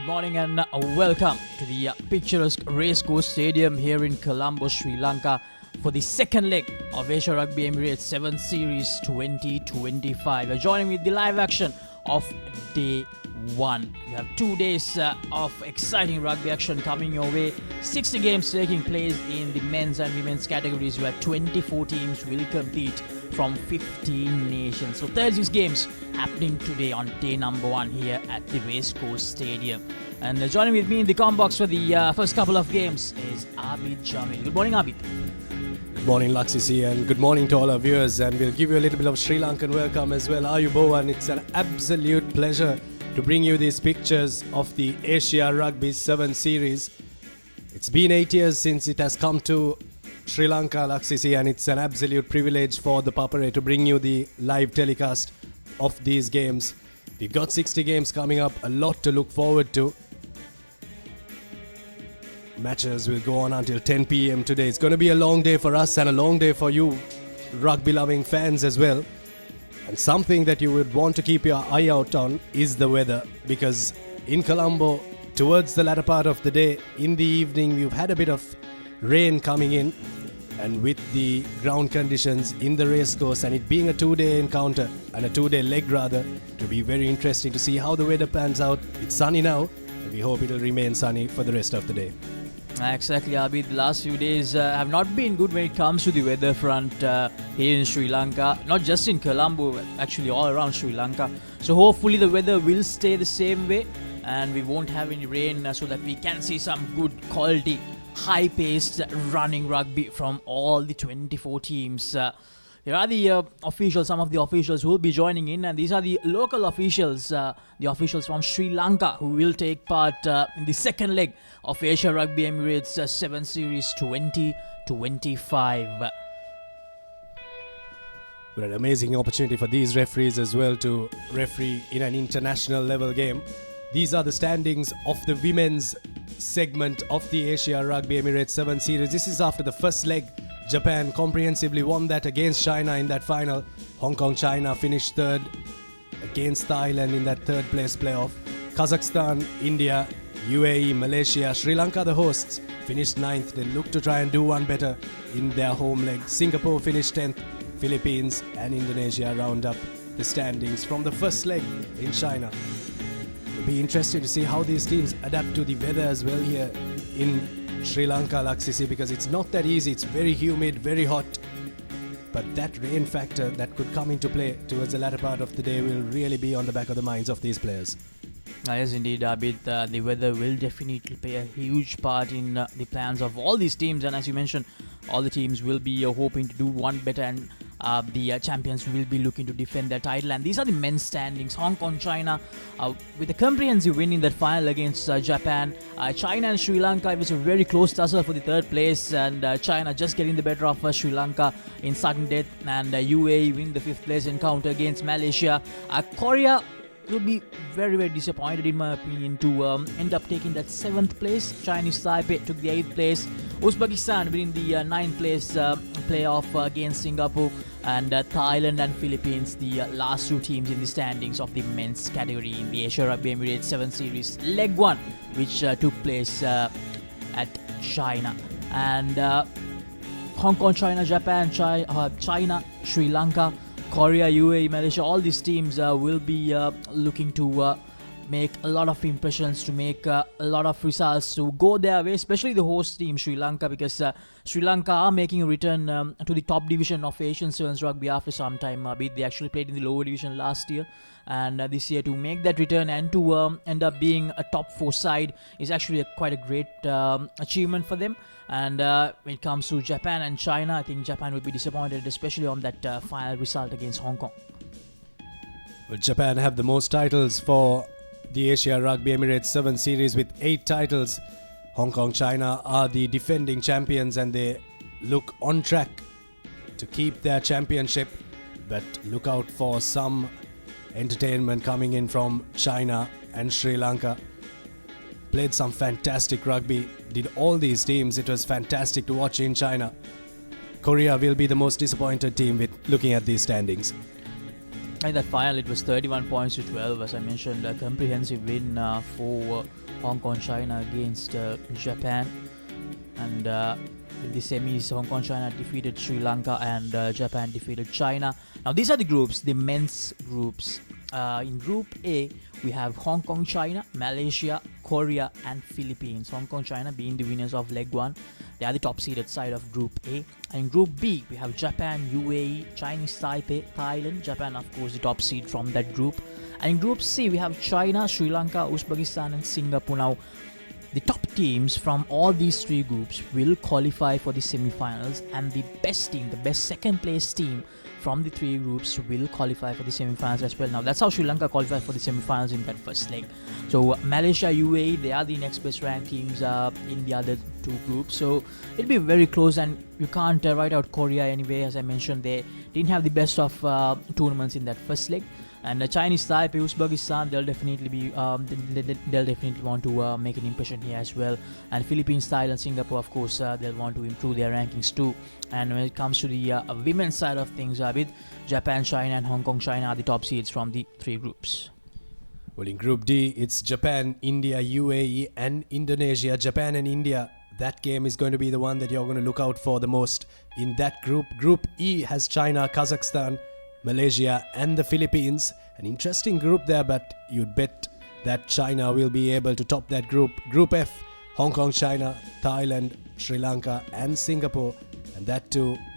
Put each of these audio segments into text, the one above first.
good morning and welcome to the picturesque Racecourse Stadium here in Colombo, Sri Lanka for the second leg of the Rugby Emirates 17 2025. Joining me in the live action of Day 1. 2 days of exciting rugby action coming our way. 60 games taking place in the men's and women's categories of 2014 is recompeted for the 5th elimination. So 30 games happening today on day number 1 with our activities games. Joining me in the complex of the first couple of games. Good morning, Abhi. Good morning to all of you. The children of the school of the Colombo absolute pleasure to bring you these pictures of the Asia Rugby series. It's been 8 years since it has come to Sri Lanka City, and it's an absolute privilege for the Papare to bring you the live telecast of these games. Just 60 games coming up, and lot to look forward to. Matches will go on to Tempe, and it's going to be a long day for us and a long day for you, Rugby Emirates fans as well. Something that you would want to keep your eye out on is the weather, because in Colombo, towards the latter part of the day, in the evening, we've had a bit of rain coming in with the dry conditions in the rest of the been a 2-day encounter and 2-day mid-drive. Very interesting to see how the weather pans out. Sunny night, sunny for the rest of the day. These last few days, not being good when it comes to the weather front here in Sri Lanka, not just in Colombo, actually all around Sri Lanka. So hopefully the weather will stay the same way and we won't have any rain so that we can see some good quality, high-paced running rugby from all the 24 teams. Here are the officials, some of the officials who will be joining in, and these are the local officials, the officials from Sri Lanka who will take part in the second leg of Asia Rugby Emirates Just 7 Series 2025. Great to be able to see the these referees as well to international level game. These are the standings of the women's segment of the Asia Rugby Emirates 7 Series. This is after the first leg. Japan comprehensively won that against the final. Uncle China finished Pakistan, Kazakhstan, India, UAE, Malaysia. They all got a hold this match. To try to do one better. Singapore, Pakistan, Philippines, Indonesia, and from the first match, we interested to see how this is. It's good for reasons. Very good, very hard. Indeed, I mean, the weather will definitely play a huge part in the plans of all these teams that you mentioned. All the teams will be hoping to one better the champions will be looking to defend the title. These are the men's standings. Hong Kong, China, with the comprehensive win in the final against Japan. China and Sri Lanka is a very close tussle for the first place, and China just getting the better of Sri Lanka in second leg, and UAE in the fifth leg encounter against Malaysia. Korea will be very, very disappointed in my opinion to taking that 7th place. Chinese Taipei in the 8th place. Uzbekistan in the 9th place playoff against Singapore, and Thailand and Philippines in the last in the standings of the men's category. So in leg 1, which took place Thailand. And Hong Kong, China, Japan, China, Sri Lanka, Korea, UAE, Malaysia, all these teams will be looking to make a lot of impressions, to make a lot of results, to go there, especially the host team, Sri Lanka, because Sri Lanka are making a return to the top division of Asian Serves on behalf of some time. They actually played in the lower division last year, and this year to make that return and to end up being a top 4 side is actually quite a great achievement for them. And when it comes to Japan and China, I think Japan will be disadvantaged, especially on that final result against Hong Kong. Japan have the most titles for the Asia Rugby Emirates 7 Series with 8 titles. Hong Kong, China are the defending champions and they look on track to keep their championship. But we have some entertainment coming in from China and Sri Lanka. With some fantastic rugby. All these teams are just fantastic to watch in China. Korea will be the most disappointing team looking at these standings. On that final, it was 31 points with Laos, and mentioned that influence of leading now. China against Japan. And the series, for example, defeated Sri Lanka and Japan defeated China. Now, these are the groups, the men's groups. In Group A, we have Hong Kong, China, Malaysia, Korea, and Philippines. Hong Kong, China being the winners of leg one. They are the opposite side of Group A. In Group B, we have Japan, UAE, Chinese Taipei, Thailand. Japan is the opposite from that group. In Group C, we have China, Sri Lanka, Uzbekistan, and Singapore. Now, the top teams from all these three groups will qualify for the semi-finals, and the best team, the best second place team from the three groups will qualify for the semi-finals as well. Now, that's how Sri Lanka qualified for the semi-finals in the first leg. So, Malaysia, UAE, they are even special rankings in the other groups. So, it's going to be very close, and you can't write out Korea and the as I mentioned there. These are the best of tournaments in that first league. And the Chinese side, Uzbekistan, they'll definitely they'll defeat now to make an opportunity as well. And Philippines side, Singapore, of course, they're going to pull their rankings too. And when it comes to the women's side of things, Japan, China, and Hong Kong, China are the top teams from the three groups. Group B is Japan, India, UAE, Indonesia, Japan, and India. That is going to be the one that we're looking for the most. In that group E has China, Kazakhstan, Malaysia, and the Philippines. Interesting group there, but that China will be able to take that group. Group F, Hong Kong, China, Thailand, Sri Lanka, and Singapore. That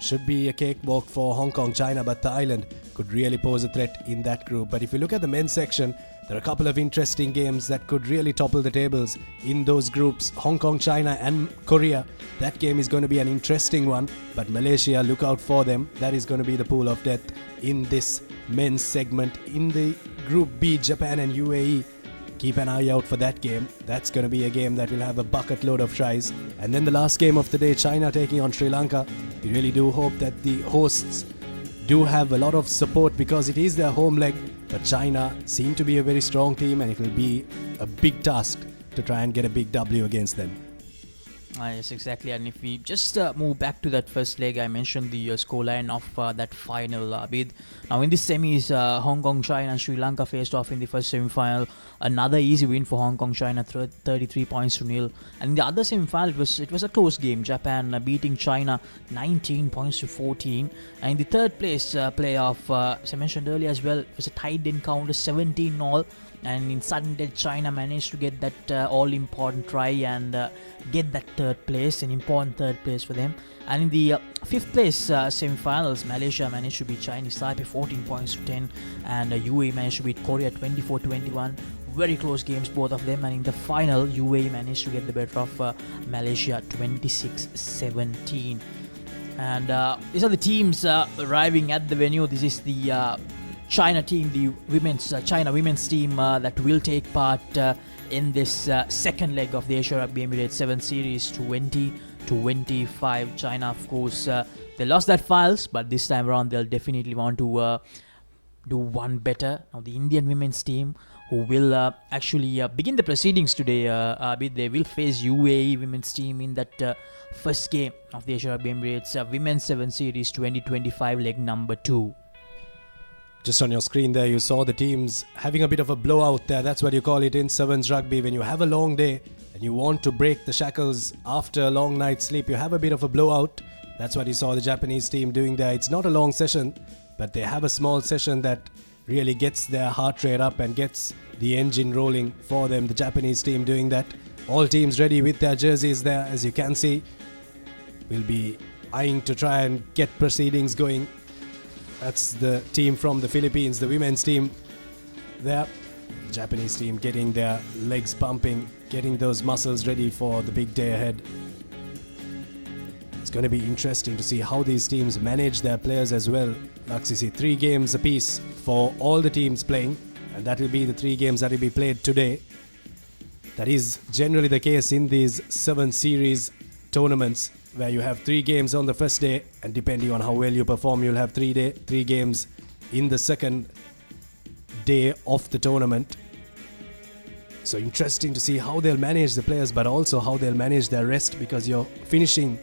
should be a good mark for Hong Kong, China, but Thailand could really be in that group. But if you look at the main section, a couple of interesting games that could really top the tables in those groups. Hong Kong, China, and Korea. That game is going to be an interesting one, but Malaysia, look out for them, and it's going to be the pool of death in this men's segment. Group B, Japan, UAE. Keep an eye out for that. That's going to be a game that will have a bucket load of fans. And the last game of the day, China, Turkey, and Sri Lanka. We do hope that we, of course, we have a lot of support because it is their home leg. China is going to be a very strong team. It will be a big task to come and get a big W against them. Exactly, and if you just go back to that first leg, I mentioned the scoreline of the final. I mean, this semis, Hong Kong, China, and Sri Lanka faced off in the first semi-final. Another easy win for Hong Kong, China, 33 points to 0. And the other semi-final was a close game. Japan beating China 19 points to 14. And the third place playoff, as I mentioned earlier as well, was a tight encounter, 17 all. And finally, China managed to get that all-important try and get that third place, so we found third place for them. And the fifth place for us in the finals, Malaysia managed to beat Chinese side 14 points to 2. And the UAE managed to beat Korea 24 points. Very close game score. And then in the final, UAE managed to make the top Malaysia 26 to 22. And these are the teams arriving at the venue. This is the China team, the China women's team that will take part in this second leg of the maybe 7 series 20-25. China would they lost that finals, but this time around they'll definitely want to do one better. The Indian women's team who will actually begin the proceedings today with the face UAE women's team in that first game of the Rugby Emirates women's 7 series 2025 leg number 2. Just on the screen there, you saw the game was having a bit of a blowout. That's what we call it in sevens rugby. You have a long day, you want to break the shackles after a long night's sleep. It's a bit of a blowout. That's what we saw the Japanese team doing. It's not a long session, but a small session that really gets the action up and gets the engine really going. And the Japanese team doing that. All teams ready with their jerseys there, as you can see. I need to try and get proceedings game. It's the team from the Philippines, the women's team. Yeah. And legs pumping, giving those muscles ready for a big game. It's going to be interesting to see how these teams manage their games as well. After the 3 games apiece, all the teams play. That will be the 3 games that will be played today. That is generally the case in these 7 series tournaments. We have 3 games in the first game. We have 3 games in the second day of the tournament. So interesting to see how they manage the games, but also how they manage their rest. Because, finishing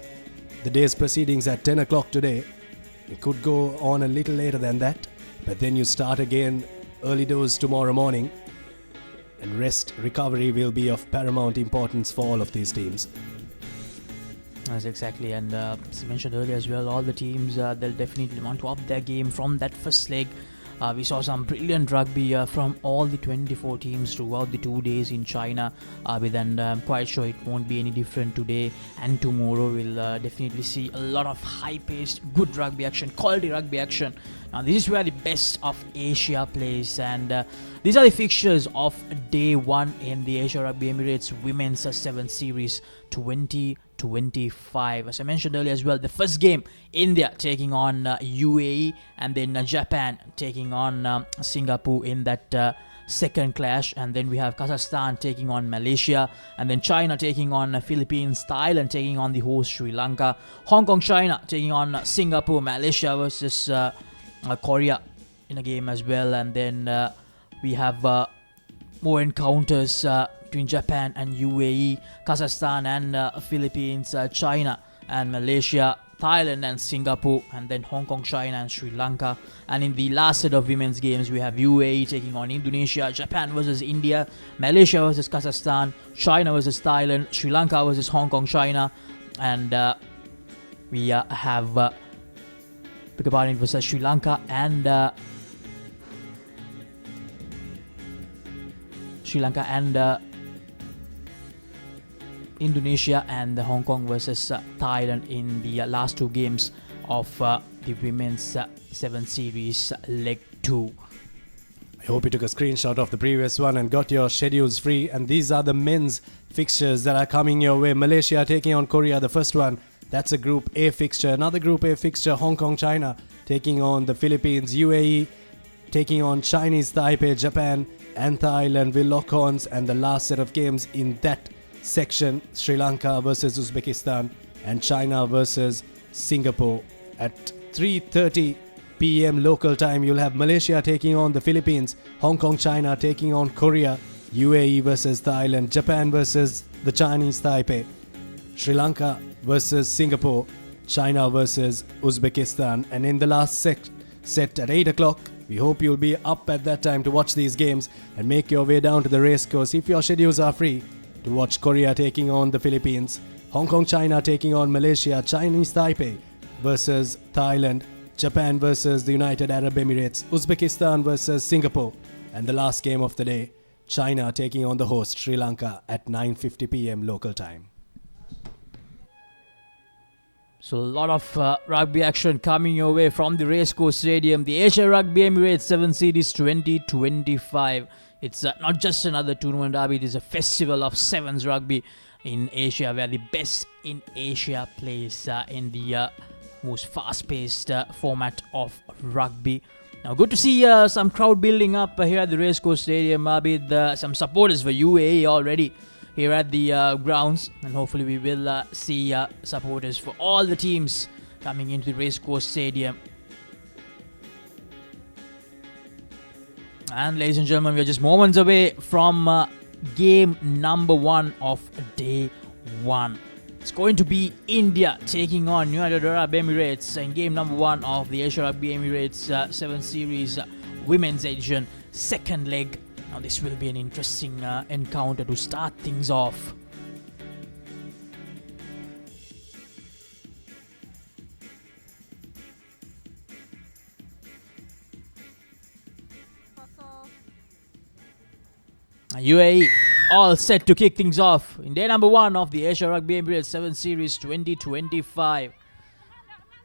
the day's proceedings at 10 o'clock today. Football on a middle game there. And we started in early doors tomorrow morning. West recovery will be one of the most important for this. Yes, exactly. And Felicia was well on teams that defeated on their game from that first leg. We saw some brilliant rugby from all the 24 teams who won the 2 days in China. We then twice only lifting today and tomorrow we'll definitely see a lot of items, good rugby action, quality rugby action. These are the best of Asia players and these are the fixtures of day one in the Asia Rugby Emirates Women's Assembly Series 2025. As I mentioned earlier as well, the first game, India taking on UAE and then Japan taking on Singapore in that second clash, and then we have Kazakhstan taking on Malaysia, and then China taking on the Philippines, Thailand taking on the host Sri Lanka, Hong Kong, China taking on Singapore, Malaysia versus Korea in a game as well, and then we have 4 encounters in Japan and UAE, Kazakhstan and Philippines, China and Malaysia, Thailand and Singapore, and then Hong Kong, China and Sri Lanka. And in the last of the women's games, we have UAE taking on Indonesia, Japan versus India, Malaysia versus Kazakhstan, China versus Thailand, Sri Lanka versus Hong Kong, China, and we have dividing versus Sri Lanka and Indonesia and Hong Kong versus Thailand in the last 2 games of women's 7 series leg 2. Look at the screenshot of the game as well. We got to Australia's screen, and these are the main fixtures that are coming your way. Malaysia taking on Korea, the first one. That's a Group A fixture. Another Group A fixture, Hong Kong, China taking on the Philippines, UAE taking on Southeast Taipei, Japan, Thailand, the Necrons, and the last of the games in that section, Sri Lanka versus Uzbekistan, and China versus Singapore. Getting the local time, we have Malaysia taking on the Philippines, Hong Kong, China taking on Korea, UAE versus Thailand, Japan versus the Chinese Taipei, Sri Lanka versus Singapore, China versus Uzbekistan, and in the last set at 8 o'clock, we hope you'll be up at that time to watch these games. Make your way down to the race. Super studios are free to watch Korea taking on the Philippines, Hong Kong, China taking on Malaysia, Chinese Taipei versus Thailand, Japan versus the United Arab Emirates, Uzbekistan versus Singapore, and the last game of the game, China taking on the host Sri Lanka at 9:52 p.m. So a lot of rugby action coming your way from the Racecourse Stadium. The Asia Rugby Emirates 7 Series 2025. It's not just another tournament, it is a festival of sevens rugby in Asia, where the best in Asia plays in the most fast-paced format of rugby. Good to see some crowd building up here at the Racecourse Stadium with some supporters for UAE already here at the ground, and hopefully we will see supporters for all the teams coming into Racecourse Stadium. And ladies and gentlemen, just moments away from game number 1 of day 1. It's going to be India taking on United Arab Emirates, game number 1 of the Asia Rugby Emirates 7 Series Women's Edition, second leg. This will be an interesting encounter to start things off. UAE all set to kick things off. Day number 1 of the Asia Rugby Emirates 7 Series 2025.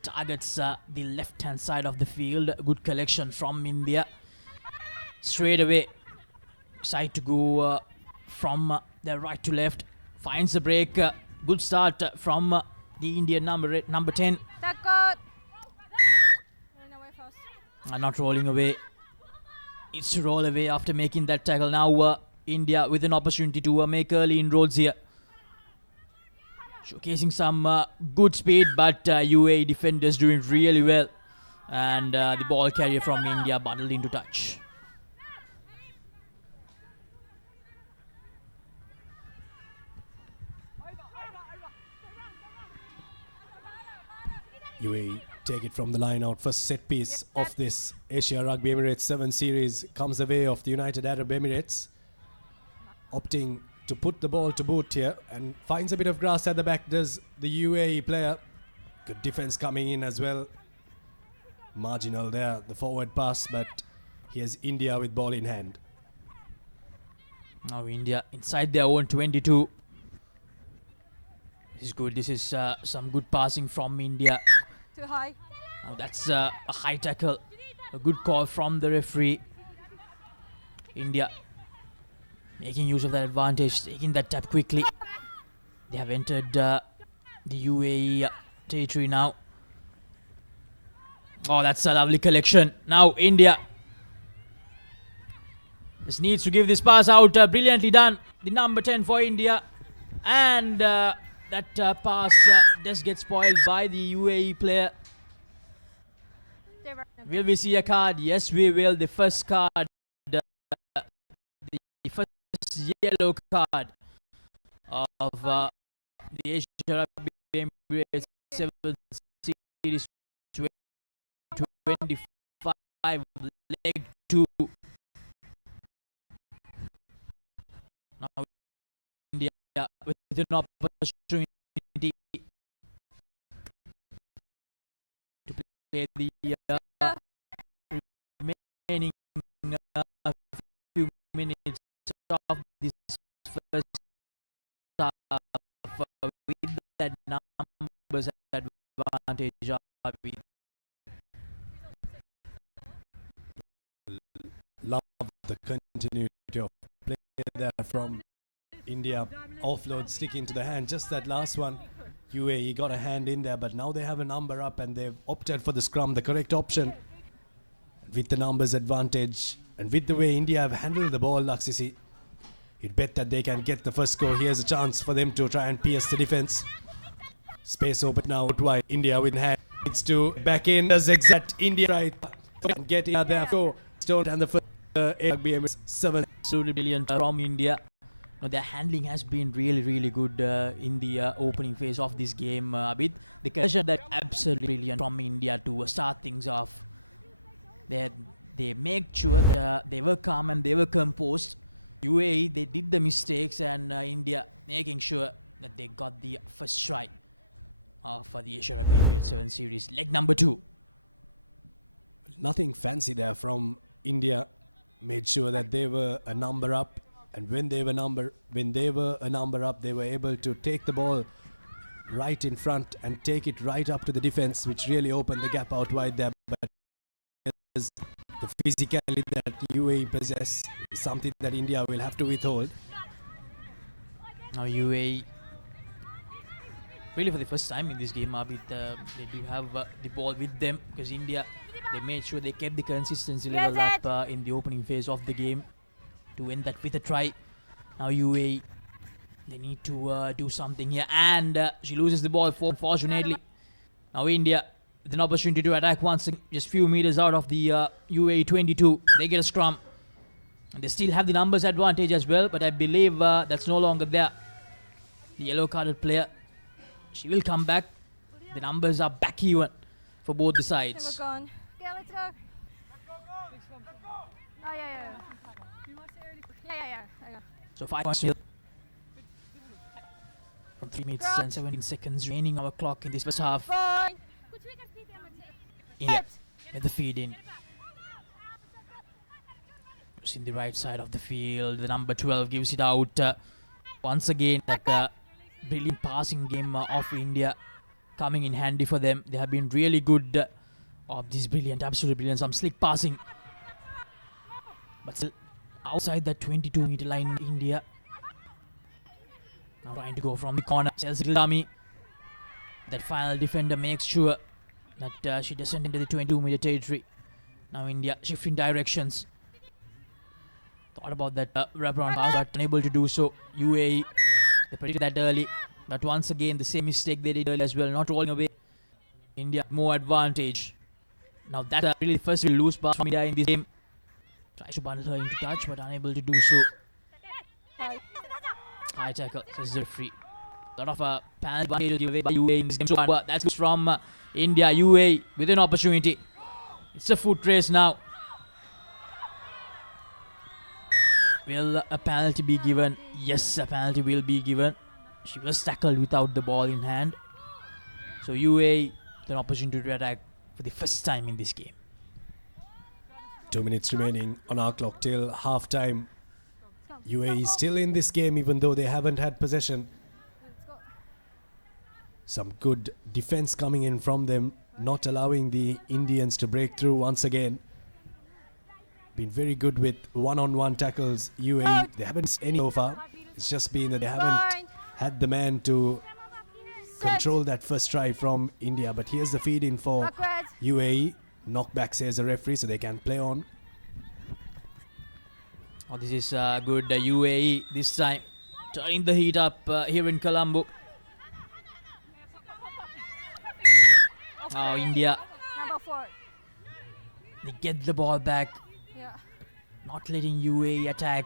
Targets the left-hand side of the field. A good connection from India. Straight away, trying to go from right to left. Finds the break. Good start from the Indian number 10. Not rolling away. Roll away after making that tackle. Now India with an opportunity to make early inroads here. Using some good speed, but UAE defenders doing really well. And the ball coming from India, battling to touch. the ball exposed here. Look at the cross at the UAE defense coming that way. Forward pass. It's good out of ball. Now India inside their own 22. So this is some good passing from India. That's a good call from the referee. India doesn't use the advantage in that quickly. They have entered the UAE quickly now. Oh, that's a lovely selection. Now India just needs to give this pass out. Brilliantly done. The number 10 for India. And that pass just gets spoiled by the UAE player. Will we see a card? Yes, we will. The first card. The first yellow card of the Asia between Central Series 25 to India with this opportunity. With the way he has cleared the ball last season, he got to take and get the back for a bit of chance for them to try to keep critical. Space open now by India with the still working as they get India back at level. So, the first have been similar to the around India. And the handling has been really, really good in the opening phase of this game. Because of that absolutely from India to start things off. They were calm and they were composed. UAE, they did the mistake and India making sure that they got the first strike for the series. Leg number 2. Nothing fancy from India. Make sure that they were on the right. When they were on the right, they took the ball right in front and take it right up to the defense, which really let the gap out right there. Really very first time in this game, if we have the ball with them, because India, they make sure they get the consistency for that in the opening phase of the game to win that bigger fight. Now UAE need to do something here, and losing the ball unfortunately. Now India with an opportunity to attack once, just few meters out of the UAE 22 against strong. They still have the numbers advantage as well, but I believe that's no longer there. Yellow card player. She will come back. The numbers are back even for both sides. So fantastic. Winning our top for this half. Yeah, for this medium. The right side of the field, number 12 gives it out. Once again, the good passing game of India coming in handy for them. They have been really good these big attempts to be actually passing. Outside the 22 line in India. From the corner, Lamy. The final defender makes sure that the son able to do the territory. And India shifting directions. All about that referee now able to do so. UAE taking it early, but once again the same mistake they did as well, not all the way. India more advantage. Now that was really first to lose by the game. So one going to touch, but unable to do so. I check out the free. From India, UAE with an opportunity. It's a foot race now. will a penalty be given? Yes, a penalty will be given. She missed tackle without the ball in hand. UAE representing Rwanda for the first time in this game. During this game, even though they didn't have possession, some good defense coming in from them, not allowing the Indians to break through once again. But very good with one-on-one tackles. The first field it's just been implementing to control the pressure from here's the feeling for UAE. Not that easy to appreciate that. And this good UAE this side. Trying to heat up here in Colombo. India gets the ball back. Offering UAE attack.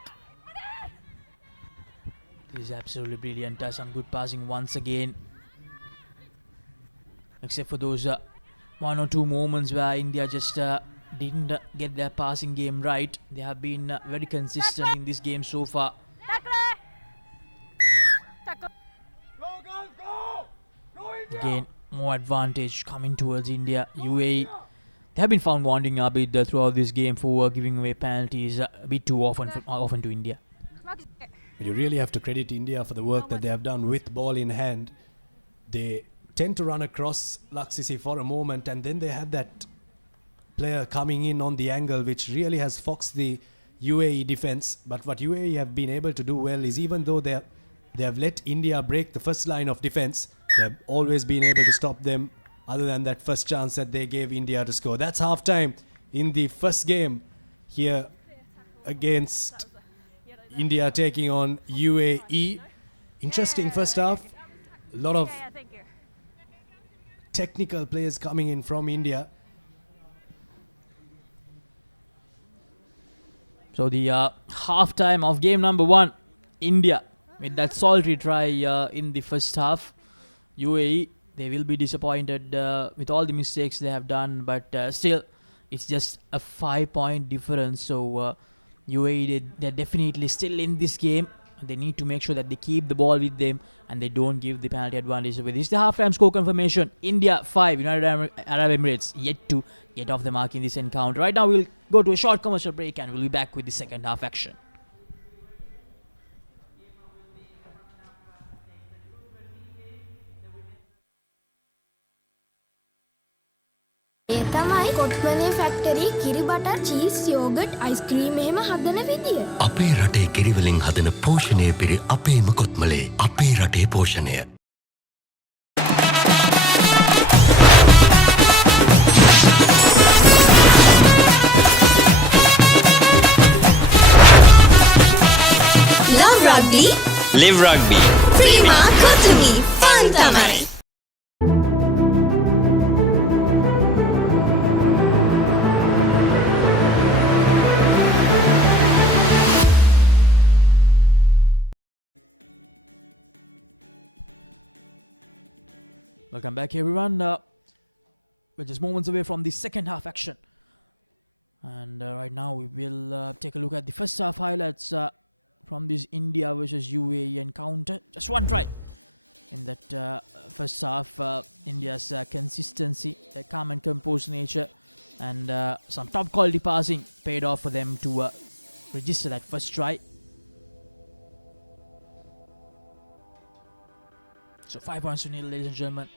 There's actually brilliant. That's a good passing once again. Except for those one or two moments where India just didn't get that passing game right. They have been very consistent in this game so far. More advantage coming towards India. Really have been found winding up with the flow of this game for giving away penalties a bit too often for powerful to India. Really have to take it for the work that they've done with ball in hand. Going to run across lots of moments that they don't get. They have coming in on the line in which really stops the UAE defense. But what UAE want to do is even though they have let India break first line of defense, always been able to stop them. In that first half of the game to score. That's our point in the first game here against India facing UAE. Interesting first half. A lot of technical things coming from India. So the half time of game number 1, India with a solidly try in the first half. UAE, they will be disappointed with all the mistakes they have done, but still, it's just a 5-point difference. So UAE can definitely still in this game. They need to make sure that they keep the ball with them and they don't give the penalty advantage. This is half-time score confirmation. India 5, Arab Emirates yet to get up the mark in the same time. Right now, we'll go to a short commercial break and we'll be back with the second half action. ඒ තමයි කොට්මනේ factory කිරි butter cheese yoghurt ice cream එහෙම හදන විදිය. අපේ රටේ කිරිවලින් හදන පෝෂණය පිරි අපේම කොත්මලේ අපේ රටේ පෝෂණය. Love rugby, live rugby. ප්‍රීමා කොතුමි ෆන් තමයි. Everyone just moments away from the second half action. And now we'll take a look at the first half highlights from this India versus UAE encounter. Just one first half, India's consistency, time and composure, and some top quality passing paid off for them to this first try. So 5 points for ladies and gentlemen.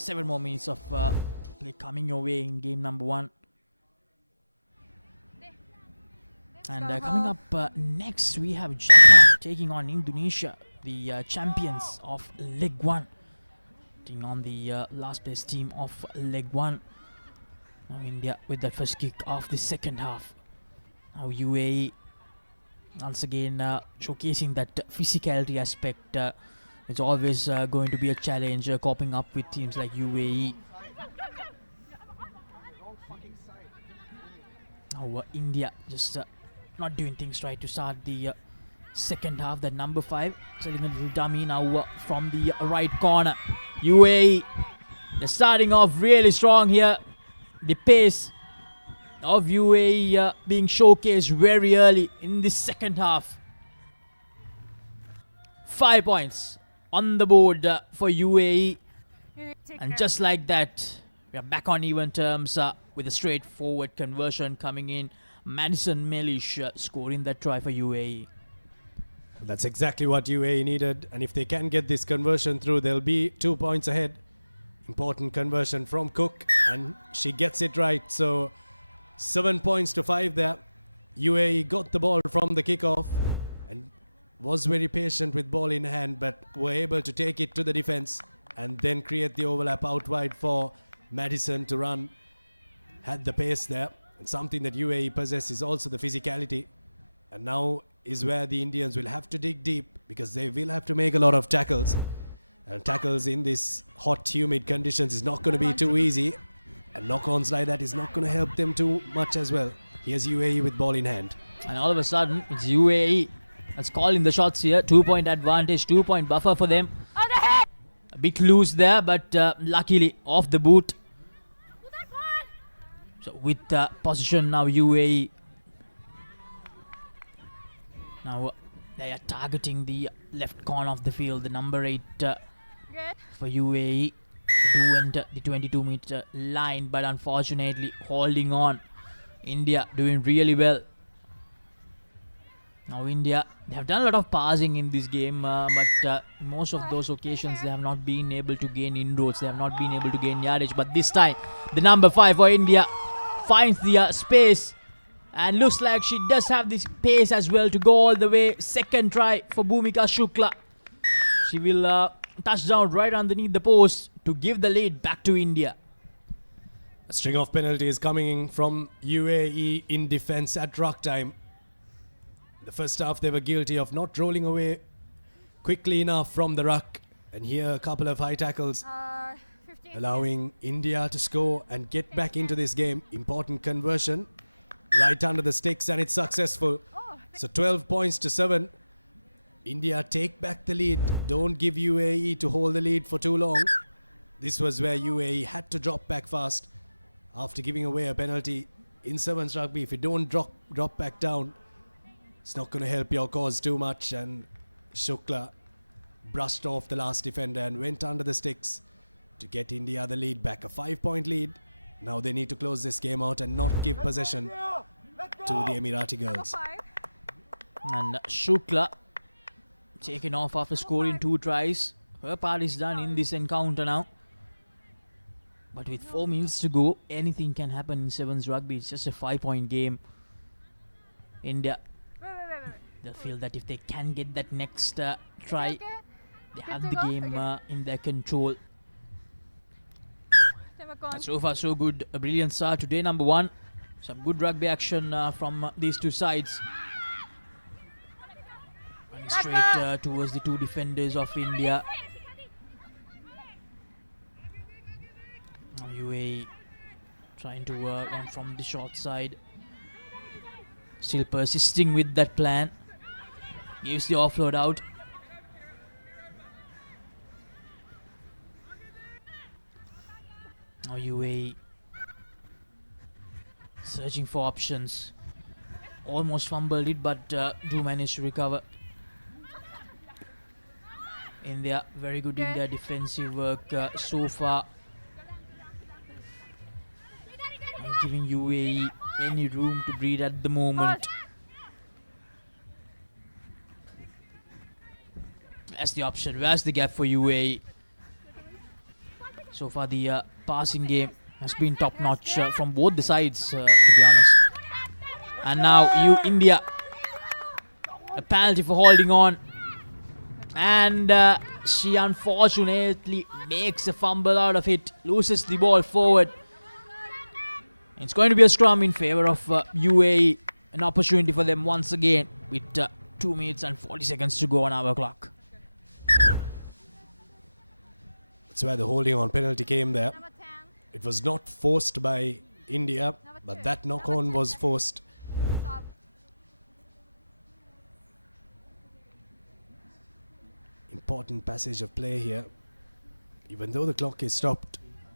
7 more minutes of coming your way in game number 1. And then coming up next, we have taking on Indonesia, the champions of Leg 1. And on the last question of Leg 1. And with the first kick of the second half. And UAE once again showcasing that physicality aspect. It's always going to be a challenge coping up with teams like UAE. India is not doing things right to start the second half, but number 5, coming now from the right corner. UAE is starting off really strong here. The pace of UAE being showcased very early in the second half. 5 points on the board for UAE, and just like that, back on even terms with a straightforward conversion coming in. Manson Melish scoring a try for UAE. That's exactly what you will do. If you get this conversion through, they do 2 points on it. Body conversion, so that's it, right? So 7 points to find that UAE got the ball from the kickoff. Was very decent with bowling, but were able to take it to the defense. They did that was one for Manson to predict something that UAE possesses also to pick it out. And now, it's what the moves are not taking. Just moving on to make a lot of people. Was in this hot humid conditions, not too easy. Outside of the backroom, not too much as well. It's the bowling. All of a sudden, UAE is calling the shots here. 2-point advantage, 2-point buffer for them. Big loose there, but luckily off the boot. With option now UAE. Now targeting the left corner of the field, the number 8 UAE. The 22-meter line, but unfortunately holding on. India doing really well. Now India, they've done a lot of passing in this game, but most of those occasions they have not been able to gain inroads, they have not been able to gain yardage. But this time, the number 5 for India finds the space, and looks like she does have the space as well to go all the way. Second try for Bhumika Shukla. She will touch down right underneath the post to give the lead back to India. The offense is coming in from UAE to the defense at Rugby. First time they were being not rolling over, picking up from the rock. Even picking up on the tackle. India go and get from this game without a conversion. With the stakes and successful. So 12 points to 7. India pretty good. Don't give UAE to hold the lead for too long. This was when UAE had to drop that fast. After giving away a better insert champions, you don't drop that down. Because they lost too much. Shut down. Lost too much. But then they went from the stakes. You get to get the lead back. So we can lead. Now we need to go to the field. Position. And Shukla taken off after scoring 2 tries. Her part is done in this encounter now. But in 4 minutes to go, anything can happen in Sevens Rugby. It's just a 5-point game. And I feel that if they can get that next try, they have the game in their control. So far, so good. A brilliant start to game number 1. Some good rugby action from these two sides. To use the 2 defenders of India. And we trying to work from the short side. Still persisting with that plan. Use the offload out. UAE searching for options. Almost fumbled, but he managed to recover. And they are very good in their defensive work so far. Actually, UAE need room to breathe at the moment. That's the option. That's the gap for UAE. So far, the passing game has been top notch from both sides. And now, India, the penalty for holding on. And unfortunately, takes the fumble out of it, loses the ball forward. It's going to be a storm in favor of UAE. An opportunity for them once again with 2 minutes and 40 seconds to go on our clock. So I'm holding on to the game there. It was not forced, but that was forced.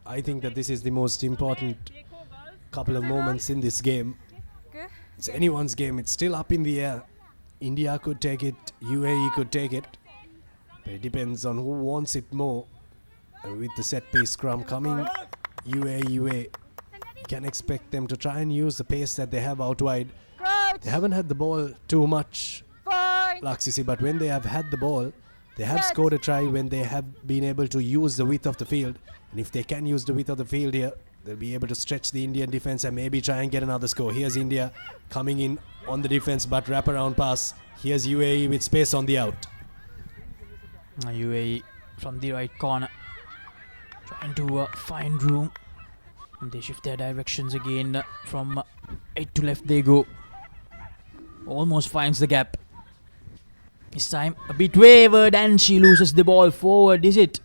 I think that this is the most important the moment for this game. Anyone's game, it's still up India. India could take it, really could take it. The game is on who wants it more. This club, really expecting to try and use the best that one might like. I don't have the ball too much. But if it's really active the ball, they have got to try and be able to use the width of the field. If they can use the width of the field, they are able to stretch the India defense and maybe to get in the case they are coming in on the defense, but not on the pass. There's really good space up there. From the right corner to find you. The shooting damage should be doing that from 8 to left they go. Almost finds the gap. This time a bit wavered and she loses the ball forward, is it?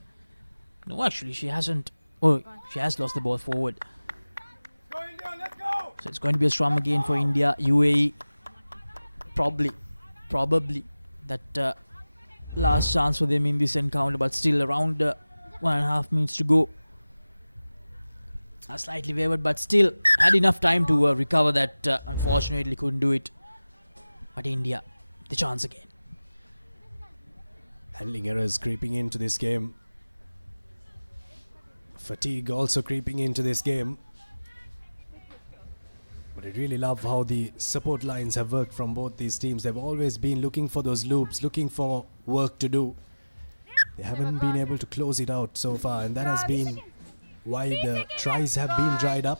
No, she hasn't. Oh, she has lost the ball forward. It's going to be a strong game for India. UAE probably faster than English and crowd, but still around 1.5 minutes to go. Slightly lower, but still had enough time to recover that. They couldn't do it. But India, the chance again. Those people into this game. I think guys are going to be into this game. Even after having support lines and work from both these games, and always be looking for these goals, looking for work to do. And be able to close the game for some. It's not good to do that.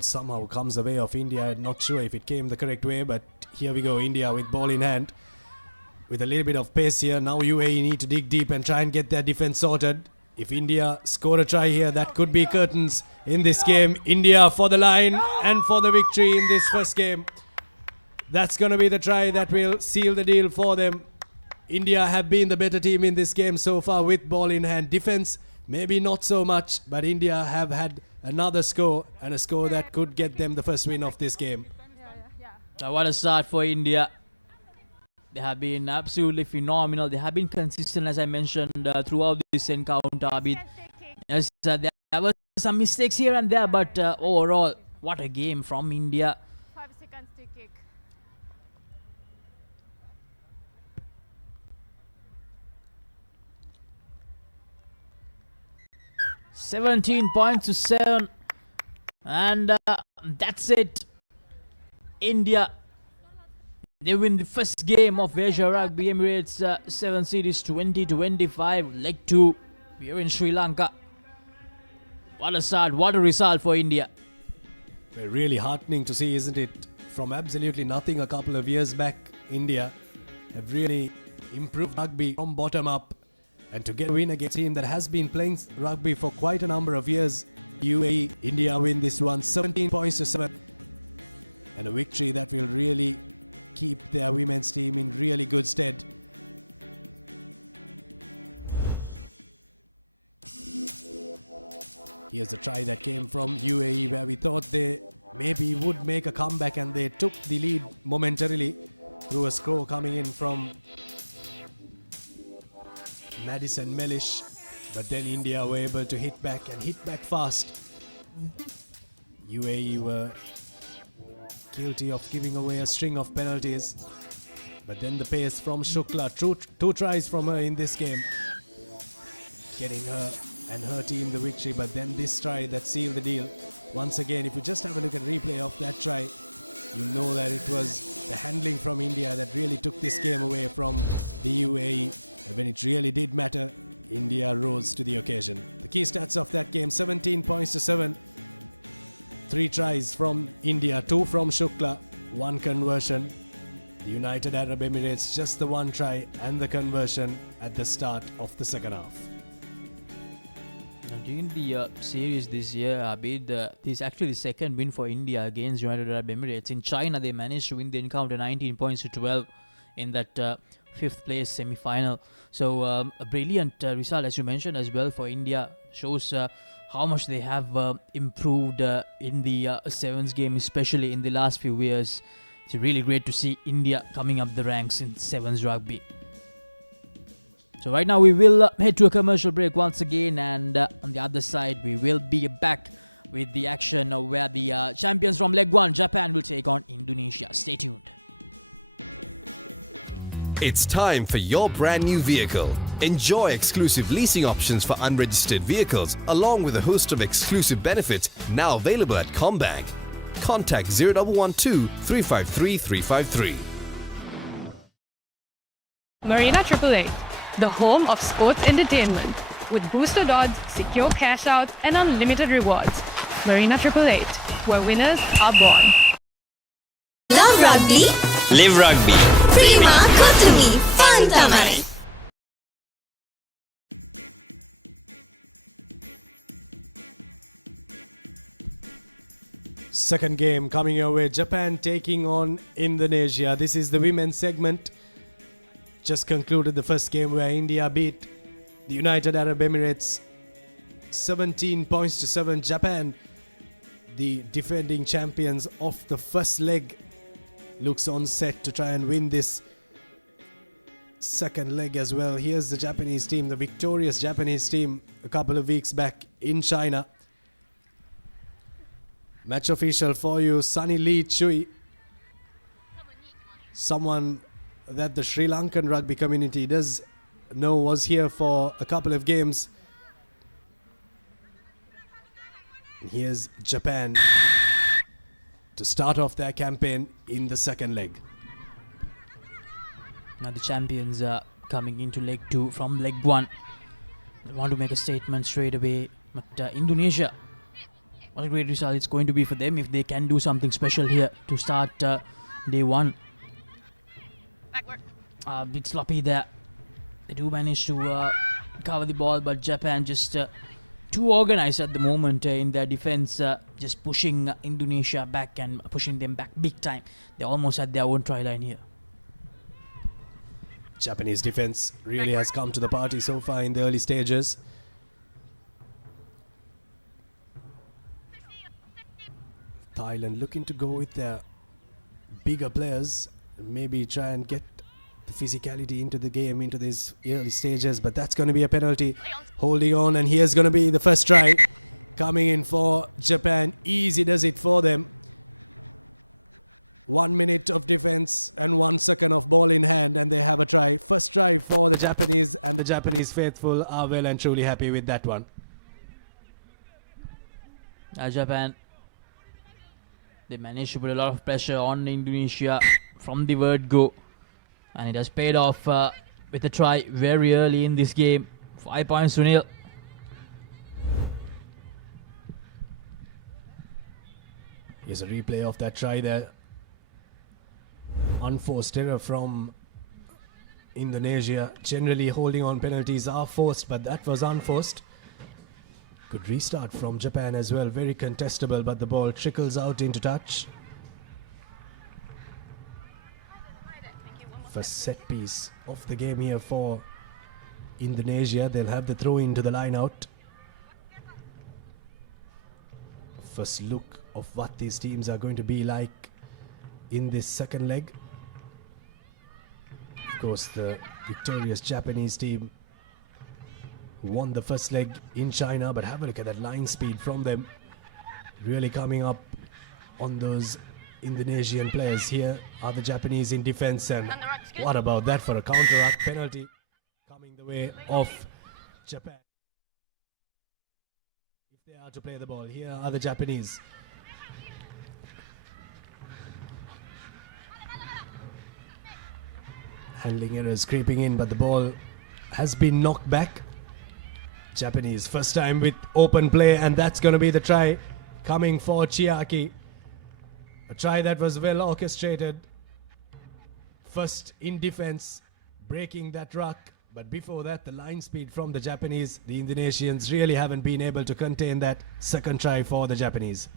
Someone comes at the India next year, they think that India is really well. With a little bit of pace here, now big deep time for this order. India still trying to that will be curtains in this game. India for the line and for the victory in this first game. That's going to be the time that we are still the deal for them. India have been the better team in this game so far with ball and defense. Maybe not so much, but India have had another score. So that will take the first game. What a start for India. They have been absolutely phenomenal. They have been consistent, as I mentioned, throughout this encounter. There were some mistakes here and there, but overall, what a game from India. $17 points to 7, and that's it. India. They win the first game of Rugby Emirates 7 Series 2025, League 2 in Sri Lanka. What a start, what a result for India. Really happy to see it from actually nothing a couple of years back in India. Really, we have been one bottom up. And to get really has been playing rugby for quite a number of years. India winning from 17 points to 5. Which is really keep everyone in a really good sense. From the Thursday, maybe we could make a comeback of the momentum. Yes, so coming from what's the one time when the Emirates at this time of this India series this year is actually second win for India against Rugby Emirates. In China, they managed to win the encounter 19 points to 12 in that fifth place in the final. So, brilliant result, as you mentioned, as well for India. Shows how much they have improved in the sevens game, especially in the last 2 years. It's really great to see India coming up the ranks in sevens rugby. So right now we will head to a commercial break once again, and on the other side we will be back with the action where the champions from Leg 1, Japan, will take on Indonesia. Stay tuned. It's time for your brand new vehicle. Enjoy exclusive leasing options for unregistered vehicles, along with a host of exclusive benefits now available at Combank. Contact 0112 353 353. Marina 888, the home of sports entertainment. With boosted odds, secure cash outs, and unlimited rewards. Marina 888, where winners are born. Love rugby? Live rugby. Prima Kotumi Fantamai. Second game, carrying away Japan taking on Indonesia. This is the women's segment. Just concluded the first game where India beat United Arab Emirates 17 points to 7 Japan. Defending champions. That's the first leg. Looks like Japan win this second leg. They win the Japanese team, the victorious Racecourse Stadium a couple of weeks back in China. Match of face on final suddenly Chile. Someone that the Sri Lankan rugby community did. No was here for a couple of games. Now I've got tempo in the second leg. And Chinese coming into leg 2 from leg 1. One of the statements straight away with Indonesia. What a great decide it's going to be for them if they can do something special here to start day 1. Problem there. They do manage to count the ball, but Japan just too organized at the moment in their defense, just pushing Indonesia back and pushing them big time. They're almost at their own final here. Japanese defense really has talked about the stages. But that's going to be a penalty. Holding on, and here's going to be the first try. Coming in for Japan, easy as it for them. 1 minute of defense and 1 second of ball in hand, and they have a try. First try for The Japanese faithful are well and truly happy with that one. Japan, they managed to put a lot of pressure on Indonesia from the word go, and it has paid off with a try very early in this game. 5 points to 0. Here's a replay of that try there. Unforced error from Indonesia. Generally holding on penalties are forced, but that was unforced. Good restart from Japan as well. Very contestable, but the ball trickles out into touch. First set piece of the game here for Indonesia. They'll have the throw into the line out. First look of what these teams are going to be like in this second leg. Of course, the victorious Japanese team won the first leg in China, but have a look at that line speed from them. Really coming up on those Indonesian players. Here are the Japanese in defense, and what about that for a counteract penalty coming the way of Japan if they are to play the ball. Here are the Japanese. Handling errors creeping in, but the ball has been knocked back. Japanese first time with open play, and that's going to be the try coming for Chiaki. A try that was well orchestrated. First in defense, breaking that ruck. But before that, the line speed from the Japanese. The Indonesians really haven't been able to contain that second try for the Japanese.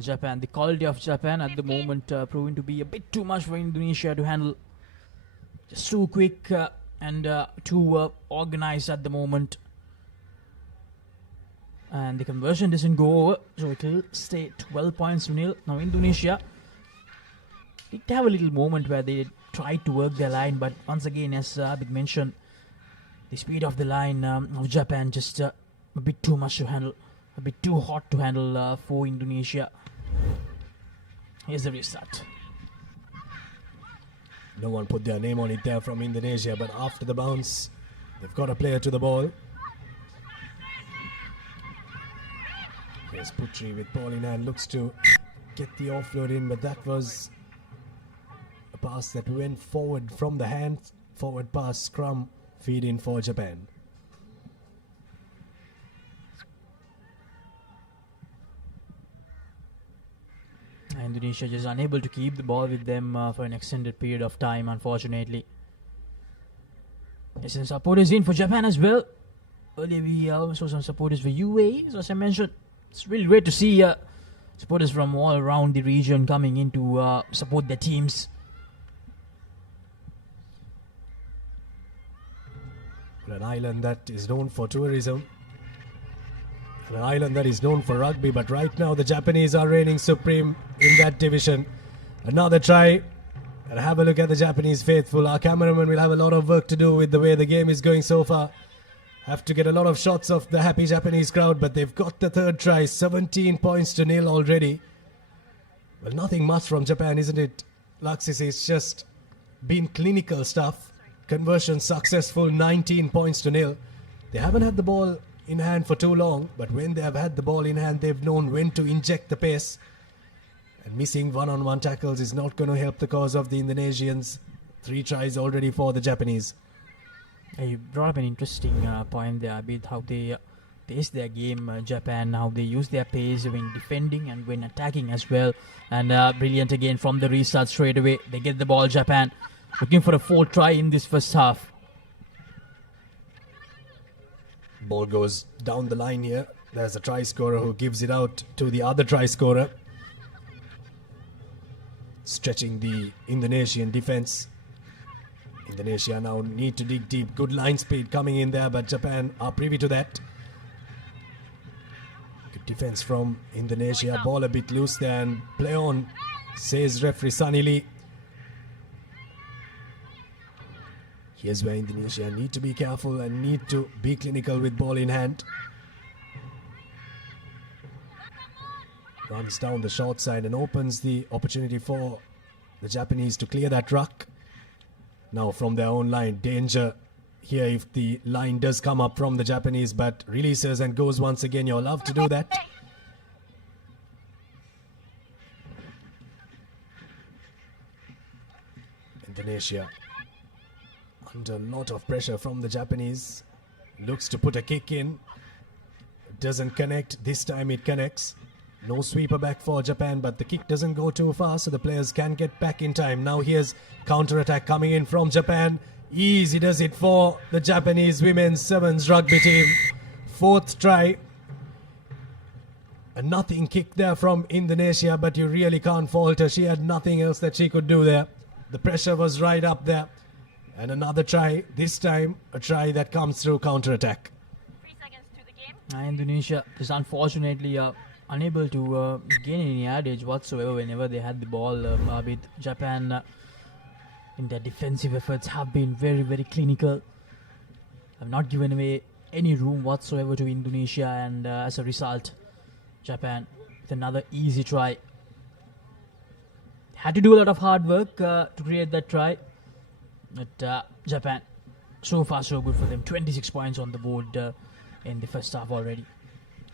Japan, the quality of Japan at the moment proving to be a bit too much for Indonesia to handle. Just too quick and too organized at the moment. And the conversion doesn't go over, so it will stay 12 points to 0. Now Indonesia did have a little moment where they tried to work their line, but once again, as Abid mentioned, The speed of the line of Japan just a bit too much to handle, a bit too hot to handle for Indonesia. Here's the restart. No one put their name on it there from Indonesia, but after the bounce, they've got a player to the ball. Here's Putri with ball in hand, looks to get the offload in, but that was a pass that went forward from the hand. Forward pass, scrum, feed in for Japan. Indonesia just unable to keep the ball with them for an extended period of time, unfortunately. Yes, and supporters in for Japan as well. Earlier we also saw some supporters for UAE. So as I mentioned, it's really great to see supporters from all around the region coming in to support their teams. An island that is known for tourism, an island that is known for rugby, but right now the Japanese are reigning supreme in that division. Another try, and have a look at the Japanese faithful. Our cameraman will have a lot of work to do with the way the game is going so far. Have to get a lot of shots of the happy Japanese crowd, but they've got the third try, 17 points to nil already. Well, nothing much from Japan, isn't it, Laxis? It's just been clinical stuff. Conversion successful, 19 points to nil. They haven't had the ball in hand for too long, but when they have had the ball in hand, they've known when to inject the pace. And missing one-on-one tackles is not going to help the cause of the Indonesians. 3 tries already for the Japanese. You brought up an interesting point there, Abid, how they pace their game, Japan, how they use their pace when defending and when attacking as well. And brilliant again from the restart straight away. They get the ball, Japan, looking for a 4th try in this first half. Ball goes down the line here. There's a try scorer who gives it out to the other try scorer, stretching the Indonesian defense. Indonesia now need to dig deep. Good line speed coming in there, but Japan are privy to that. Good defense from Indonesia. Ball a bit loose there and play on, says referee Sunny Lee. Here's where Indonesia need to be careful and need to be clinical with ball in hand. Runs down the short side and opens the opportunity for the Japanese to clear that ruck. Now from their own line, danger here if the line does come up from the Japanese, but releases and goes once again. You're allowed to do that. Indonesia under a lot of pressure from the Japanese. Looks to put a kick in. Doesn't connect. This time it connects. No sweeper back for Japan, but the kick doesn't go too far, so the players can get back in time. Now here's counter-attack coming in from Japan. Easy does it for the Japanese women's sevens rugby team. 4th try. A nothing kick there from Indonesia, but you really can't fault her. She had nothing else that she could do there. The pressure was right up there. And another try, this time a try that comes through counter-attack. 3 seconds to the game. Indonesia is unfortunately unable to gain any advantage whatsoever whenever they had the ball. With Japan in their defensive efforts have been very, very clinical. Have not given away any room whatsoever to Indonesia, and as a result, Japan with another easy try. Had to do a lot of hard work to create that try. But Japan, so far so good for them. 26 points on the board in the first half already.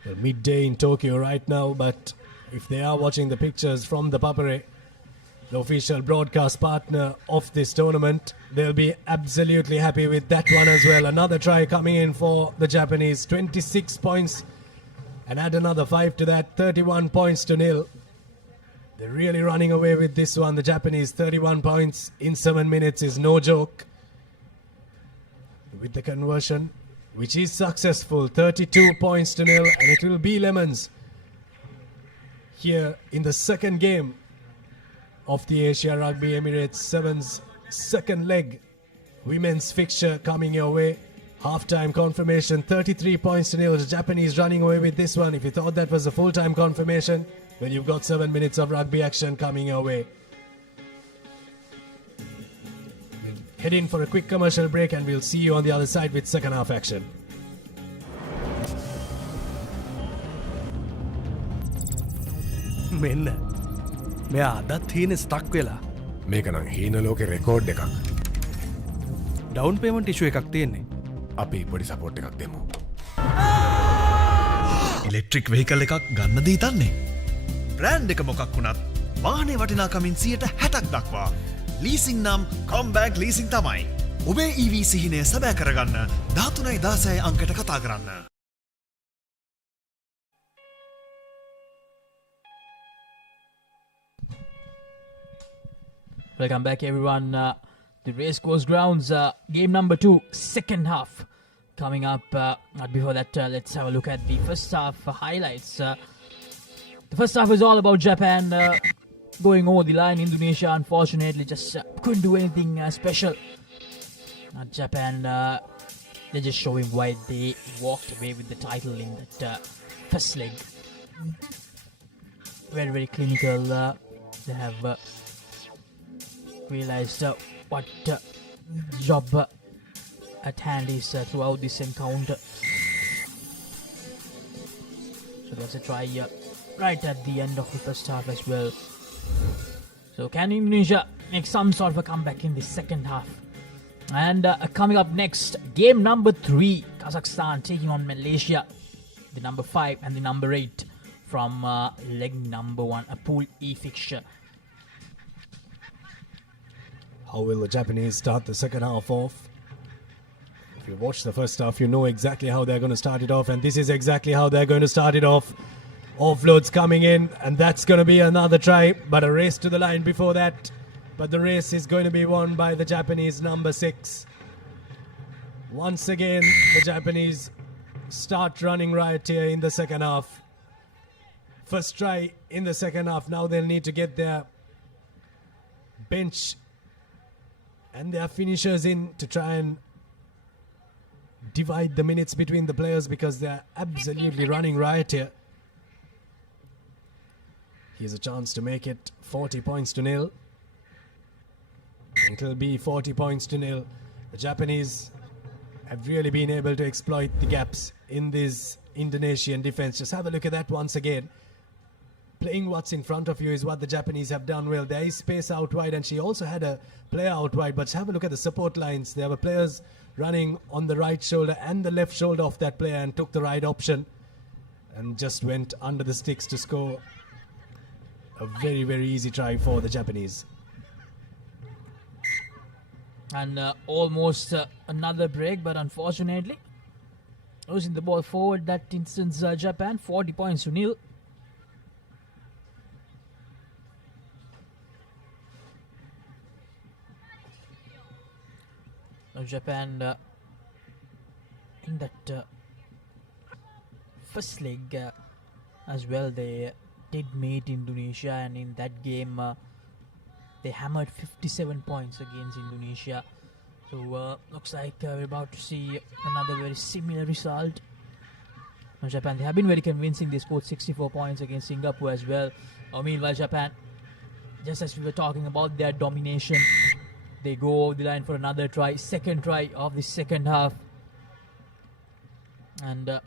Well, midday in Tokyo right now, but if they are watching the pictures from the Papare, the official broadcast partner of this tournament, they'll be absolutely happy with that one as well. Another try coming in for the Japanese. 26 points and add another 5 to that. 31 points to nil. They're really running away with this one. The Japanese, 31 points in 7 minutes is no joke. With the conversion, which is successful, 32 points to nil, and it will be lemons here in the second game of the Asia Rugby Emirates Sevens second leg women's fixture coming your way. Half-time confirmation, 33 points to nil. The Japanese running away with this one. If you thought that was a full-time confirmation, well, you've got 7 minutes of rugby action coming your way. head in for a quick commercial break and we'll see you on the other side with second half action. මෙන්න මෙයා අදත් හීන stuck වෙලා මේකනම් හීන ලෝකෙ record එකක්. Down payment ඉෂුව එකක් තියෙන්නේ. අපි පොඩි සපෝට් එකක් දෙමු. ඉලෙක්ට්‍රික් වෙහිකල් එකක් ගන්න දීතන්නේ. බ්‍රෑන්ඩ් එක මොකක් වුණත් වාහනේ වටිනාකමින් 60ක් දක්වා. ලීසිං නම් කොම්බෑග් ලීසිං තමයි. ඔබේ EV සිහිනය සැබෑ කරගන්න 13.16 අංකට කතා කරන්න. Welcome back, everyone. The Racecourse grounds, game number 2, second half coming up. But before that, let's have a look at the first half highlights. The first half is all about Japan going over the line. Indonesia, unfortunately, just couldn't do anything special. Japan, they're just showing why they walked away with the title in that first leg. Very, very clinical. They have realized what job at hand is throughout this encounter. So there's a try right at the end of the first half as well. So can Indonesia make some sort of a comeback in the second half? And coming up next, game number 3, Kazakhstan taking on Malaysia, the number 5 and the number 8 from leg number 1, a Pool E fixture. How will the Japanese start the second half off? If you watch the first half, you know exactly how they're going to start it off, and this is exactly how they're going to start it off. Offloads coming in, and that's going to be another try, but a race to the line before that. But the race is going to be won by the Japanese number 6. Once again, the Japanese start running riot here in the second half. First try in the second half. Now they'll need to get their bench and their finishers in to try and divide the minutes between the players because they're absolutely running riot here. Here's a chance to make it 40 points to nil. It'll be 40 points to nil. The Japanese have really been able to exploit the gaps in this Indonesian defense. Just have a look at that once again. Playing what's in front of you is what the Japanese have done well. There is space out wide, and she also had a player out wide, but have a look at the support lines. There were players running on the right shoulder and the left shoulder of that player and took the right option and just went under the sticks to score a very, very easy try for the Japanese. And almost another break, but unfortunately losing the ball forward. That instance, Japan 40 points to nil. Japan in that first leg as well, they did meet Indonesia, and in that game they hammered 57 points against Indonesia. So looks like we're about to see another very similar result. Japan, they have been very convincing. They scored 64 points against Singapore as well. Meanwhile, Japan, just as we were talking about their domination, they go over the line for another try, second try of the second half. And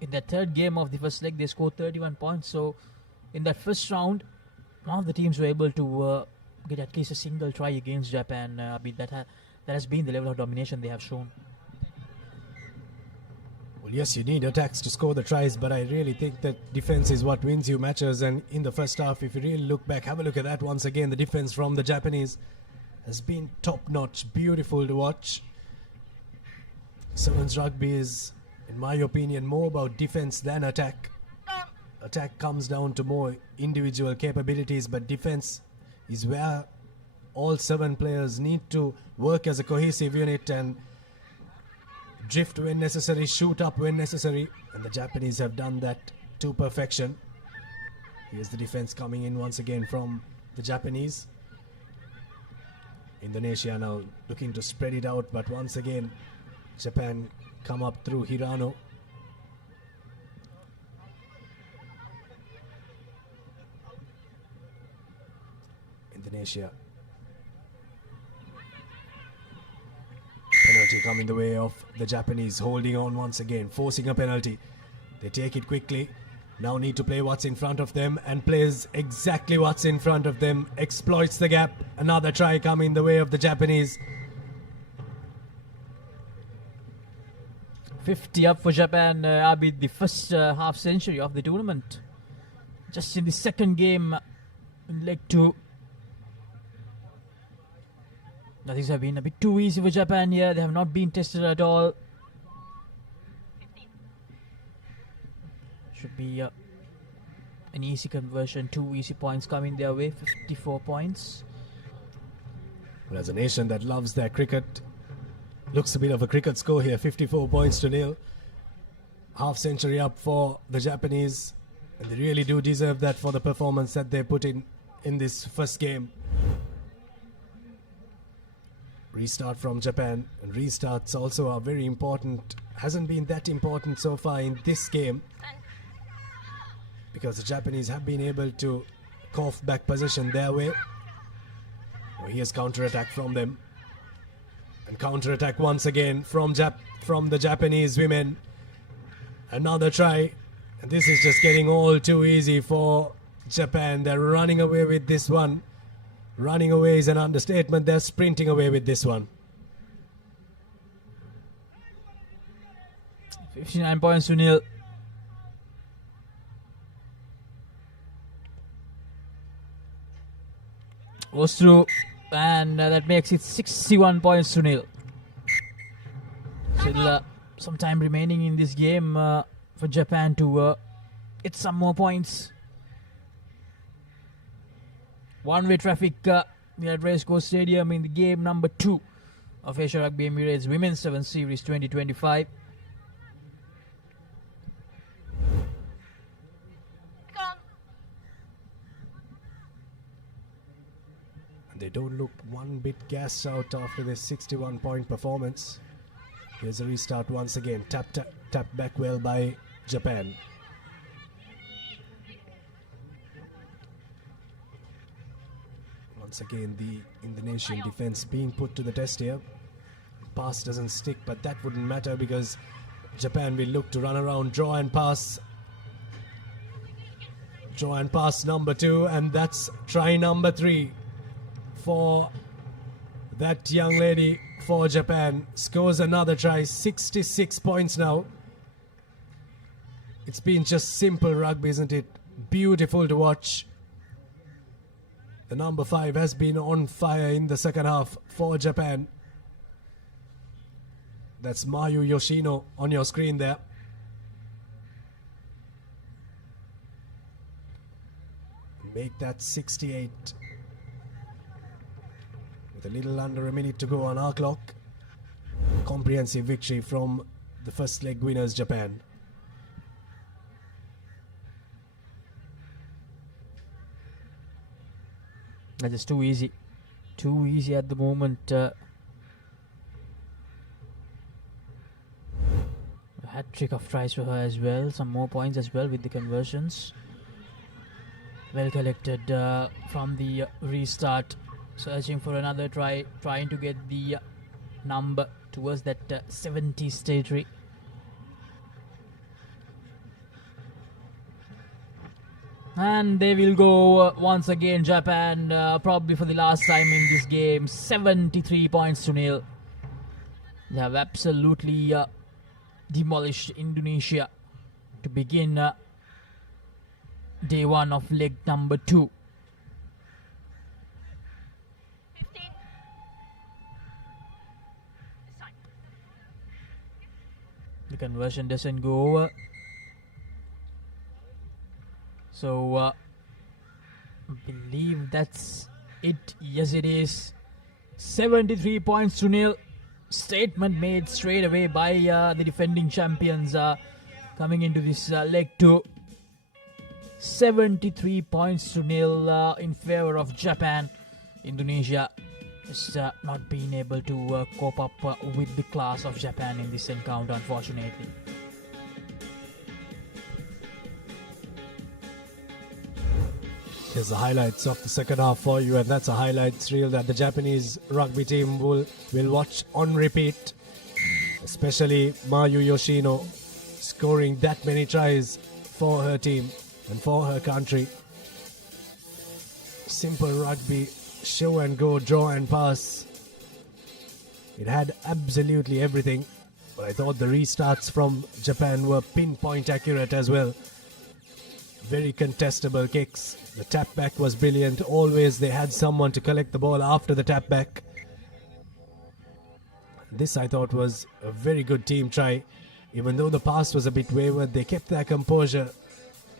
in the third game of the first leg, they scored 31 points. So in that first round, none of the teams were able to get at least a single try against Japan. That has been the level of domination they have shown. Well, yes, you need attacks to score the tries, but I really think that defense is what wins you matches. And in the first half, if you really look back, have a look at that once again. The defense from the Japanese has been top-notch, beautiful to watch. Sevens rugby is, in my opinion, more about defense than attack. Attack comes down to more individual capabilities, but defense is where all 7 players need to work as a cohesive unit and drift when necessary, shoot up when necessary, and the Japanese have done that to perfection. Here's the defense coming in once again from the Japanese. Indonesia now looking to spread it out, but once again Japan come up through Hirano. Indonesia come in the way of the Japanese, holding on once again, forcing a penalty. They take it quickly. Now need to play what's in front of them, and plays exactly what's in front of them. Exploits the gap. Another try coming in the way of the Japanese. 50 up for Japan, Abid, the first half century of the tournament. Just in the second game, in leg 2. Things have been a bit too easy for Japan here. They have not been tested at all. Should be an easy conversion. 2 easy points coming their way. 54 points. Well, as a nation that loves their cricket, looks a bit of a cricket score here. 54 points to nil. Half century up for the Japanese. And they really do deserve that for the performance that they put in this first game. Restart from Japan, and restarts also are very important. Hasn't been that important so far in this game, because the Japanese have been able to cough back possession their way. Oh, here's counter-attack from them, and counter-attack once again from the Japanese women. Another try, and this is just getting all too easy for Japan. They're running away with this one. Running away is an understatement. They're sprinting away with this one. 59 points to nil. Goes through, and that makes it 61 points to nil. Still some time remaining in this game for Japan to get some more points. One-way traffic here at Racecourse Stadium in the game number 2 of Asia Rugby Emirates Women's 7 Series 2025. And they don't look one bit gassed out after this 61-point performance. Here's a restart once again. Tapped back well by Japan. Once again, the Indonesian defense being put to the test here. Pass doesn't stick, but that wouldn't matter because Japan will look to run around, draw and pass. Draw and pass number 2, and that's try number 3 for that young lady for Japan. Scores another try, 66 points now. It's been just simple rugby, isn't it? Beautiful to watch. The number 5 has been on fire in the second half for Japan. That's Mayu Yoshino on your screen there. Make that 68. With a little under a minute to go on our clock. Comprehensive victory from the first leg winners, Japan. That is too easy. Too easy at the moment. A hat-trick of tries for her as well. Some more points as well with the conversions. Well collected from the restart. Searching for another try. Trying to get the number towards that 70s territory. And they will go once again, Japan, probably for the last time in this game. 73 points to nil. They have absolutely demolished Indonesia to begin day 1 of leg number 2. The conversion doesn't go over. So, I believe that's it. Yes, it is. 73 points to nil. Statement made straight away by the defending champions coming into this leg 2. 73 points to nil in favor of Japan. Indonesia just not being able to cope up with the class of Japan in this encounter, unfortunately. Here's the highlights of the second half for you, and that's a highlights reel that the Japanese rugby team will watch on repeat. especially Mayu Yoshino scoring that many tries for her team and for her country. Simple rugby, show and go, draw and pass. It had absolutely everything, but I thought the restarts from Japan were pinpoint accurate as well. Very contestable kicks. The tap back was brilliant. Always they had someone to collect the ball after the tap back. This I thought was a very good team try. Even though the pass was a bit wayward, they kept their composure,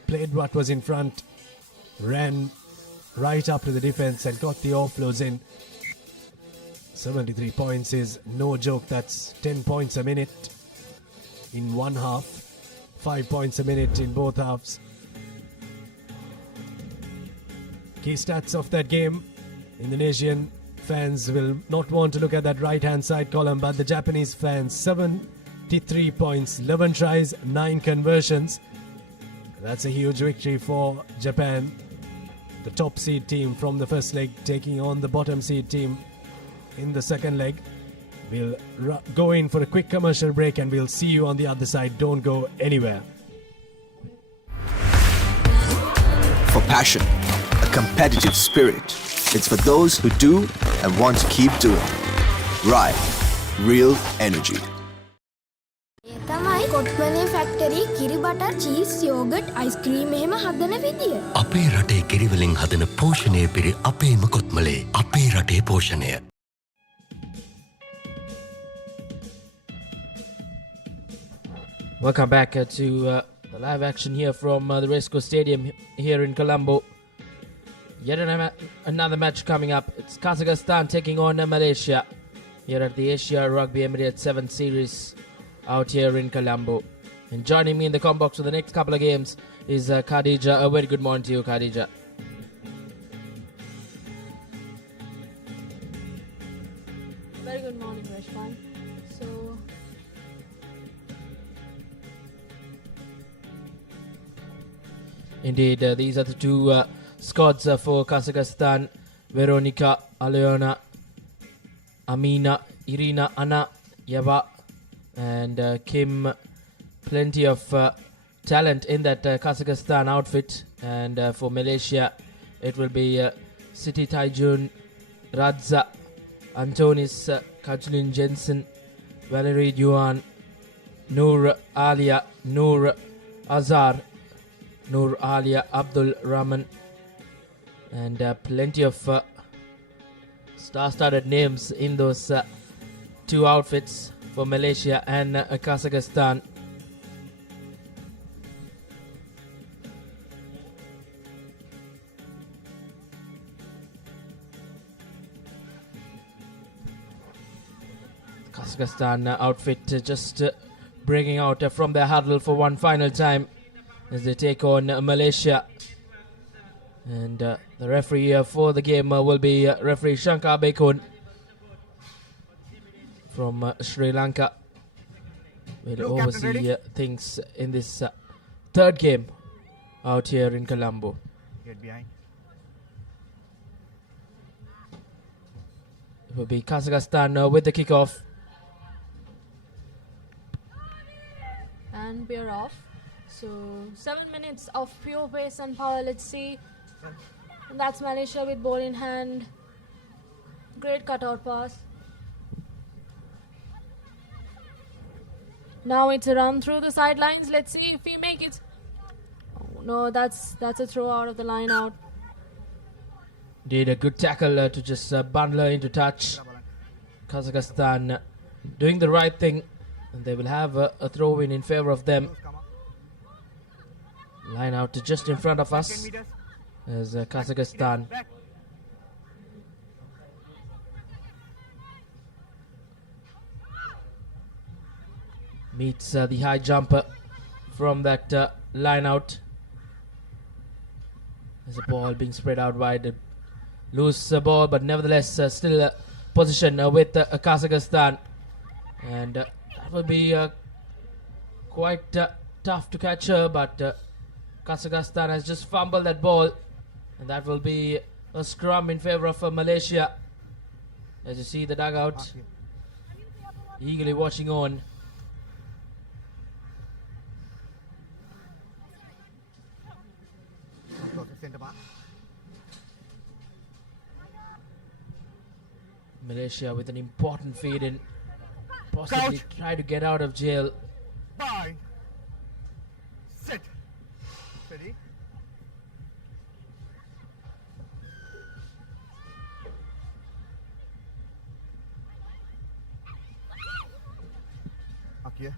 played what was in front, ran right up to the defense and got the offloads in. 73 points is no joke. That's 10 points a minute in one half, 5 points a minute in both halves. Key stats of that game. Indonesian fans will not want to look at that right hand side column, but the Japanese fans, 73 points, 11 tries, 9 conversions. That's a huge victory for Japan. The top seed team from the first leg taking on the bottom seed team in the second leg. We'll go in for a quick commercial break and we'll see you on the other side. Don't go anywhere. For passion, a competitive spirit. It's for those who do and want to keep doing. Right, real energy. තමයි කොට්මලේ factory කිරි butter cheese yoghurt ice cream එහෙම හදන විදිය. අපේ රටේ කිරිවලින් හදන පෝෂණය පිරි අපේම කොත්මලේ අපේ රටේ පෝෂණය. Welcome back to the live action here from the Racecourse Stadium here in Colombo. Yet another match coming up. It's Kazakhstan taking on Malaysia here at the Asia Rugby Emirates 7 Series out here in Colombo. And joining me in the com box for the next couple of games is Khadija. A very good morning to you, Khadija. Very good morning, Rashman. So, Indeed, these are the two squads for Kazakhstan. Veronica, Aleona, Amina, Irina, Anna, Yeva, and Kim. Plenty of talent in that Kazakhstan outfit. And for Malaysia, it will be Siti Taijun, Radza, Antonis, Kajlin Jensen, Valerie Yuan, Noor Alia, Noor Azhar, Noor Alia, Abdul Rahman, and plenty of star-studded names in those two outfits for Malaysia and Kazakhstan. Kazakhstan outfit just breaking out from their huddle for one final time as they take on Malaysia. And the referee for the game will be referee Shankar Bekun from Sri Lanka. Will oversee things in this third game out here in Colombo. Get behind. It will be Kazakhstan with the kickoff. and we're off. So 7 minutes of pure pace and power. Let's see. And that's Malaysia with ball in hand. Great cutout pass. Now it's a run through the sidelines. Let's see if we make it. Oh, no, that's a throw out of the line out. Did a good tackle to just bundle her into touch. Kazakhstan doing the right thing, and they will have a throw in favor of them. Line out to just in front of us as Kazakhstan meets the high jumper from that line out. There's a ball being spread out wide. Loose ball, but nevertheless still position with Kazakhstan. And that will be quite tough to catch her, but Kazakhstan has just fumbled that ball. And that will be a scrum in favor of Malaysia. As you see the dugout eagerly watching on Malaysia with an important feed in. Possibly try to get out of jail. Bind. Sit. Steady. Okay.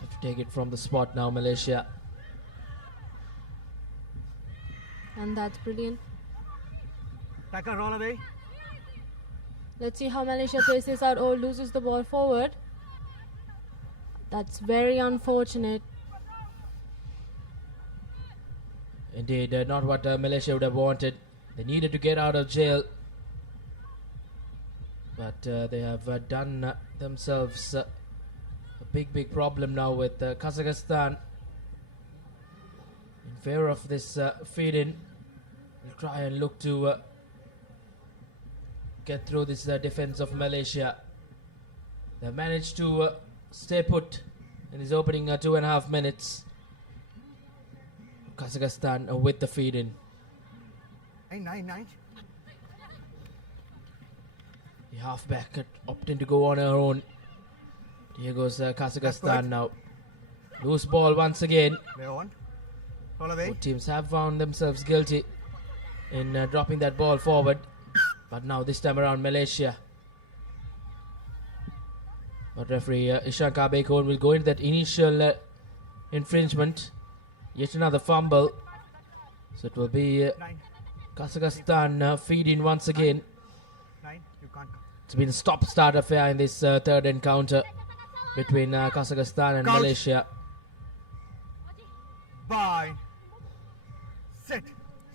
Have to take it from the spot now, Malaysia. And that's brilliant. Tackle roll away. Let's see how Malaysia plays this out. Oh, loses the ball forward. That's very unfortunate. Indeed, not what Malaysia would have wanted. They needed to get out of jail. But they have done themselves a big problem now with Kazakhstan in favor of this feed-in. We'll try and look to get through this defense of Malaysia. They managed to stay put in his opening 2.5 minutes. Kazakhstan with the feed-in. 9. The halfback opting to go on her own. Here goes Kazakhstan now. Loose ball once again. Both teams have found themselves guilty in dropping that ball forward. But now this time around Malaysia. But referee Ishanka Bekon will go into that initial infringement. Yet another fumble. So it will be Kazakhstan feed-in once again. 9. You can't. It's been a stop-start affair in this third encounter between Kazakhstan and Malaysia. Bind. Sit.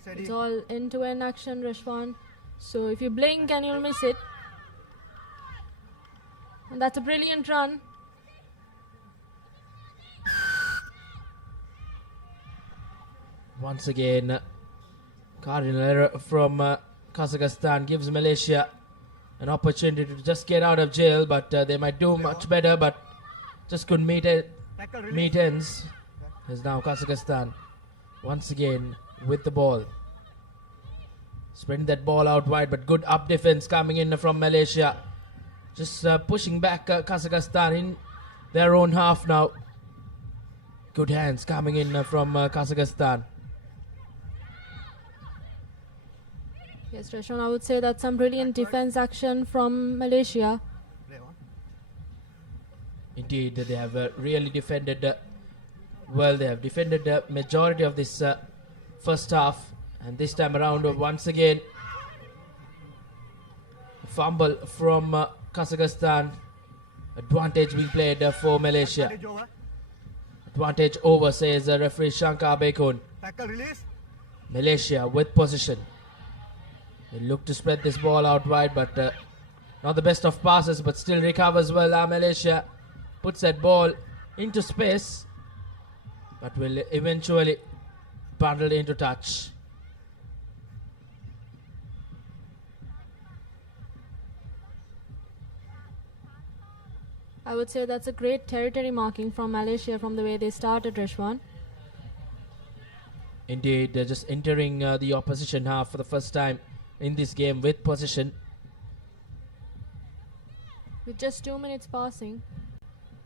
Steady. It's all end-to-end action, Rashwan. So if you blink and you'll miss it. And that's a brilliant run. Once again, cardinal error from Kazakhstan gives Malaysia an opportunity to just get out of jail, but they might do much better, but just couldn't meet ends. As now Kazakhstan once again with the ball. Spreading that ball out wide, but good up defense coming in from Malaysia. Just pushing back Kazakhstan in their own half now. Good hands coming in from Kazakhstan. Yes, Rashwan, I would say that's some brilliant defense action from Malaysia. Indeed, they have really defended well. They have defended the majority of this first half. And this time around, once again, fumble from Kazakhstan. Advantage being played for Malaysia. Advantage over, says referee Shankar Bekun. Malaysia with possession. They look to spread this ball out wide, but not the best of passes, but still recovers well. Malaysia puts that ball into space, but will eventually bundle into touch. I would say that's a great territory marking from Malaysia from the way they started, Rashwan. Indeed, they're just entering the opposition half for the first time in this game with possession. With just 2 minutes passing,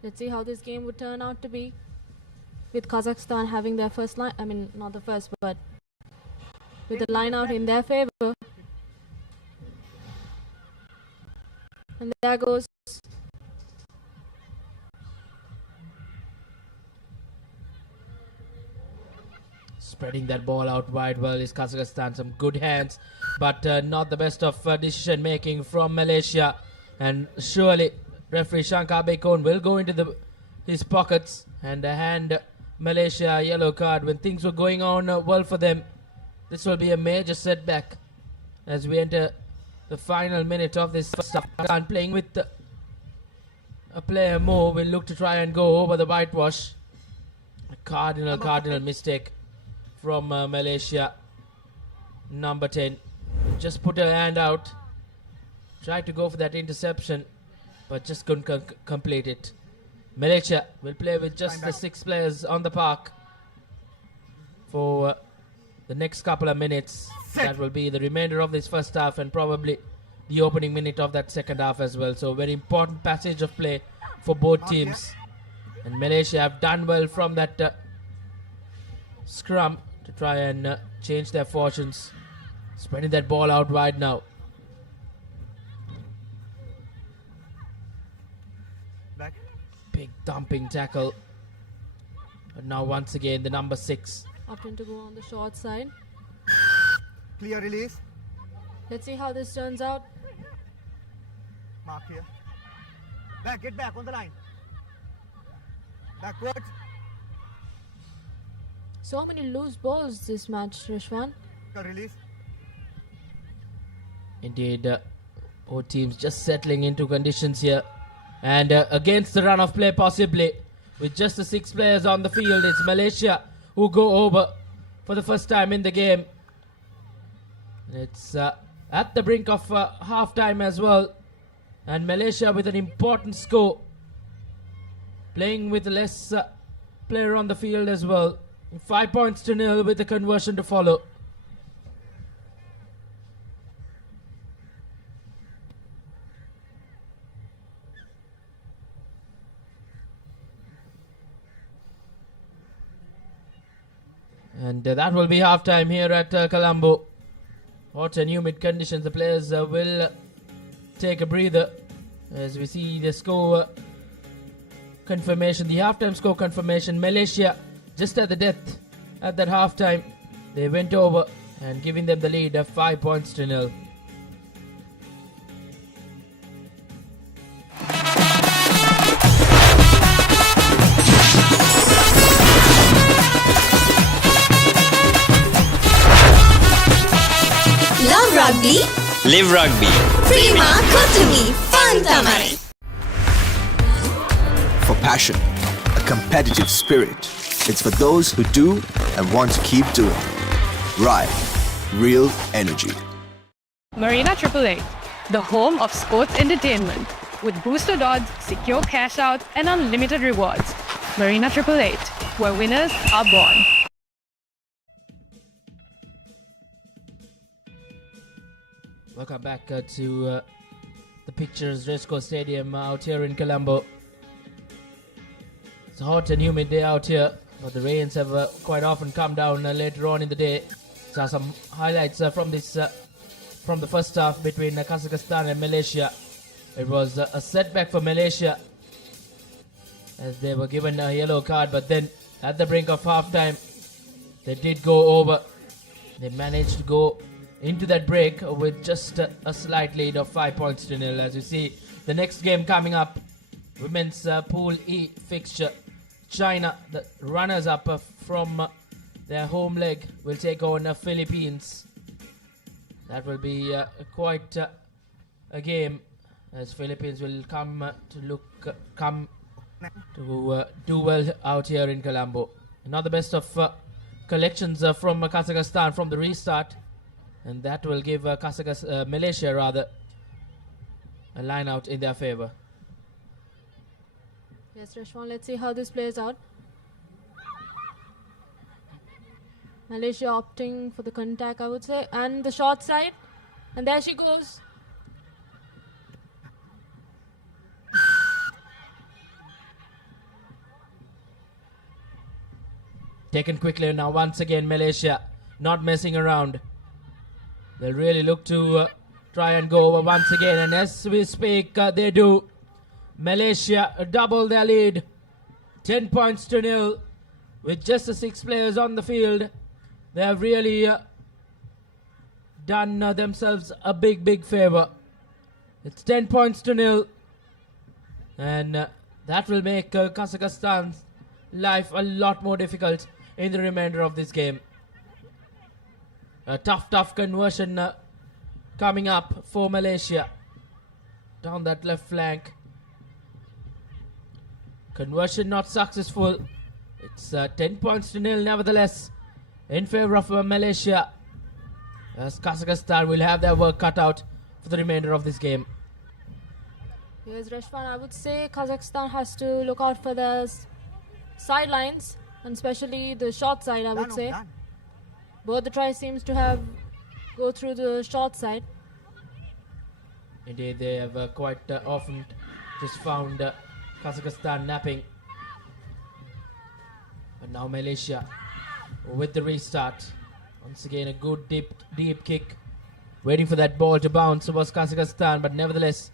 let's see how this game would turn out to be. With Kazakhstan having their first line, I mean, not the first, but with the line out in their favor. And there goes spreading that ball out wide well is Kazakhstan. Some good hands, but not the best of decision making from Malaysia. And surely referee Shankar Bekon will go into his pockets and hand Malaysia a yellow card when things were going on well for them. This will be a major setback as we enter the final minute of this first half. Playing with a player more will look to try and go over the whitewash. A cardinal mistake from Malaysia. Number 10 just put her hand out, tried to go for that interception, but just couldn't complete it. Malaysia will play with just the 6 players on the park. for the next couple of minutes. That will be the remainder of this first half and probably the opening minute of that second half as well. So very important passage of play for both teams. And Malaysia have done well from that scrum to try and change their fortunes. Spreading that ball out wide now. Back. Big thumping tackle. But now once again the number 6. Opting to go on the short side. Clear release. Let's see how this turns out. Mark here. Back, get back on the line. Backwards. So many loose balls this match, Rishwan. Release. Indeed, both teams just settling into conditions here. And against the run of play possibly, with just the 6 players on the field, it's Malaysia who go over for the first time in the game. It's at the brink of half-time as well. And Malaysia with an important score. Playing with less player on the field as well. 5 points to nil with the conversion to follow. And that will be half-time here at Colombo. Hot and humid conditions. The players will take a breather as we see the score confirmation, the half-time score confirmation. Malaysia just at the death at that half-time. They went over and giving them the lead of 5 points to nil. Love rugby. Live rugby. Prima Kotumi Fantamari. For passion, a competitive spirit. It's for those who do and want to keep doing. Ride. Real energy. Marina 888, the home of sports entertainment. With boosted odds, secure cash out, and unlimited rewards. Marina 888, where winners are born. Welcome back to the pictures, Racecourse Stadium out here in Colombo. It's a hot and humid day out here, but the rains have quite often come down later on in the day. So some highlights from this, from the first half between Kazakhstan and Malaysia. It was a setback for Malaysia as they were given a yellow card, but then at the brink of half-time, they did go over. They managed to go into that break with just a slight lead of 5 points to nil. As you see, the next game coming up, women's Pool E fixture. China, the runners-up from their home leg, will take on the Philippines. That will be quite a game, as Philippines will come to do well out here in Colombo. Another best of collections from Kazakhstan from the restart. And that will give Malaysia rather a line out in their favor. Yes, Rashwan, let's see how this plays out. Malaysia opting for the contact, I would say, and the short side. And there she goes. Taken quickly now once again, Malaysia not messing around. They'll really look to try and go over once again, and as we speak, they do. Malaysia double their lead, 10 points to nil, with just the 6 players on the field. They have really done themselves a big favor. It's 10 points to nil, and that will make Kazakhstan's life a lot more difficult in the remainder of this game. A tough conversion coming up for Malaysia down that left flank. Conversion not successful. It's 10 points to nil nevertheless in favor of Malaysia, as Kazakhstan will have their work cut out for the remainder of this game. Yes, Rashwan, I would say Kazakhstan has to look out for the sidelines, and especially the short side, I would say. Both the tries seems to have go through the short side. Indeed, they have quite often just found Kazakhstan napping. But now Malaysia with the restart. Once again, a good deep kick. Waiting for that ball to bounce was Kazakhstan, but nevertheless,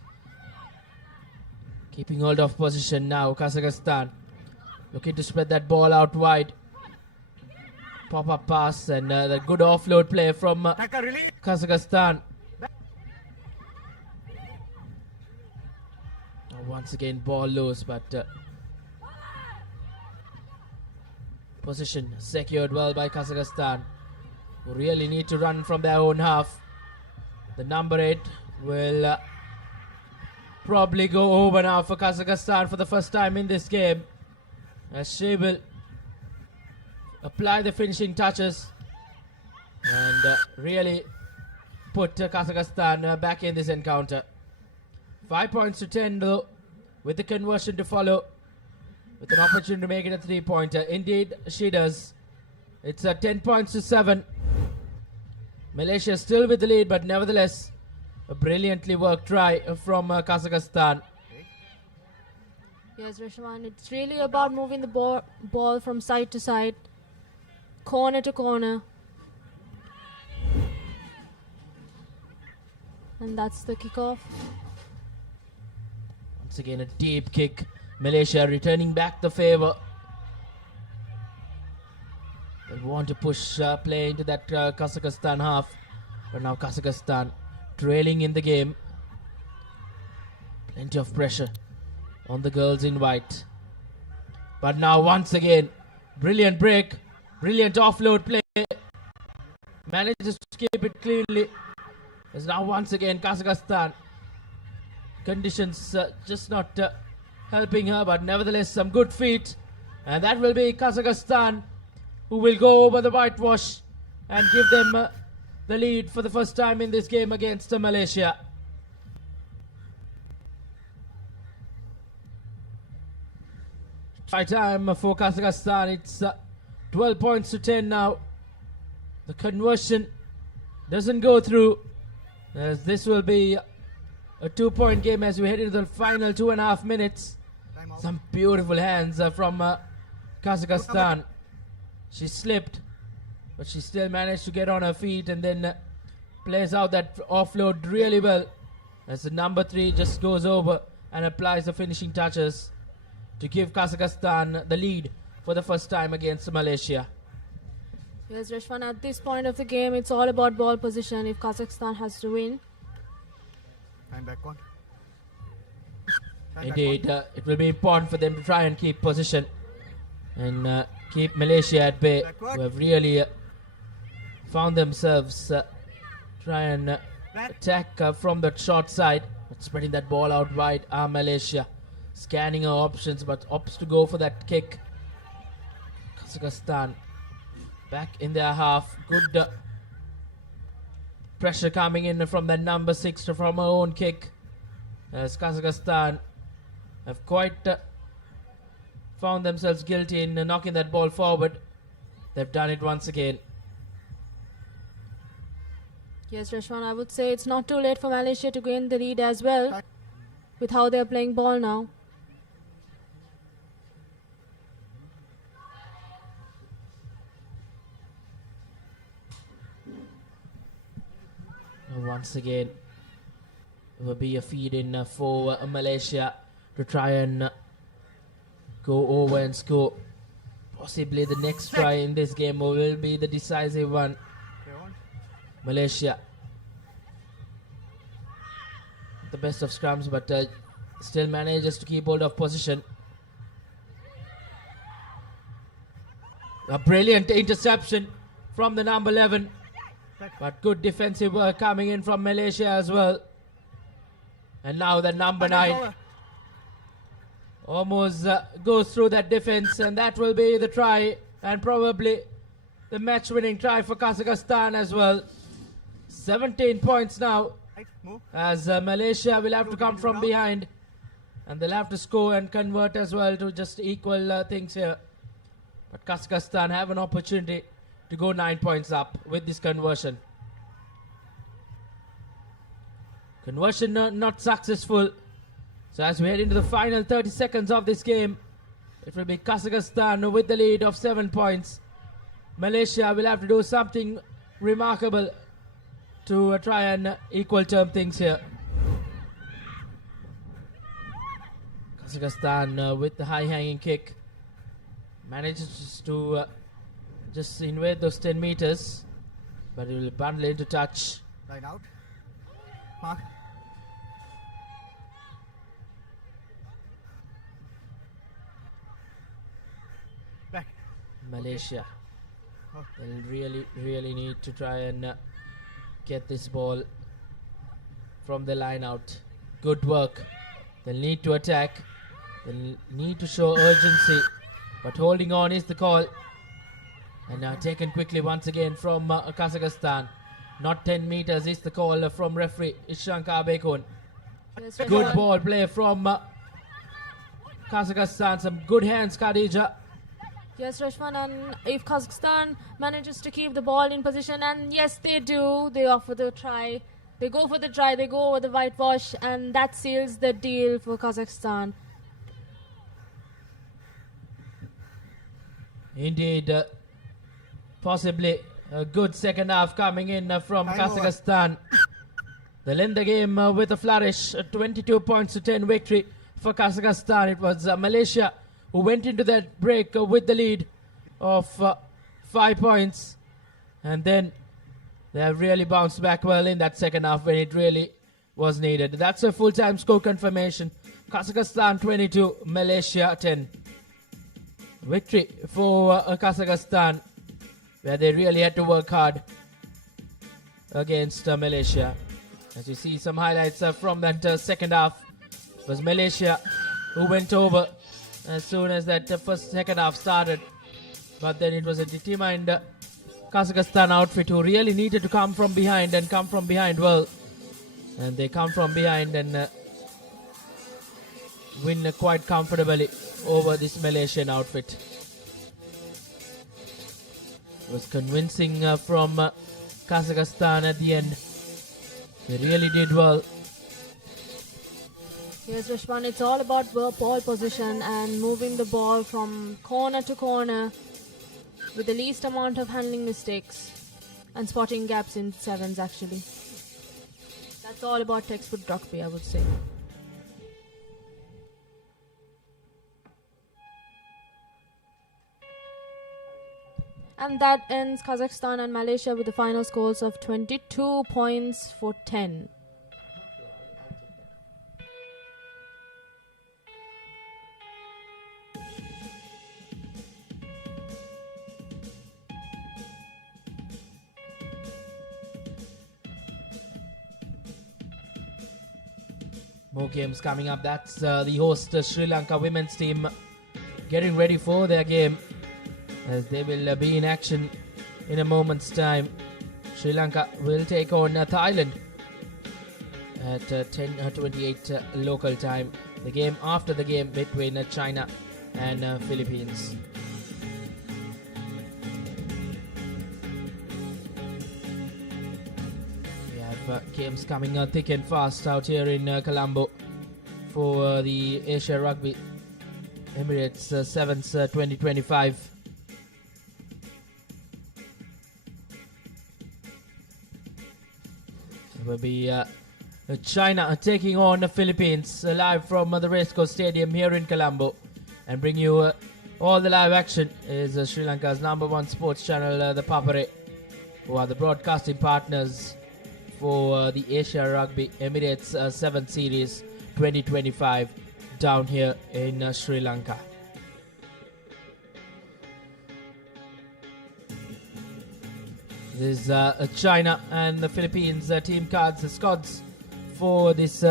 keeping hold of position now, Kazakhstan. Looking to spread that ball out wide. Pop-up pass and the good offload play from Kazakhstan. Once again, ball loose, but position secured well by Kazakhstan, who really need to run from their own half. The number 8 will probably go over now for Kazakhstan for the first time in this game, as she will apply the finishing touches and really put Kazakhstan back in this encounter. 5 points to 10 though, with the conversion to follow, with an opportunity to make it a 3-pointer. Indeed, she does. It's 10 points to 7. Malaysia still with the lead, but nevertheless, a brilliantly worked try from Kazakhstan. Yes, Rishwan, it's really about moving the ball from side to side, corner to corner. And that's the kickoff. Once again, a deep kick. Malaysia returning back the favor. They want to push play into that Kazakhstan half. But now Kazakhstan trailing in the game. Plenty of pressure on the girls in white. But now once again, brilliant break. Brilliant offload play. Manages to keep it cleanly. It's now once again Kazakhstan. Conditions just not helping her, but nevertheless some good feet. And that will be Kazakhstan, who will go over the whitewash and give them the lead for the first time in this game against Malaysia. Try time for Kazakhstan. It's 12 points to 10 now. The conversion doesn't go through, as this will be a 2-point game as we head into the final 2.5 minutes. Some beautiful hands from Kazakhstan. She slipped, but she still managed to get on her feet and then plays out that offload really well, as the number 3 just goes over and applies the finishing touches to give Kazakhstan the lead for the first time against Malaysia. Yes, Rishwan, at this point of the game, it's all about ball position if Kazakhstan has to win. Time back one. Indeed, it will be important for them to try and keep position and keep Malaysia at bay, who have really found themselves try and attack from the short side, but spreading that ball out wide are Malaysia. Scanning her options, but opts to go for that kick. Kazakhstan back in their half. Good pressure coming in from that number 6 from her own kick, as Kazakhstan have quite found themselves guilty in knocking that ball forward. They've done it once again. Yes, Rishwan, I would say it's not too late for Malaysia to gain the lead as well, with how they're playing ball now. Once again, it will be a feed in for Malaysia to try and go over and score. Possibly the next try in this game will be the decisive one. Malaysia, the best of scrums, but still manages to keep hold of position. A brilliant interception from the number 11. But good defensive work coming in from Malaysia as well. And now the number 9 almost goes through that defense, and that will be the try, and probably the match-winning try for Kazakhstan as well. 17 points now, as Malaysia will have to come from behind, and they'll have to score and convert as well to just equal things here. But Kazakhstan have an opportunity to go 9 points up with this conversion. Conversion not successful. So as we head into the final 30 seconds of this game, it will be Kazakhstan with the lead of 7 points. Malaysia will have to do something remarkable to try and equal term things here. Kazakhstan with the high hanging kick manages to just invade those 10 meters, but it will bundle into touch. Line out. Mark. Back. Malaysia. They'll really need to try and get this ball from the line out. Good work. They'll need to attack. They'll need to show urgency. But holding on is the call. And now taken quickly once again from Kazakhstan. Not 10 meters is the call from referee Ishankar Bekun. Good ball play from Kazakhstan. Some good hands, Khadija. Yes, Rashman, and if Kazakhstan manages to keep the ball in position, and yes, they do, they offer the try. They go for the try, they go over the whitewash, and that seals the deal for Kazakhstan. Indeed, possibly a good second half coming in from Kazakhstan. They'll end the game with a flourish, a 22 points to 10 victory for Kazakhstan. It was Malaysia who went into that break with the lead of 5 points, and then they have really bounced back well in that second half when it really was needed. That's a full-time score confirmation. Kazakhstan 22, Malaysia 10. Victory for Kazakhstan, where they really had to work hard against Malaysia. As you see some highlights from that second half, it was Malaysia who went over as soon as that second half started. But then it was a determined Kazakhstan outfit who really needed to come from behind and come from behind well. And they come from behind and win quite comfortably over this Malaysian outfit. It was convincing from Kazakhstan at the end. They really did well. Yes, Rashman, it's all about ball position and moving the ball from corner to corner with the least amount of handling mistakes and spotting gaps in sevens, actually. That's all about textbook rugby, I would say. And that ends Kazakhstan and Malaysia with the final scores of 22 points for 10. More games coming up. That's the host Sri Lanka women's team getting ready for their game, as they will be in action in a moment's time. Sri Lanka will take on Thailand at 10:28 local time. The game after the game between China and Philippines. Games coming thick and fast out here in Colombo for the Asia Rugby Emirates Sevens 2025. It will be China taking on the Philippines live from the Racecourse Stadium here in Colombo, and bring you all the live action is Sri Lanka's #1 sports channel, ThePapare, who are the broadcasting partners for the Asia Rugby Emirates 7 Series 2025 down here in Sri Lanka. This is China and the Philippines team cards, the squads for this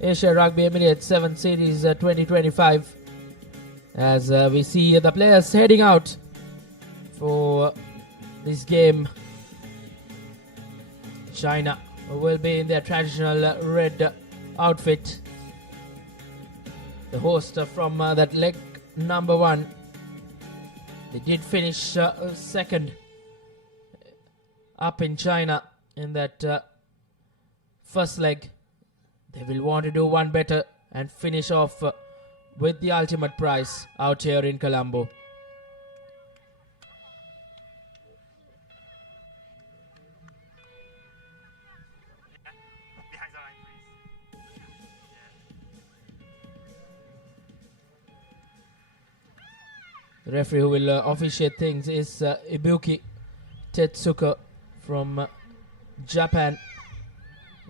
Asia Rugby Emirates 7 Series 2025. As we see the players heading out for this game. China will be in their traditional red outfit. The host from that leg #1. They did finish second up in China in that first leg. They will want to do one better and finish off with the ultimate prize out here in Colombo. The referee who will officiate things is Ibuki Tetsuka from Japan,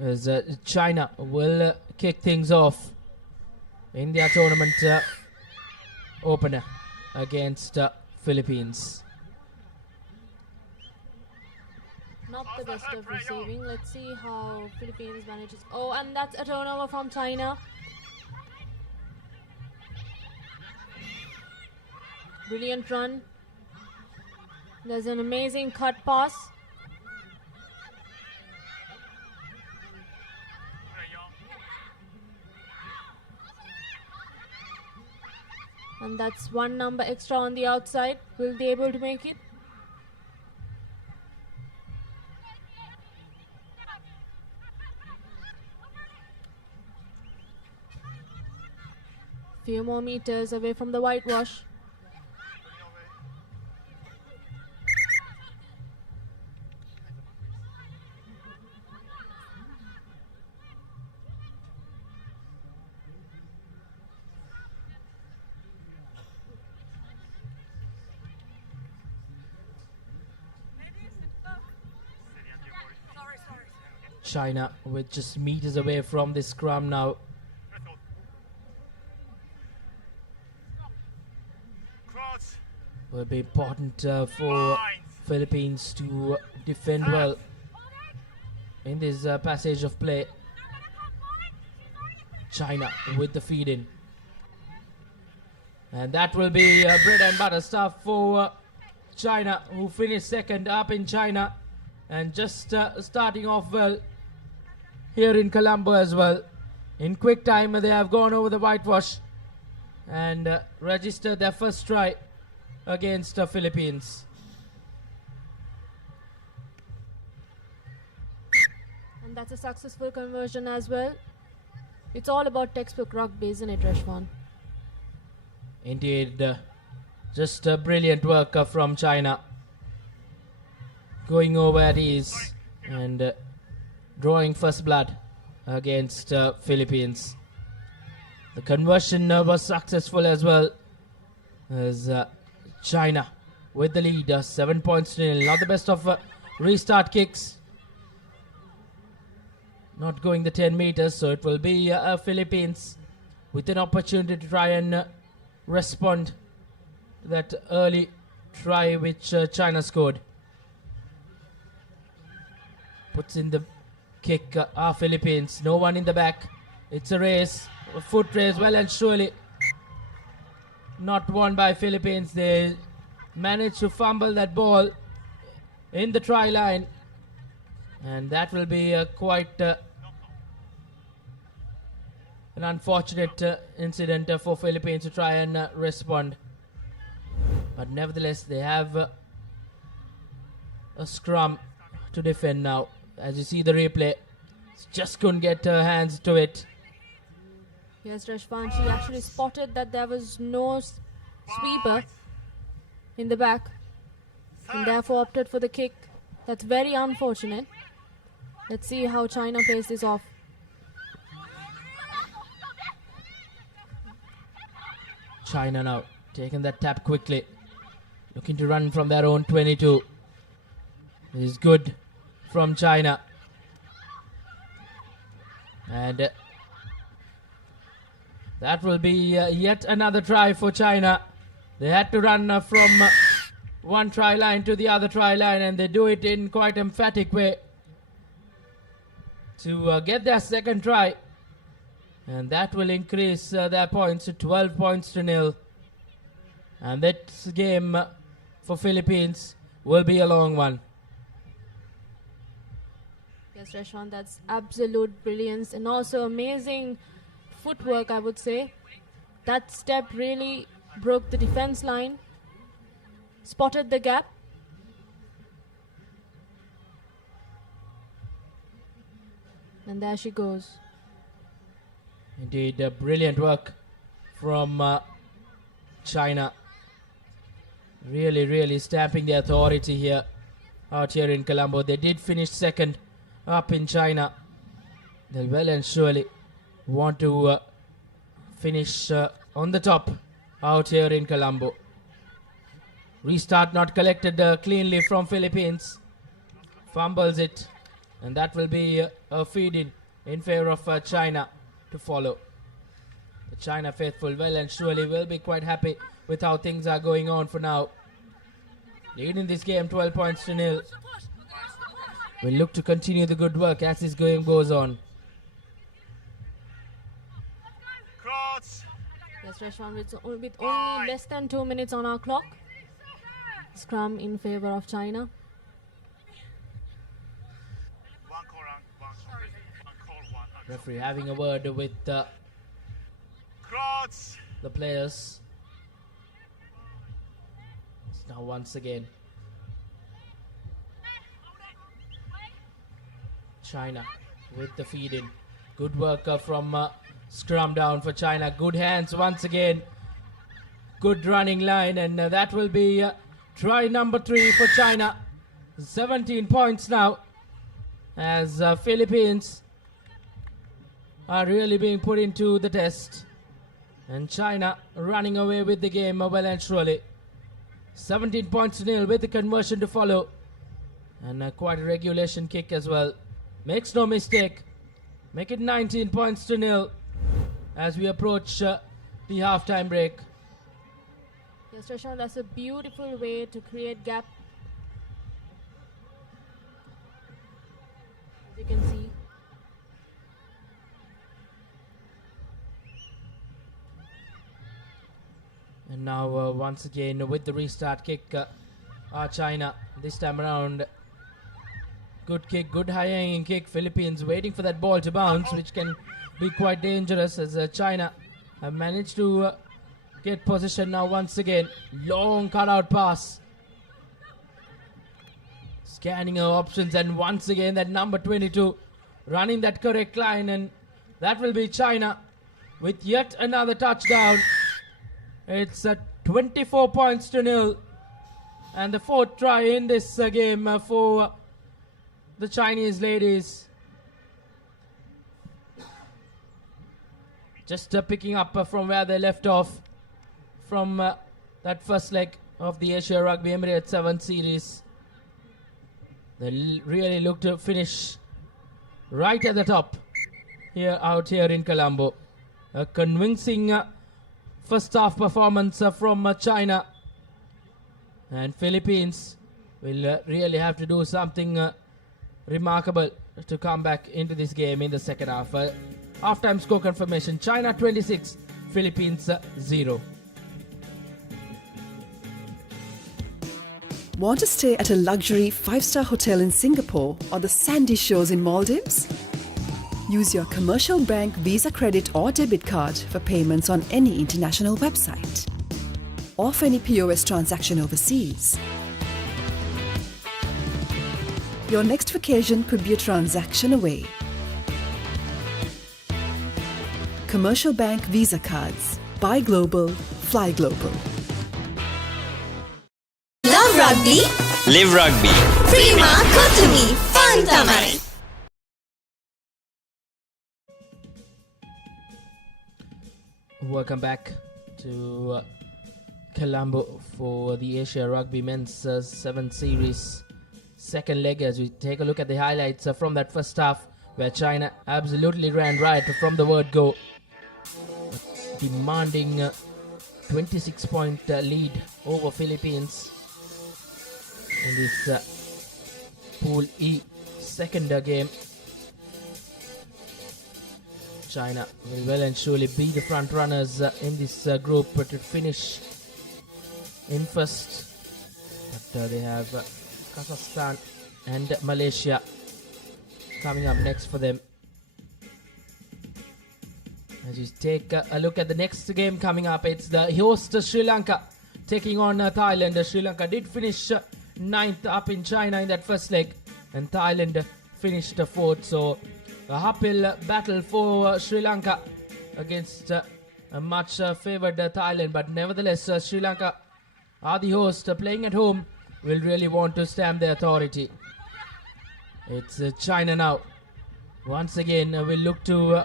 as China will kick things off in their tournament opener against Philippines. Not the best of receiving. Let's see how Philippines manages. Oh, and that's a turnover from China. Brilliant run. There's an amazing cut pass. And that's one number extra on the outside. Will they be able to make it? Few more meters away from the whitewash. China with just meters away from the scrum now. Will be important for Philippines to defend well in this passage of play. China with the feed in. And that will be bread and butter stuff for China, who finished second up in China and just starting off well here in Colombo as well. In quick time they have gone over the whitewash and registered their first try against the Philippines. And that's a successful conversion as well. It's all about textbook rugby, isn't it, Rashwan? Indeed, just brilliant work from China. Going over at ease and drawing first blood against Philippines. The conversion was successful as well, as China with the lead, 7 points to nil. Not the best of restart kicks. Not going the 10 meters, so it will be Philippines with an opportunity to try and respond to that early try which China scored. Puts in the kick, Philippines. No one in the back. It's a race, a foot race, well and surely not won by Philippines. They managed to fumble that ball in the try line, and that will be quite an unfortunate incident for Philippines to try and respond. But nevertheless, they have a scrum to defend now. As you see the replay, just couldn't get her hands to it. Yes, Rashwan, she actually spotted that there was no sweeper in the back and therefore opted for the kick. That's very unfortunate. Let's see how China plays this off. China now taking that tap quickly, looking to run from their own 22. This is good from China. And that will be yet another try for China. They had to run from one try line to the other try line, and they do it in quite emphatic way to get their second try. And that will increase their points to 12 points to nil. And this game for Philippines will be a long one. Yes, Rashwan, that's absolute brilliance and also amazing footwork, I would say. That step really broke the defense line, spotted the gap, And there she goes. Indeed, brilliant work from China. Really stamping the authority here out here in Colombo. They did finish second up in China. They well and surely want to finish on the top out here in Colombo. Restart not collected cleanly from Philippines. Fumbles it, and that will be a feed in favor of China to follow. The China faithful well and surely will be quite happy with how things are going on for now. Leading this game 12 points to nil. We'll look to continue the good work as this game goes on. Yes, Rashwan, with only less than 2 minutes on our clock. Scrum in favor of China. Referee having a word with the players. Now once again, China with the feed in. Good work from scrum down for China. Good hands once again. Good running line, and that will be try number 3 for China. 17 points now as Philippines are really being put into the test, and China running away with the game well and surely. 17 points to nil with the conversion to follow, and quite a regulation kick as well. Makes no mistake. Make it 19 points to nil as we approach the halftime break. Yes, Rashwan, that's a beautiful way to create gap. As you can see. And now once again with the restart kick, China this time around. Good kick, good high hanging kick. Philippines waiting for that ball to bounce, which can be quite dangerous as China have managed to get position now once again. Long cutout pass. Scanning our options, and once again that number 22 running that correct line, and that will be China with yet another touchdown. It's 24 points to nil, and the 4th try in this game for the Chinese ladies. Just picking up from where they left off from that first leg of the Asia Rugby Emirates 7 series. They really look to finish right at the top here out here in Colombo. A convincing first half performance from China, and Philippines will really have to do something remarkable to come back into this game in the second half. Halftime score confirmation: China 26, Philippines 0. Want to stay at a luxury 5-star hotel in Singapore or the sandy shores in Maldives? Use your commercial bank Visa credit or debit card for payments on any international website or for any POS transaction overseas. Your next vacation could be a transaction away. Commercial bank Visa cards. Buy global, fly global. Love rugby. Live rugby. Prima Kotumi Fantamari. Welcome back to Colombo for the Asia Rugby Men's 7 series second leg, as we take a look at the highlights from that first half, where China absolutely ran riot from the word go, demanding 26-point lead over Philippines in this Pool E second game. China will well and surely be the front runners in this group to finish in first. But they have Kazakhstan and Malaysia coming up next for them. As you take a look at the next game coming up, it's the host Sri Lanka taking on Thailand. Sri Lanka did finish 9th up in China in that first leg, and Thailand finished 4th. So A uphill battle for Sri Lanka against a much favoured Thailand, but nevertheless Sri Lanka are the host, playing at home, will really want to stamp their authority. It's China now. Once again, will look to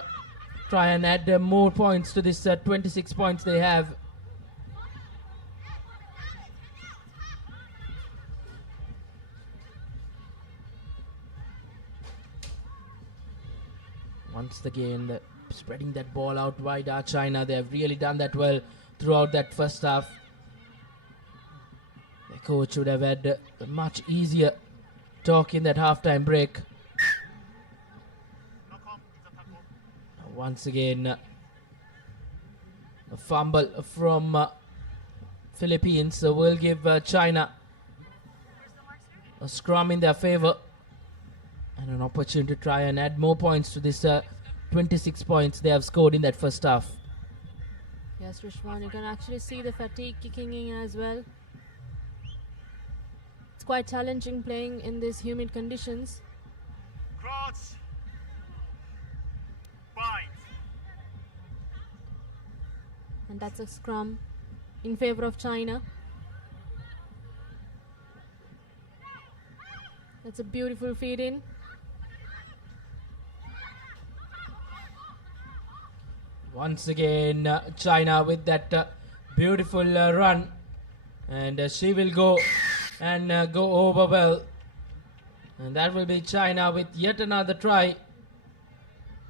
try and add more points to this 26 points they have. Once again, spreading that ball out wide are China. They have really done that well throughout that first half. The coach would have had a much easier talk in that halftime break. Once again, a fumble from Philippines will give China a scrum in their favor and an opportunity to try and add more points to this 26 points they have scored in that first half. Yes, Rishwan, you can actually see the fatigue kicking in as well. It's quite challenging playing in these humid conditions. Cross. Bind. And that's a scrum in favor of China. That's a beautiful feed in. Once again, China with that beautiful run, and she will go and go over well, and that will be China with yet another try.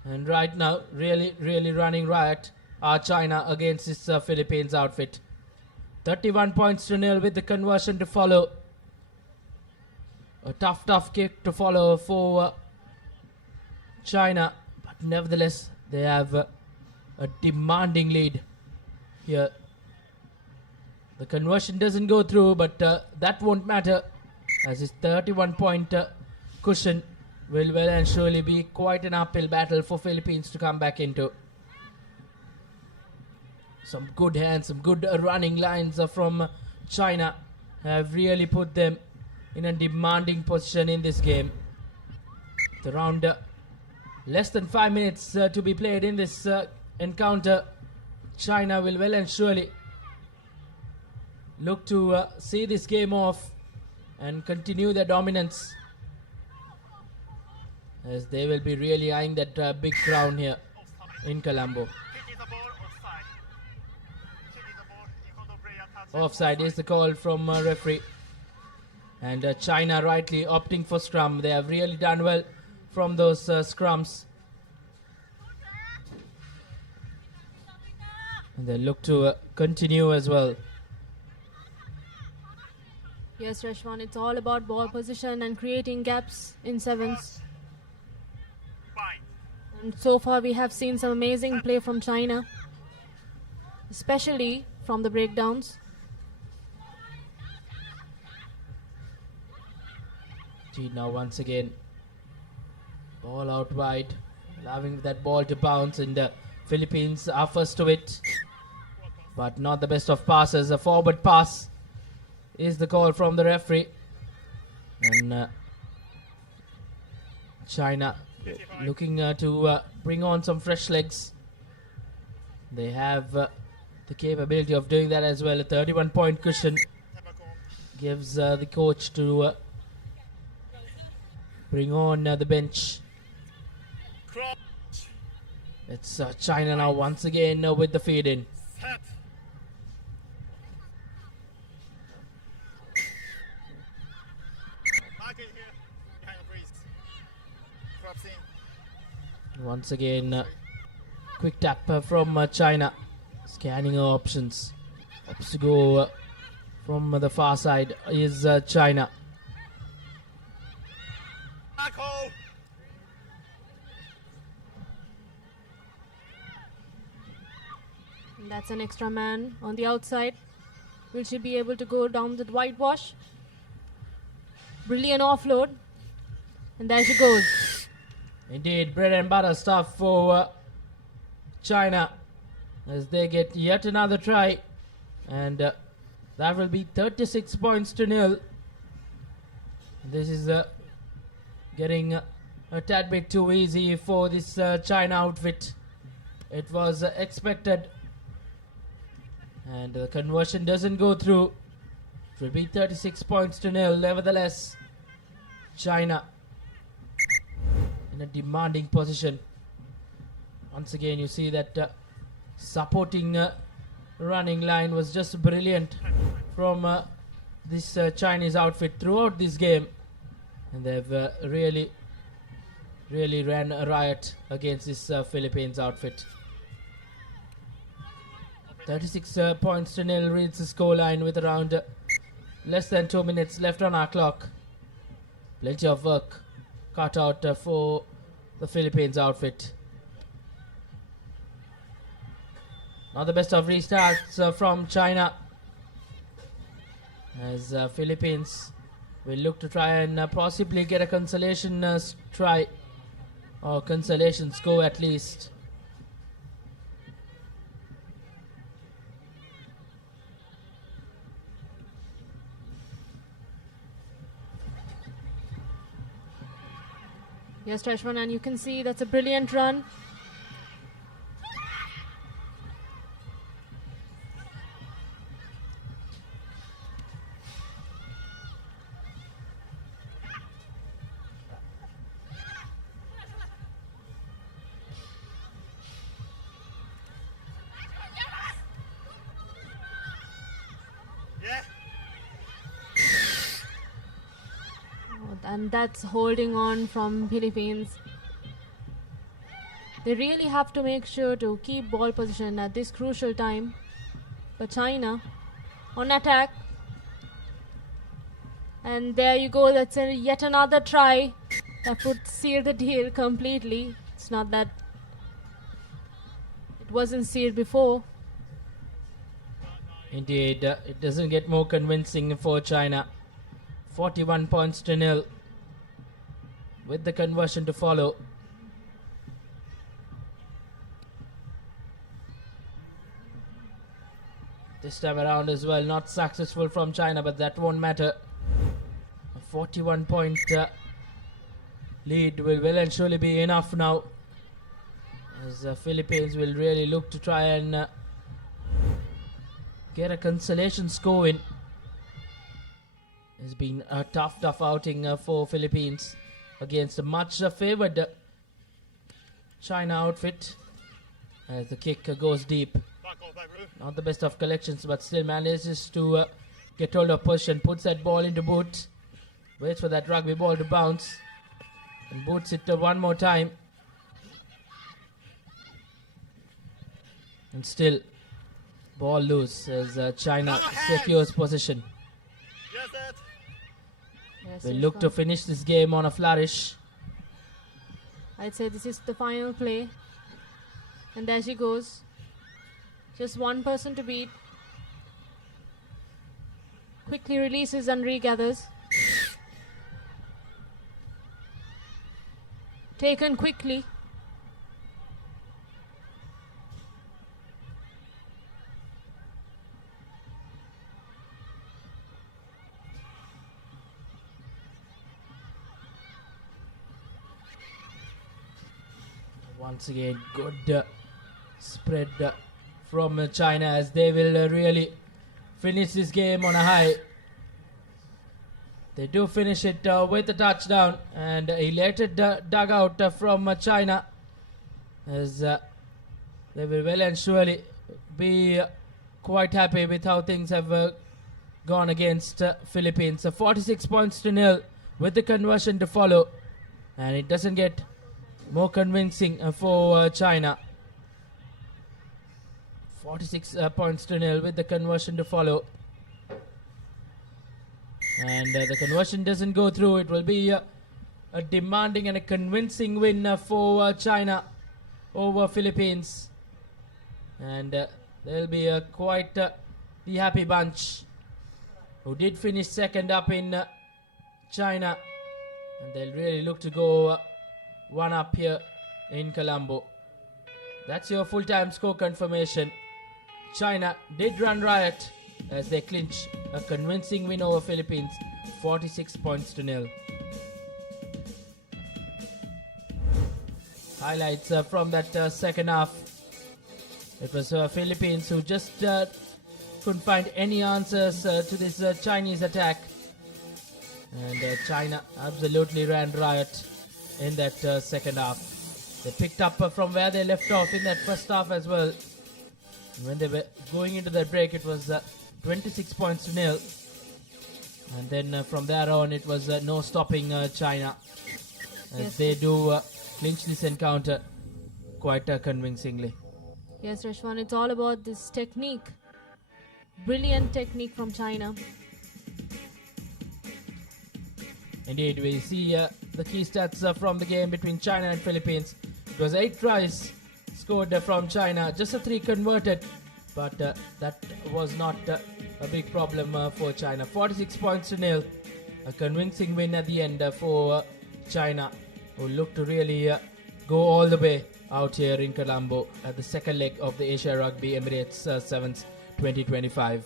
And right now, really running riot are China against this Philippines outfit. 31 points to nil with the conversion to follow. A tough kick to follow for China, but nevertheless they have a demanding lead here. The conversion doesn't go through, but that won't matter, as his 31-point cushion will well and surely be quite an uphill battle for Philippines to come back into. Some good hands, some good running lines from China have really put them in a demanding position in this game. It's around less than 5 minutes to be played in this encounter. China will well and surely look to see this game off and continue their dominance, as they will be really eyeing that big crown here in Colombo. Offside is the call from referee, and China rightly opting for scrum. They have really done well from those scrums, and they look to continue as well. Yes, Rashwan, it's all about ball position and creating gaps in sevens. And so far we have seen some amazing play from China, especially from the breakdowns. Now once again, ball out wide, allowing that ball to bounce, and the Philippines are first to it, but not the best of passes. A forward pass is the call from the referee, and China looking to bring on some fresh legs. They have the capability of doing that as well. A 31-point cushion gives the coach to bring on the bench. It's China now once again with the feed in. Once again, quick tap from China, scanning her options. Opts to go from the far side is China. And that's an extra man on the outside. Will she be able to go down the whitewash? Brilliant offload. And there she goes. Indeed, bread and butter stuff for China, as they get yet another try, and that will be 36 points to nil. This is getting a tad bit too easy for this China outfit. It was expected, and the conversion doesn't go through. It will be 36 points to nil. Nevertheless, China in a demanding position. Once again, you see that supporting running line was just brilliant from this Chinese outfit throughout this game, and they've really ran a riot against this Philippines outfit. 36 points to nil reads the scoreline with around less than 2 minutes left on our clock. Plenty of work cut out for the Philippines outfit. Not the best of restarts from China, as Philippines will look to try and possibly get a consolation try, or consolation score at least. Yes, Trishwan, and you can see that's a brilliant run. And that's holding on from Philippines. They really have to make sure to keep ball position at this crucial time. But China on attack. And there you go, that's yet another try that would seal the deal completely. It's not that it wasn't sealed before. Indeed, it doesn't get more convincing for China. 41 points to nil, with the conversion to follow. This time around as well, not successful from China, but that won't matter. A 41 point lead will well and surely be enough now, as the Philippines will really look to try and get a consolation score in. It's been a tough outing for Philippines against a much favoured China outfit, as the kick goes deep. Not the best of collections, but still manages to get hold of position, puts that ball into boot, waits for that rugby ball to bounce, and boots it one more time. And still, ball loose as China secures position. Yes, We'll look to finish this game on a flourish. I'd say this is the final play. And there she goes. Just one person to beat. Quickly releases and regathers. Taken quickly. Once again, good spread from China, as they will really finish this game on a high. They do finish it with a touchdown, and elated dugout from China, as they will well and surely be quite happy with how things have gone against Philippines. 46 points to nil with the conversion to follow, and it doesn't get more convincing for China. 46 points to nil with the conversion to follow. And the conversion doesn't go through. It will be a demanding and a convincing win for China over Philippines. And they'll be quite the happy bunch who did finish second up in China. And they'll really look to go one up here in Colombo. That's your full-time score confirmation. China did run riot as they clinch a convincing win over Philippines, 46 points to nil. highlights from that second half. It was Philippines who just couldn't find any answers to this Chinese attack. And China absolutely ran riot in that second half. They picked up from where they left off in that first half as well. When they were going into that break, it was 26 points to nil. And then from there on, it was no stopping China. As they do clinch this encounter quite convincingly. Yes, Rashwan, it's all about this technique. Brilliant technique from China. Indeed, we see the key stats from the game between China and Philippines. It was 8 tries scored from China, just 3 converted, but that was not a big problem for China. 46 points to nil, a convincing win at the end for China, who look to really go all the way out here in Colombo at the second leg of the Asia Rugby Emirates 7th 2025.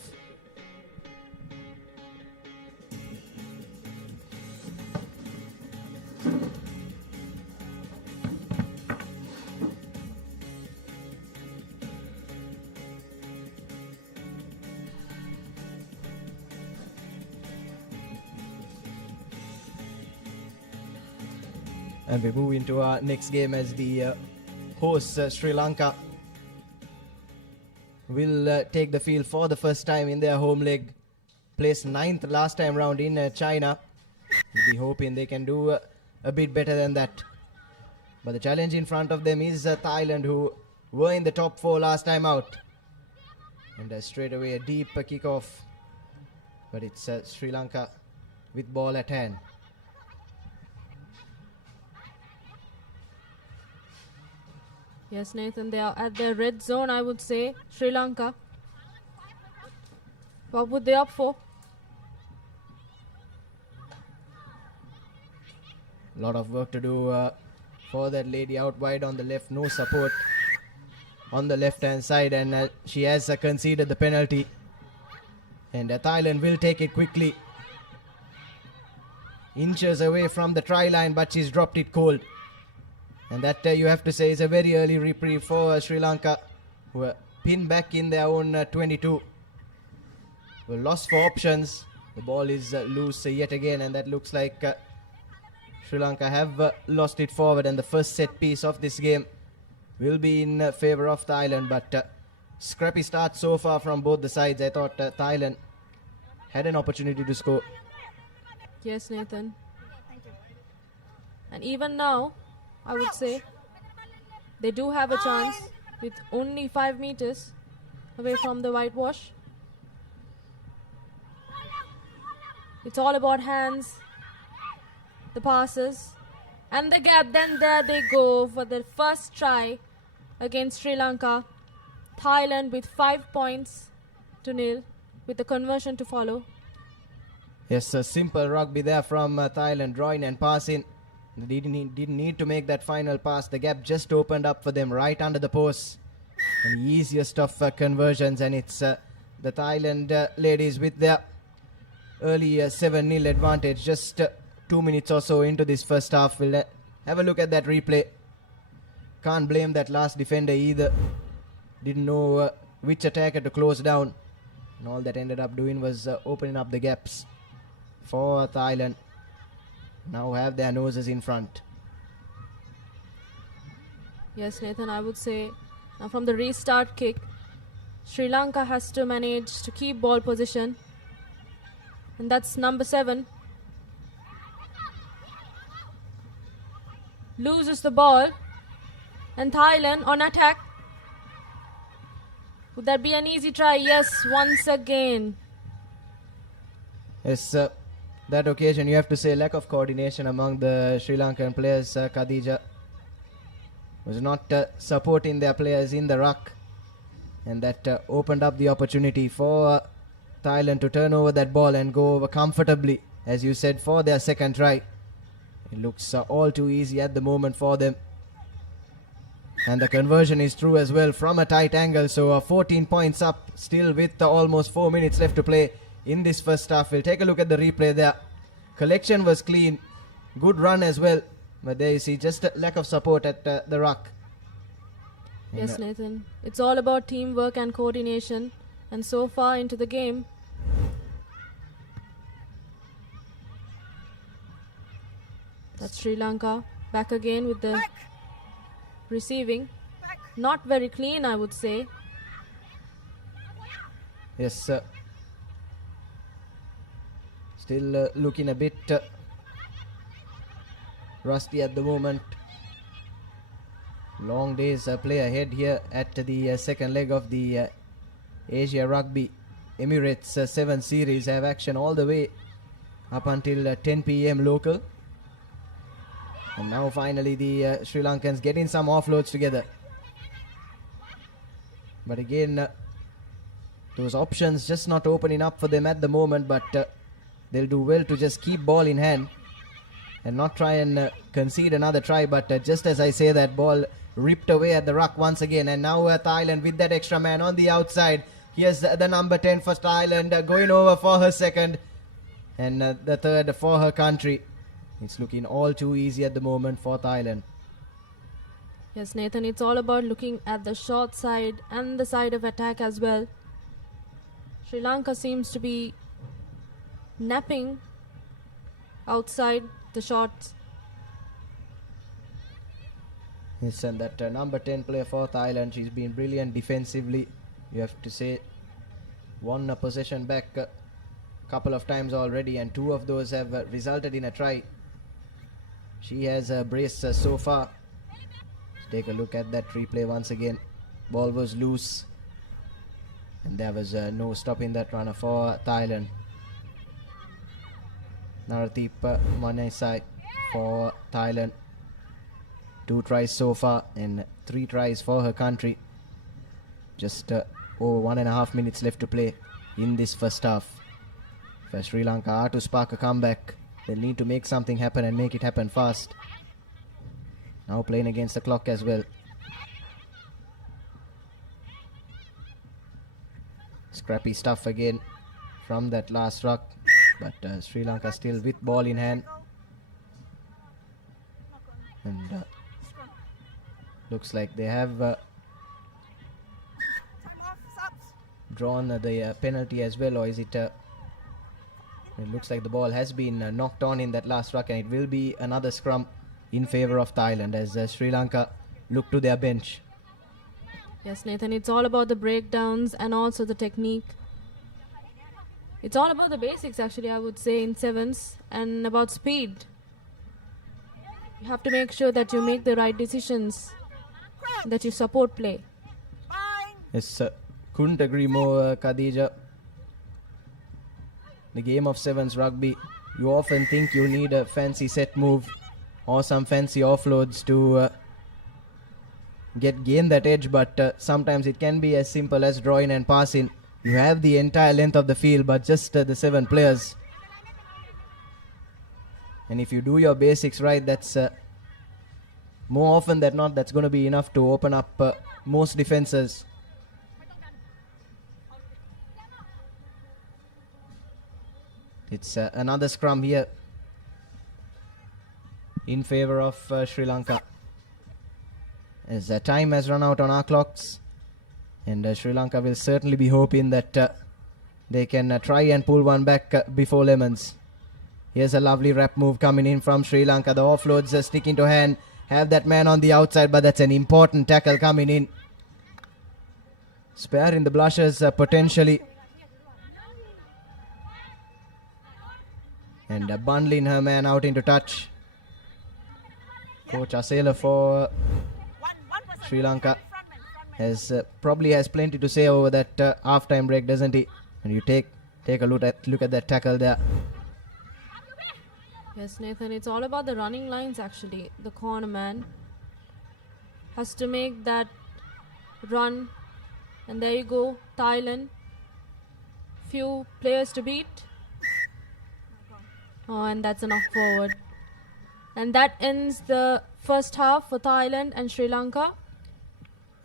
And we move into our next game as the hosts Sri Lanka will take the field for the first time in their home leg. Placed 9th last time round in China. We'll be hoping they can do a bit better than that. But the challenge in front of them is Thailand, who were in the top 4 last time out. And straight away a deep kickoff. But it's Sri Lanka with ball at hand. Yes, Nathan, they are at the red zone, I would say. Sri Lanka. What would they opt for? A lot of work to do for that lady out wide on the left. No support on the left hand side, and she has conceded the penalty. And Thailand will take it quickly. Inches away from the try line, but she's dropped it cold. And that you have to say is a very early reprieve for Sri Lanka, who are pinned back in their own 22. Were lost for options. The ball is loose yet again, and that looks like Sri Lanka have lost it forward. And the first set piece of this game will be in favor of Thailand. But scrappy start so far from both the sides. I thought Thailand had an opportunity to score. Yes, Nathan. And even now, I would say they do have a chance with only 5 meters away from the whitewash. It's all about hands, the passes, and the gap. Then there they go for the first try against Sri Lanka. Thailand with 5 points to nil with the conversion to follow. Yes, a simple rugby there from Thailand, drawing and passing. They didn't need to make that final pass. The gap just opened up for them right under the post. And the easiest of conversions, and it's the Thailand ladies with their early 7-0 advantage. Just 2 minutes or so into this first half. We'll have a look at that replay. Can't blame that last defender either. Didn't know which attacker to close down. And all that ended up doing was opening up the gaps for Thailand. Now have their noses in front. Yes, Nathan, I would say now from the restart kick, Sri Lanka has to manage to keep ball position. And that's number 7. Loses the ball. And Thailand on attack. Would that be an easy try? Yes, once again. Yes, that occasion you have to say lack of coordination among the Sri Lankan players. Khadija was not supporting their players in the ruck, and that opened up the opportunity for Thailand to turn over that ball and go over comfortably, as you said, for their second try. It looks all too easy at the moment for them, and the conversion is through as well from a tight angle. So 14 points up, still with almost 4 minutes left to play in this first half. We'll take a look at the replay there. Collection was clean. Good run as well But there you see just a lack of support at the ruck. Yes, Nathan. It's all about teamwork and coordination. And so far into the game, that's Sri Lanka back again with the receiving. Not very clean, I would say. Yes, still looking a bit rusty at the moment. Long days play ahead here at the second leg of the Asia Rugby Emirates 7 series. Have action all the way up until 10 p.m. local. And now finally the Sri Lankans getting some offloads together. But again, those options just not opening up for them at the moment, but they'll do well to just keep ball in hand and not try and concede another try. But just as I say that, ball ripped away at the ruck once again. And now Thailand with that extra man on the outside. Here's the number 10 for Thailand going over for her second and the third for her country. It's looking all too easy at the moment for Thailand. Yes, Nathan, it's all about looking at the short side and the side of attack as well. Sri Lanka seems to be napping outside the shots. Yes, and that number 10 player for Thailand, she's been brilliant defensively, you have to say. Won a possession back a couple of times already, and 2 of those have resulted in a try. She has a brace so far. Let's take a look at that replay once again. Ball was loose, and there was no stopping that runner for Thailand. Narathip Manaisai for Thailand. 2 tries so far and 3 tries for her country. Just over 1.5 minutes left to play in this first half. For Sri Lanka are to spark a comeback, they'll need to make something happen and make it happen fast. Now playing against the clock as well. Scrappy stuff again from that last ruck, but Sri Lanka still with ball in hand. And looks like they have drawn the penalty as well, or is it? It looks like the ball has been knocked on in that last ruck, and it will be another scrum in favor of Thailand as Sri Lanka look to their bench. Yes, Nathan, it's all about the breakdowns and also the technique. It's all about the basics, actually, I would say, in sevens, and about speed. You have to make sure that you make the right decisions, that you support play. Yes, couldn't agree more, Khadija. The game of sevens rugby, you often think you need a fancy set move or some fancy offloads to gain that edge, but sometimes it can be as simple as drawing and passing. You have the entire length of the field, but just the 7 players. And if you do your basics right, that's more often than not, that's going to be enough to open up most defenses. It's another scrum here in favor of Sri Lanka. As time has run out on our clocks, and Sri Lanka will certainly be hoping that they can try and pull one back before lemons. Here's a lovely wrap move coming in from Sri Lanka. The offloads sticking to hand. Have that man on the outside, but that's an important tackle coming in. Spare in the blushes potentially. And bundling her man out into touch. Coach Asela for Sri Lanka has probably has plenty to say over that half-time break, doesn't he? And you take a look at that tackle there. Yes, Nathan, it's all about the running lines, actually. The corner man has to make that run. And there you go, Thailand. Few players to beat. Oh, and that's enough forward. And that ends the first half for Thailand and Sri Lanka.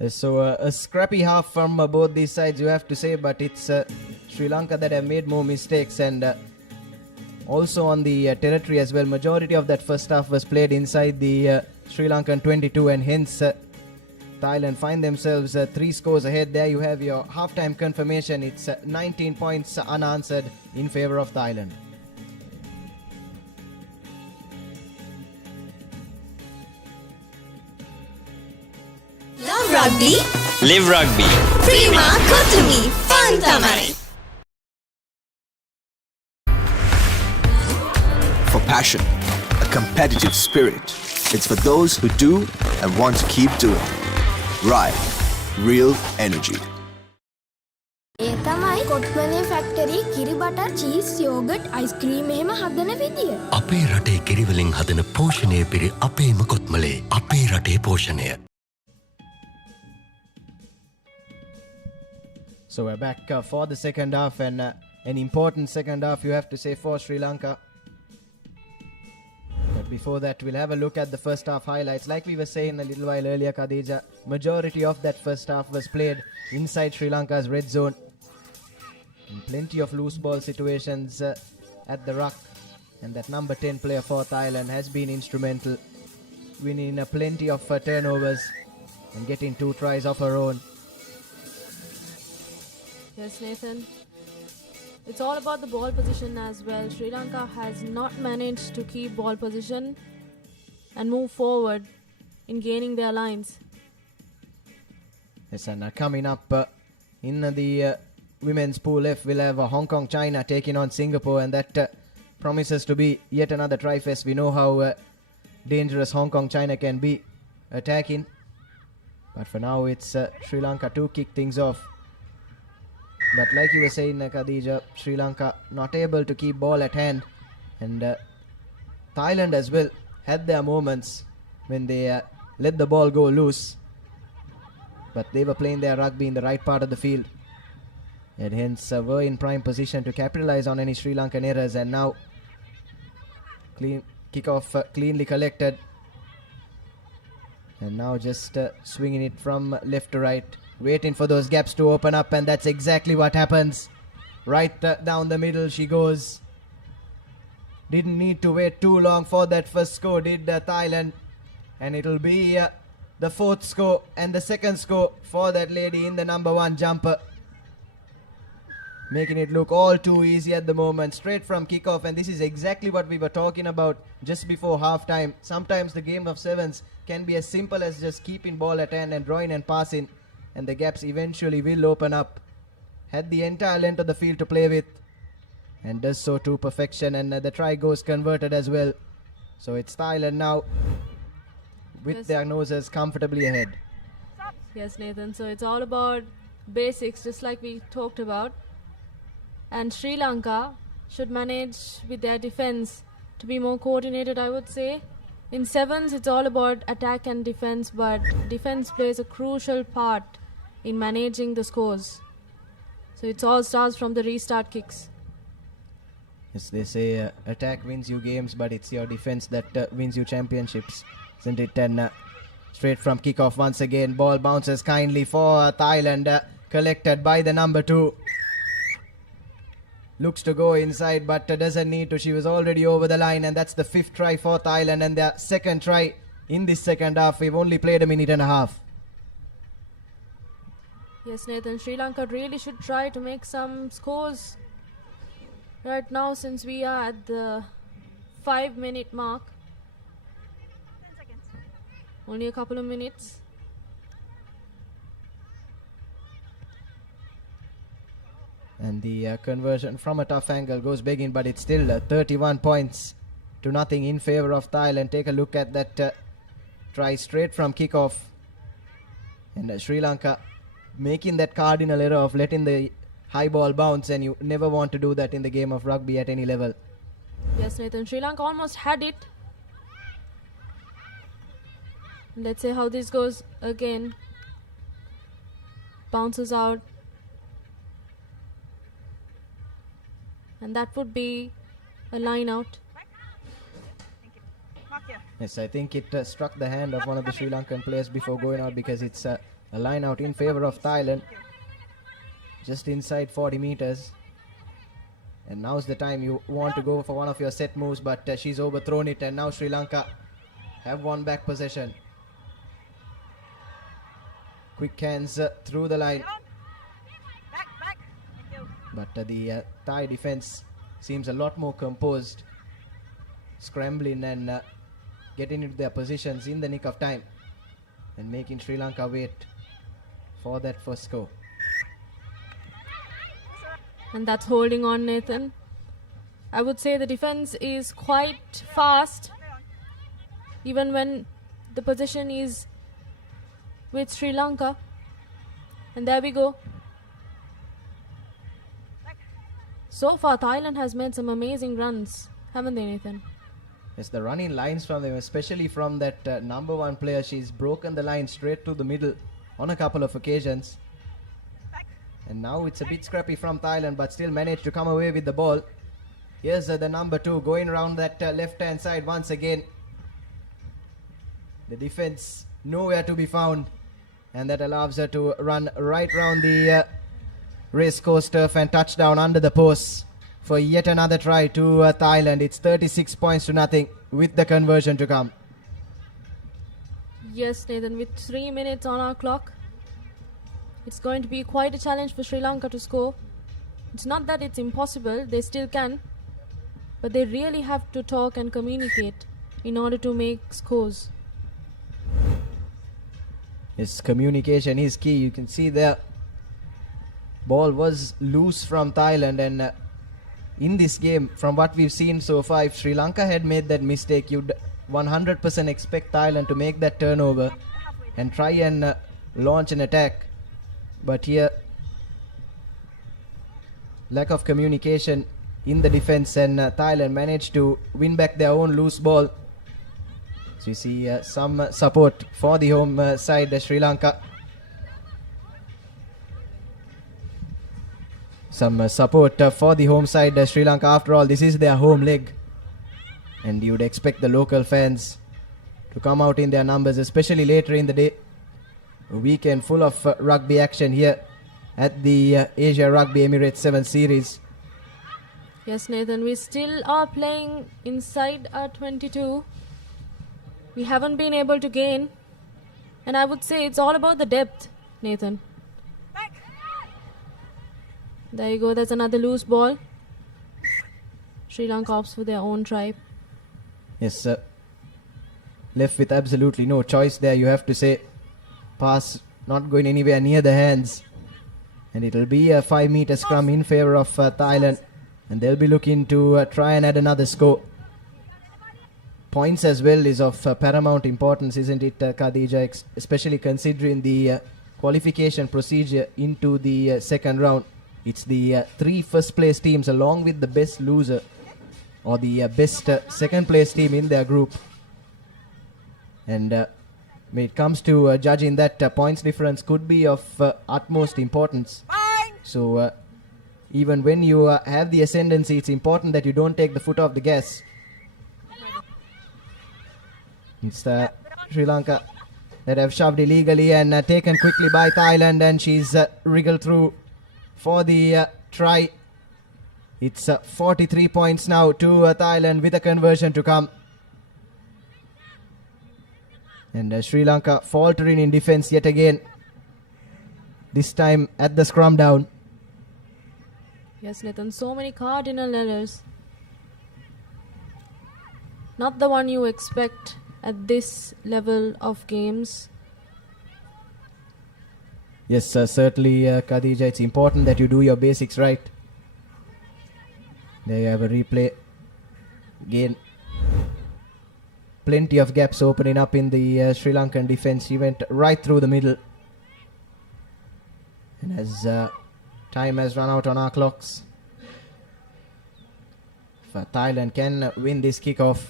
So a scrappy half from both these sides, you have to say, but it's Sri Lanka that have made more mistakes, and also on the territory as well. Majority of that first half was played inside the Sri Lankan 22, and hence Thailand find themselves 3 scores ahead. There you have your halftime confirmation. It's 19 points unanswered in favor of Thailand. Love rugby. Live rugby. Prima Kotami. Fun Tamari. For passion, a competitive spirit. It's for those who do and want to keep doing. Right. Real energy. ඒ තමයි කොට්මලේ factory කිරි butter cheese yoghurt ice cream එහෙම හදන විදිය. අපේ රටේ කිරිවලින් හදන පෝෂණය පිරි අපේම කොත්මලේ අපේ රටේ පෝෂණය. So we're back for the second half, and an important second half, you have to say, for Sri Lanka. But before that, we'll have a look at the first half highlights. Like we were saying a little while earlier, Khadija, majority of that first half was played inside Sri Lanka's red zone. And plenty of loose ball situations at the ruck. And that number 10 player for Thailand has been instrumental, winning plenty of turnovers and getting 2 tries of her own. Yes, Nathan. It's all about the ball position as well. Sri Lanka has not managed to keep ball position and move forward in gaining their lines. Yes, and coming up in the women's pool F, we'll have Hong Kong, China taking on Singapore, and that promises to be yet another tri-fest. We know how dangerous Hong Kong, China can be attacking. But for now, it's Sri Lanka to kick things off. But like you were saying, Khadija, Sri Lanka not able to keep ball at hand. And Thailand as well had their moments when they let the ball go loose. But they were playing their rugby in the right part of the field. And hence were in prime position to capitalize on any Sri Lankan errors. And now kick-off cleanly collected. And now just swinging it from left to right. Waiting for those gaps to open up, and that's exactly what happens. Right down the middle she goes. Didn't need to wait too long for that first score, did Thailand. And it'll be the 4th score and the 2nd score for that lady in the number 1 jumper. Making it look all too easy at the moment. Straight from kickoff, and this is exactly what we were talking about just before halftime. Sometimes the game of sevens can be as simple as just keeping ball at hand and drawing and passing, and the gaps eventually will open up. Had the entire length of the field to play with, and does so to perfection, and the try goes converted as well. So it's Thailand now with their noses comfortably ahead. Yes, Nathan. So it's all about basics, just like we talked about. And Sri Lanka should manage with their defense to be more coordinated, I would say. In sevens, it's all about attack and defense, but defense plays a crucial part in managing the scores. So it all starts from the restart kicks. Yes, they say attack wins you games, but it's your defense that wins you championships, isn't it? And straight from kickoff once again, ball bounces kindly for Thailand, collected by the number 2. Looks to go inside, but doesn't need to. She was already over the line, and that's the 5th try for Thailand, and their 2nd try in this second half. We've only played a minute and a half. Yes, Nathan. Sri Lanka really should try to make some scores right now, since we are at the 5-minute mark. Only a couple of minutes. And the conversion from a tough angle goes begging, but it's still 31 points to nothing in favor of Thailand. Take a look at that try straight from kickoff. And Sri Lanka making that cardinal error of letting the high ball bounce, and you never want to do that in the game of rugby at any level. Yes, Nathan. Sri Lanka almost had it. Let's see how this goes again. Bounces out. And that would be a line out. Yes, I think it struck the hand of one of the Sri Lankan players before going out, because it's a line out in favor of Thailand. Just inside 40 meters. And now's the time you want to go for one of your set moves, but she's overthrown it, and now Sri Lanka have won back possession. Quick hands through the line. But the Thai defense seems a lot more composed, scrambling and getting into their positions in the nick of time and making Sri Lanka wait for that first score. And that's holding on, Nathan. I would say the defense is quite fast, even when the position is with Sri Lanka. And there we go. So far, Thailand has made some amazing runs, haven't they, Nathan? Yes, the running lines from them, especially from that number one player. She's broken the line straight to the middle on a couple of occasions. And now it's a bit scrappy from Thailand, but still managed to come away with the ball. Here's the number two going around that left-hand side once again. The defense nowhere to be found, and that allows her to run right round the racecourse turf and touchdown under the post for yet another try to Thailand. It's 36 points to nothing with the conversion to come. Yes, Nathan, with 3 minutes on our clock, it's going to be quite a challenge for Sri Lanka to score. It's not that it's impossible, they still can, but they really have to talk and communicate in order to make scores. Yes, communication is key. You can see the ball was loose from Thailand, and in this game, from what we've seen so far, if Sri Lanka had made that mistake, you'd 100% expect Thailand to make that turnover and try and launch an attack. But here, lack of communication in the defense, and Thailand managed to win back their own loose ball. So you see some support for the home side, Sri Lanka. Some support for the home side, Sri Lanka. After all, this is their home leg, and you would expect the local fans to come out in their numbers, especially later in the day. A weekend full of rugby action here at the Asia Rugby Emirates 7 Series. Yes, Nathan, we still are playing inside our 22. We haven't been able to gain, and I would say it's all about the depth, Nathan. There you go, there's another loose ball. Sri Lanka opts for their own try. Yes, left with absolutely no choice there, you have to say. Pass not going anywhere near the hands, and it'll be a 5-meter scrum in favor of Thailand, and they'll be looking to try and add another score. Points as well is of paramount importance, isn't it, Khadija, especially considering the qualification procedure into the second round. It's the 3 first place teams along with the best loser or the best second place team in their group. And when it comes to judging that, points difference could be of utmost importance. So even when you have the ascendancy, it's important that you don't take the foot off the gas. It's Sri Lanka that have shoved illegally and taken quickly by Thailand, and she's wriggled through for the try. It's 43 points now to Thailand with a conversion to come. And Sri Lanka faltering in defense yet again. This time at the scrum down. Yes, Nathan, so many cardinal errors. Not the one you expect at this level of games. Yes, certainly, Khadija, it's important that you do your basics right. There you have a replay. Again, plenty of gaps opening up in the Sri Lankan defense. He went right through the middle. And as time has run out on our clocks, if Thailand can win this kickoff,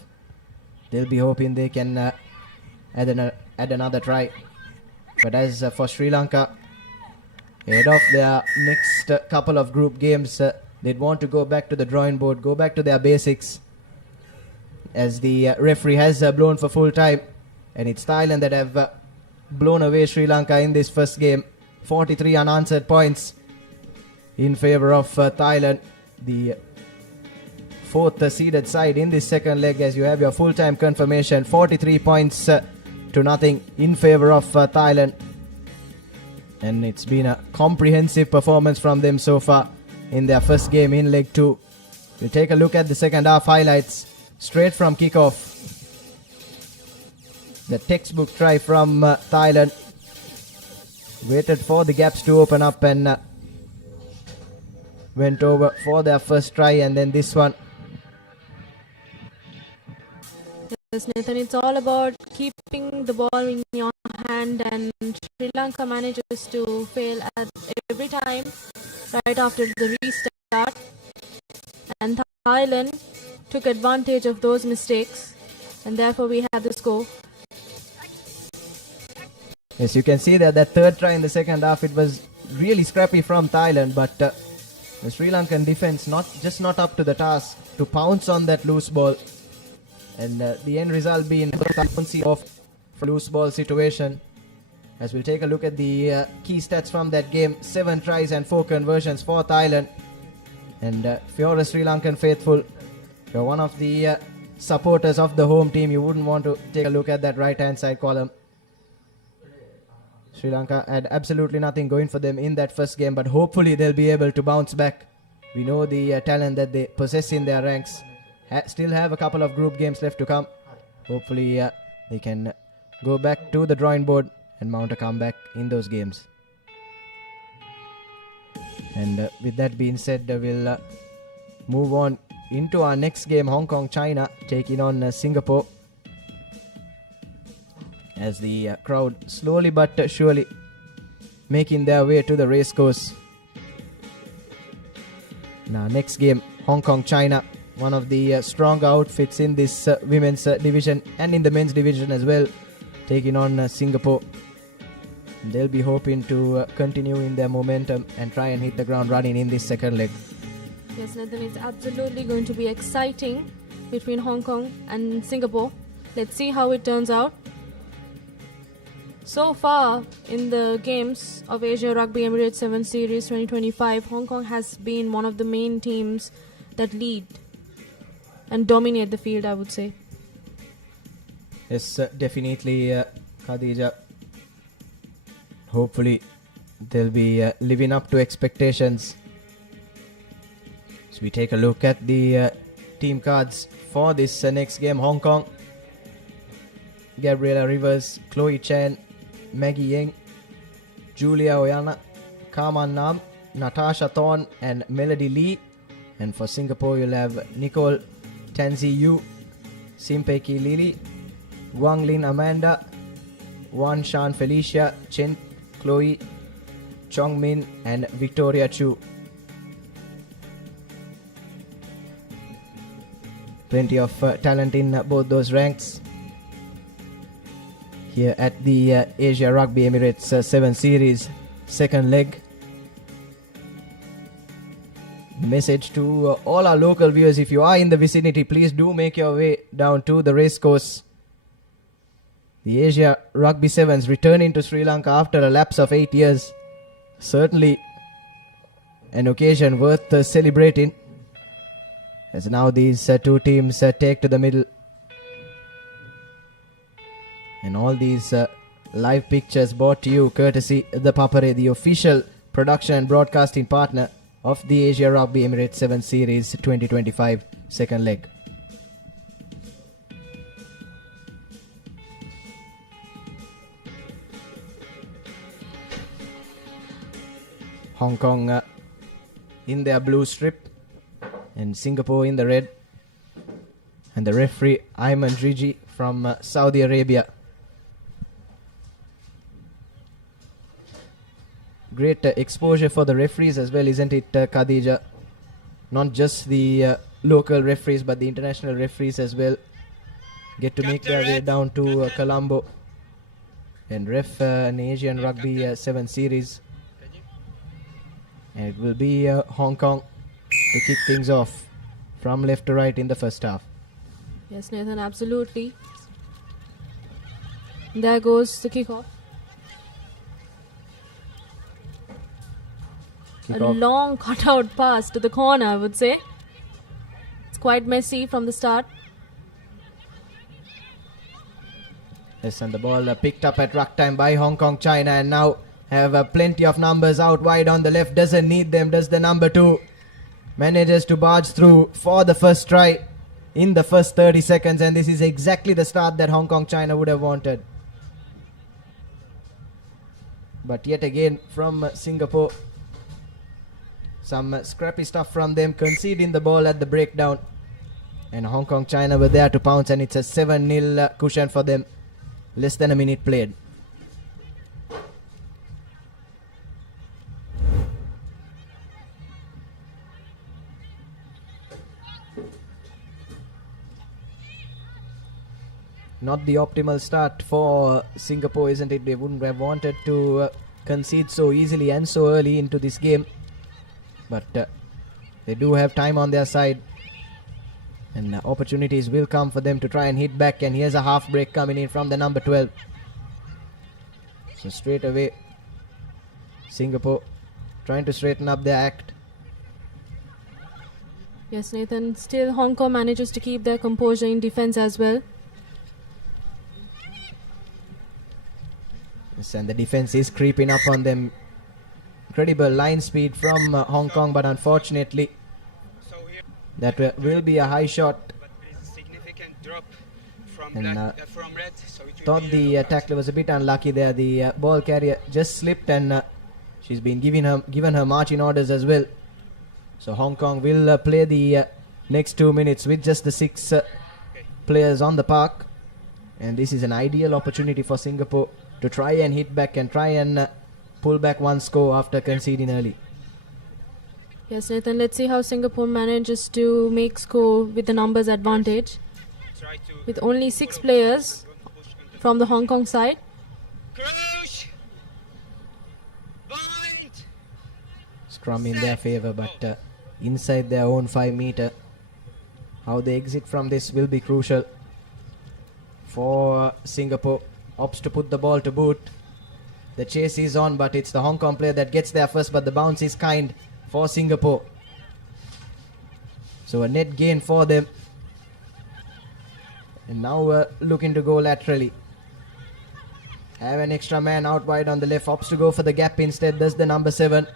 they'll be hoping they can add another try. But as for Sri Lanka, ahead of their next couple of group games, they'd want to go back to the drawing board, go back to their basics, as the referee has blown for full time, and it's Thailand that have blown away Sri Lanka in this first game. 43 unanswered points in favor of Thailand. The fourth seeded side in this second leg, as you have your full-time confirmation. 43 points to nothing in favor of Thailand. And it's been a comprehensive performance from them so far in their first game in leg 2. We'll take a look at the second half highlights straight from kickoff. The textbook try from Thailand. Waited for the gaps to open up and went over for their first try, and then this one. Yes, Nathan, it's all about keeping the ball in your hand, and Sri Lanka manages to fail at every time right after the restart, and Thailand took advantage of those mistakes, and therefore we had the score. Yes, you can see that third try in the second half, it was really scrappy from Thailand, but the Sri Lankan defense not up to the task to pounce on that loose ball, and the end result being of loose ball situation. As we'll take a look at the key stats from that game: 7 tries and 4 conversions for Thailand. And if you're a Sri Lankan faithful, you're one of the supporters of the home team, you wouldn't want to take a look at that right hand side column. Sri Lanka had absolutely nothing going for them in that first game, but hopefully they'll be able to bounce back. We know the talent that they possess in their ranks. Still have a couple of group games left to come. Hopefully they can go back to the drawing board and mount a comeback in those games. And with that being said, we'll move on into our next game, Hong Kong China taking on Singapore, as the crowd slowly but surely making their way to the racecourse. Now, next game, Hong Kong China, one of the stronger outfits in this women's division and in the men's division as well, taking on Singapore. They'll be hoping to continue in their momentum and try and hit the ground running in this second leg. Yes, Nathan, it's absolutely going to be exciting between Hong Kong and Singapore. Let's see how it turns out. So far in the games of Asia Rugby Emirates 7 Series 2025, Hong Kong has been one of the main teams that lead and dominate the field, I would say. Yes, definitely, Khadija. Hopefully they'll be living up to expectations. So we take a look at the team cards for this next game. Hong Kong: Gabriella Rivers, Chloe Chen, Maggie Yeng, Julia Oyana, Kaman Nam, Natasha Thorne and Melody Lee. And for Singapore, you'll have Nicole Tanzi Yu, Simpeki Lily, Wang Lin Amanda, Wan Shan Felicia, Chen Chloe, Chong Min and Victoria Chu. Plenty of talent in both those ranks here at the Asia Rugby Emirates 7 Series second leg. Message to all our local viewers: if you are in the vicinity, please do make your way down to the racecourse. The Asia Rugby Sevens returning to Sri Lanka after a lapse of 8 years. Certainly an occasion worth celebrating, as now these two teams take to the middle. And all these live pictures brought to you courtesy ThePapare, the official production and broadcasting partner of the Asia Rugby Emirates 7 Series 2025 second leg. Hong Kong in their blue strip and Singapore in the red. And the referee Ayman Riji from Saudi Arabia. Great exposure for the referees as well, isn't it, Khadija? Not just the local referees, but the international referees as well get to make their way down to Colombo and ref an Asian Rugby 7 Series. And it will be Hong Kong to kick things off from left to right in the first half. Yes, Nathan, absolutely. There goes the kickoff. A long cutout pass to the corner, I would say. It's quite messy from the start. Yes, and the ball picked up at ruck time by Hong Kong China, and now have plenty of numbers out wide on the left. Doesn't need them, does the number 2. Manages to barge through for the first try in the first 30 seconds, and this is exactly the start that Hong Kong China would have wanted. But yet again from Singapore, some scrappy stuff from them, conceding the ball at the breakdown, and Hong Kong China were there to pounce, and it's a 7-0 cushion for them. Less than a minute played. Not the optimal start for Singapore, isn't it? They wouldn't have wanted to concede so easily and so early into this game. But they do have time on their side, and opportunities will come for them to try and hit back. And here's a half break coming in from the number 12. So straight away, Singapore trying to straighten up their act. Yes, Nathan. Still, Hong Kong manages to keep their composure in defense as well. Yes, and the defense is creeping up on them. Incredible line speed from Hong Kong, but unfortunately, that will be a high shot. And thought the tackler was a bit unlucky there. The ball carrier just slipped, and she's been given her marching orders as well. So Hong Kong will play the next 2 minutes with just the 6 players on the park, and this is an ideal opportunity for Singapore to try and hit back and try and pull back one score after conceding early. Yes, Nathan, let's see how Singapore manages to make score with the numbers advantage. With only 6 players from the Hong Kong side. Scrum in their favour, but inside their own 5 metre. How they exit from this will be crucial for Singapore. Opts to put the ball to boot. The chase is on, but it's the Hong Kong player that gets there first, but the bounce is kind for Singapore. So a net gain for them. And now looking to go laterally. Have an extra man out wide on the left. Opts to go for the gap instead. Does the number 7.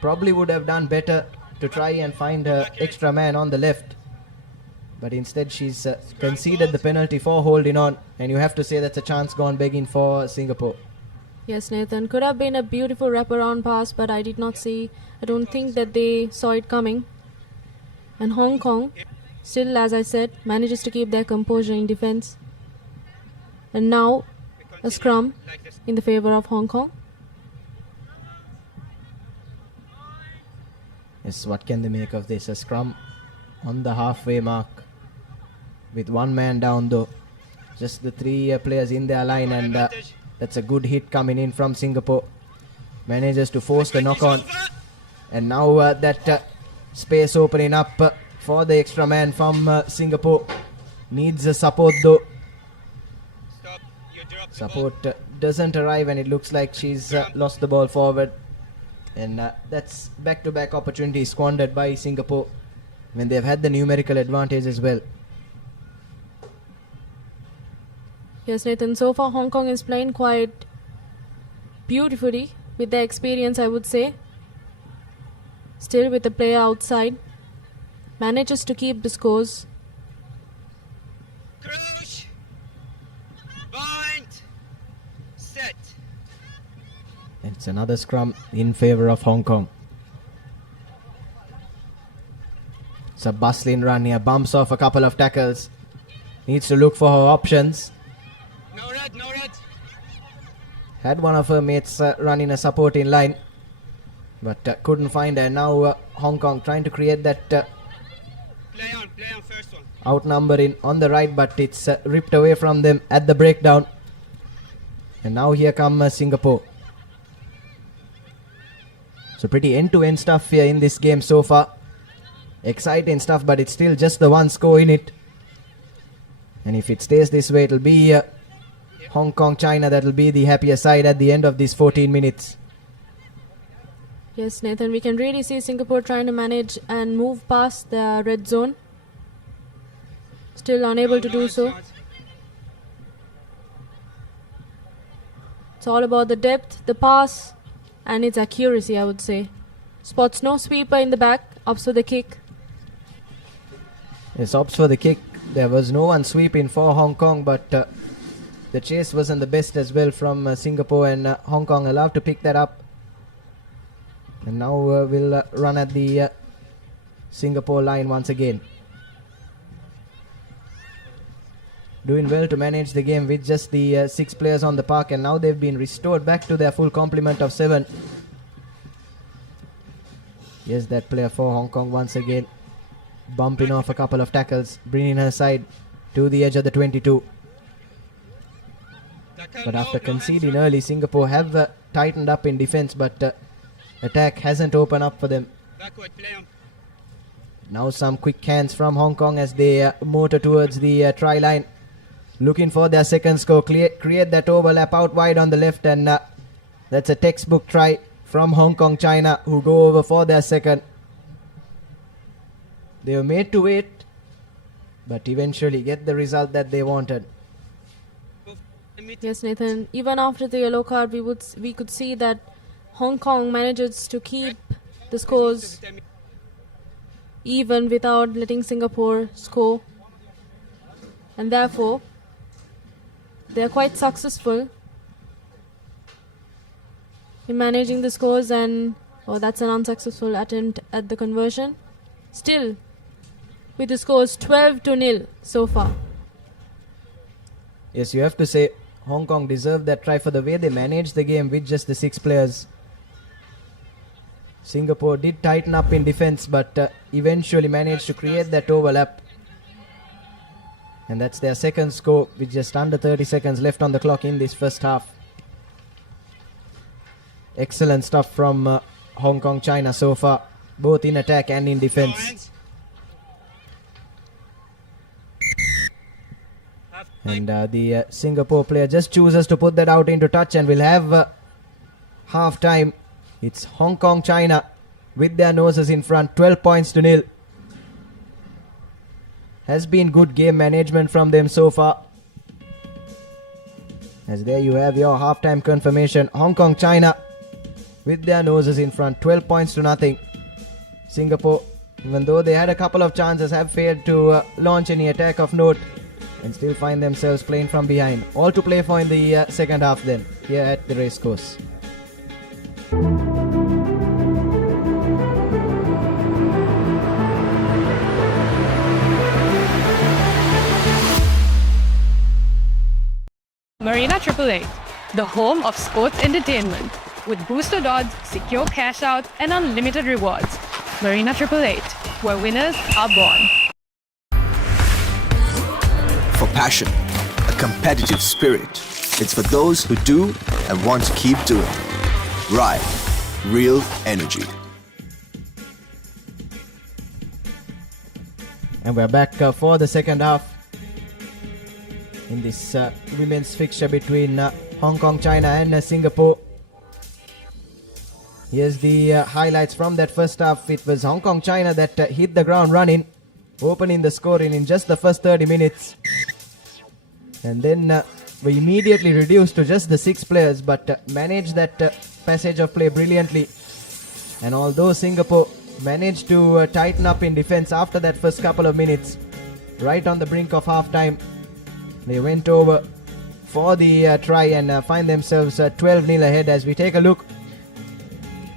Probably would have done better to try and find her extra man on the left. But instead she's conceded the penalty for holding on. And you have to say that's a chance gone begging for Singapore. Yes, Nathan. Could have been a beautiful wraparound pass, but I don't think that they saw it coming. And Hong Kong, still, as I said, manages to keep their composure in defense. And now, a scrum in the favor of Hong Kong. Yes, what can they make of this? A scrum on the halfway mark with 1 man down though. Just the 3 players in their line, and that's a good hit coming in from Singapore. Manages to force the knock on. And now that space opening up for the extra man from Singapore. Needs a support though. Support doesn't arrive, and it looks like she's lost the ball forward. And that's back-to-back opportunities squandered by Singapore when they've had the numerical advantage as well. Yes, Nathan. So far, Hong Kong is playing quite beautifully with their experience, I would say. Still with the player outside. Manages to keep the scores. Crouch. Bind. Set. It's another scrum in favor of Hong Kong. It's a bustling run here. Bumps off a couple of tackles. Needs to look for her options. No red, no red. Had one of her mates running a supporting line, but couldn't find her. Now Hong Kong trying to create that Play on first one. outnumbering on the right, but it's ripped away from them at the breakdown. And now here come Singapore. So pretty end-to-end stuff here in this game so far. Exciting stuff, but it's still just the 1 score in it. And if it stays this way, it'll be Hong Kong, China that'll be the happier side at the end of these 14 minutes. Yes, Nathan, we can really see Singapore trying to manage and move past the red zone. Still unable to do so. It's all about the depth, the pass, and its accuracy, I would say. Spots no sweeper in the back, opts for the kick. Yes, opts for the kick. There was no one sweeping for Hong Kong, but the chase wasn't the best as well from Singapore, and Hong Kong allowed to pick that up. And now we'll run at the Singapore line once again. Doing well to manage the game with just the 6 players on the park, and now they've been restored back to their full complement of 7. Yes, that player for Hong Kong once again bumping off a couple of tackles, bringing her side to the edge of the 22. But after conceding early, Singapore have tightened up in defense, but attack hasn't opened up for them. Now some quick hands from Hong Kong as they motor towards the try line, looking for their second score. Create that overlap out wide on the left, and that's a textbook try from Hong Kong China, who go over for their second. They were made to wait, but eventually get the result that they wanted. Yes, Nathan, even after the yellow card, we could see that Hong Kong manages to keep the scores even without letting Singapore score, and therefore they are quite successful in managing the scores. And that's an unsuccessful attempt at the conversion. Still, with the scores 12-0 so far. Yes, you have to say Hong Kong deserved that try for the way they managed the game with just the 6 players. Singapore did tighten up in defense, but eventually managed to create that overlap. And that's their second score with just under 30 seconds left on the clock in this first half. Excellent stuff from Hong Kong China so far, both in attack and in defense. And the Singapore player just chooses to put that out into touch, and we'll have half time. It's Hong Kong China with their noses in front, 12-0. Has been good game management from them so far. As there you have your halftime confirmation. Hong Kong China with their noses in front, 12-0. Singapore, even though they had a couple of chances, have failed to launch any attack of note, and still find themselves playing from behind. All to play for in the second half then, here at the Racecourse. Marina 888, the home of sports entertainment, with boosted odds, secure cash out, and unlimited rewards. Marina 888, where winners are born. For passion, a competitive spirit. It's for those who do and want to keep doing. Ride, real energy. And we're back for the second half in this women's fixture between Hong Kong, China and Singapore. Here's the highlights from that first half. It was Hong Kong, China that hit the ground running, opening the scoring in just the first 30 minutes. And then we immediately reduced to just the 6 players, but managed that passage of play brilliantly. And although Singapore managed to tighten up in defense after that first couple of minutes, right on the brink of half-time, they went over for the try and find themselves 12-0 ahead. As we take a look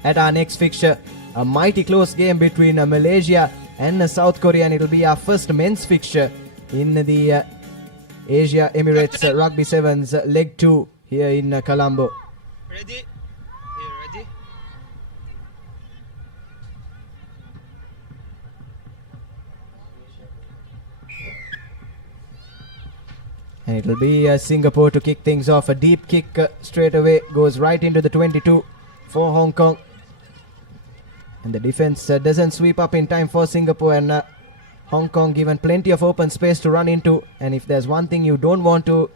at our next fixture, a mighty close game between Malaysia and South Korea, and it'll be our first men's fixture in the Asia Emirates Rugby Sevens Leg 2 here in Colombo. Ready? Yeah, ready? And it'll be Singapore to kick things off. A deep kick straight away goes right into the 22 for Hong Kong. And the defense doesn't sweep up in time for Singapore, and Hong Kong given plenty of open space to run into. And if there's one thing you don't want to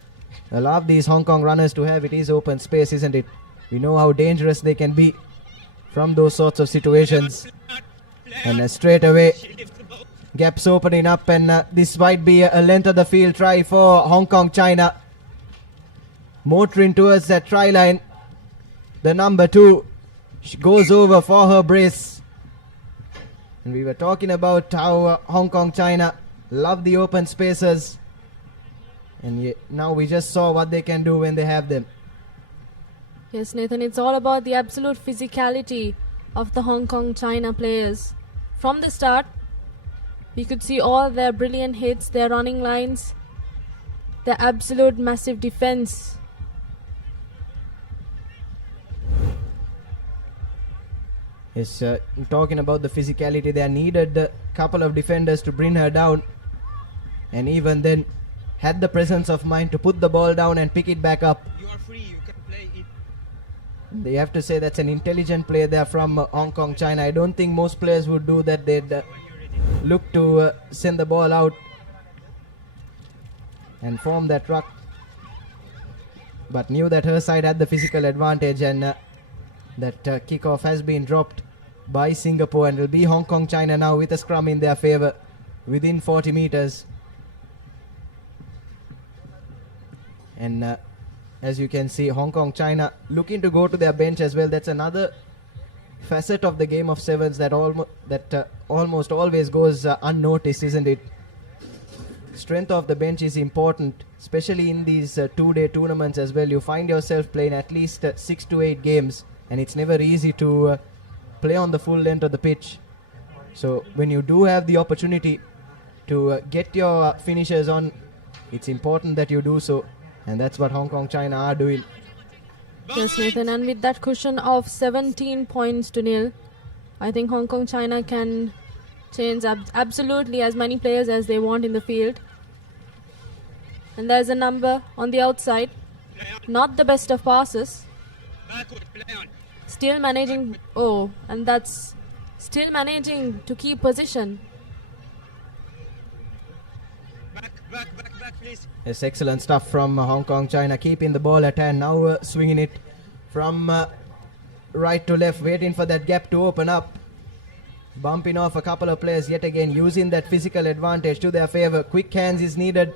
allow these Hong Kong runners to have, it is open space, isn't it? We know how dangerous they can be from those sorts of situations. And straight away, gaps opening up, and this might be a length of the field try for Hong Kong China. Motoring towards that try line. The number 2, she goes over for her brace. And we were talking about how Hong Kong China love the open spaces. And now we just saw what they can do when they have them. Yes, Nathan, it's all about the absolute physicality of the Hong Kong China players. From the start, we could see all their brilliant hits, their running lines, their absolute massive defense. Yes, talking about the physicality, they needed a couple of defenders to bring her down, and even then had the presence of mind to put the ball down and pick it back up. You are free, you can play it. They have to say that's an intelligent play there from Hong Kong China. I don't think most players would do that. They'd look to send the ball out and form that ruck, but knew that her side had the physical advantage, and that kickoff has been dropped by Singapore, and will be Hong Kong China now with a scrum in their favor within 40 meters. And as you can see, Hong Kong China looking to go to their bench as well. That's another facet of the game of sevens that almost always goes unnoticed, isn't it? Strength of the bench is important, especially in these 2-day tournaments as well. You find yourself playing at least 6 to 8 games, and it's never easy to play on the full length of the pitch. So when you do have the opportunity to get your finishers on, it's important that you do so, and that's what Hong Kong China are doing. Yes, Nathan, and with that cushion of 17 points to nil, I think Hong Kong China can change absolutely as many players as they want in the field. And there's a number on the outside. Not the best of passes. Still managing, and that's still managing to keep position. Back, please. Yes, excellent stuff from Hong Kong China, keeping the ball at hand. Now swinging it from right to left, waiting for that gap to open up. Bumping off a couple of players yet again, using that physical advantage to their favor. Quick hands is needed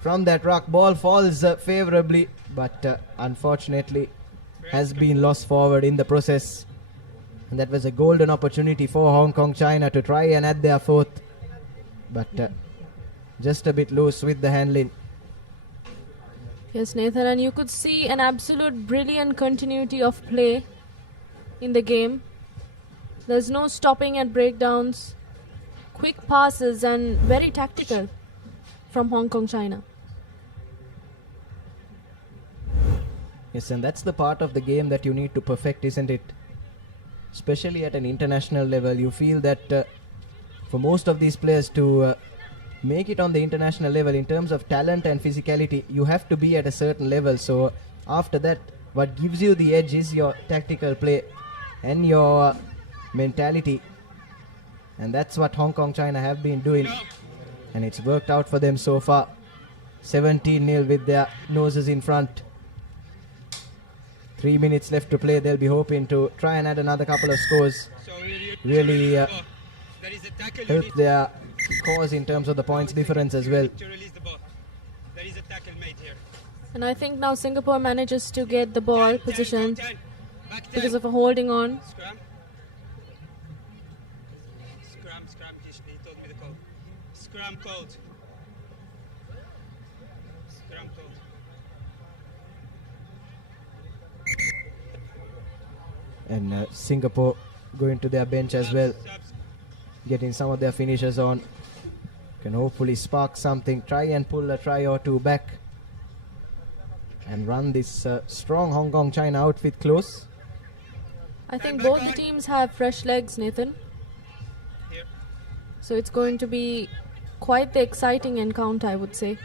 from that ruck. Ball falls favorably, but unfortunately has been lost forward in the process. And that was a golden opportunity for Hong Kong China to try and add their fourth, but just a bit loose with the handling. Yes, Nathan, and you could see an absolute brilliant continuity of play in the game. There's no stopping at breakdowns, quick passes, and very tactical from Hong Kong China. Yes, and that's the part of the game that you need to perfect, isn't it? Especially at an international level, you feel that for most of these players to make it on the international level in terms of talent and physicality, you have to be at a certain level. So after that, what gives you the edge is your tactical play and your mentality, and that's what Hong Kong China have been doing, and it's worked out for them so far. 17-0 with their noses in front. 3 minutes left to play. They'll be hoping to try and add another couple of scores, really help their cause in terms of the points difference as well. And I think now Singapore manages to get the ball positioned because of a holding on. He told me the call. Scrum called. Scrum called. And Singapore going to their bench as well, getting some of their finishers on. Can hopefully spark something, try and pull a try or two back, and run this strong Hong Kong China outfit close. I think both the teams have fresh legs, Nathan. So it's going to be quite the exciting encounter, I would say.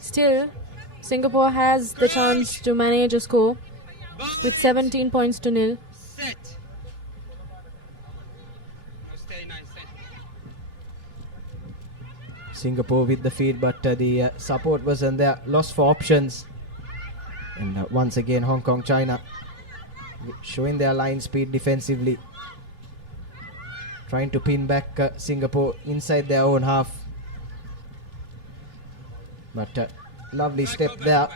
Still, Singapore has the chance to manage a score with 17 points to nil. Singapore with the feed, but the support wasn't there. Lost for options. And once again, Hong Kong China showing their line speed defensively, trying to pin back Singapore inside their own half. But lovely step there,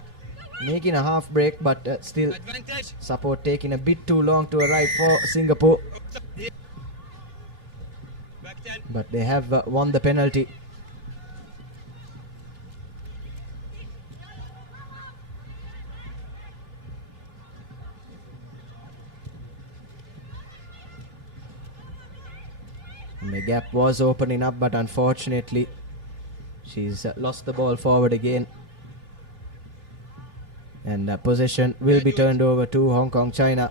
making a half break, but still support taking a bit too long to arrive for Singapore. But they have won the penalty. And the gap was opening up, but unfortunately she's lost the ball forward again. And possession will be turned over to Hong Kong, China.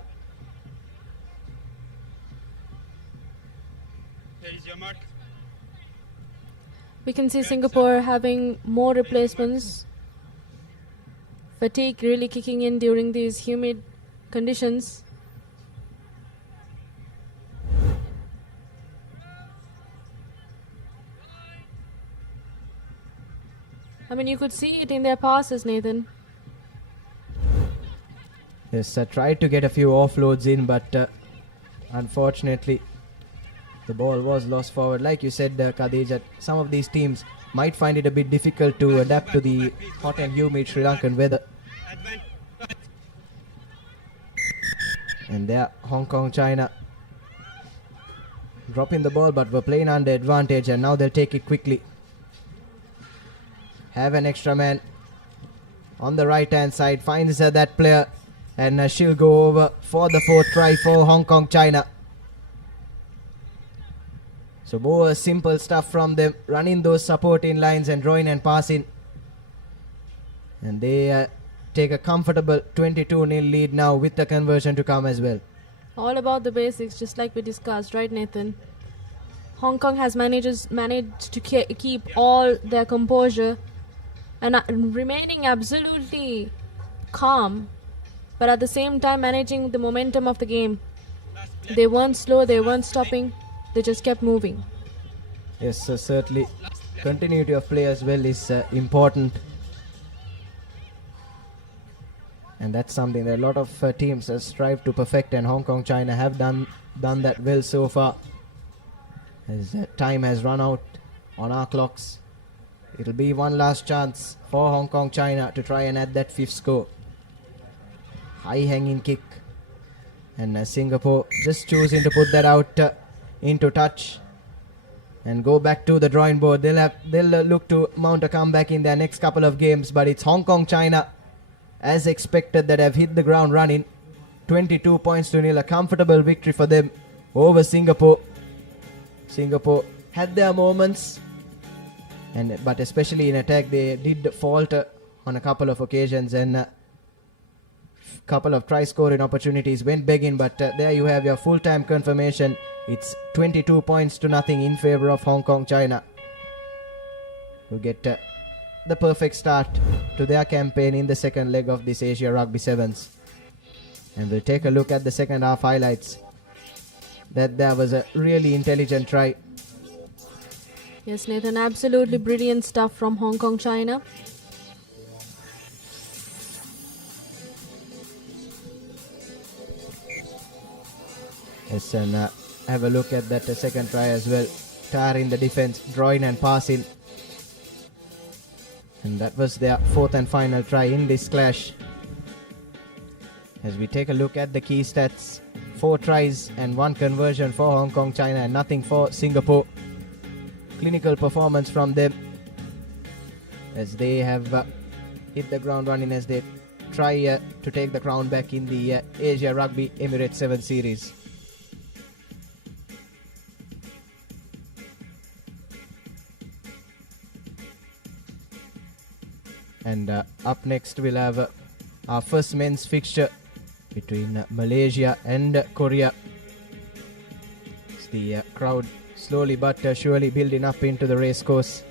We can see Singapore having more replacements. Fatigue really kicking in during these humid conditions. I mean, you could see it in their passes, Nathan. Yes, tried to get a few offloads in, but unfortunately the ball was lost forward. Like you said, Khadija, some of these teams might find it a bit difficult to adapt to the hot and humid Sri Lankan weather. And there, Hong Kong, China dropping the ball, but were playing under advantage, and now they'll take it quickly. Have an extra man on the right hand side, finds that player, and she'll go over for the fourth try for Hong Kong, China. So more simple stuff from them, running those supporting lines and drawing and passing. And they take a comfortable 22-0 lead now with the conversion to come as well. All about the basics, just like we discussed, right, Nathan? Hong Kong has managed to keep all their composure and remaining absolutely calm, but at the same time managing the momentum of the game. They weren't slow, they weren't stopping, they just kept moving. Yes, certainly. Continuity of play as well is important. And that's something that a lot of teams strive to perfect, and Hong Kong, China have done that well so far. As time has run out on our clocks, it'll be one last chance for Hong Kong, China to try and add that fifth score. High hanging kick, and Singapore just choosing to put that out into touch and go back to the drawing board. They'll look to mount a comeback in their next couple of games, but it's Hong Kong, China as expected that have hit the ground running. 22-0, a comfortable victory for them over Singapore. Singapore had their moments, but especially in attack they did falter on a couple of occasions, and couple of try scoring opportunities went begging, but there you have your full-time confirmation. It's 22-0 in favor of Hong Kong, China, who get the perfect start to their campaign in the second leg of this Asia Rugby Sevens. And we'll take a look at the second half highlights. That was a really intelligent try. Yes, Nathan, absolutely brilliant stuff from Hong Kong, China. Yes, and have a look at that second try as well. Tiring the defense, drawing and passing. And that was their fourth and final try in this clash. As we take a look at the key stats, 4 tries and 1 conversion for Hong Kong, China, and nothing for Singapore. Clinical performance from them as they have hit the ground running as they try to take the crown back in the Asia Rugby Emirates 7 series. And up next we'll have our first men's fixture between Malaysia and Korea. It's the crowd slowly but surely building up into the racecourse.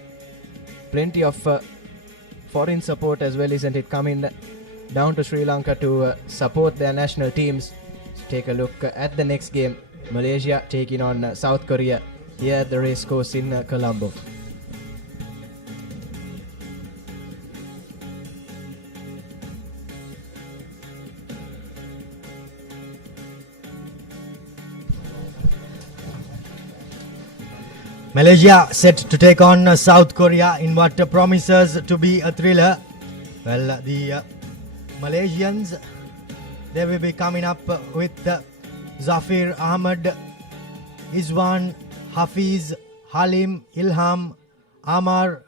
Plenty of foreign support as well, isn't it, coming down to Sri Lanka to support their national teams. So take a look at the next game. Malaysia taking on South Korea here at the racecourse in Colombo. Malaysia set to take on South Korea in what promises to be a thriller. Well, the Malaysians, they will be coming up with Zafir Ahmad, Izwan, Hafiz, Halim, Ilham, Amar,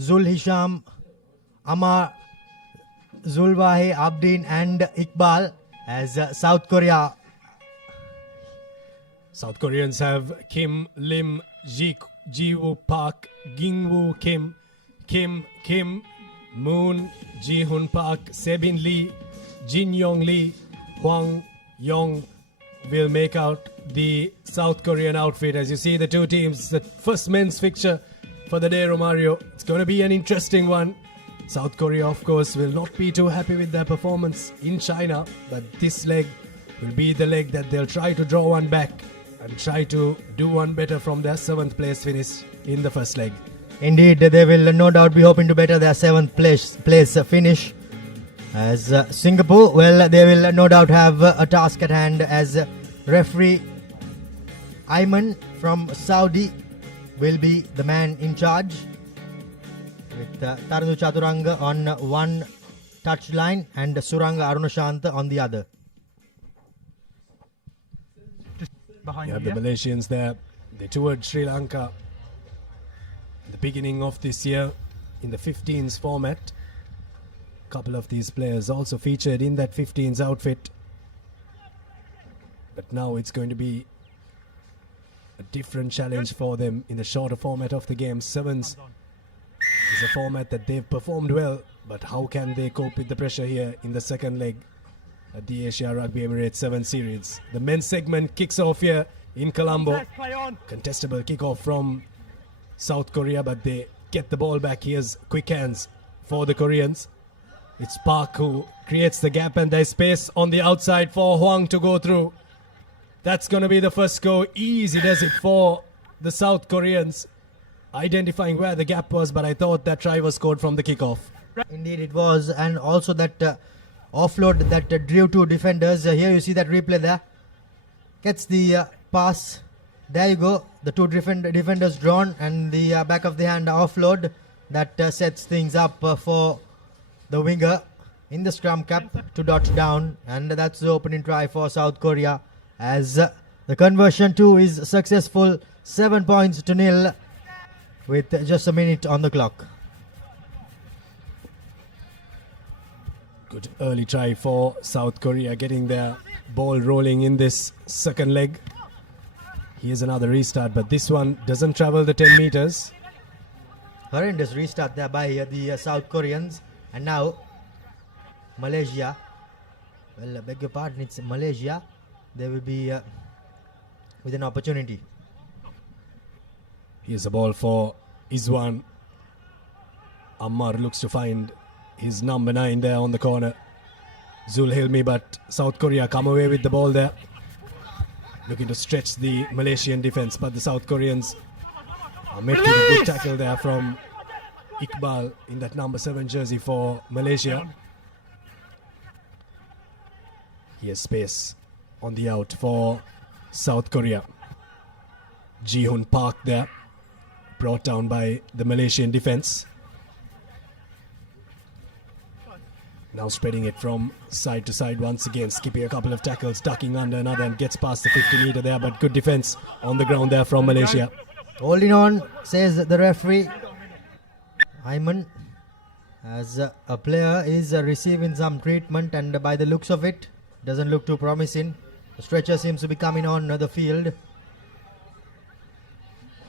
Zul Hisham, Amar, Zulwahe, Abdin and Iqbal as South Koreans have Kim, Lim, Ji-woo Park, Ging-woo Kim, Kim, Moon, Ji-hoon Park, Sebin Lee, Jin-yong Lee, Hwang Yong will make out the South Korean outfit. As you see the two teams, the first men's fixture for the day, Romario. It's going to be an interesting one. South Korea, of course, will not be too happy with their performance in China, but this leg will be the leg that they'll try to draw one back and try to do one better from their 7th place finish in the first leg. Indeed, they will no doubt be hoping to better their 7th place finish. As Singapore, well, they will no doubt have a task at hand as referee Ayman from Saudi will be the man in charge, with Taranu Chaturanga on one touchline and Suranga Arunashanta on the other. You have the Malaysians there. They toured Sri Lanka at the beginning of this year in the 15s format. A couple of these players also featured in that 15s outfit. But now it's going to be a different challenge for them in the shorter format of the game. Sevens is a format that they've performed well, but how can they cope with the pressure here in the second leg at the Asia Rugby Emirates 7 series? The men's segment kicks off here in Colombo. Contestable kickoff from South Korea, but they get the ball back. Here's quick hands for the Koreans. It's Park who creates the gap, and there's space on the outside for Hwang to go through. That's going to be the first go. Easy does it for the South Koreans, identifying where the gap was, but I thought that try was scored from the kickoff. Indeed it was, and also that offload that drew two defenders. Here you see that replay there. Gets the pass. There you go. The two defenders drawn, and the back of the hand offload that sets things up for the winger in the scrum cap to dot down, and that's the opening try for South Korea as the conversion too is successful. 7 points to nil with just a minute on the clock. Good early try for South Korea, getting their ball rolling in this second leg. Here's another restart, but this one doesn't travel the 10 meters. Horrendous restart there by the South Koreans. And now Malaysia, well, I beg your pardon, it's Malaysia. They will be with an opportunity. Here's a ball for Izwan. Ammar looks to find his number 9 there on the corner. Zul Hilmi, but South Korea come away with the ball there. Looking to stretch the Malaysian defense, but the South Koreans are met with a good tackle there from Iqbal in that number 7 jersey for Malaysia. Here's space on the out for South Korea. Ji-hoon Park there, brought down by the Malaysian defense. Now spreading it from side to side once again, skipping a couple of tackles, ducking under another, and gets past the 50-meter there, but good defense on the ground there from Malaysia. Holding on, says the referee. Ayman, as a player, is receiving some treatment, and by the looks of it, doesn't look too promising. The stretcher seems to be coming on the field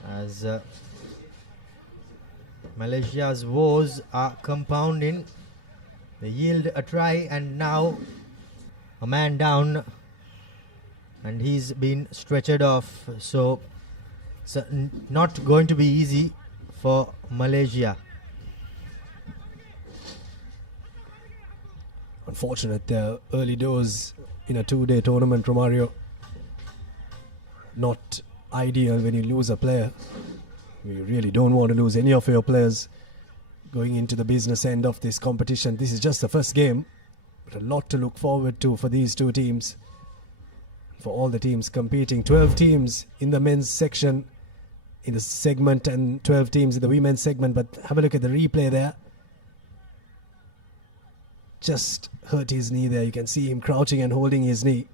as Malaysia's woes are compounding. They yield a try, and now a man down, and he's been stretchered off. So it's not going to be easy for Malaysia. Unfortunate early doors in a 2-day tournament, Romario. Not ideal when you lose a player. You really don't want to lose any of your players going into the business end of this competition. This is just the first game, but a lot to look forward to for these two teams. For all the teams competing, 12 teams in the men's section, in the segment and 12 teams in the women's segment, but have a look at the replay there. Just hurt his knee there. You can see him crouching and holding his knee.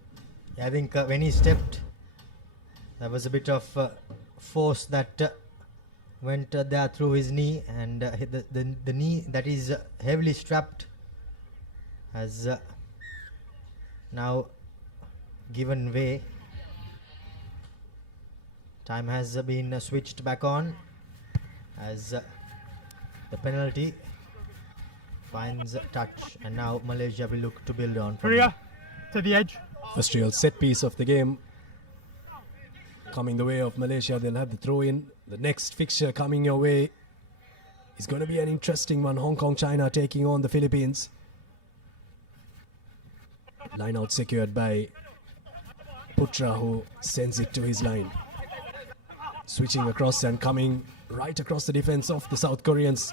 Yeah, I think when he stepped, there was a bit of force that went there through his knee, and the knee that is heavily strapped has now given way. Time has been switched back on as the penalty finds touch, and now Malaysia will look to build on from here to the edge. First real set piece of the game coming the way of Malaysia. They'll have the throw in. The next fixture coming your way is going to be an interesting one. Hong Kong, China taking on the Philippines. Line out secured by Putra, who sends it to his line. Switching across and coming right across the defense of the South Koreans.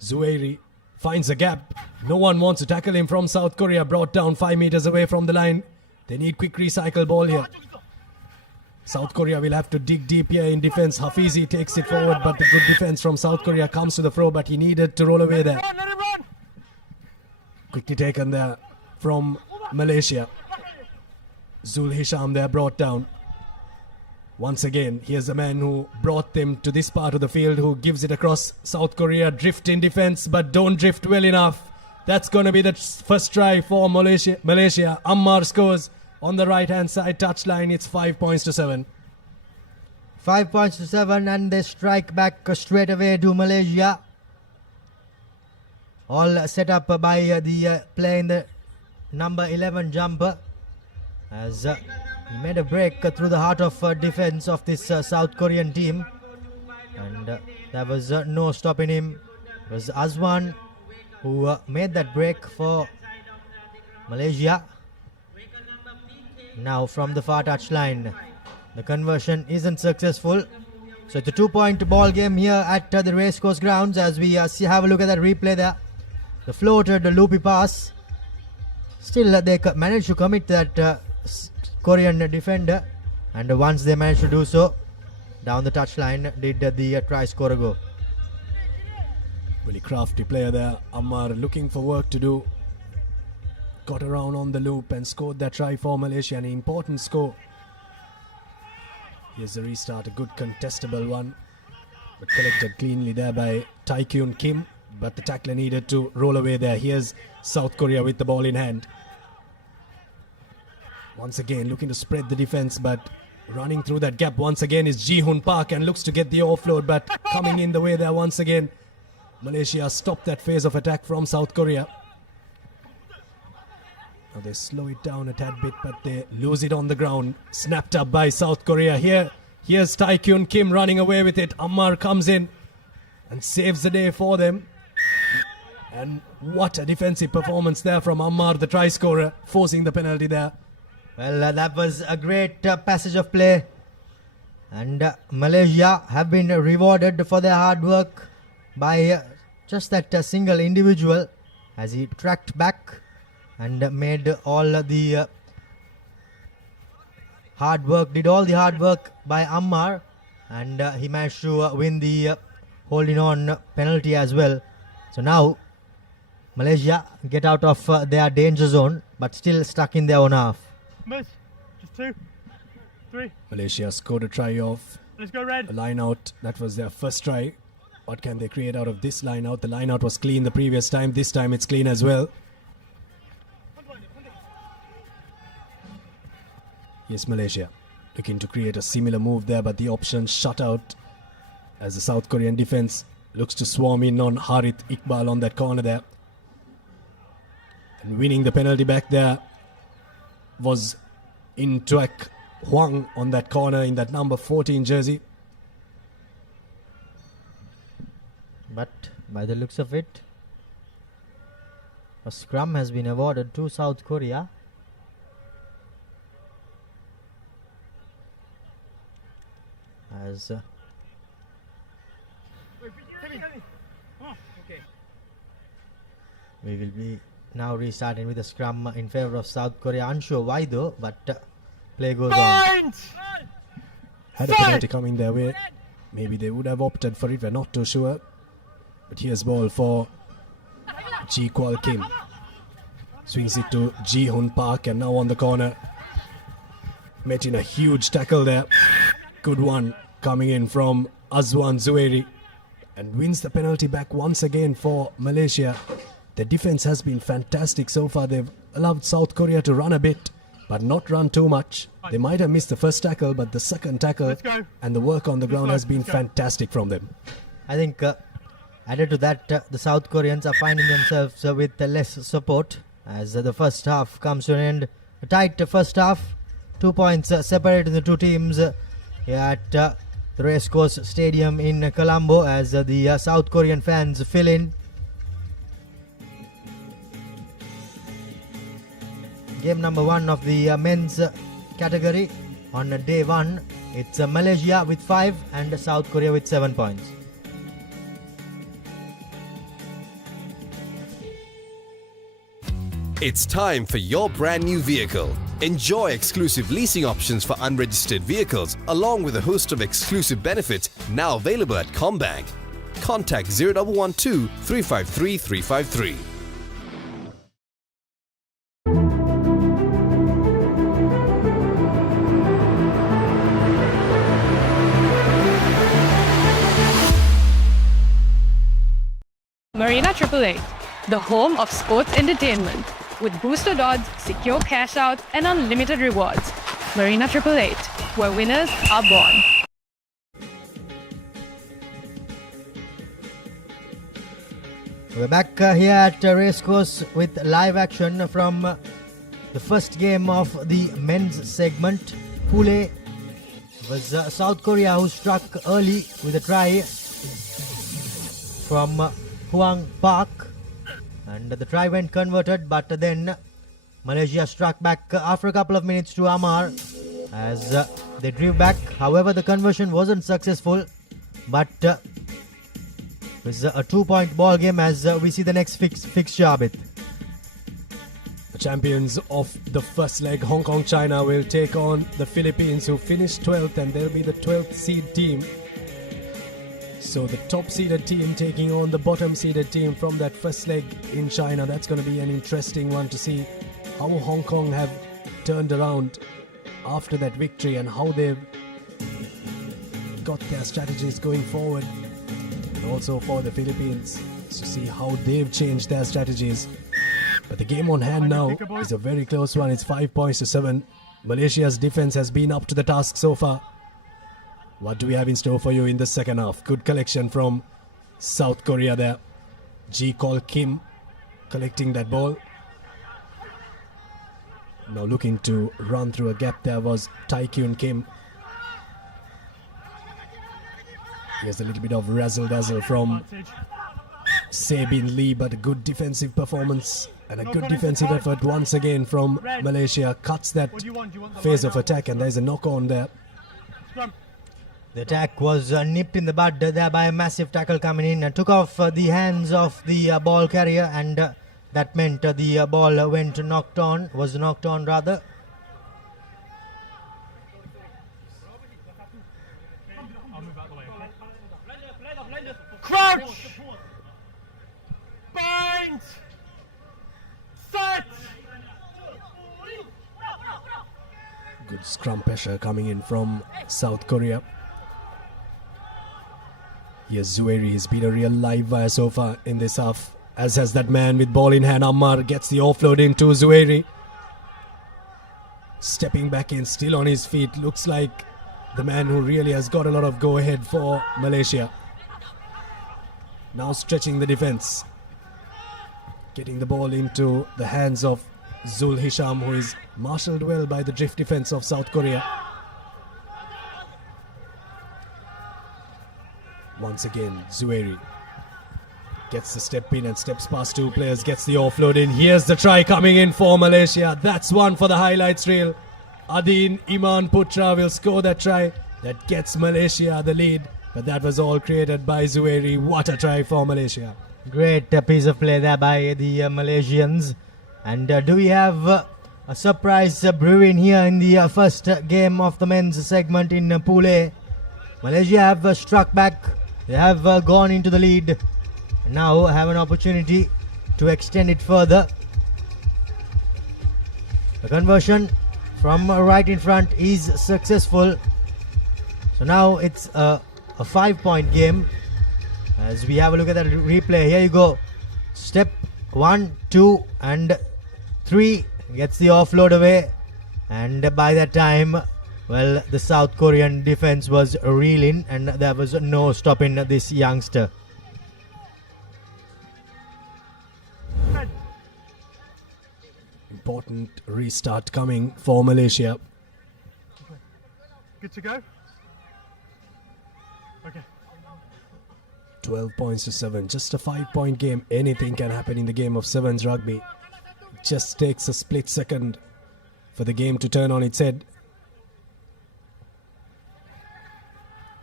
Zuhairi finds a gap. No one wants to tackle him from South Korea. Brought down 5 meters away from the line. They need quick recycle ball here. South Korea will have to dig deep here in defense. Hafizi takes it forward, but the good defense from South Korea comes to the fore, but he needed to roll away there. Quickly taken there from Malaysia. Zul Hisham there brought down. Once again, here's the man who brought them to this part of the field, who gives it across. South Korea drift in defense, but don't drift well enough. That's going to be the first try for Malaysia. Ammar scores on the right-hand side touchline. It's 5 points to 7. 5 points to 7, and they strike back straight away to Malaysia. All set up by the player in the number 11 jumper, as he made a break through the heart of defense of this South Korean team, and there was no stopping him. It was Azwan who made that break for Malaysia. Now from the far touchline, the conversion isn't successful, so it's a 2-point ball game here at the Racecourse grounds. As we have a look at that replay there, the floated, the loopy pass. Still they managed to commit that Korean defender, and once they managed to do so, down the touchline did the try scorer go. Really crafty player there. Ammar looking for work to do. Got around on the loop and scored that try for Malaysia, an important score. Here's the restart, a good contestable one, but collected cleanly there by Taekyun Kim, but the tackler needed to roll away there. Here's South Korea with the ball in hand. Once again looking to spread the defense, but running through that gap once again is Ji-Hoon Park, and looks to get the offload, but coming in the way there once again. Malaysia stopped that phase of attack from South Korea. Now they slow it down a tad bit, but they lose it on the ground. Snapped up by South Korea. Here's Taekyun Kim running away with it. Ammar comes in and saves the day for them. And what a defensive performance there from Ammar, the try scorer, forcing the penalty there. Well, that was a great passage of play, and Malaysia have been rewarded for their hard work by just that single individual, as he tracked back and made all the hard work, did all the hard work by Ammar, and he managed to win the holding on penalty as well. So now Malaysia get out of their danger zone, but still stuck in their own half. Miss, just 2, 3. Malaysia scored a try off Let's go red. a line out. That was their first try. What can they create out of this line out? The line out was clean the previous time. This time it's clean as well. Yes, Malaysia looking to create a similar move there, but the option shut out as the South Korean defense looks to swarm in on Harith Iqbal on that corner there. And winning the penalty back there was In Tuek Huang on that corner in that number 14 jersey. But by the looks of it, a scrum has been awarded to South Korea. As we will be now restarting with a scrum in favor of South Korea. Unsure why though, but play goes on. had a penalty coming their way. Maybe they would have opted for it, we're not too sure. But here's ball for Ji Kwal Kim. Swings it to Ji Hun Park, and now on the corner. Met in a huge tackle there. Good one coming in from Azwan Zuhairi, and wins the penalty back once again for Malaysia. The defense has been fantastic so far. They've allowed South Korea to run a bit, but not run too much. They might have missed the first tackle, but the second tackle and the work on the ground has been fantastic from them. I think added to that, the South Koreans are finding themselves with less support as the first half comes to an end. A tight first half, 2 points separating the two teams here at the Racecourse Stadium in Colombo as the South Korean fans fill in. Game number 1 of the men's category on day 1. It's Malaysia with 5 and South Korea with 7 points. It's time for your brand new vehicle. Enjoy exclusive leasing options for unregistered vehicles along with a host of exclusive benefits now available at Combank. Contact 0112 353 353. Marina 888, the home of sports entertainment. With boosted odds, secure cash out, and unlimited rewards. Marina 888, where winners are born. We're back here at Racecourse with live action from the first game of the men's segment. Pool A was South Korea, who struck early with a try from Huang Park. And the try went converted, but then Malaysia struck back after a couple of minutes to Amar as they drew back. However, the conversion wasn't successful, but it was a 2-point ball game as we see the next fixture, Abid. The champions of the first leg, Hong Kong China, will take on the Philippines, who finished 12th, and they'll be the 12th seed team. So the top seeded team taking on the bottom seeded team from that first leg in China. That's going to be an interesting one to see how Hong Kong have turned around after that victory and how they've got their strategies going forward. And also for the Philippines to see how they've changed their strategies. But the game on hand now is a very close one. It's 5 points to 7. Malaysia's defense has been up to the task so far. What do we have in store for you in the second half? Good collection from South Korea there. Ji Kwal Kim collecting that ball. Now looking to run through a gap there was Tai Kyun Kim. Here's a little bit of razzle-dazzle from Sabin Lee, but a good defensive performance and a good defensive effort once again from Malaysia. Cuts that phase of attack, and there's a knock-on there. The attack was nipped in the bud there by a massive tackle coming in and took off the hands of the ball carrier, and that meant the ball was knocked on rather. Crouch! Bind! Set! Good scrum pressure coming in from South Korea. Yes, Zuhairi has been a real live wire so far in this half, as has that man with ball in hand. Ammar gets the offload into Zuhairi. Stepping back in, still on his feet. Looks like the man who really has got a lot of go-ahead for Malaysia. Now stretching the defense. Getting the ball into the hands of Zul Hisham, who is marshalled well by the drift defense of South Korea. Once again, Zuhairi gets the step in and steps past two players, gets the offload in. Here's the try coming in for Malaysia. That's one for the highlights reel. Adin Iman Putra will score that try. That gets Malaysia the lead. But that was all created by Zuhairi. What a try for Malaysia. Great piece of play there by the Malaysians. And do we have a surprise brewing here in the first game of the men's segment in Pool A. Malaysia have struck back. They have gone into the lead. Now have an opportunity to extend it further. The conversion from right in front is successful. So now it's a 5-point game. As we have a look at that replay, here you go. Step 1, 2 and 3 gets the offload away, and by that time, well, the South Korean defense was reeling and there was no stopping this youngster. Important restart coming for Malaysia. Good to go? Okay. 12 points to 7. Just a 5-point game. Anything can happen in the game of sevens rugby. It just takes a split second for the game to turn on its head.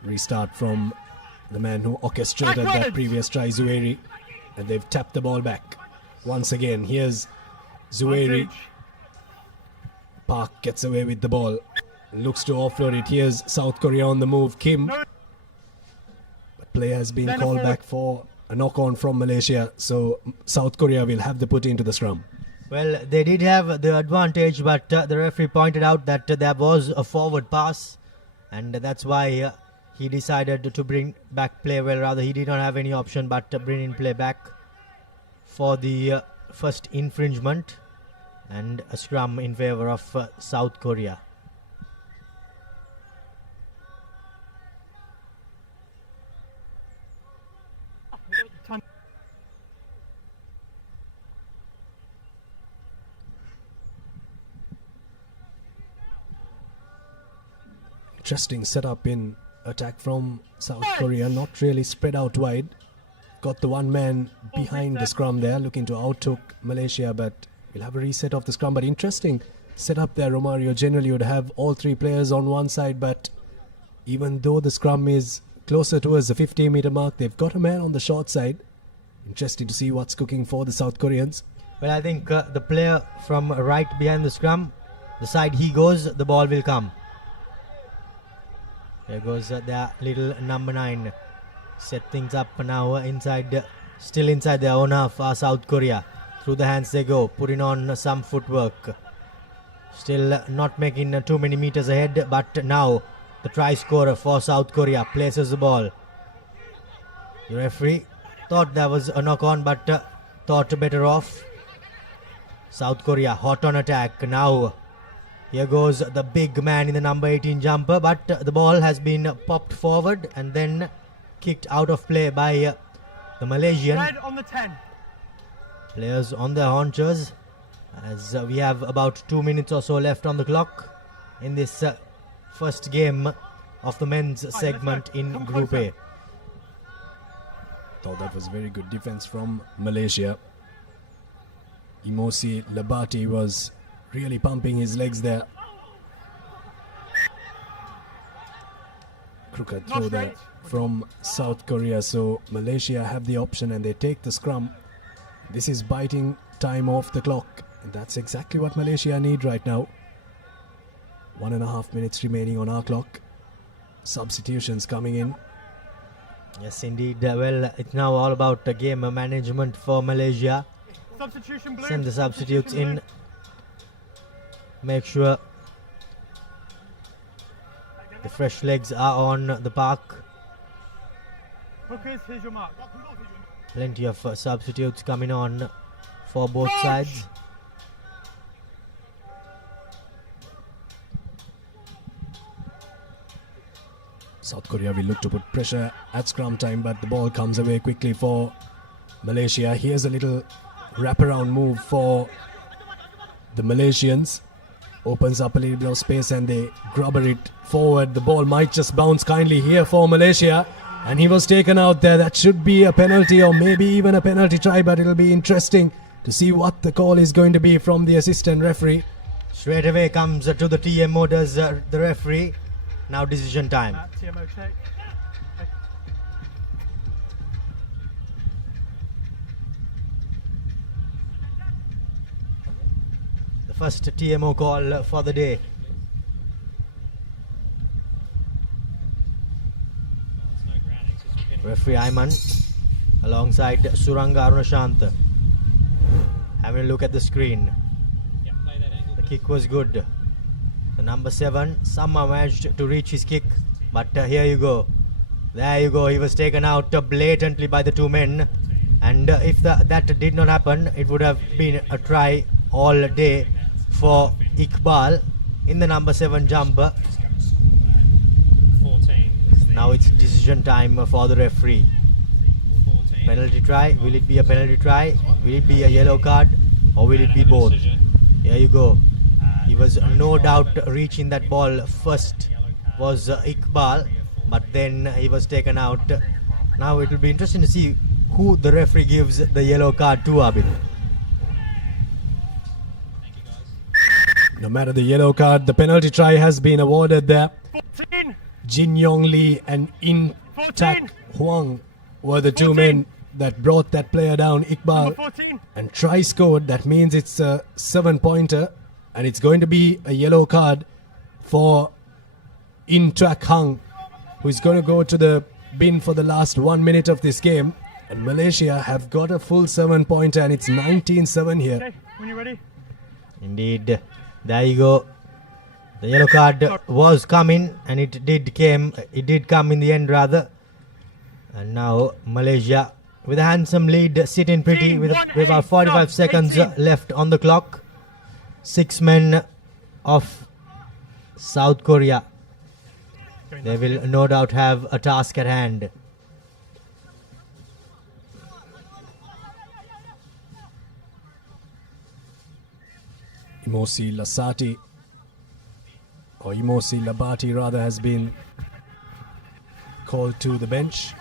Restart from the man who orchestrated that previous try, Zuhairi. And they've tapped the ball back. Once again, here's Zuhairi. Park gets away with the ball. Looks to offload it. Here's South Korea on the move. Kim. But play has been called back for a knock-on from Malaysia. So South Korea will have the put into the scrum. Well, they did have the advantage, but the referee pointed out that there was a forward pass, and that's why he decided to bring back play. Well, rather, he did not have any option but to bring in play back for the first infringement, and a scrum in favor of South Korea. Interesting setup in attack from South Korea. Not really spread out wide. Got the one man behind the scrum there, looking to outhook Malaysia, but we'll have a reset of the scrum. But interesting setup there, Romario. Generally would have all three players on one side, but even though the scrum is closer towards the 15-meter mark, they've got a man on the short side. Interesting to see what's cooking for the South Koreans. Well, I think the player from right behind the scrum, the side he goes, the ball will come. There goes their little number 9. Set things up now inside, still inside their own half, South Korea. Through the hands they go, putting on some footwork. Still not making too many meters ahead, but now the try scorer for South Korea places the ball. The referee thought there was a knock-on, but thought better off. South Korea hot on attack now. Here goes the big man in the number 18 jumper, but the ball has been popped forward and then kicked out of play by the Malaysian. Red on the 10. Players on their haunches, as we have about 2 minutes or so left on the clock in this first game of the men's segment in Group A. Thought that was very good defense from Malaysia. Imosi Labati was really pumping his legs there. Crooked throw there from South Korea. So Malaysia have the option and they take the scrum. This is biting time off the clock. And that's exactly what Malaysia need right now. 1.5 minutes remaining on our clock. Substitutions coming in. Yes, indeed. Well, it's now all about game management for Malaysia. Substitution blue. Send the substitutes in. Make sure the fresh legs are on the park. Hookers, here's your mark. Plenty of substitutes coming on for both sides. South Korea will look to put pressure at scrum time, but the ball comes away quickly for Malaysia. Here's a little wraparound move for the Malaysians. Opens up a little bit of space and they grubber it forward. The ball might just bounce kindly here for Malaysia. And he was taken out there. That should be a penalty or maybe even a penalty try, but it'll be interesting to see what the call is going to be from the assistant referee. Straight away comes to the TMO, does the referee. Now decision time. TMO check. The the first TMO call for the day. Referee Ayman alongside Suranga Arunashant. Having a look at the screen. The kick was good. The number 7 somehow managed to reach his kick, but here you go. There you go. He was taken out blatantly by the two men, and if that did not happen, it would have been a try all day for Iqbal in the number 7 jumper. Now it's decision time for the referee. Penalty try. Will it be a penalty try? Will it be a yellow card? Or will it be both? Here you go. He was no doubt reaching that ball first was Iqbal, but then he was taken out. Now it will be interesting to see who the referee gives the yellow card to, Abid. No matter the yellow card, the penalty try has been awarded there. 14. Jin Yong Lee and In Tak Huang were the two men that brought that player down, Iqbal, and try scored. That means it's a 7-pointer, and it's going to be a yellow card for In Tak Hung, who is going to go to the bin for the last 1 minute of this game. And Malaysia have got a full 7-pointer, and it's 19-7 here. Okay, when you're ready. Indeed, there you go. The yellow card was coming, and it did come in the end rather. And now Malaysia with a handsome lead, sitting pretty with about 45 seconds left on the clock. 6 men of South Korea. They will no doubt have a task at hand. Imosi Lasati, or Imosi Labati rather, has been called to the bench.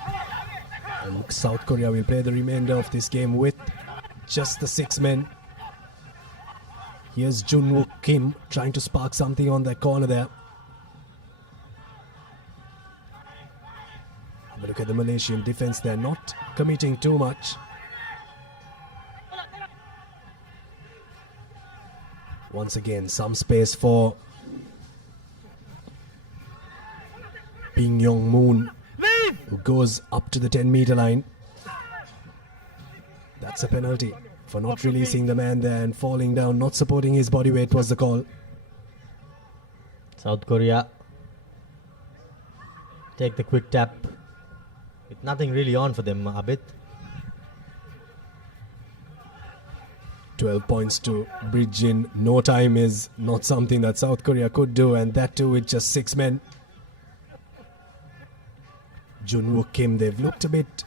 And South Korea will play the remainder of this game with just the 6 men. Here's Junwook Kim trying to spark something on that corner there. Have a look at the Malaysian defense. They're not committing too much. Once again, some space for Ping Yong Moon, who goes up to the 10-meter line. That's a penalty for not releasing the man there and falling down, not supporting his body weight was the call. South Korea take the quick tap with nothing really on for them, Abid. 12 points to bridge in no time is not something that South Korea could do, and that too with just 6 men. Junwook Kim, they've looked a bit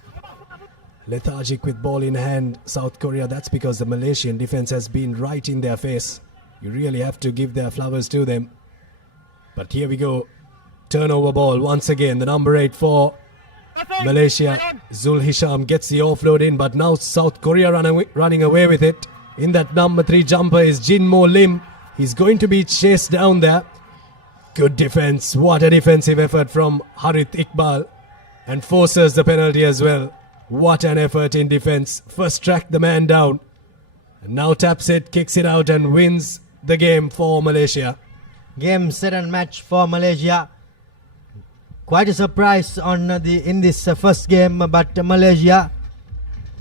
lethargic with ball in hand, South Korea. That's because the Malaysian defense has been right in their face. You really have to give their flowers to them. But here we go. Turnover ball once again. The number 8 for Malaysia, Zul Hisham, gets the offload in, but now South Korea running away with it. In that number 3 jumper is Jin Mo Lim. He's going to be chased down there. Good defense. What a defensive effort from Harith Iqbal. And forces the penalty as well. What an effort in defense. First tracked the man down. And now taps it, kicks it out and wins the game for Malaysia. Game, set and match for Malaysia. Quite a surprise in this first game, but Malaysia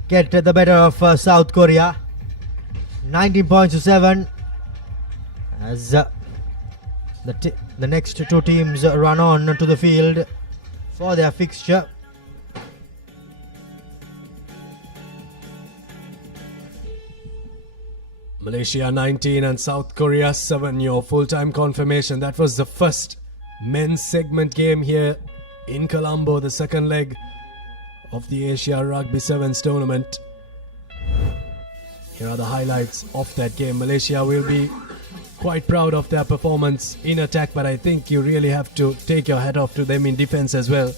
get the better of South Korea. 19 points to 7 as the next two teams run on to the field for their fixture. Malaysia 19 and South Korea 7. Your full-time confirmation. That was the first men's segment game here in Colombo, the second leg of the Asia Rugby Sevens tournament. Here are the highlights of that game. Malaysia will be quite proud of their performance in attack, but I think you really have to take your hat off to them in defense as well.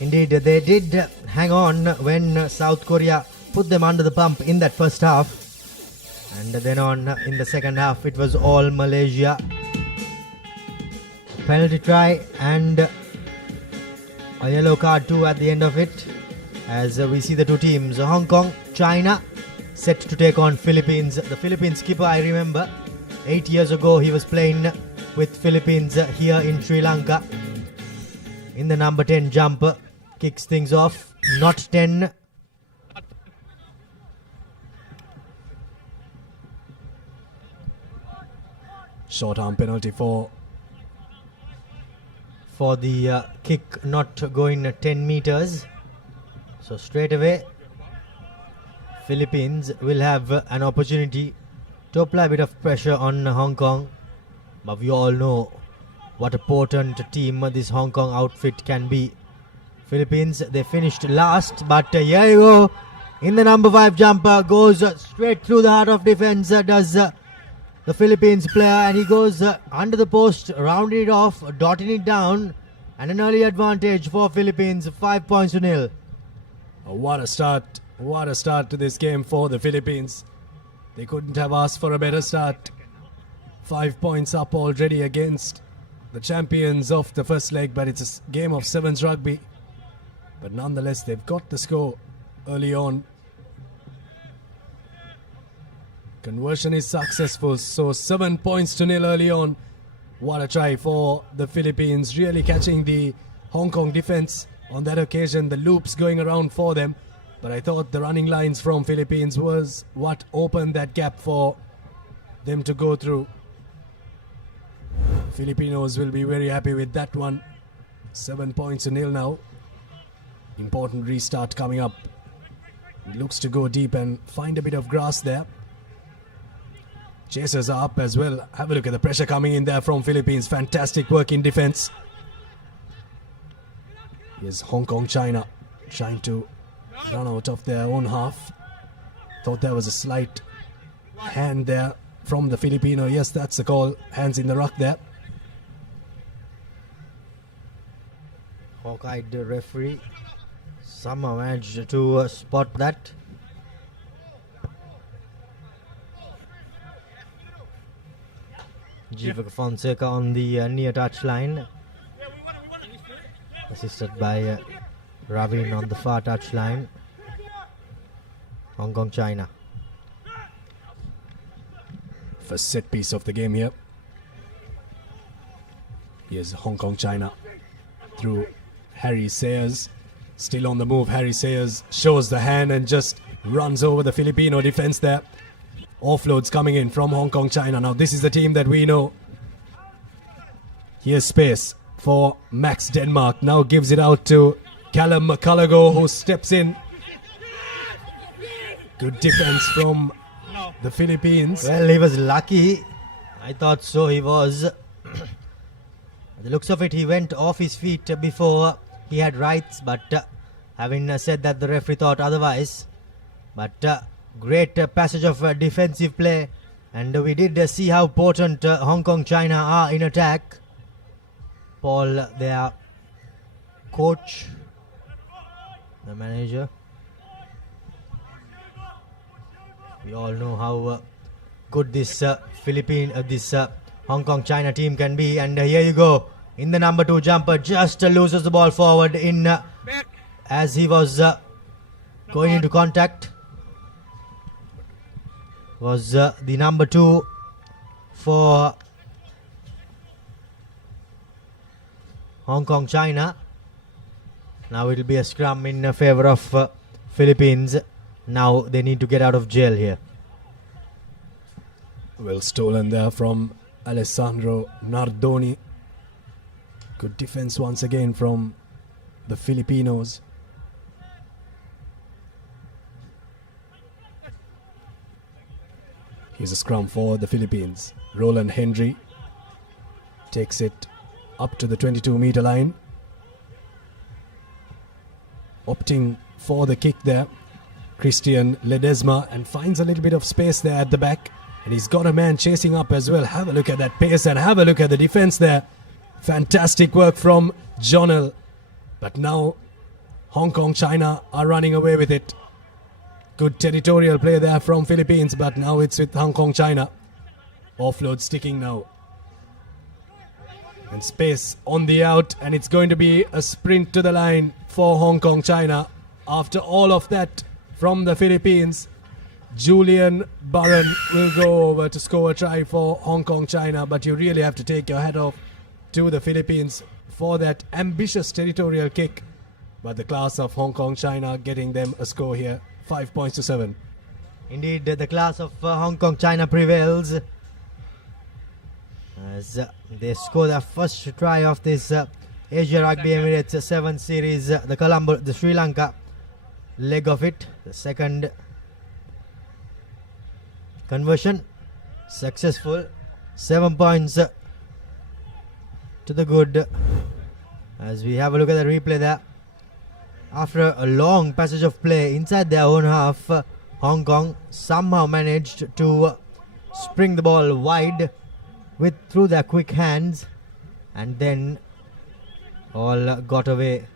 Indeed, they did hang on when South Korea put them under the pump in that first half. And then on in the second half, it was all Malaysia. Penalty try and a yellow card too at the end of it. As we see the two teams, Hong Kong, China, set to take on Philippines. The Philippines skipper, I remember, 8 years ago, he was playing with Philippines here in Sri Lanka. In the number 10 jumper, kicks things off. Not 10. Short arm penalty for the kick not going 10 meters. So straight away, Philippines will have an opportunity to apply a bit of pressure on Hong Kong. But we all know what a potent team this Hong Kong outfit can be. Philippines, they finished last, but here you go. In the number 5 jumper, goes straight through the heart of defense, does the Philippines player, and he goes under the post, rounding it off, dotting it down, and an early advantage for Philippines, 5 points to nil. What a start to this game for the Philippines. They couldn't have asked for a better start. 5 points up already against the champions of the first leg, but it's a game of sevens rugby. But nonetheless, they've got the score early on. Conversion is successful, so 7 points to nil early on. What a try for the Philippines, really catching the Hong Kong defense on that occasion. The loops going around for them, but I thought the running lines from Philippines was what opened that gap for them to go through. Filipinos will be very happy with that one. 7 points to nil now. Important restart coming up. It looks to go deep and find a bit of grass there. Chasers are up as well. Have a look at the pressure coming in there from Philippines. Fantastic work in defense. Here's Hong Kong China trying to run out of their own half. Thought there was a slight hand there from the Filipino. Yes, that's the call. Hands in the ruck there. Hawkeye, the referee, somehow managed to spot that. Jivak Fonseca on the near touchline, assisted by Ravin on the far touchline. Hong Kong China. First set piece of the game here. Here's Hong Kong China through Harry Sayers. Still on the move. Harry Sayers shows the hand and just runs over the Filipino defense there. Offloads coming in from Hong Kong China. Now this is the team that we know. Here's space for Max Denmark. Now gives it out to Callum McCullough, who steps in. Good defense from the Philippines. Well, he was lucky. I thought so, he was. The looks of it, he went off his feet before he had rights, but having said that, the referee thought otherwise. But great passage of defensive play, and we did see how potent Hong Kong China are in attack. Paul, their coach, the manager. We all know how good this Hong Kong China team can be, and here you go. In the number 2 jumper, just loses the ball forward in as he was going into contact. Was the number 2 for Hong Kong China. Now it will be a scrum in favor of Philippines. Now they need to get out of jail here. Well stolen there from Alessandro Nardoni. Good defense once again from the Filipinos. Here's a scrum for the Philippines. Roland Henry takes it up to the 22-meter line. Opting for the kick there, Christian Ledesma, and finds a little bit of space there at the back. And he's got a man chasing up as well. Have a look at that pace and have a look at the defense there. Fantastic work from Jonel. But now Hong Kong China are running away with it. Good territorial play there from Philippines, but now it's with Hong Kong China. Offload sticking now. And space on the out, and it's going to be a sprint to the line for Hong Kong China. After all of that from the Philippines, Julian Burren will go over to score a try for Hong Kong China, but you really have to take your hat off to the Philippines for that ambitious territorial kick. But the class of Hong Kong China getting them a score here, 5 points to 7. Indeed, the class of Hong Kong China prevails as they score their first try of this Asia Rugby Emirates 7 series, the Colombo, the Sri Lanka leg of it. The second conversion successful, 7 points to the good. As we have a look at the replay there, after a long passage of play inside their own half, Hong Kong somehow managed to spring the ball wide through their quick hands, and then all got away.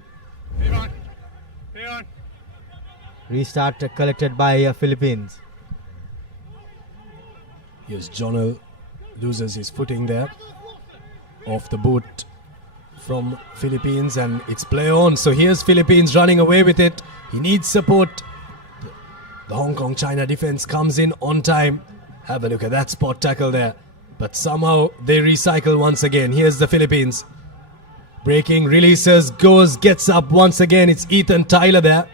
Restart collected by Philippines. Yes, Jonel loses his footing there off the boot from Philippines, and it's play on. So here's Philippines running away with it. He needs support. The Hong Kong China defense comes in on time. Have a look at that spot tackle there. But somehow they recycle once again. Here's the Philippines. Breaking, releases, gets up once again. It's Ethan Tyler there.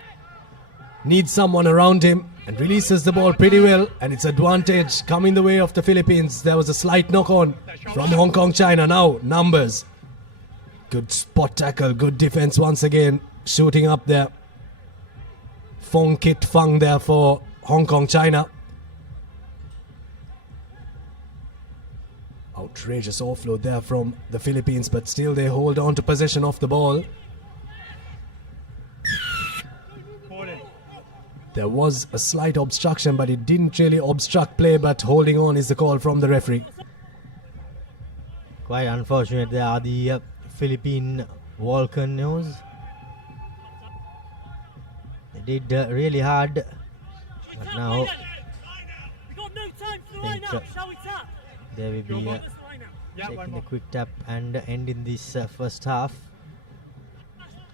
Needs someone around him and releases the ball pretty well. And it's advantage coming the way of the Philippines. There was a slight knock on from Hong Kong China. Now, numbers. Good spot tackle, good defense once again. Shooting up there. Fong Kit Fang there for Hong Kong China. Outrageous offload there from the Philippines, but still they hold on to possession of the ball. There was a slight obstruction, but it didn't really obstruct play, but holding on is the call from the referee. Quite unfortunate there are the Philippine volcanoes. They did really hard, but now they will be taking a quick tap and ending this first half.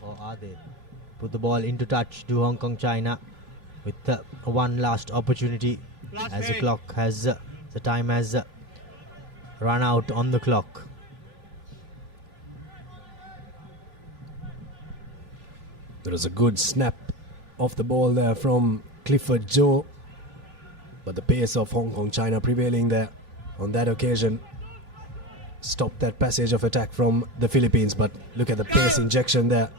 Or are they? Put the ball into touch to Hong Kong China with one last opportunity as the clock has, the time has run out on the clock. There is a good snap off the ball there from Clifford Joe, but the pace of Hong Kong China prevailing there on that occasion stopped that passage of attack from the Philippines. But look at the pace injection there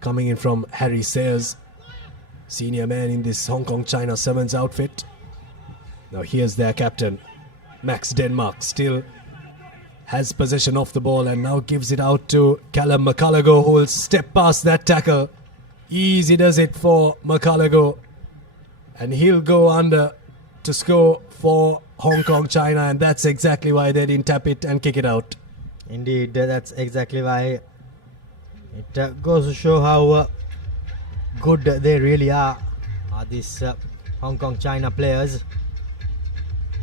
coming in from Harry Sayers, senior man in this Hong Kong China Sevens outfit. Now here's their captain, Max Denmark, still has possession of the ball and now gives it out to Callum McCullough, who will step past that tackle. Easy does it for McCullough, and he'll go under to score for Hong Kong China, and that's exactly why they didn't tap it and kick it out. Indeed, that's exactly why. It goes to show how good they really are these Hong Kong China players.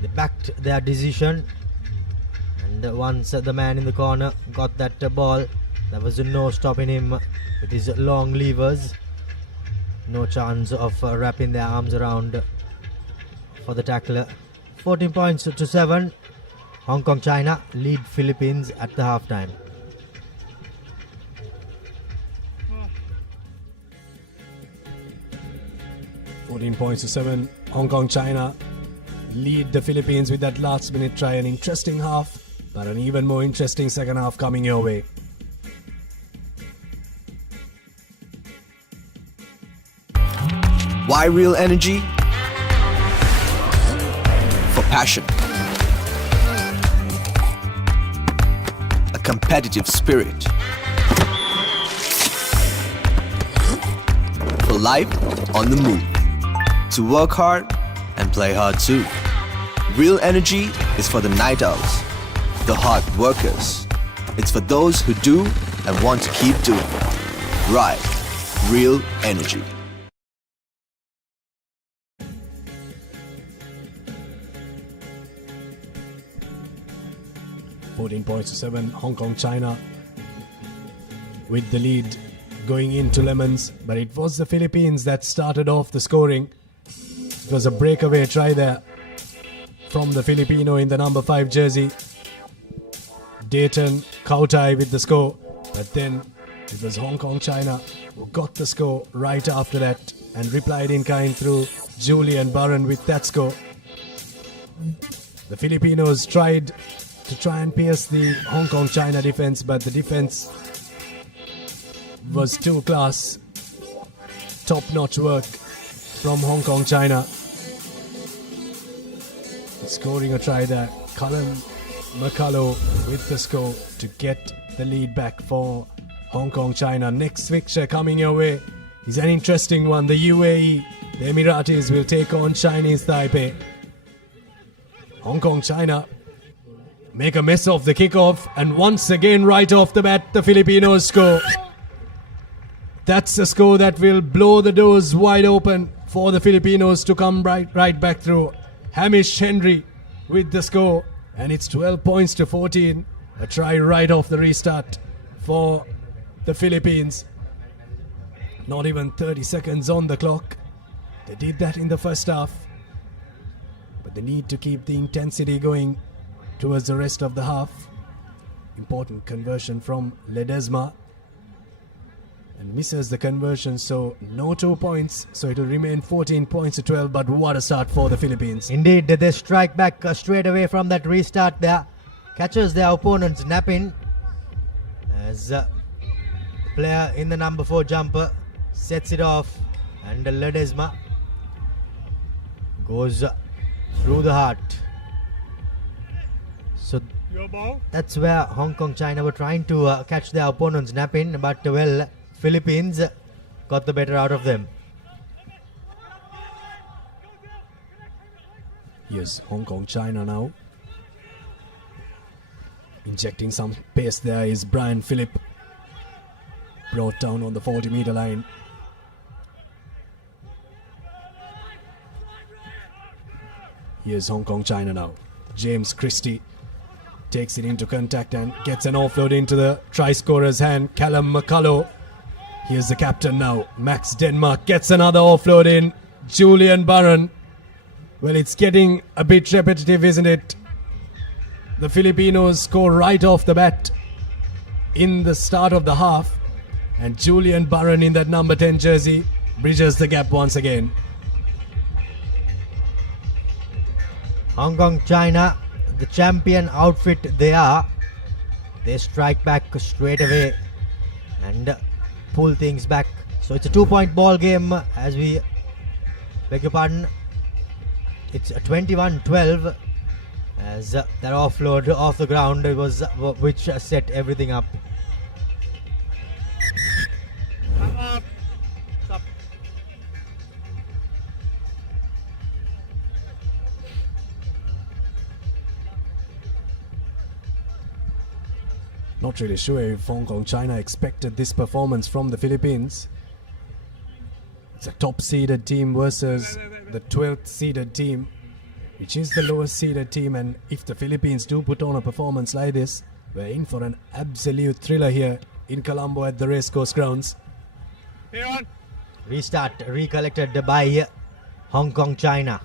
They backed their decision, and once the man in the corner got that ball, there was no stopping him with his long levers. No chance of wrapping their arms around for the tackler. 14 points to 7. Hong Kong China lead Philippines at the halftime. (14.7). Hong Kong China lead the Philippines with that last minute try. An interesting half, but an even more interesting second half coming your way. Why real energy? For passion. A competitive spirit. For life on the move. To work hard and play hard too. Real energy is for the night owls, the hard workers. It's for those who do and want to keep doing. Right. Real energy. (14.7). Hong Kong China with the lead going into lemons, but it was the Philippines that started off the scoring. It was a breakaway try there from the Filipino in the number 5 jersey. Dayton Kautai with the score, but then it was Hong Kong China who got the score right after that and replied in kind through Julian Barron with that score. The Filipinos tried and pierce the Hong Kong China defense, but the defense was too class. Top-notch work from Hong Kong China. Scoring a try there, Cullen McCullough with the score to get the lead back for Hong Kong China. Next fixture coming your way is an interesting one. The UAE, the Emiratis will take on Chinese Taipei. Hong Kong China make a mess of the kickoff, and once again right off the bat the Filipinos score. That's a score that will blow the doors wide open for the Filipinos to come right back through. Hamish Henry with the score, and it's 12 points to 14. A try right off the restart for the Philippines. Not even 30 seconds on the clock. They did that in the first half, but they need to keep the intensity going towards the rest of the half. Important conversion from Ledesma, and misses the conversion, so no 2 points, so it will remain 14 points to 12. But what a start for the Philippines. Indeed, they strike back straight away from that restart there. Catches their opponent's napping as the player in the number 4 jumper sets it off, and Ledesma goes through the heart. So that's where Hong Kong China were trying to catch their opponent's napping, but well, Philippines got the better out of them. Here's Hong Kong China now. Injecting some pace there is Brian Phillip. Brought down on the 40-meter line. Here's Hong Kong China now. James Christie takes it into contact and gets an offload into the try scorer's hand. Callum McCullough. Here's the captain now. Max Denmark gets another offload in. Julian Barron. Well, it's getting a bit repetitive, isn't it? The Filipinos score right off the bat in the start of the half, and Julian Barron in that number 10 jersey bridges the gap once again. Hong Kong China, the champion outfit they are, they strike back straight away and pull things back. So it's a 2-point ball game, as we beg your pardon. It's a 21-12 as that offload off the ground was which set everything up. Stop. Not really sure if Hong Kong China expected this performance from the Philippines. It's a top-seeded team versus the 12th-seeded team, which is the lowest-seeded team, and if the Philippines do put on a performance like this, we're in for an absolute thriller here in Colombo at the Racecourse grounds. Restart recollected by Hong Kong China.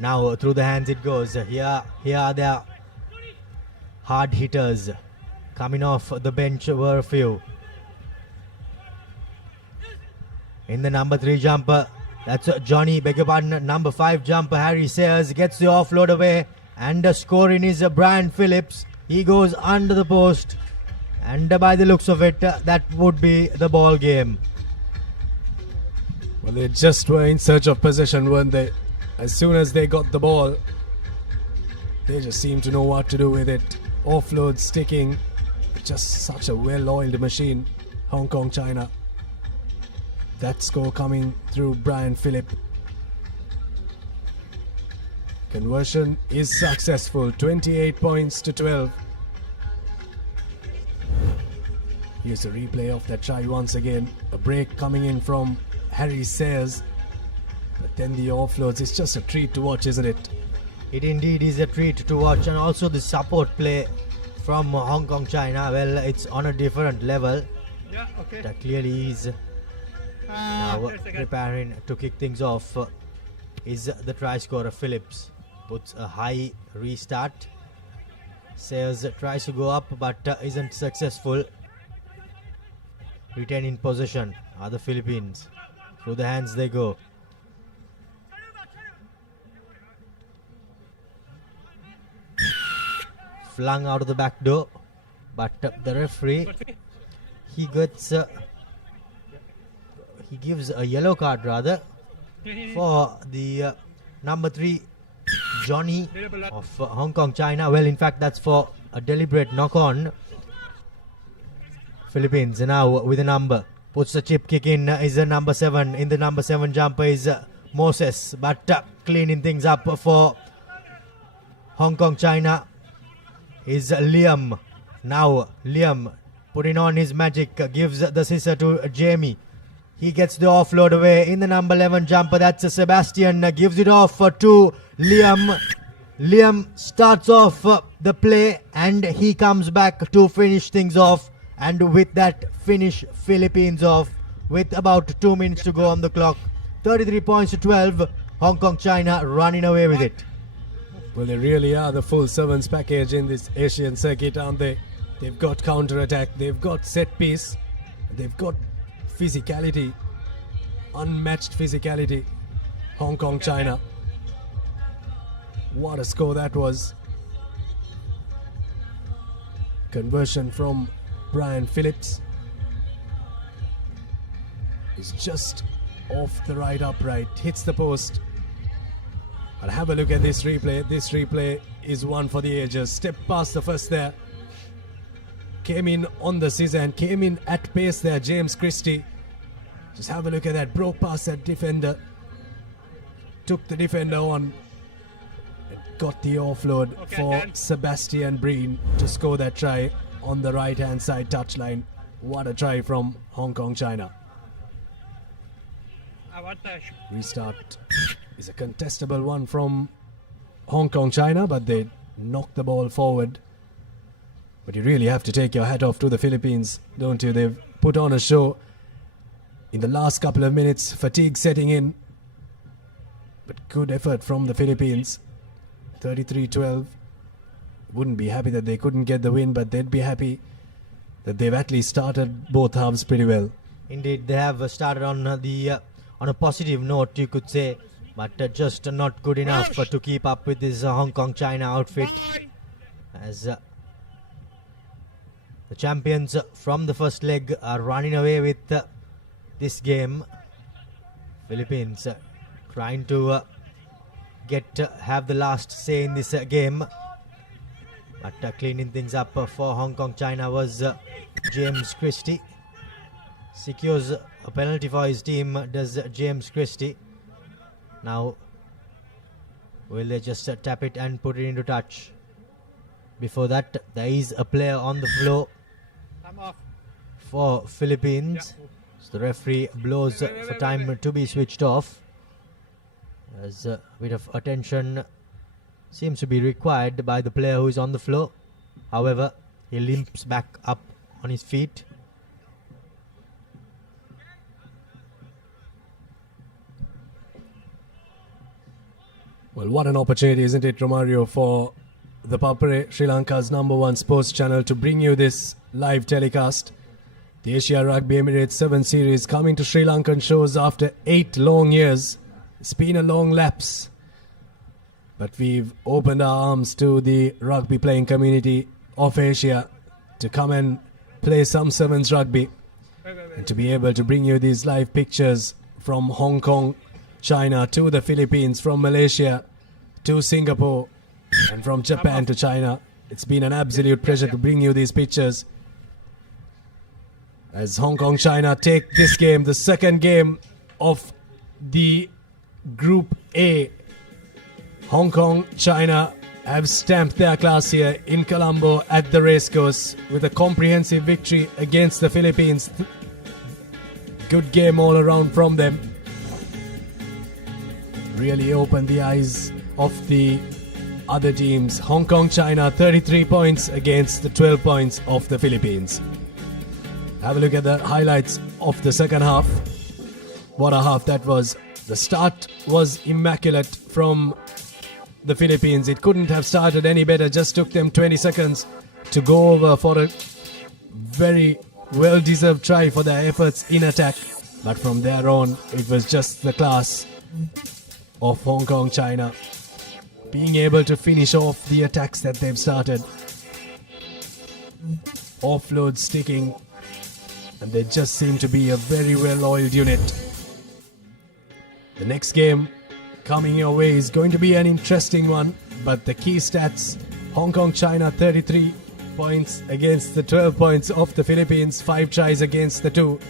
Now through the hands it goes. Here are their hard hitters. Coming off the bench were a few. In the number 3 jumper, that's Johnny, beg your pardon, number 5 jumper, Harry Sayers gets the offload away, and the scoring is Brian Phillips. He goes under the post, and by the looks of it, that would be the ball game. Well, they just were in search of possession, weren't they? As soon as they got the ball, they just seemed to know what to do with it. Offload sticking. Just such a well-oiled machine, Hong Kong China. That score coming through Brian Phillip. Conversion is successful, 28 points to 12. Here's a replay of that try once again. A break coming in from Harry Sayers. But then the offloads, it's just a treat to watch, isn't it? It indeed is a treat to watch, and also the support play from Hong Kong China. Well, it's on a different level. Yeah, okay. That clearly is now preparing to kick things off. is the try scorer Phillips. Puts a high restart. Sayers tries to go up but isn't successful. Retaining possession are the Philippines. Through the hands they go. Flung out of the back door, but the referee, he gives a yellow card rather for the number 3 Johnny of Hong Kong China. Well, in fact that's for a deliberate knock on. Philippines now with a number, puts the chip kick in, is the number 7. In the number 7 jumper is Moses, but cleaning things up for Hong Kong China is Liam. Now Liam putting on his magic, gives the scissor to Jamie. He gets the offload away in the number 11 jumper. That's Sebastian, gives it off to Liam. Liam starts off the play and he comes back to finish things off, and with that finish Philippines off with about 2 minutes to go on the clock. 33 points to 12. Hong Kong China running away with it. Well, they really are the full sevens package in this Asian circuit, aren't they? They've got counter-attack, they've got set-piece, they've got physicality, unmatched physicality. Hong Kong China. What a score that was. Conversion from Brian Phillips is just off the right upright, hits the post. But have a look at this replay. This replay is one for the ages. Step past the first there. Came in on the scissor and came in at pace there, James Christie. Just have a look at that. Broke past that defender. Took the defender on. And got the offload for Sebastian Breen to score that try on the right hand side touchline. What a try from Hong Kong China. Restart is a contestable one from Hong Kong China, but they knocked the ball forward. But you really have to take your hat off to the Philippines, don't you? They've put on a show in the last couple of minutes, fatigue setting in. But good effort from the Philippines. 33-12. Wouldn't be happy that they couldn't get the win, but they'd be happy that they've at least started both halves pretty well. Indeed, they have started on on a positive note, you could say, but just not good enough to keep up with this Hong Kong China outfit. As the champions from the first leg are running away with this game. Philippines trying to have the last say in this game. But cleaning things up for Hong Kong China was James Christie. Secures a penalty for his team, does James Christie. Now, will they just tap it and put it into touch? Before that, there is a player on the floor for Philippines. So the referee blows for time to be switched off. As a bit of attention seems to be required by the player who is on the floor. However, he limps back up on his feet. Well, what an opportunity, isn't it, Romario, for the Papare, Sri Lanka's #1 sports channel, to bring you this live telecast. The Asia Rugby Emirates 7 series coming to Sri Lankan shows after 8 long years. It's been a long lapse, but we've opened our arms to the rugby playing community of Asia to come and play some sevens rugby, and to be able to bring you these live pictures from Hong Kong, China to the Philippines, from Malaysia to Singapore, and from Japan to China. It's been an absolute pleasure to bring you these pictures as Hong Kong China take this game, the second game of the Group A. Hong Kong China have stamped their class here in Colombo at the Racecourse with a comprehensive victory against the Philippines. Good game all around from them. Really opened the eyes of the other teams. Hong Kong China 33 points against the 12 points of the Philippines. Have a look at the highlights of the second half. What a half that was. The start was immaculate from the Philippines. It couldn't have started any better. Just took them 20 seconds to go over for a very well-deserved try for their efforts in attack. But from there on, it was just the class of Hong Kong, China, being able to finish off the attacks that they've started. Offload sticking, and they just seem to be a very well-oiled unit. The next game coming your way is going to be an interesting one, but the key stats: Hong Kong, China 33 points against the 12 points of the Philippines, 5 tries against the 2.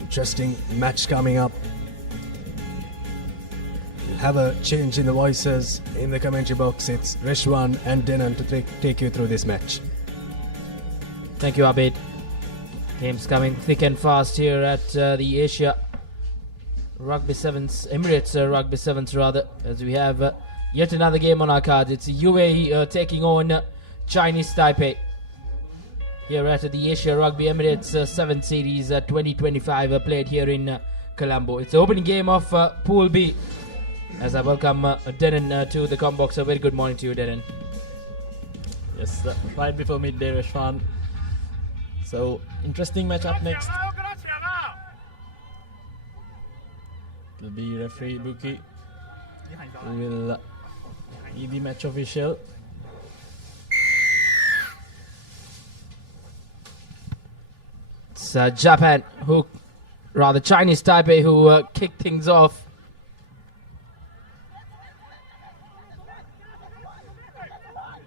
Interesting match coming up. We'll have a change in the voices in the commentary box. It's Reshwan and Denan to take you through this match. Thank you, Abid. Game's coming thick and fast here at the Asia Rugby Sevens, Emirates Rugby Sevens rather, as we have yet another game on our card. It's UAE taking on Chinese Taipei here at the Asia Rugby Emirates 7 Series 2025 played here in Colombo. It's the opening game of Pool B. As I welcome Denan to the Combox. A very good morning to you, Denan. Yes, right before midday, Reshwan. So, interesting match up next. It'll be referee Buki who will be the match official. It's Japan, Chinese Taipei, who kicked things off.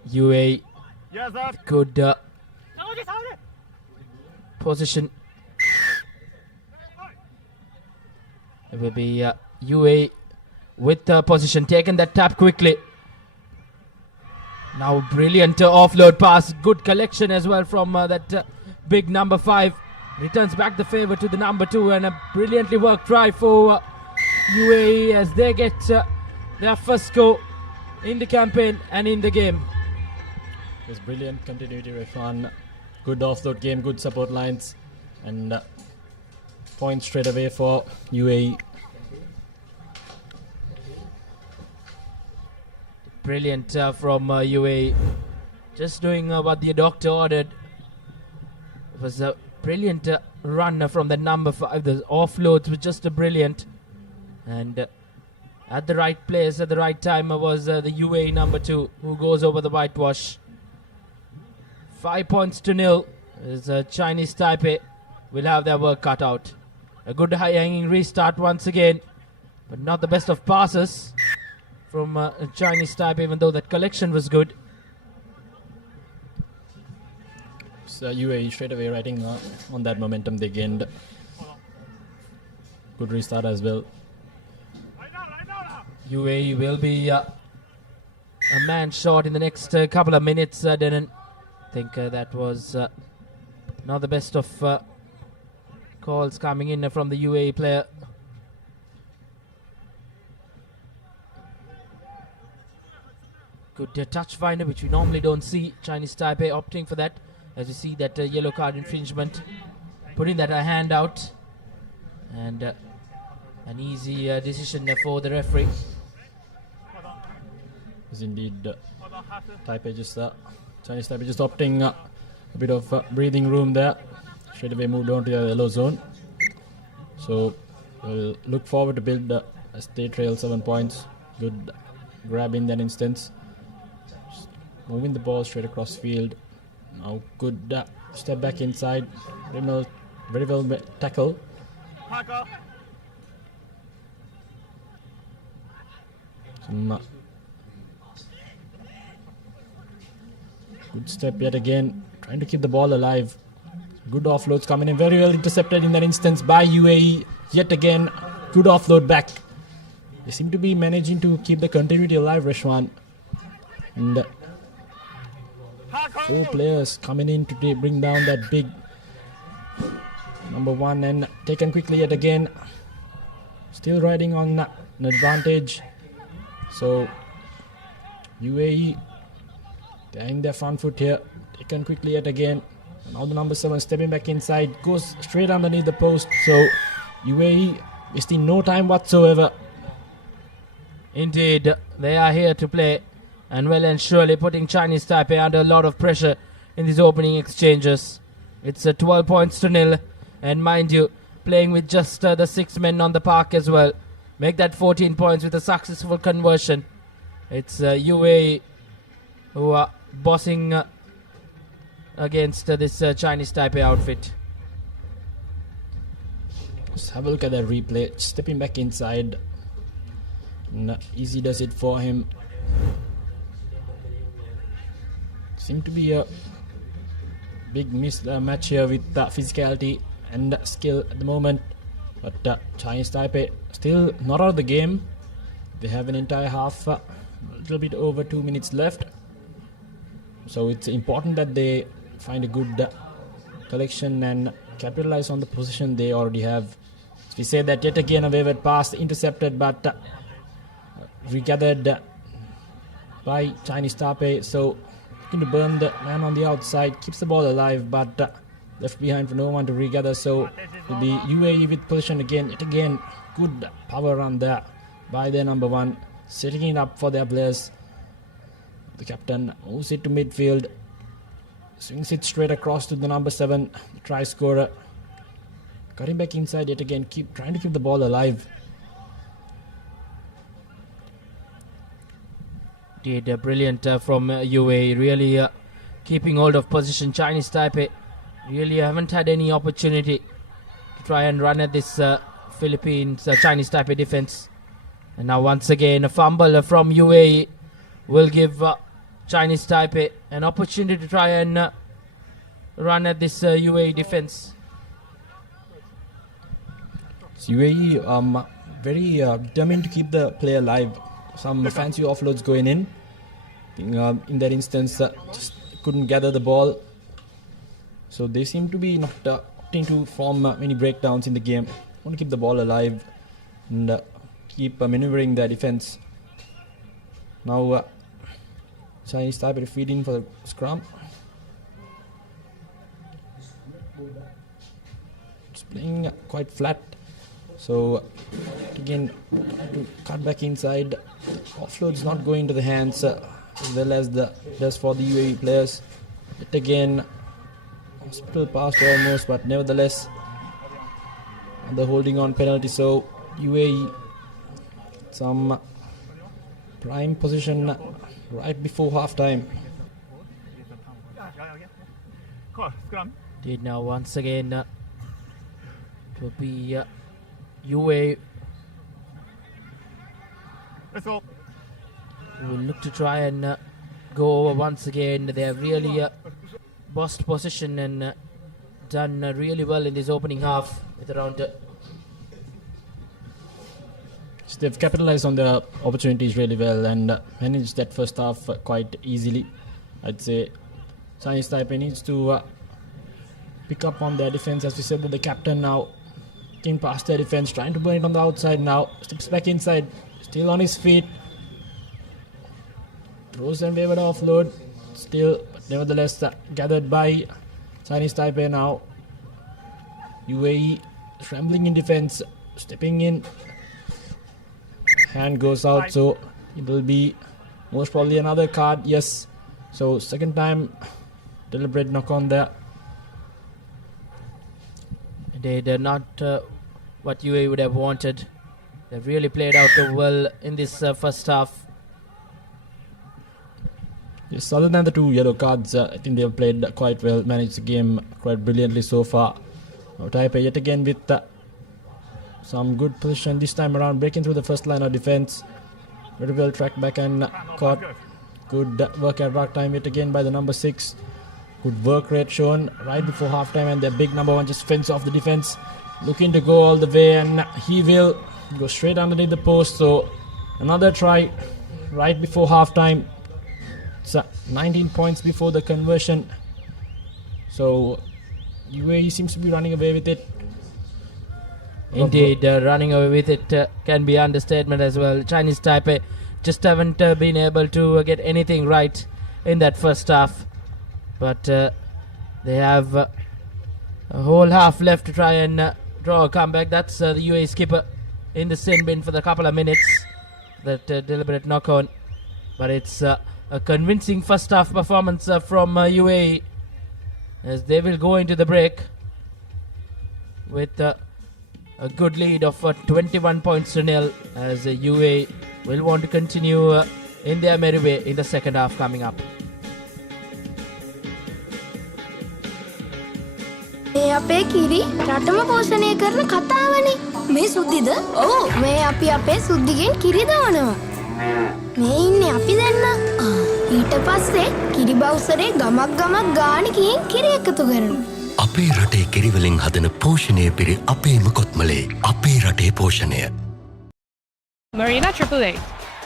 UAE, good position. It will be UAE with position, taken that tap quickly. Now brilliant offload pass, good collection as well from that big number 5. Returns back the favour to the number 2, and a brilliantly worked try for UAE as they get their first goal in the campaign and in the game. It was brilliant continuity, Reshwan. Good offload game, good support lines, and points straight away for UAE. Brilliant from UAE. Just doing what the doctor ordered. It was a brilliant run from the number 5. The offloads were just brilliant. And at the right place at the right time was the UAE number 2 who goes over the whitewash. 5 points to 0 as Chinese Taipei will have their work cut out. A good high-hanging restart once again, but not the best of passes from Chinese Taipei, even though that collection was good. So UAE straight away riding on that momentum they gained. Good restart as well. UAE will be a man short in the next couple of minutes, Denan. I think that was not the best of calls coming in from the UAE player. Good touch finder, which we normally don't see. Chinese Taipei opting for that, as you see that yellow card infringement, putting that hand out, and an easy decision for the referee. Is indeed Taipei just Chinese Taipei just opting a bit of breathing room there. Straight away moved on to the yellow zone. So we'll look forward to build as they trail 7 points. Good grab in that instance. Just moving the ball straight across field. Now good step back inside. Very well tackle. Some good step yet again, trying to keep the ball alive. Good offloads coming in, very well intercepted in that instance by UAE. Yet again, good offload back. They seem to be managing to keep the continuity alive, Reshwan. And 4 players coming in to bring down that big number 1 and taken quickly yet again. Still riding on an advantage. So UAE, they're in their front foot here. Taken quickly yet again. Now the number 7 stepping back inside, goes straight underneath the post. So UAE wasting no time whatsoever. Indeed, they are here to play, and well and surely putting Chinese Taipei under a lot of pressure in these opening exchanges. It's 12 points to nil, and mind you, playing with just the 6 men on the park as well. Make that 14 points with a successful conversion. It's UAE who are bossing against this Chinese Taipei outfit. Just have a look at that replay. Stepping back inside. Easy does it for him. Seemed to be a big match here with physicality and skill at the moment. But Chinese Taipei still not out of the game. They have an entire half, a little bit over 2 minutes left. So it's important that they find a good collection and capitalize on the position they already have. So we say that yet again a wayward pass intercepted, but regathered by Chinese Taipei. So looking to burn the man on the outside, keeps the ball alive, but left behind for no one to regather. So will be UAE with position again. Yet again, good power run there by their number 1, setting it up for their players. The captain moves it to midfield, swings it straight across to the number 7, the try scorer. Cutting back inside yet again, trying to keep the ball alive. Did brilliant from UAE, really keeping hold of position. Chinese Taipei really haven't had any opportunity to try and run at this Philippines Chinese Taipei defense. And now once again a fumble from UAE will give Chinese Taipei an opportunity to try and run at this UAE defense. UAE very determined to keep the play alive. Some fancy offloads going in. In that instance, just couldn't gather the ball. So they seem to be not opting to form many breakdowns in the game. Want to keep the ball alive and keep maneuvering their defense. Now Chinese Taipei feeding for the scrum. It's playing quite flat. So again, to cut back inside, offload's not going to the hands as well as does for the UAE players. Yet again, hospital passed almost, but nevertheless, the holding on penalty. So UAE some prime position right before half time. Did now once again to be UAE will look to try and go over once again. They have really bossed position and done really well in this opening half with around So they've capitalized on their opportunities really well and managed that first half quite easily. I'd say Chinese Taipei needs to pick up on their defense. As we said, that the captain now getting past their defense, trying to burn it on the outside now. Steps back inside, still on his feet. Throws and wayward offload. Still, but nevertheless, gathered by Chinese Taipei now. UAE scrambling in defense, stepping in. Hand goes out, so it will be most probably another card. Yes, so second time deliberate knock on there. They're not what UAE would have wanted. They've really played out well in this first half. Yes, other than the 2 yellow cards, I think they've played quite well, managed the game quite brilliantly so far. Now Taipei yet again with some good position this time around, breaking through the first line of defense. Very well tracked back and caught. Good work at ruck time yet again by the number 6. Good work rate shown right before halftime, and their big number 1 just fends off the defense. Looking to go all the way, and he will go straight underneath the post. So another try right before halftime. It's 19 points before the conversion. So UAE seems to be running away with it. Indeed, running away with it can be understatement as well. Chinese Taipei just haven't been able to get anything right in that first half. But They have a whole half left to try and draw a comeback. That's the UAE skipper in the sin bin for the couple of minutes. That deliberate knock on. But it's a convincing first half performance from UAE, as they will go into the break with a good lead of 21 points to nil, as UAE will want to continue in their merry way in the second half coming up. මේ අපේ කිරි රටම පෝෂණය කරන කතාවනේ. මේ සුද්දිද? ඔව්, මේ අපි අපේ සුද්දිගෙන් කිරි දවනවා. මේ ඉන්නේ අපි දෙන්න. ඊට පස්සේ කිරි බවුසරේ ගමක් ගාන කියෙන් කිරි එකතු කරනවා. අපේ රටේ කිරිවලින් හදන පෝෂණය පිරි අපේම කොත්මලේ අපේ රටේ පෝෂණය. Marina 888,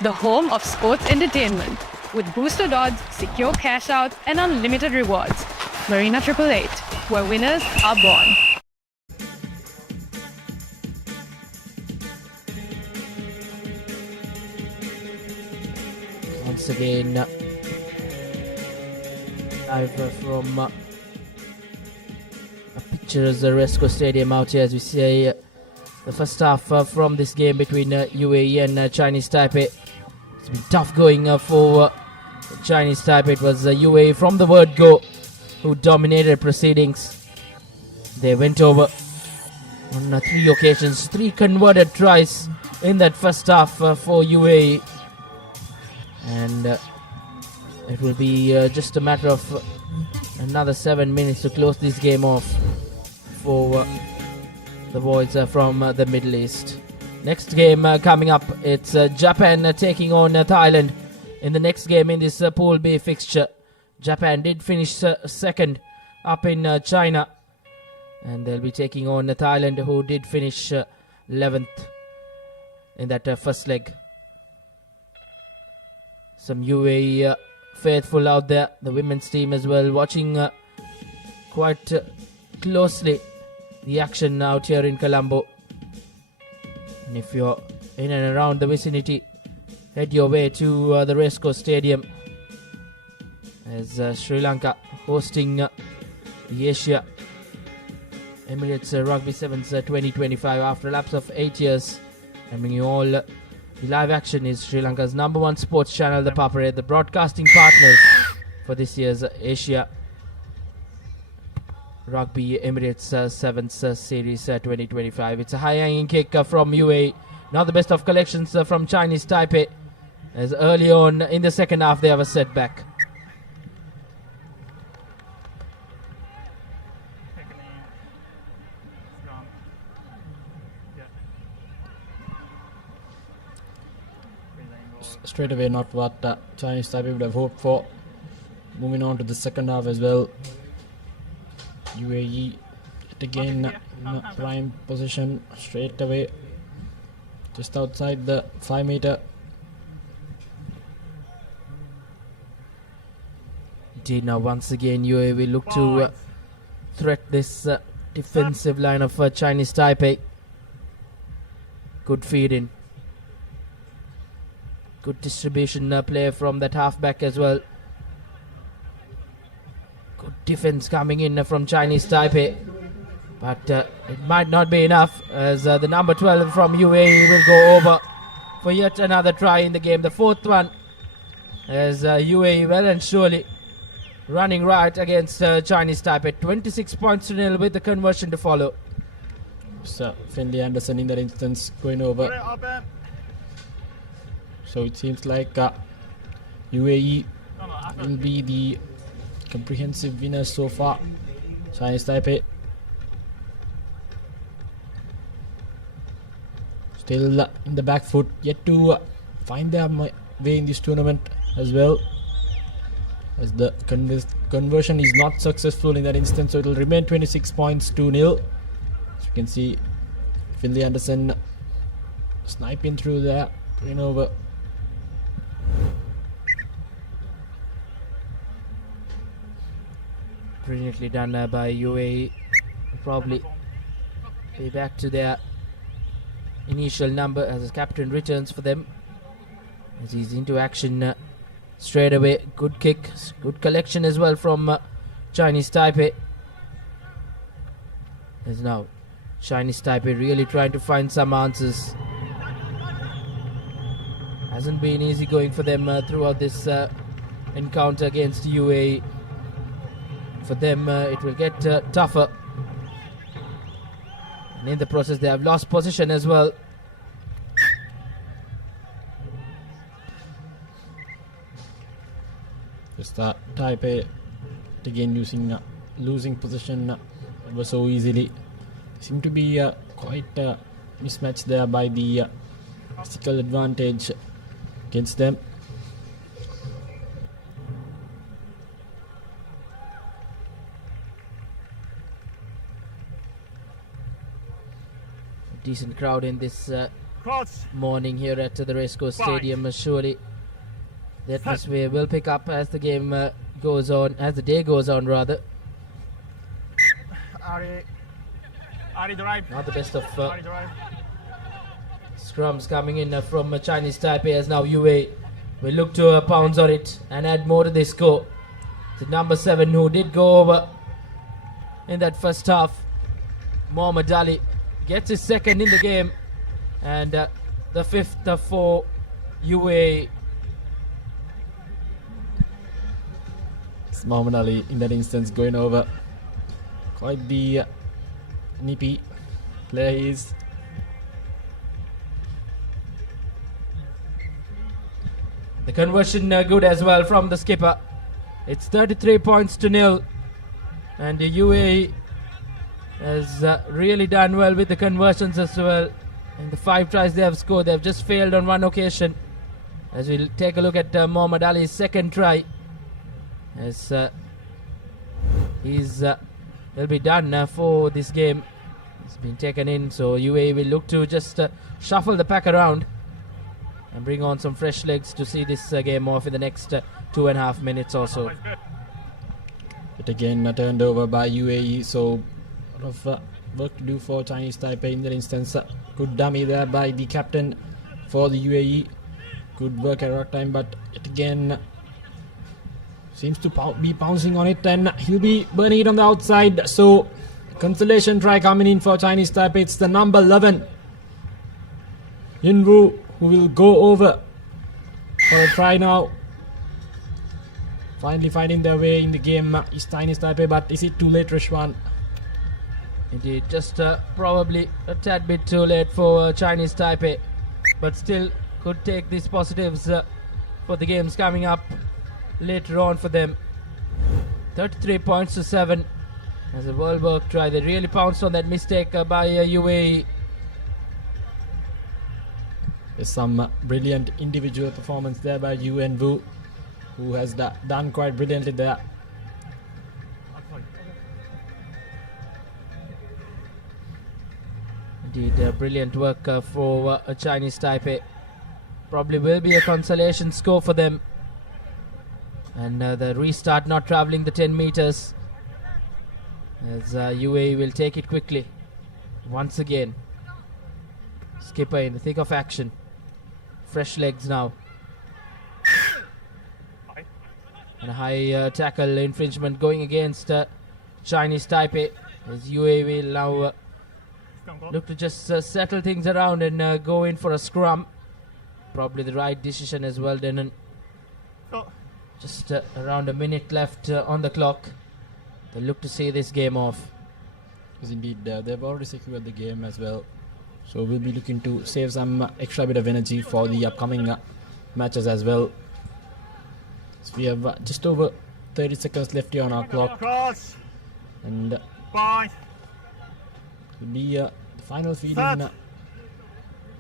the home of sports entertainment, with boosted odds, secure cash out, and unlimited rewards. Marina 888, where winners are born. Once again, live from pictures the Racecourse Stadium out here, as we say the first half from this game between UAE and Chinese Taipei. It's been tough going for Chinese Taipei. It was UAE from the word go who dominated proceedings. They went over on 3 occasions, 3 converted tries in that first half for UAE, and it will be just a matter of another 7 minutes to close this game off for the boys from the Middle East. Next game coming up, it's Japan taking on Thailand in the next game in this Pool B fixture. Japan did finish second up in China, and they'll be taking on Thailand, who did finish 11th in that first leg. Some UAE faithful out there, the women's team as well, watching quite closely the action out here in Colombo. And if you're in and around the vicinity, head your way to the Racecourse Stadium, as Sri Lanka hosting the Asia Emirates Rugby Sevens 2025 after a lapse of 8 years, and bringing you all the live action is Sri Lanka's #1 sports channel, ThePapare, the broadcasting partners for this year's Asia Rugby Emirates Sevens Series 2025. It's a high-hanging kick from UAE. Not the best of collections from Chinese Taipei, as early on in the second half they have a setback. Straight away, not what Chinese Taipei would have hoped for. Moving on to the second half as well. UAE yet again in a prime position straight away, just outside the 5 meter. Indeed, now once again UAE will look to threat this defensive line of Chinese Taipei. Good feeding. Good distribution play from that halfback as well. Good defense coming in from Chinese Taipei. But it might not be enough, as the number 12 from UAE will go over for yet another try in the game. The 4th one, as UAE well and surely running right against Chinese Taipei. 26 points to nil with the conversion to follow. So Finley Anderson in that instance going over. So it seems like UAE will be the comprehensive winners so far. Chinese Taipei still in the back foot, yet to find their way in this tournament as well, as the conversion is not successful in that instance. So it will remain 26 points to nil. As you can see, Finley Anderson sniping through there, going over. Brilliantly done by UAE. Probably be back to their initial number as the captain returns for them, as he's into action straight away. Good kick, good collection as well from Chinese Taipei. As now Chinese Taipei really trying to find some answers. Hasn't been easy going for them throughout this encounter against UAE. For them, it will get tougher. And in the process, they have lost position as well. Just Taipei again losing position ever so easily. Seem to be quite mismatched there by the physical advantage against them. Decent crowd in this morning here at the Racecourse Stadium. Surely the atmosphere will pick up as the game goes on, as the day goes on rather. Not the best of scrums coming in from Chinese Taipei, as now UAE will look to pounce on it and add more to this score. The number 7 who did go over in that first half, Mohamed Ali, gets his second in the game, and the fifth for UAE. It's Mohamed Ali in that instance going over. Quite the nippy player he is. The conversion good as well from the skipper. It's 33 points to 0, and the UAE has really done well with the conversions as well. In the 5 tries they have scored, they have just failed on one occasion. As we'll take a look at Mohamed Ali's second try, as he's will be done for this game. He's been taken in, so UAE will look to just shuffle the pack around and bring on some fresh legs to see this game off in the next 2.5 minutes or so. But again turned over by UAE, so a lot of work to do for Chinese Taipei in that instance. Good dummy there by the captain for the UAE. Good work at rock time, but it again seems to be pouncing on it, and he'll be burning it on the outside. So consolation try coming in for Chinese Taipei. It's the number 11, Yunwu, who will go over for a try now. Finally finding their way in the game is Chinese Taipei, but is it too late, Rishwan? Indeed, just probably a tad bit too late for Chinese Taipei, but still could take these positives for the games coming up later on for them. 33 points to 7 as a world work try. They really pounced on that mistake by UAE. There's some brilliant individual performance there by Yunwu, who has done quite brilliantly there. Indeed, brilliant work for Chinese Taipei. Probably will be a consolation score for them. And the restart not traveling the 10 meters, as UAE will take it quickly once again. Skipper in the thick of action. Fresh legs now. And a high tackle infringement going against Chinese Taipei, as UAE will now look to just settle things around and go in for a scrum. Probably the right decision as well, Denon. Just around a minute left on the clock. They look to see this game off. Because indeed they've already secured the game as well, so we'll be looking to save some extra bit of energy for the upcoming matches as well. So we have just over 30 seconds left here on our clock, and will be the final feed in, I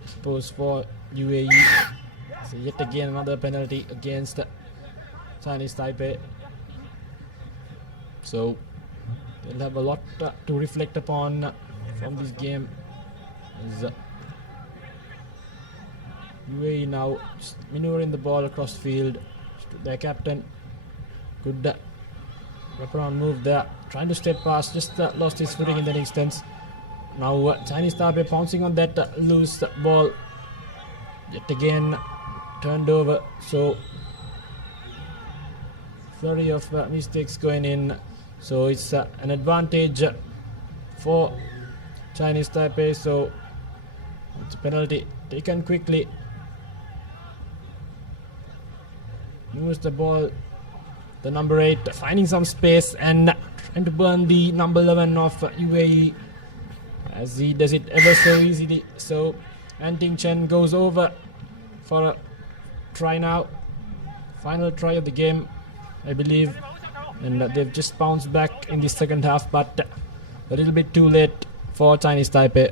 suppose, for UAE. So yet again another penalty against Chinese Taipei, so they'll have a lot to reflect upon from this game, as UAE now just maneuvering the ball across the field. Their captain, good wraparound move there, trying to step past, just lost his footing in that instance. Now Chinese Taipei pouncing on that loose ball, yet again turned over, so flurry of mistakes going in. So it's an advantage for Chinese Taipei, so it's a penalty taken quickly. Moves the ball, the number 8 finding some space and trying to burn the number 11 of UAE, as he does it ever so easily. So Anting Chen goes over for a try now, final try of the game, I believe, and they've just bounced back in the second half, but a little bit too late for Chinese Taipei.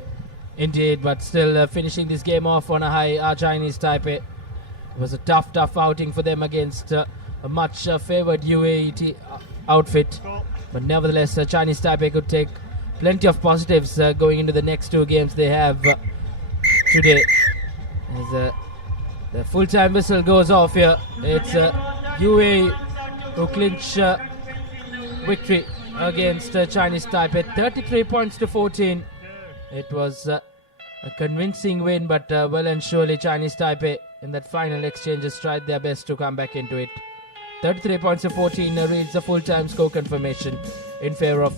Indeed, but still finishing this game off on a high. Chinese Taipei. It was a tough outing for them against a much favoured UAE outfit, but nevertheless Chinese Taipei could take plenty of positives going into the next 2 games they have today. As the full-time whistle goes off here, it's UAE who clinch victory against Chinese Taipei, 33 points to 14. It was a convincing win, but well and surely Chinese Taipei in that final exchange has tried their best to come back into it. 33 points to 14 reads the full-time score confirmation in favour of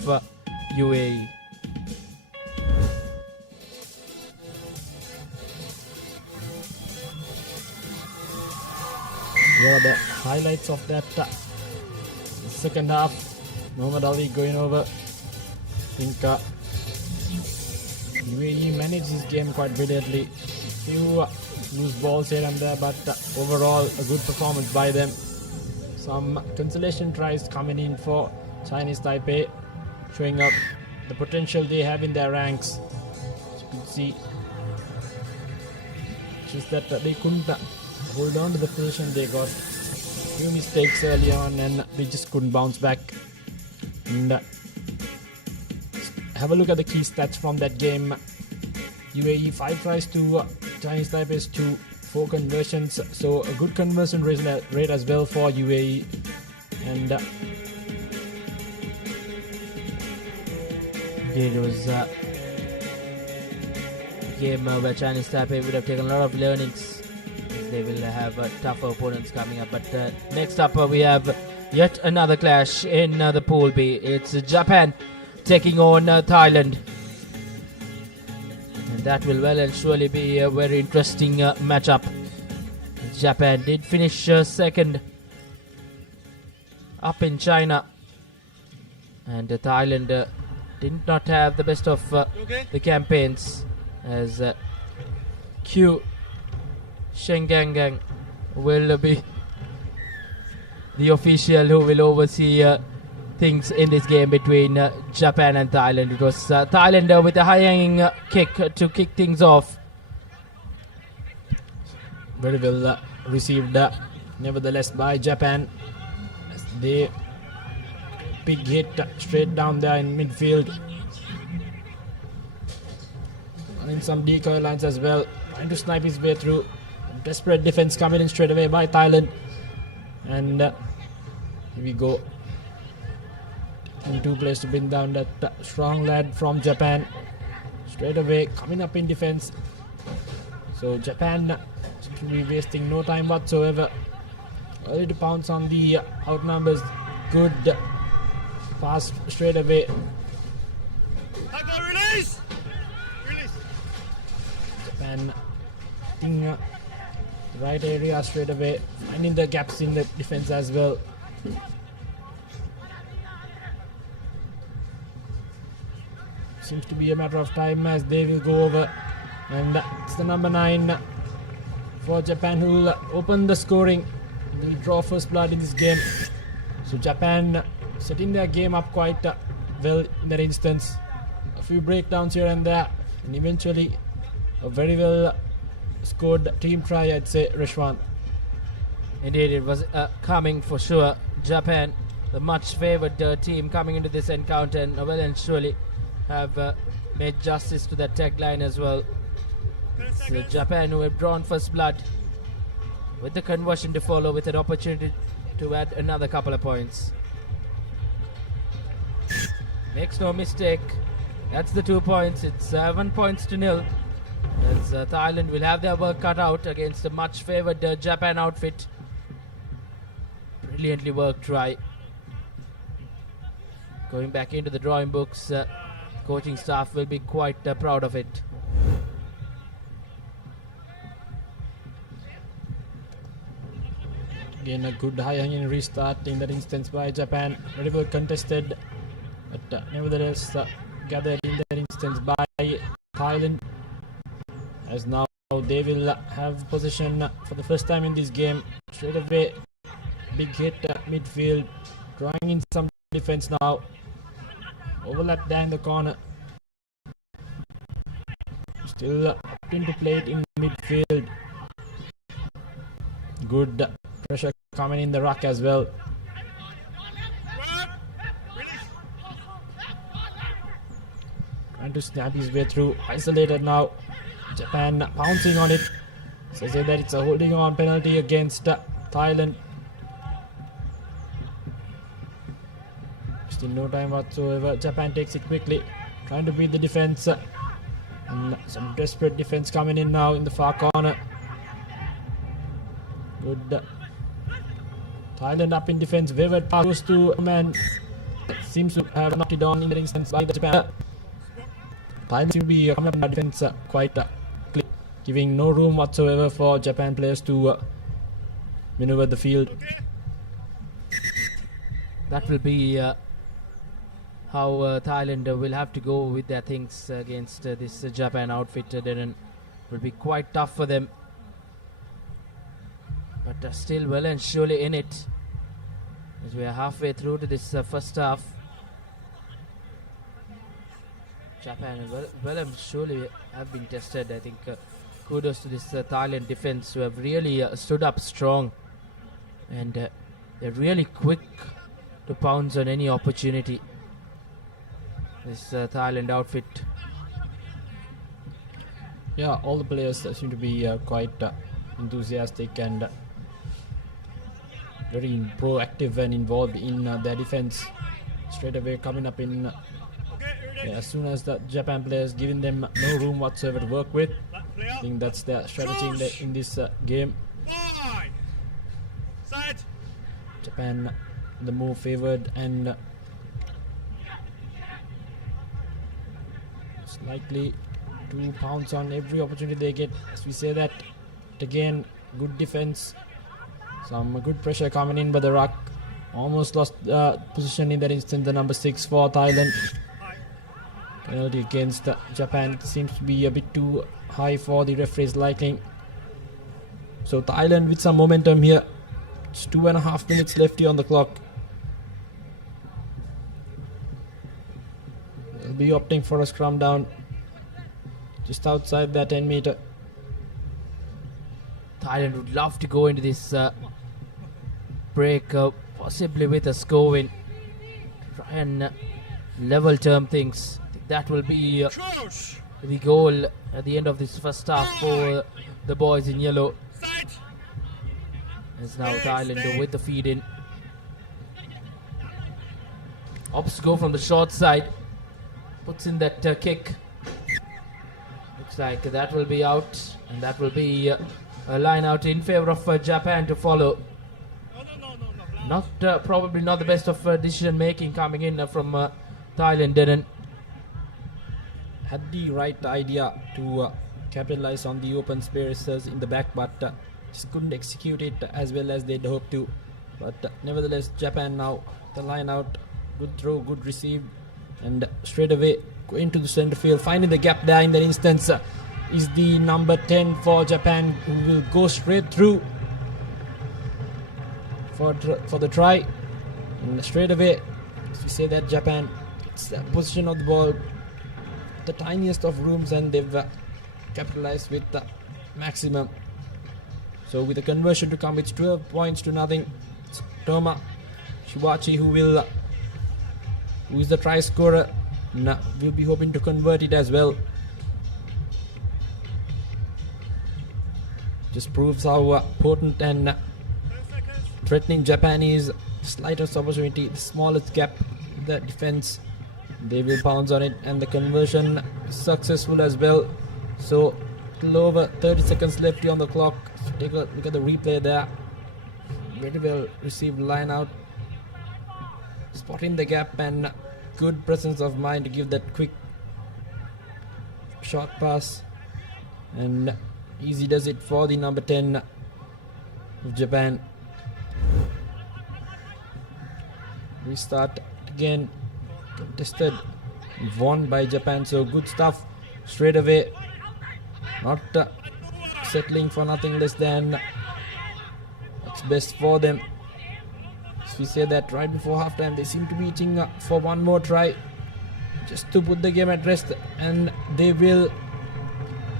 UAE. Here are the highlights of that second half. Muhammad Ali going over. I think UAE managed this game quite brilliantly. Few loose balls here and there, but overall a good performance by them. Some consolation tries coming in for Chinese Taipei, showing up the potential they have in their ranks. As you can see, just that they couldn't hold on to the position. They got a few mistakes early on and they just couldn't bounce back. And have a look at the key stats from that game. UAE 5 tries to Chinese Taipei's 2, 4 conversions, so a good conversion rate as well for UAE. And indeed, it was a game where Chinese Taipei would have taken a lot of learnings. They will have tougher opponents coming up. But next up we have yet another clash in the Pool B. It's Japan taking on Thailand. And that will well and surely be a very interesting matchup. Japan did finish second up in China. And Thailand did not have the best of the campaigns, as Q Shengangang will be the official who will oversee things in this game between Japan and Thailand. It was Thailand with a high-hanging kick to kick things off. very well received nevertheless by Japan, as they big hit straight down there in midfield. Running some decoy lines as well, trying to snipe his way through. Desperate defense coming in straight away by Thailand. And here we go. In 2 players to bring down that strong lad from Japan. Straight away coming up in defense. So Japan seems to be wasting no time whatsoever. Early to pounce on the outnumbers. Good pass straight away. Release! Japan hitting the right area straight away, finding the gaps in the defense as well. Seems to be a matter of time as they will go over, and it's the number 9 for Japan who will open the scoring. They will draw first blood in this game. So Japan setting their game up quite well in that instance. A few breakdowns here and there, and eventually a very well scored team try, I'd say, Rishwan. Indeed, it was coming for sure. Japan, the much favoured team coming into this encounter, and well and surely have made justice to that tagline as well. So Japan, who have drawn first blood, with the conversion to follow, with an opportunity to add another couple of points. Makes no mistake, that's the 2 points. It's 7 points to 0. As Thailand will have their work cut out against a much favoured Japan outfit. Brilliantly worked try. Going back into the drawing books, coaching staff will be quite proud of it. Again, a good high-hanging restart in that instance by Japan. Very well contested, but nevertheless gathered in that instance by Thailand. As now they will have possession for the first time in this game. Straight away, big hit midfield, drawing in some defense now. Overlap there in the corner. Still opting to play it in midfield. Good pressure coming in the ruck as well. Trying to snap his way through. Isolated now. Japan pouncing on it. Says that it's a holding on penalty against Thailand. Still no time whatsoever. Japan takes it quickly. Trying to beat the defense. And some desperate defense coming in now in the far corner. Good. Thailand up in defense. Wayward pass goes to a man. Seems to have knocked it down in the instance by the Japan. Thailand seems to be coming up in the defense quite quick, giving no room whatsoever for Japan players to maneuver the field. That will be how Thailand will have to go with their things against this Japan outfit. Then will be quite tough for them. But still well and surely in it, as we are halfway through to this first half. Japan well and surely have been tested. I think kudos to this Thailand defense, who have really stood up strong, and they're really quick to pounce on any opportunity. This Thailand outfit. Yeah, all the players seem to be quite enthusiastic and very proactive and involved in their defense. Straight away coming up in as soon as the Japan players giving them no room whatsoever to work with. I think that's their strategy in this game. Japan the more favored and likely to pounce on every opportunity they get. As we say that, but again, good defense, some good pressure coming in by the ruck. Almost lost position in that instant, the number 6 for Thailand. Penalty against Japan seems to be a bit too high for the referee's liking. So Thailand with some momentum here. It's 2.5 minutes left here on the clock. They'll be opting for a scrum down just outside that 10 meter. Thailand would love to go into this break possibly with a score win. Try and level term things. I think that will be the goal at the end of this first half for the boys in yellow. It's now Thailand with the feed in. Opts go from the short side. Puts in that kick. Looks like that will be out, and that will be a line out in favor of Japan to follow. Not probably not the best of decision making coming in from Thailand. Didn't had the right idea to capitalize on the open spaces in the back, but just couldn't execute it as well as they'd hoped to. But nevertheless, Japan now the line out. Good throw, good receive, and straight away going to the center field, finding the gap there in that instance is the number 10 for Japan, who will go straight through for the try. And straight away, as we say that, Japan gets the position of the ball, the tiniest of rooms, and they've capitalized with the maximum. So with the conversion to come, it's 12 points to nothing. It's Toma Shiwachi who is the try scorer. We'll be hoping to convert it as well. Just proves how potent and threatening Japan is. Slightest opportunity, the smallest gap in the defense, they will pounce on it, and the conversion is successful as well. So a little over 30 seconds left on the clock. So take a look at the replay there. Very well received line out, spotting the gap, and good presence of mind to give that quick short pass, and easy does it for the number 10 of Japan. Restart again, contested, won by Japan, so good stuff straight away. Not settling for nothing less than what's best for them. As we say that right before halftime, they seem to be eating for one more try just to put the game at rest, and they will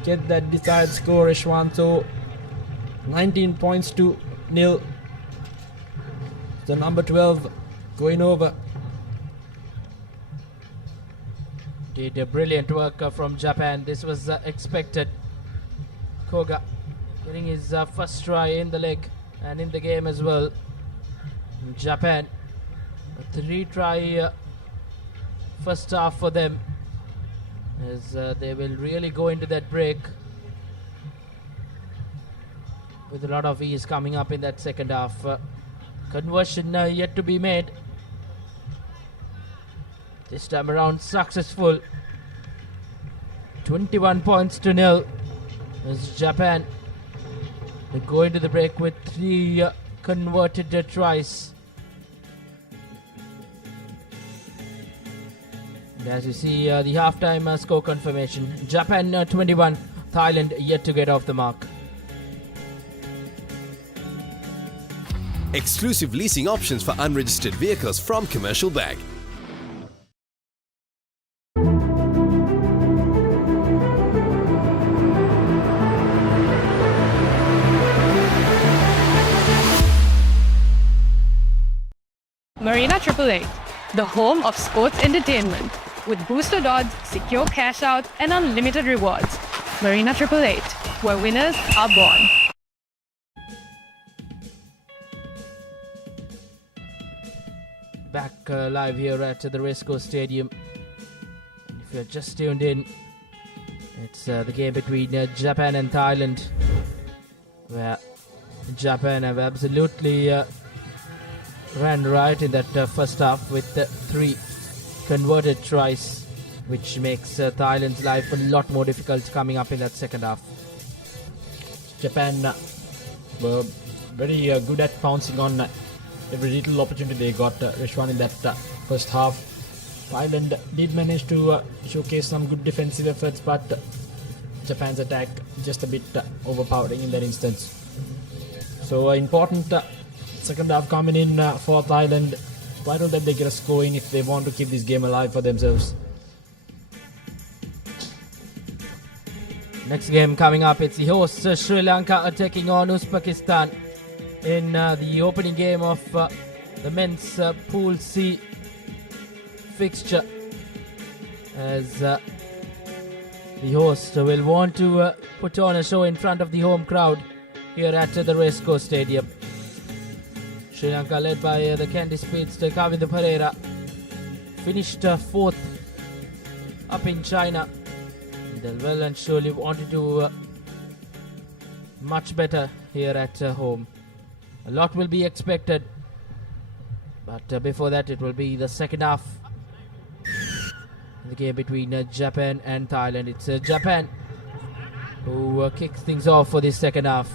get that desired score, Ishwan. So 19 points to nil. The number 12 going over. Did a brilliant work from Japan. This was expected. Koga getting his first try in the leg and in the game as well. Japan, a 3-try first half for them, as they will really go into that break with a lot of ease coming up in that second half. Conversion yet to be made. This time around successful. 21 points to nil as Japan, they go into the break with 3 converted tries. And as you see the halftime score confirmation, Japan 21, Thailand yet to get off the mark. Exclusive leasing options for unregistered vehicles from Commercial Bank. Marina 888, the home of sports entertainment, with boosted odds, secure cash out, and unlimited rewards. Marina 888, where winners are born. Back live here at the Racecourse Stadium. If you're just tuned in, it's the game between Japan and Thailand, where Japan have absolutely ran right in that first half with 3 converted tries, which makes Thailand's life a lot more difficult coming up in that second half. Japan were very good at pouncing on every little opportunity they got, Rishwan, in that first half. Thailand did manage to showcase some good defensive efforts, but Japan's attack just a bit overpowering in that instance. So important second half coming in for Thailand. Why don't they get a score in if they want to keep this game alive for themselves? Next game coming up, it's the hosts Sri Lanka taking on Uzbekistan in the opening game of the men's Pool C fixture, as the host will want to put on a show in front of the home crowd here at the Racecourse Stadium. Sri Lanka, led by the Candy speedster Kavindu Pereira, finished 4th up in China. They'll well and surely want to do much better here at home. A lot will be expected, but before that it will be the second half, the game between Japan and Thailand. It's Japan who kicks things off for this second half.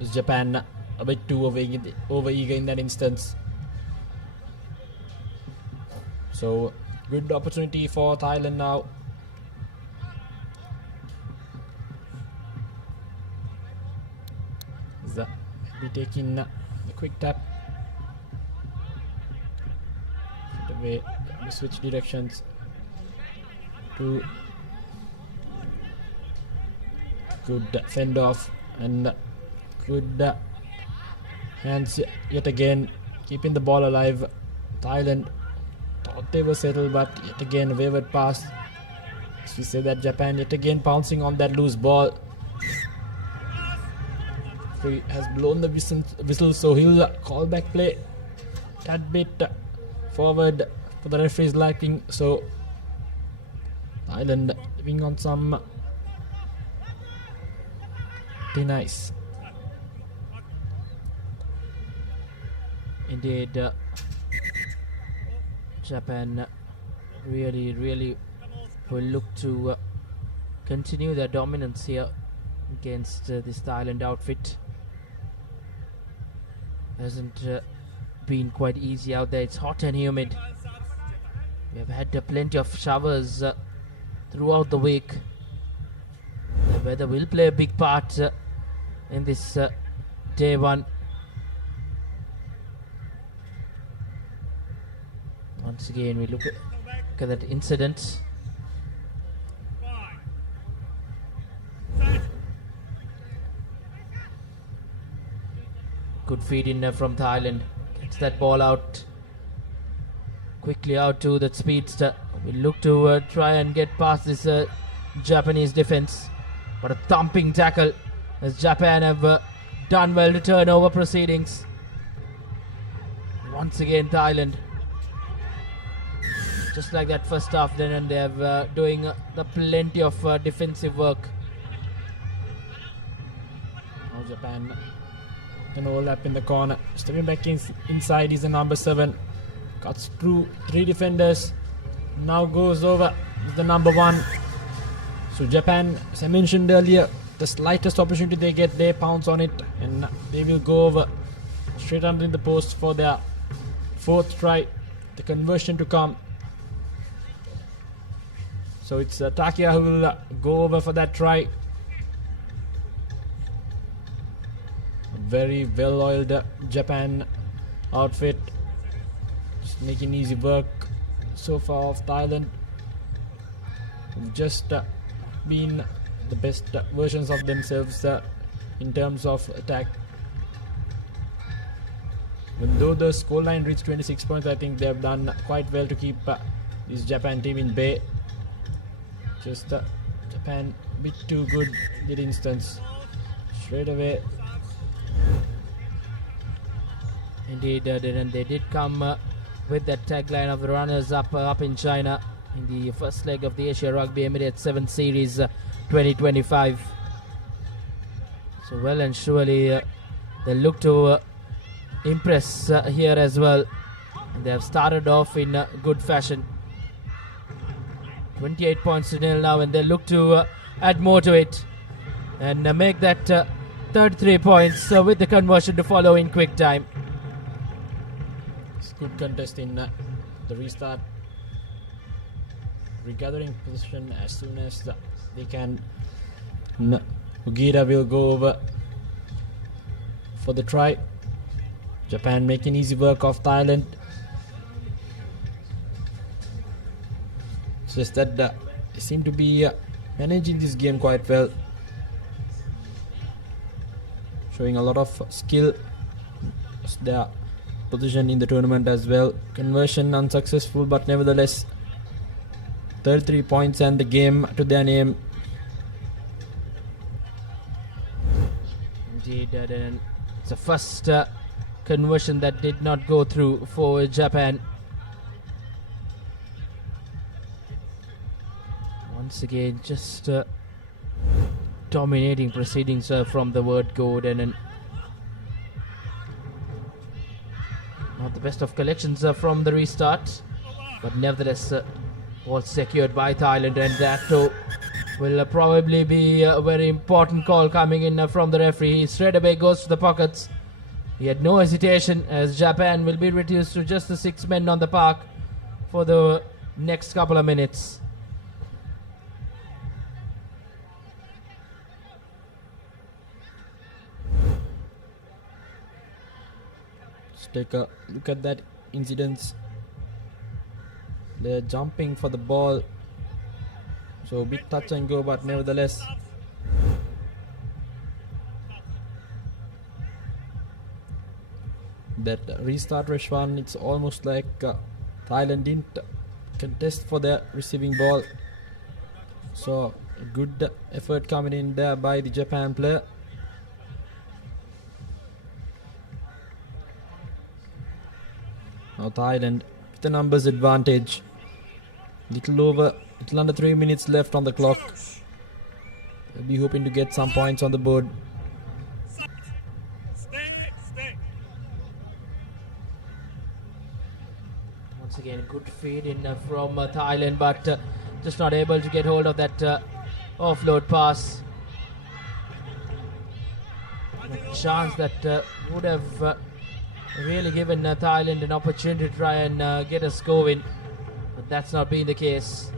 Is Japan a bit too over-eager in that instance? So good opportunity for Thailand now. Be taking a quick tap. Straight away, we switch directions to good fend off and good hands yet again, keeping the ball alive. Thailand thought they were settled, but yet again a wayward pass. As we say that, Japan yet again pouncing on that loose ball. He has blown the whistle, so he'll call back play that bit forward for the referee's liking. So Thailand living on some nice. Indeed. Japan really will look to continue their dominance here against this Thailand outfit. Hasn't been quite easy out there. It's hot and humid. We have had plenty of showers throughout the week. The weather will play a big part in this day one. Once again, we look at that incident. Good feed in from Thailand. Gets that ball out. Quickly out to that speedster. We look to try and get past this Japanese defense. But a thumping tackle as Japan have done well to turn over proceedings. Once again, Thailand. Just like that first half, then and they have doing the plenty of defensive work. Now Japan can overlap in the corner. Stepping back inside is the number 7. Cuts through 3 defenders. Now goes over the number 1. So Japan, as I mentioned earlier, the slightest opportunity they get, they pounce on it, and they will go over straight under the post for their 4th try. The conversion to come. So it's Takia who will go over for that try. Very well-oiled Japan outfit. Just making easy work so far of Thailand. Just been the best versions of themselves in terms of attack. Even though the scoreline reached 26 points, I think they have done quite well to keep this Japan team in bay. Just Japan a bit too good in that instance. Straight away. Indeed, they did come with that tagline of the runners-up in China in the first leg of the Asia Rugby Emirates 7 Series 2025. So well and surely they look to impress here as well. And they have started off in good fashion. 28 points to nil now, and they look to add more to it and make that third 3 points with the conversion to follow in quick time. It's good contest in the restart. Regathering position as soon as they can. Ugira will go over for the try. Japan making easy work of Thailand. It's just that they seem to be managing this game quite well. Showing a lot of skill. It's their position in the tournament as well. Conversion unsuccessful, but nevertheless 33 points and the game to their name. Indeed, it's the first conversion that did not go through for Japan. Once again, just dominating proceedings from the word go. And not the best of collections from the restart, but nevertheless was secured by Thailand, and that will probably be a very important call coming in from the referee. He straight away goes to the pockets. He had no hesitation, as Japan will be reduced to just the 6 men on the park for the next couple of minutes. Let's take a look at that incident. They're jumping for the ball, so a bit touch and go, but nevertheless that restart rush one, it's almost like Thailand didn't contest for the receiving ball. So a good effort coming in there by the Japan player. Now Thailand with the numbers advantage. Little under 3 minutes left on the clock. We'll be hoping to get some points on the board. Once again, good feed in from Thailand, but just not able to get hold of that offload pass. A chance that would have really given Thailand an opportunity to try and get us going, but that's not been the case.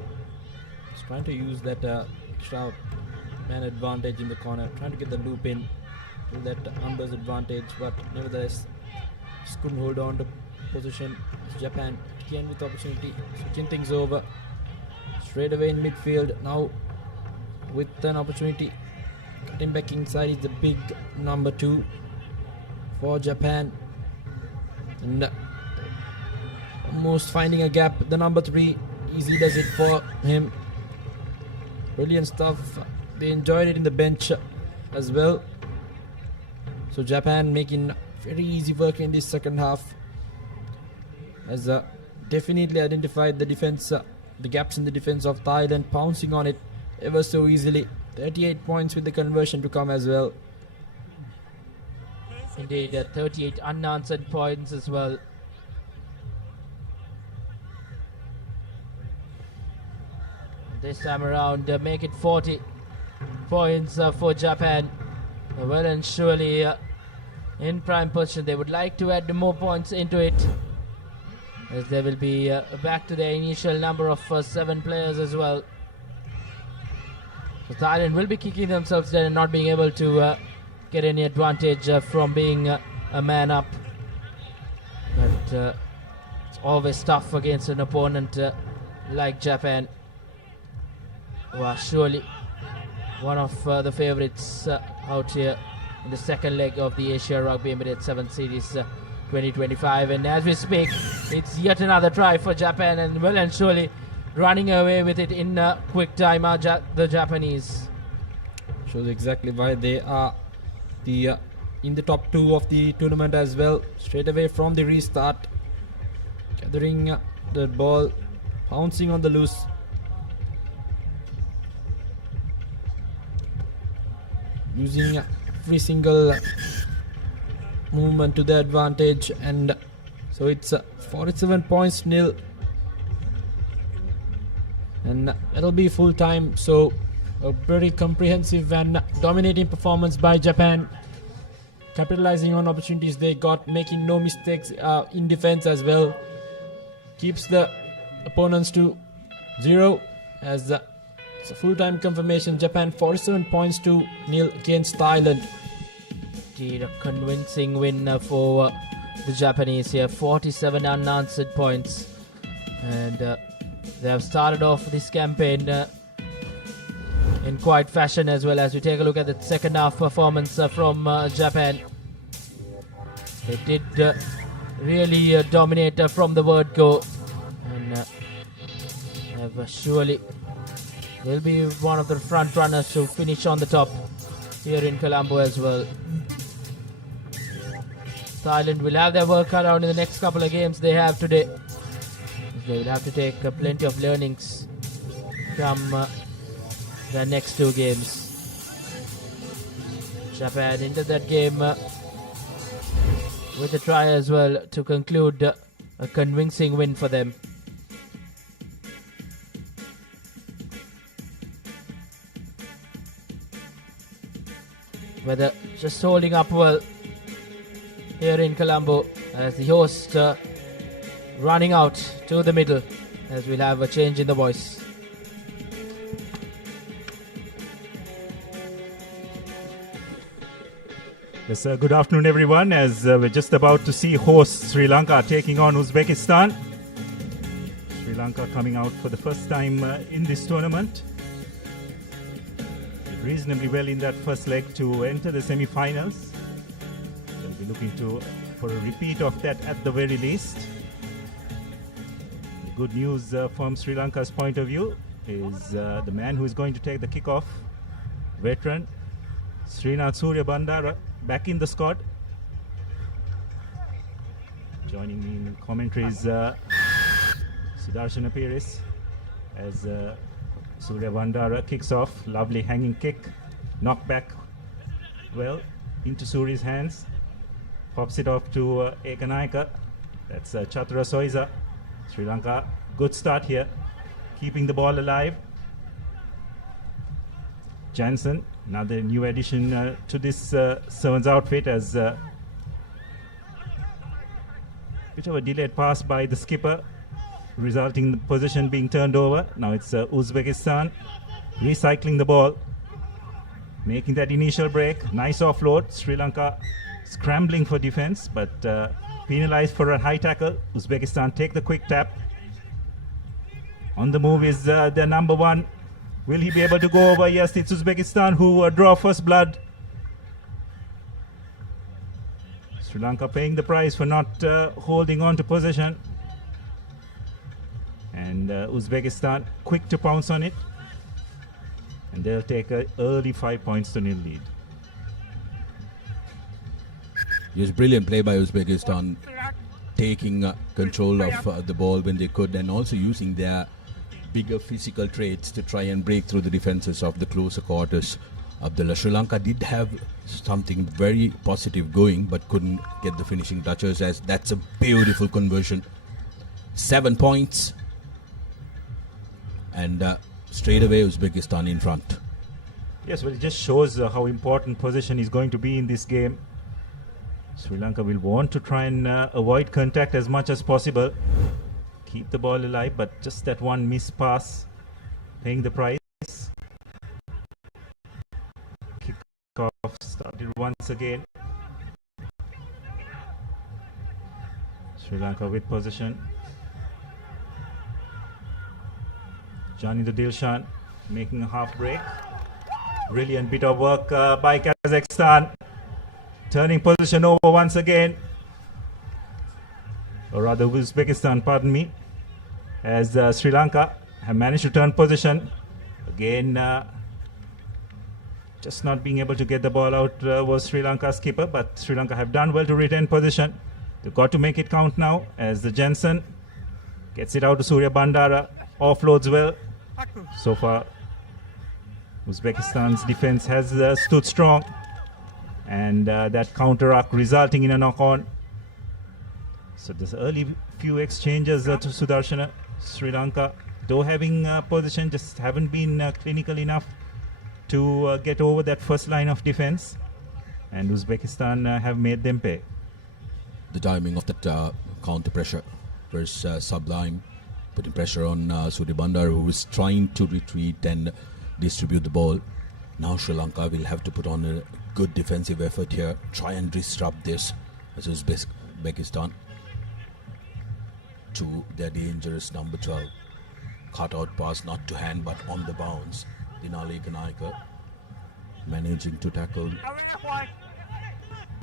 Just trying to use that extra man advantage in the corner, trying to get the loop in with that numbers advantage, but nevertheless just couldn't hold on to position. Japan again with opportunity, switching things over straight away in midfield now with an opportunity. Cutting back inside is the big number 2 for Japan, and almost finding a gap. The number 3 easy does it for him. Brilliant stuff. They enjoyed it in the bench as well. So Japan making very easy work in this second half, as definitely identified the defense, the gaps in the defense of Thailand, pouncing on it ever so easily. 38 points with the conversion to come as well. Indeed, 38 unanswered points as well. This time around, make it 40 points for Japan. Well and surely in prime position. They would like to add more points into it, as they will be back to their initial number of 7 players as well. So Thailand will be kicking themselves down and not being able to get any advantage from being a man up. But it's always tough against an opponent like Japan, who are surely one of the favourites out here in the second leg of the Asia Rugby Emirates 7 Series 2025. And as we speak, it's yet another try for Japan, and well and surely running away with it in quick time are the Japanese. Shows exactly why they are in the top 2 of the tournament as well. Straight away from the restart, gathering the ball, pouncing on the loose. Using every single movement to their advantage, and so it's 47 points nil, and it'll be full time. So a very comprehensive and dominating performance by Japan, capitalizing on opportunities they got, making no mistakes in defense as well. Keeps the opponents to 0 as it's a full-time confirmation. Japan 47 points to nil against Thailand. Indeed, a convincing win for the Japanese here. 47 unanswered points, and they have started off this campaign in quite fashion as well. As we take a look at the second half performance from Japan, they did really dominate from the word go, and have surely will be one of the front runners to finish on the top here in Colombo as well. Thailand will have their work cut out in the next couple of games they have today. They will have to take plenty of learnings from their next 2 games. Japan into that game with a try as well to conclude a convincing win for them. Weather just holding up well here in Colombo, as the host running out to the middle, as we'll have a change in the voice. Yes, good afternoon everyone, as we're just about to see host Sri Lanka taking on Uzbekistan. Sri Lanka coming out for the first time in this tournament. Did reasonably well in that first leg to enter the semi-finals. They'll be looking for a repeat of that at the very least. The good news from Sri Lanka's point of view is the man who is going to take the kickoff, veteran Srinath Suryabandara, back in the squad. Joining me in commentaries, Sudarshana Piris, as Suryabandara kicks off. Lovely hanging kick, knock back well into Suri's hands, pops it off to Ekanaika. That's Chatura Soiza. Sri Lanka, good start here, keeping the ball alive. Jansen, another new addition to this Sevens outfit, as bit of a delayed pass by the skipper, resulting in the possession being turned over. Now it's Uzbekistan recycling the ball, making that initial break. Nice offload. Sri Lanka scrambling for defense, but penalized for a high tackle. Uzbekistan take the quick tap. On the move is their number one. Will he be able to go over? Yes, it's Uzbekistan who draw first blood. Sri Lanka paying the price for not holding on to possession. And Uzbekistan quick to pounce on it. And they'll take an early 5-0 lead. Yes, brilliant play by Uzbekistan, taking control of the ball when they could, and also using their bigger physical traits to try and break through the defenses of the closer quarters. Abdullah, Sri Lanka did have something very positive going, but couldn't get the finishing touches, as that's a beautiful conversion. 7 points. And straight away Uzbekistan in front. Yes, well, it just shows how important possession is going to be in this game. Sri Lanka will want to try and avoid contact as much as possible. Keep the ball alive, but just that one missed pass, paying the price. Kick-off started once again. Sri Lanka with possession. Johnny the Dilshan making a half break. Brilliant bit of work by Kazakhstan. Turning position over once again. Or rather Uzbekistan, pardon me. As Sri Lanka have managed to turn position. Again, just not being able to get the ball out was Sri Lanka's keeper. But Sri Lanka have done well to retain position. They've got to make it count now, as the Jensen gets it out to Surya Bandara. Offloads well. So far, Uzbekistan's defense has stood strong. And that counter-arc resulting in a knock-on. So this early few exchanges to Sudarshana. Sri Lanka, though having position, just haven't been clinical enough to get over that first line of defense. And Uzbekistan have made them pay. The timing of that counter pressure was sublime, putting pressure on Surya Bandar, who was trying to retreat and distribute the ball. Now Sri Lanka will have to put on a good defensive effort here, try and disrupt this as Uzbekistan to their dangerous number 12. Cut out pass, not to hand but on the bounce. Dinali Kanaika managing to tackle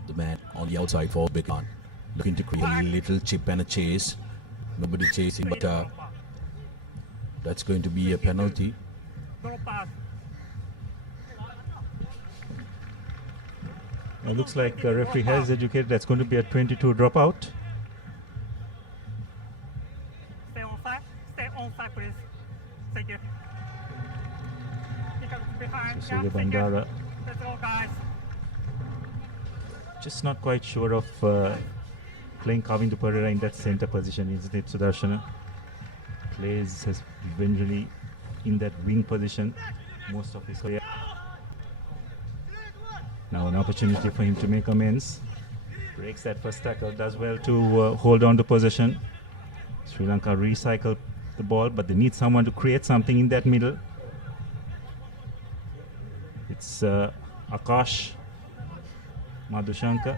the man on the outside for Uzbekistan, looking to create a little chip and a chase. Nobody chasing, but that's going to be a penalty. It looks like the referee has educated that's going to be a 22 dropout. Stay on side, please. Thank you. Surya Bandara Let's go, guys. just not quite sure of playing Kavindu Pereira in that center position, isn't it, Sudarshana? Plays has been really in that wing position most of his career. Now an opportunity for him to make amends. Breaks that first tackle, does well to hold on to possession. Sri Lanka recycle the ball, but they need someone to create something in that middle. It's Akash Madhushankar.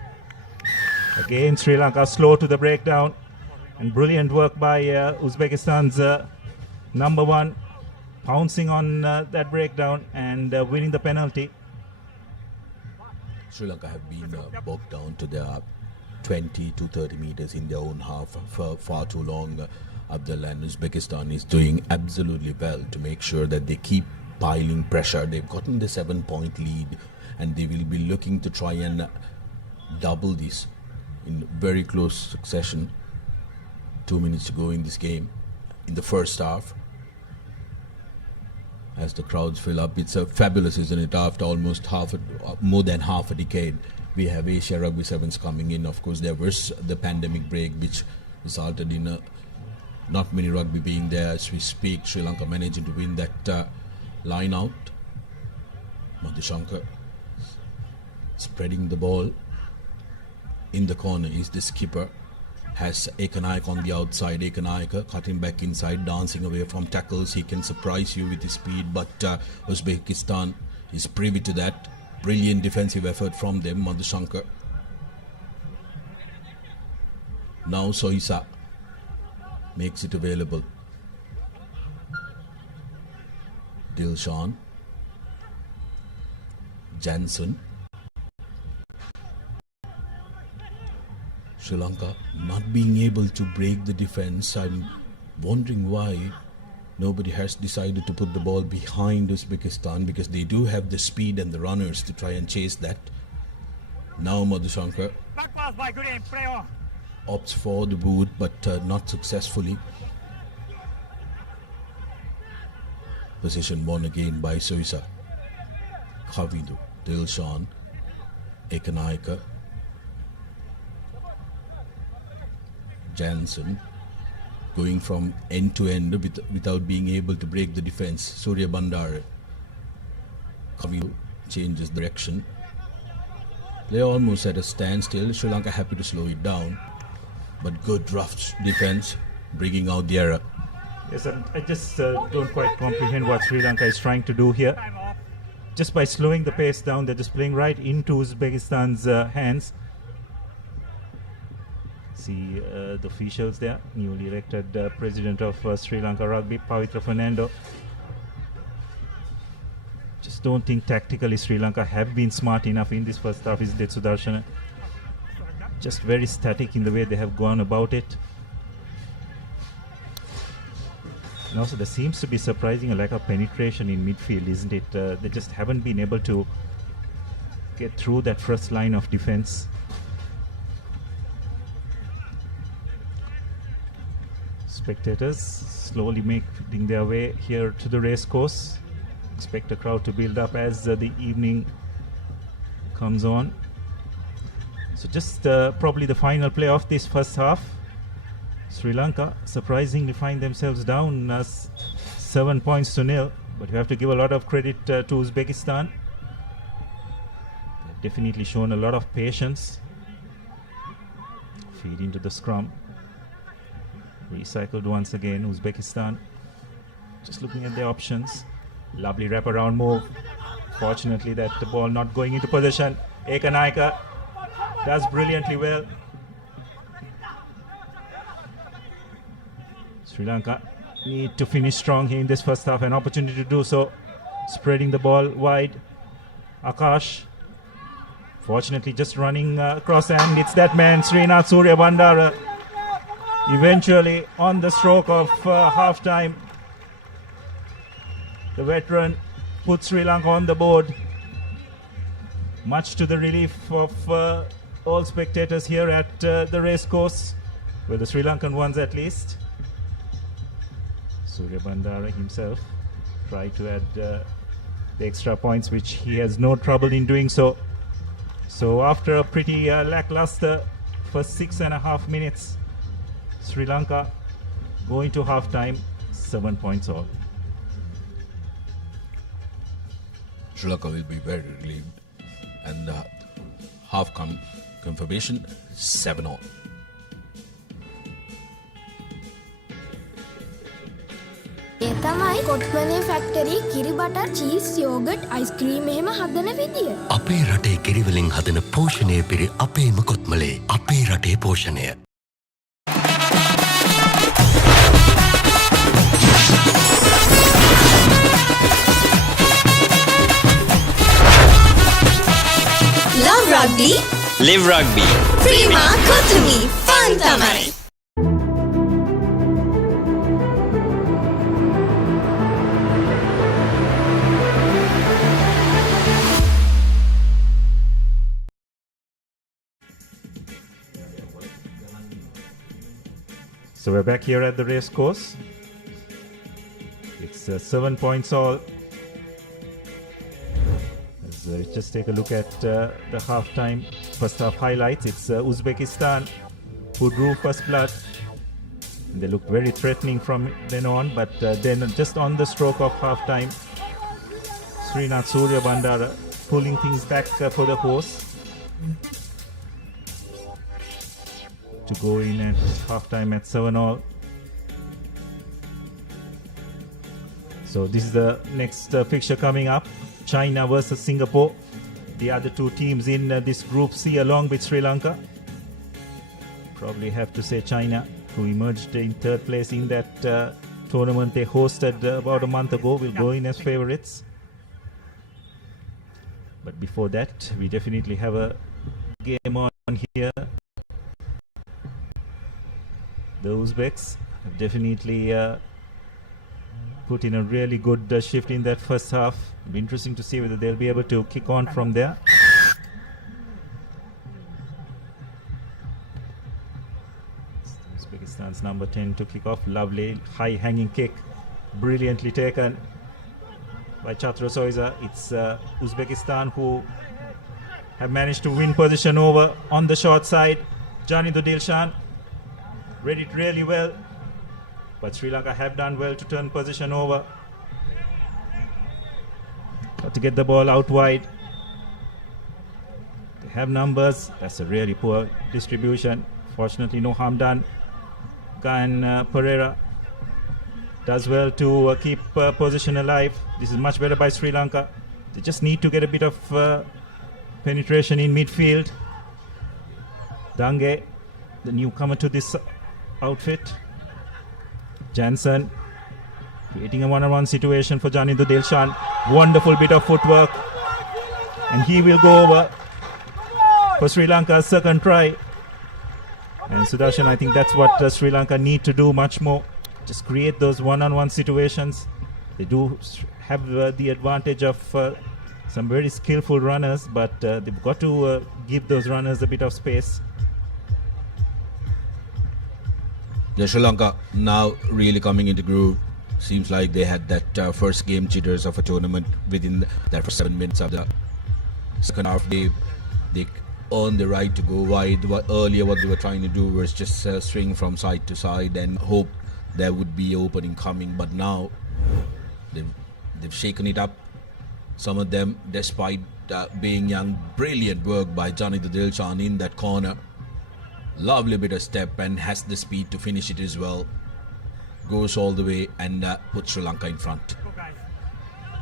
Again, Sri Lanka slow to the breakdown. And brilliant work by Uzbekistan's number one, pouncing on that breakdown and winning the penalty. Sri Lanka have been bogged down to their 20 to 30 meters in their own half for far too long. Abdullah, and Uzbekistan is doing absolutely well to make sure that they keep piling pressure. They've gotten the 7-point lead, and they will be looking to try and double this in very close succession. 2 minutes to go in this game, in the first half. As the crowds fill up, it's fabulous, isn't it? After almost more than half a decade, we have Asia Rugby Sevens coming in. Of course, there was the pandemic break, which resulted in a Not many rugby being there as we speak. Sri Lanka managing to win that line out. Madhushankar spreading the ball in the corner is the skipper. Has Ekanaik on the outside. Ekanaik cutting back inside, dancing away from tackles. He can surprise you with his speed, but Uzbekistan is privy to that. Brilliant defensive effort from them. Madhushankar. Now Sohisa makes it available. Dilshan. Jansen. Sri Lanka not being able to break the defense. I'm wondering why nobody has decided to put the ball behind Uzbekistan, because they do have the speed and the runners to try and chase that. Now Madhushankar opts for the boot, but not successfully. Possession won again by Sohisa. Kavidu, Dilshan, Ekanaika, Jansen going from end to end without being able to break the defense. Surya Bandar. Kavidu changes direction. Play almost at a standstill. Sri Lanka happy to slow it down, but good rough defense bringing out the error. Yes, I just don't quite comprehend what Sri Lanka is trying to do here. Just by slowing the pace down, they're just playing right into Uzbekistan's hands. See the officials there, newly elected president of Sri Lanka Rugby, Pavitra Fernando. Just don't think tactically Sri Lanka have been smart enough in this first half, is it, Sudarshana? Just very static in the way they have gone about it. And also there seems to be surprising a lack of penetration in midfield, isn't it? They just haven't been able to get through that first line of defense. Spectators slowly making their way here to the racecourse. Expect a crowd to build up as the evening comes on. So just probably the final play of this first half. Sri Lanka surprisingly find themselves down 7 points to 0, but you have to give a lot of credit to Uzbekistan. They've definitely shown a lot of patience. Feed into the scrum. Recycled once again, Uzbekistan. Just looking at their options. Lovely wraparound move. Fortunately that the ball not going into position. Ekanaika does brilliantly well. Sri Lanka need to finish strong here in this first half. An opportunity to do so. Spreading the ball wide. Akash. Fortunately just running across, and it's that man, Srinath Surya Bandara. Eventually on the stroke of half-time, the veteran put Sri Lanka on the board, much to the relief of all spectators here at the racecourse, well, the Sri Lankan ones at least. Surya Bandara himself tried to add the extra points, which he has no trouble in doing so. So after a pretty lackluster first 6.5 minutes, Sri Lanka going to half-time 7 points all. Sri Lanka will be very relieved, and half confirmation 7 all. ඒ තමයි කොට්මලේ factory කිරි butter cheese yoghurt ice cream එහෙම හදන විදිය. අපේ රටේ කිරිවලින් හදන පෝෂණය පිරි අපේම කොත්මලේ අපේ රටේ පෝෂණය. Love rugby. Live rugby. Prima Kotumi. Fun Tamari. So we're back here at the racecourse. It's 7 points all. Let's just take a look at the half-time, first half highlights. It's Uzbekistan who drew first blood. They looked very threatening from then on, but then just on the stroke of half-time, Srinath Surya Bandara pulling things back for the course to go in at half-time at 7-all. So this is the next fixture coming up, China versus Singapore. The other two teams in this Group C along with Sri Lanka. Probably have to say China, who emerged in third place in that tournament they hosted about a month ago, will go in as favourites. But before that, we definitely have a game on here. The Uzbeks have definitely put in a really good shift in that first half. It'll be interesting to see whether they'll be able to kick on from there. Uzbekistan's number 10 to kick off. Lovely high hanging kick, brilliantly taken by Chatra Soiza. It's Uzbekistan who have managed to win position over on the short side. Janidu Dilshan read it really well, but Sri Lanka have done well to turn position over. Got to get the ball out wide. They have numbers. That's a really poor distribution. Fortunately, no harm done. Gayan Pereira does well to keep position alive. This is much better by Sri Lanka. They just need to get a bit of penetration in midfield. Dange, the newcomer to this outfit. Jansen creating a one-on-one situation for Janidu Dilshan. Wonderful bit of footwork, and he will go over for Sri Lanka's second try. And Sudarshan, I think that's what Sri Lanka need to do much more. Just create those one-on-one situations. They do have the advantage of some very skillful runners, but they've got to give those runners a bit of space. The Sri Lanka now really coming into groove. Seems like they had that first game jitters of a tournament within that first 7 minutes of the second half. They earned the right to go wide. Earlier what they were trying to do was just swing from side to side and hope there would be opening coming, but now they've shaken it up. Some of them, despite being young, brilliant work by Janidu Dilshan in that corner. Lovely bit of step and has the speed to finish it as well. Goes all the way and puts Sri Lanka in front.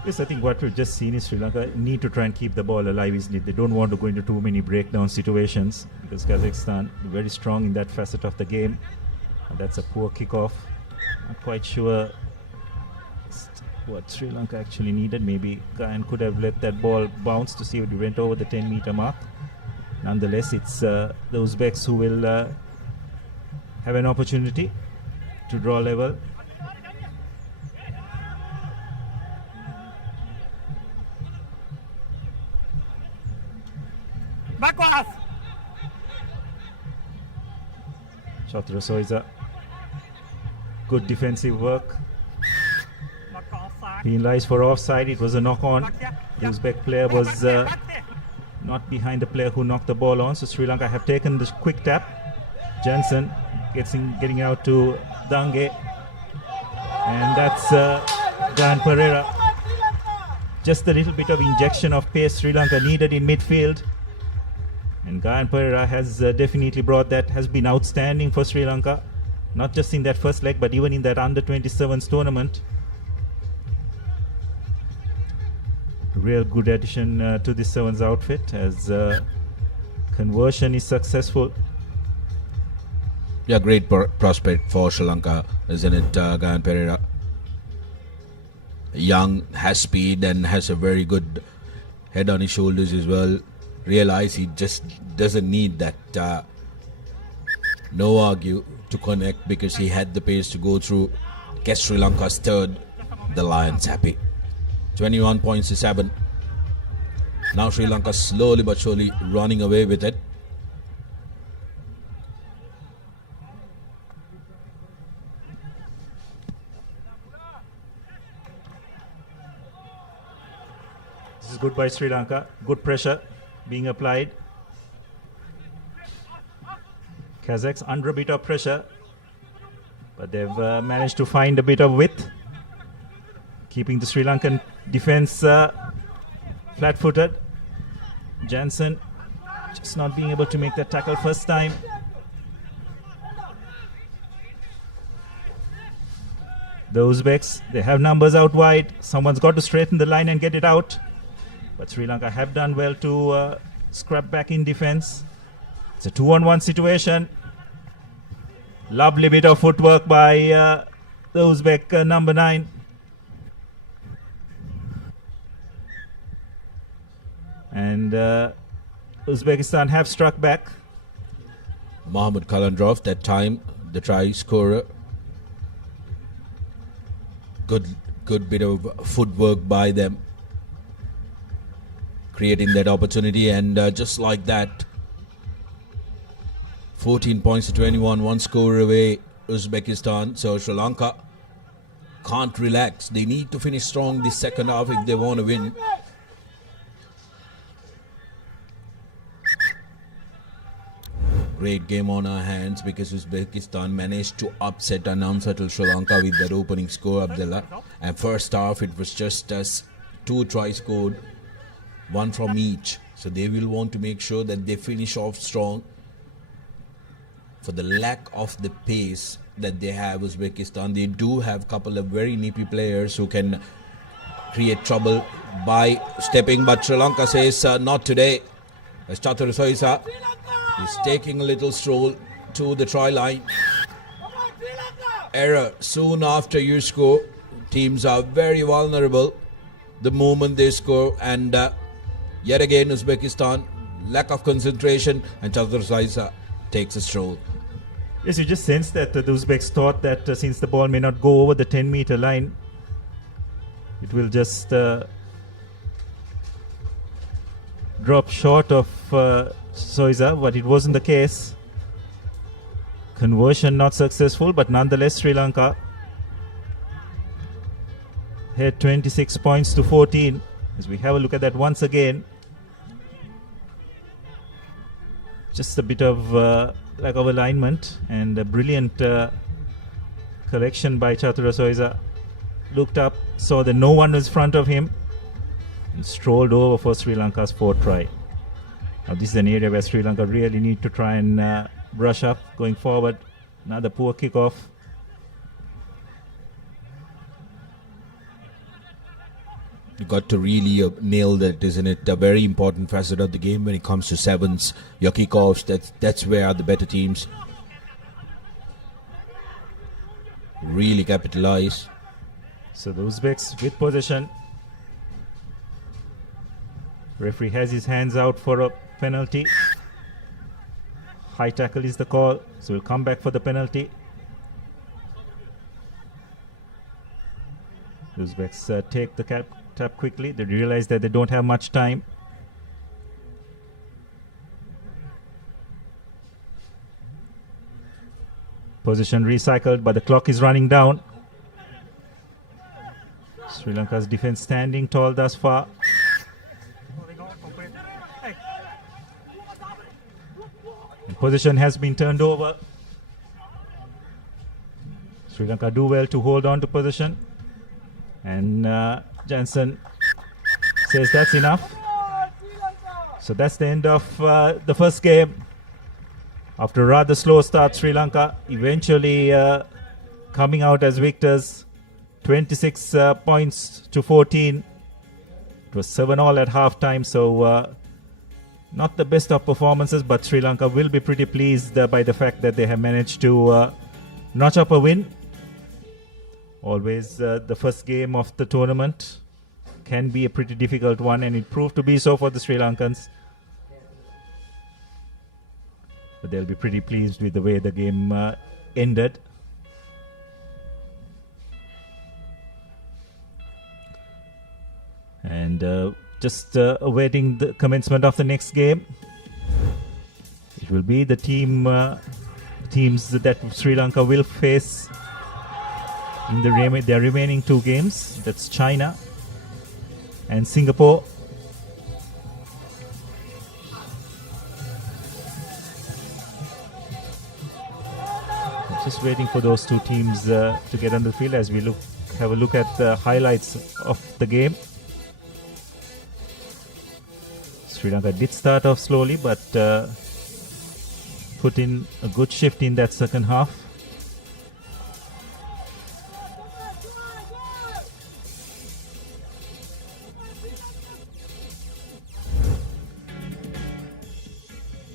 Yes, I think what we've just seen is Sri Lanka need to try and keep the ball alive, isn't it? They don't want to go into too many breakdown situations because Kazakhstan very strong in that facet of the game. And that's a poor kickoff. Not quite sure what Sri Lanka actually needed. Maybe Gayan could have let that ball bounce to see if it went over the 10-meter mark. Nonetheless, it's the Uzbeks who will have an opportunity to draw level. Chatra Soiza, good defensive work. Penalized for offside. It was a knock-on. The Uzbek player was not behind the player who knocked the ball on. So Sri Lanka have taken this quick tap. Jansen getting out to Dange, and that's Gayan Pereira. Just a little bit of injection of pace Sri Lanka needed in midfield, and Gayan Pereira has definitely brought that. Has been outstanding for Sri Lanka, not just in that first leg but even in that under-27s tournament. Real good addition to the Sevens outfit as conversion is successful. Yeah, great prospect for Sri Lanka, isn't it, Gayan Pereira? Young, has speed and has a very good head on his shoulders as well. Realize he just doesn't need that no argue to connect because he had the pace to go through. Get Sri Lanka's third. The Lions happy. 21 points to 7. Now Sri Lanka slowly but surely running away with it. This is good by Sri Lanka. Good pressure being applied. Kazakhs under a bit of pressure. But they've managed to find a bit of width, keeping the Sri Lankan defense flat-footed. Jansen just not being able to make that tackle first time. The Uzbeks, they have numbers out wide. Someone's got to straighten the line and get it out. But Sri Lanka have done well to scrap back in defense. It's a 2-on-1 situation. Lovely bit of footwork by the Uzbek number 9. And Uzbekistan have struck back. Mohammad Kalandrov, that time, the try scorer. Good bit of footwork by them, creating that opportunity, and just like that, 14 points to 21, one score away, Uzbekistan. So Sri Lanka can't relax. They need to finish strong this second half if they want to win. Great game on our hands because Uzbekistan managed to upset and unsettle Sri Lanka with that opening score, Abdullah. And first half, it was just as 2 tries scored, 1 from each. So they will want to make sure that they finish off strong. For the lack of the pace that they have, Uzbekistan, they do have a couple of very nippy players who can create trouble by stepping. But Sri Lanka says, not today. As Chatur Soisa is taking a little stroll to the try line. Error soon after you score. Teams are very vulnerable the moment they score, and yet again Uzbekistan, lack of concentration, and Chatur Soisa takes a stroll. Yes, you just sense that the Uzbeks thought that since the ball may not go over the 10-meter line, it will just drop short of Soisa, but it wasn't the case. Conversion not successful, but nonetheless Sri Lanka had 26 points to 14. As we have a look at that once again, just a bit of lack of alignment, and a brilliant collection by Chatura Soisa. Looked up, saw that no one was in front of him, and strolled over for Sri Lanka's 4th try. Now this is an area where Sri Lanka really need to try and brush up going forward. Another poor kickoff. You got to really nail that, isn't it? A very important facet of the game when it comes to sevens, your kickoffs. That's where the better teams really capitalize. So the Uzbeks with possession. Referee has his hands out for a penalty. High tackle is the call, so we'll come back for the penalty. The Uzbeks take the tap quickly. They realize that they don't have much time. Position recycled, but the clock is running down. Sri Lanka's defense standing tall thus far. And position has been turned over. Sri Lanka do well to hold on to position. And Jansen says that's enough. So that's the end of the first game. After a rather slow start, Sri Lanka eventually coming out as victors. 26 points to 14. It was 7-all at halftime, so not the best of performances, but Sri Lanka will be pretty pleased by the fact that they have managed to notch up a win. Always the first game of the tournament can be a pretty difficult one, and it proved to be so for the Sri Lankans. But they'll be pretty pleased with the way the game ended. And just awaiting the commencement of the next game. It will be the teams that Sri Lanka will face in their remaining 2 games. That's China and Singapore. Just just waiting for those two teams to get on the field as we have a look at the highlights of the game. Sri Lanka did start off slowly, but put in a good shift in that second half.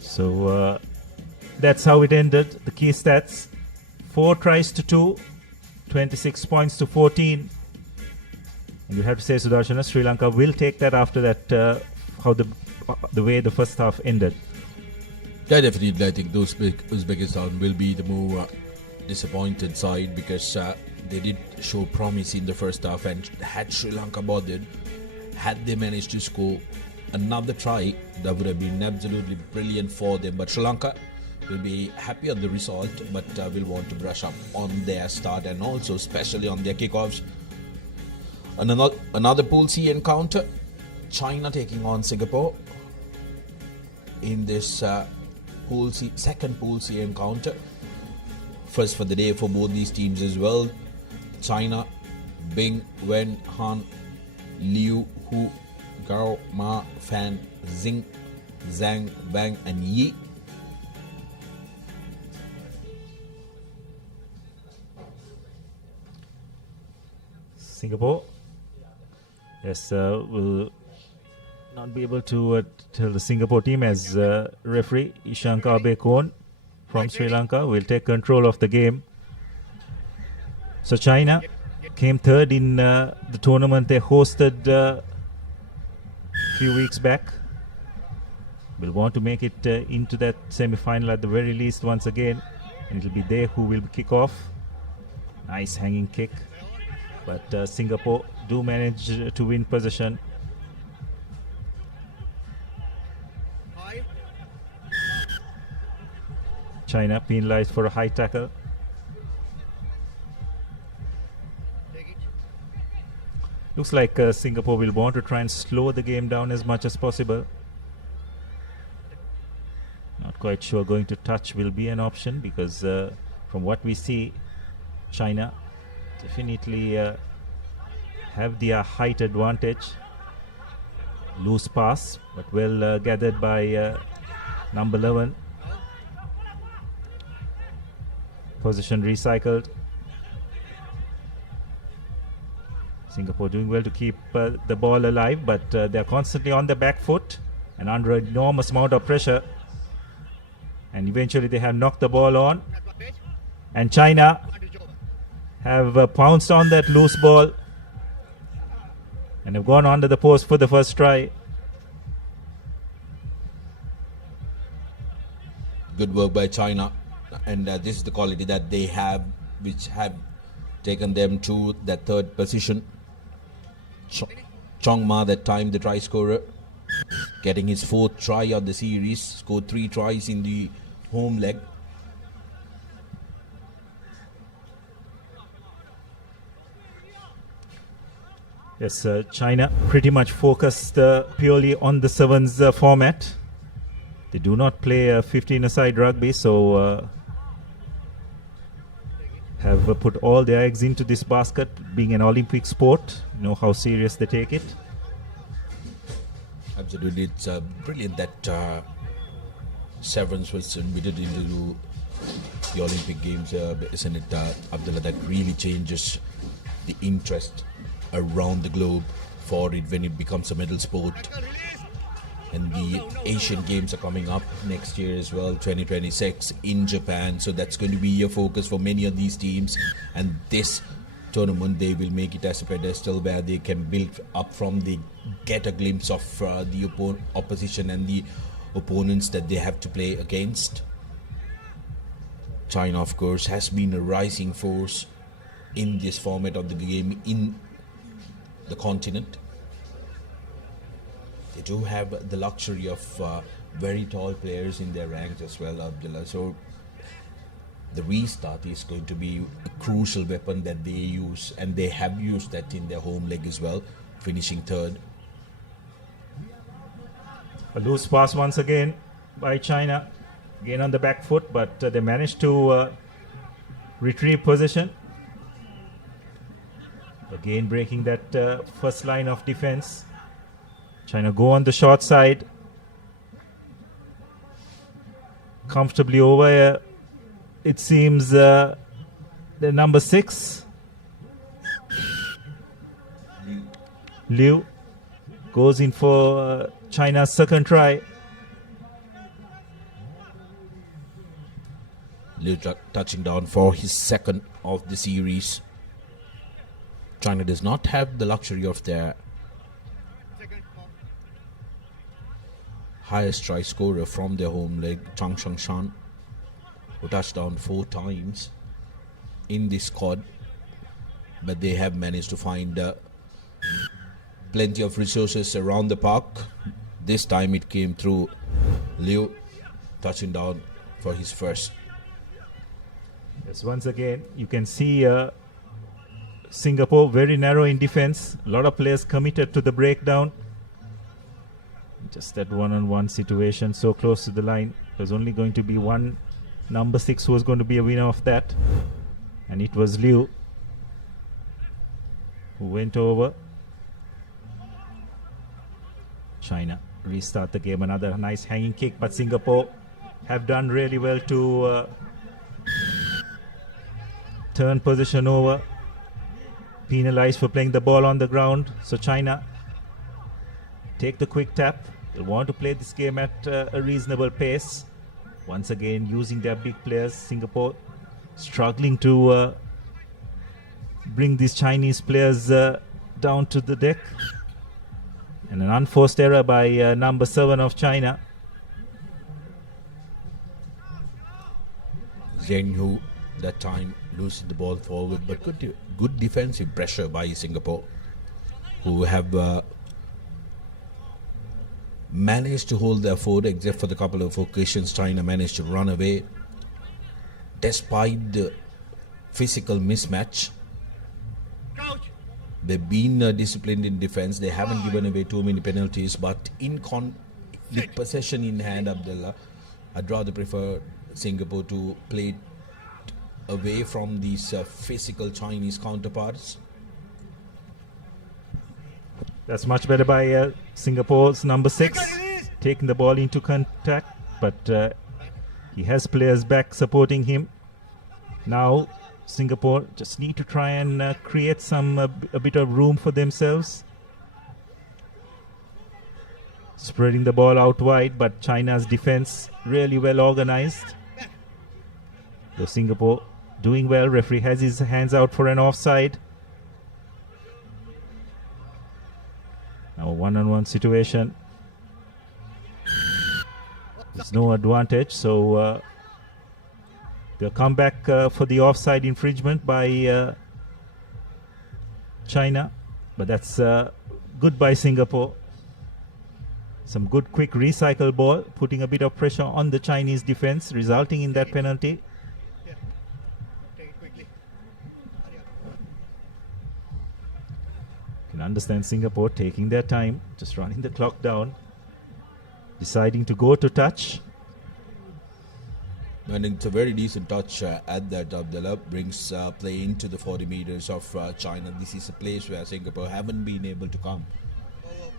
So that's how it ended. The key stats: 4 tries to 2, 26 points to 14. And you have to say, Sudarshana, Sri Lanka will take that after that, how the way the first half ended. Yeah, definitely. I think Uzbekistan will be the more disappointed side because they did show promise in the first half, and had Sri Lanka bothered, had they managed to score another try, that would have been absolutely brilliant for them. But Sri Lanka will be happy on the result, but will want to brush up on their start and also especially on their kickoffs. Another Pool C encounter, China taking on Singapore in this second Pool C encounter. First for the day for both these teams as well. China, Bing, Wen, Han, Liu, Hu, Gao, Ma, Fan, Xing, Zhang, Bang and Yi. Singapore, yes, will not be able to tell the Singapore team as referee Ishanka Abekon from Sri Lanka will take control of the game. So China came third in the tournament they hosted a few weeks back. Will want to make it into that semi-final at the very least once again, and it will be they who will kick off. Nice hanging kick, but Singapore do manage to win possession. China penalized for a high tackle. Looks like Singapore will want to try and slow the game down as much as possible. Not quite sure going to touch will be an option because from what we see, China definitely have their height advantage. Loose pass, but well gathered by number 11. Position recycled. Singapore doing well to keep the ball alive, but they're constantly on the back foot and under an enormous amount of pressure. And eventually they have knocked the ball on. And China have pounced on that loose ball and have gone under the post for the first try. Good work by China, and this is the quality that they have, which have taken them to that third position. Chong Ma, that time the try scorer, getting his 4th try of the series, scored 3 tries in the home leg. Yes, China pretty much focused purely on the sevens format. They do not play 15-a-side rugby, so have put all their eggs into this basket. Being an Olympic sport, you know how serious they take it. Absolutely, it's brilliant that sevens was admitted into the Olympic Games, isn't it, Abdullah? That really changes the interest around the globe for it when it becomes a medal sport. And the Asian Games are coming up next year as well, 2026 in Japan. So that's going to be a focus for many of these teams. And this tournament, they will make it as a pedestal where they can build up from, they get a glimpse of the opposition and the opponents that they have to play against. China, of course, has been a rising force in this format of the game in the continent. They do have the luxury of very tall players in their ranks as well, Abdullah. So the restart is going to be a crucial weapon that they use, and they have used that in their home leg as well, finishing 3rd. A loose pass once again by China, again on the back foot, but they managed to retrieve possession. Again breaking that first line of defense. Trying to go on the short side. Comfortably over, it seems, the number 6. Liu goes in for China's second try. Liu touching down for his second of the series. China does not have the luxury of their highest try scorer from their home leg, Chang Shangshan, who touched down 4 times in this squad, but they have managed to find plenty of resources around the park. This time it came through Liu touching down for his first. Yes, once again you can see Singapore very narrow in defense. A lot of players committed to the breakdown. Just that one-on-one situation so close to the line. There's only going to be one number 6 who was going to be a winner of that, and it was Liu who went over. China restart the game. Another nice hanging kick, but Singapore have done really well to turn possession over. Penalized for playing the ball on the ground. So China take the quick tap. They want to play this game at a reasonable pace. Once again using their big players. Singapore struggling to bring these Chinese players down to the deck. And an unforced error by number 7 of China. Zheng Hu that time losing the ball forward, but good defensive pressure by Singapore, who have managed to hold their fort, except for the couple of occasions China managed to run away. Despite the physical mismatch, they've been disciplined in defense. They haven't given away too many penalties, but with possession in hand, Abdullah, I'd rather prefer Singapore to play away from these physical Chinese counterparts. That's much better by Singapore's number 6, taking the ball into contact, but he has players back supporting him. Now Singapore just need to try and create a bit of room for themselves. Spreading the ball out wide, but China's defense really well organized. So Singapore doing well. Referee has his hands out for an offside. Now a one-on-one situation. There's no advantage, so they'll come back for the offside infringement by China, but that's good by Singapore. Some good quick recycle ball, putting a bit of pressure on the Chinese defense, resulting in that penalty. Can understand Singapore taking their time, just running the clock down, deciding to go to touch. And it's a very decent touch at that. Abdullah brings play into the 40 meters of China. This is a place where Singapore haven't been able to come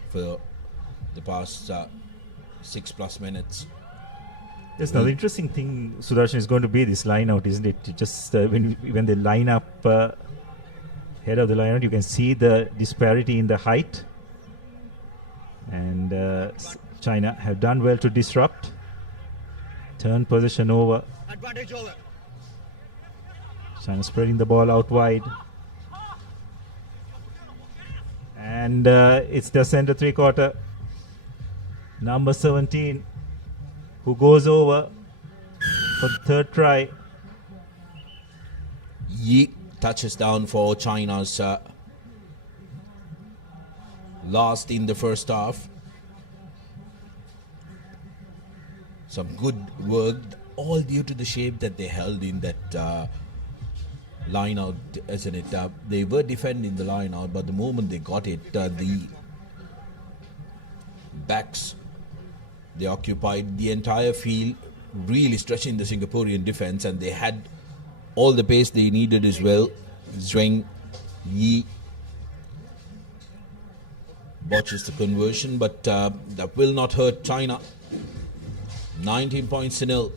for the past 6+ minutes. Yes, now the interesting thing, Sudarshan, is going to be this line out, isn't it? Just when they line up head of the line out, you can see the disparity in the height. And China have done well to disrupt. Turn possession over. Advantage over. China spreading the ball out wide. And it's the center 3/4. Number 17 who goes over for the third try. Yi touches down for China's last in the first half. Some good work, all due to the shape that they held in that line out, isn't it? They were defending the line out, but the moment they got it, the backs, they occupied the entire field, really stretching the Singaporean defense, and they had all the pace they needed as well. Zheng Yi botches the conversion, but that will not hurt China. 19 points to nil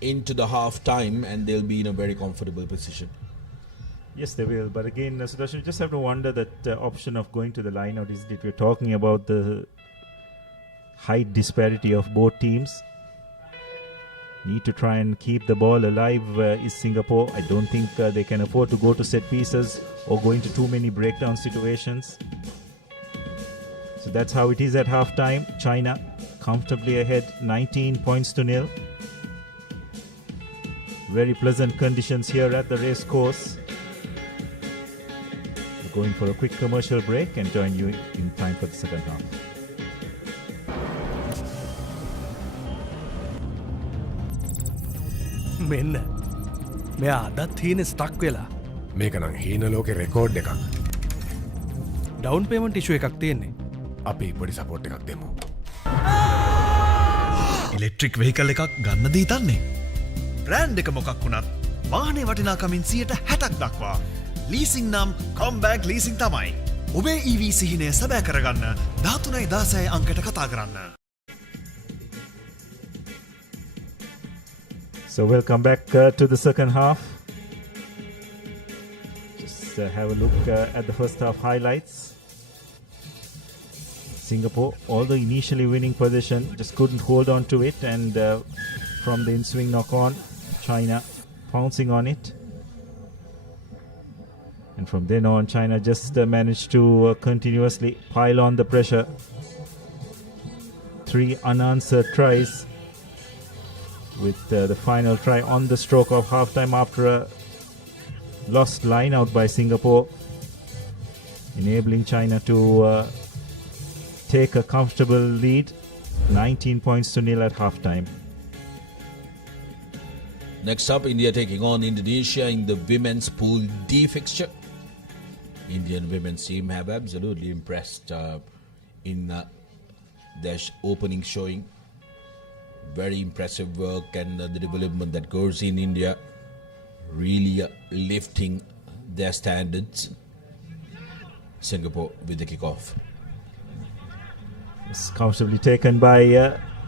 into the half time, and they'll be in a very comfortable position. Yes, they will. But again, Sudarshan, you just have to wonder that option of going to the line out. Is it? We're talking about the height disparity of both teams. Need to try and keep the ball alive is Singapore. I don't think they can afford to go to set pieces or go into too many breakdown situations. So that's how it is at halftime. China comfortably ahead, 19 points to nil. Very pleasant conditions here at the racecourse. We're going for a quick commercial break and join you in time for the second half. මෙන්න මෙයා අදත් හීන stuck වෙලා මේක නම් හීන ලෝකෙ record එකක්. ඩවුන් පේමන්ට් ඉෂුව එකක් තියෙන්නේ. අපි පොඩි සපෝට් එකක් දෙමු. ඉලෙක්ට්‍රික් වෙහිකල් එකක් ගන්න දී තන්නේ. බ්‍රෑන්ඩ් එක මොකක් වුණත් වාහනේ වටිනාකමින් 60ක් දක්වා. ලීසින් නම් කොම්බෑග් ලීසින් තමයි. ඔබේ EV සිහිනය සැබෑ කරගන්න 13.16 අංකයට කතා කරන්න. So welcome back to the second half. Just have a look at the first half highlights. Singapore, although initially winning position, just couldn't hold on to it, and from the in-swing knock-on, China pouncing on it. And from then on, China just managed to continuously pile on the pressure. 3 unanswered tries, with the final try on the stroke of halftime after a lost line out by Singapore, enabling China to take a comfortable lead, 19 points to nil at halftime. Next up, India taking on Indonesia in the women's Pool D fixture. Indian women's team have absolutely impressed in their opening showing. Very impressive work, and the development that goes in India, really lifting their standards. Singapore with the kickoff. It's comfortably taken by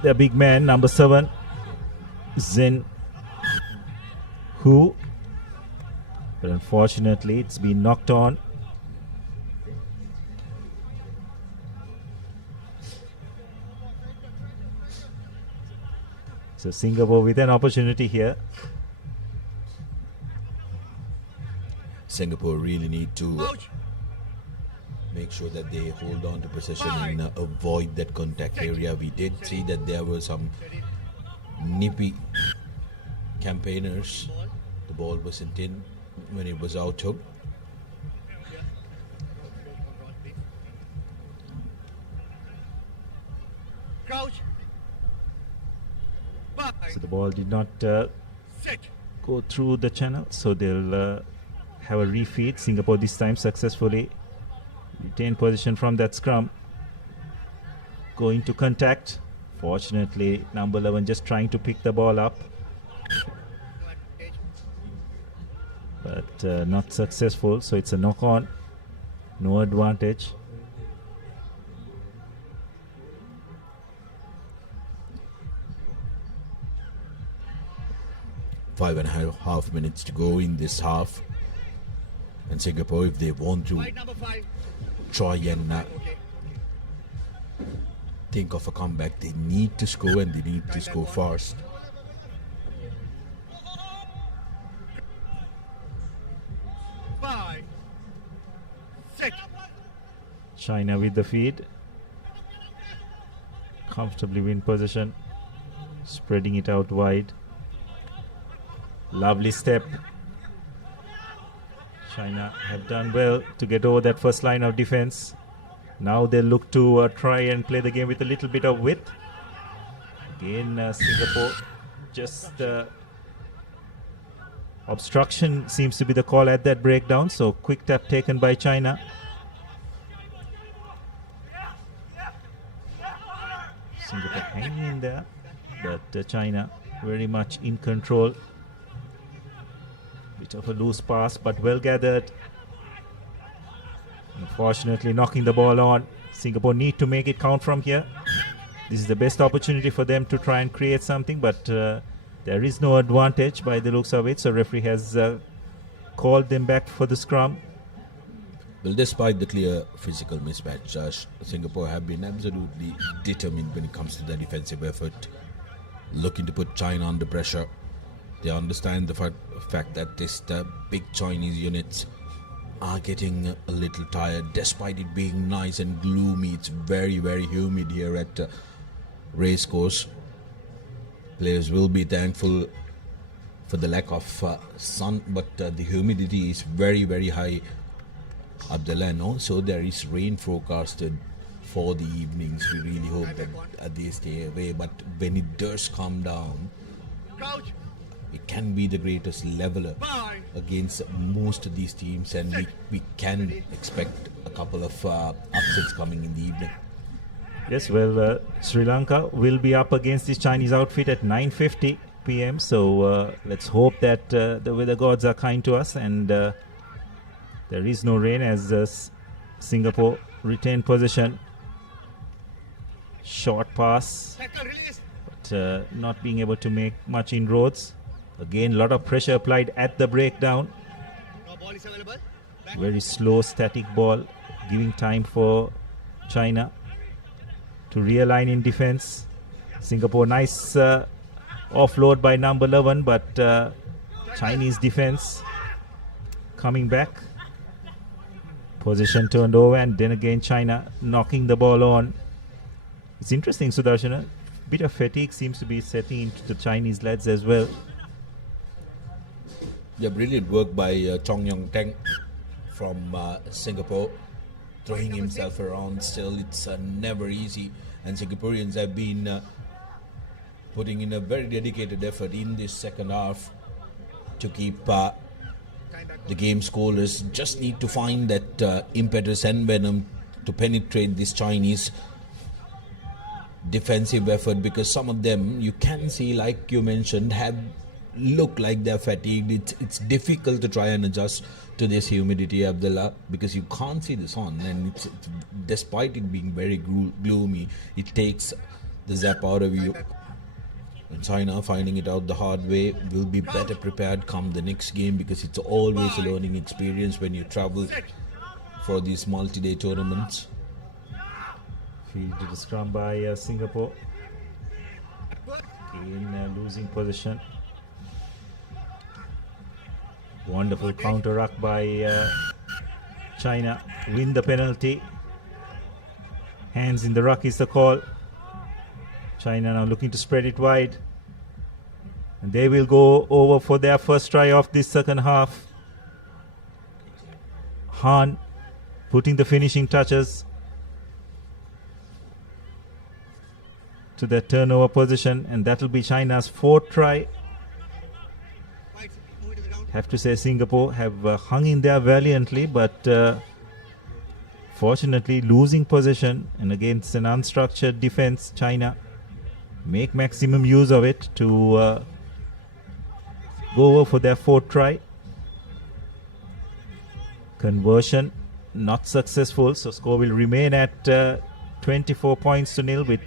the big man, number 7, Zhen Hu. But unfortunately, it's been knocked on. So Singapore with an opportunity here. Singapore really need to make sure that they hold on to possession and avoid that contact area. We did see that there were some nippy campaigners. The ball wasn't in when it was out hook. So the ball did not go through the channel, so they'll have a refeed. Singapore this time successfully retain position from that scrum. Going to contact. Fortunately, number 11 just trying to pick the ball up, but not successful. So it's a knock on, no advantage. Five and a half minutes to go in this half, and Singapore, if they want to try and think of a comeback, they need to score, and they need to score fast. China with the feed, comfortably win position, spreading it out wide. Lovely step. China have done well to get over that first line of defense. Now they look to try and play the game with a little bit of width. Again, Singapore just obstruction seems to be the call at that breakdown. So quick tap taken by China. Singapore hanging in there, but China very much in control. Bit of a loose pass, but well gathered. Unfortunately, knocking the ball on. Singapore need to make it count from here. This is the best opportunity for them to try and create something, but there is no advantage by the looks of it. So referee has called them back for the scrum. Well, despite the clear physical mismatch, Singapore have been absolutely determined when it comes to their defensive effort, looking to put China under pressure. They understand the fact that the big Chinese units are getting a little tired, despite it being nice and gloomy. It's very, very humid here at Racecourse. Players will be thankful for the lack of sun, but the humidity is very, very high up the land. Also, there is rain forecasted for the evenings. We really hope that they stay away, but when it does come down, it can be the greatest leveler against most of these teams, and we can expect a couple of upsets coming in the evening. Yes, well, Sri Lanka will be up against this Chinese outfit at 9:50 p.m. So let's hope that the weather gods are kind to us, and there is no rain as Singapore retain possession. Short pass, but not being able to make much inroads. Again, a lot of pressure applied at the breakdown. Very slow, static ball, giving time for China to realign in defense. Singapore, nice offload by number 11, but Chinese defense coming back. Position turned over, and then again China knocking the ball on. It's interesting, Sudarshan. A bit of fatigue seems to be setting into the Chinese lads as well. Yeah, brilliant work by Chong Yong Teng from Singapore, throwing himself around. Still, it's never easy, and Singaporeans have been putting in a very dedicated effort in this second half to keep the game scoreless. Just need to find that impetus and venom to penetrate this Chinese defensive effort, because some of them you can see, like you mentioned, have look like they're fatigued. It's difficult to try and adjust to this humidity, Abdullah, because you can't see the sun, and it's despite it being very gloomy, it takes the zap out of you. And China, finding it out the hard way, will be better prepared come the next game, because it's always a learning experience when you travel for these multi-day tournaments. Fielded the scrum by Singapore. Again, losing possession. Wonderful counter ruck by China. Win the penalty. Hands in the ruck is the call. China now looking to spread it wide. And they will go over for their first try of this second half. Han putting the finishing touches to the turnover position, and that will be China's fourth try. Have to say Singapore have hung in there valiantly, but fortunately losing possession, and against an unstructured defense, China make maximum use of it to go over for their fourth try. Conversion not successful, so score will remain at 24 points to nil with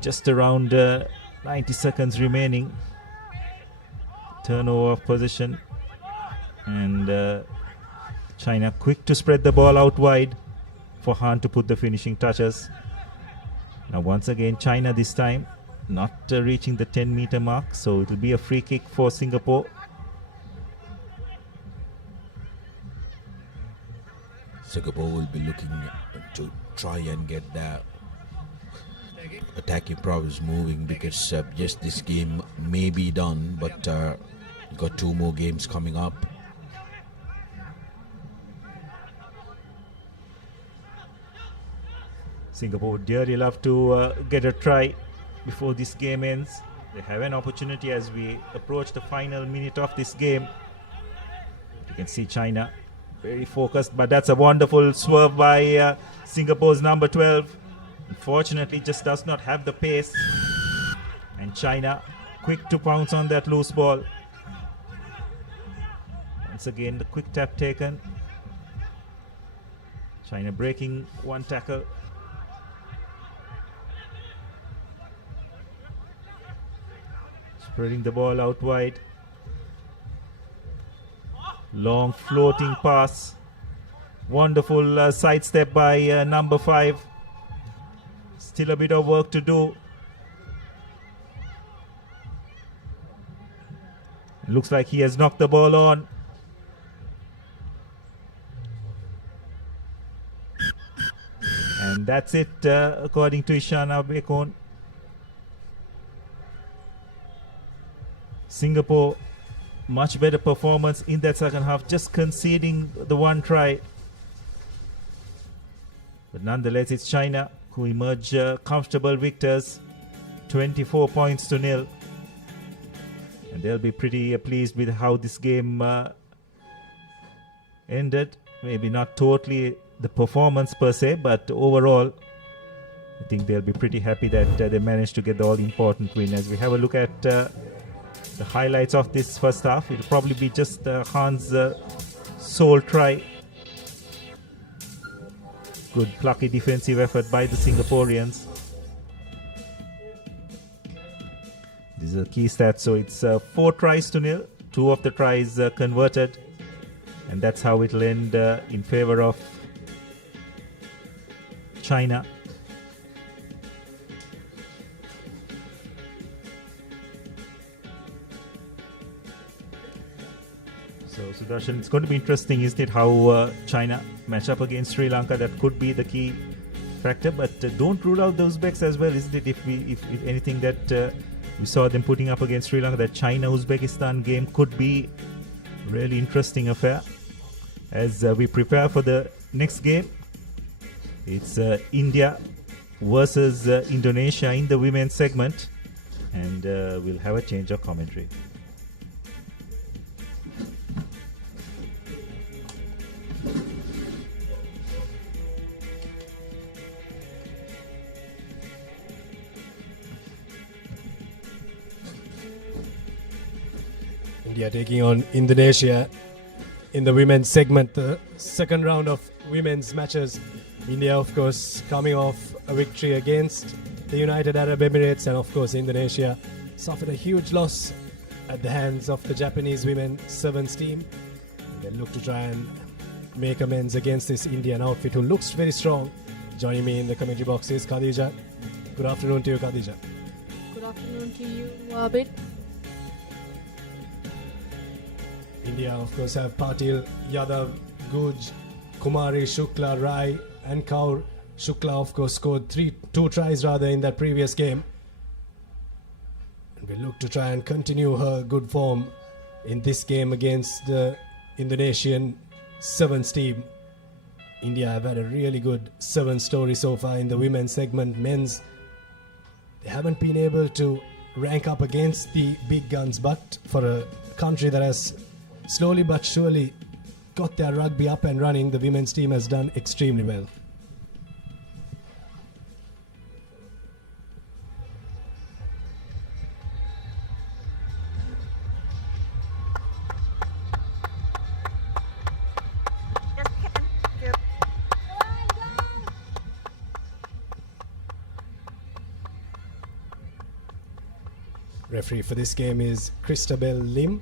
just around 90 seconds remaining. Turnover of possession, and China quick to spread the ball out wide for Han to put the finishing touches. Now once again China this time not reaching the 10-meter mark, so it will be a free kick for Singapore. Singapore will be looking to try and get their attacking prowess moving, because yes, this game may be done, but got two more games coming up. Singapore would dearly love to get a try before this game ends. They have an opportunity as we approach the final minute of this game. You can see China very focused, but that's a wonderful swerve by Singapore's number 12. Unfortunately, just does not have the pace, and China quick to pounce on that loose ball. Once again, the quick tap taken. China breaking one tackle. Spreading the ball out wide. Long floating pass. Wonderful sidestep by number 5. Still a bit of work to do. Looks like he has knocked the ball on. And that's it, according to Ishana Bekon. Singapore, much better performance in that second half, just conceding the one try. But nonetheless, it's China who emerge comfortable victors, 24 points to nil. And they'll be pretty pleased with how this game ended. Maybe not totally the performance per se, but overall, I think they'll be pretty happy that they managed to get the all-important win. As we have a look at the highlights of this first half, it'll probably be just Han's sole try. Good plucky defensive effort by the Singaporeans. These are the key stats. So it's 4 tries to nil. 2 of the tries converted. And that's how it'll end in favor of China. So Sudarshan, it's going to be interesting, isn't it, how China match up against Sri Lanka. That could be the key factor, but don't rule out the Uzbeks as well, isn't it? If anything that we saw them putting up against Sri Lanka, that China-Uzbekistan game could be really interesting affair. As we prepare for the next game, it's India versus Indonesia in the women's segment, and we'll have a change of commentary. India taking on Indonesia in the women's segment, the second round of women's matches. India, of course, coming off a victory against the United Arab Emirates, and of course Indonesia suffered a huge loss at the hands of the Japanese women sevens team. They look to try and make amends against this Indian outfit who looks very strong. Joining me in the commentary box is Khadija. Good afternoon to you, Khadija. Good afternoon to you, Abid. India, of course, have Patil, Yadav, Guj, Kumari, Shukla, Rai, and Kaur. Shukla, of course, scored 2 tries rather in that previous game. And we look to try and continue her good form in this game against the Indonesian sevens team. India have had a really good sevens story so far in the women's segment. Men's, they haven't been able to rank up against the big guns, but for a country that has slowly but surely got their rugby up and running, the women's team has done extremely well. Referee for this game is Christabel Lim.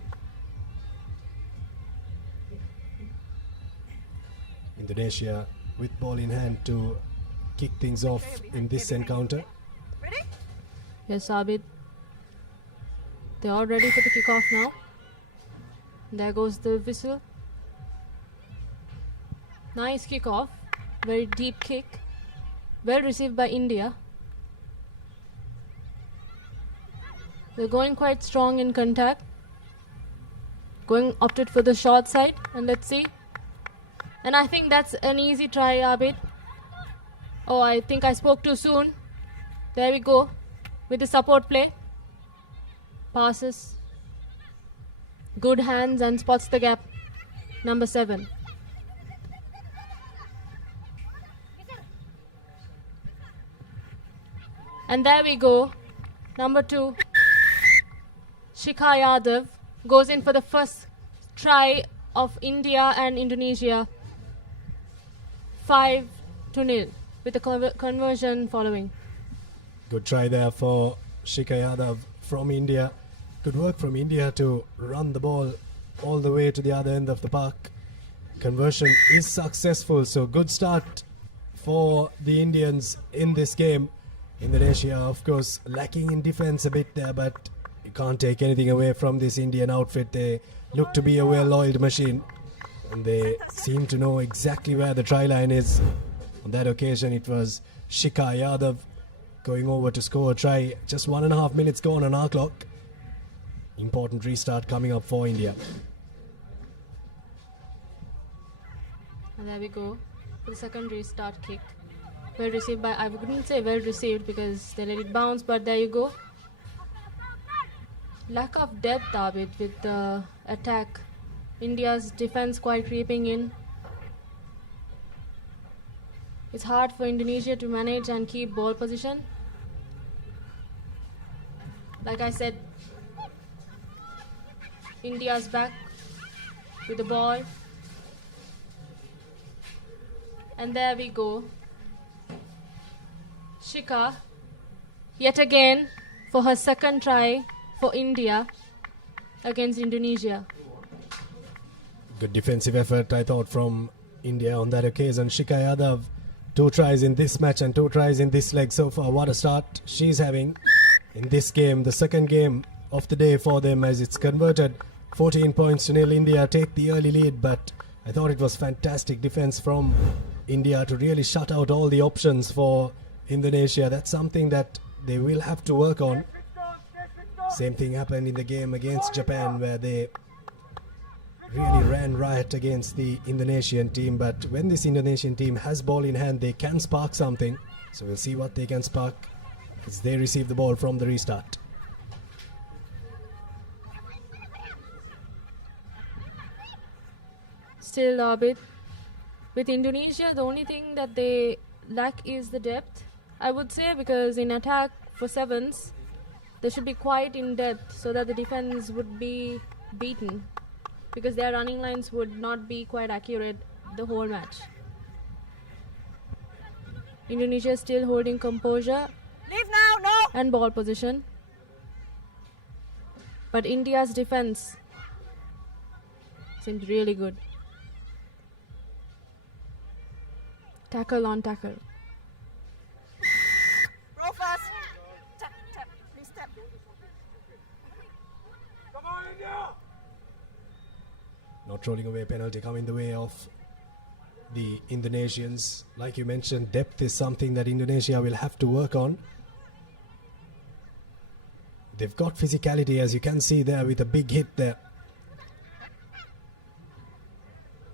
Indonesia with ball in hand to kick things off in this encounter. Yes, Abid. They're all ready for the kickoff now. There goes the whistle. Nice kickoff. Very deep kick. Well received by India. They're going quite strong in contact. Opted for the short side, and let's see. And I think that's an easy try, Abid. Oh, I think I spoke too soon. There we go. With the support play. Passes. Good hands and spots the gap. Number 7. And there we go. Number 2. Shikha Yadav goes in for the first try of India and Indonesia. 5-0 with the conversion following. Good try there for Shikha Yadav from India. Good work from India to run the ball all the way to the other end of the park. Conversion is successful, so good start for the Indians in this game. Indonesia, of course, lacking in defense a bit there, but you can't take anything away from this Indian outfit. They look to be a well-oiled machine, and they seem to know exactly where the try line is. On that occasion, it was Shikha Yadav going over to score a try. Just 1.5 minutes gone on our clock. Important restart coming up for India. And there we go. The second restart kick. Well received by, I wouldn't say well received because they let it bounce, but there you go. Lack of depth, Abid, with the attack. India's defense quite creeping in. It's hard for Indonesia to manage and keep ball position. Like I said, India's back with the ball. And there we go. Shikha, yet again, for her second try for India against Indonesia. Good defensive effort, I thought, from India on that occasion. Shikha Yadav, 2 tries in this match and 2 tries in this leg so far. What a start she's having in this game, the second game of the day for them, as it's converted 14 points to 0. India take the early lead, but I thought it was fantastic defense from India to really shut out all the options for Indonesia. That's something that they will have to work on. Same thing happened in the game against Japan, where they really ran riot against the Indonesian team. But when this Indonesian team has ball in hand, they can spark something. So we'll see what they can spark as they receive the ball from the restart. Still a bit. With Indonesia, the only thing that they lack is the depth, I would say, because in attack for sevens, they should be quite in depth so that the defense would be beaten, because their running lines would not be quite accurate the whole match. Indonesia still holding composure and ball position, but India's defense seems really good. Tackle on tackle. Roll fast. Tap, tap, please tap. Come on, India! Not rolling away penalty coming the way of the Indonesians. Like you mentioned, depth is something that Indonesia will have to work on. They've got physicality, as you can see there, with a big hit there.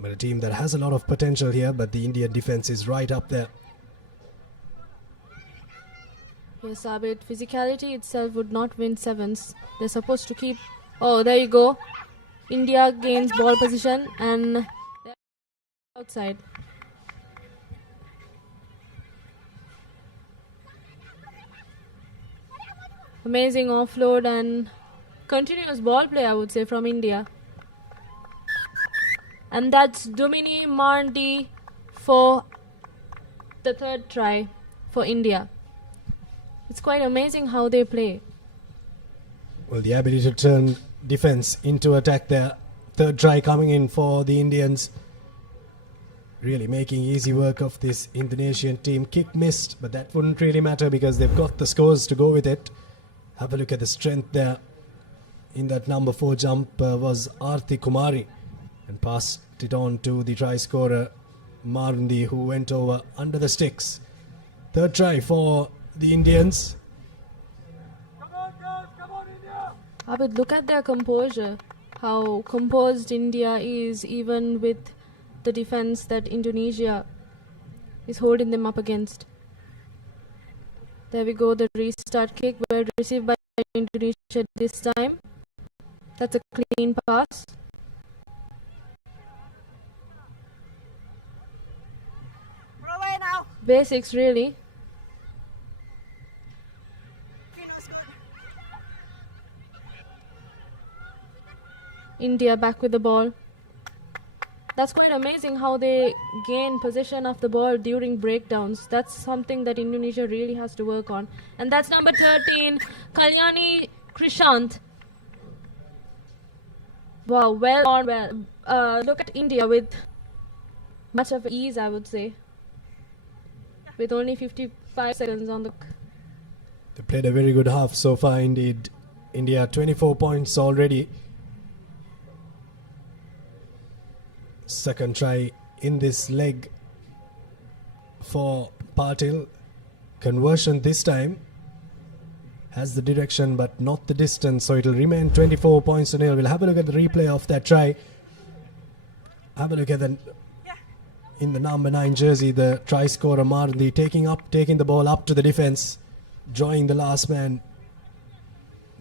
But a team that has a lot of potential here, but the Indian defense is right up there. Yes, Abid, physicality itself would not win sevens. They're supposed to keep... Oh, there you go. India gains ball position and they're outside. Amazing offload and continuous ball play, I would say, from India. And that's Domini Marndi for the third try for India. It's quite amazing how they play. Well, the ability to turn defense into attack there. Third try coming in for the Indians. Really making easy work of this Indonesian team. Kick missed, but that wouldn't really matter because they've got the scores to go with it. Have a look at the strength there. In that number 4 jump was Arti Kumari, and passed it on to the try scorer Marndi, who went over under the sticks. Third try for the Indians. Abid, look at their composure. How composed India is, even with the defense that Indonesia is holding them up against. There we go, the restart kick, well received by Indonesia this time. That's a clean pass. Basics, really. India back with the ball. That's quite amazing how they gain possession of the ball during breakdowns. That's something that Indonesia really has to work on. And that's number 13, Kalyani Krishant. Wow, well on, well. Look at India with much of ease, I would say. With only 55 seconds on the... They played a very good half so far indeed. India 24 points already. Second try in this leg for Patil. Conversion this time has the direction but not the distance, so it'll remain 24 points to nil. We'll have a look at the replay of that try. Have a look at the in the number 9 jersey, the try scorer Mardi taking the ball up to the defense, drawing the last man.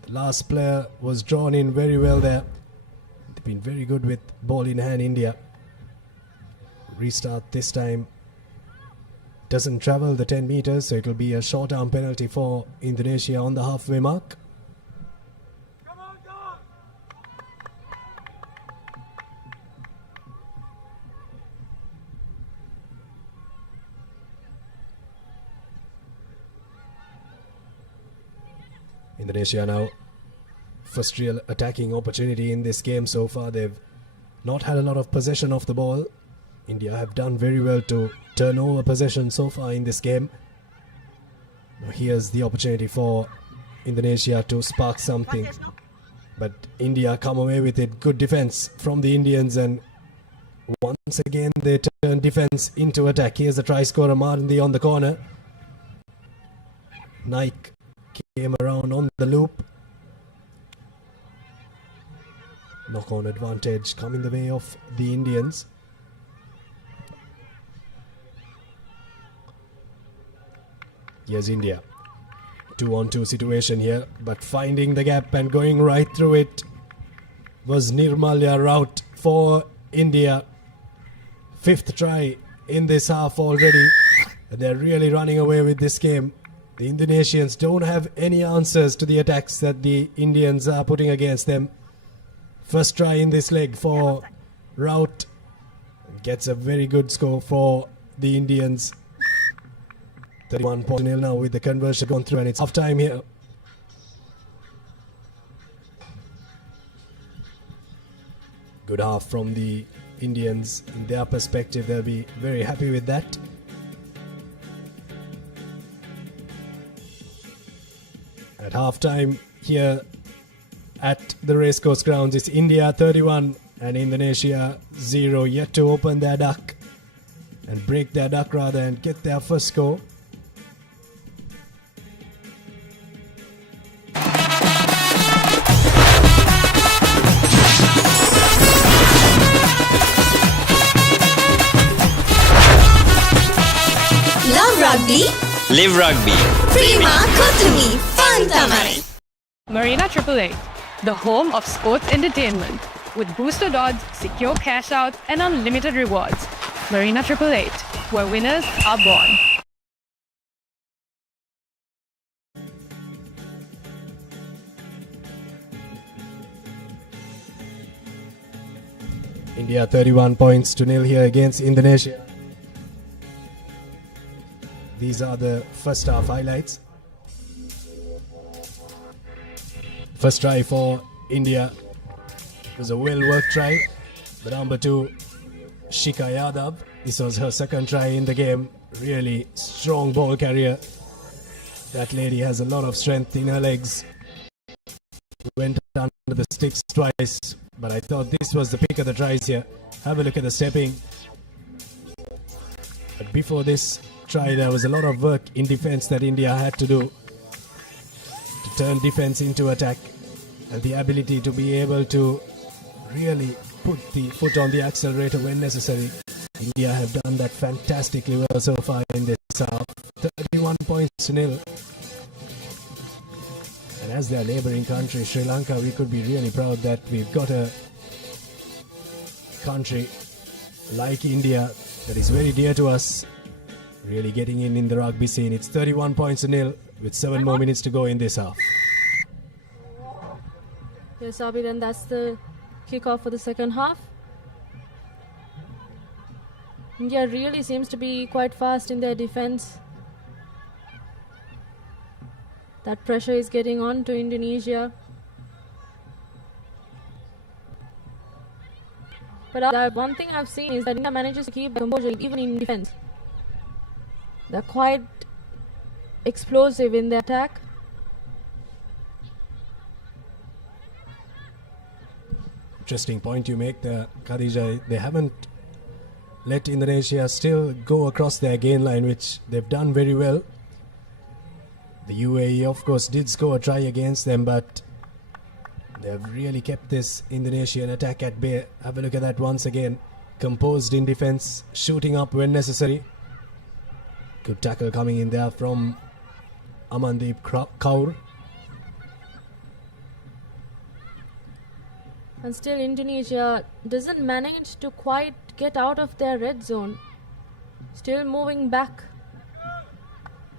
The last player was drawn in very well there. They've been very good with ball in hand, India. Restart this time. Doesn't travel the 10 meters, so it will be a short arm penalty for Indonesia on the halfway mark. Indonesia now first real attacking opportunity in this game so far. They've not had a lot of possession of the ball. India have done very well to turn over possession so far in this game. Now here's the opportunity for Indonesia to spark something. But India come away with it. Good defense from the Indians, and once again they turn defense into attack. Here's the try scorer Mardi on the corner. Naik came around on the loop. Knock-on advantage coming the way of the Indians. Here's India. 2-on-2 situation here, but finding the gap and going right through it was Nirmalya route for India. 5th try in this half already, and they're really running away with this game. The Indonesians don't have any answers to the attacks that the Indians are putting against them. First try in this leg for Rout. Gets a very good score for the Indians. 31-0 now with the conversion gone through, and it's half time here. Good half from the Indians. In their perspective, they'll be very happy with that. At half time here at the Racecourse grounds, it's India 31 and Indonesia 0, yet to open their duck and break their duck rather and get their first score. Love rugby. Live rugby. Prima Kotumi Fantamari. Marina 888, the home of sports entertainment. With booster odds, secure cash out, and unlimited rewards. Marina 888, where winners are born. India 31-0 here against Indonesia. These are the first half highlights. First try for India was a well-worked try. The number 2, Shika Yadav. This was her second try in the game. Really strong ball carrier. That lady has a lot of strength in her legs. Went under the sticks twice, but I thought this was the pick of the tries here. Have a look at the stepping. But before this try, there was a lot of work in defense that India had to do to turn defense into attack, and the ability to be able to really put the foot on the accelerator when necessary. India have done that fantastically well so far in this half. 31-0. And as their neighboring country, Sri Lanka, we could be really proud that we've got a country like India that is very dear to us, really getting in the rugby scene. It's 31-0 with 7 more minutes to go in this half. Yes, Abid, and that's the kickoff for the second half. India really seems to be quite fast in their defense. That pressure is getting on to Indonesia. But one thing I've seen is that India manages to keep the composure even in defense. They're quite explosive in their attack. Interesting point you make there, Khadija. They haven't let Indonesia still go across their gain line, which they've done very well. The UAE, of course, did score a try against them, but they've really kept this Indonesian attack at bay. Have a look at that once again. Composed in defense, shooting up when necessary. Good tackle coming in there from Amandeep Kaur. And still Indonesia doesn't manage to quite get out of their red zone. Still moving back.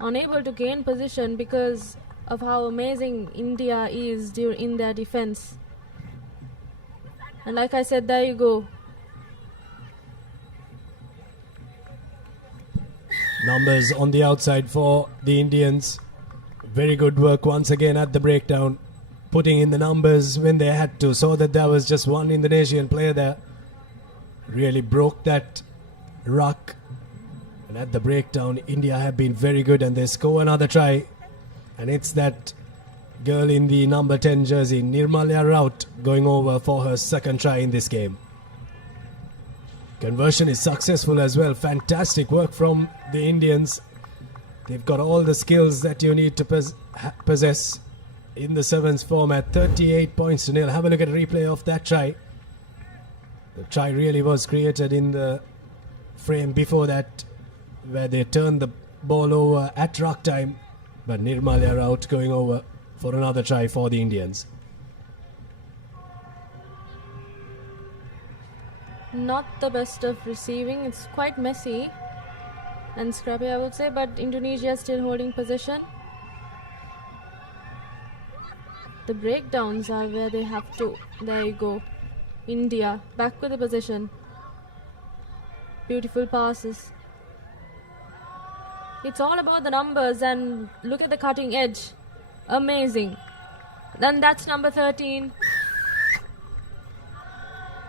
Unable to gain position because of how amazing India is in their defense. And like I said, there you go. Numbers on the outside for the Indians. Very good work once again at the breakdown. Putting in the numbers when they had to. Saw that there was just one Indonesian player there. Really broke that ruck. And at the breakdown, India have been very good and they score another try. And it's that girl in the number 10 jersey, Nirmalya Raut, going over for her second try in this game. Conversion is successful as well. Fantastic work from the Indians. They've got all the skills that you need to possess in the sevens format. 38 points to nil. Have a look at a replay of that try. The try really was created in the frame before that, where they turned the ball over at ruck time. But Nirmalya Raut going over for another try for the Indians. Not the best of receiving. It's quite messy and scrappy, I would say, but Indonesia still holding possession. The breakdowns are where they have to. There you go. India back with the possession. Beautiful passes. It's all about the numbers, and look at the cutting edge. Amazing. Then that's number 13.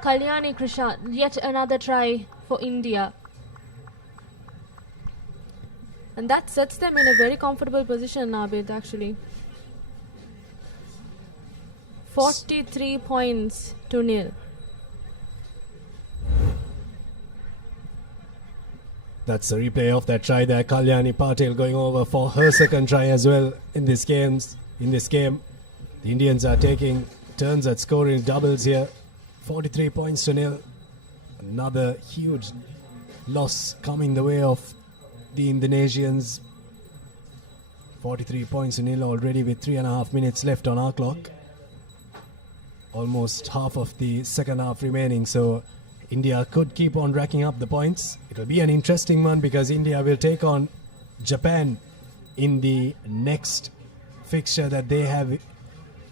Kalyani Krishna, yet another try for India. And that sets them in a very comfortable position, Abid, actually. 43 points to nil. That's a replay of that try there. Kalyani Patel going over for her second try as well in this game. The Indians are taking turns at scoring doubles here. 43 points to nil. Another huge loss coming the way of the Indonesians. 43 points to nil already with 3.5 minutes left on our clock. Almost half of the second half remaining, so India could keep on racking up the points. It'll be an interesting one because India will take on Japan in the next fixture that they have.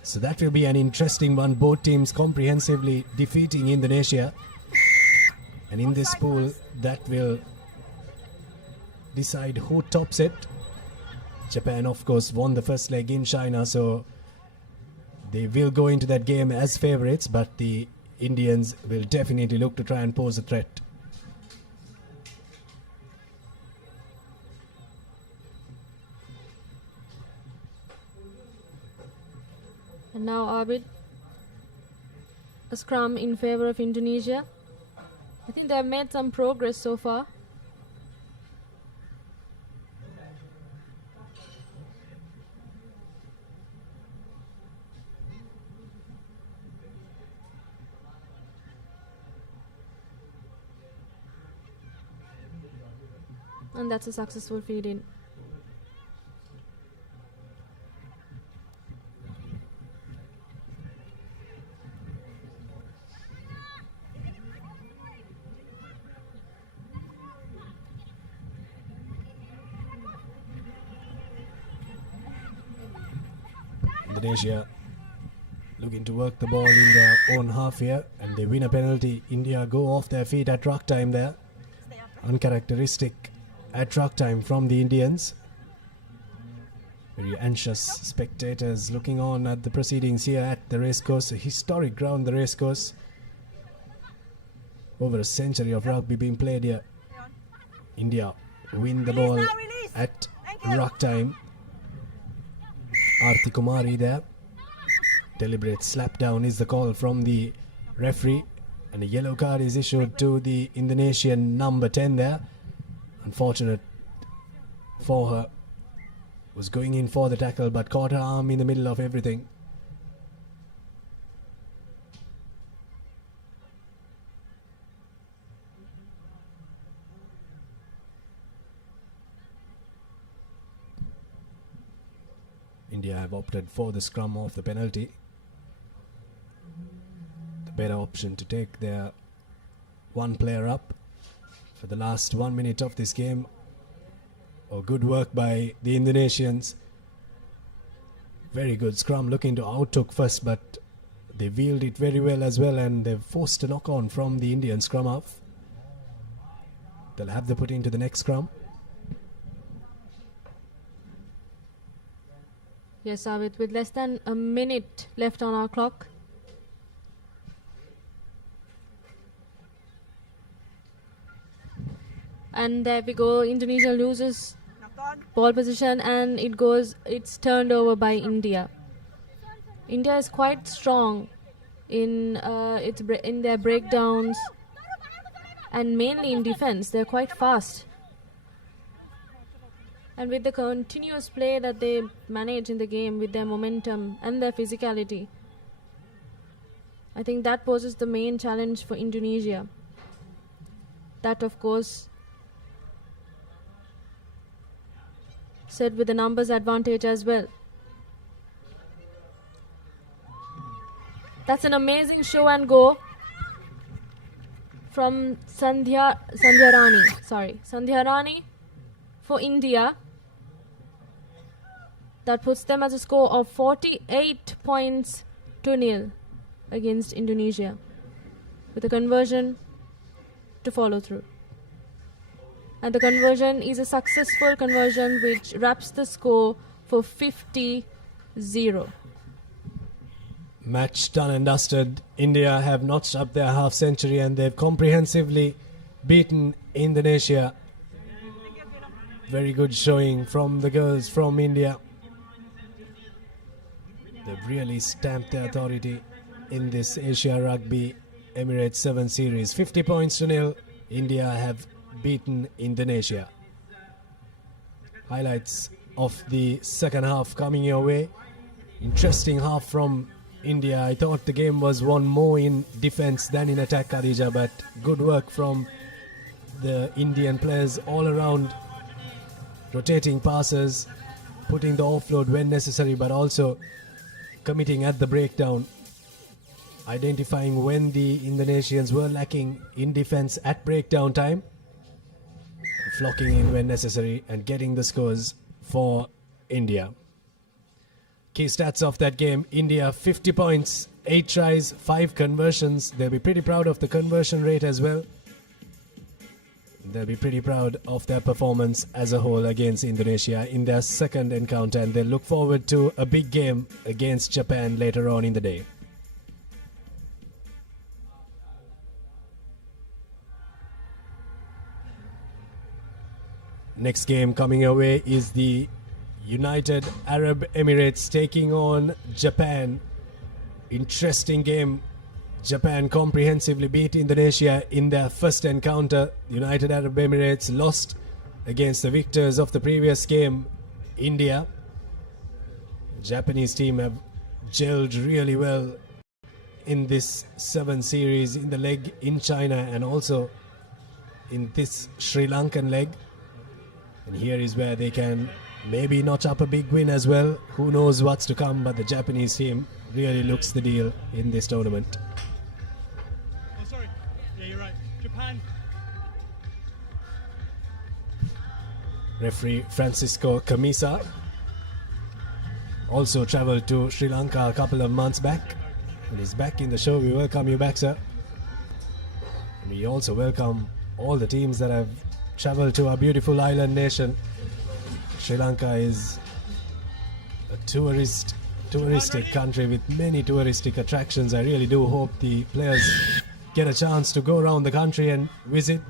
So that will be an interesting one. Both teams comprehensively defeating Indonesia. And in this pool, that will decide who tops it. Japan, of course, won the first leg in China, so they will go into that game as favorites, but the Indians will definitely look to try and pose a threat. And now Abid, a scrum in favor of Indonesia. I think they have made some progress so far. And that's a successful feed in. Indonesia looking to work the ball in their own half here, and They win a penalty. India go off their feet at ruck time there. Uncharacteristic at ruck time from the Indians. Very anxious spectators looking on at the proceedings here at the racecourse. A historic ground, the racecourse. Over a century of rugby being played here. India win the ball at ruck time. Arti Kumari there. Deliberate slap down is the call from the referee, and a yellow card is issued to the Indonesian number 10 there. Unfortunate for her. Was going in for the tackle but caught her arm in the middle of everything. India have opted for the scrum off the penalty. The better option to take their one player up for the last 1 minute of this game. Oh, good work by the Indonesians. Very good scrum, looking to outtook first, but they wheeled it very well as well, and they've forced a knock on from the Indian scrum half. They'll have to put into the next scrum. Yes, Abid, with less than a minute left on our clock. And there we go, Indonesia loses ball position and it's turned over by India. India is quite strong in their breakdowns and mainly in defense. They're quite fast. And with the continuous play that they manage in the game, with their momentum and their physicality, I think that poses the main challenge for Indonesia. That, of course, said with the numbers advantage as well. That's an amazing show and go from Sandhya Rani for India. That puts them at a score of 48 points to 0 against Indonesia, with a conversion to follow through. And the conversion is a successful conversion which wraps the score for 50-0. Match done and dusted. India have notched up their half century and they've comprehensively beaten Indonesia. Very good showing from the girls from India. They've really stamped their authority in this Asia Rugby Emirates 7 series. 50 points to 0. India have beaten Indonesia. Highlights of the second half coming your way. Interesting half from India. I thought the game was won more in defense than in attack, Khadija, but good work from the Indian players all around, rotating passes, putting the offload when necessary, but also committing at the breakdown, identifying when the Indonesians were lacking in defense at breakdown time, flocking in when necessary and getting the scores for India. Key stats of that game: India 50 points, 8 tries, 5 conversions. They'll be pretty proud of the conversion rate as well. They'll be pretty proud of their performance as a whole against Indonesia in their second encounter, and they'll look forward to a big game against Japan later on in the day. Next game coming away is the United Arab Emirates taking on Japan. Interesting game. Japan comprehensively beat Indonesia in their first encounter. United Arab Emirates lost against the victors of the previous game, India. Japanese team have gelled really well in this 7 series, in the leg in China and also in this Sri Lankan leg. And here is where they can maybe notch up a big win as well. Who knows what's to come, but the Japanese team really looks the deal in this tournament. Referee Francisco Camisa also travelled to Sri Lanka a couple of months back. And he's back in the show. We welcome you back, sir. We also welcome all the teams that have traveled to our beautiful island nation. Sri Lanka is a touristic country with many touristic attractions. I really do hope the players get a chance to go around the country and visit,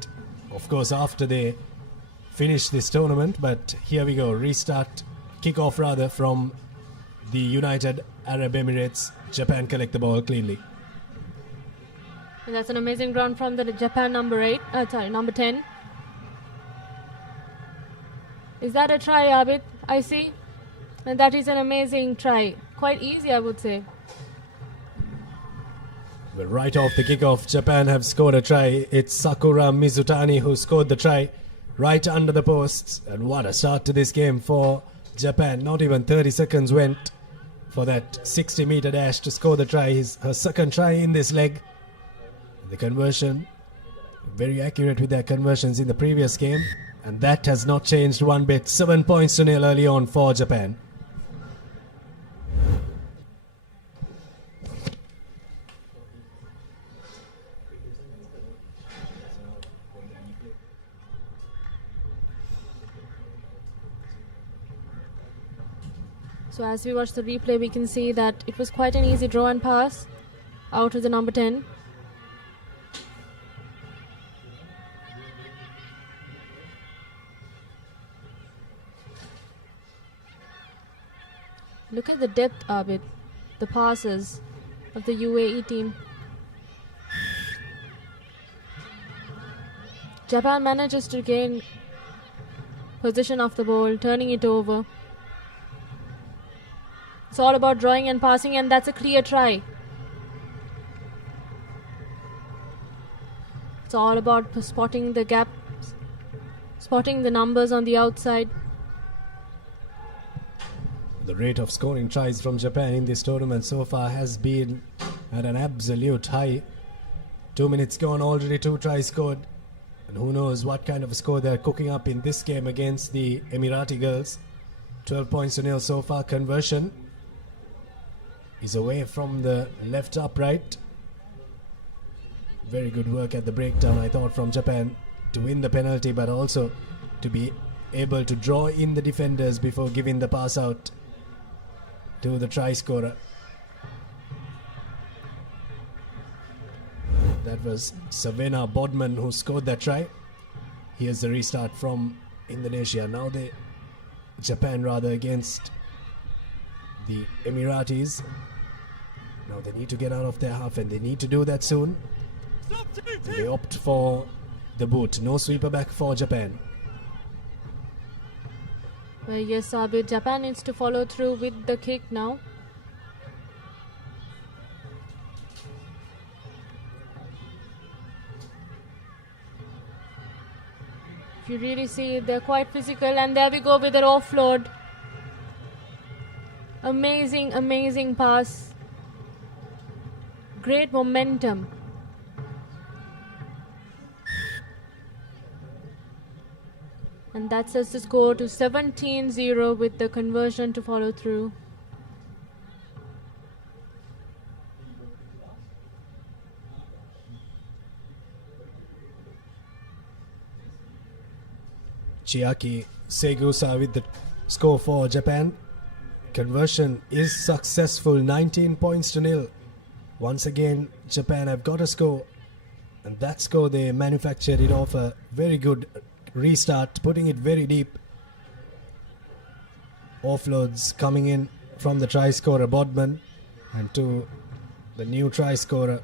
of course, after they finish this tournament. But here we go, kick-off rather, from the United Arab Emirates. Japan collect the ball cleanly. And that's an amazing run from the Japan number 10. Is that a try, Abid? I see. And that is an amazing try. Quite easy, I would say. Well, right off the kickoff, Japan have scored a try. It's Sakura Mizutani who scored the try right under the posts. And what a start to this game for Japan. Not even 30 seconds went for that 60-meter dash to score the try. Her second try in this leg. The conversion, very accurate with their conversions in the previous game. And that has not changed one bit. 7-0 early on for Japan. So as we watch the replay, we can see that it was quite an easy draw and pass out of the number 10. Look at the depth of it, the passes of the UAE team. Japan manages to gain possession of the ball, turning it over. It's all about drawing and passing, and that's a clear try. It's all about spotting the gaps, spotting the numbers on the outside. The rate of scoring tries from Japan in this tournament so far has been at an absolute high. 2 minutes gone, already 2 tries scored. And who knows what kind of a score they're cooking up in this game against the Emirati girls. 12-0 so far. Conversion is away from the left upright. Very good work at the breakdown, I thought, from Japan to win the penalty, but also to be able to draw in the defenders before giving the pass out to the try scorer. That was Savena Bodman who scored that try. Here's the restart from Indonesia. Now Japan rather against the Emiratis. Now they need to get out of their half, and they need to do that soon. They opt for the boot. No sweeper back for Japan. Well, yes, Abid, Japan needs to follow through with the kick now. If you really see, they're quite physical, and there we go with their offload. Amazing, amazing pass. Great momentum. And that sets the score to 17-0 with the conversion to follow through. Chiaki Segusa with the score for Japan. Conversion is successful, 19-0. Once again, Japan have got a score, and that score they manufactured it off a very good restart, putting it very deep. Offloads coming in from the try scorer Bodman and to the new try scorer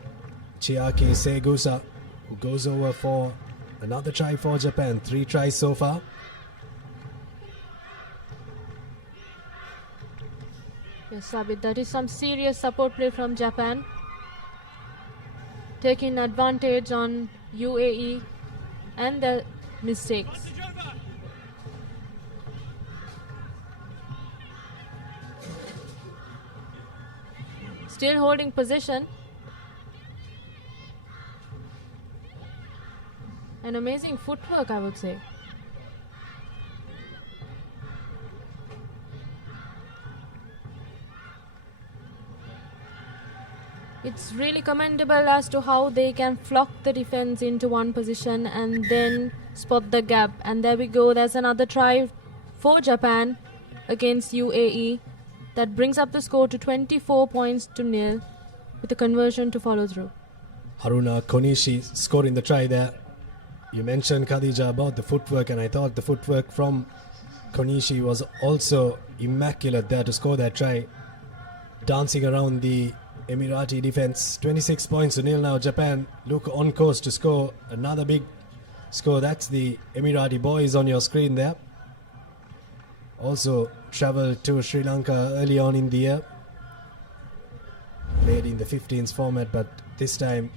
Chiaki Segusa, who goes over for another try for Japan. 3 tries so far. Yes, Abid, that is some serious support play from Japan, taking advantage on UAE and their mistakes. Still holding position. An amazing footwork, I would say. It's really commendable as to how they can flock the defense into one position and then spot the gap. And there we go. There's another try for Japan against UAE. That brings up the score to 24 points to nil with a conversion to follow through. Haruna Konishi scoring the try there. You mentioned, Khadija, about the footwork, and I thought the footwork from Konishi was also immaculate there to score that try. Dancing around the Emirati defense. 26 points to nil now. Japan look on course to score another big score. That's the Emirati boys on your screen there. Also travelled to Sri Lanka early on in the year. Played in the 15s format, but this time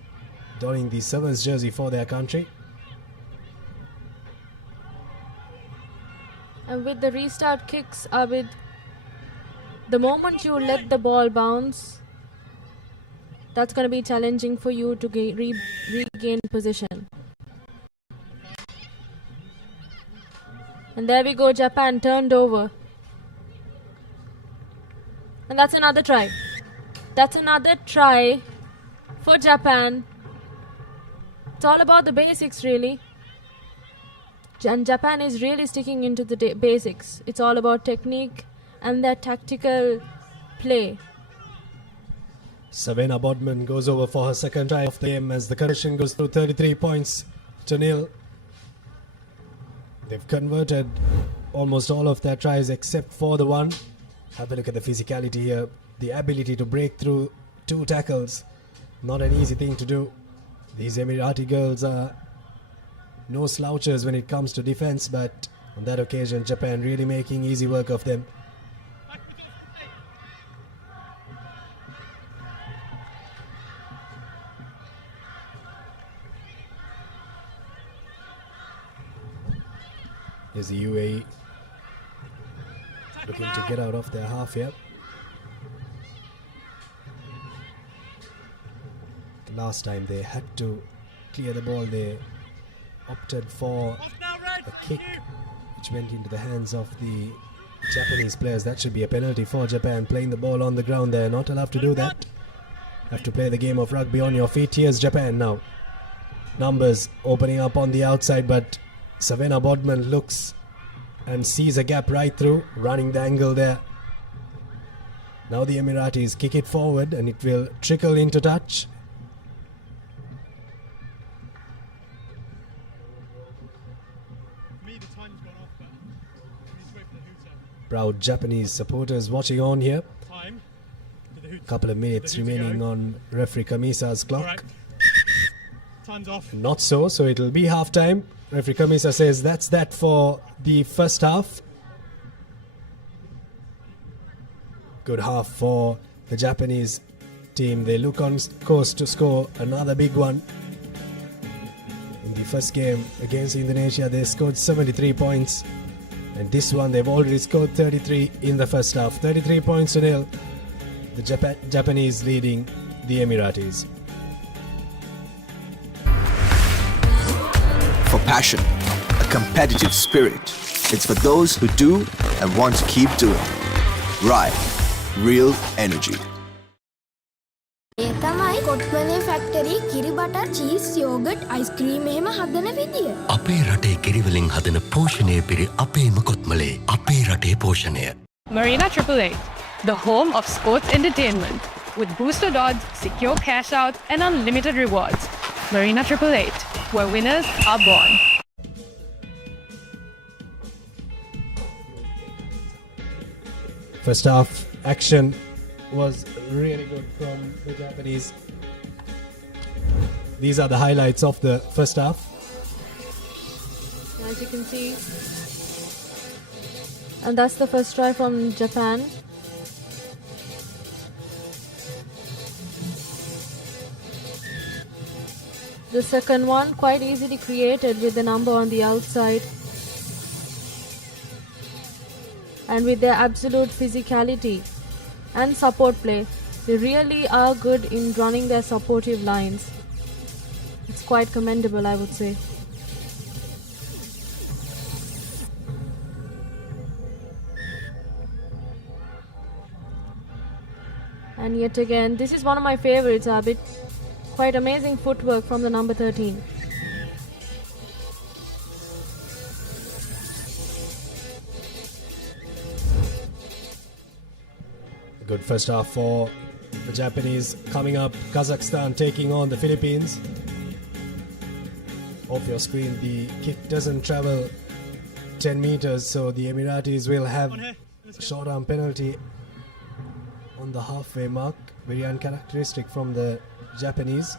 donning the 7s jersey for their country. And with the restart kicks, Abid, the moment you let the ball bounce, that's going to be challenging for you to regain position. And there we go, Japan turned over. And that's another try. That's another try for Japan. It's all about the basics, really. And Japan is really sticking into the basics. It's all about technique and their tactical play. Savannah Bodman goes over for her second try of the game as the conversion goes through. 33 points to nil. They've converted almost all of their tries except for the one. Have a look at the physicality here. The ability to break through 2 tackles. Not an easy thing to do. These Emirati girls are no slouchers when it comes to defense, but on that occasion Japan really making easy work of them. Here's the UAE looking to get out of their half here. The last time they had to clear the ball, they opted for a kick which went into the hands of the Japanese players. That should be a penalty for Japan. Playing the ball on the ground, they're not allowed to do that. Have to play the game of rugby on your feet. Here's Japan now. Numbers opening up on the outside, but Savannah Bodman looks and sees a gap right through, running the angle there. Now the Emiratis kick it forward and it will trickle into touch. Proud Japanese supporters watching on here. Couple of minutes remaining on referee Kamisa's clock. Time's off. Not so it'll be half time. Referee Kamisa says that's that for the first half. Good half for the Japanese team. They look on course to score another big one. In the first game against Indonesia, they scored 73 points. And this one, they've already scored 33 in the first half. 33 points to nil. The Japanese leading the Emiratis. For passion, a competitive spirit. It's for those who do and want to keep doing. Right. Real energy. ඒ තමයි කොට්මනේ factory කිරි butter cheese yoghurt ice cream එහෙම හදන විදිය. අපේ රටේ කිරිවලින් හදන පෝෂණය පිරි අපේම කොත්මලේ අපේ රටේ පෝෂණය. Marina 888, the home of sports entertainment with boosted odds, secure cash out, and unlimited rewards. Marina 888, where winners are born. First half action was really good from the Japanese. These are the highlights of the first half. As you can see, and that's the first try from Japan. The second one quite easily created with the number on the outside. And with their absolute physicality and support play, they really are good in running their supportive lines. It's quite commendable, I would say. And yet again, this is one of my favorites, Abid. Quite amazing footwork from the number 13. Good first half for the Japanese. Coming up, Kazakhstan taking on the Philippines. Off your screen, the kick doesn't travel 10 meters, so the Emiratis will have a short arm penalty on the halfway mark. Very uncharacteristic from the Japanese.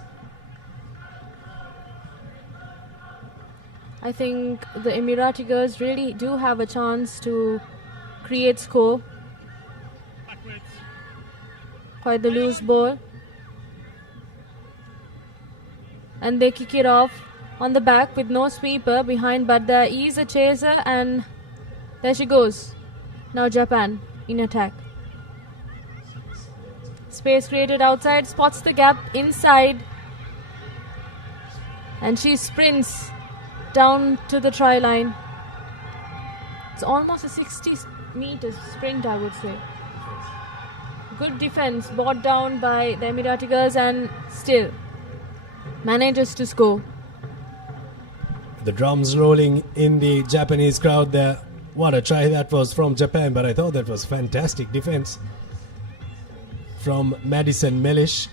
I think the Emirati girls really do have a chance to create score. Quite the loose ball. And they kick it off on the back with no sweeper behind, but there is a chaser, and there she goes. Now Japan in attack. Space created outside, spots the gap inside, and she sprints down to the try line. It's almost a 60-meter sprint, I would say. Good defense brought down by the Emirati girls, and still manages to score. The drums rolling in the Japanese crowd there. What a try that was from Japan, but I thought that was fantastic defense from Madison Melish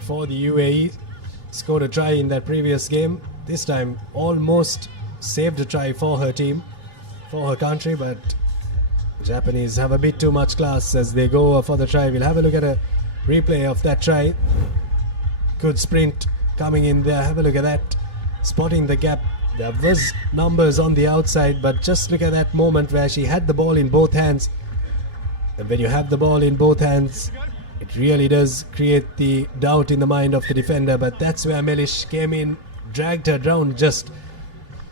for the UAE. Scored a try in that previous game. This time almost saved a try for her team, for her country, but Japanese have a bit too much class as they go for the try. We'll have a look at a replay of that try. Good sprint coming in there. Have a look at that. Spotting the gap. There was numbers on the outside, but just look at that moment where she had the ball in both hands. And when you have the ball in both hands, it really does create the doubt in the mind of the defender. But that's where Melish came in, dragged her down just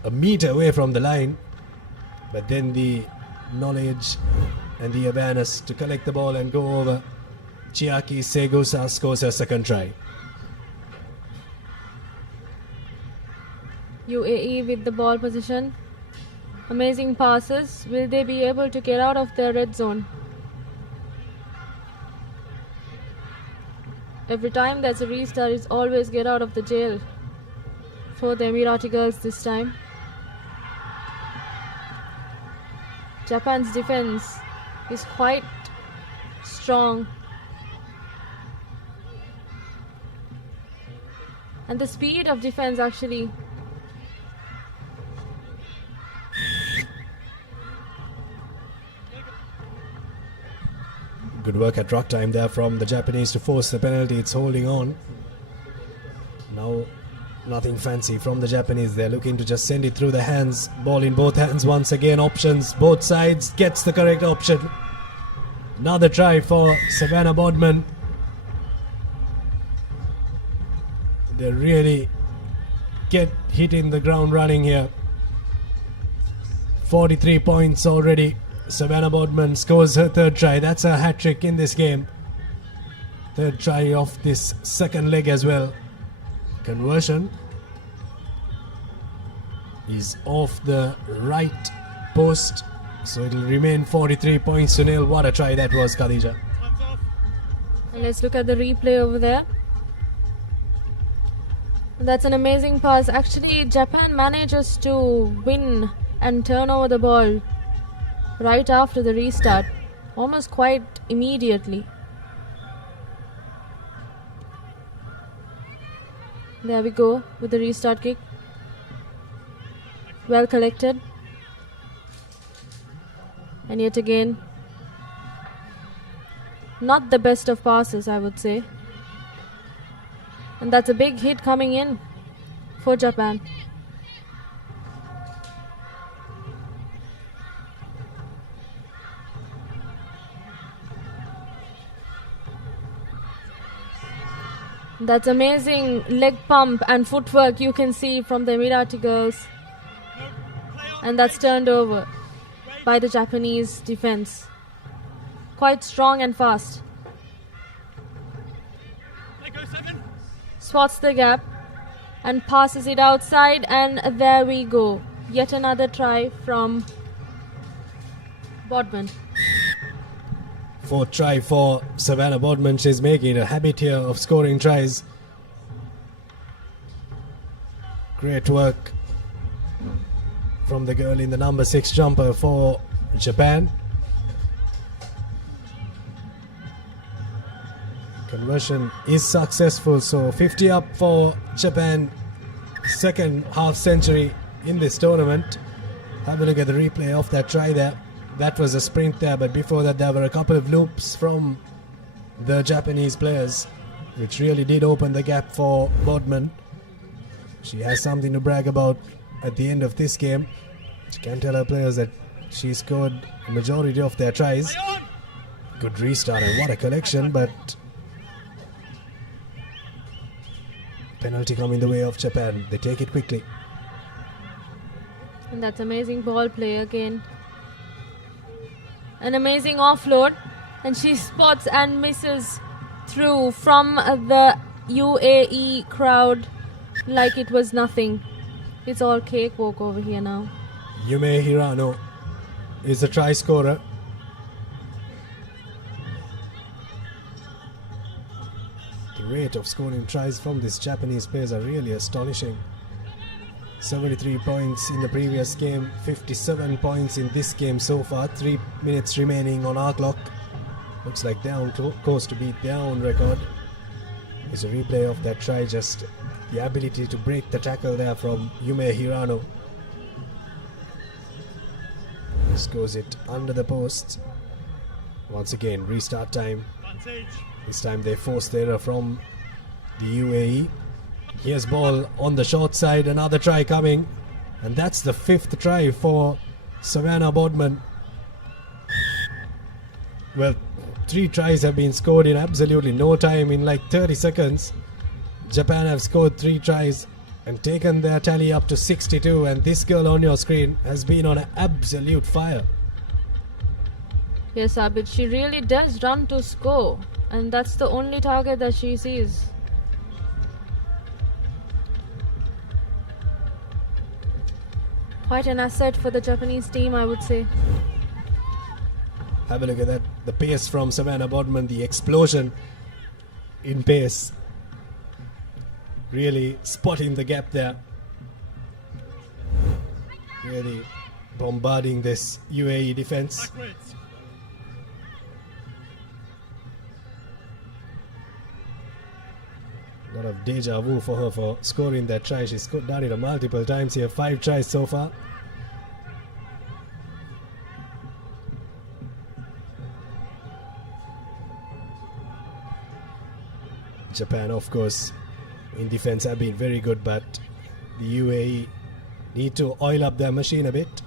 a meter away from the line. But then the knowledge and the awareness to collect the ball and go over. Chiaki Segusa scores her second try. UAE with the ball position. Amazing passes. Will they be able to get out of their red zone? Every time there's a restart, it's always get out of the jail for the Emirati girls this time. Japan's defense is quite strong. And the speed of defense actually. Good work at rock time there from the Japanese to force the penalty. It's holding on. Now nothing fancy from the Japanese. They're looking to just send it through the hands. Ball in both hands once again. Options both sides. Gets the correct option. Another try for Savannah Bodman. They really get hit in the ground running here. 43 points already. Savannah Bodman scores her third try. That's a hat-trick in this game. Third try of this second leg as well. Conversion is off the right post, so it will remain 43 points to nil. What a try that was, Khadija. And let's look at the replay over there. That's an amazing pass. Actually, Japan manages to win and turn over the ball right after the restart, almost quite immediately. There we go with the restart kick. Well collected. And yet again, not the best of passes, I would say. And that's a big hit coming in for Japan. That's amazing leg pump and footwork you can see from the Emirati girls. And that's turned over by the Japanese defense. Quite strong and fast. Spots the gap and passes it outside, and there we go. Yet another try from Bodman. Fourth try for Savannah Bodman. She's making it a habit here of scoring tries. Great work from the girl in the number 6 jumper for Japan. Conversion is successful, so 50 up for Japan. Second half century in this tournament. Have a look at the replay of that try there. That was a sprint there, but before that there were a couple of loops from the Japanese players, which really did open the gap for Bodman. She has something to brag about at the end of this game. She can tell her players that she scored a majority of their tries. Good restart, and what a collection, but penalty coming the way of Japan. They take it quickly. And that's amazing ball play again. An amazing offload, and she spots and misses through from the UAE crowd like it was nothing. It's all cakewalk over here now. Yume Hirano is the try scorer. The rate of scoring tries from these Japanese players are really astonishing. 73 points in the previous game, 57 points in this game so far. 3 minutes remaining on our clock. Looks like they're on course to beat their own record. There's a replay of that try, just the ability to break the tackle there from Yume Hirano. Scores it under the post. Once again, restart time. This time they force the error from the UAE. Here's ball on the short side, another try coming, and that's the 5th try for Savannah Bodman. Well, 3 tries have been scored in absolutely no time, in like 30 seconds. Japan have scored 3 tries and taken their tally up to 62, and this girl on your screen has been on an absolute fire. Yes, Abid, she really does run to score, and that's the only target that she sees. Quite an asset for the Japanese team, I would say. Have a look at that. The pace from Savannah Bodman, the explosion in pace. Really spotting the gap there. Really bombarding this UAE defense. A lot of deja vu for her for scoring that try. She's done it multiple times here. 5 tries so far. Japan, of course, in defense have been very good, but the UAE need to oil up their machine a bit.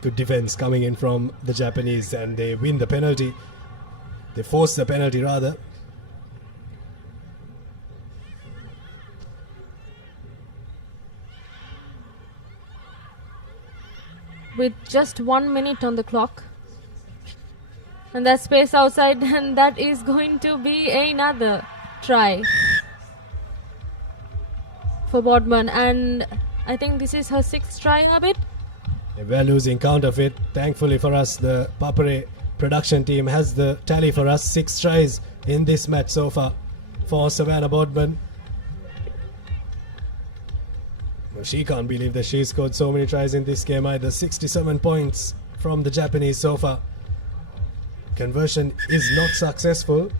Good defense coming in from the Japanese, and they win the penalty. They force the penalty rather. With just 1 minute on the clock, and that space outside, and that is going to be another try for Bodman, and I think this is her 6th try, Abid. We're losing count of it. Thankfully for us, the Papare production team has the tally for us. 6 tries in this match so far for Savannah Bodman. She can't believe that she scored so many tries in this game either. 67 points from the Japanese so far. Conversion is not successful.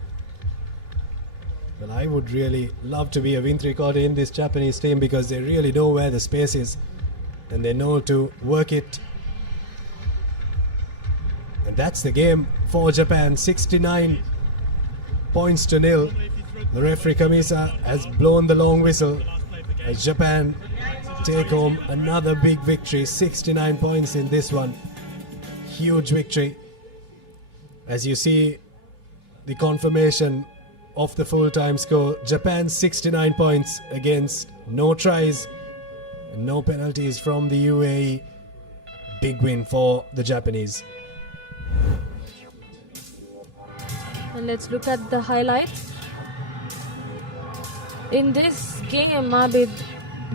Well, I would really love to be a win three-quarter in this Japanese team, because they really know where the space is and they know to work it. And that's the game for Japan. 69 points to 0. The referee Kamisa has blown the long whistle as Japan take home another big victory. 69 points in this one. Huge victory. As you see the confirmation of the full-time score, Japan 69 points against no tries and no penalties from the UAE. Big win for the Japanese. And let's look at the highlights. In this game, Abid,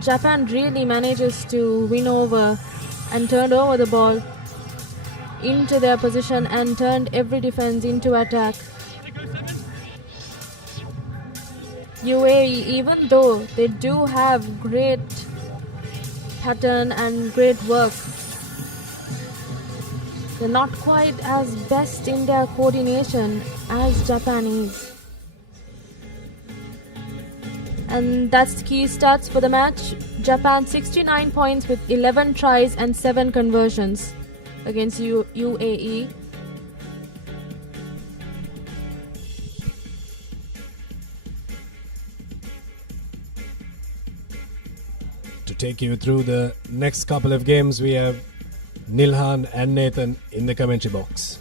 Japan really manages to win over and turn over the ball into their position and turned every defense into attack. UAE, even though they do have great pattern and great work, they're not quite as best in their coordination as Japan is. And that's the key stats for the match. Japan 69 points with 11 tries and 7 conversions against UAE. To take you through the next couple of games, we have Nilhan and Nathan in the commentary box.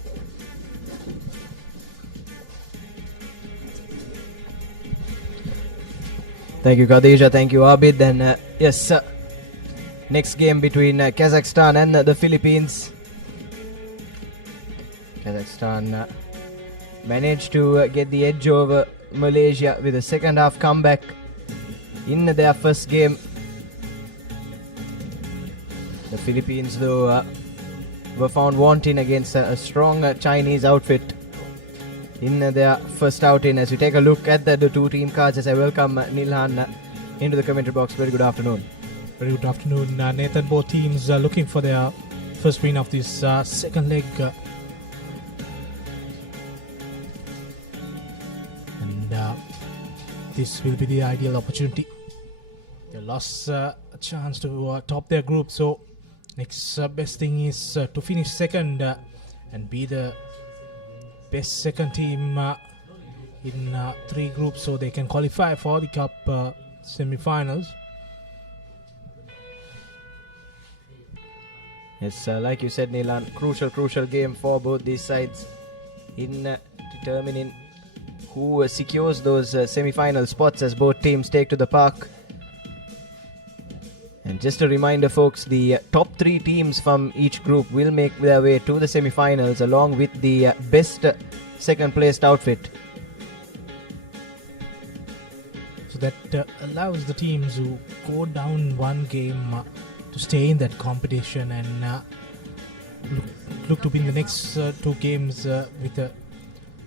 Thank you, Khadija. Thank you, Abid. And yes, next game between Kazakhstan and the Philippines. Kazakhstan managed to get the edge over Malaysia with a second half comeback in their first game. The Philippines, though, were found wanting against a strong Chinese outfit in their first outing. As we take a look at the two team cards, as I welcome Nilhan into the commentary box. Very good afternoon. Very good afternoon, Nathan. Both teams are looking for their first win of this second leg. And this will be the ideal opportunity. They lost a chance to top their group, so next best thing is to finish second and be the best second team in 3 groups, so they can qualify for the cup semi-finals. Yes, like you said, Nilan, crucial game for both these sides in determining who secures those semi-final spots as both teams take to the park. And just a reminder, folks, the top 3 teams from each group will make their way to the semi-finals along with the best second-placed outfit. So that allows the teams who go down one game to stay in that competition and look to win the next 2 games with a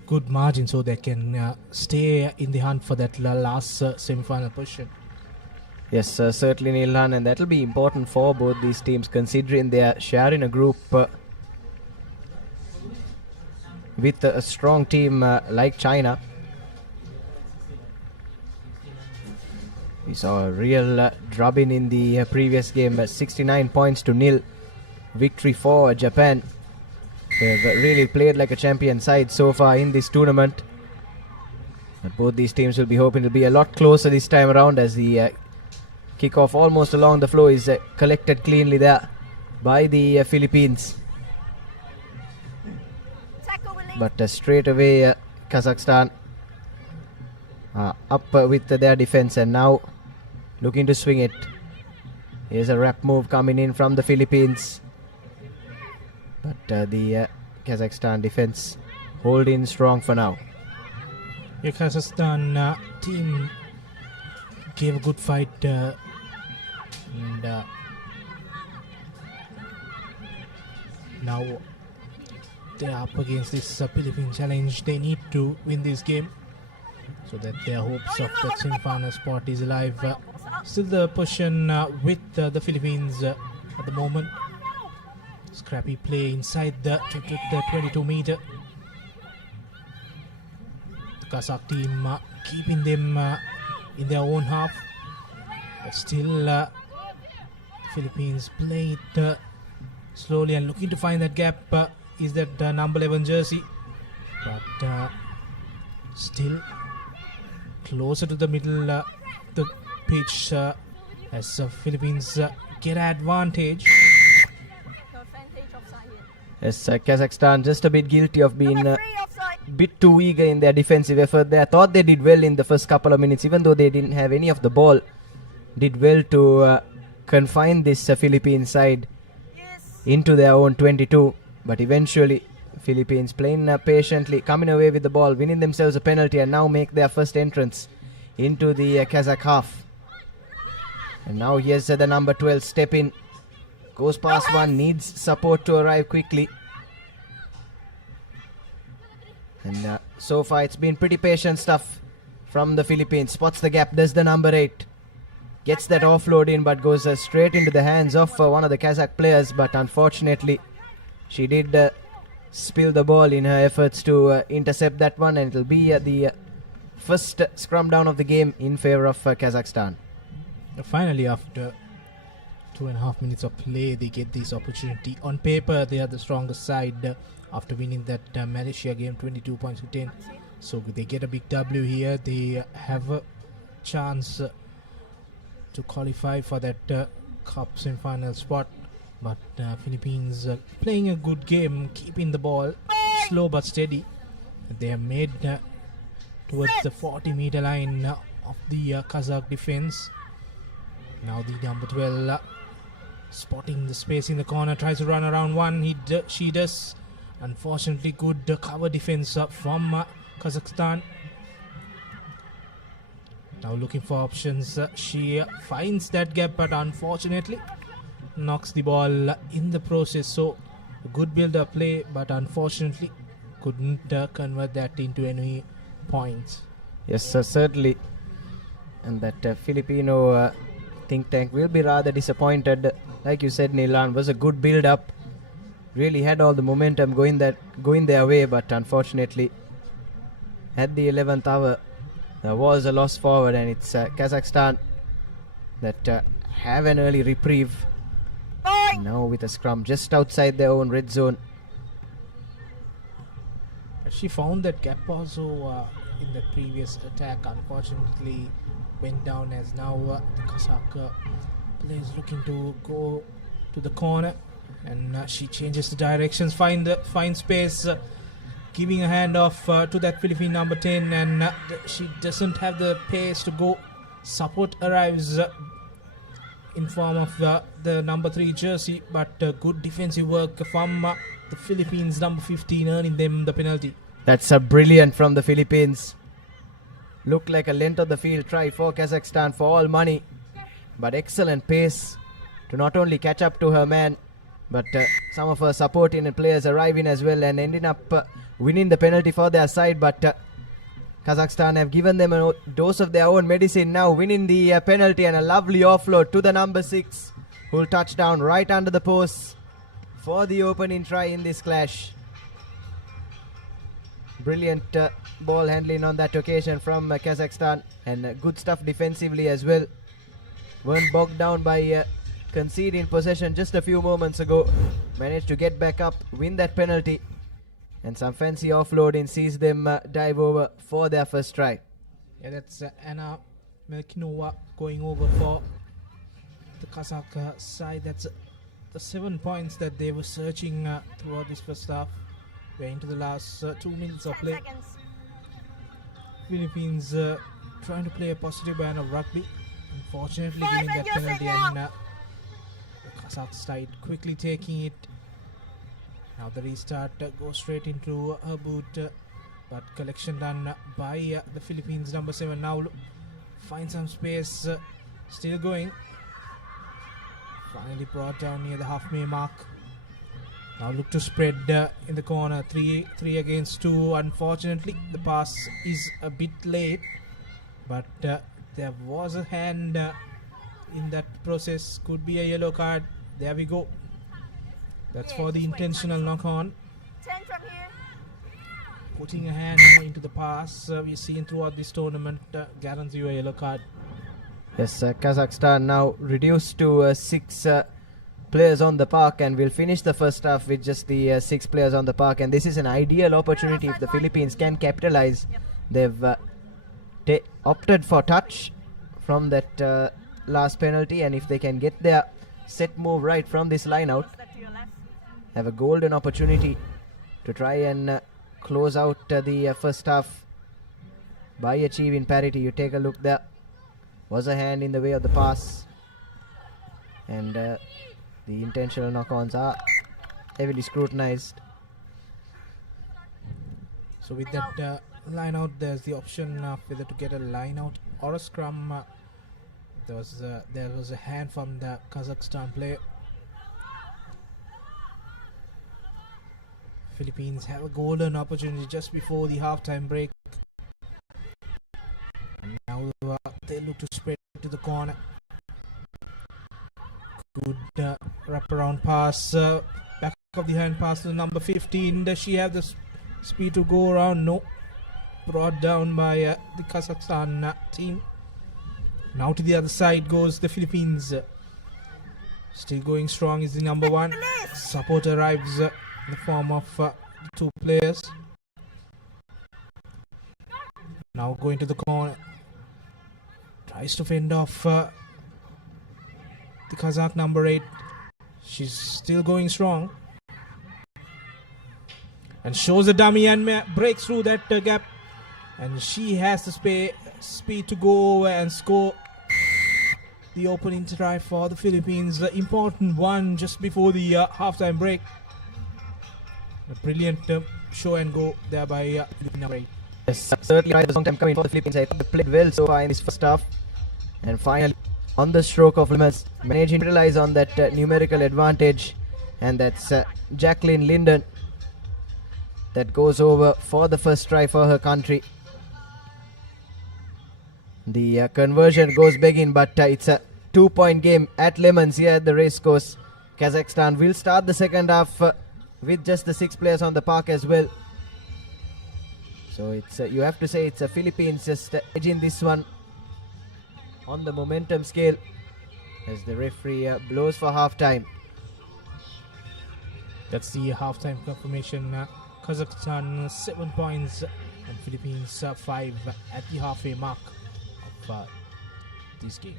good margin, so they can stay in the hunt for that last semi-final position. Yes, certainly, Nilhan, and that will be important for both these teams considering they are sharing a group with a strong team like China. We saw a real drubbing in the previous game, 69 points to 0 victory for Japan. They've really played like a champion side so far in this tournament. But both these teams will be hoping to be a lot closer this time around, as the kickoff almost along the floor is collected cleanly there by the Philippines. But straight away Kazakhstan up with their defense, and now looking to swing it. Here's a wrap move coming in from the Philippines, but the Kazakhstan defense holding strong for now. The Kazakhstan team gave a good fight and now they're up against this Philippine challenge. They need to win this game so that their hopes of the semi-final spot is alive. Still the position with the Philippines at the moment. Scrappy play inside the 22 meter. The Kazakh team keeping them in their own half, but still Philippines play it slowly and looking to find that gap. Is that number 11 jersey, but still closer to the middle the pitch as Philippines get advantage. Yes, Kazakhstan just a bit guilty of being a bit too eager in their defensive effort there. Thought they did well in the first couple of minutes, even though they didn't have any of the ball. Did well to confine this Philippine side into their own 22. But eventually, Philippines playing patiently, coming away with the ball, winning themselves a penalty, and now make their first entrance into the Kazakh half. And now here's the number 12 step in. Goes past one, needs support to arrive quickly. And so far it's been pretty patient stuff from the Philippines. Spots the gap, does the number 8. Gets that offload in but goes straight into the hands of one of the Kazakh players. But unfortunately, she did spill the ball in her efforts to intercept that one. And it'll be the first scrum down of the game in favor of Kazakhstan. Finally, after 2.5 minutes of play, they get this opportunity. On paper, they are the strongest side after winning that Malaysia game 22 points to 10. So they get a big W here. They have a chance to qualify for that cup semi-final spot. But Philippines playing a good game, keeping the ball slow but steady. They have made towards the 40-meter line of the Kazakh defense. Now the number 12 spotting the space in the corner, tries to run around one. She does. Unfortunately, good cover defense from Kazakhstan. Now looking for options. She finds that gap, but unfortunately knocks the ball in the process. So a good build-up play, but unfortunately couldn't convert that into any points. Yes, certainly. And that Filipino think tank will be rather disappointed. Like you said, Nilan, was a good build-up. Really had all the momentum going their way, but unfortunately at the 11th hour there was a loss forward, and it's Kazakhstan that have an early reprieve. Now with a scrum just outside their own red zone. She found that gap also in the previous attack. Unfortunately went down, as now the Kazakh player is looking to go to the corner, and she changes the directions, find space, giving a handoff to that Philippine number 10, and she doesn't have the pace to go. Support arrives in form of the number 3 jersey, but good defensive work from the Philippines number 15, earning them the penalty. That's a brilliant from the Philippines. Looked like a length of the field try for Kazakhstan for all money, but excellent pace to not only catch up to her man, but some of her supporting players arriving as well, and ending up winning the penalty for their side. But Kazakhstan have given them a dose of their own medicine, now winning the penalty, and a lovely offload to the number 6, who will touch down right under the post for the opening try in this clash. Brilliant ball handling on that occasion from Kazakhstan, and good stuff defensively as well. Weren't bogged down by conceding possession just a few moments ago. Managed to get back up, win that penalty, and some fancy offloading sees them dive over for their first try. Yeah, that's Anna Melkinova going over for the Kazakh side. That's the 7 points that they were searching throughout this first half. We're into the last 2 minutes of play. Philippines trying to play a positive brand of rugby. Unfortunately, giving that penalty, and the Kazakh side quickly taking it. Now the restart goes straight into her boot, but collection done by the Philippines number 7. Now find some space, still going. Finally brought down near the halfway mark. Now look to spread in the corner, 3 against 2. Unfortunately, the pass is a bit late, but there was a hand in that process. Could be a yellow card. There we go. That's for the intentional knock-on. 10 from here. Putting a hand into the pass, we've seen throughout this tournament, guarantees you a yellow card. Yes, Kazakhstan now reduced to 6 players on the park, and will finish the first half with just the 6 players on the park. And this is an ideal opportunity if the Philippines can capitalize. They've opted for touch from that last penalty, and if they can get their set move right from this line out, have a golden opportunity to try and close out the first half by achieving parity. You take a look there. Was a hand in the way of the pass, and the intentional knock-ons are heavily scrutinized. So with that line out, there's the option of whether to get a line out or a scrum. There was a hand from the Kazakhstan player. Philippines have a golden opportunity just before the halftime break. And now they look to spread to the corner. Good wraparound pass, back of the hand pass to number 15. Does she have the speed to go around? No. Brought down by the Kazakhstan team. Now to the other side goes the Philippines. Still going strong is the number 1. Support arrives in the form of 2 players. Now going to the corner. Tries to fend off the Kazakh number 8. She's still going strong. And shows a dummy and breaks through that gap. And she has the speed to go over and score the opening try for the Philippines. The important one just before the halftime break. A brilliant show and go there by number 8. Yes, certainly right. The long time coming for the Philippines. I thought they played well so far in this first half. And finally, on the stroke of limits, managing to capitalize on that numerical advantage. And that's Jacqueline Linden that goes over for the first try for her country. The conversion goes begging, but it's a 2-point game at Lemons here at the racecourse. Kazakhstan will start the second half with just the 6 players on the park as well. So it's you have to say it's a Philippines just edging this one on the momentum scale as the referee blows for halftime. That's the halftime confirmation. Kazakhstan 7 points and Philippines 5 at the halfway mark of this game.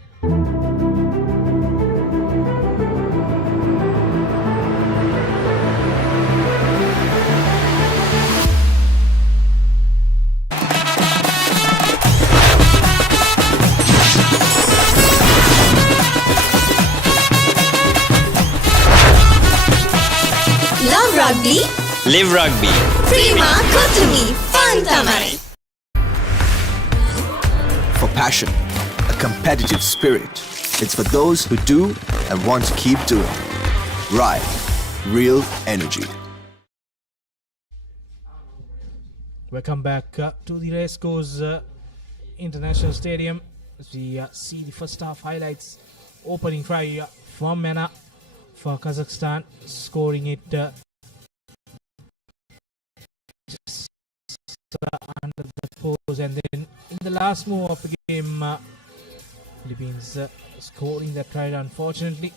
Love rugby. Live rugby. Prima Kotumi Fantamari. For passion, a competitive spirit. It's for those who do and want to keep doing. Ride. Real energy. Welcome back to the Racecourse International Stadium. As we see the first half highlights. Opening try from Mena for Kazakhstan, scoring it just under the pose, and then in the last move of the game, Philippines scoring that try. Unfortunately,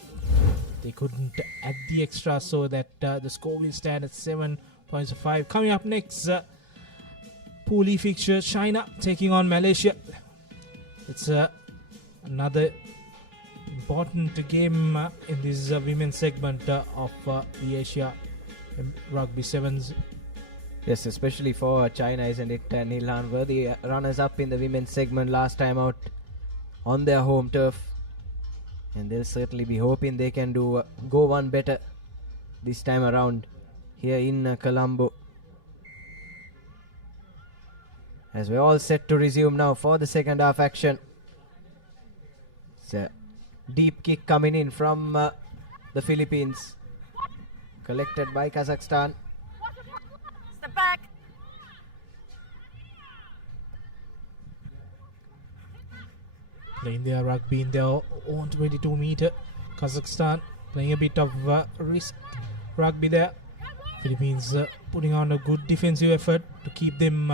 they couldn't add the extra, so that the score will stand at 7 points to 5. Coming up next, Pool E fixture, China taking on Malaysia. It's another important game in this women's segment of the Asia Rugby Sevens. Yes, especially for China, isn't it? Nilhan were the runners-up in the women's segment last time out on their home turf, and they'll certainly be hoping they can go one better this time around here in Colombo. As we're all set to resume now for the second half action. It's a deep kick coming in from the Philippines, collected by Kazakhstan. Step back. Playing their rugby in their own 22 meter. Kazakhstan playing a bit of risk rugby there. Philippines putting on a good defensive effort to keep them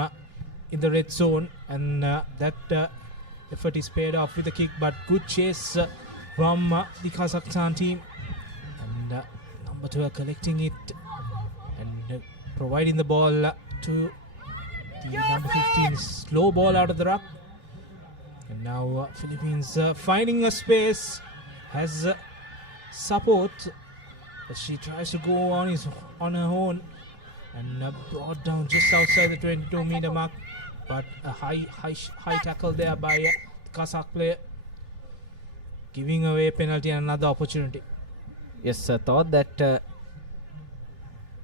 in the red zone, and that effort is paid off with a kick, but good chase from the Kazakhstan team, and number 2 are collecting it and providing the ball to the number 15. Slow ball out of the ruck, and now Philippines finding a space, has support as she tries to go on her own, and brought down just outside the 22 meter mark, but a high tackle there by the Kazakh player, giving away a penalty and another opportunity. Yes, I thought that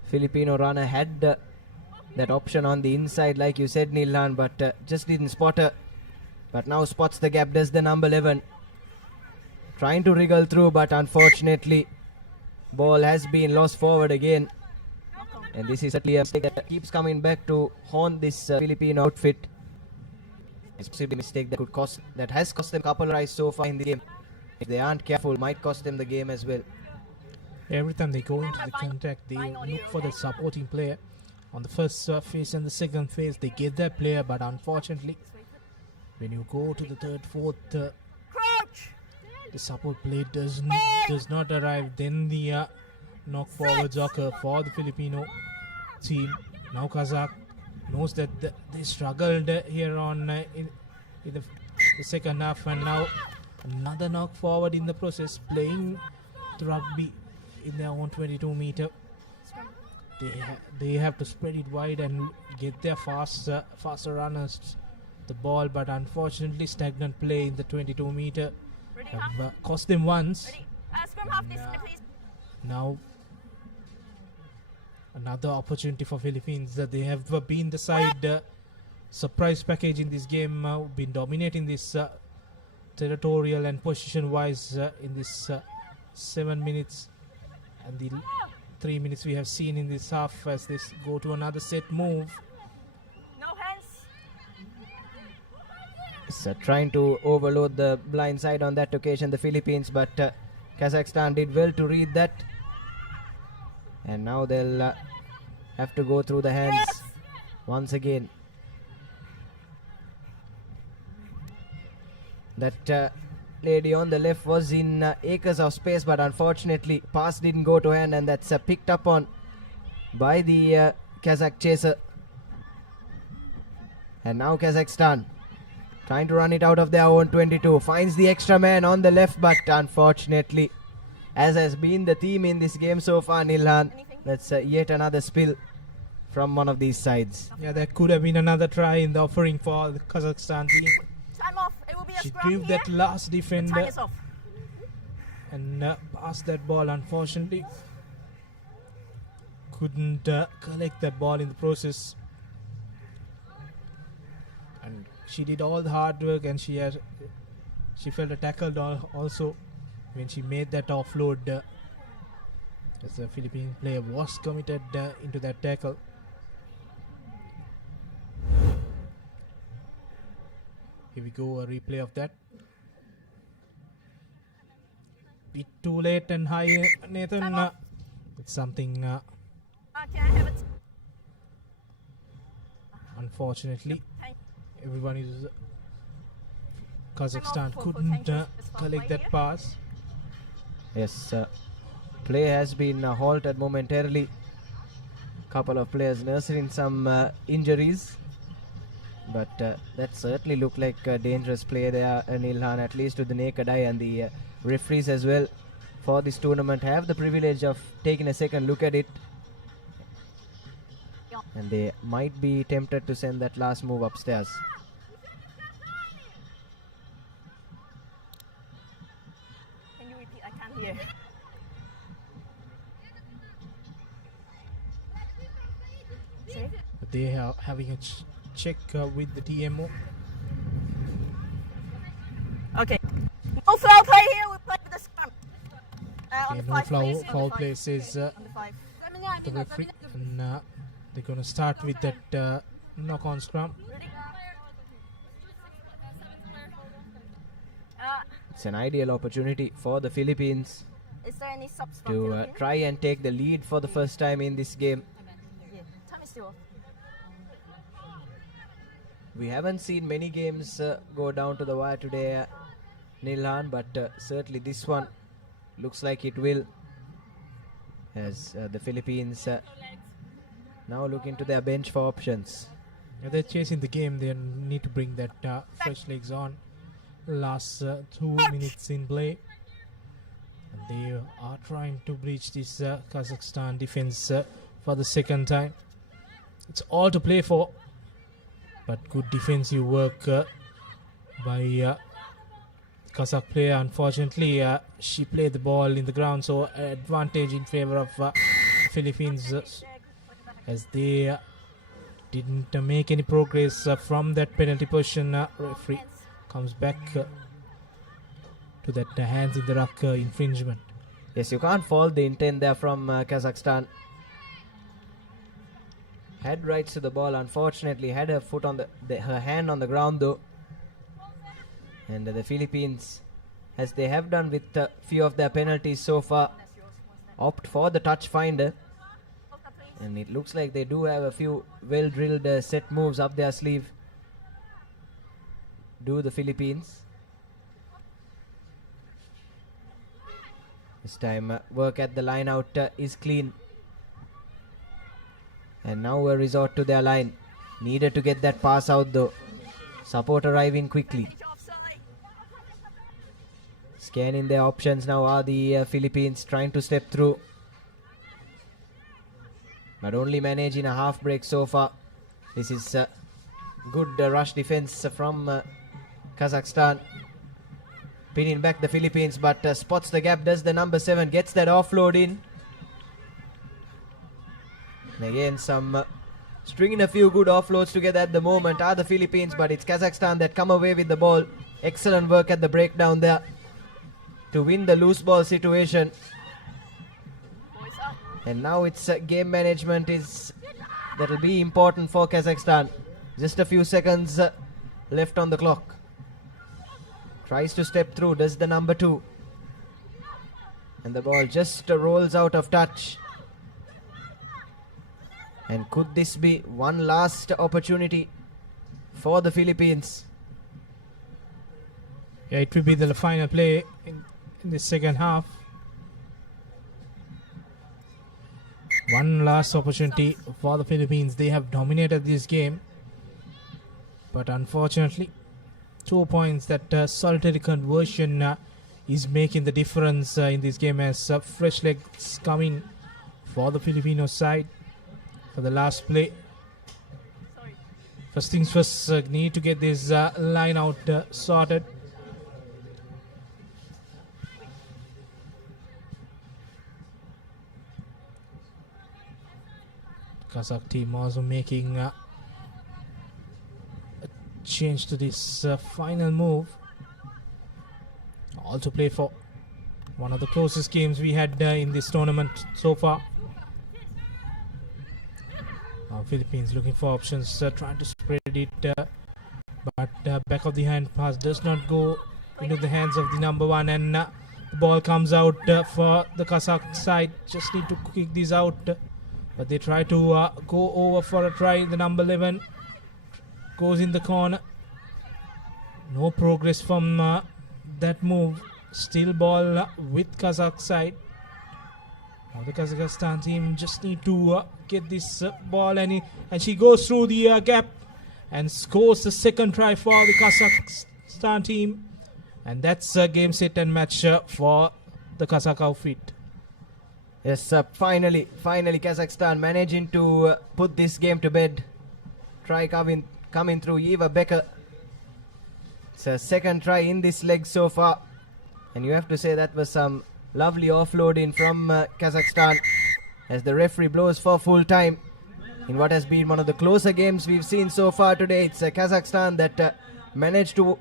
Filipino runner had that option on the inside, like you said, Nilhan, but just didn't spot her. But now spots the gap, does the number 11. Trying to wriggle through, but unfortunately, ball has been lost forward again. And this is certainly a mistake that keeps coming back to haunt this Filipino outfit. It's possibly a mistake that has cost them a couple of tries so far in the game. If they aren't careful, might cost them the game as well. Every time they go into the contact, they look for the supporting player. On the first phase and the second phase, they get that player, but unfortunately, when you go to the third, fourth, the support play does not arrive. Then the knock forwards occur for the Filipino team. Now Kazakh knows that they struggled here on in the second half, and now another knock forward in the process, playing the rugby in their own 22-meter. They have to spread it wide and get their faster runners the ball, but unfortunately stagnant play in the 22-meter have cost them once. Now another opportunity for Philippines. That they have been the side surprise package in this game, been dominating this territorial and position wise in this 7 minutes and the 3 minutes we have seen in this half as they go to another set move. No hands. So trying to overload the blind side on that occasion, the Philippines, but Kazakhstan did well to read that. And now they'll have to go through the hands once again. That lady on the left was in acres of space, but unfortunately pass didn't go to hand, and that's picked up on by the Kazakh chaser. And now Kazakhstan trying to run it out of their own 22, finds the extra man on the left, but unfortunately, as has been the theme in this game so far, Nilhan, that's yet another spill from one of these sides. Yeah, there could have been another try in the offering for the Kazakhstan team. Time off. It will be a She scrum drew here. that last defender Time is off. and passed that ball. Unfortunately, couldn't collect that ball in the process. And she did all the hard work, and she felt tackled also when she made that offload. As the Philippine player was committed into that tackle. Here we go, a replay of that. Bit too late and high, Nathan. It's something. Can I have it? Unfortunately, everyone is. Kazakhstan couldn't collect that pass. Yes, play has been halted momentarily. Couple of players nursing some injuries, but that certainly looked like a dangerous play there, Nilhan, at least to the naked eye, and the referees as well for this tournament have the privilege of taking a second look at it, and they might be tempted to send that last move upstairs. Can you repeat? I can't hear. They are having a check with the TMO. Okay. No foul play here. We play with the scrum. On the No five, please. foul play says On the five. the referee, and they're going to start with that knock-on scrum. It's an ideal opportunity for the Philippines Is there any subs from to Philippines? try and take the lead for the first time in this game. Yeah. Time is still off. We haven't seen many games go down to the wire today, Nilhan, but certainly this one looks like it will, as the Philippines now look into their bench for options. Yeah, they're chasing the game. They need to bring that fresh legs on. Last 2 minutes in play. And they are trying to breach this Kazakhstan defense for the second time. It's all to play for, but good defensive work by Kazakh player. Unfortunately, she played the ball in the ground, so advantage in favor of Philippines as they didn't make any progress from that penalty position. Referee comes back to that hands in the ruck infringement. Yes, you can't fault the intent there from Kazakhstan. Had rights to the ball, unfortunately had her foot on her hand on the ground though. And the Philippines, as they have done with a few of their penalties so far, opt for the touch finder. And it looks like they do have a few well-drilled set moves up their sleeve. Do the Philippines. This time work at the line out is clean. And now a resort to their line. Needed to get that pass out though. Support arriving quickly. Scanning their options now are the Philippines, trying to step through. But only managing a half break so far. This is good rush defense from Kazakhstan. Pinning back the Philippines, but spots the gap, does the number 7, gets that offload in. And again, stringing a few good offloads together at the moment are the Philippines, but it's Kazakhstan that come away with the ball. Excellent work at the breakdown there to win the loose ball situation. And now it's game management that'll be important for Kazakhstan. Just a few seconds left on the clock. Tries to step through, does the number 2. And the ball just rolls out of touch. And could this be one last opportunity for the Philippines? Yeah, it will be the final play in the second half. One last opportunity for the Philippines. They have dominated this game, but unfortunately 2 points, that solitary conversion is making the difference in this game, as fresh legs coming for the Filipino side for the last play. First things first, need to get this line out sorted. Kazakh team also making a change to this final move. Also play for one of the closest games we had in this tournament so far. Philippines looking for options, trying to spread it, but back of the hand pass does not go into the hands of the number 1, and the ball comes out for the Kazakh side. Just need to kick this out, but they try to go over for a try. The number 11 goes in the corner. No progress from that move. Still ball with Kazakh side. Now the Kazakhstan team just need to get this ball, and she goes through the gap and scores the second try for the Kazakhstan team. And that's a game, set and match for the Kazakh outfit. Yes, finally Kazakhstan managing to put this game to bed. Try coming through Eva Becker. It's a second try in this leg so far. And you have to say that was some lovely offloading from Kazakhstan, as the referee blows for full time in what has been one of the closer games we've seen so far today. It's Kazakhstan that managed to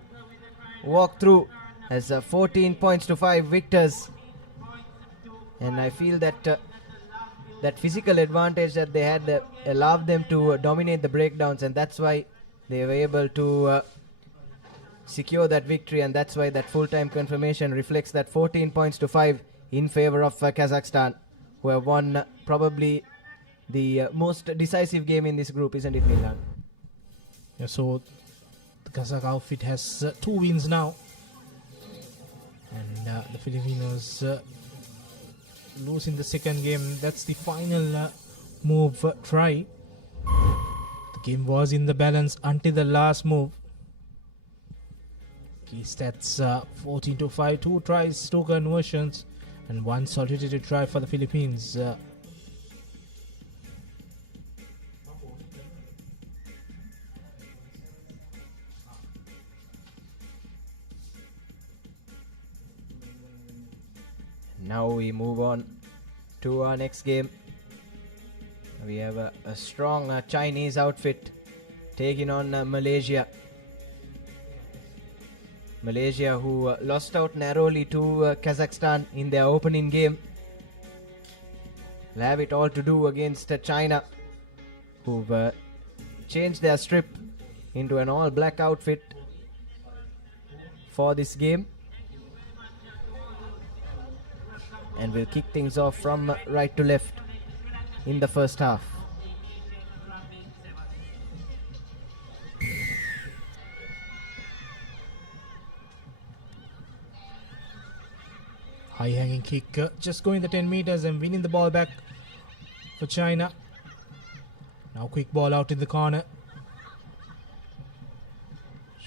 walk through as 14 points to 5 victors. And I feel that that physical advantage that they had allowed them to dominate the breakdowns, and that's why they were able to secure that victory, and that's why that full-time confirmation reflects that 14 points to 5 in favor of Kazakhstan, who have won probably the most decisive game in this group, isn't it, Milan? Yeah, so the Kazakh outfit has 2 wins now, and the Filipinos lose in the second game. That's the final move try. The game was in the balance until the last move. Key stats 14 to 5, 2 tries, 2 conversions, and 1 solitary try for the Philippines. Now we move on to our next game. We have a strong Chinese outfit taking on Malaysia. Malaysia, who lost out narrowly to Kazakhstan in their opening game, will have it all to do against China, who've changed their strip into an all black outfit for this game, and will kick things off from right to left in the first half. High hanging kick, just going the 10 meters and winning the ball back for China. Now quick ball out in the corner.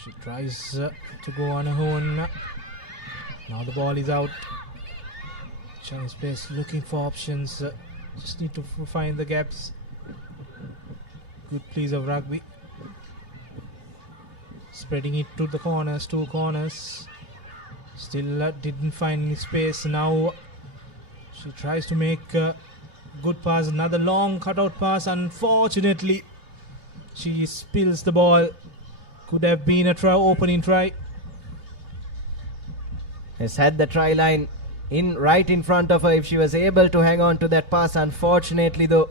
She tries to go on her own. Now the ball is out. Chinese players looking for options. Just need to find the gaps. Good piece of rugby. Spreading it to the corners, two corners. Still didn't find any space. Now she tries to make a good pass. Another long cutout pass. Unfortunately, she spills the ball. Could have been a opening try. Has had the try line right in front of her if she was able to hang on to that pass. Unfortunately, though,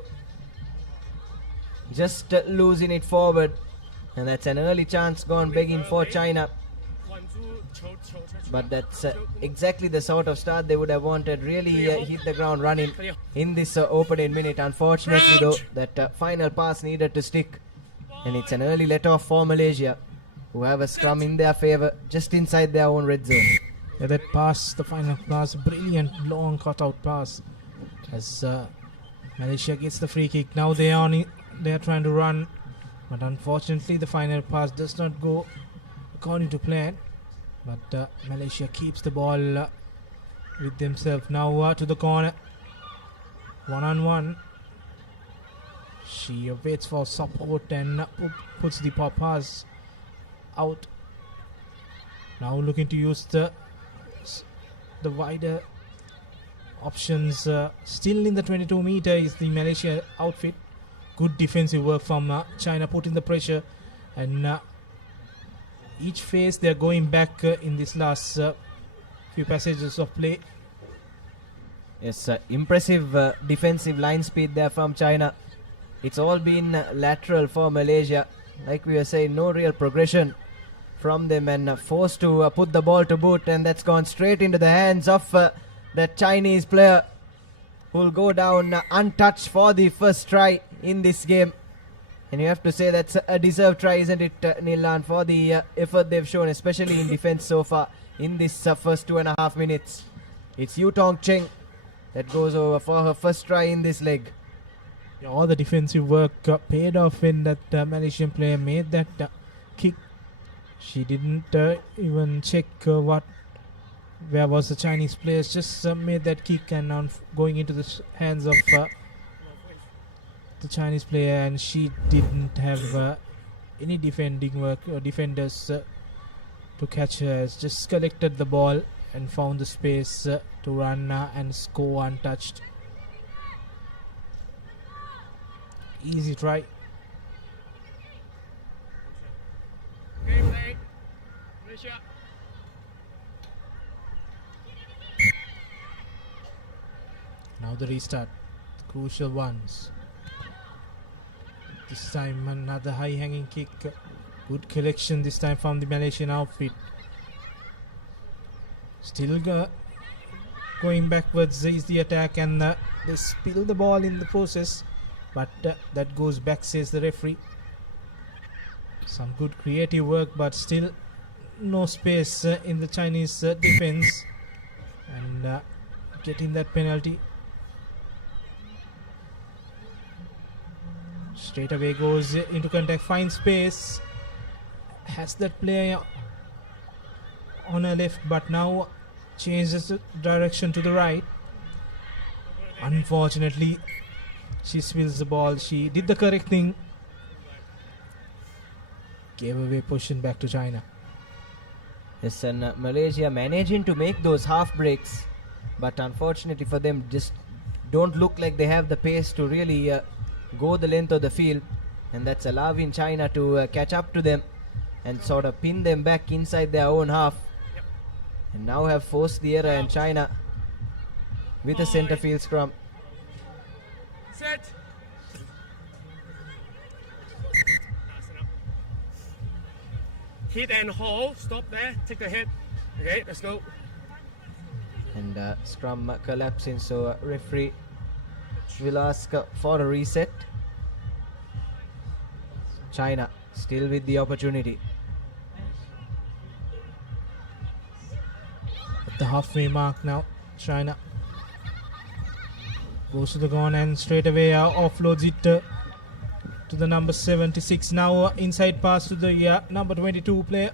just losing it forward, and that's an early chance gone begging for China. But that's exactly the sort of start they would have wanted. Really hit the ground running in this opening minute. Unfortunately, though, that final pass needed to stick, and it's an early let-off for Malaysia, who have a scrum in their favour just inside their own red zone. Yeah, that pass, the final pass, brilliant long cutout pass. As Malaysia gets the free kick, now they are trying to run, but unfortunately the final pass does not go according to plan. But Malaysia keeps the ball with themselves. Now to the corner, 1-on-1. She waits for support and puts the pop pass out. Now looking to use the wider options. Still in the 22 meter is the Malaysia outfit. Good defensive work from China, putting the pressure, and each phase they're going back in this last few passages of play. Yes, impressive defensive line speed there from China. It's all been lateral for Malaysia. Like we were saying, no real progression from them, and forced to put the ball to boot, and that's gone straight into the hands of that Chinese player, who will go down untouched for the first try in this game. And you have to say that's a deserved try, isn't it, Nilan, for the effort they've shown, especially in defense so far in this first 2.5 minutes. It's Yu Tong Cheng that goes over for her first try in this leg. Yeah, all the defensive work paid off when that Malaysian player made that kick. She didn't even check where was the Chinese players, just made that kick and now going into the hands of the Chinese player, and she didn't have any defending work or defenders to catch her. Just collected the ball and found the space to run and score untouched. Easy try. Now the restart, the crucial ones. This time another high hanging kick. Good collection this time from the Malaysian outfit. Still going backwards is the attack, and they spill the ball in the process, but that goes back, says the referee. Some good creative work, but still no space in the Chinese defense, and getting that penalty. Straight away goes into contact, finds space, has that player on her left, but now changes the direction to the right. Unfortunately, she spills the ball. She did the correct thing, gave away position back to China. Yes, and Malaysia managing to make those half breaks, but unfortunately for them, just don't look like they have the pace to really go the length of the field, and that's allowing China to catch up to them and sort of pin them back inside their own half. And now have forced the error, and China with a centre field scrum. Set. hit and hold. Stop there. Take the hit. Okay, let's go. And scrum collapsing, so referee will ask for a reset. China still with the opportunity. At the halfway mark now, China goes to the gun and straight away offloads it to the number 76. Now inside pass to the number 22 player.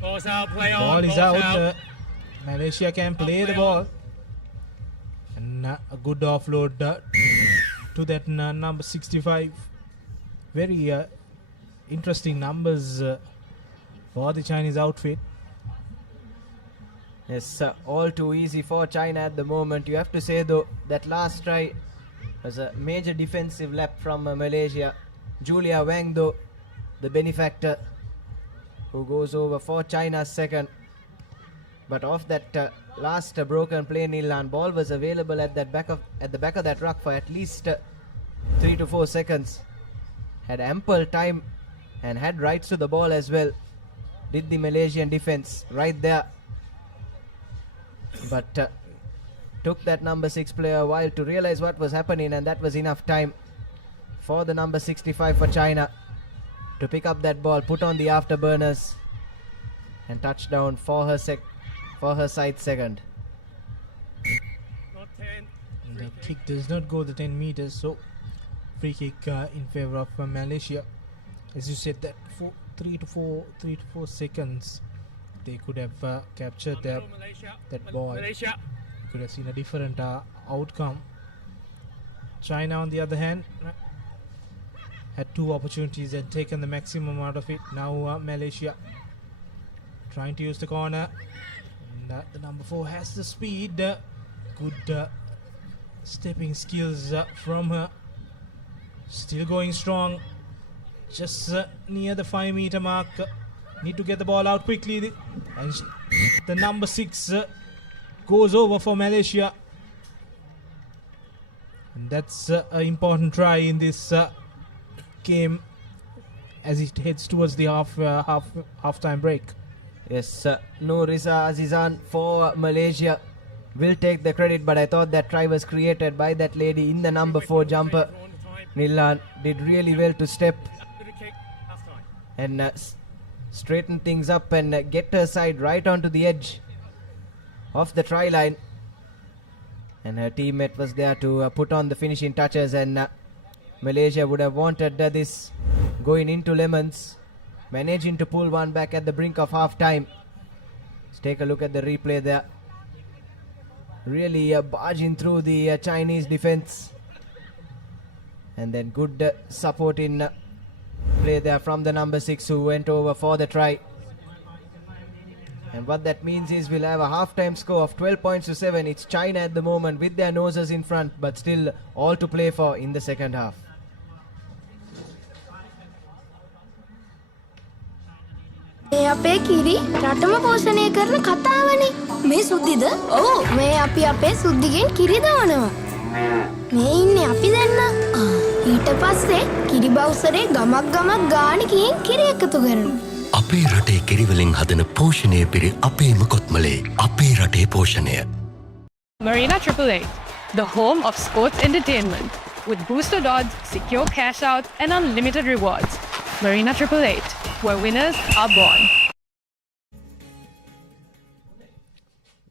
Ball's out, play on. Ball is ball's out. Malaysia can play the ball. And a good offload to that number 65. Very interesting numbers for the Chinese outfit. Yes, all too easy for China at the moment. You have to say though that last try was a major defensive lap from Malaysia. Julia Wang though, the benefactor, who goes over for China's second. But off that last broken play, Nilan, ball was available at the back of that ruck for at least 3 to 4 seconds. Had ample time and had rights to the ball as well. Did the Malaysian defense right there. But took that number 6 player a while to realize what was happening, and that was enough time for the number 65 for China to pick up that ball, put on the afterburners, and touchdown for her side second. The kick does not go the 10 meters, so free kick in favor of Malaysia. As you said, that 3 to 4 seconds, they could have captured that ball. Could have seen a different outcome. China, on the other hand, had 2 opportunities and taken the maximum out of it. Now Malaysia trying to use the corner. And, the number 4 has the speed. Good stepping skills from her. Still going strong. Just near the 5 meter mark. Need to get the ball out quickly. And the number 6 goes over for Malaysia. And that's an important try in this game as it heads towards the half-time break. Yes, Nuriza Azizan for Malaysia will take the credit, but I thought that try was created by that lady in the number 4 jumper. Nilan did really well to step and straighten things up and get her side right onto the edge of the try line. And her teammate was there to put on the finishing touches, and Malaysia would have wanted this going into lemons, managing to pull one back at the brink of half time. Let's take a look at the replay there. Really barging through the Chinese defense, and then good support in play there from the number 6 who went over for the try. And what that means is we'll have a half-time score of 12 points to 7. It's China at the moment with their noses in front, but still all to play for in the second half. මේ අපේ කිරි රටම පෝෂණය කරන කතාවනේ. මේ සුද්දිද? ඔව්, මේ අපි අපේ සුද්දිගෙන් කිරි දවනවා. මේ ඉන්නේ අපි දෙන්න. ඊට පස්සේ කිරි බවුසරේ ගමක් ගාන කියෙන් කිරි එකතු කරනවා. අපේ රටේ කිරිවලින් හදන පෝෂණය පිරි අපේම කොත්මලේ අපේ රටේ පෝෂණය. Marina 888, the home of sports entertainment, with boosted odds, secure cash out, and unlimited rewards. Marina 888, where winners are born.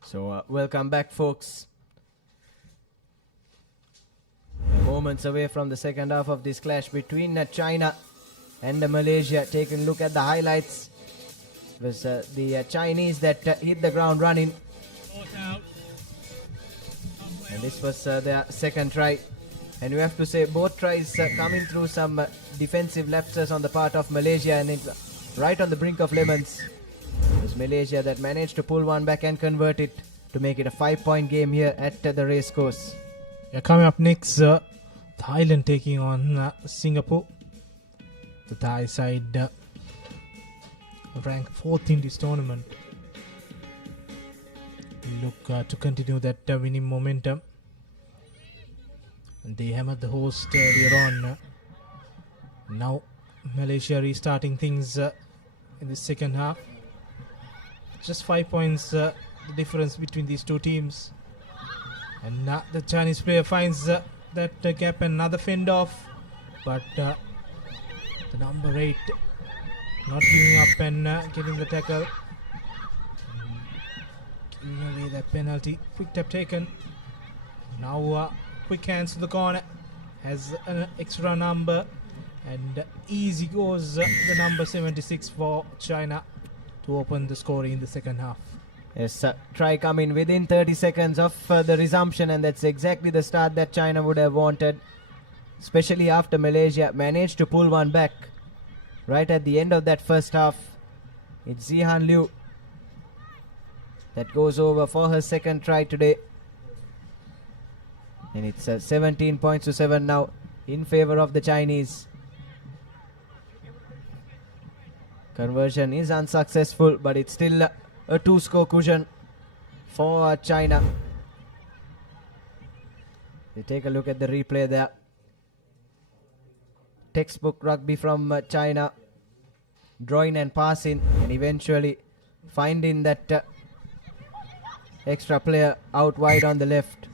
So welcome back, folks. Moments away from the second half of this clash between China and Malaysia. Taking a look at the highlights. It was the Chinese that hit the ground running. And this was their second try. And we have to say both tries coming through some defensive lapses on the part of Malaysia, and it, right on the brink of lemons. It was Malaysia that managed to pull one back and convert it to make it a 5-point game here at the racecourse. Yeah, coming up next, Thailand taking on Singapore. The Thai side ranked 4th in this tournament. Look to continue that winning momentum. And they hammered the host earlier on. Now Malaysia restarting things in the second half. Just 5 points the difference between these two teams. And the Chinese player finds that gap, another fend off. But the number 8 not giving up and getting the tackle. Giving away that penalty. Quick tap taken. Now quick hands to the corner. Has an extra number. And easy goes the number 76 for China to open the scoring in the second half. Yes, try coming within 30 seconds of the resumption, and that's exactly the start that China would have wanted, especially after Malaysia managed to pull one back right at the end of that first half. It's Zihan Liu that goes over for her second try today, and it's 17 points to 7 now in favor of the Chinese. Conversion is unsuccessful, but it's still a 2-score cushion for China. We take a look at the replay there. Textbook rugby from China, drawing and passing, and eventually finding that extra player out wide on the left.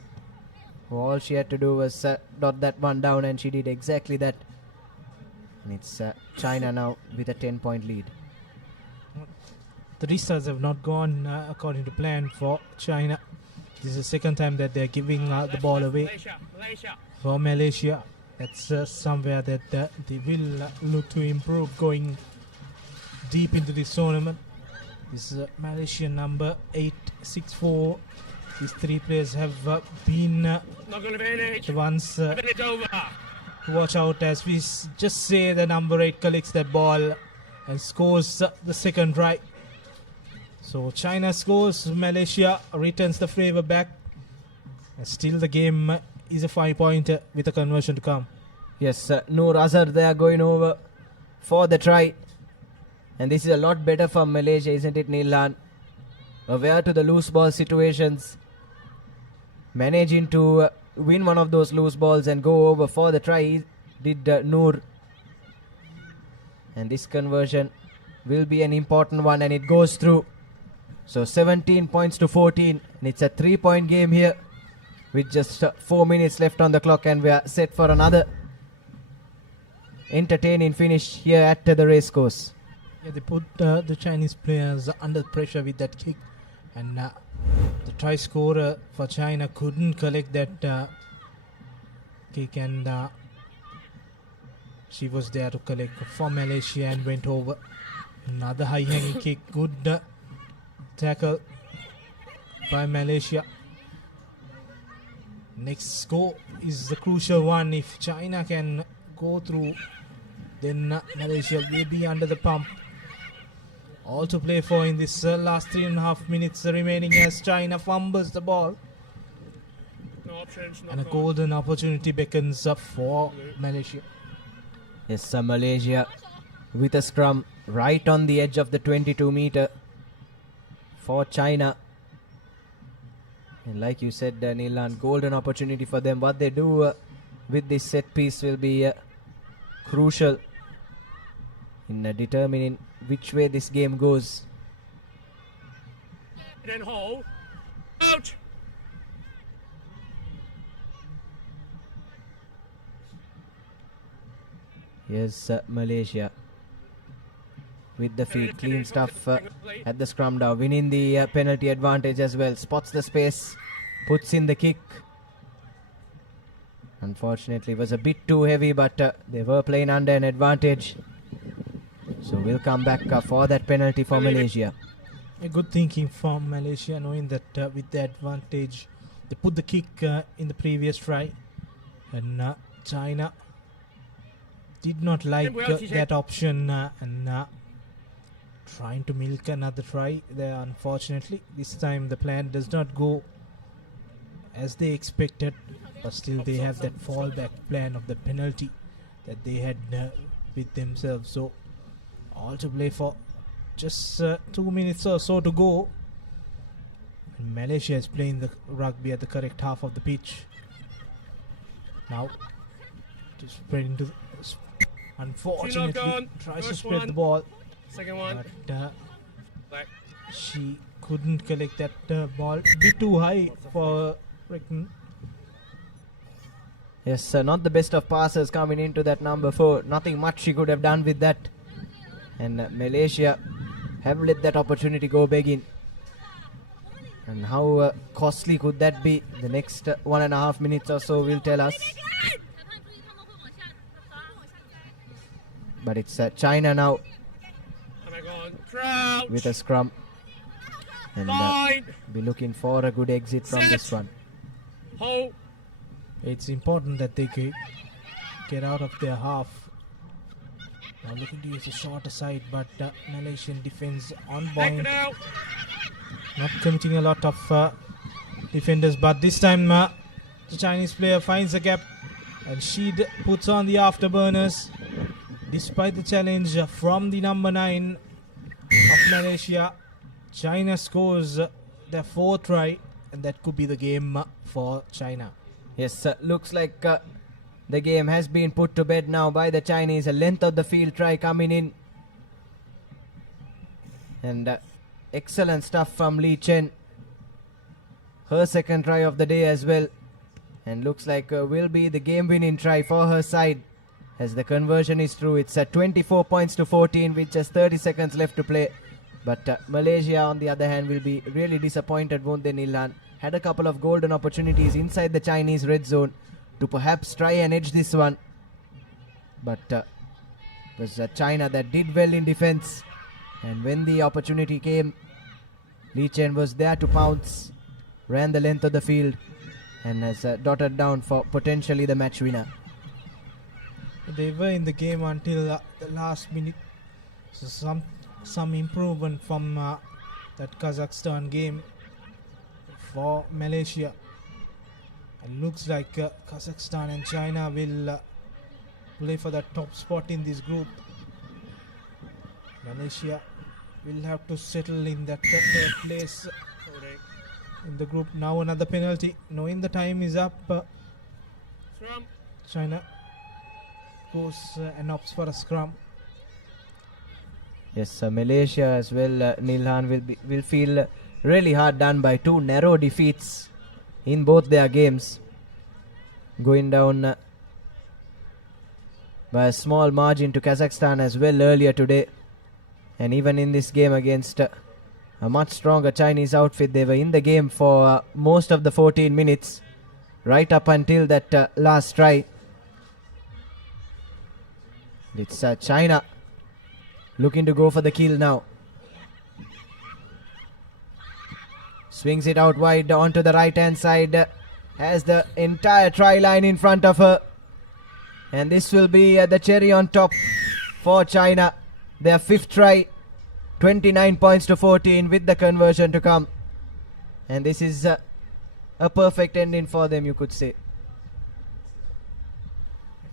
All she had to do was dot that one down, and she did exactly that. And it's China now with a 10-point lead. The restarts have not gone according to plan for China. This is the second time that they're giving the ball away for Malaysia. That's somewhere that they will look to improve going deep into this tournament. This is Malaysian number 864. These three players have been the ones to watch out, as we just say the number 8 collects that ball and scores the second try. So China scores, Malaysia returns the favor back, and still the game is a 5-pointer with a conversion to come. Yes, Noor Azhar there going over for the try, and this is a lot better for Malaysia, isn't it, Nilan? Aware to the loose ball situations, managing to win one of those loose balls and go over for the try did Noor. And this conversion will be an important one, and it goes through. So 17 points to 14, and it's a 3-point game here with just 4 minutes left on the clock, and we are set for another entertaining finish here at the racecourse. Yeah, they put the Chinese players under pressure with that kick, and the try scorer for China couldn't collect that kick, and she was there to collect for Malaysia and went over. Another high-hanging kick, good tackle by Malaysia. Next score is the crucial one. If China can go through, then Malaysia will be under the pump. All to play for in this last 3.5 minutes remaining, as China fumbles the ball. And a golden opportunity beckons up for Malaysia. Yes, Malaysia with a scrum right on the edge of the 22-meter for China. And like you said, Nilan, golden opportunity for them. What they do with this set piece will be crucial in determining which way this game goes. Then hole. Out. Here's Malaysia with the feet, clean stuff at the scrum now, winning the penalty advantage as well. Spots the space, puts in the kick. Unfortunately, it was a bit too heavy, but they were playing under an advantage. So we'll come back for that penalty for Malaysia. A good thinking from Malaysia, knowing that with the advantage, they put the kick in the previous try, and China did not like that option and trying to milk another try there. Unfortunately, this time the plan does not go as they expected, but still they have that fallback plan of the penalty that they had with themselves. So all to play for, just 2 minutes or so to go, and Malaysia is playing the rugby at the correct half of the pitch. Now to spread into unfortunately tries to spread the ball Second one. But she couldn't collect that ball. A bit too high for Rickon. Yes, not the best of passes coming into that number 4. Nothing much she could have done with that. And Malaysia have let that opportunity go begging. And how costly could that be? The next 1.5 minutes or so will tell us. But it's China now with a scrum. And be looking for a good exit from this one. It's important that they get out of their half. Now looking to use a shorter side, but Malaysian defense on point. Not committing a lot of defenders, but this time the Chinese player finds a gap and she puts on the afterburners. Despite the challenge from the number 9 of Malaysia, China scores their 4th try, and that could be the game for China. Yes, looks like the game has been put to bed now by the Chinese. A length of the field try coming in. And excellent stuff from Lee Chen. Her 2nd try of the day as well. And looks like will be the game winning try for her side. As the conversion is through, it's at 24 points to 14 with just 30 seconds left to play. But Malaysia, on the other hand, will be really disappointed, won't they, Nilhan? Had a couple of golden opportunities inside the Chinese red zone to perhaps try and edge this one. But it was China that did well in defense. And when the opportunity came, Lee Chen was there to pounce, ran the length of the field, and has dotted down for potentially the match winner. They were in the game until the last minute. So some improvement from that Kazakhstan game for Malaysia. It looks like Kazakhstan and China will play for the top spot in this group. Malaysia will have to settle in that third place in the group. Now another penalty, knowing the time is up. China goes and opts for a scrum. Yes, Malaysia as well, Nilhan, will feel really hard done by 2 narrow defeats in both their games. Going down by a small margin to Kazakhstan as well earlier today. And even in this game against a much stronger Chinese outfit, they were in the game for most of the 14 minutes, right up until that last try. It's China looking to go for the kill now. Swings it out wide onto the right hand side. Has the entire try line in front of her. And this will be the cherry on top for China. Their 5th try. 29 points to 14 with the conversion to come. And this is a perfect ending for them, you could say.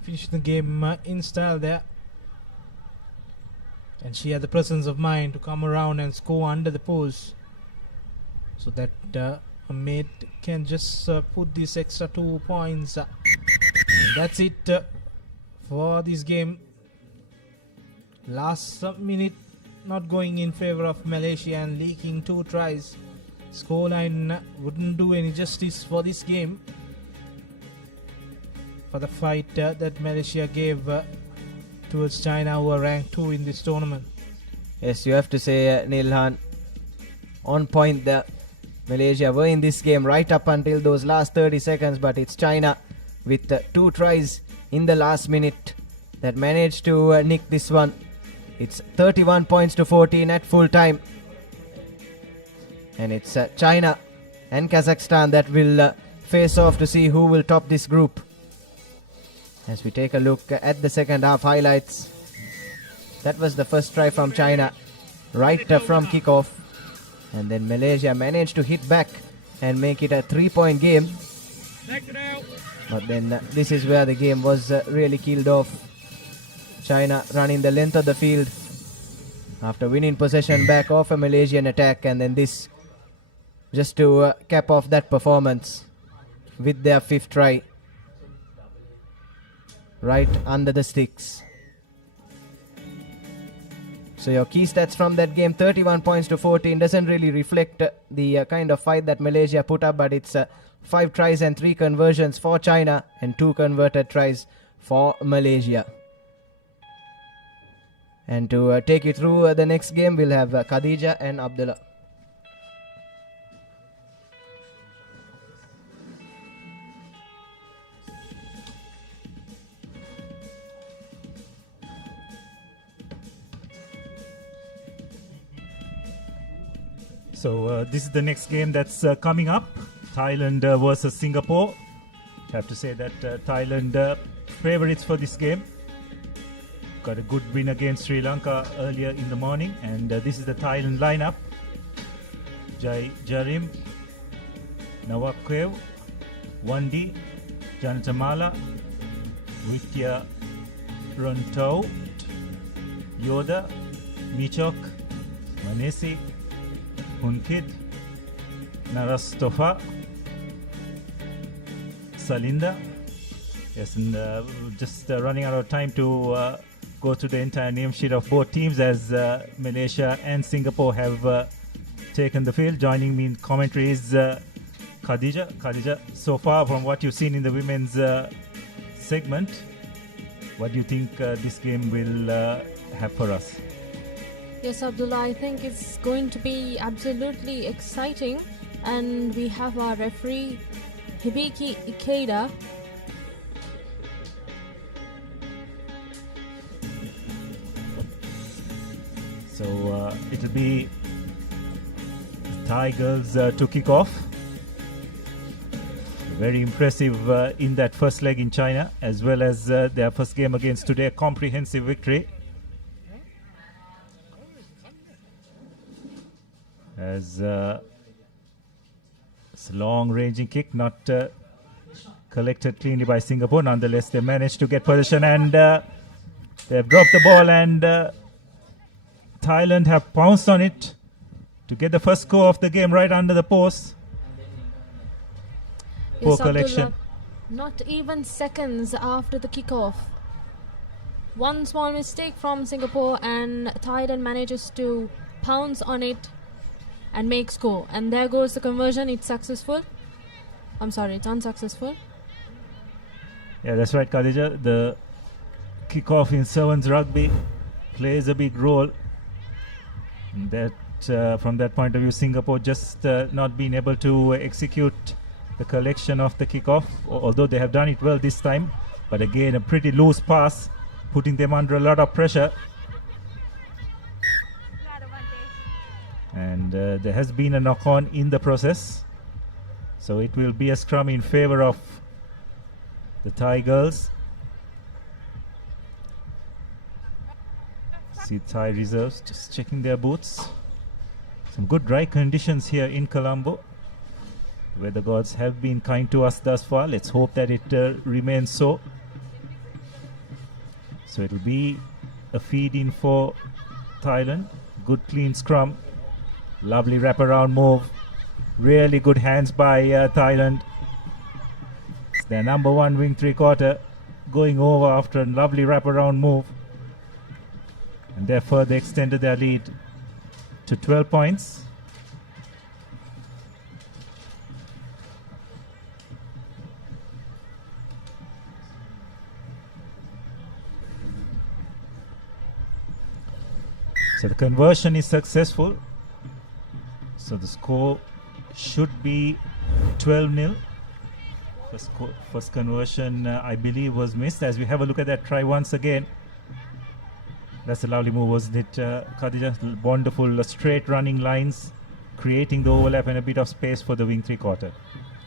Finished the game in style there. And she had the presence of mind to come around and score under the post, so that her mate can just put these extra 2 points. That's it for this game. Last minute not going in favor of Malaysia and leaking 2 tries. Scoreline wouldn't do any justice for this game, for the fight that Malaysia gave towards China, who are ranked 2 in this tournament. Yes, you have to say, Nilhan, on point there. Malaysia were in this game right up until those last 30 seconds, but it's China with 2 tries in the last minute that managed to nick this one. It's 31 points to 14 at full time. And it's China and Kazakhstan that will face off to see who will top this group. As we take a look at the second half highlights, that was the first try from China, right from kickoff. And then Malaysia managed to hit back and make it a 3-point game. But then this is where the game was really killed off. China running the length of the field after winning possession back off a Malaysian attack, and then this just to cap off that performance with their 5th try right under the sticks. So your key stats from that game, 31 points to 14, doesn't really reflect the kind of fight that Malaysia put up, but it's 5 tries and 3 conversions for China and 2 converted tries for Malaysia. And to take you through the next game, we'll have Khadija and Abdullah. So this is the next game that's coming up. Thailand versus Singapore. I have to say that Thailand favorites for this game. Got a good win against Sri Lanka earlier in the morning, and this is the Thailand lineup. Jai Jarim, Nawab Kev, Wandi, Janatamala, Vitya Ronto, Yoda, Michok, Manesi, Hunkid, Narastofa, Salinda. Yes, and just running out of time to go through the entire name sheet of both teams, as Malaysia and Singapore have taken the field. Joining me in commentary is Khadija. Khadija, so far from what you've seen in the women's segment, what do you think this game will have for us? Yes, Abdullah, I think it's going to be absolutely exciting. And we have our referee, Hibiki Ikeda. So it'll be Thai girls to kick off. Very impressive in that first leg in China, as well as their first game against today, a comprehensive victory. As it's a long-ranging kick, not collected cleanly by Singapore. Nonetheless, they managed to get possession, and they've dropped the ball, and Thailand have pounced on it to get the first score of the game right under the post. Poor collection. Not even seconds after the kickoff. One small mistake from Singapore, and Thailand manages to pounce on it and make score. And there goes the conversion. It's successful. I'm sorry, it's unsuccessful. Yeah, that's right, Khadija. The kickoff in sevens rugby plays a big role. That from that point of view, Singapore just not being able to execute the collection of the kickoff, although they have done it well this time. But again, a pretty loose pass, putting them under a lot of pressure. And there has been a knock-on in the process. So it will be a scrum in favor of the Thai girls. See Thai reserves just checking their boots. Some good dry conditions here in Colombo. Weather gods have been kind to us thus far. Let's hope that it remains so. So it will be a feed in for Thailand. Good clean scrum. Lovely wraparound move. Really good hands by Thailand. It's their number one wing three-quarter going over after a lovely wraparound move. And therefore they extended their lead to 12 points. So the conversion is successful. So the score should be 12-0. First conversion, I believe, was missed. As we have a look at that try once again. That's a lovely move, wasn't it, Khadija? Wonderful straight running lines, creating the overlap and a bit of space for the wing three-quarter.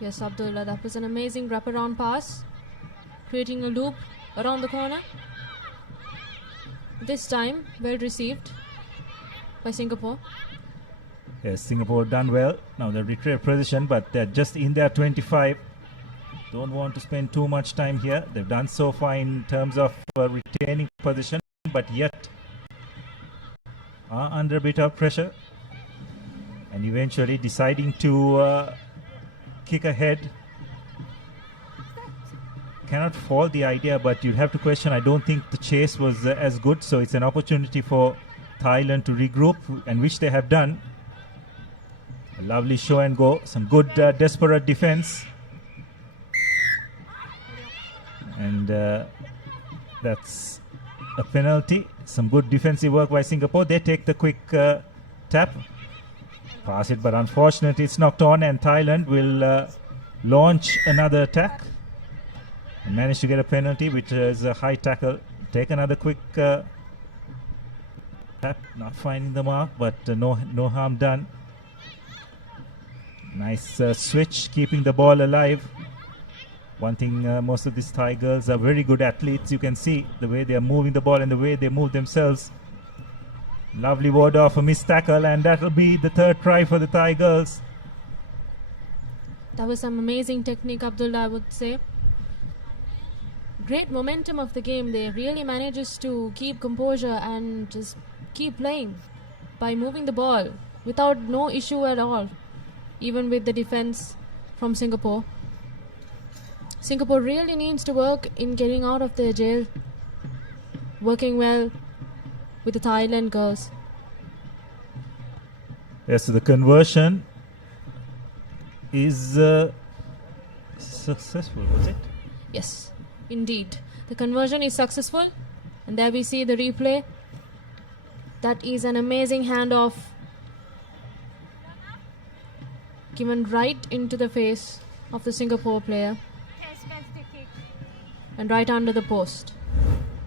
Yes, Abdullah, that was an amazing wraparound pass, creating a loop around the corner. This time, well received by Singapore. Yes, Singapore done well. Now they retrieve position, but they're just in their 25. Don't want to spend too much time here. They've done so far in terms of retaining position, but yet are under a bit of pressure, and eventually deciding to kick ahead. Cannot fault the idea, but you have to question. I don't think the chase was as good, so it's an opportunity for Thailand to regroup, and which they have done. A lovely show and go, some good desperate defense. And that's a penalty. Some good defensive work by Singapore. They take the quick tap. Pass it, but unfortunately it's knocked on, and Thailand will launch another attack and manage to get a penalty, which is a high tackle. Take another quick tap. Not finding the mark, but no harm done. Nice switch, keeping the ball alive. One thing, most of these Thai girls are very good athletes. You can see the way they are moving the ball and the way they move themselves. Lovely ward off, a missed tackle, and that will be the third try for the Thai girls. That was some amazing technique, Abdullah, I would say. Great momentum of the game. They really manages to keep composure and just keep playing by moving the ball without no issue at all, even with the defense from Singapore. Singapore really needs to work in getting out of their jail, working well with the Thailand girls. Yes, so the conversion is successful, was it? Yes, indeed. The conversion is successful, and there we see the replay. That is an amazing handoff given right into the face of the Singapore player and right under the post.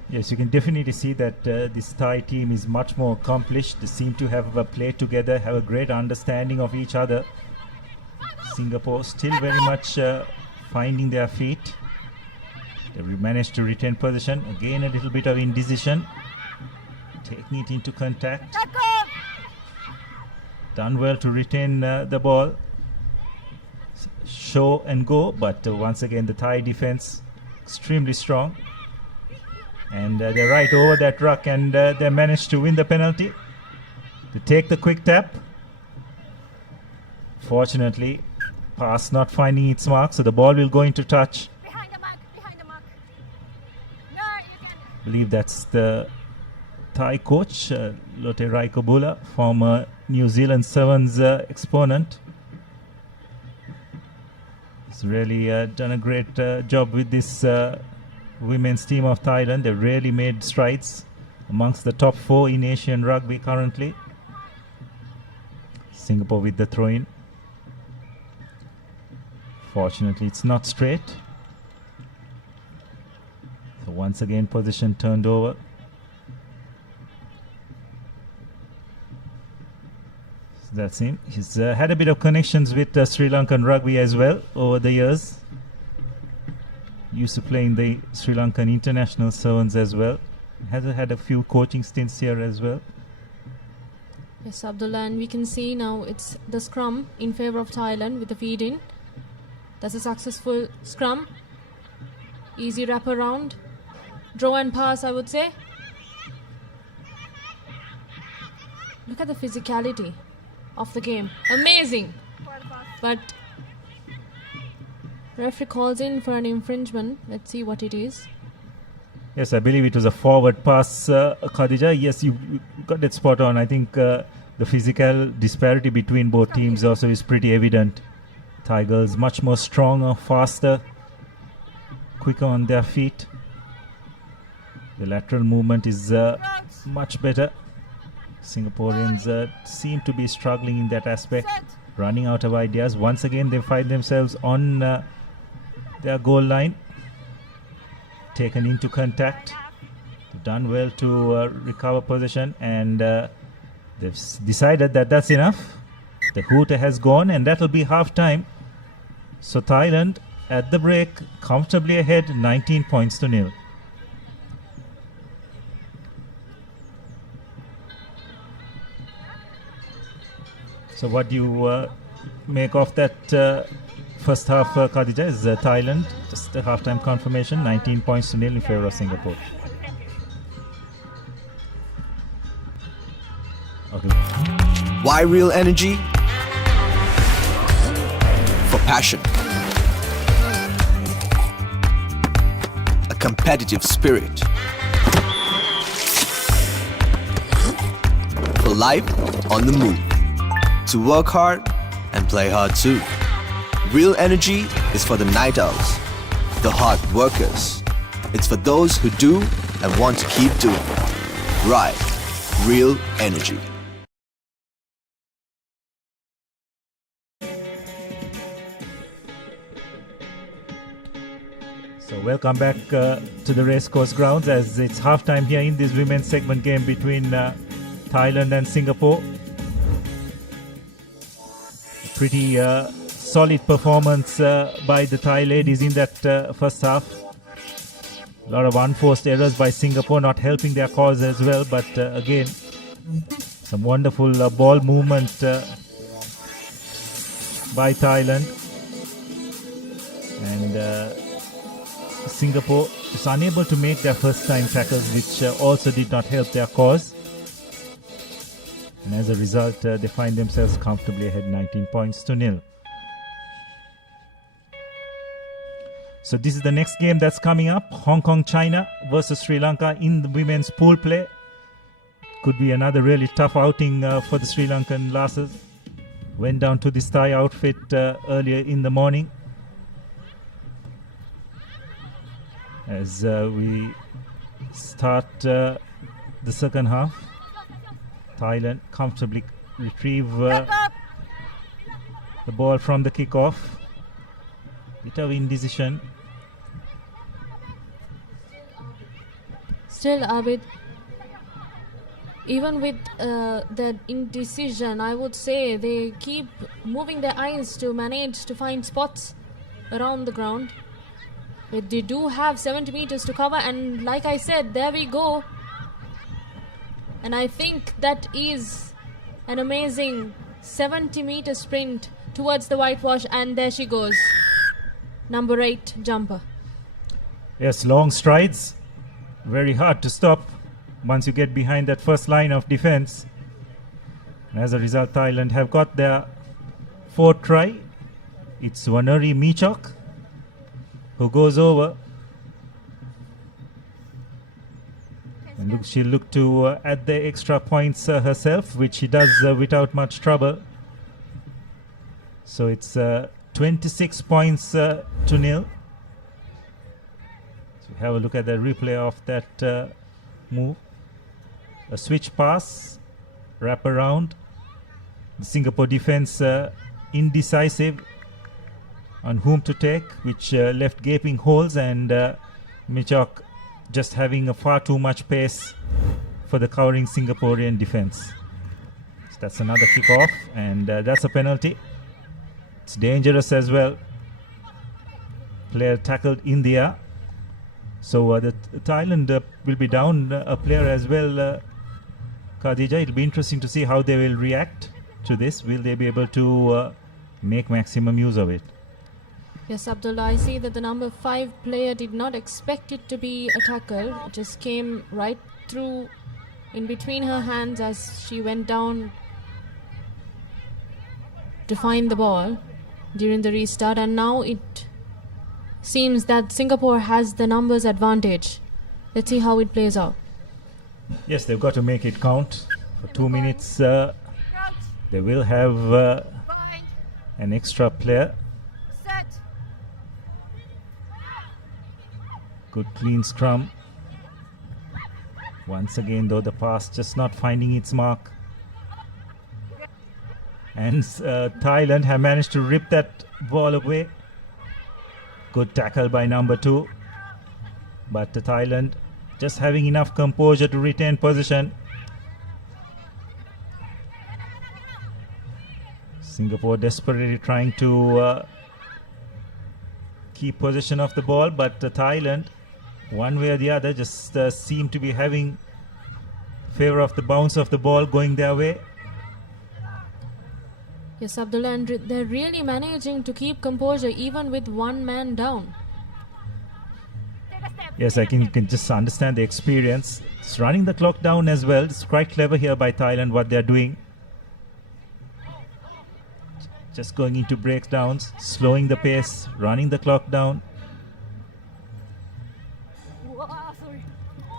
Yes, you can definitely see that this Thai team is much more accomplished. They seem to have played together, have a great understanding of each other. Singapore still very much finding their feet. They managed to retain possession. Again, a little bit of indecision. Taking it into contact. Done well to retain the ball. Show and go, but once again the Thai defense extremely strong. And they're right over that ruck, and they managed to win the penalty. They take the quick tap. Fortunately, pass not finding its mark, so the ball will go into touch. Behind the mark, behind the mark. No, you can. I believe that's the Thai coach, Lotte Raikobula, former New Zealand Sevens exponent. He's really done a great job with this women's team of Thailand. They've really made strides amongst the top 4 in Asian rugby currently. Singapore with the throw-in. Fortunately, it's not straight. So once again, position turned over. So that's him. He's had a bit of connections with Sri Lankan rugby as well over the years. Used to play in the Sri Lankan international sevens as well. Has had a few coaching stints here as well. Yes, Abdullah, and we can see now it's the scrum in favor of Thailand with the feed in. That's a successful scrum. Easy wrap around. Draw and pass, I would say. Look at the physicality of the game. Amazing. But referee calls in for an infringement. Let's see what it is. Yes, I believe it was a forward pass, Khadija. Yes, you got it spot on. I think the physical disparity between both teams also is pretty evident. Thai girls much more stronger, faster, quicker on their feet. The lateral movement is much better. Singaporeans seem to be struggling in that aspect, running out of ideas. Once again, they find themselves on their goal line. Taken into contact. Done well to recover possession, and they've decided that that's enough. The hooter has gone, and that'll be half time. So Thailand at the break comfortably ahead, 19 points to 0. So what do you make of that first half, Khadija? Is Thailand just a halftime confirmation, 19 points to 0 in favor of Singapore. Okay. Why real energy? For passion. A competitive spirit. life on the move. To work hard and play hard too. Real energy is for the night owls, the hard workers. It's for those who do and want to keep doing. Right. Real energy. So welcome back to the Racecourse grounds as it's halftime here in this women's segment game between Thailand and Singapore. Pretty solid performance by the Thai ladies in that first half. A lot of unforced errors by Singapore, not helping their cause as well, but again, some wonderful ball movement by Thailand. And Singapore is unable to make their first time tackles, which also did not help their cause. And as a result, they find themselves comfortably ahead 19 points to nil. So this is the next game that's coming up. Hong Kong, China versus Sri Lanka in the women's pool play. Could be another really tough outing for the Sri Lankan lasses. Went down to this Thai outfit earlier in the morning. As we start the second half, Thailand comfortably retrieve the ball from the kickoff. Bit of indecision. Still, Abid, even with the indecision, I would say they keep moving their eyes to manage to find spots around the ground. But they do have 70 meters to cover, and like I said, there we go. And I think that is an amazing 70-meter sprint towards the whitewash, and there she goes. Number 8 jumper. Yes, long strides. Very hard to stop once you get behind that first line of defense. And as a result, Thailand have got their fourth try. It's Wanuri Michok who goes over. And she'll look to add the extra points herself, which she does without much trouble. So it's 26 points to nil. So have a look at the replay of that move. A switch pass, wrap around. The Singapore defense indecisive on whom to take, which left gaping holes, and Michok just having a far too much pace for the covering Singaporean defense. So that's another kick off, and that's a penalty. It's dangerous as well. Player tackled in the air. So the Thailand will be down a player as well, Khadija. It'll be interesting to see how they will react to this. Will they be able to make maximum use of it? Yes, Abdullah, I see that the number 5 player did not expect it to be a tackle. It just came right through in between her hands as she went down to find the ball during the restart, and now it seems that Singapore has the numbers advantage. Let's see how it plays out. Yes, they've got to make it count. For 2 minutes, they will have an extra player. Good clean scrum. Once again, though, the pass just not finding its mark. And Thailand have managed to rip that ball away. Good tackle by number 2. But Thailand just having enough composure to retain position. Singapore desperately trying to keep possession of the ball, but Thailand, one way or the other, just seem to be having favor of the bounce of the ball going their way. Yes, Abdullah, and they're really managing to keep composure even with one man down. Yes, I can just understand the experience. It's running the clock down as well. It's quite clever here by Thailand what they're doing. Just going into breakdowns, slowing the pace, running the clock down.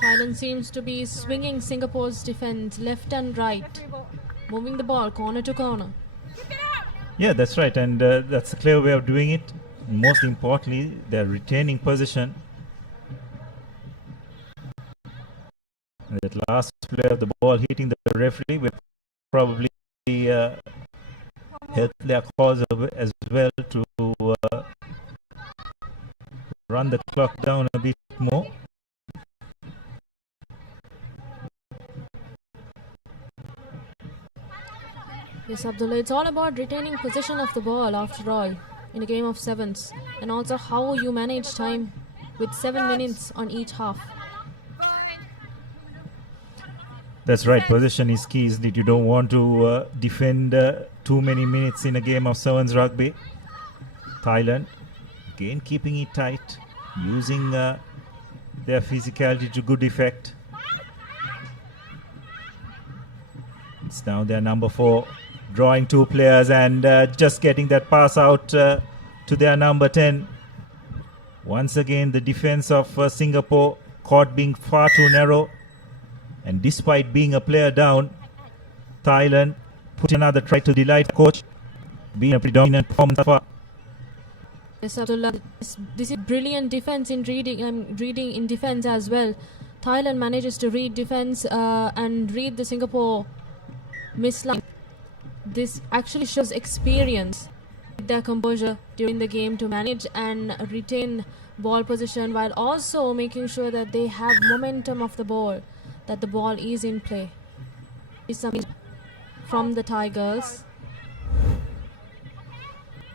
Thailand seems to be swinging Singapore's defense left and right, moving the ball corner to corner. Yeah, that's right, and that's a clever way of doing it. Most importantly, they're retaining possession. And that last play of the ball hitting the referee will probably help their cause as well to run the clock down a bit more. Yes, Abdullah, it's all about retaining possession of the ball after all in a game of sevens, and also how you manage time with 7 minutes on each half. That's right, possession is key, isn't it? You don't want to defend too many minutes in a game of sevens rugby. Thailand, again keeping it tight, using their physicality to good effect. It's now their number 4, drawing 2 players and just getting that pass out to their number 10. Once again, the defense of Singapore caught being far too narrow. And despite being a player down, Thailand put another try to delight coach, being a predominant performance far. Yes, Abdullah, this is brilliant defense in reading in defense as well. Thailand manages to read defense and read the Singapore misline. This actually shows experience with their composure during the game to manage and retain ball position while also making sure that they have momentum of the ball, that the ball is in play. Is something from the Thai girls.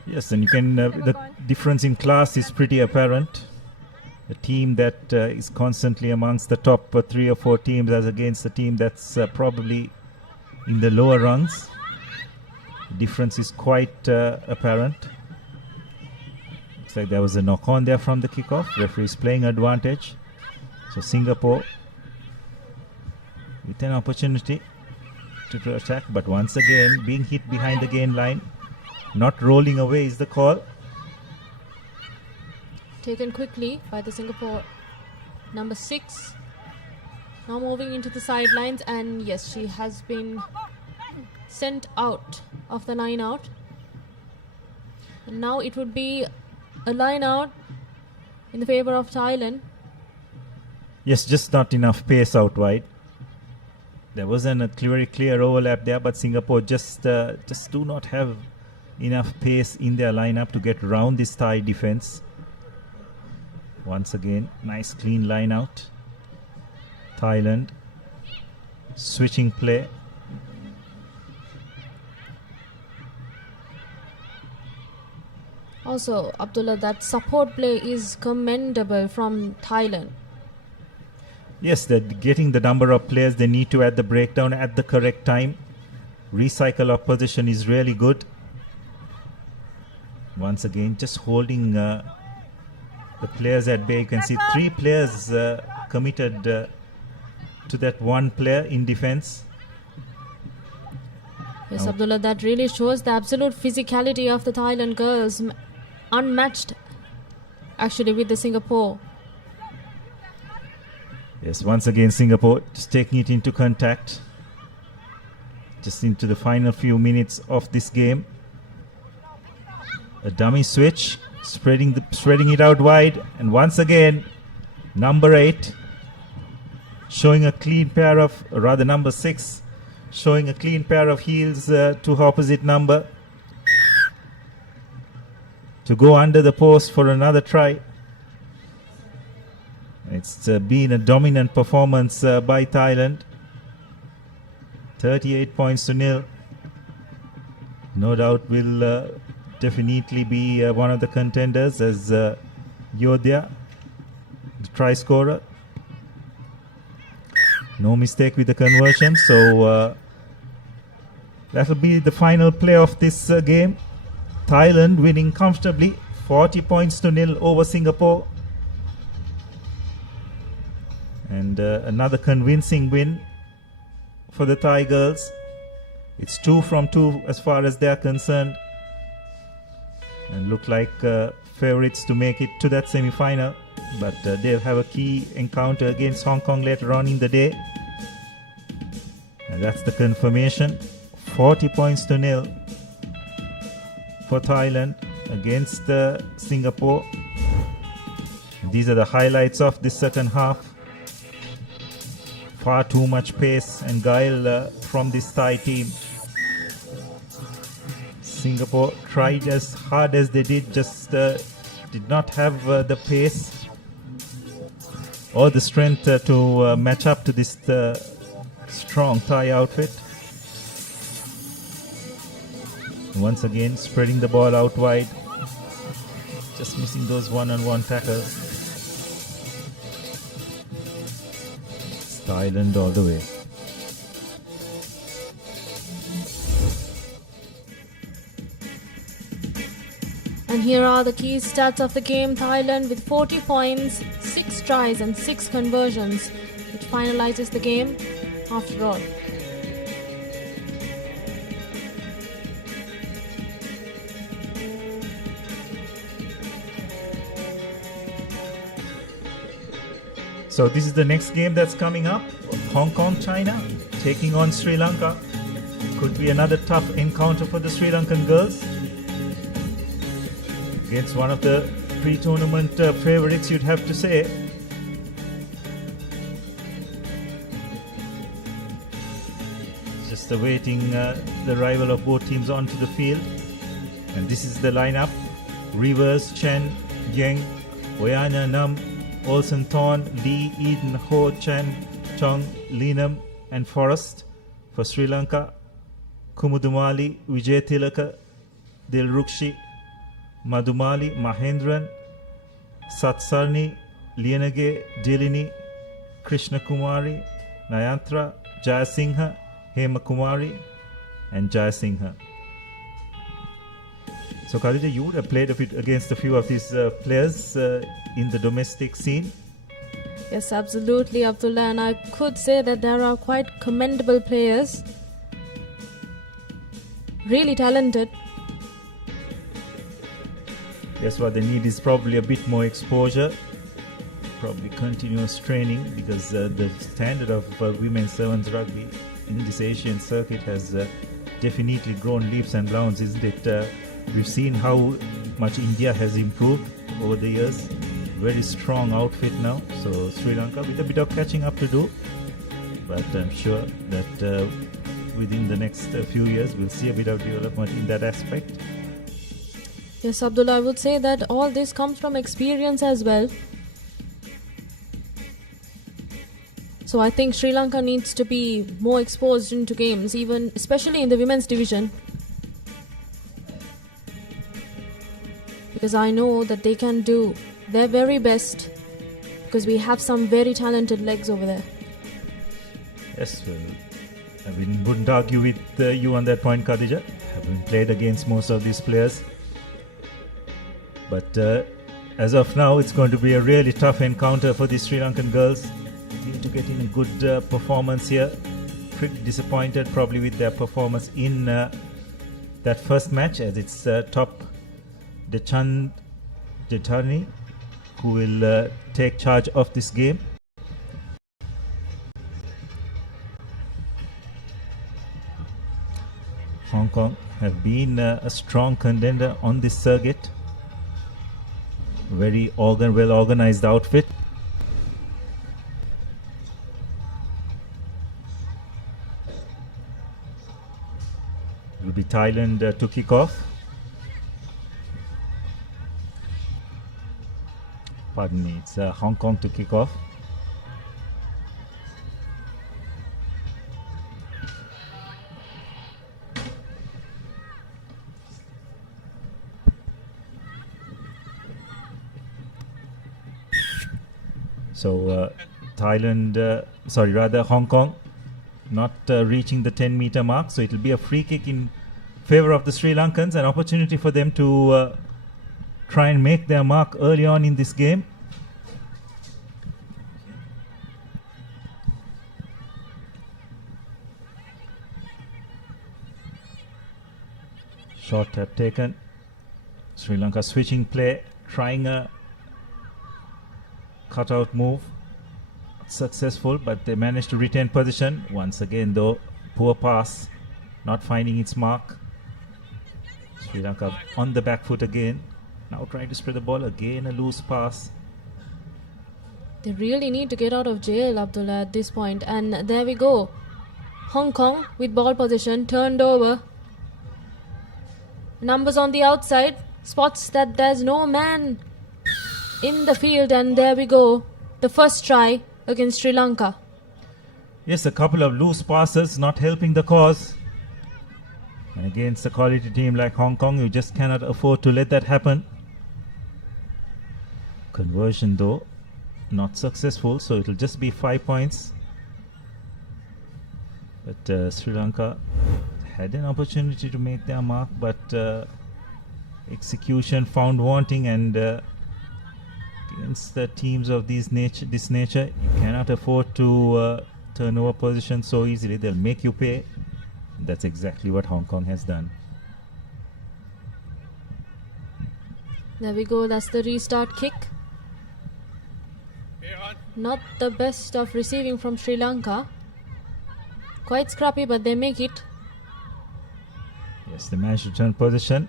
Yes, and you can the difference in class is pretty apparent. A team that is constantly amongst the top 3 or 4 teams as against a team that's probably in the lower rungs. The difference is quite apparent. Looks like there was a knock on there from the kickoff. Referee is playing advantage. So Singapore with an opportunity to attack, but once again being hit behind the gain line. Not rolling away is the call. Taken quickly by the Singapore number 6. Now moving into the sidelines, and yes, she has been sent out of the line out. And now it would be a line out in the favor of Thailand. Yes, just not enough pace out wide. There wasn't a very clear overlap there, but Singapore just do not have enough pace in their lineup to get around this Thai defense. Once again, nice clean line out. Thailand switching play. Also, Abdullah, that support play is commendable from Thailand. Yes, they're getting the number of players they need to at the breakdown at the correct time. Recycle of position is really good. Once again, just holding the players at bay. You can see 3 players committed to that 1 player in defense. Yes, Abdullah, that really shows the absolute physicality of the Thailand girls, unmatched actually with the Singapore. Yes, once again Singapore just taking it into contact, just into the final few minutes of this game. A dummy switch, spreading it out wide, and once again number 8 showing a clean pair of, or rather number 6 showing a clean pair of heels to opposite number to go under the post for another try. It's been a dominant performance by Thailand. 38 points to 0. No doubt will definitely be one of the contenders as Yodhya, the try scorer. No mistake with the conversion, so that will be the final play of this game. Thailand winning comfortably, 40 points to 0 over Singapore. And another convincing win for the Thai girls. It's 2 from 2 as far as they're concerned, and look like favorites to make it to that semi-final. but they'll have a key encounter against Hong Kong later on in the day. And that's the confirmation. 40 points to nil for Thailand against Singapore. These are the highlights of this second half. Far too much pace and guile from this Thai team. Singapore tried as hard as they did, just did not have the pace or the strength to match up to this strong Thai outfit. Once again, spreading the ball out wide, just missing those one-on-one tackles. It's Thailand all the way. And here are the key stats of the game. Thailand with 40 points, 6 tries and 6 conversions, which finalizes the game after all. So this is the next game that's coming up. Hong Kong, China taking on Sri Lanka. Could be another tough encounter for the Sri Lankan girls. Against one of the pre-tournament favorites, you'd have to say. Just awaiting the arrival of both teams onto the field. And this is the lineup. Rivers, Chen, Yeng, Oyanya, Nam, Olsen, Thorn, Lee, Eden, Ho, Chen, Chong, Leenam and Forrest. For Sri Lanka, Kumudumali, Vijay Tilaka, Dilrukshi, Madhumali, Mahendran, Satsarni, Lianage, Dilini, Krishna Kumari, Nayantra, Jayasingha, Hema Kumari, and Jayasingha. So Khadija, you would have played against a few of these players in the domestic scene. Yes, absolutely, Abdullah, and I could say that there are quite commendable players. Really talented. Yes, what they need is probably a bit more exposure, probably continuous training, because the standard of women's sevens rugby in this Asian circuit has definitely grown leaps and bounds, isn't it? We've seen how much India has improved over the years. Very strong outfit now. So Sri Lanka with a bit of catching up to do. But I'm sure that within the next few years we'll see a bit of development in that aspect. Yes, Abdullah, I would say that all this comes from experience as well. So I think Sri Lanka needs to be more exposed into games, even especially in the women's division. Because I know that they can do their very best, because we have some very talented legs over there. Yes, well, I wouldn't argue with you on that point, Khadija. Having played against most of these players. But as of now, it's going to be a really tough encounter for the Sri Lankan girls. They need to get in a good performance here. Pretty disappointed probably with their performance in that first match, as it's top Dechand Detani who will take charge of this game. Hong Kong have been a strong contender on this circuit. Very well organized outfit. It will be Thailand to kick off. Pardon me, it's Hong Kong to kick off. So Hong Kong not reaching the 10-meter mark. So it will be a free kick in favor of the Sri Lankans, an opportunity for them to try and make their mark early on in this game. Short tap taken. Sri Lanka switching play, trying a cutout move. Successful, but they managed to retain position. Once again, though, poor pass, not finding its mark. Sri Lanka on the back foot again. Now trying to spread the ball. Again, a loose pass. They really need to get out of jail, Abdullah, at this point. And there we go. Hong Kong with ball position, turned over. Numbers on the outside. Spots that there's no man in the field. And there we go. The first try against Sri Lanka. Yes, a couple of loose passes not helping the cause. And against a quality team like Hong Kong, you just cannot afford to let that happen. Conversion, though, not successful, so it'll just be 5 points. But Sri Lanka had an opportunity to make their mark, but execution found wanting, and against the teams of this nature, you cannot afford to turn over position so easily. They'll make you pay. That's exactly what Hong Kong has done. There we go, that's the restart kick. Not the best of receiving from Sri Lanka. Quite scrappy, but they make it. Yes, they managed to turn position.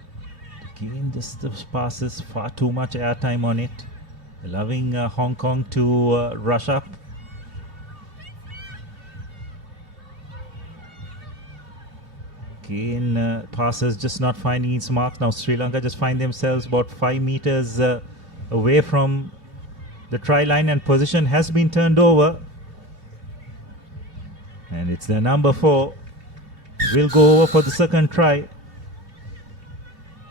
Again, just the passes, far too much airtime on it, allowing Hong Kong to rush up. Again, passes just not finding its mark. Now Sri Lanka just find themselves about 5 meters away from the try line, and position has been turned over. And it's their number 4. Will go over for the second try.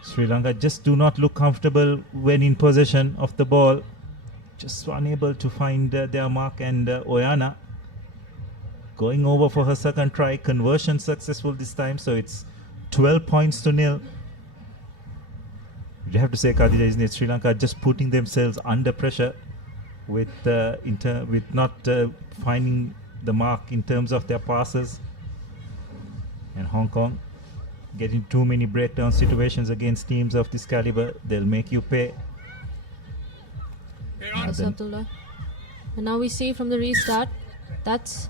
Sri Lanka just do not look comfortable when in possession of the ball. Just unable to find their mark, and Oyana going over for her second try. Conversion successful this time, so it's 12 points to nil. You have to say, Khadija, isn't it? Sri Lanka just putting themselves under pressure with not finding the mark in terms of their passes. And Hong Kong getting too many breakdown situations against teams of this caliber. They'll make you pay. Yes, Abdullah. And now we see from the restart, that's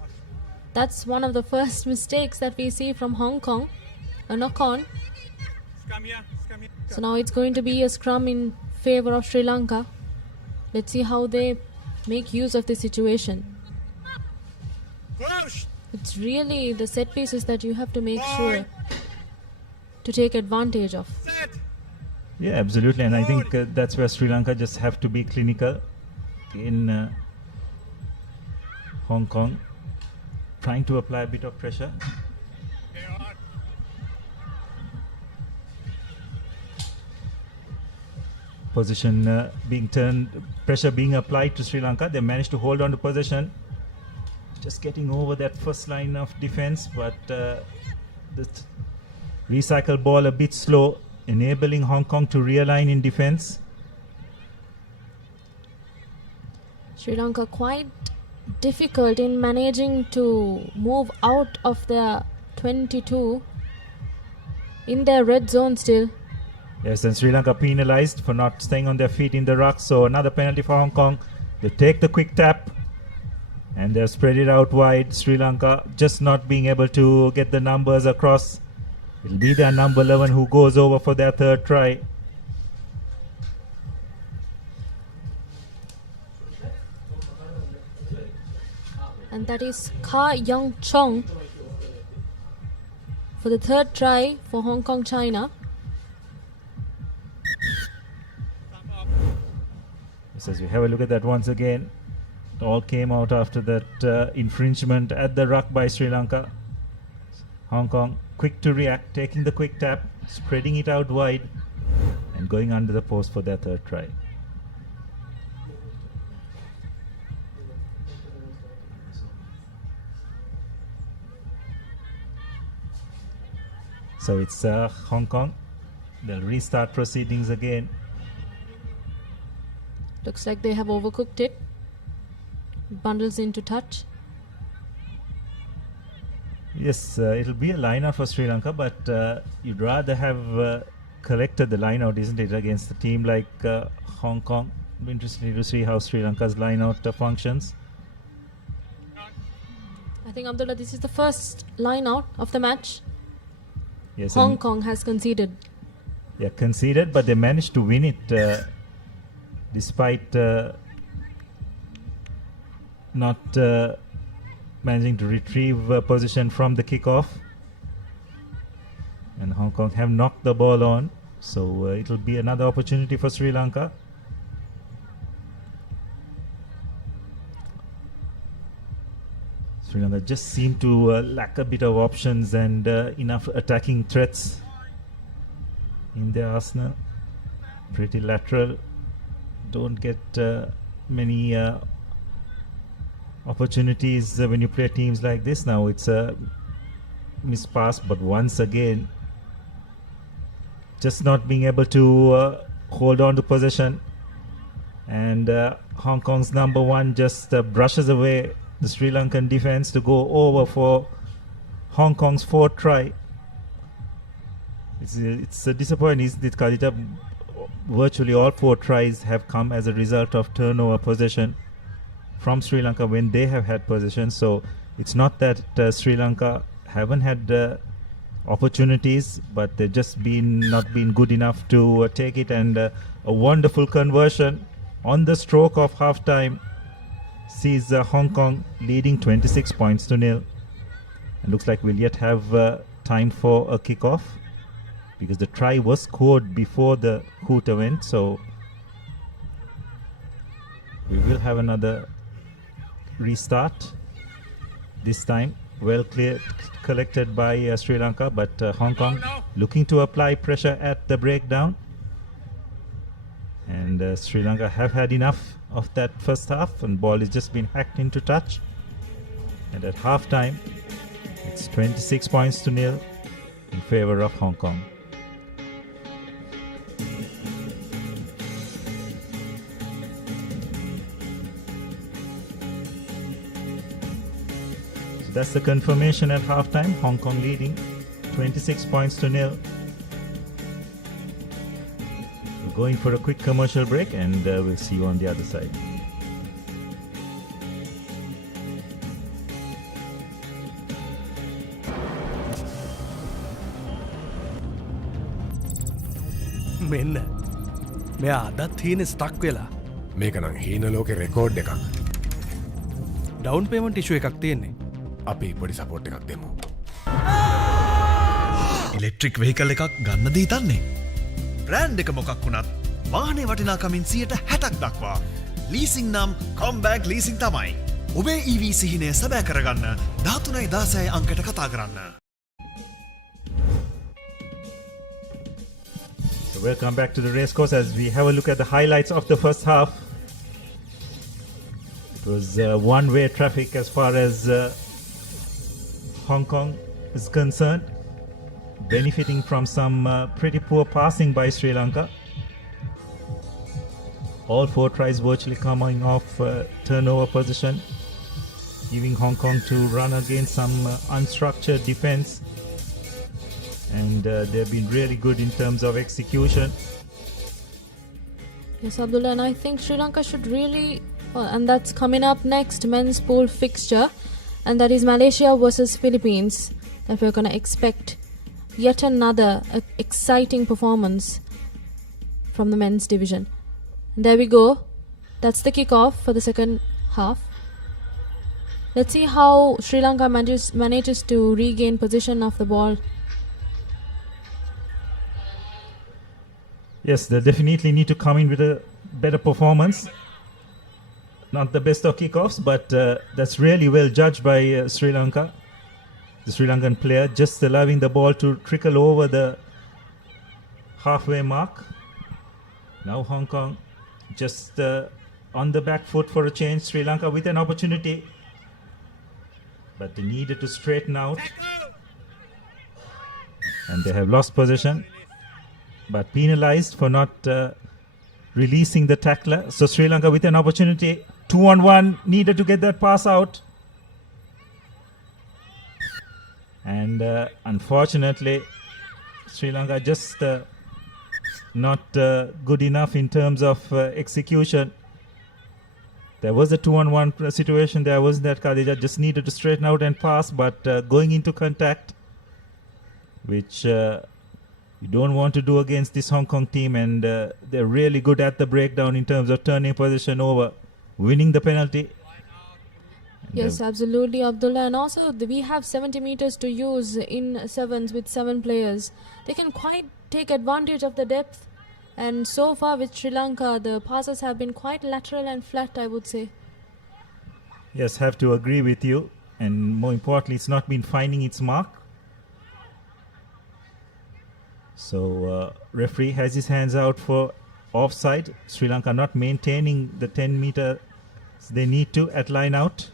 one of the first mistakes that we see from Hong Kong. A knock-on. So now it's going to be a scrum in favor of Sri Lanka. Let's see how they make use of the situation. It's really the set pieces that you have to make sure to take advantage of. Yeah, absolutely. And I think that's where Sri Lanka just have to be clinical. In Hong Kong, trying to apply a bit of pressure. Position being turned, pressure being applied to Sri Lanka. They managed to hold on to possession. Just getting over that first line of defense, but the recycle ball a bit slow, enabling Hong Kong to realign in defense. Sri Lanka quite difficult in managing to move out of their 22 in their red zone still. Yes, and Sri Lanka penalized for not staying on their feet in the ruck, so another penalty for Hong Kong. They take the quick tap and they've spread it out wide. Sri Lanka just not being able to get the numbers across. It'll be their number 11 who goes over for their third try. And that is Ka Young Chong for the third try for Hong Kong China. As we have a look at that once again, it all came out after that infringement at the ruck by Sri Lanka. Hong Kong quick to react, taking the quick tap, spreading it out wide and going under the post for their third try. So it's Hong Kong. They'll restart proceedings again. Looks like they have overcooked it. Bundles into touch. Yes, it'll be a line-out for Sri Lanka, but you'd rather have collected the line-out, isn't it, against a team like Hong Kong. be interesting to see how Sri Lanka's line-out functions. I think, Abdullah, this is the first line-out of the match. Yes, Hong Kong has conceded. Yeah, conceded, but they managed to win it despite not managing to retrieve position from the kickoff. And Hong Kong have knocked the ball on, so it'll be another opportunity for Sri Lanka. Sri Lanka just seem to lack a bit of options and enough attacking threats in their arsenal. Pretty lateral, don't get many opportunities when you play teams like this. Now it's a missed pass, but once again just not being able to hold on to possession, and Hong Kong's number one just brushes away the Sri Lankan defense to go over for Hong Kong's fourth try. It's disappointing, isn't it, Khalida? Virtually all 4 tries have come as a result of turnover possession from Sri Lanka when they have had possession. So it's not that Sri Lanka haven't had opportunities, but they've just not been good enough to take it. And a wonderful conversion on the stroke of half-time sees Hong Kong leading 26 points to nil. And looks like we'll yet have time for a kickoff, because the try was scored before the hooter went. So we will have another restart. This time well collected by Sri Lanka, but Hong Kong looking to apply pressure at the breakdown. And Sri Lanka have had enough of that first half, and ball has just been hacked into touch. And at half time, it's 26 points to nil in favor of Hong Kong. So that's the confirmation at half time. Hong Kong leading 26 points to nil. Going for a quick commercial break, and we'll see you on the other side. මෙන්න මෙයා අදත් හීන stuck වෙලා මේකනම් හීන ලෝකෙ record එකක්. Down payment ඉෂුව එකක් තියෙන්නේ. අපි පොඩි සපෝට් එකක් දෙමු. ඉලෙක්ට්‍රික් වෙහිකල් එකක් ගන්න දී තන්නේ. බ්‍රෑන්ඩ් එක මොකක් වුණත් වාහනේ වටිනාකමින් 60ක් දක්වා ලීසිං නම් කොම්බෑග් ලීසිං තමයි. ඔබේ EV සිහිනය සැබෑ කරගන්න 13.16 අංකයට කතා කරන්න. Welcome back to the racecourse as we have a look at the highlights of the first half. It was one-way traffic as far as Hong Kong is concerned, benefiting from some pretty poor passing by Sri Lanka. All 4 tries virtually coming off turnover position, giving Hong Kong to run against some unstructured defense. And they've been really good in terms of execution. Yes, Abdullah, and I think Sri Lanka should really, and that's coming up next, men's pool fixture, and that is Malaysia versus Philippines, that we're going to expect yet another exciting performance from the men's division. And there we go. That's the kickoff for the second half. Let's see how Sri Lanka manages to regain possession of the ball. Yes, they definitely need to come in with a better performance. Not the best of kickoffs, but that's really well judged by Sri Lanka. The Sri Lankan player just allowing the ball to trickle over the halfway mark. Now Hong Kong just on the back foot for a change. Sri Lanka with an opportunity, but they needed to straighten out. And they have lost possession, but penalized for not releasing the tackler. So Sri Lanka with an opportunity, 2-on-1, needed to get that pass out. And unfortunately, Sri Lanka just not good enough in terms of execution. There was a 2-on-1 situation. There wasn't that. Khadija just needed to straighten out and pass, but going into contact, which you don't want to do against this Hong Kong team, and they're really good at the breakdown in terms of turning position over, winning the penalty. Yes, absolutely, Abdullah. And also, we have 70 meters to use in sevens with 7 players. They can quite take advantage of the depth. And so far with Sri Lanka, the passes have been quite lateral and flat, I would say. Yes, have to agree with you. And more importantly, it's not been finding its mark. So, referee has his hands out for offside. Sri Lanka not maintaining the 10 meter they need to at line out.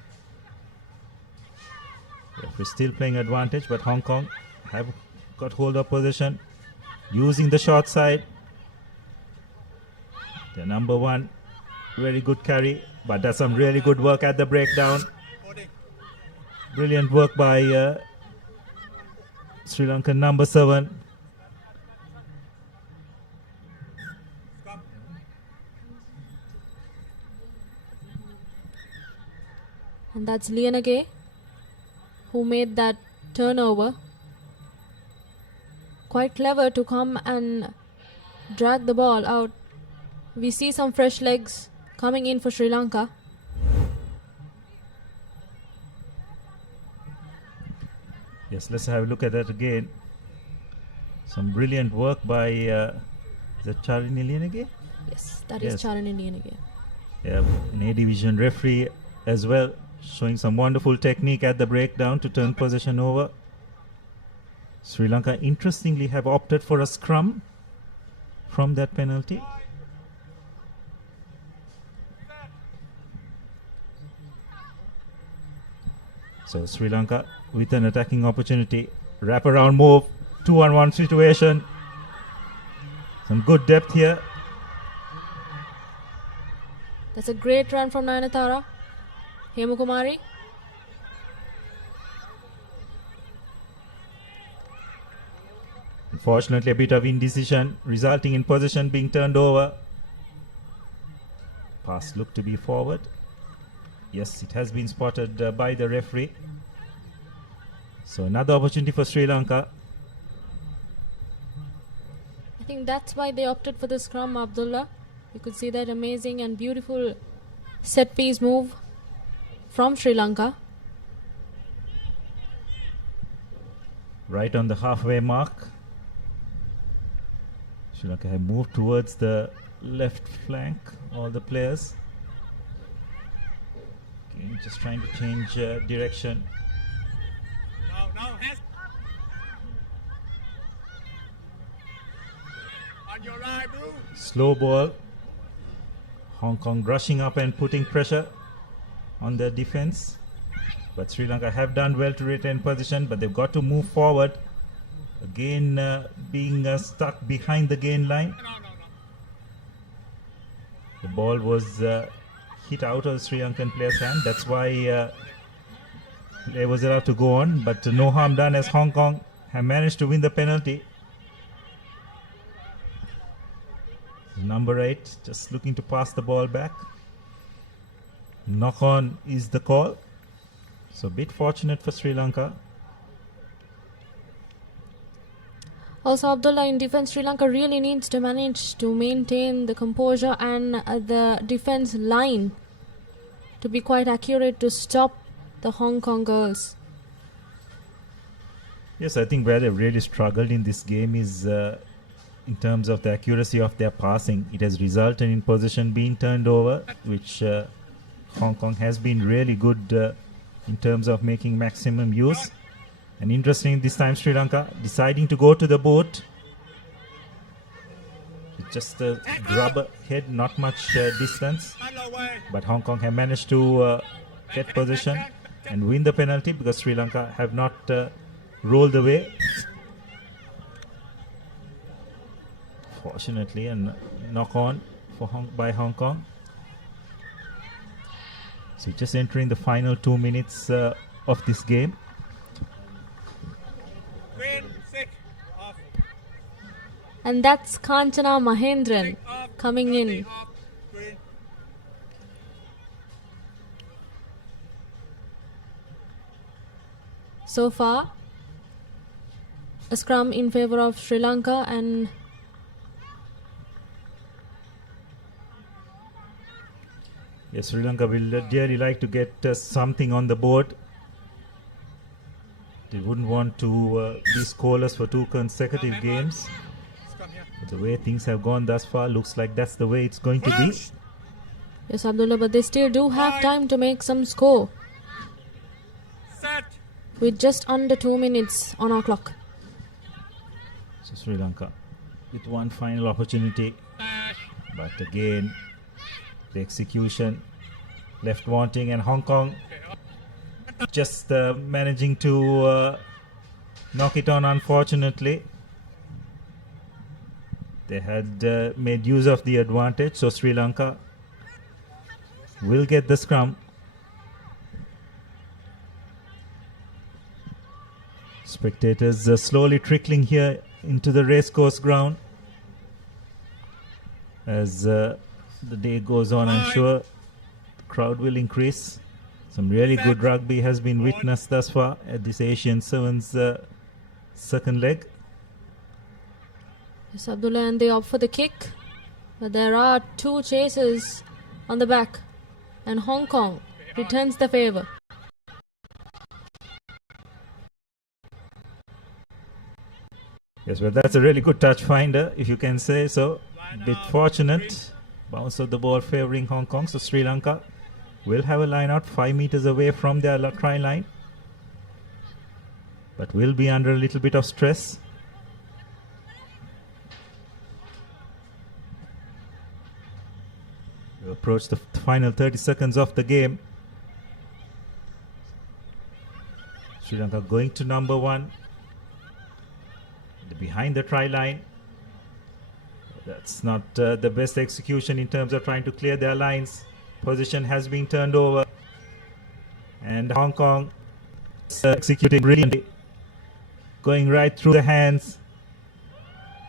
Referee still playing advantage, but Hong Kong have got hold of position, using the short side. The number 1, very good carry, but does some really good work at the breakdown. Brilliant work by Sri Lankan number 7. And that's Lianage who made that turnover. Quite clever to come and drag the ball out. We see some fresh legs coming in for Sri Lanka. Yes, let's have a look at that again. Some brilliant work by is that Charini Lianage? Yes, that is Charini Lianage. Yeah, an A division referee as well, showing some wonderful technique at the breakdown to turn possession over. Sri Lanka interestingly have opted for a scrum from that penalty. So Sri Lanka with an attacking opportunity, wraparound move, 2-on-1 situation. Some good depth here. That's a great run from Nayanthara. Hemukumari. Unfortunately, a bit of indecision, resulting in possession being turned over. Pass looked to be forward. Yes, it has been spotted by the referee. So another opportunity for Sri Lanka. I think that's why they opted for the scrum, Abdullah. You could see that amazing and beautiful set piece move from Sri Lanka. Right on the halfway mark. Sri Lanka have moved towards the left flank, all the players. Okay, just trying to change direction. On your right, bro. Slow ball. Hong Kong rushing up and putting pressure on their defense. But Sri Lanka have done well to retain position, but they've got to move forward. Again, being stuck behind the gain line. The ball was hit out of the Sri Lankan player's hand. That's why play was allowed to go on. But no harm done as Hong Kong have managed to win the penalty. Number 8 just looking to pass the ball back. Knock on is the call. So a bit fortunate for Sri Lanka. Also, Abdullah, in defense, Sri Lanka really needs to manage to maintain the composure and the defense line to be quite accurate to stop the Hong Kong girls. Yes, I think where they've really struggled in this game is in terms of the accuracy of their passing. It has resulted in possession being turned over, which Hong Kong has been really good in terms of making maximum use. And interesting this time, Sri Lanka deciding to go to the boot. Just a grub head, not much distance. But Hong Kong have managed to get possession and win the penalty because Sri Lanka have not rolled away. Fortunately, a knock on for by Hong Kong. So just entering the final 2 minutes of this game. And that's Kanchana Mahendran coming in. So far, a scrum in favor of Sri Lanka, and yes, Sri Lanka will dearly like to get something on the board. They wouldn't want to be scoreless for 2 consecutive games. But the way things have gone thus far, looks like that's the way it's going to be. yes, Abdullah, but they still do have time to make some score. With just under 2 minutes on our clock. So Sri Lanka with one final opportunity, but again the execution left wanting, and Hong Kong just managing to knock it on, unfortunately. They had made use of the advantage, so Sri Lanka will get the scrum. Spectators slowly trickling here into the racecourse ground. As the day goes on, I'm sure the crowd will increase. Some really good rugby has been witnessed thus far at this Asian Sevens second leg. Yes, Abdullah, and they opt for the kick. But there are 2 chasers on the back. And Hong Kong returns the favour. Yes, well, that's a really good touch finder, if you can say so. A bit fortunate. Bounce of the ball favouring Hong Kong. So Sri Lanka will have a line out 5 meters away from their try line. But will be under a little bit of stress. We approach the final 30 seconds of the game. Sri Lanka going to number 1. Behind the try line. That's not the best execution in terms of trying to clear their lines. Position has been turned over, and Hong Kong is executing brilliantly, going right through the hands.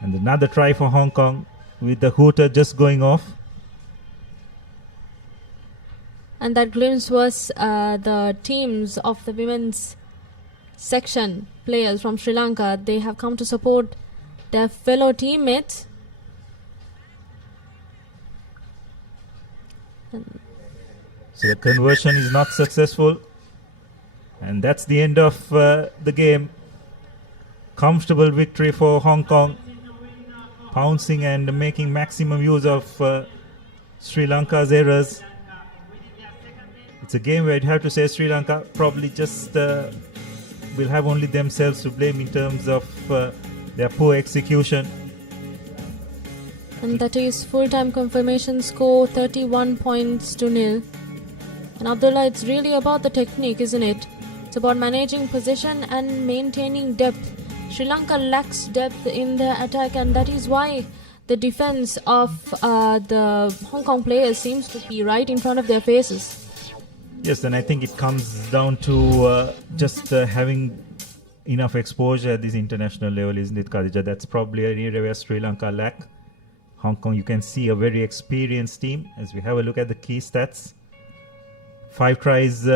And another try for Hong Kong with the hooter just going off. And that glimpse was the teams of the women's section players from Sri Lanka. They have come to support their fellow teammates. So the conversion is not successful, and that's the end of the game. Comfortable victory for Hong Kong, pouncing and making maximum use of Sri Lanka's errors. It's a game where I'd have to say Sri Lanka probably just will have only themselves to blame in terms of their poor execution. And that is full-time confirmation score 31-0. And Abdullah, it's really about the technique, isn't it? It's about managing possession and maintaining depth. Sri Lanka lacks depth in their attack, and that is why the defense of the Hong Kong players seems to be right in front of their faces. Yes, and I think it comes down to just having enough exposure at this international level, isn't it, Khadija? That's probably an area where Sri Lanka lack. Hong Kong, you can see a very experienced team. As we have a look at the key stats, 5 tries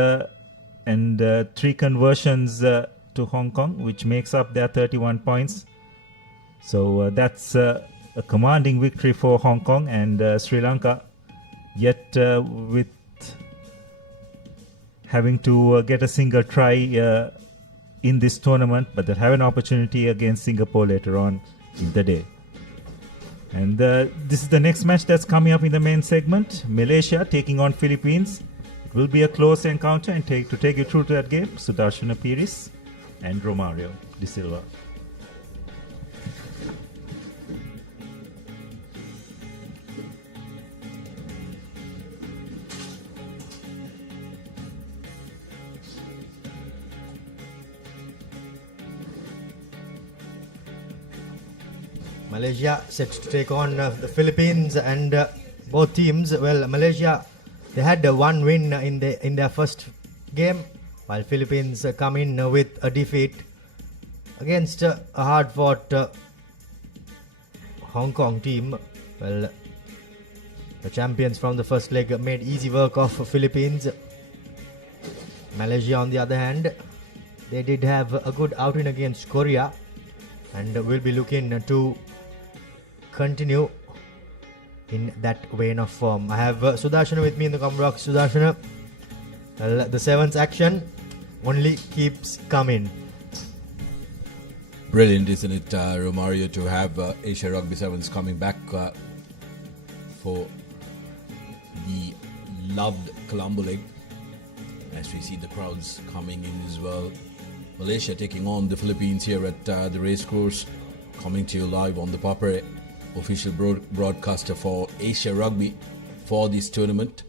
and 3 conversions to Hong Kong, which makes up their 31 points. So that's a commanding victory for Hong Kong, and Sri Lanka yet with having to get a single try in this tournament, but they'll have an opportunity against Singapore later on in the day. And this is the next match that's coming up in the main segment. Malaysia taking on Philippines. It will be a close encounter, and to take you through to that game, Sudarshana Piris and Romario De Silva. Malaysia set to take on the Philippines, and both teams, well, Malaysia, they had one win in their first game, while Philippines come in with a defeat against a hard-fought Hong Kong team, well, the champions from the first leg made easy work of Philippines. Malaysia, on the other hand, they did have a good outing against Korea and will be looking to continue in that vein of form. I have Sudarshana with me in the comment box. Sudarshana, well, the sevens action only keeps coming. Brilliant, isn't it, Romario, to have Asia Rugby Sevens coming back for the loved Colombo leg. As we see the crowds coming in as well. Malaysia taking on the Philippines here at the Racecourse, coming to you live on the Papare, official broadcaster for Asia Rugby for this tournament.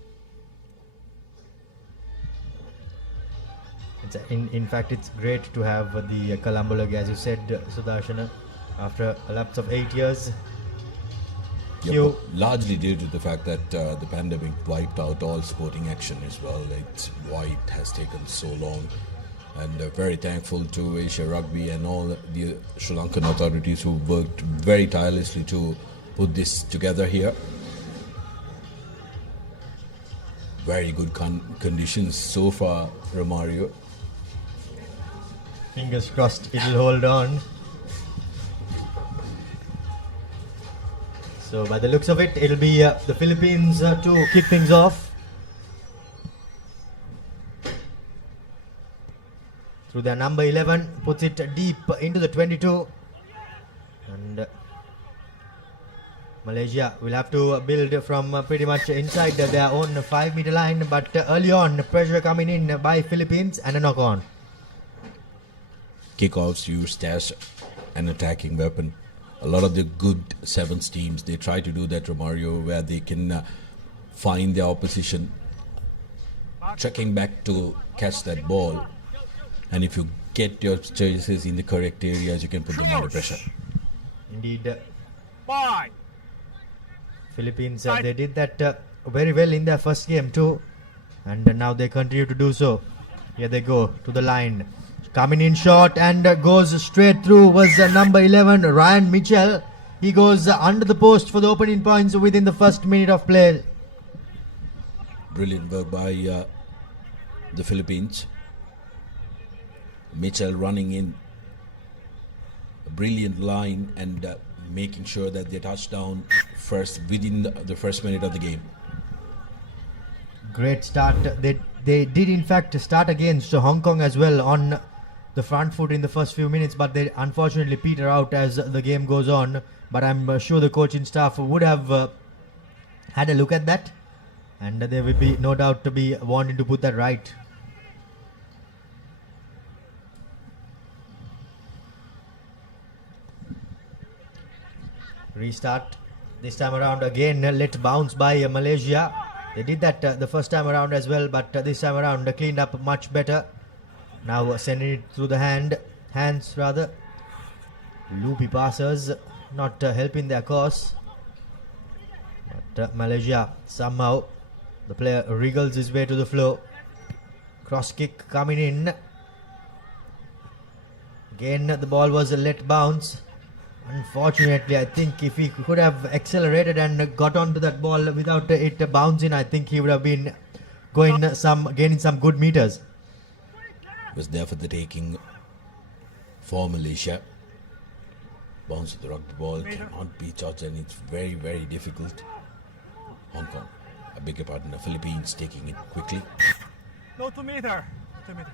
In fact, it's great to have the Colombo leg, as you said, Sudarshana, after a lapse of 8 years. Yep, largely due to the fact that the pandemic wiped out all sporting action as well. It's why it has taken so long. And very thankful to Asia Rugby and all the Sri Lankan authorities who worked very tirelessly to put this together here. Very good conditions so far, Romario. Fingers crossed it'll hold on. So by the looks of it, it'll be the Philippines to kick things off. Through their number 11, puts it deep into the 22. And Malaysia will have to build from pretty much inside their own 5-meter line. But early on, pressure coming in by Philippines and a knock on. Kickoffs used as an attacking weapon. A lot of the good sevens teams, they try to do that, Romario, where they can find their opposition trekking back to catch that ball. And if you get your choices in the correct areas, you can put them under pressure. Indeed. Philippines, they did that very well in their first game too. And now they continue to do so. Here they go to the line. Coming in short and goes straight through was number 11, Ryan Mitchell. He goes under the post for the opening points within the first minute of play. Brilliant work by the Philippines. Mitchell running in a brilliant line and making sure that they touch down first within the first minute of the game. Great start. They did in fact start against Hong Kong as well on the front foot in the first few minutes, but they unfortunately peter out as the game goes on. But I'm sure the coaching staff would have had a look at that, and there will be no doubt to be wanting to put that right. Restart this time around again, let bounce by Malaysia. They did that the first time around as well, but this time around cleaned up much better. Now sending it through the hands rather. Loopy passers not helping their cause. But Malaysia somehow, the player wriggles his way to the floor. Cross kick coming in. Again the ball was let bounce. Unfortunately, I think if he could have accelerated and got onto that ball without it bouncing, I think he would have been gaining some good meters. Was there for the taking for Malaysia. Bounce of the rugby ball cannot be judged, and it's very, very difficult. Hong Kong, I beg your pardon, the Philippines taking it quickly. No, 2 meter. 2 meter.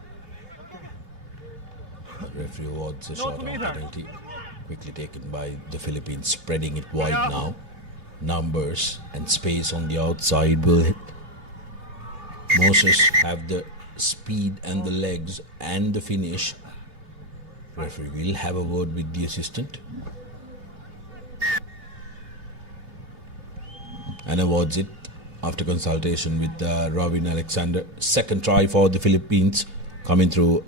The referee awards a shot on penalty. Quickly taken by the Philippines, spreading it wide now. Numbers and space on the outside will hit. Moses have the speed and the legs and the finish. Referee will have a word with the assistant and awards it after consultation with Robin Alexander. Second try for the Philippines coming through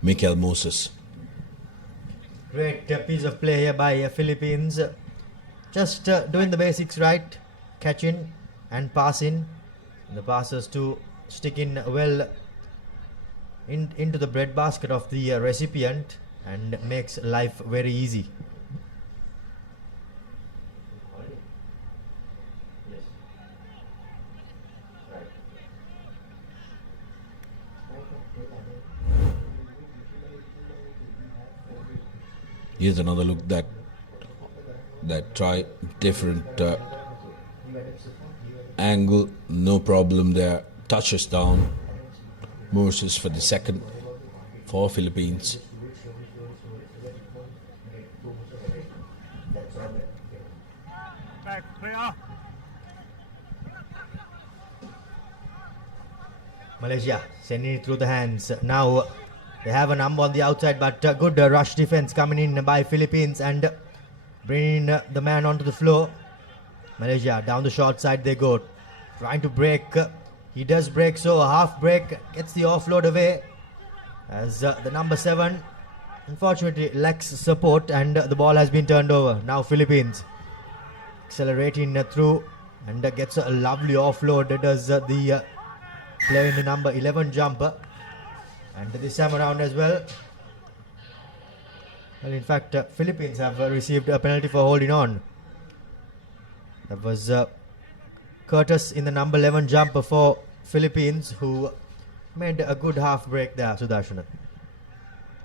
Michael Moses. Great piece of play here by Philippines. Just doing the basics right, catching and passing. The passes to stick in well into the breadbasket of the recipient and makes life very easy. Here's another look that try different angle, no problem there. Touches down. Moses for the second for Philippines. Back, player. Malaysia sending it through the hands. Now they have a number on the outside, but good rush defense coming in by Philippines and bringing the man onto the floor. Malaysia down the short side they go, trying to break. He does break, so a half break, gets the offload away as the number 7 unfortunately lacks support and the ball has been turned over. Now Philippines accelerating through and gets a lovely offload. Does the player in the number 11 jumper, and this time around as well. Well, in fact, Philippines have received a penalty for holding on. That was Curtis in the number 11 jumper for Philippines, who made a good half break there, Sudarshana.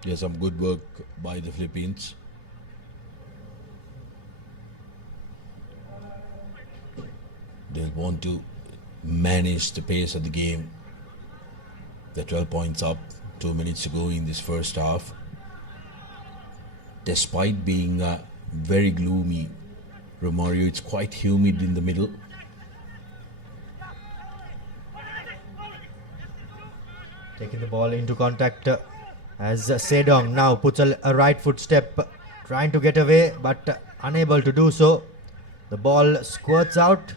Yeah, some good work by the Philippines. They'll want to manage the pace of the game. They're 12 points up, 2 minutes to go in this first half. Despite being very gloomy, Romario, it's quite humid in the middle. Taking the ball into contact as Sedong now puts a right foot step, trying to get away but unable to do so. The ball squirts out,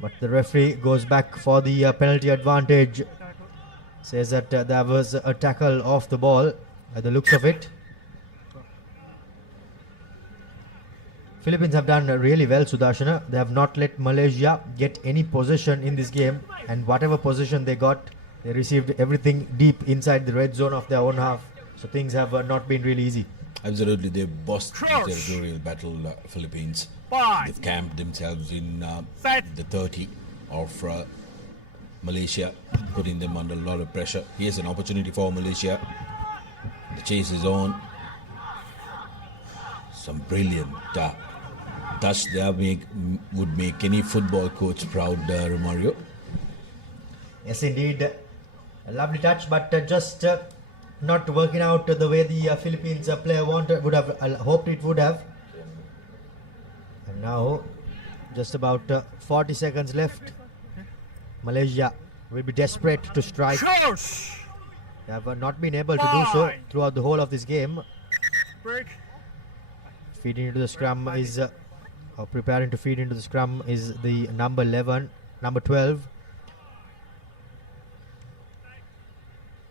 but the referee goes back for the penalty advantage. Says that there was a tackle off the ball by the looks of it. Philippines have done really well, Sudarshana. They have not let Malaysia get any possession in this game, and whatever possession they got, they received everything deep inside the red zone of their own half. So things have not been really easy. Absolutely, they've bossed the territorial battle, Philippines. They've camped themselves in the 30 of Malaysia, putting them under a lot of pressure. Here's an opportunity for Malaysia. The chase is on. Some brilliant touch there would make any football coach proud, Romario. Yes, indeed. A lovely touch, but just not working out the way the Philippines player would have hoped it would have. And now, just about 40 seconds left. Malaysia will be desperate to strike. They have not been able to do so throughout the whole of this game. Break. Feeding into the scrum is, or preparing to feed into the scrum is the number 12.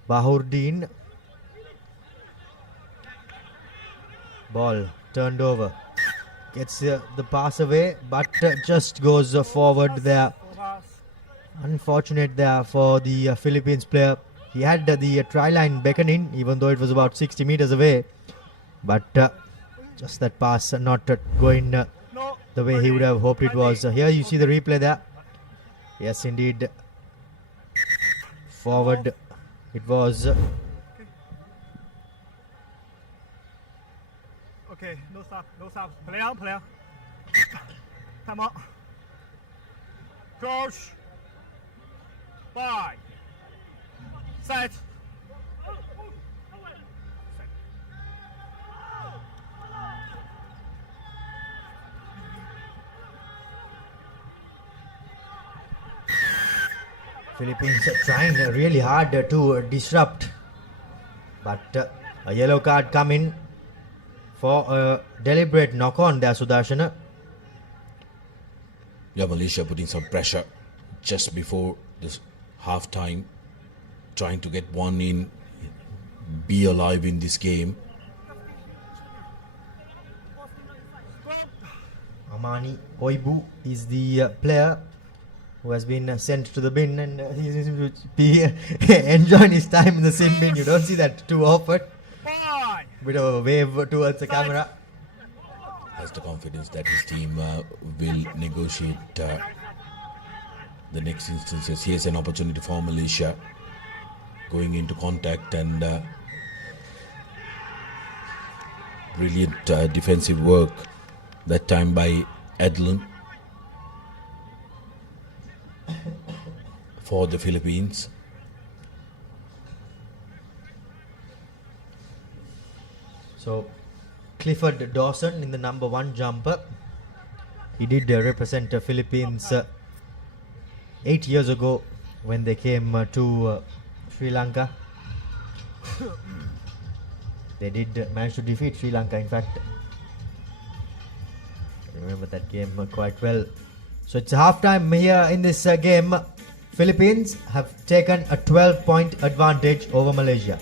Bahurdin. Ball turned over. Gets the pass away, but just goes forward there. Unfortunate there for the Philippines player. He had the try line beckoning, even though it was about 60 meters away. But just that pass not going the way he would have hoped it was. Here you see the replay there. Yes, indeed. Forward it was. Okay, no stop. Play out. Come on. Coach. 5. Set. Philippines trying really hard to disrupt, but a yellow card coming for a deliberate knock-on there, Sudarshana. Yeah, Malaysia putting some pressure just before this half time, trying to get one in, be alive in this game. Amani Oibu is the player who has been sent to the bin, and he seems to be enjoying his time in the sin bin. You don't see that too often. Bit of a wave towards the camera. Has the confidence that his team will negotiate the next instances. Here's an opportunity for Malaysia going into contact, and the Brilliant defensive work that time by Edlin for the Philippines. So Clifford Dawson in the number 1 jumper. He did represent the Philippines 8 years ago when they came to Sri Lanka. They did manage to defeat Sri Lanka, in fact. I remember that game quite well. So it's halftime here in this game. Philippines have taken a 12-point advantage over Malaysia.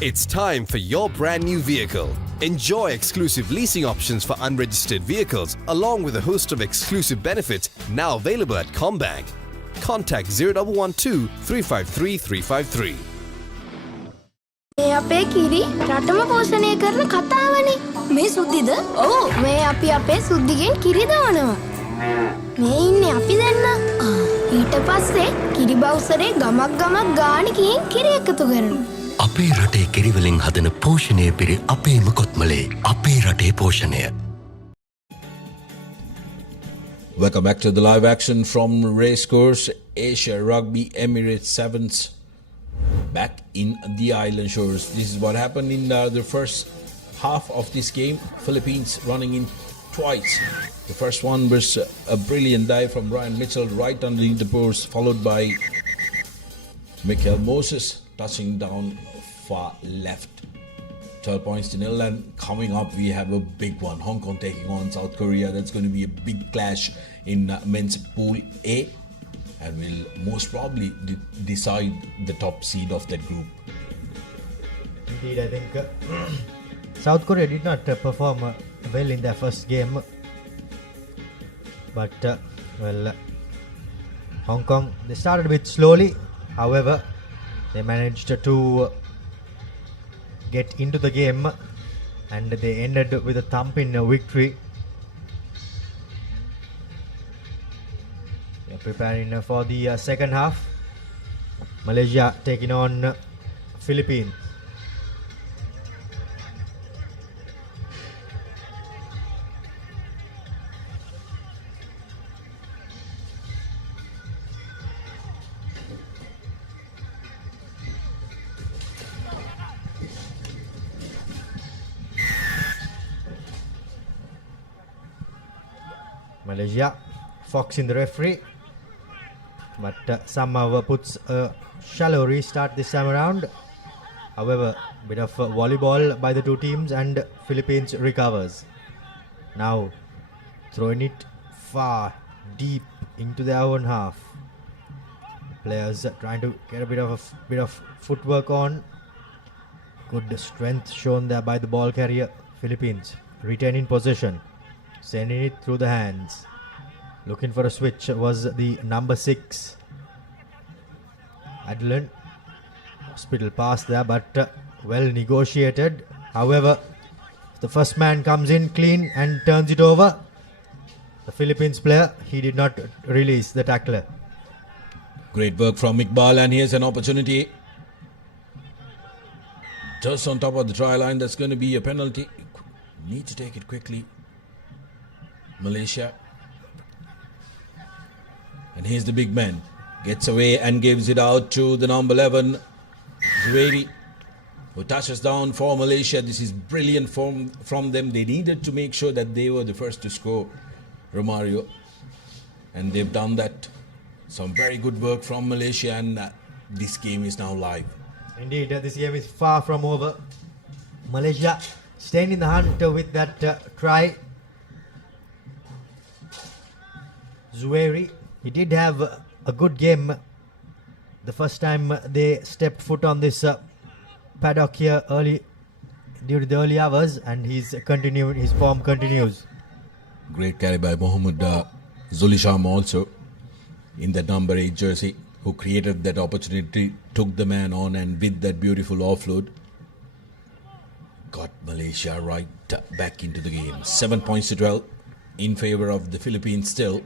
It's time for your brand new vehicle. Enjoy exclusive leasing options for unregistered vehicles, along with a host of exclusive benefits now available at Combank. Contact 0112 353 353. මේ අපේ කිරි රටම පෝෂණය කරන කතාවනේ. මේ සුද්දිද? ඔව්, මේ අපි අපේ සුද්දිගෙන් කිරි දවනවා. මේ ඉන්නේ අපි දෙන්න. ඊට පස්සේ කිරි බවුසරේ ගමක් ගාන ගිහින් කිරි එකතු කරනවා. අපේ රටේ කිරිවලින් හදන පෝෂණය පිරි අපේම කොත්මලේ අපේ රටේ පෝෂණය. Welcome back to the live action from Racecourse Asia Rugby Emirates Sevens. Back in the island shores. This is what happened in the first half of this game. Philippines running in twice. The first one was a brilliant dive from Ryan Mitchell right underneath the post, followed by Michael Moses touching down far left. 12 points to nil, and coming up we have a big one. Hong Kong taking on South Korea. That's going to be a big clash in men's pool A, and will most probably decide the top seed of that group. Indeed, I think South Korea did not perform well in their first game, but Hong Kong, they started a bit slowly. However, they managed to get into the game, and they ended with a thumping victory. They are preparing for the second half. Malaysia taking on Philippines. Malaysia, Fox in the referee, but somehow puts a shallow restart this time around. However, bit of volleyball by the two teams, and Philippines recovers. Now throwing it far deep into their own half. Players trying to get a bit of footwork on. Good strength shown there by the ball carrier. Philippines retaining possession, sending it through the hands. Looking for a switch was the number 6. Adlan. Hospital pass there, but well negotiated. However, the first man comes in clean and turns it over. The Philippines player, he did not release the tackler. Great work from Iqbal, and here's an opportunity. Just on top of the try line, that's going to be a penalty. Need to take it quickly. Malaysia. And here's the big man. Gets away and gives it out to the number 11, Zuhairi, who touches down for Malaysia. This is brilliant from them. They needed to make sure that they were the first to score, Romario. And they've done that. Some very good work from Malaysia, and this game is now live. Indeed, this game is far from over. Malaysia staying in the hunt with that try. Zuhairi, he did have a good game the first time they stepped foot on this paddock here early during the early hours, and his form continues. Great carry by Mohammad Zulisham also in that number 8 jersey, who created that opportunity, took the man on, and with that beautiful offload got Malaysia right back into the game. 7 points to 12 in favor of the Philippines still.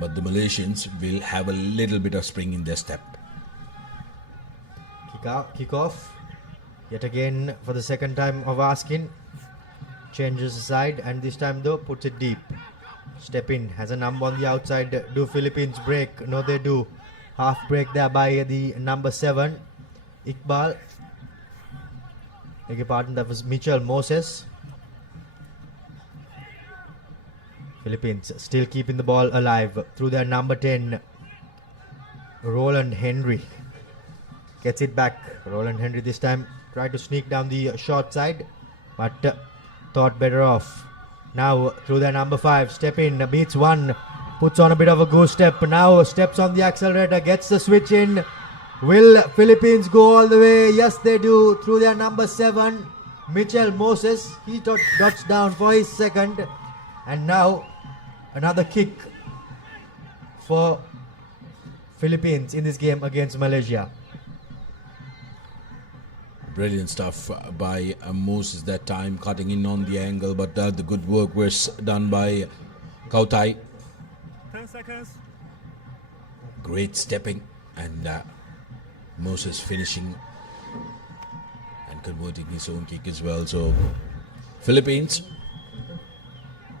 but the Malaysians will have a little bit of spring in their step. Kick off. Yet again for the second time of asking. Changes the side and this time though puts it deep. Step in, has a number on the outside. Do Philippines break? No, they do. Half break there by the number 7, Iqbal. Beg your pardon, that was Mitchell Moses. Philippines still keeping the ball alive through their number 10, Roland Henry. Gets it back. Roland Henry this time tried to sneak down the short side, but thought better off. Now through their number 5, step in, beats one, puts on a bit of a goose step. Now steps on the accelerator, gets the switch in. Will Philippines go all the way? Yes, they do. Through their number 7, Mitchell Moses. He dots down for his second. And now another kick for Philippines in this game against Malaysia. Brilliant stuff by Moses that time, cutting in on the angle, but the good work was done by Kautai. 10 seconds. Great stepping, and Moses finishing and converting his own kick as well. So Philippines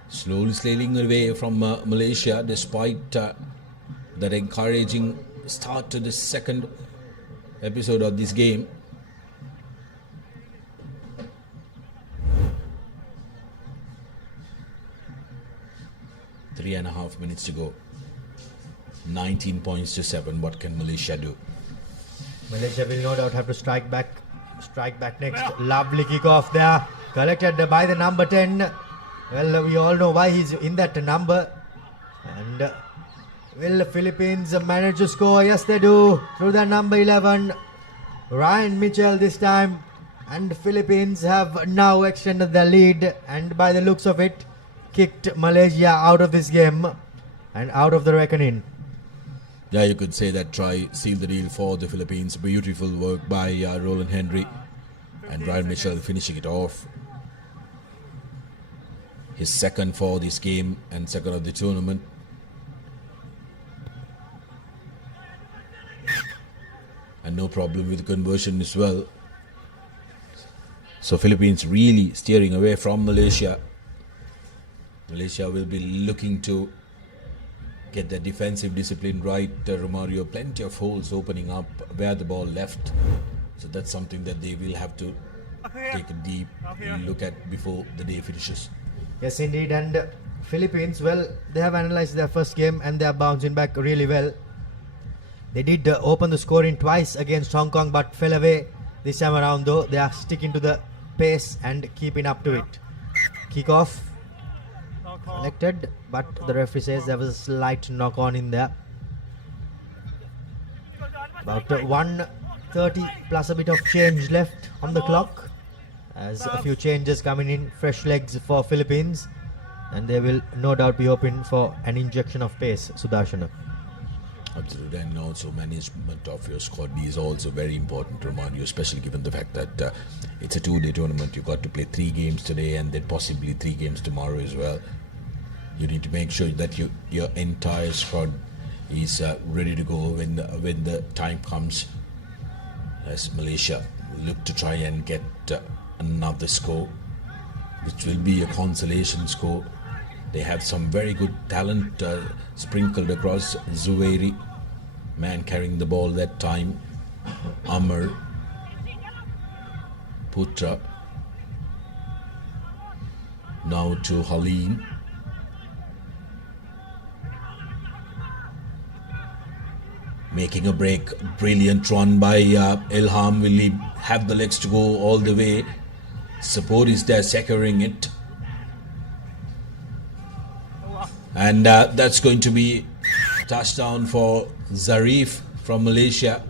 slowly sailing away from Malaysia despite that encouraging start to the second episode of this game. Three and a half minutes to go. 19 points to 7. What can Malaysia do? Malaysia will no doubt have to strike back. Strike back next. Lovely kick off there. Collected by the number 10. Well, we all know why he's in that number. And will the Philippines manage to score? Yes, they do. Through the number 11, Ryan Mitchell this time. And the Philippines have now extended their lead. And by the looks of it, kicked Malaysia out of this game and out of the reckoning. Yeah, you could say that try sealed the deal for the Philippines. Beautiful work by Roland Henry and Ryan Mitchell finishing it off. His second for this game and second of the tournament. And no problem with the conversion as well. So Philippines really steering away from Malaysia. Malaysia will be looking to get their defensive discipline right. Romario, plenty of holes opening up where the ball left. So that's something that they will have to take a deep look at before the day finishes. Yes, indeed. And Philippines, well, they have analyzed their first game and they are bouncing back really well. They did open the scoring twice against Hong Kong but fell away. This time around though, they are sticking to the pace and keeping up to it. Kick off. Collected, but the referee says there was a slight knock on in there. About 1:30 plus a bit of change left on the clock, as a few changes coming in, fresh legs for Philippines, and they will no doubt be hoping for an injection of pace. Sudarshana. Absolutely, and also management of your squad is also very important to remind you, especially given the fact that it's a 2-day tournament. You've got to play 3 games today and then possibly 3 games tomorrow as well. You need to make sure that your entire squad is ready to go when the time comes, as Malaysia will look to try and get another score, which will be a consolation score. They have some very good talent sprinkled across. Zuwairi, man carrying the ball that time. Amar, Putra, now to Halim. Making a break, brilliant run by Ilham. Will he have the legs to go all the way? Support is there, securing it. And that's going to be touchdown for Zarif from Malaysia.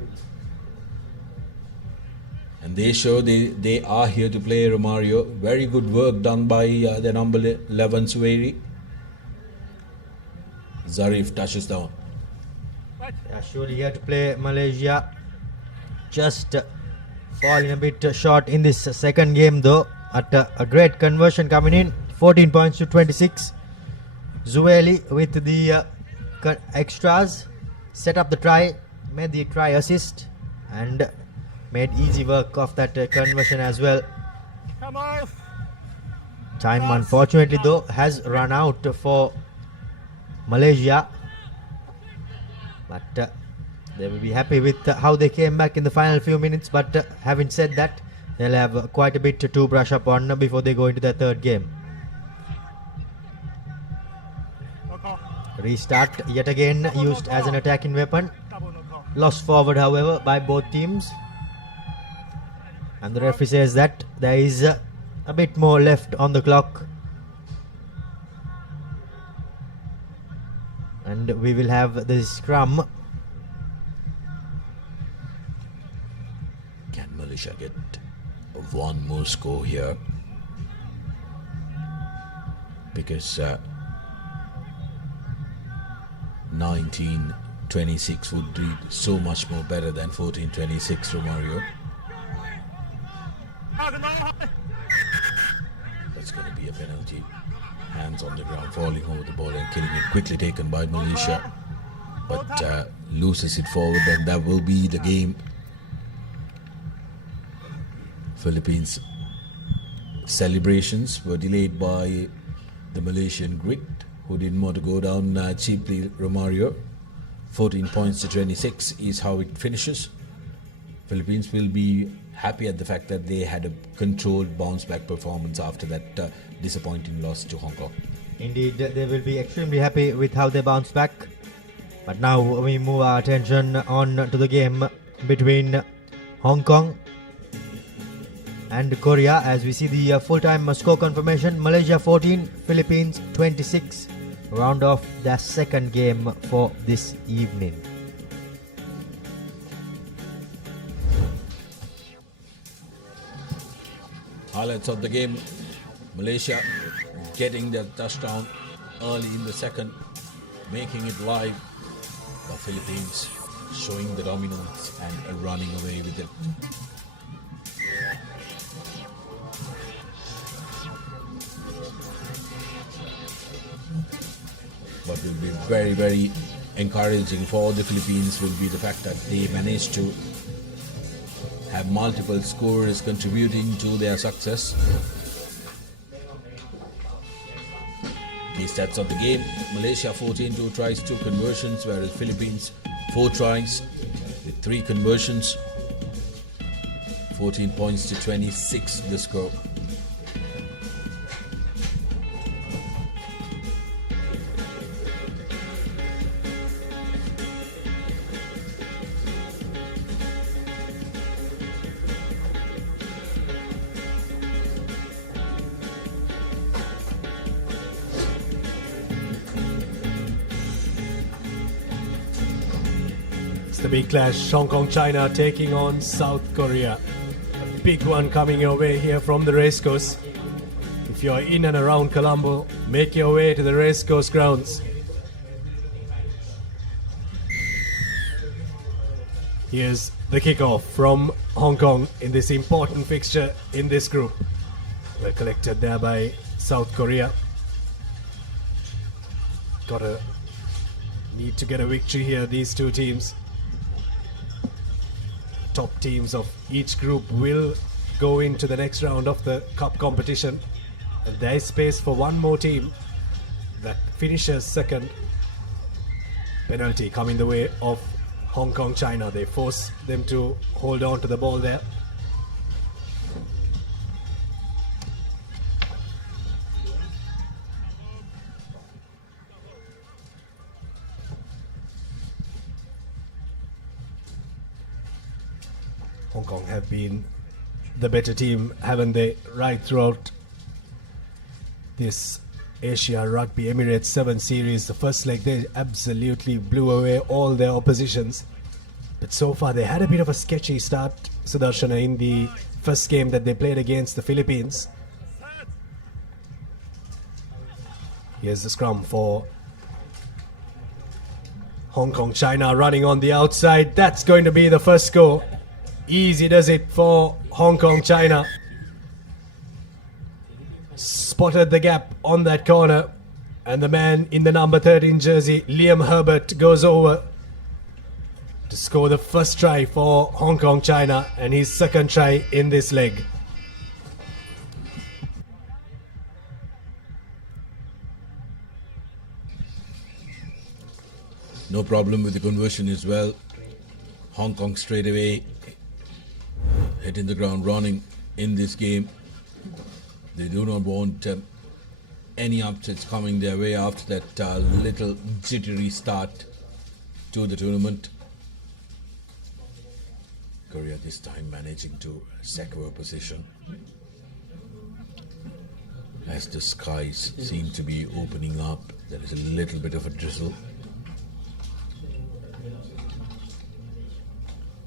And they show they are here to play, Romario. Very good work done by the number 11 Suwairi. Zarif touches down. Yeah, surely here to play Malaysia. Just falling a bit short in this second game though. At a great conversion coming in. 14 points to 26. Zueli with the extras, set up the try, made the try assist, and made easy work of that conversion as well. Time, unfortunately, though, has run out for Malaysia, but they will be happy with how they came back in the final few minutes. But having said that, they'll have quite a bit to brush up on before they go into their third game. Restart yet again used as an attacking weapon. Lost forward, however, by both teams. And the referee says that there is a bit more left on the clock. And we will have the scrum. Can Malaysia get one more score here? Because 19-26 would read so much more better than 14-26 Romario. That's going to be a penalty. Hands on the ground, falling over the ball and killing it. Quickly taken by Malaysia, but loses it forward, and that will be the game. Philippines' celebrations were delayed by the Malaysian grit, who didn't want to go down cheaply. Romario, 14 points to 26 is how it finishes. Philippines will be happy at the fact that they had a controlled bounce back performance after that disappointing loss to Hong Kong. Indeed, they will be extremely happy with how they bounce back. But now we move our attention on to the game between Hong Kong and Korea, as we see the full-time score confirmation. Malaysia 14, Philippines 26. Round off their second game for this evening. Highlights of the game: Malaysia getting their touchdown early in the second, making it live. The Philippines showing the dominance and running away with it. What will be very, very encouraging for the Philippines will be the fact that they managed to have multiple scorers contributing to their success. The stats of the game: Malaysia 14, 2 tries, 2 conversions, whereas Philippines 4 tries with 3 conversions. 14 points to 26 the score. The big clash, Hong Kong, China taking on South Korea. A big one coming your way here from the racecourse. If you're in and around Colombo, make your way to the racecourse grounds. Here's the kickoff from Hong Kong in this important fixture in this group. Well collected there by South Korea. Need to get a victory here, these two teams. Top teams of each group will go into the next round of the cup competition. And there is space for one more team that finishes second. Penalty coming the way of Hong Kong, China. They force them to hold on to the ball there. Hong Kong have been the better team, haven't they, right throughout this Asia Rugby Emirates 7 series. The first leg, they absolutely blew away all their oppositions. But so far, they had a bit of a sketchy start, Sudarshana, in the first game that they played against the Philippines. Here's the scrum for Hong Kong, China running on the outside. That's going to be the first score. Easy does it for Hong Kong, China. Spotted the gap on that corner. And the man in the number 13 jersey, Liam Herbert, goes over to score the first try for Hong Kong China and his second try in this leg. No problem with the conversion as well. Hong Kong straight away hitting the ground running in this game. They do not want any upsets coming their way after that little jittery start to the tournament. Korea this time managing to secure position as the skies seem to be opening up. There is a little bit of a drizzle.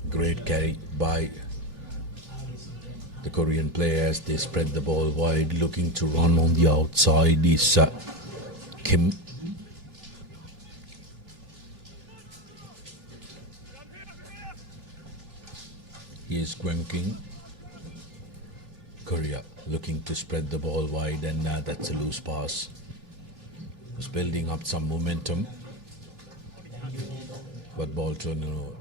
Great carry by the Korean players. They spread the ball wide, looking to run on the outside is Kim. He is King. Korea looking to spread the ball wide, and that's a loose pass. Was building up some momentum, but ball turned over.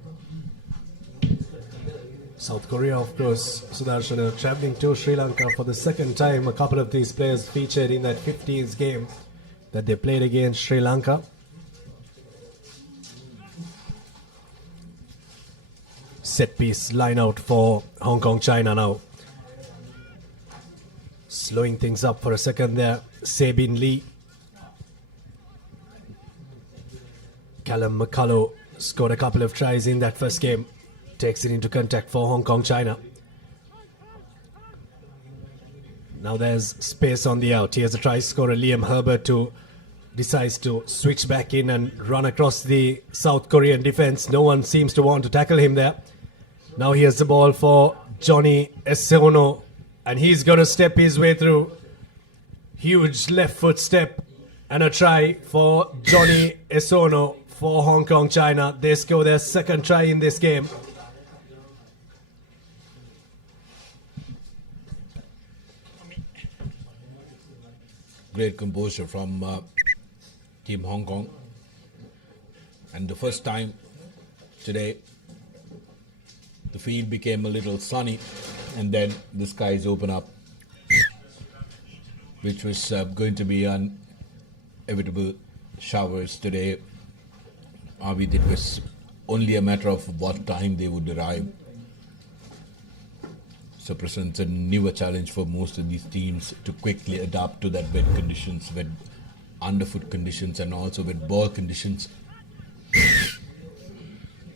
South Korea, of course, Sudarshan, travelling to Sri Lanka for the second time. A couple of these players featured in that 15th game that they played against Sri Lanka. Set piece line out for Hong Kong China now. Slowing things up for a second there, Sabin Lee. Callum McCullough scored a couple of tries in that first game. Takes it into contact for Hong Kong China. Now there's space on the out. Here's a try scorer Liam Herbert who decides to switch back in and run across the South Korean defense. No one seems to want to tackle him there. Now here's the ball for Johnny Eseono, and he's going to step his way through. Huge left foot step and a try for Johnny Eseono for Hong Kong China. They score their second try in this game. Great composure from Team Hong Kong. And the first time today, the field became a little sunny, and then the skies open up, which was going to be inevitable showers today. It was only a matter of what time they would arrive. So presents a newer challenge for most of these teams to quickly adapt to that wet conditions, wet underfoot conditions, and also wet ball conditions.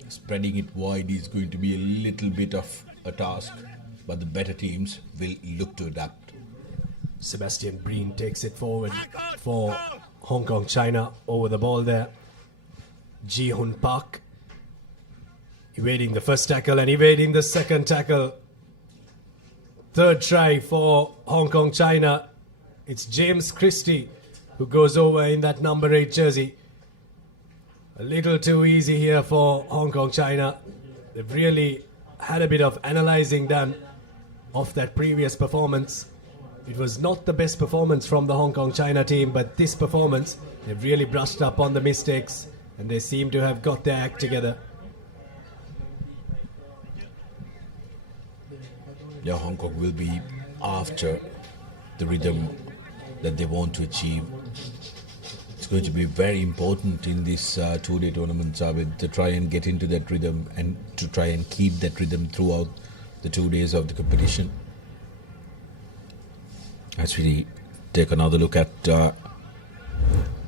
Spreading it wide is going to be a little bit of a task, but the better teams will look to adapt. Sebastian Breen takes it forward for Hong Kong China over the ball there. Ji Hun Park evading the first tackle and evading the second tackle. Third try for Hong Kong China. It's James Christie who goes over in that number 8 jersey. A little too easy here for Hong Kong China. They've really had a bit of analysing done of that previous performance. It was not the best performance from the Hong Kong China team, but this performance, they've really brushed up on the mistakes and they seem to have got their act together. Yeah, Hong Kong will be after the rhythm that they want to achieve. It's going to be very important in this two-day tournament, to try and get into that rhythm and to try and keep that rhythm throughout the 2 days of the competition. As we take another look at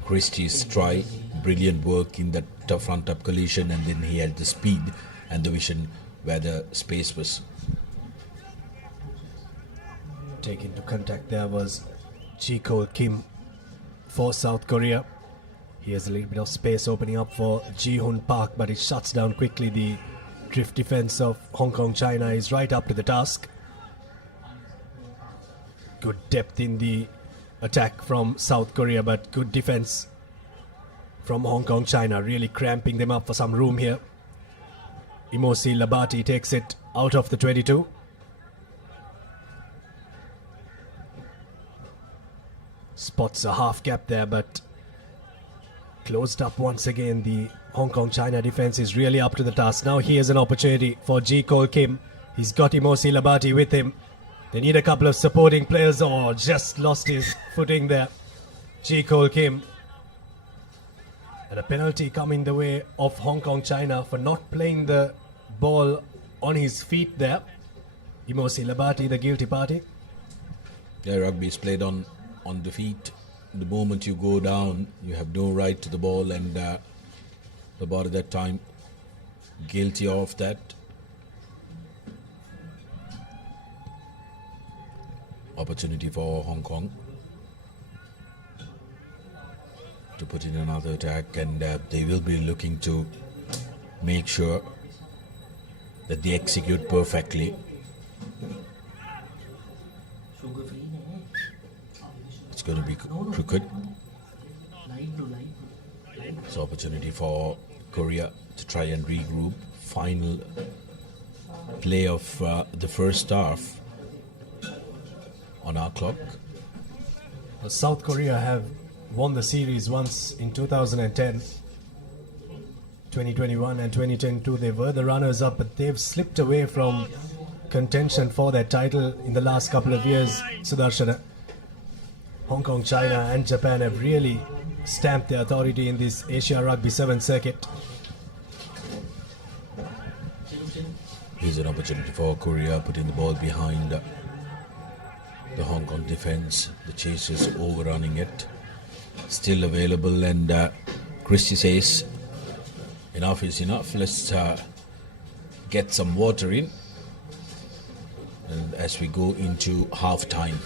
Christie's try, brilliant work in that front-up collision, and then he had the speed and the vision where the space was. Taken to contact there was Chi-Ko Kim for South Korea. Here's a little bit of space opening up for Ji Hun Park, but it shuts down quickly. The drift defense of Hong Kong China is right up to the task. Good depth in the attack from South Korea, but good defense from Hong Kong China, really cramping them up for some room here. Imosi Labati takes it out of the 22. Spots a half gap there, but closed up once again. The Hong Kong China defense is really up to the task. Now here's an opportunity for Ji Kol Kim. He's got Imosi Labati with him. They need a couple of supporting players. Oh, just lost his footing there. Ji Kol Kim. And a penalty coming the way of Hong Kong China for not playing the ball on his feet there. Imosi Labati, the guilty party. Yeah, rugby is played on the feet. The moment you go down, you have no right to the ball, and the ball at that time guilty of that. Opportunity for Hong Kong to put in another attack, and they will be looking to make sure that they execute perfectly. It's going to be crooked. It's an opportunity for Korea to try and regroup. Final play of the first half on our clock. South Korea have won the series once in 2010, 2021 and 2022. They were the runners-up, but they've slipped away from contention for that title in the last couple of years. Sudarshana, Hong Kong, China and Japan have really stamped their authority in this Asia Rugby 7 circuit. Here's an opportunity for Korea, putting the ball behind the Hong Kong defense. The chasers overrunning it. Still available, and Christie says enough is enough. Let's get some water in, and as we go into half time.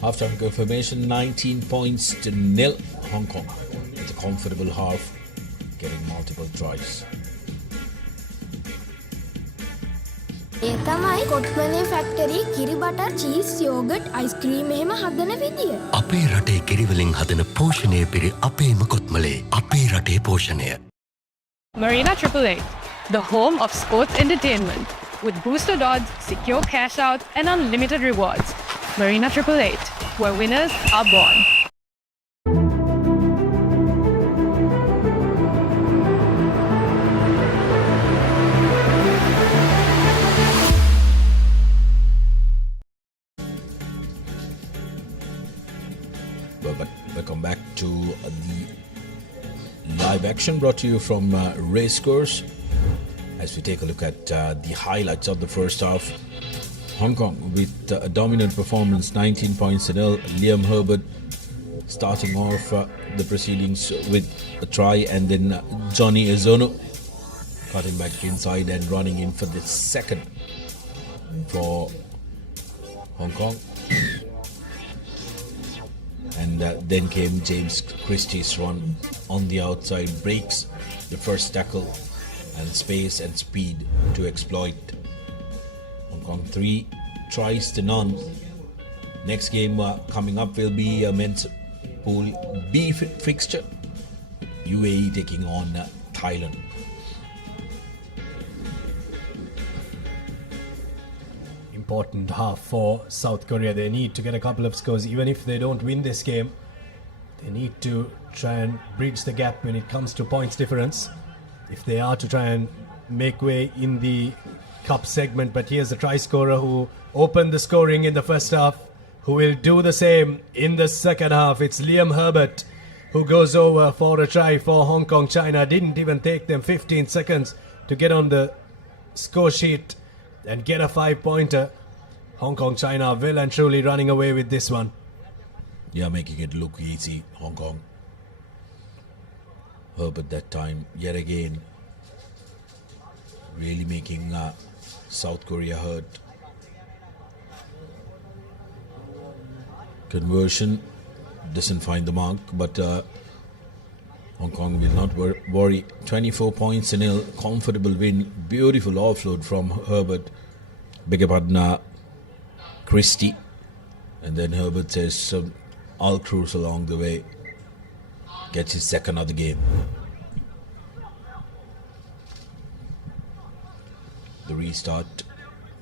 Half-time confirmation, 19 points to 0. Hong Kong with a comfortable half, getting multiple tries. ඒ තමයි කොට්මනේ factory කිරි butter cheese yoghurt ice cream එහෙම හදන විදිය. අපේ රටේ කිරිවලින් හදන පෝෂණය පිරි අපේම කොත්මලේ අපේ රටේ පෝෂණය. Marina 888, the home of sports entertainment, with boosted odds, secure cash out, and unlimited rewards. Marina 888, where winners are born. Welcome back to the live action brought to you from Racecourse. As we take a look at the highlights of the first half, Hong Kong with a dominant performance, 19 points to 0. Liam Herbert starting off the proceedings with a try, and then Johnny Ezono cutting back inside and running in for the second for Hong Kong. And then came James Christie's run on the outside, breaks the first tackle, and space and speed to exploit. Hong Kong 3 tries to none. Next game coming up will be a men's Pool B fixture. UAE taking on Thailand. Important half for South Korea. They need to get a couple of scores. Even if they don't win this game, they need to try and bridge the gap when it comes to points difference, if they are to try and make way in the cup segment. But here's the try scorer who opened the scoring in the first half, who will do the same in the second half. It's Liam Herbert who goes over for a try for Hong Kong. China didn't even take them 15 seconds to get on the score sheet and get a 5-pointer. Hong Kong China well and truly running away with this one. Yeah, making it look easy, Hong Kong. Herbert that time, yet again, really making South Korea hurt. Conversion doesn't find the mark, but Hong Kong will not worry. 24 points to 0, comfortable win, beautiful offload from Herbert. Beg your pardon, Christie. And then Herbert says, Al Cruz along the way gets his second of the game. The restart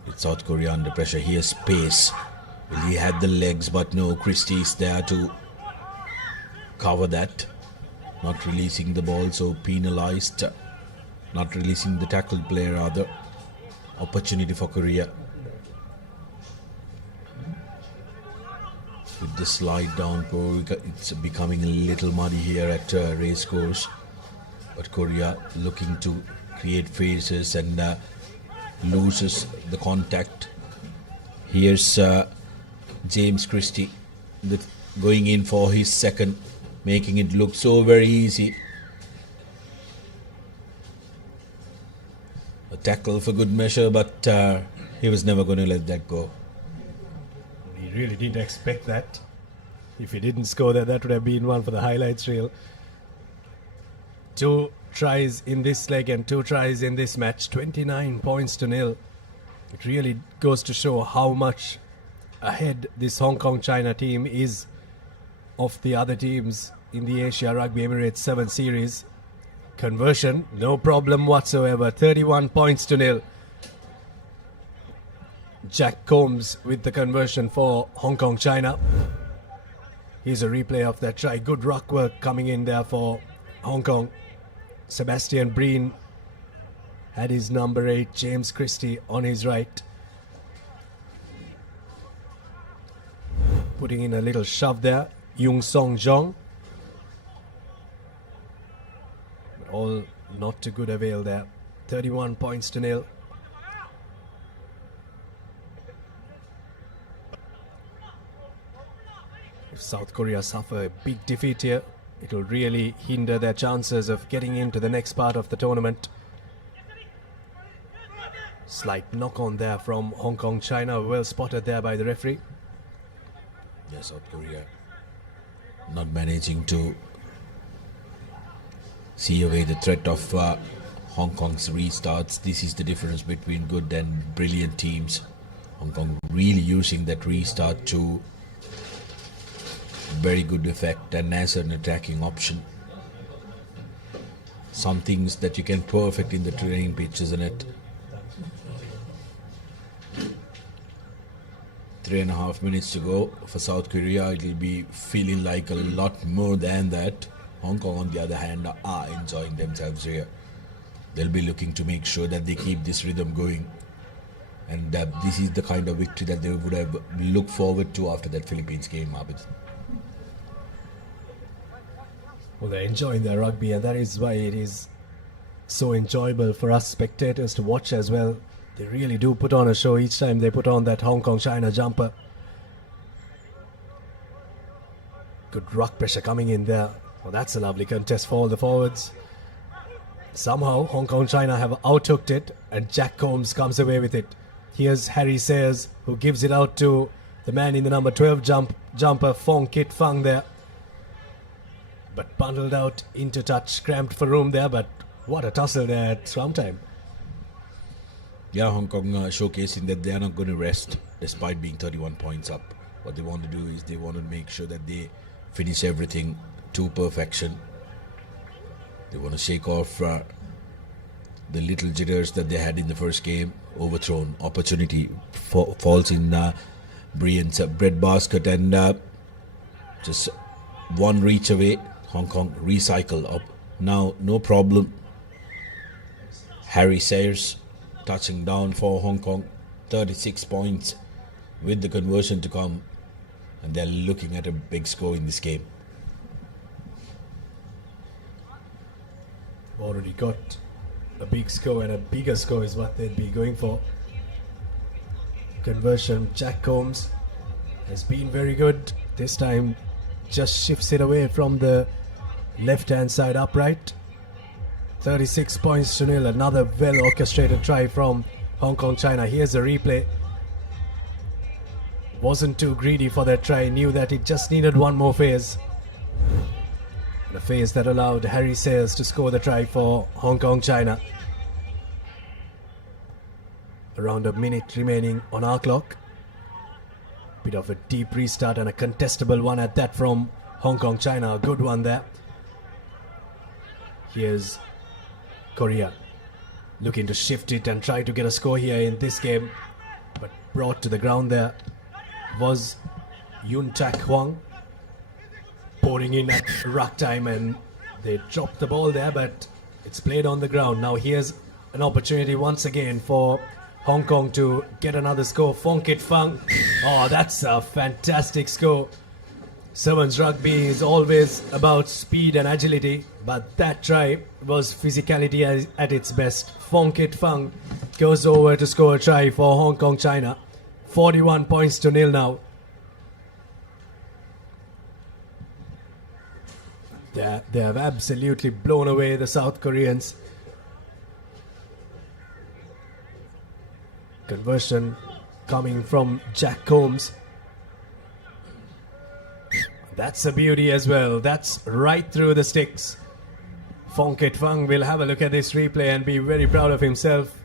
with South Korea under pressure. Here's pace. Well, he had the legs, but no, Christie is there to cover that. Not releasing the ball, so penalized. Not releasing the tackled player, rather. Opportunity for Korea. With the slide down, it's becoming a little muddy here at Racecourse. But Korea looking to create phases and loses the contact. Here's James Christie going in for his second, making it look so very easy. A tackle for good measure, but he was never going to let that go. He really didn't expect that. If he didn't score that, that would have been one for the highlights reel. 2 tries in this leg and 2 tries in this match, 29 points to nil. It really goes to show how much ahead this Hong Kong-China team is of the other teams in the Asia Rugby Emirates 7 series. Conversion, no problem whatsoever, 31 points to nil. Jack Combs with the conversion for Hong Kong-China. Here's a replay of that try. Good ruck work coming in there for Hong Kong. Sebastian Breen had his number 8, James Christie, on his right. Putting in a little shove there, Yung Song Jong. All not to good avail there. 31 points to nil. If South Korea suffer a big defeat here, it will really hinder their chances of getting into the next part of the tournament. Slight knock on there from Hong Kong, China. Well spotted there by the referee. Yes, South Korea not managing to see away the threat of Hong Kong's restarts. This is the difference between good and brilliant teams. Hong Kong really using that restart to very good effect and as an attacking option. Some things that you can perfect in the training pitch, isn't it? 3.5 minutes to go for South Korea. It will be feeling like a lot more than that. Hong Kong, on the other hand, are enjoying themselves here. They'll be looking to make sure that they keep this rhythm going. And this is the kind of victory that they would have looked forward to after that Philippines game, Abid. Well, they're enjoying their rugby, and that is why it is so enjoyable for us spectators to watch as well. They really do put on a show each time they put on that Hong Kong-China jumper. Good ruck pressure coming in there. Well, that's a lovely contest for all the forwards. Somehow, Hong Kong-China have outhooked it, and Jack Combs comes away with it. Here's Harry Sayers, who gives it out to the man in the number 12 jumper, Fong Kit Fang there. But bundled out into touch, cramped for room there, but what a tussle there at scrum time. Yeah, Hong Kong showcasing that they are not going to rest despite being 31 points up. What they want to do is they want to make sure that they finish everything to perfection. They want to shake off the little jitters that they had in the first game. Overthrown opportunity falls in Brian's breadbasket, and just one reach away. Hong Kong recycle up. Now, no problem. Harry Sayers touching down for Hong Kong. 36 points with the conversion to come. And they're looking at a big score in this game. Already got a big score, and a bigger score is what they'd be going for. Conversion, Jack Combs has been very good. This time just shifts it away from the left-hand side upright. 36 points to nil. Another well-orchestrated try from Hong Kong, China. Here's a replay. Wasn't too greedy for that try. Knew that it just needed one more phase. And a phase that allowed Harry Sayers to score the try for Hong Kong, China. Around a minute remaining on our clock. Bit of a deep restart and a contestable one at that from Hong Kong, China. A good one there. Here's Korea looking to shift it and try to get a score here in this game, but brought to the ground there was Yun Tak Hwang, pouring in at ruck time, and they dropped the ball there, but it's played on the ground. Now here's an opportunity once again for Hong Kong to get another score. Phong Kit Phang. Oh, that's a fantastic score. Sevens rugby is always about speed and agility, but that try was physicality at its best. Phong Kit Phang goes over to score a try for Hong Kong, China. 41 points to nil now. They have absolutely blown away the South Koreans. Conversion coming from Jack Combs. That's a beauty as well. That's right through the sticks. Phong Kit Phang will have a look at this replay and be very proud of himself.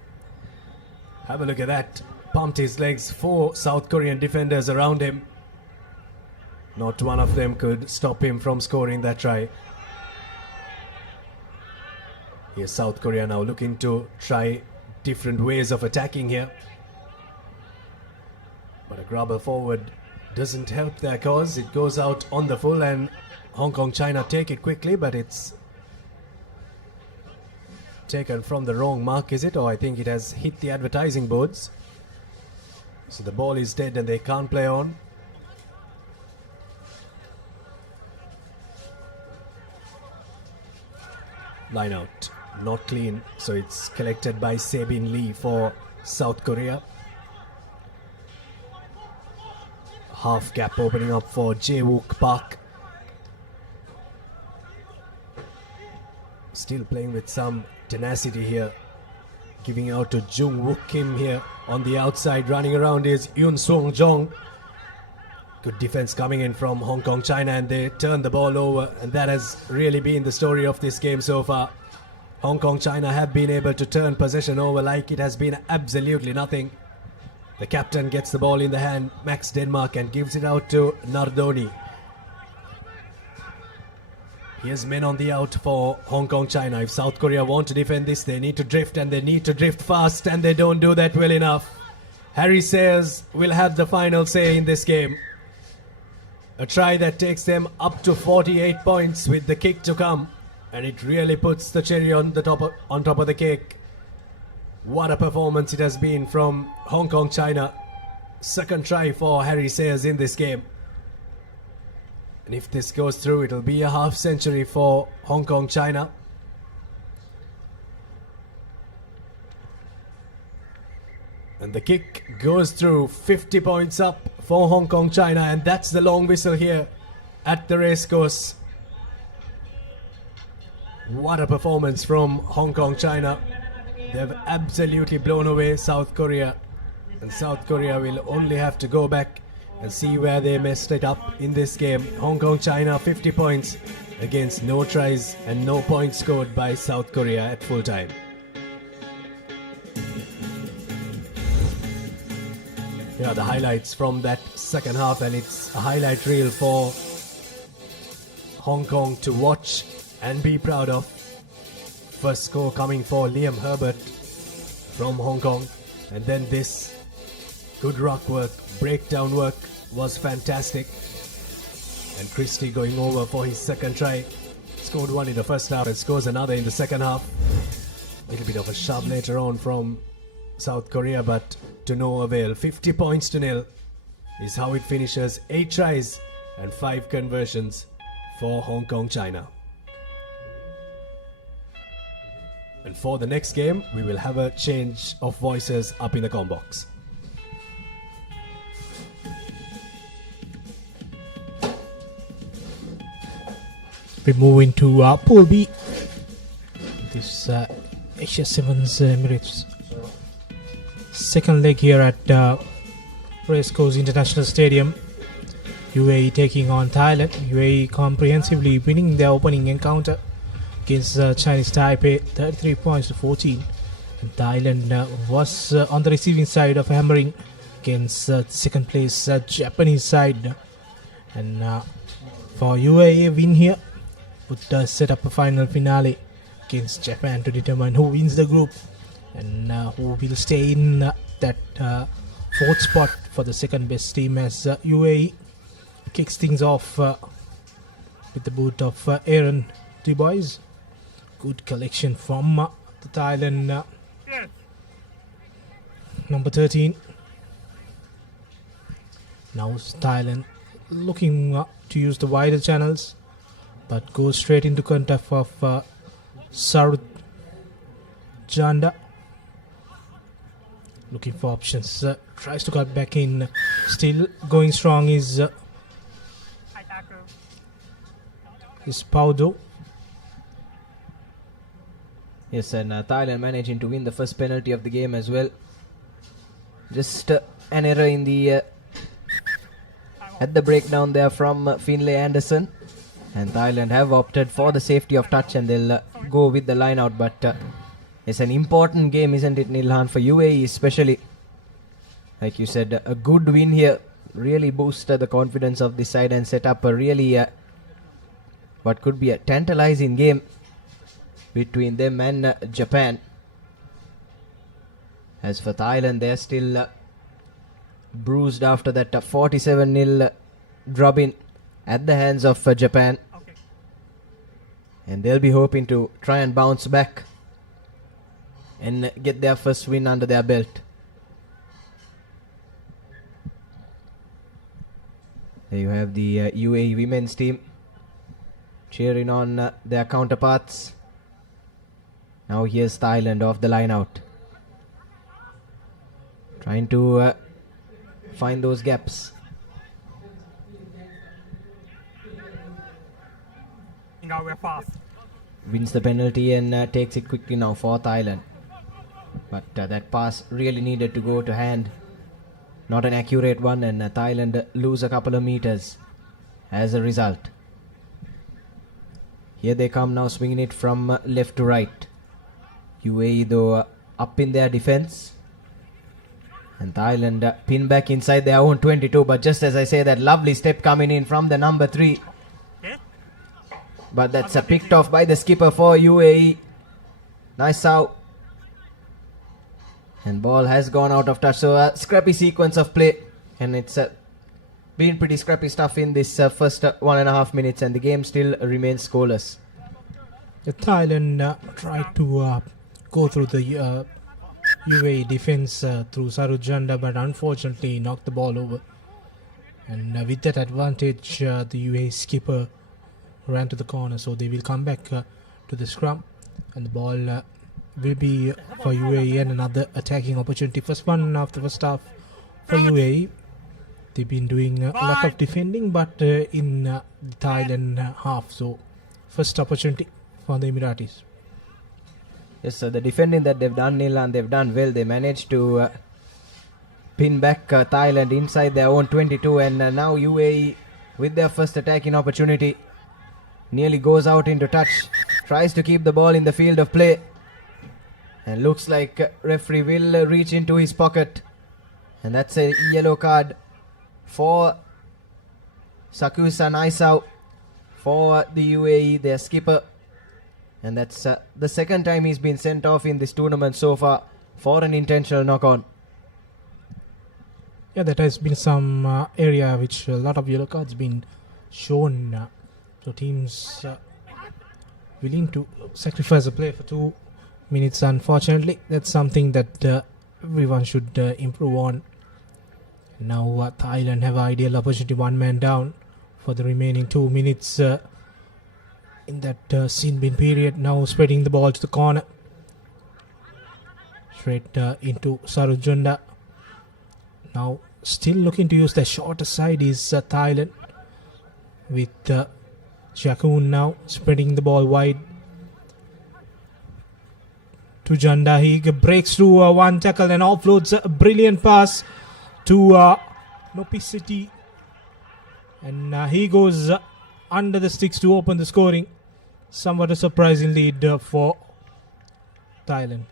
Have a look at that. Pumped his legs. 4 South Korean defenders around him. Not one of them could stop him from scoring that try. Here's South Korea now looking to try different ways of attacking here. But a grubber forward doesn't help their cause. It goes out on the full, and Hong Kong, China take it quickly, but it's taken from the wrong mark, is it? Or I think it has hit the advertising boards. So the ball is dead and they can't play on. Line out, not clean, so it's collected by Sebin Lee for South Korea. Half gap opening up for Jae-wook Park. Still playing with some tenacity here. Giving out to Jung-wook Kim here on the outside. Running around is Yoon Sung Jong. Good defense coming in from Hong Kong, China, and they turn the ball over, and that has really been the story of this game so far. Hong Kong, China have been able to turn possession over like it has been absolutely nothing. The captain gets the ball in the hand, Max Denmark, and gives it out to Nardoni. Here's men on the out for Hong Kong, China. If South Korea want to defend this, they need to drift, and they need to drift fast, and they don't do that well enough. Harry Sayers will have the final say in this game. A try that takes them up to 48 points with the kick to come, and it really puts the cherry on top of the cake. What a performance it has been from Hong Kong, China. Second try for Harry Sayers in this game. And if this goes through, it'll be a half century for Hong Kong, China. And the kick goes through. 50 points up for Hong Kong, China. And that's the long whistle here at the racecourse. What a performance from Hong Kong, China. They've absolutely blown away South Korea. And South Korea will only have to go back and see where they messed it up in this game. Hong Kong, China, 50 points against no tries and no points scored by South Korea at full time. Here are the highlights from that second half, and it's a highlight reel for Hong Kong to watch and be proud of. First score coming for Liam Herbert from Hong Kong, and then this good ruck work, breakdown work was fantastic. And Christie going over for his second try. Scored one in the first half and scores another in the second half. A little bit of a shove later on from South Korea, but to no avail. 50 points to nil is how it finishes. 8 tries and 5 conversions for Hong Kong, China. And for the next game, we will have a change of voices up in the comm box. We move into Pool B. This Asia Sevens Emirates. Second leg here at Racecourse International Stadium. UAE taking on Thailand. UAE comprehensively winning their opening encounter against Chinese Taipei, 33 points to 14. And Thailand was on the receiving side of hammering against second place Japanese side. And for UAE, a win here would set up a final finale against Japan to determine who wins the group and who will stay in that fourth spot for the second best team, as UAE kicks things off with the boot of Aaron Dubois. Good collection from the Thailand number 13. Now Thailand looking to use the wider channels, but goes straight into contact of Sarut Janda. Looking for options, tries to cut back in. Still going strong is Paudo. Yes, and Thailand managing to win the first penalty of the game as well. Just an error in the at the breakdown there from Finlay Anderson, and Thailand have opted for the safety of touch and they'll go with the line out. But it's an important game, isn't it, Nilhan, for UAE especially? Like you said, a good win here really boosts the confidence of the side and set up a really what could be a tantalizing game between them and Japan. As for Thailand, they're still bruised after that 47-0 drubbing at the hands of Japan. And they'll be hoping to try and bounce back and get their first win under their belt. There you have the UAE women's team cheering on their counterparts. Now here's Thailand off the line out, trying to find those gaps. Wins the penalty and takes it quickly now for Thailand. But that pass really needed to go to hand. Not an accurate one, and Thailand lose a couple of meters as a result. Here they come now, swinging it from left to right. UAE though up in their defense, and Thailand pin back inside their own 22, but just as I say, that lovely step coming in from the number 3. But that's picked off by the skipper for UAE. Nice out. And ball has gone out of touch. So a scrappy sequence of play, and it's been pretty scrappy stuff in this first 1.5 minutes, and the game still remains scoreless. The Thailand tried to go through the UAE defense through Sarut Janda, but unfortunately knocked the ball over. And with that advantage, the UAE skipper ran to the corner, so they will come back to the scrum, and the ball will be for UAE and another attacking opportunity. First one of the first half for UAE. They've been doing a lot of defending, but in the Thailand half, so first opportunity for the Emiratis. Yes, sir, the defending that they've done, Nilan, they've done well. They managed to pin back Thailand inside their own 22, and now UAE with their first attacking opportunity nearly goes out into touch, tries to keep the ball in the field of play, and looks like referee will reach into his pocket, and that's a yellow card for Sakusa Naisau for the UAE, their skipper. And that's the second time he's been sent off in this tournament so far for an intentional knock-on. Yeah, that has been some area which a lot of yellow cards been shown. So teams willing to sacrifice a play for 2 minutes. Unfortunately, that's something that everyone should improve on. Now Thailand have ideal opportunity, one man down for the remaining 2 minutes in that sin bin period. Now spreading the ball to the corner, straight into Sarut Janda. Now still looking to use the shorter side is Thailand, with Jakun now spreading the ball wide to Janda. He breaks through one tackle and offloads a brilliant pass to Nopicity, and he goes under the sticks to open the scoring. Somewhat a surprising lead for Thailand.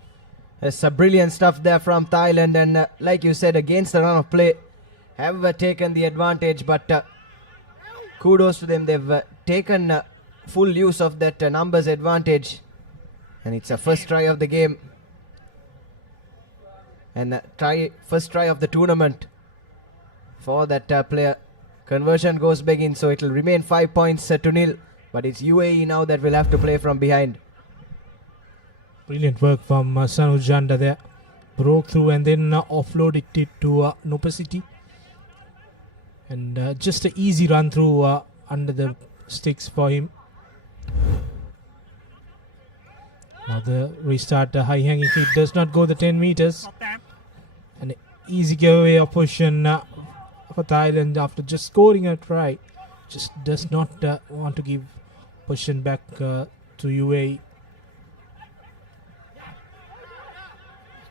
It's a brilliant stuff there from Thailand, and like you said, against the run of play, have taken the advantage, but kudos to them. They've taken full use of that numbers advantage, and it's a first try of the game and first try of the tournament for that player. Conversion goes begging, so it will remain 5 points to 0, but it's UAE now that will have to play from behind. Brilliant work from Sanu Janda there. Broke through and then offloaded it to Nopacity. And just an easy run through under the sticks for him. Now the restart, high hanging feet does not go the 10 meters. An easy giveaway of position for Thailand after just scoring a try. Just does not want to give position back to UAE.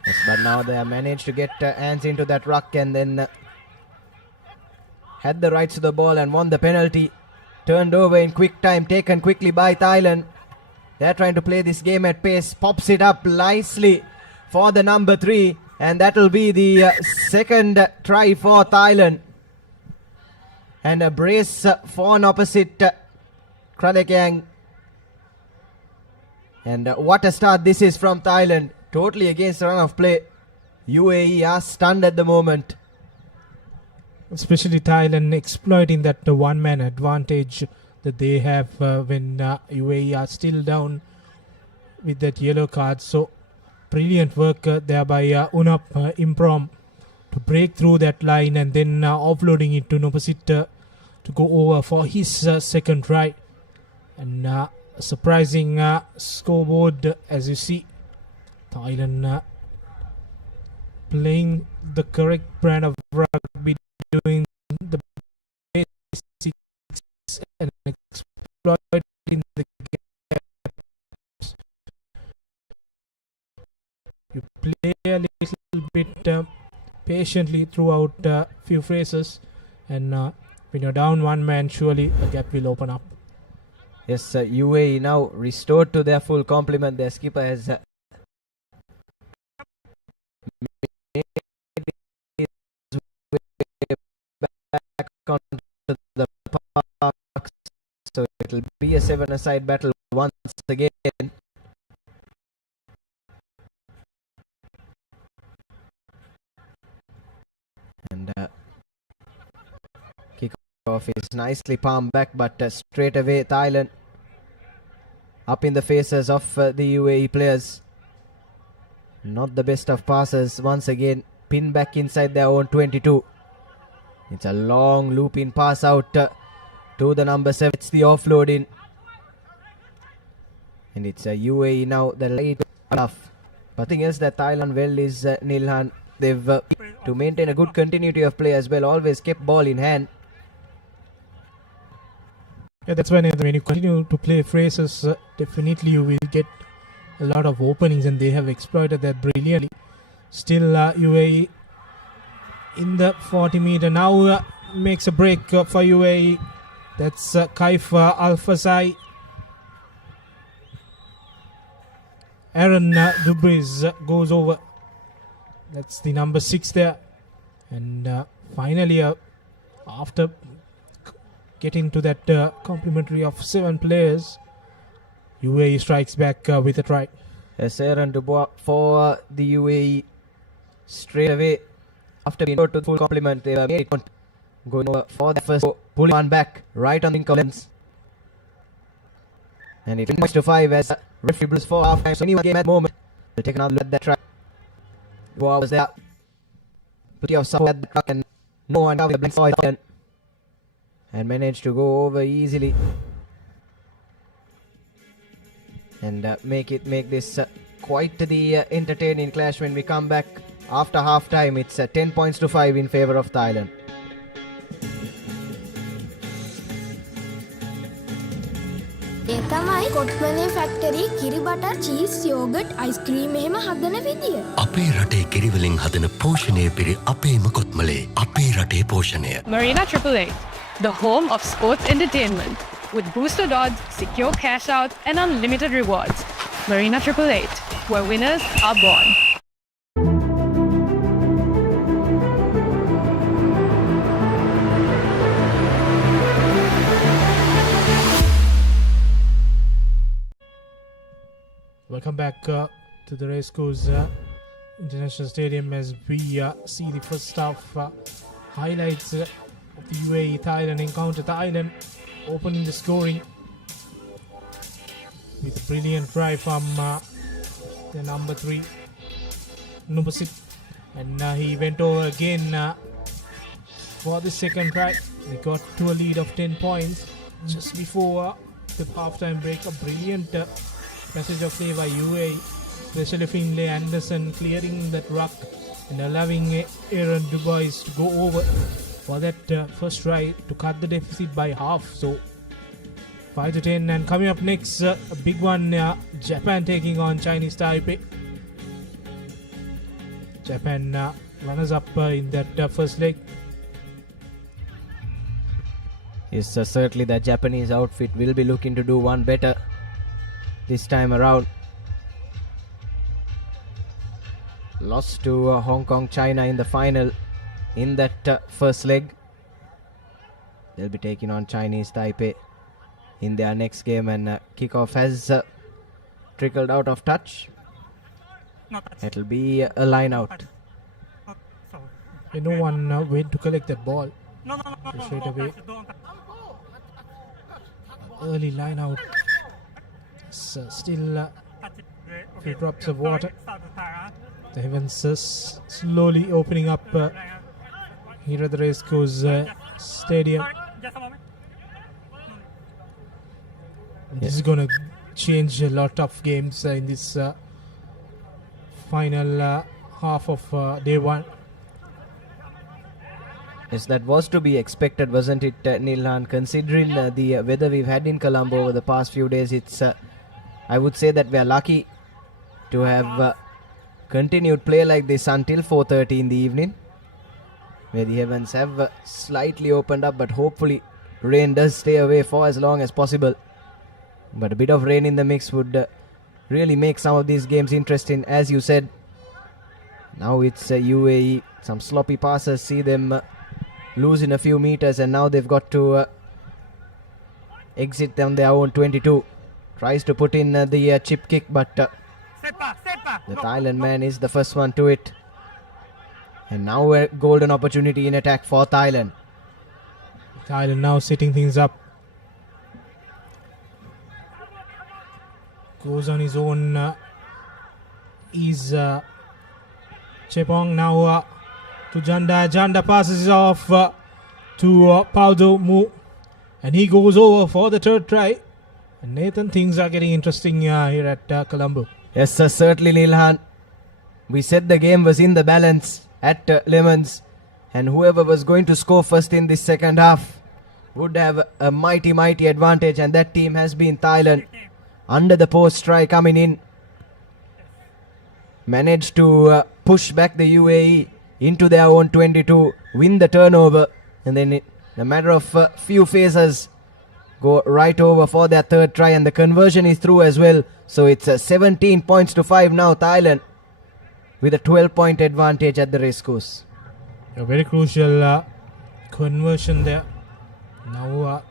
Yes, but now they have managed to get hands into that ruck and then had the rights to the ball and won the penalty. Turned over in quick time, taken quickly by Thailand. They're trying to play this game at pace. Pops it up nicely for the number 3, and that will be the second try for Thailand. And a brace for an opposite Kradekyang. And what a start this is from Thailand. Totally against the run of play. UAE are stunned at the moment. Especially Thailand exploiting that one-man advantage that they have when UAE are still down with that yellow card. So brilliant work there by Unap Improm to break through that line and then offloading it to Nopasit to go over for his second try. And a surprising scoreboard, as you see. Thailand playing the correct brand of rugby, doing the basics and exploiting the gaps. You play a little bit patiently throughout a few phrases, and when you're down one man, surely a gap will open up. Yes, UAE now restored to their full complement. Their skipper has back onto the park, so it will be a 7-a-side battle once again. And kickoff is nicely palmed back, but straight away Thailand up in the faces of the UAE players. Not the best of passes once again. Pin back inside their own 22. It's a long looping pass out to the number 7. It's the offload in. And it's a UAE now. The late enough. But the thing is that Thailand well is Nilhan. They've to maintain a good continuity of play as well. Always kept ball in hand. Yeah, that's when you continue to play phrases, definitely you will get a lot of openings, and they have exploited that brilliantly. Still UAE in the 40 meter now makes a break for UAE. That's Kaif Al-Fasai. Aaron Dubris goes over. That's the number 6 there. And finally after getting to that complementary of 7 players, UAE strikes back with a try. Yes, Aaron Dubois for the UAE straight away. After being to full complement, they were made going over for the first, pulling one back right on the incompetence. And it points to 5 as referee blows for half time. So anyone game at the moment will take another look at that try. Dubois was there. Plenty of support at the truck, and no one covered the blank saw it and managed to go over easily. And make this quite the entertaining clash when we come back after half time. It's 10 points to 5 in favor of Thailand. ඒ තමයි කොට්මලේ factory කිරි butter cheese yoghurt ice cream එහෙම හදන විදිය. අපේ රටේ කිරිවලින් හදන පෝෂණය පිරි අපේම කොත්මලේ අපේ රටේ පෝෂණය. Marina 888, the home of sports entertainment with boosted odds, secure cash out and unlimited rewards. Marina 888, where winners are born. to the Racecourse International Stadium as we see the first half highlights of the UAE-Thailand encounter. Thailand opening the scoring with a brilliant try from the number 6, and he went over again for the second try. They got to a lead of 10 points just before the halftime break. A brilliant passage of play by UAE, especially Finlay Anderson clearing that ruck and allowing Aaron Dubois to go over for that first try to cut the deficit by half. So 5-10, and coming up next, a big one, Japan taking on Chinese Taipei. Japan runners up in that first leg. Yes, certainly the Japanese outfit will be looking to do one better this time around. Lost to Hong Kong, China in the final in that first leg. They'll be taking on Chinese Taipei in their next game, and kickoff has trickled out of touch. It'll be a line out. No one went to collect that ball. Straight away. Early line out. Still a few drops of water. The heavens slowly opening up here at the Racecourse Stadium. This is going to change a lot of games in this final half of day one. Yes, that was to be expected, wasn't it, Nilhan? Considering the weather we've had in Colombo over the past few days, it's I would say that we are lucky to have continued play like this until 4:30 in the evening, where the heavens have slightly opened up, but hopefully rain does stay away for as long as possible. But a bit of rain in the mix would really make some of these games interesting, as you said. Now it's UAE, some sloppy passes, see them losing a few meters, and now they've got to exit on their own 22. Tries to put in the chip kick, but the Thailand man is the first one to it. And now a golden opportunity in attack for Thailand. Thailand now setting things up. Goes on his own. Is Chepong now to Janda. Janda passes off to Paudo Mu, and he goes over for the third try. And Nathan, things are getting interesting here at Colombo. Yes, sir, certainly, Nilhan. We said the game was in the balance at Lemons, and whoever was going to score first in this second half would have a mighty advantage, and that team has been Thailand. Under the post try coming in, managed to push back the UAE into their own 22, win the turnover, and then in a matter of few phases go right over for their third try, and the conversion is through as well. So it's 17 points to 5 now, Thailand with a 12-point advantage at the racecourse. A very crucial conversion there. Now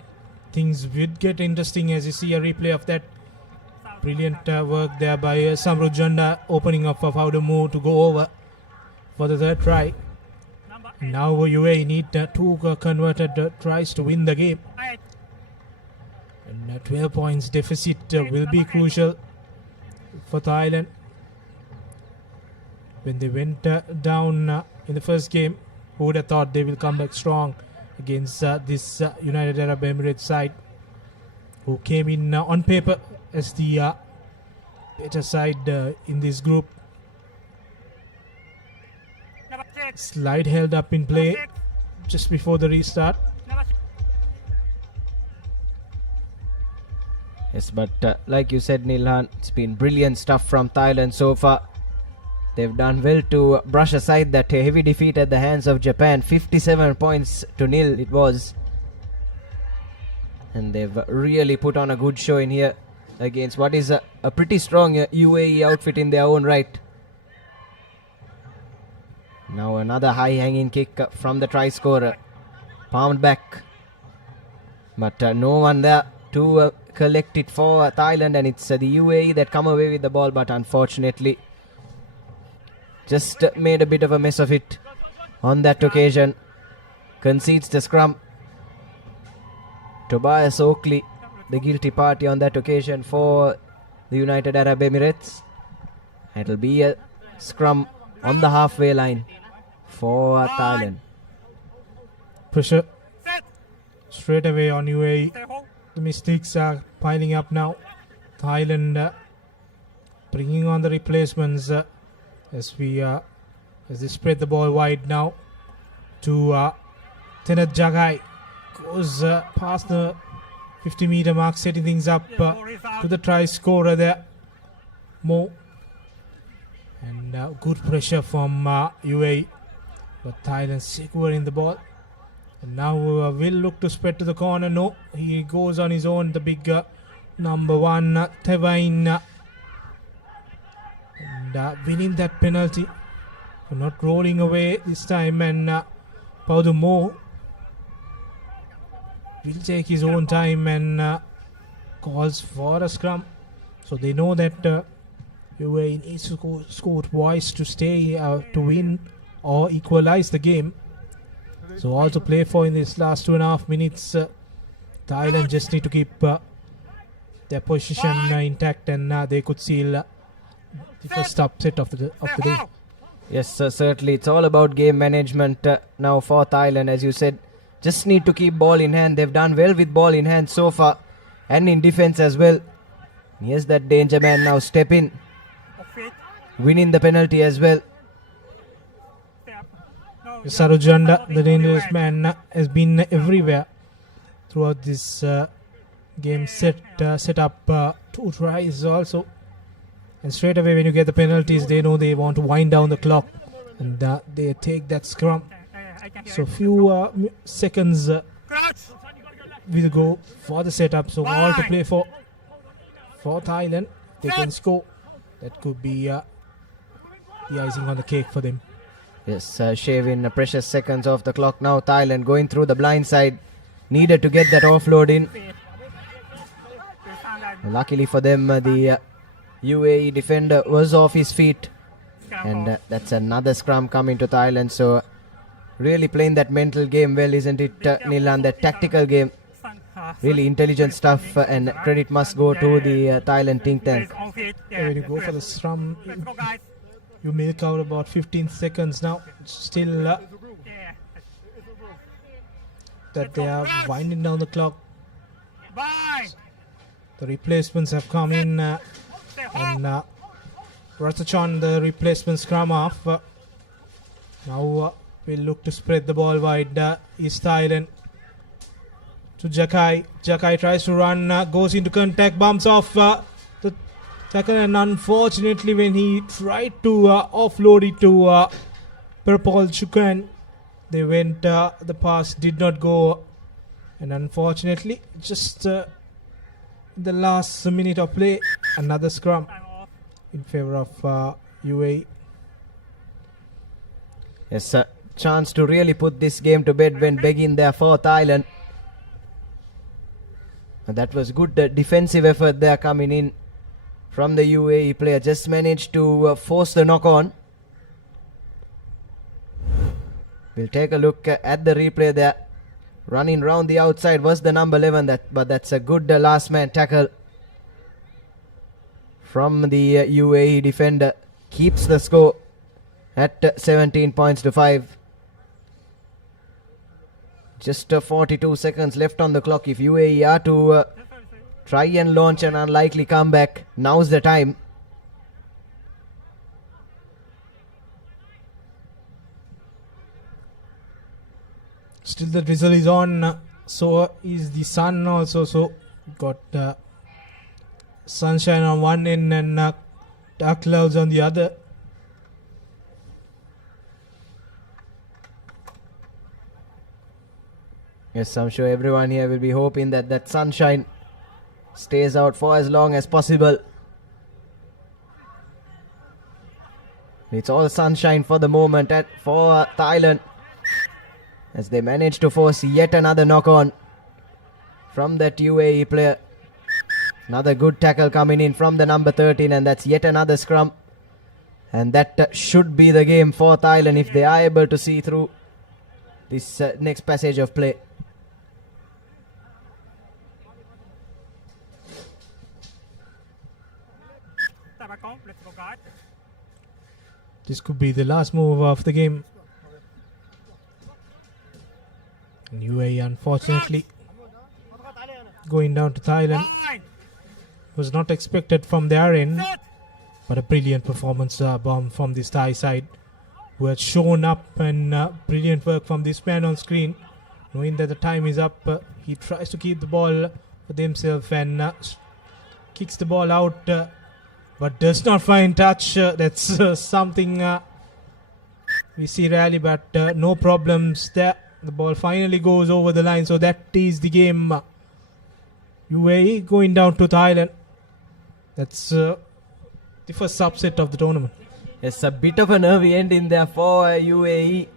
things would get interesting as you see a replay of that. Brilliant work there by Samru Janda, opening up for Faudamu to go over for the third try. Now UAE need 2 converted tries to win the game. And 12 points deficit will be crucial for Thailand. When they went down in the first game, who would have thought they will come back strong against this United Arab Emirates side, who came in on paper as the better side in this group. Slide held up in play just before the restart. Yes, but like you said, Nilhan, it's been brilliant stuff from Thailand so far. They've done well to brush aside that heavy defeat at the hands of Japan. 57 points to nil it was. And they've really put on a good show in here against what is a pretty strong UAE outfit in their own right. Now another high hanging kick from the try scorer. Palmed back. But no one there to collect it for Thailand, and it's the UAE that come away with the ball, but unfortunately just made a bit of a mess of it on that occasion. Concedes the scrum. Tobias Oakley, the guilty party on that occasion for the United Arab Emirates. It'll be a scrum on the halfway line for Thailand. Pressure straight away on UAE. The mistakes are piling up now. Thailand bringing on the replacements as they spread the ball wide now to Tenet Jagai. Goes past the 50-meter mark, setting things up to the try scorer there, Mo. And good pressure from UAE, but Thailand securing the ball. And now will look to spread to the corner. No, he goes on his own. The big number 1, Tevain, and winning that penalty for not rolling away this time. And Paudu Mo will take his own time and calls for a scrum. So they know that UAE needs to score twice to stay to win or equalize the game. So all to play for in this last 2.5 minutes. Thailand just need to keep their position intact, and they could seal the first upset of the day. Yes, certainly. It's all about game management now for Thailand, as you said. Just need to keep ball in hand. They've done well with ball in hand so far, and in defense as well. Here's that danger man now step in, winning the penalty as well. Sarujanda, the dangerous man, has been everywhere throughout this game. Set up 2 tries also, and straight away when you get the penalties, they know they want to wind down the clock, and they take that scrum. So few seconds will go for the setup. So all to play for Thailand. They can score. That could be the icing on the cake for them. Yes, shaving precious seconds off the clock now. Thailand going through the blind side. Needed to get that offload in. Luckily for them, the UAE defender was off his feet. And that's another scrum coming to Thailand. So really playing that mental game well, isn't it, Nilan? That tactical game. Really intelligent stuff, and credit must go to the Thailand think tank. When you go for the scrum, you milk out about 15 seconds now. Still that they are winding down the clock. The replacements have come in, and Ratachon, the replacement scrum off. Now we'll look to spread the ball wide. East Thailand to Jakai. Jakai tries to run, goes into contact, bumps off the tackle, and unfortunately when he tried to offload it to Perpol Chukan, they went, the pass did not go, and unfortunately just the last minute of play, another scrum in favor of UAE. Yes, a chance to really put this game to bed when begging there for Thailand. That was good defensive effort there coming in from the UAE player. Just managed to force the knock on. We'll take a look at the replay there. Running round the outside was the number 11, but that's a good last man tackle from the UAE defender. Keeps the score at 17 points to 5. Just 42 seconds left on the clock. If UAE are to try and launch an unlikely comeback, now's the time. Still the drizzle is on, so is the sun also. So got sunshine on one end and dark clouds on the other. Yes, I'm sure everyone here will be hoping that that sunshine stays out for as long as possible. It's all sunshine for the moment for Thailand, as they manage to force yet another knock on from that UAE player. Another good tackle coming in from the number 13, and that's yet another scrum. And that should be the game for Thailand if they are able to see through this next passage of play. This could be the last move of the game. And UAE, unfortunately, going down to Thailand. Was not expected from their end, but a brilliant performance from this Thai side, who had shown up, and brilliant work from this man on screen. Knowing that the time is up, he tries to keep the ball for himself and kicks the ball out, but does not find touch. That's something we see rarely, but no problems there. The ball finally goes over the line, so that is the game. UAE going down to Thailand. That's the first upset of the tournament. It's a bit of a nervy end in there for UAE.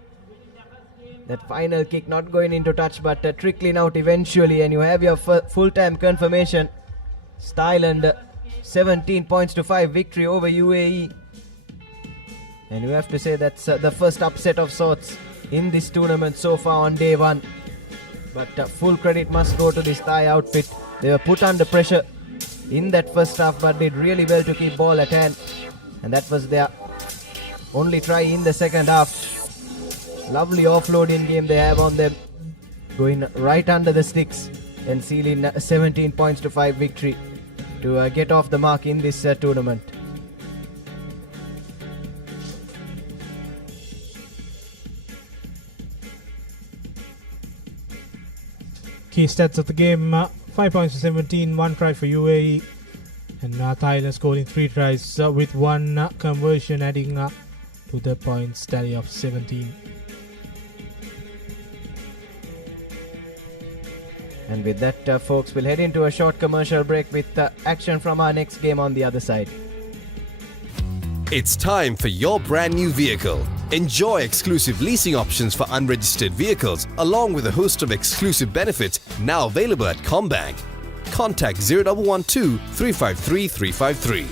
That final kick not going into touch, but trickling out eventually, and you have your full-time confirmation. Thailand 17 points to 5 victory over UAE. And you have to say that's the first upset of sorts in this tournament so far on day one. But full credit must go to this Thai outfit. They were put under pressure in that first half, but did really well to keep ball at hand. And that was their only try in the second half. Lovely offloading game they have on them. Going right under the sticks and sealing 17 points to 5 victory to get off the mark in this tournament. Key stats of the game, 5 points to 17, 1 try for UAE, and Thailand scoring 3 tries with 1 conversion, adding to the points tally of 17. And with that, folks, we'll head into a short commercial break with action from our next game on the other side. It's time for your brand new vehicle. Enjoy exclusive leasing options for unregistered vehicles, along with a host of exclusive benefits now available at Combank. Contact 0112 353 353.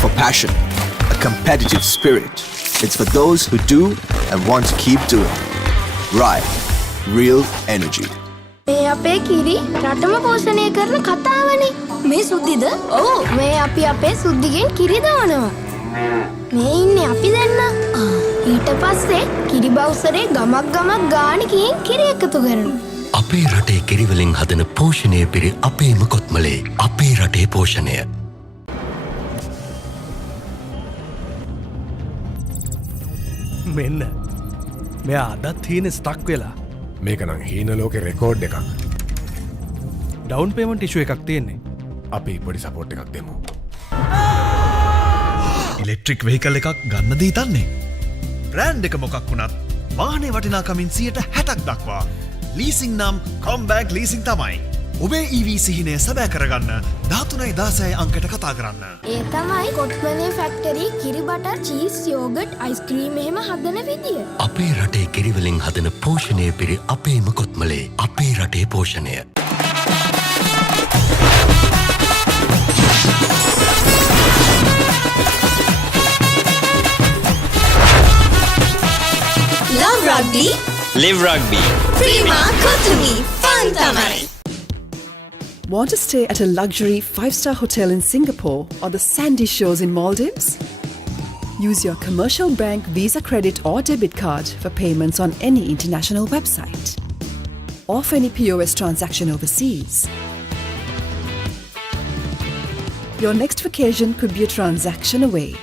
For passion, a competitive spirit. It's for those who do and want to keep doing. Right, real energy. මේ අපේ කිරි රටම පෝෂණය කරන කතාවනේ. මේ සුද්දිද? ඔව්, මේ අපි අපේ සුද්දිගෙන් කිරි දානවා. මේ ඉන්නේ අපි දෙන්න. ඊට පස්සේ කිරි බවුසරේ ගමක් ගාන කියෙන් කිරි එකතු කරනවා. අපේ රටේ කිරි වලින් හදන පෝෂණය පිරි අපේම කොත්මලේ. අපේ රටේ පෝෂණය. මෙන්න. මෙයා අදත් හීන ස්ටක් වෙලා. මේක නම් හීන ලෝකෙ රෙකෝඩ් එකක්. ඩවුන් පේමන්ට් ඉෂුව එකක් තියෙන්නේ. අපි පොඩි සපෝට් එකක් දෙමු. ඉලෙක්ට්‍රික් වෙහිකල් එකක් ගන්න දී තන්නේ. බ්‍රෑන්ඩ් එක මොකක් වුණත් වාහනේ වටිනාකමින් 60% දක්වා. ලීසිං නම් කොම්බෑග් ලීසිං තමයි. ඔබේ EV සිහිනය සැබෑ කරගන්න 13.16 අංකයට කතා කරන්න. ඒ තමයි කොට්මලේ ෆැක්ටරි කිරි බටර් චීස් යෝගට් අයිස්ක්‍රීම් එහෙම හදන විදිය. අපේ රටේ කිරි වලින් හදන පෝෂණය පිරි අපේම කොත්මලේ. අපේ රටේ පෝෂණය. Love rugby. Live rugby. Prima Kotumi Fantamai. Want to stay at a luxury 5-star hotel in Singapore or the sandy shores in Maldives? Use your commercial bank Visa credit or debit card for payments on any international website or for any POS transaction overseas. Your next vacation could be a transaction away.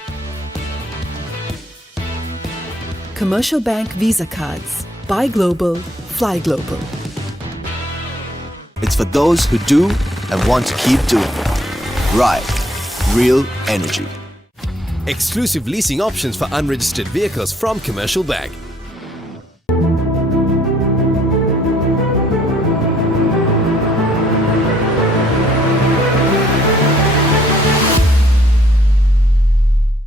Commercial bank Visa cards. Buy global, fly global. It's for those who do and want to keep doing. Right, real energy. Exclusive leasing options for unregistered vehicles from Commercial Bank.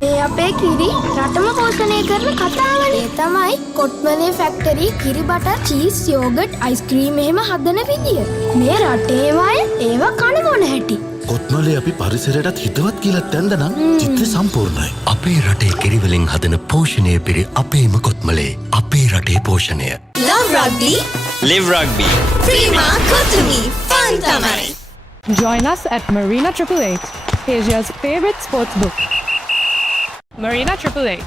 මේ අපේ අපේ කිරි රටම පෝෂණය කරන කතාවනේ. ඒ තමයි කොට්මලේ factory කිරි butter cheese yoghurt ice cream එහෙම හදන විදිය. මේ රටේම අය ඒවා කන මොන හැටි. කොත්මලේ අපි පරිසරයටත් හිතවත් කියලා තැන්ද නම් චිත්‍ර සම්පූර්ණයි. අපේ රටේ කිරිවලින් හදන පෝෂණය පිරි අපේම කොත්මලේ. අපේ රටේ පෝෂණය. Love rugby. Live rugby. Prima Kotumi. Fun tamai. Join us at Marina 888, Asia's favorite sports book. Marina 888.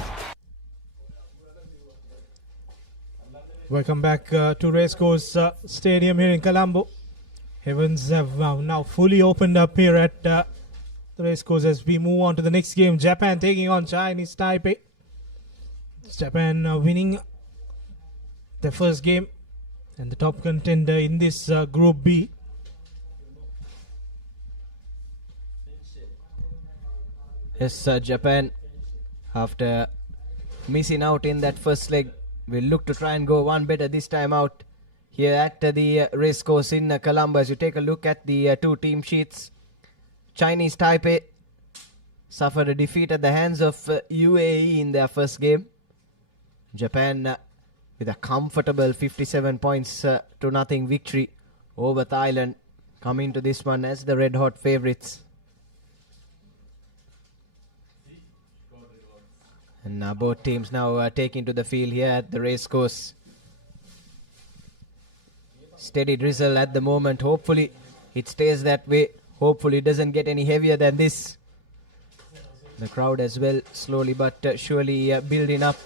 Welcome back to Racecourse Stadium here in Colombo. Heavens have now fully opened up here at the Racecourse as we move on to the next game. Japan taking on Chinese Taipei. Japan winning their first game and the top contender in this Group B. Yes, Japan, after missing out in that first leg, will look to try and go one better this time out here at the Racecourse in Colombo. As you take a look at the two team sheets, Chinese Taipei suffered a defeat at the hands of UAE in their first game. Japan with a comfortable 57 points to nothing victory over Thailand, coming to this one as the red hot favourites. And both teams now taking to the field here at the Racecourse. Steady drizzle at the moment. Hopefully it stays that way. Hopefully it doesn't get any heavier than this. The crowd as well, slowly but surely building up.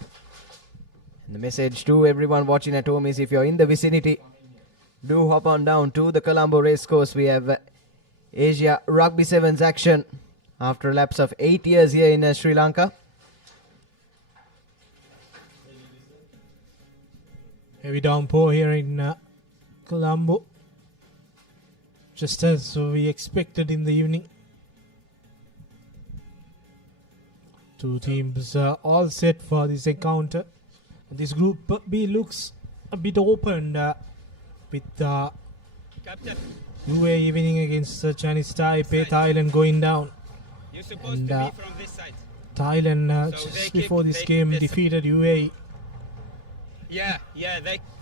And the message to everyone watching at home is, if you're in the vicinity, do hop on down to the Colombo Racecourse. We have Asia Rugby Sevens action after a lapse of 8 years here in Sri Lanka. Heavy downpour here in Colombo, just as we expected in the evening. Two teams all set for this encounter. This Group B looks a bit open with UAE winning against Chinese Taipei, Thailand going down. And Thailand just before this game defeated UAE.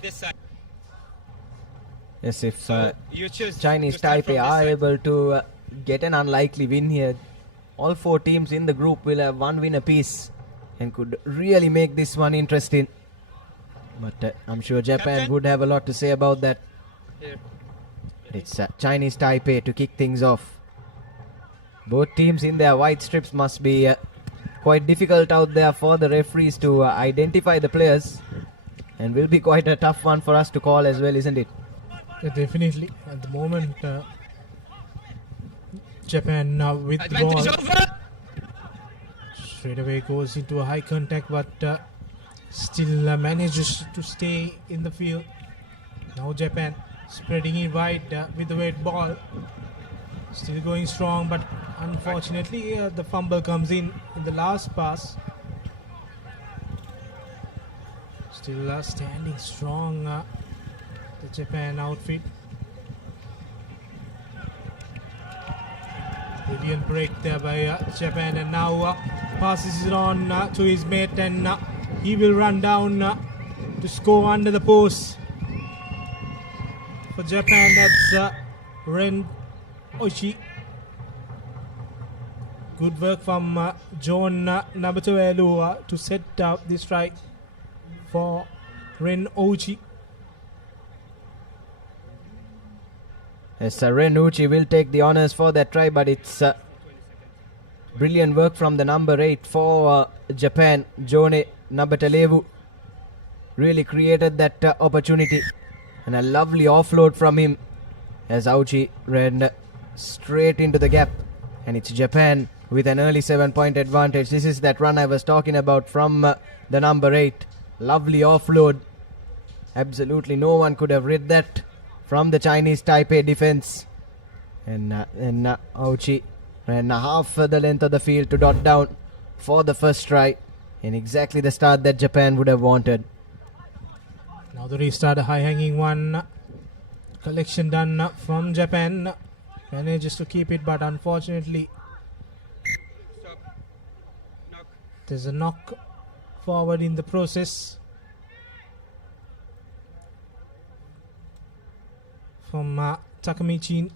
This side. Yes, if you choose Chinese to start Taipei from this are side. able to get an unlikely win here, all four teams in the group will have one win apiece and could really make this one interesting. But I'm sure Japan would have a lot to say about that. It's Chinese Taipei to kick things off. Both teams in their white strips must be quite difficult out there for the referees to identify the players, and will be quite a tough one for us to call as well, isn't it? Yeah, definitely. At the moment, Japan now with the ball. Straight away goes into a high contact, but still manages to stay in the field. Now Japan spreading it wide with the weight ball. Still going strong, but unfortunately the fumble comes in the last pass. Still standing strong, the Japan outfit. Brilliant break there by Japan, and now passes it on to his mate, and he will run down to score under the post. For Japan, that's Ren Oishi. Good work from John Nabatuelu to set up this try for Ren Oishi. Yes, Ren Uchi will take the honours for that try, but it's brilliant work from the number 8 for Japan, Jone Nabatalevu. Really created that opportunity, and a lovely offload from him as Auchi ran straight into the gap, and it's Japan with an early 7-point advantage. This is that run I was talking about from the number 8. Lovely offload. Absolutely no one could have read that from the Chinese Taipei defense. And Auchi ran half the length of the field to dot down for the first try, in exactly the start that Japan would have wanted. Now the restart, a high-hanging one. Collection done from Japan. Manages to keep it, but unfortunately There's a knock forward in the process from Takamichi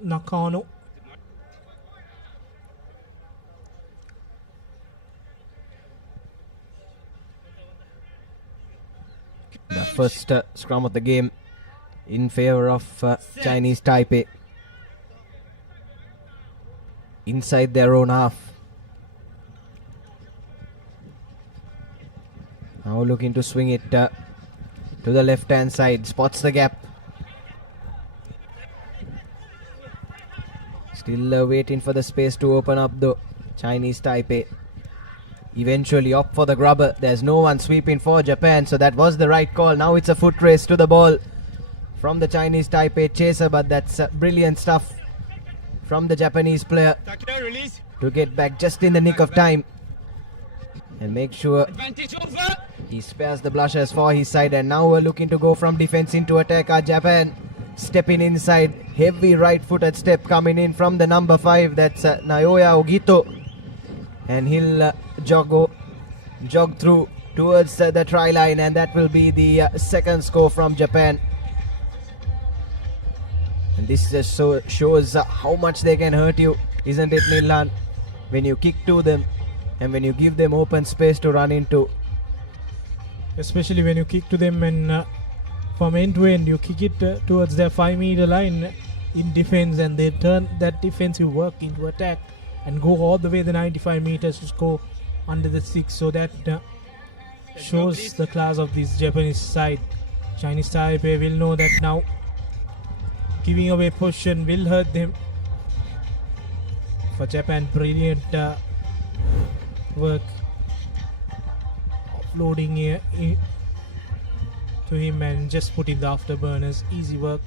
Nakano. The first scrum of the game in favor of Chinese Taipei. Inside their own half. Now looking to swing it to the left hand side. Spots the gap. Still waiting for the space to open up though. Chinese Taipei eventually opt for the grubber. There's no one sweeping for Japan, so that was the right call. Now it's a foot race to the ball from the Chinese Taipei chaser, but that's brilliant stuff from the Japanese player to get back just in the nick of time and make sure he spares the blushers for his side. And now we're looking to go from defense into attack. Japan stepping inside, heavy right-footed step coming in from the number 5, that's Naoya Ogito, and he'll jog through towards the try line, and that will be the second score from Japan. And this just shows how much they can hurt you, isn't it, Nilan? When you kick to them and when you give them open space to run into. Especially when you kick to them and from end to end, you kick it towards their 5-meter line in defense, and they turn that defensive work into attack and go all the way the 95 meters to score under the 6. So that shows the class of this Japanese side. Chinese Taipei will know that now giving away position will hurt them. For Japan, brilliant work offloading to him and just putting the afterburners. Easy work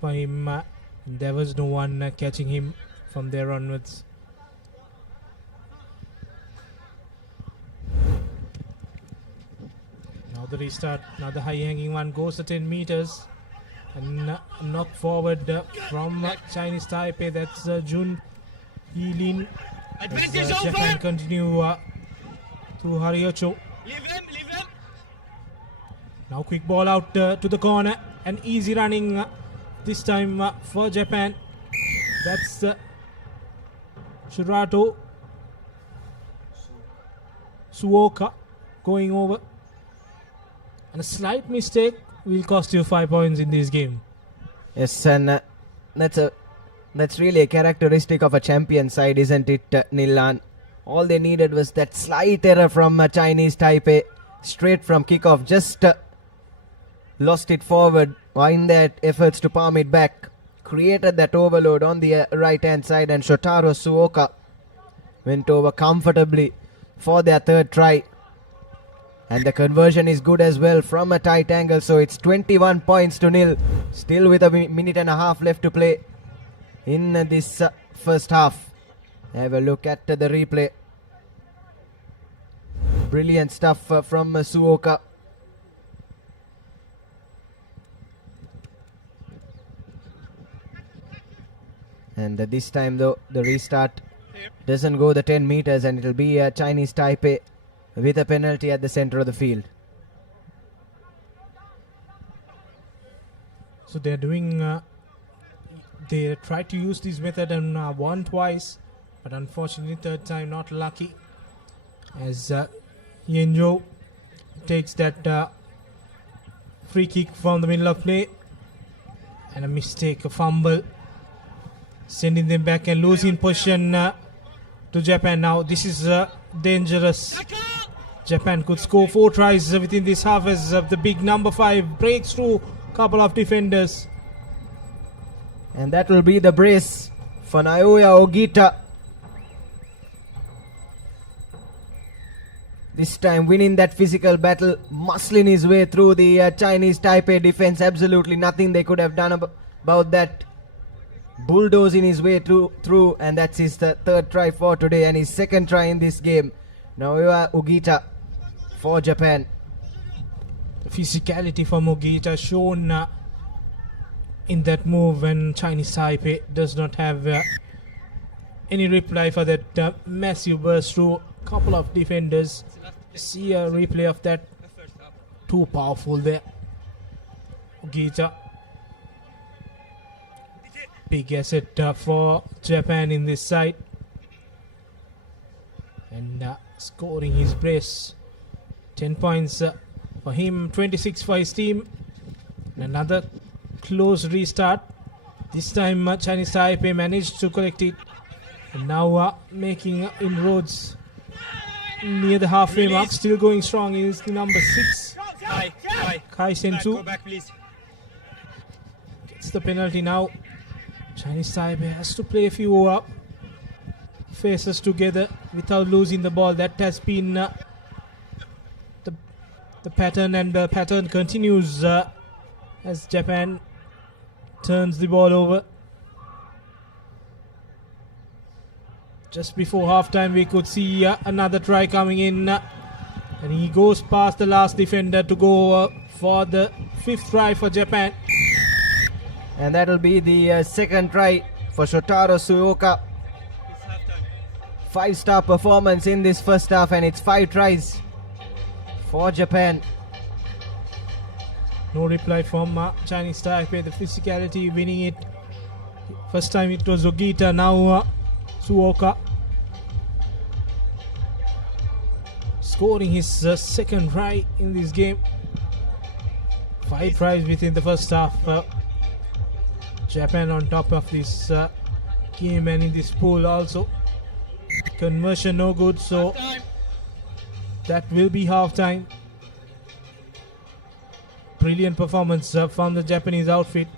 for him. There was no one catching him from there onwards. Now the restart, now the high hanging one goes to 10 meters and knock forward from Chinese Taipei. That's Jun Yilin. Japan continue to Hariocho. Now quick ball out to the corner and easy running this time for Japan. That's Shirato Suoka going over. And a slight mistake will cost you 5 points in this game. Yes, and that's really a characteristic of a champion side, isn't it, Nilan? All they needed was that slight error from Chinese Taipei, straight from kickoff. Just lost it forward in their efforts to palm it back. Created that overload on the right hand side, and Shotaro Suoka went over comfortably for their third try. And the conversion is good as well from a tight angle, so it's 21 points to nil. Still with a minute and a half left to play in this first half. Have a look at the replay. Brilliant stuff from Suoka. And this time though, the restart doesn't go the 10 meters, and it'll be Chinese Taipei with a penalty at the center of the field. So they're doing, they tried to use this method and won twice, but unfortunately third time not lucky, as Yenjo takes that free kick from the middle of play, and a mistake, a fumble, sending them back and losing position to Japan. Now this is dangerous. Japan could score 4 tries within this half as the big number 5 breaks through a couple of defenders. And that will be the brace for Naoya Ogita. This time winning that physical battle, muscling his way through the Chinese Taipei defense. Absolutely nothing they could have done about that. Bulldozing his way through, and that's his third try for today and his second try in this game. Naoya Ogita for Japan. Physicality from Ogita shown in that move when Chinese Taipei does not have any reply for that massive burst through couple of defenders. See a replay of that. Too powerful there. Ogita. Big asset for Japan in this side. And scoring his brace. 10 points for him, 26 for his team. And another close restart. This time Chinese Taipei managed to collect it. And now making inroads near the halfway mark. Still going strong is the number 6. Kai Sentu gets the penalty now. Chinese Taipei has to play a few faces together without losing the ball. That has been the pattern, and the pattern continues as Japan turns the ball over. Just before halftime, we could see another try coming in, and he goes past the last defender to go for the 5th try for Japan. And that'll be the second try for Shotaro Suoka. 5-star performance in this first half, and it's 5 tries for Japan. No reply from Chinese Taipei. The physicality winning it. First time it was Ogita, now Suoka. Scoring his second try in this game. 5 tries within the first half. Japan on top of this game and in this pool also. Conversion no good, so that will be half time. Brilliant performance from the Japanese outfit.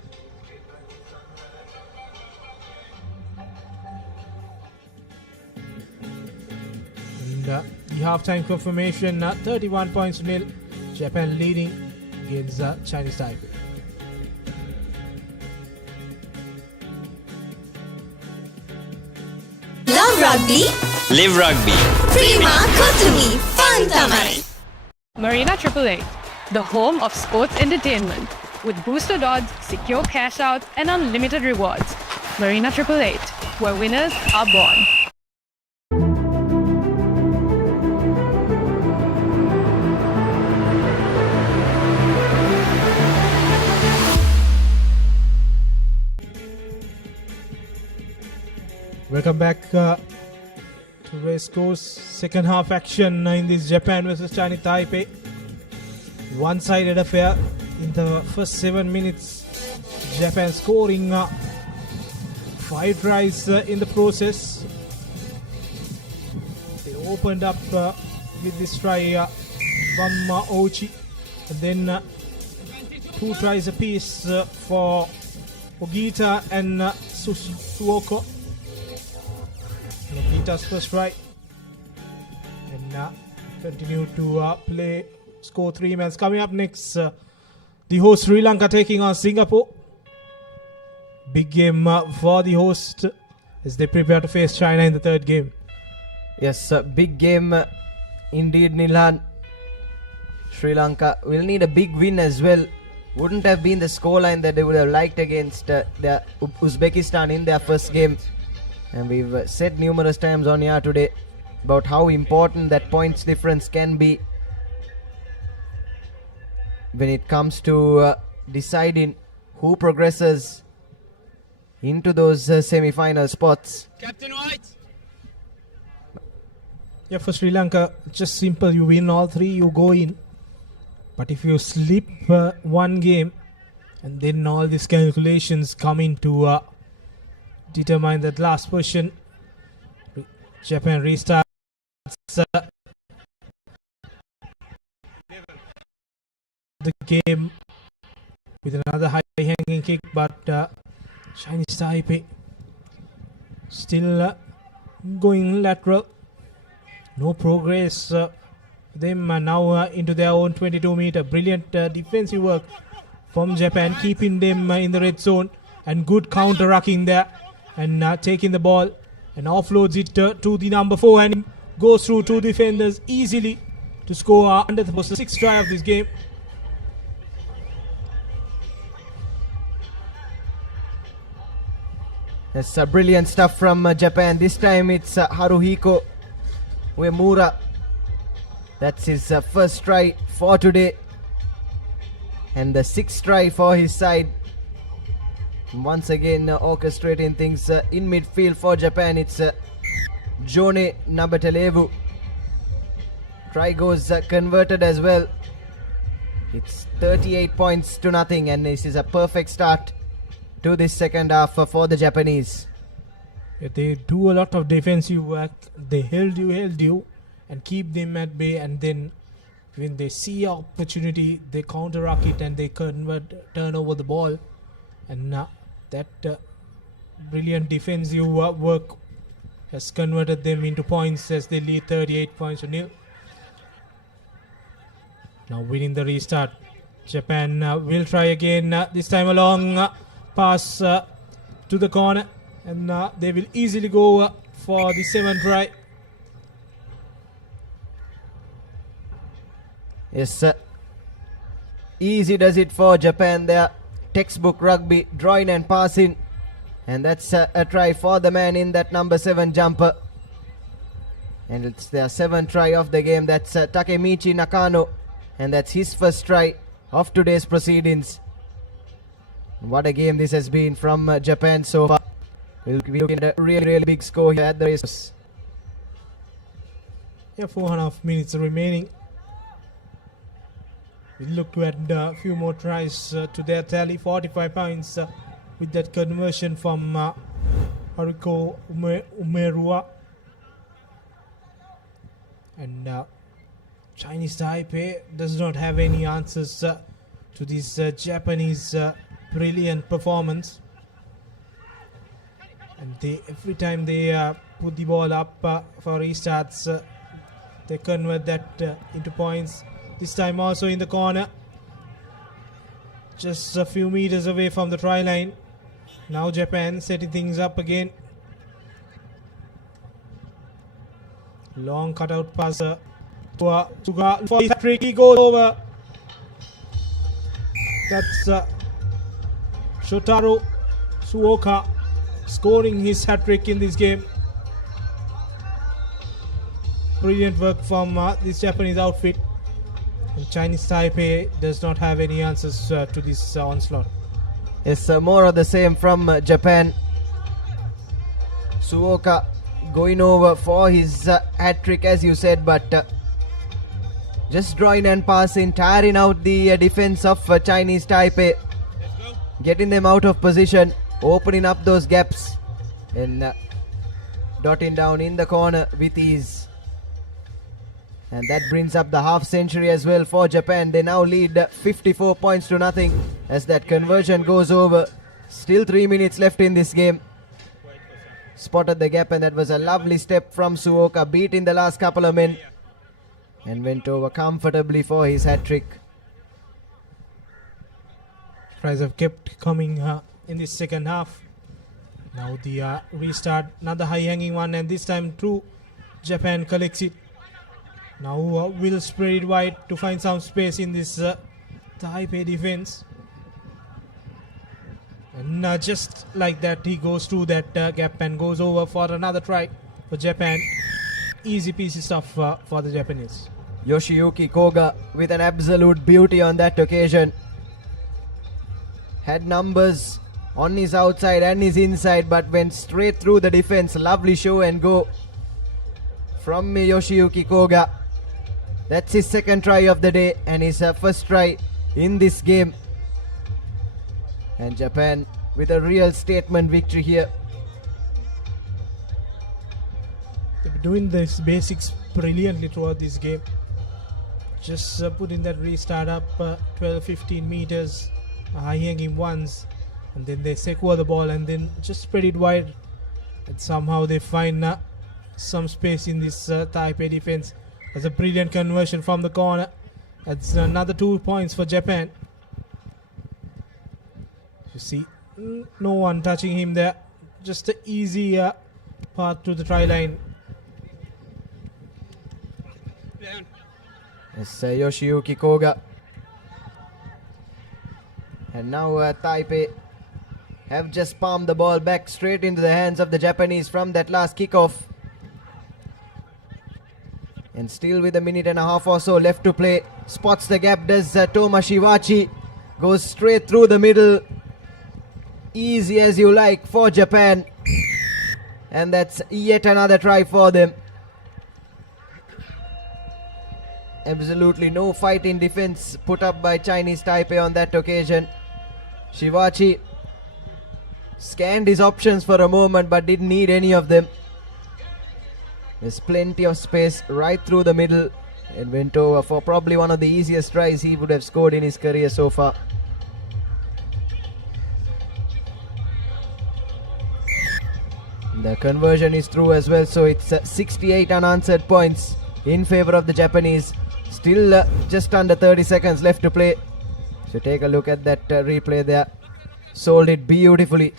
And the half-time confirmation, 31 points to nil. Japan leading against Chinese Taipei. Love rugby? Live rugby. Prima Kotumi Fantamai. Marina 888, the home of sports entertainment. With boosted odds, secure cash out, and unlimited rewards. Marina 888, where winners are born. Welcome back to Racecourse. Second half action in this Japan versus Chinese Taipei. One-sided affair in the first 7 minutes. Japan scoring 5 tries in the process. They opened up with this try from Ochi, and then 2 tries apiece for Ogita and Suoko. Ogita's first try, and continue to play. Score 3 men. Coming up next, the host Sri Lanka taking on Singapore. Big game for the host as they prepare to face China in the third game. Yes, big game indeed, Nilhan. Sri Lanka will need a big win as well. Wouldn't have been the scoreline that they would have liked against Uzbekistan in their first game. And we've said numerous times on here today about how important that points difference can be when it comes to deciding who progresses into those semi-final spots. Captain White. Yeah, for Sri Lanka, just simple. You win all 3, you go in. But if you slip one game, and then all these calculations come into determine that last position, Japan restarts the game with another high-hanging kick, but Chinese Taipei still going lateral. No progress. Them now into their own 22-meter. Brilliant defensive work from Japan, keeping them in the red zone, and good counter-rucking there, and taking the ball and offloads it to the number 4, and goes through 2 defenders easily to score under the post. The 6th try of this game. That's brilliant stuff from Japan. This time it's Haruhiko Uemura. That's his first try for today. And the 6th try for his side. Once again orchestrating things in midfield for Japan. It's Jone Nabatalevu. Try goes converted as well. It's 38 points to nothing, and this is a perfect start to this second half for the Japanese. Yeah, they do a lot of defensive work. They held you, and keep them at bay, and then when they see opportunity, they counteract it and they turn over the ball. And that brilliant defensive work has converted them into points as they lead 38 points to nil. Now winning the restart. Japan will try again, this time a long pass to the corner, and they will easily go for the 7th try. Yes, easy does it for Japan there. Textbook rugby, drawing and passing. And that's a try for the man in that number 7 jumper. And it's their 7th try of the game. That's Takemichi Nakano. And that's his first try of today's proceedings. What a game this has been from Japan so far. We'll be looking at a really big score here at the Racecourse. Yeah, 4.5 minutes remaining. We'll look to add a few more tries to their tally. 45 points with that conversion from Haruko Umerua. And Chinese Taipei does not have any answers to this Japanese brilliant performance. And every time they put the ball up for restarts, they convert that into points. This time also in the corner, just a few meters away from the try line. Now Japan setting things up again. Long cutout pass to Suga for his trick. He goes over. That's Shotaro Suoka scoring his hat-trick in this game. Brilliant work from this Japanese outfit. And Chinese Taipei does not have any answers to this onslaught. Yes, more of the same from Japan. Suoka going over for his hat-trick, as you said, but just drawing and passing, tiring out the defense of Chinese Taipei, getting them out of position, opening up those gaps, and dotting down in the corner with ease. And that brings up the half century as well for Japan. They now lead 54 points to nothing as that conversion goes over. Still 3 minutes left in this game. Spotted the gap, and that was a lovely step from Suoka, beating the last couple of men and went over comfortably for his hat-trick. Tries have kept coming in this second half. Now the restart, another high-hanging one, and this time too, Japan collects it. Now will spread it wide to find some space in this Taipei defense. And just like that, he goes through that gap and goes over for another try for Japan. Easy piece of stuff for the Japanese. Yoshiyuki Koga with an absolute beauty on that occasion. Had numbers on his outside and his inside, but went straight through the defense. Lovely show and go from Yoshiyuki Koga. That's his 2nd try of the day and his first try in this game. And Japan with a real statement victory here. They've been doing this basics brilliantly throughout this game. Just putting that restart up 12-15 meters, high-hanging ones, and then they secure the ball and then just spread it wide. And somehow they find some space in this Taipei defense. That's a brilliant conversion from the corner. That's another 2 points for Japan. You see, no one touching him there. Just an easy path to the try line. It's Yoshiyuki Koga. And now Taipei have just palmed the ball back straight into the hands of the Japanese from that last kickoff. And still with a minute and a half or so left to play. Spots the gap, does Toma Shivachi. Goes straight through the middle. Easy as you like for Japan. And that's yet another try for them. Absolutely no fight in defense put up by Chinese Taipei on that occasion. Shivachi scanned his options for a moment but didn't need any of them. There's plenty of space right through the middle and went over for probably one of the easiest tries he would have scored in his career so far. The conversion is through as well, so it's 68 unanswered points in favor of the Japanese. Still just under 30 seconds left to play. So take a look at that replay there. Sold it beautifully.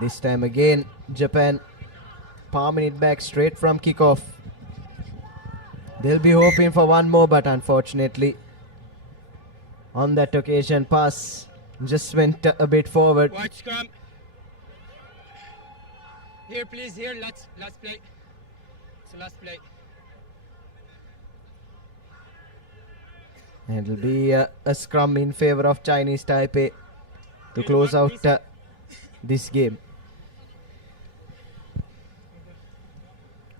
This time again, Japan palming it back straight from kickoff. They'll be hoping for one more, but unfortunately, on that occasion, pass just went a bit forward. Watch scrum. Here, please, here. Last play. It's the last play. And it'll be a scrum in favor of Chinese Taipei to close out this game.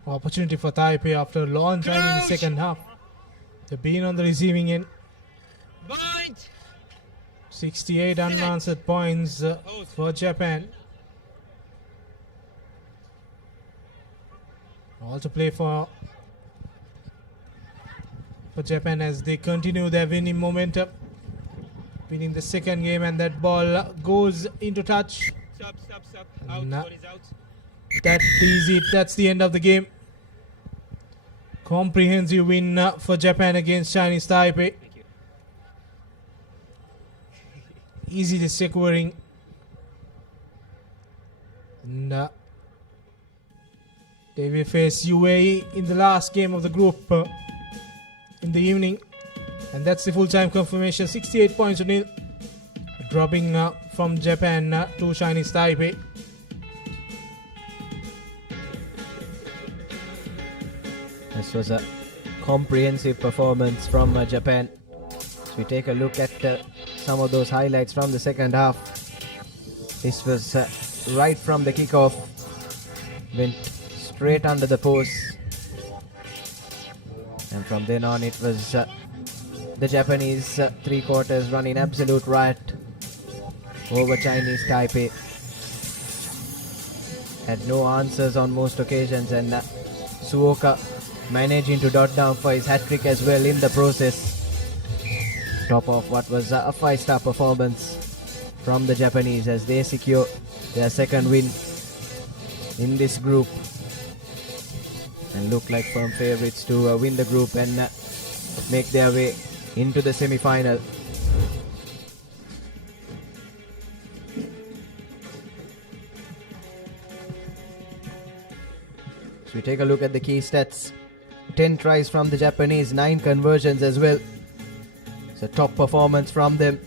Opportunity for Taipei after a long time in the second half. They've been on the receiving end. 68 unanswered points for Japan. All to play for Japan as they continue their winning momentum. Winning the second game, and that ball goes into touch. Stop. Out. What is out? That is it. That's the end of the game. Comprehensive win for Japan against Chinese Taipei. Easily securing. And they will face UAE in the last game of the group in the evening. And that's the full-time confirmation. 68 points to nil. Dropping from Japan to Chinese Taipei. This was a comprehensive performance from Japan. So we take a look at some of those highlights from the second half. This was right from the kickoff. Went straight under the post. And from then on it was the Japanese three quarters running absolute riot over Chinese Taipei. Had no answers on most occasions, and Suoka managing to dot down for his hat-trick as well in the process. Top of what was a 5-star performance from the Japanese as they secure their second win in this group and look like firm favourites to win the group and make their way into the semi-final. So we take a look at the key stats. 10 tries from the Japanese, 9 conversions as well. It's a top performance from them,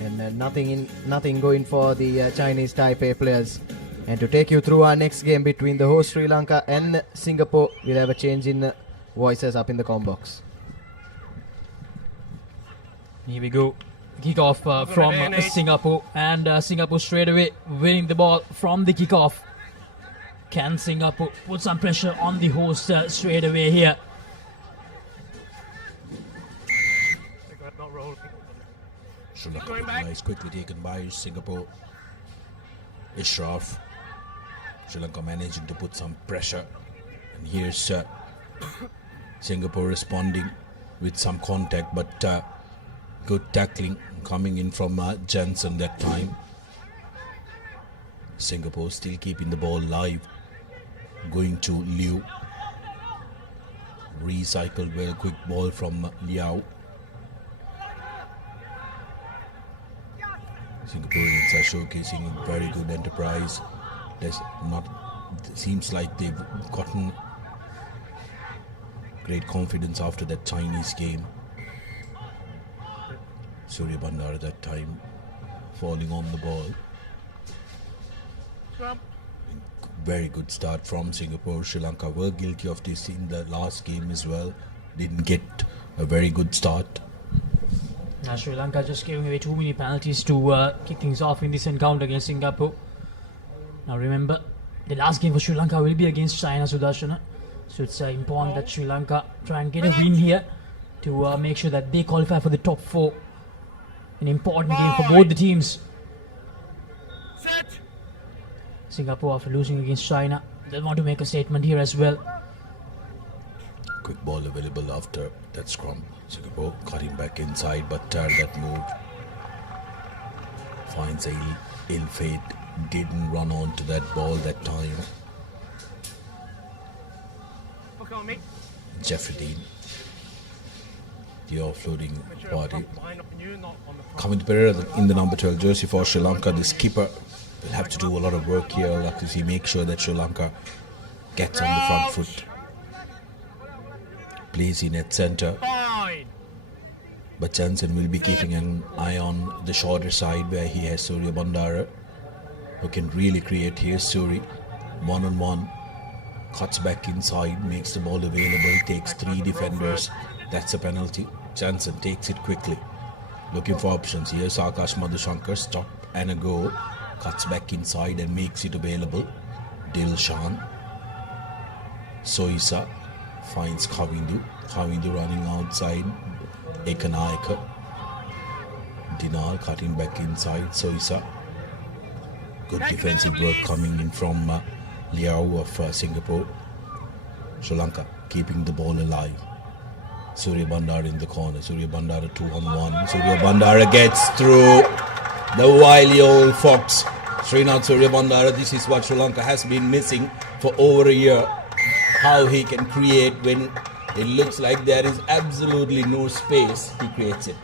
and nothing going for the Chinese Taipei players. And to take you through our next game between the host Sri Lanka and Singapore, we'll have a change in voices up in the comm box. Here we go. Kick-off from Singapore, and Singapore straight away winning the ball from the kick-off. Can Singapore put some pressure on the host straight away here? Sri Lanka is quickly taken by Singapore. Ishraf. Sri Lanka managing to put some pressure. And here's Singapore responding with some contact, but good tackling coming in from Jensen that time. Singapore still keeping the ball live. Going to Liu. Recycled well, quick ball from Liao. Singaporeans are showcasing very good enterprise. Seems like they've gotten great confidence after that Chinese game. Surya Bandar at that time falling on the ball. Very good start from Singapore. Sri Lanka were guilty of this in the last game as well. Didn't get a very good start. Now Sri Lanka just giving away too many penalties to kick things off in this encounter against Singapore. Now remember, the last game for Sri Lanka will be against China, Sudarshana. So it's important that Sri Lanka try and get a win here to make sure that they qualify for the top 4. An important game for both the teams. Singapore, after losing against China, they want to make a statement here as well. Quick ball available after that scrum. Singapore cutting back inside, but that move finds a ill fate. Didn't run on to that ball that time. Jeffrey Dean, the offloading party. Coming to Pereira in the number 12 jersey for Sri Lanka. The skipper will have to do a lot of work here. Like to see, make sure that Sri Lanka gets on the front foot. Plays in at centre. But Jansen will be keeping an eye on the shorter side where he has Surya Bandara, who can really create here. Suri, one-on-one, cuts back inside, makes the ball available, takes 3 defenders. That's a penalty. Jansen takes it quickly. Looking for options. Here's Akash Madhushankar, stop and a go. Cuts back inside and makes it available. Dilshan. Soisa finds Kavindu. Kavindu running outside. Ekanayaka. Dinar cutting back inside. Soisa. Good defensive work coming in from Liao of Singapore. Sri Lanka keeping the ball alive. Surya Bandara in the corner. Surya Bandara 2-on-1. Surya Bandara gets through. The wily old fox. Srinath Surya Bandara. This is what Sri Lanka has been missing for over a year. How he can create when it looks like there is absolutely no space. He creates it.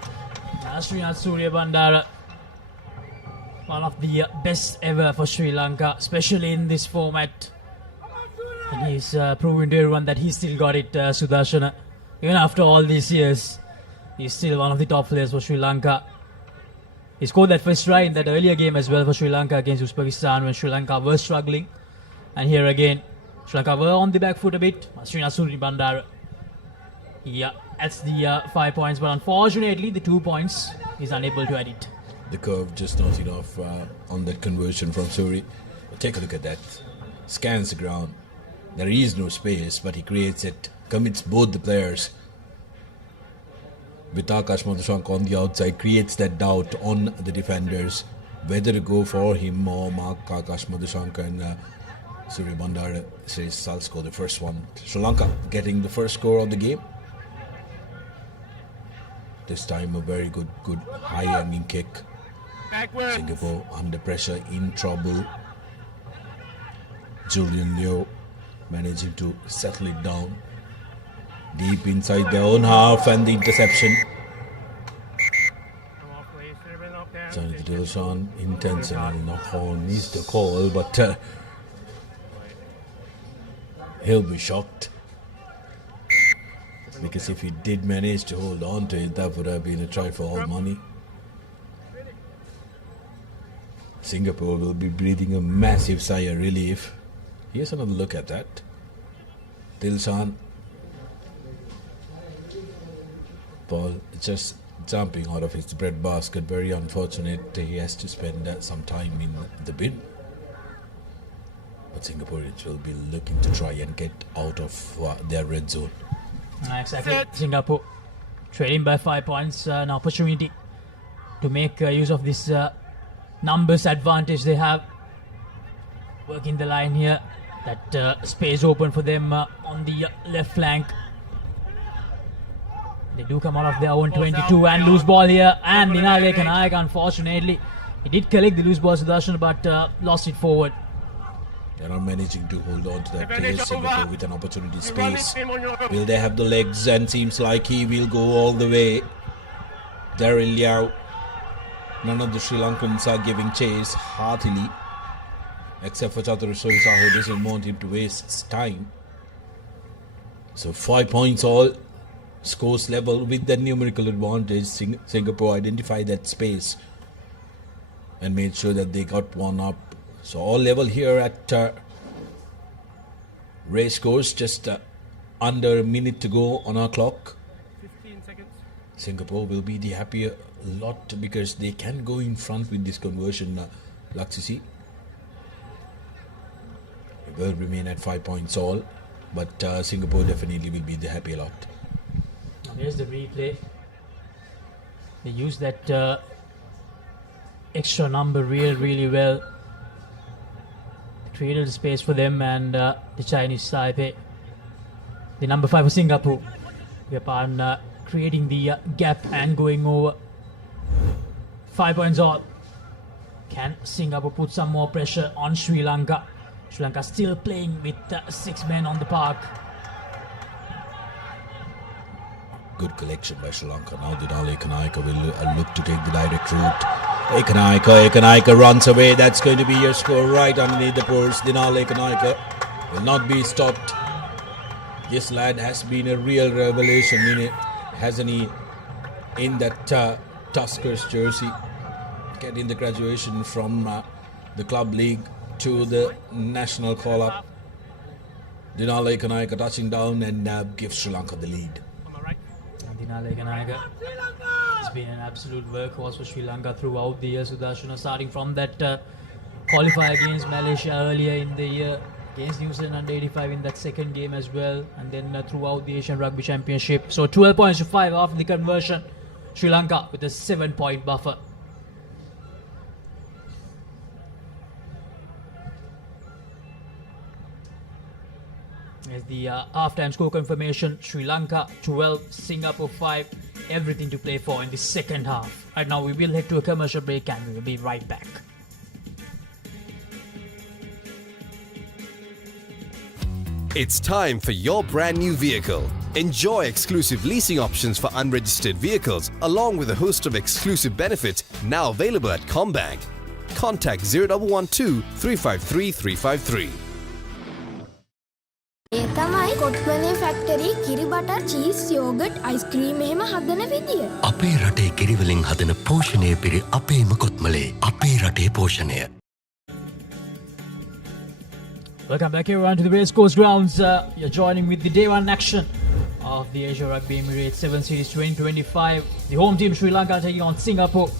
Srinath Surya Bandara, one of the best ever for Sri Lanka, especially in this format. And he's proven to everyone that he still got it, Sudarshana. Even after all these years, he's still one of the top players for Sri Lanka. He scored that first try in that earlier game as well for Sri Lanka against Uzbekistan when Sri Lanka were struggling. And here again, Sri Lanka were on the back foot a bit. Srinath Surya Bandara. Yeah, that's the 5 points, but unfortunately the 2 points he's unable to add it. The curve just not enough on that conversion from Suri. Take a look at that. Scans the ground. There is no space, but he creates it. Commits both the players. With Akash Madhushankar on the outside, creates that doubt on the defenders. Whether to go for him or mark Akash Madhushankar and Surya Bandara says Sal score the first one. Sri Lanka getting the first score of the game. This time a very good high hanging kick. Backwards. Singapore under pressure, in trouble. Julian Liu managing to settle it down. Deep inside their own half and the interception. Jonathan Dilshan intentionally not on is the call, but he'll be shocked. Because if he did manage to hold on to it, that would have been a try for all money. Singapore will be breathing a massive sigh of relief. Here's another look at that. Dilshan. Ball just jumping out of his breadbasket. Very unfortunate. He has to spend some time in the bin. But Singaporeans will be looking to try and get out of their red zone. Exactly. Singapore trailing by 5 points. An opportunity to make use of this numbers advantage they have. Working the line here. That space open for them on the left flank. They do come out of their own 22 and lose ball here. And Ninagek and Nayak, unfortunately, he did collect the loose ball, Sudarshan, but lost it forward. They're not managing to hold on to that place. Singapore with an opportunity space. Will they have the legs? And seems like he will go all the way. Daryl Liao. None of the Sri Lankans are giving chase heartily. Except for Chatur Soisa, who doesn't want him to waste time. So 5 points all. Scores level with that numerical advantage. Singapore identified that space and made sure that they got one up. So all level here at Racecourse, just under a minute to go on our clock. 15 seconds. Singapore will be the happier lot because they can go in front with this conversion, Laksisi. It will remain at 5 points all, but Singapore definitely will be the happier lot. Here's the replay. They use that extra number really well. Created space for them and the Chinese Taipei. The number 5 for Singapore. Japan creating the gap and going over. 5 points all. Can Singapore put some more pressure on Sri Lanka? Sri Lanka still playing with 6 men on the park. Good collection by Sri Lanka. Now Dinale Ekanaika will look to take the direct route. Ekanaika runs away. That's going to be your score right underneath the post. Dinale Ekanaika will not be stopped. This lad has been a real revelation, hasn't he? In that Tuskers jersey, getting the graduation from the club league to the national call-up. Dinale Ekanaika touching down and gives Sri Lanka the lead. Dinale Ekanaika has been an absolute workhorse for Sri Lanka throughout the year. Sudarshana starting from that qualifier against Malaysia earlier in the year, against New Zealand under 85 in that second game as well, and then throughout the Asian Rugby Championship. So 12 points to 5 after the conversion. Sri Lanka with a 7-point buffer. As the half-time score confirmation, Sri Lanka 12, Singapore 5, everything to play for in the second half. Right now we will head to a commercial break and we will be right back. It's time for your brand new vehicle. Enjoy exclusive leasing options for unregistered vehicles along with a host of exclusive benefits now available at CommBank. Contact 0112 353 353. ඒ තමයි කොට්මලේ factory කිරි butter cheese yoghurt ice cream එහෙම හදන විදිය. අපේ රටේ කිරිවලින් හදන පෝෂණය පිරි අපේම කොත්මලේ අපේ රටේ පෝෂණය. Welcome back everyone to the Racecourse grounds. You're joining with the day one action of the Asia Rugby Emirates 7 Series 2025. The home team Sri Lanka taking on Singapore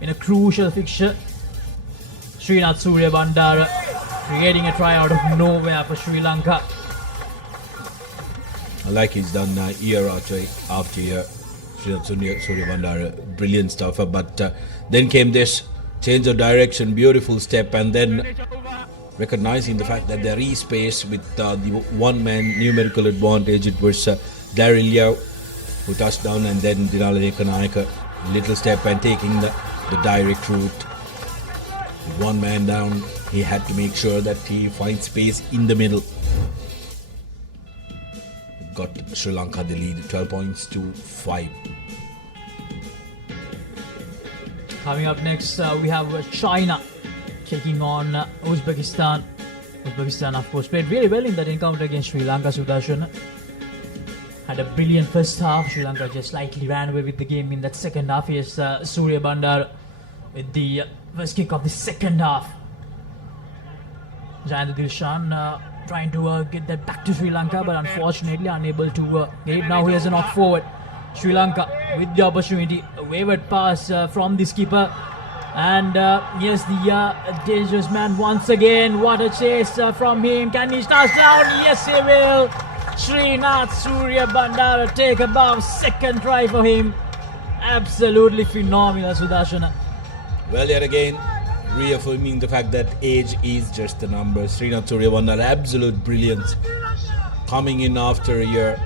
in a crucial fixture. Srinath Surya Bandara creating a try out of nowhere for Sri Lanka. Like he's done year after year. Surya Bandara, brilliant stuff. But then came this change of direction, beautiful step, and then recognizing the fact that there is space with the one-man numerical advantage. It was Daryl Yao who touched down, and then Dinale Ekanaika, little step and taking the direct route. With one man down, he had to make sure that he finds space in the middle. Got Sri Lanka the lead, 12 points to 5. Coming up next, we have China taking on Uzbekistan. Uzbekistan, of course, played really well in that encounter against Sri Lanka. Sudarshan had a brilliant first half. Sri Lanka just slightly ran away with the game in that second half. Yes, Surya Bandar with the first kick of the second half. Jayant Dilshan trying to get that back to Sri Lanka, but unfortunately unable to get it. Now here's a knock forward. Sri Lanka with the opportunity. A wayward pass from the skipper. And here's the dangerous man once again. What a chase from him. Can he touch down? Yes, he will. Srinath Surya Bandara take about second try for him. Absolutely phenomenal, Sudarshana. Well, yet again, reaffirming the fact that age is just a number. Srinath Surya Bandara, absolute brilliance. Coming in after a year,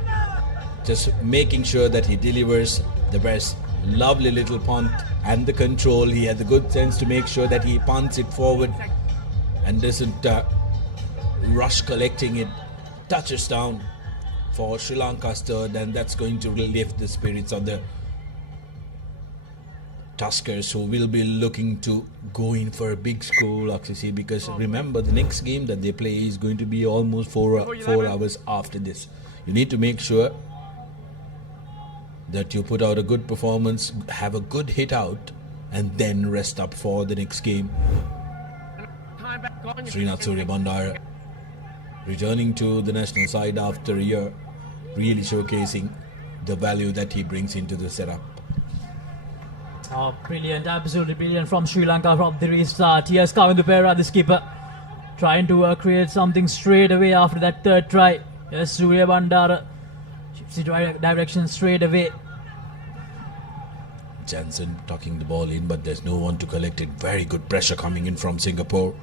just making sure that he delivers the best. Lovely little punt and the control. He had the good sense to make sure that he punts it forward and doesn't rush collecting it. Touches down for Sri Lanka's third, and that's going to lift the spirits of the Tuskers, who will be looking to go in for a big score, Laksisi, because remember the next game that they play is going to be almost 4 hours after this. You need to make sure that you put out a good performance, have a good hit out, and then rest up for the next game. Srinath Surya Bandara returning to the national side after a year, really showcasing the value that he brings into the setup. Oh, brilliant, absolutely brilliant from Sri Lanka from the restart. Here's ThePapare, the skipper, trying to create something straight away after that third try. Yes, Surya Bandara shifts the direction straight away. Jansen tucking the ball in, but there's no one to collect it. Very good pressure coming in from Singapore,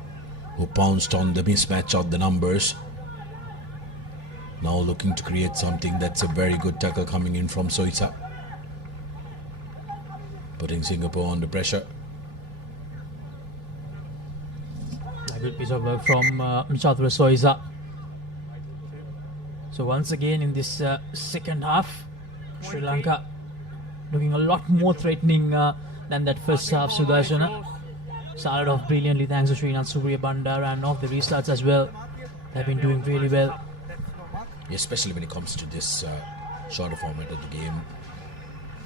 who pounced on the mismatch of the numbers. Now looking to create something. That's a very good tackle coming in from Soisa, putting Singapore under pressure. A good piece of work from Chatura Soisa. So once again in this second half, Sri Lanka looking a lot more threatening than that first half. Sudarshana started off brilliantly thanks to Srinath Surya Bandara, and off the restarts as well. They've been doing really well. Especially when it comes to this shorter format of the game,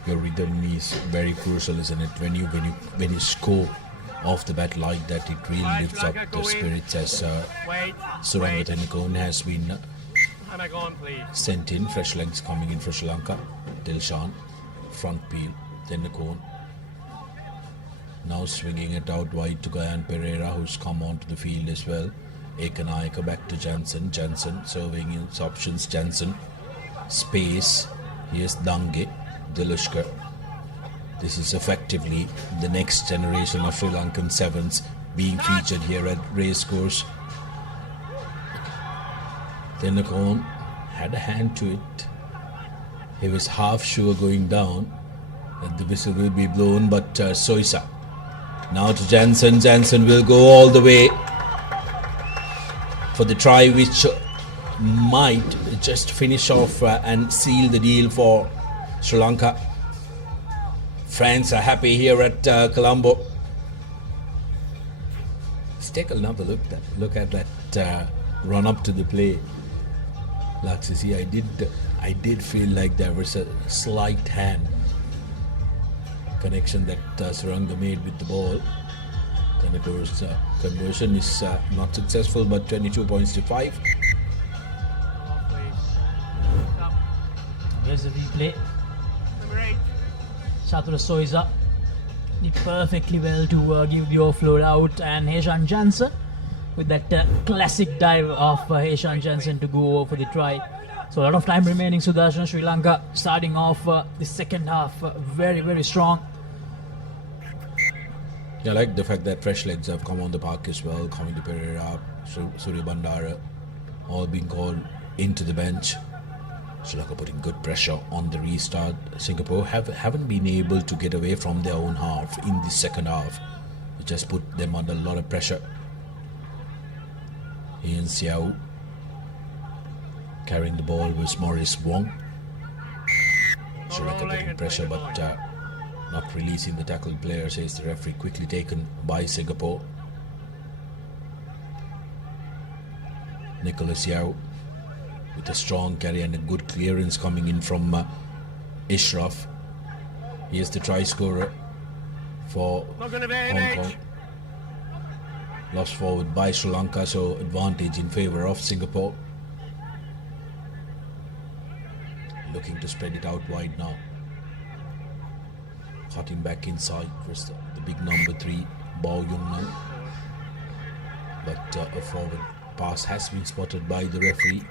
your rhythm is very crucial, isn't it? When you score off the bat like that, it really lifts up the spirits, as Suranga Tenakone has been sent in. Fresh legs coming in for Sri Lanka. Dilshan, front peel, Tenakone. Now swinging it out wide to Gayan Pereira, who's come onto the field as well. Ekanayaka back to Jansen. Jansen serving his options. Jansen, space. Here's Dange, Dilushkar. This is effectively the next generation of Sri Lankan sevens being featured here at Racecourse. Tenakone had a hand to it. He was half sure going down that the whistle will be blown, but Soisa. Now to Jansen. Jansen will go all the way for the try, which might just finish off and seal the deal for Sri Lanka. Fans are happy here at Colombo. Let's take another look at that run up to the play. Laksisi, I did feel like there was a slight hand connection that Suranga made with the ball. And of course, conversion is not successful, but 22 points to 5. Here's the replay. Chatura Soisa did perfectly well to give the offload out, and Heshan Jansen with that classic dive of Heshan Jansen to go over for the try. So a lot of time remaining. Sudarshan, Sri Lanka starting off the second half very, very strong. I like the fact that fresh legs have come on the park as well. Coming to Pereira, Surya Bandara, all being called into the bench. Sri Lanka putting good pressure on the restart. Singapore haven't been able to get away from their own half in the second half. It just put them under a lot of pressure. Ian Xiao carrying the ball was Maurice Wong. Sri Lanka putting pressure, but not releasing the tackled player, says the referee. Quickly taken by Singapore. Nicholas Yao with a strong carry and a good clearance coming in from Ishraf. He is the try scorer for Hong Kong. Lost forward by Sri Lanka, so advantage in favour of Singapore. Looking to spread it out wide now. Cutting back inside for the big number 3, Bao Yung now. But a forward pass has been spotted by the referee.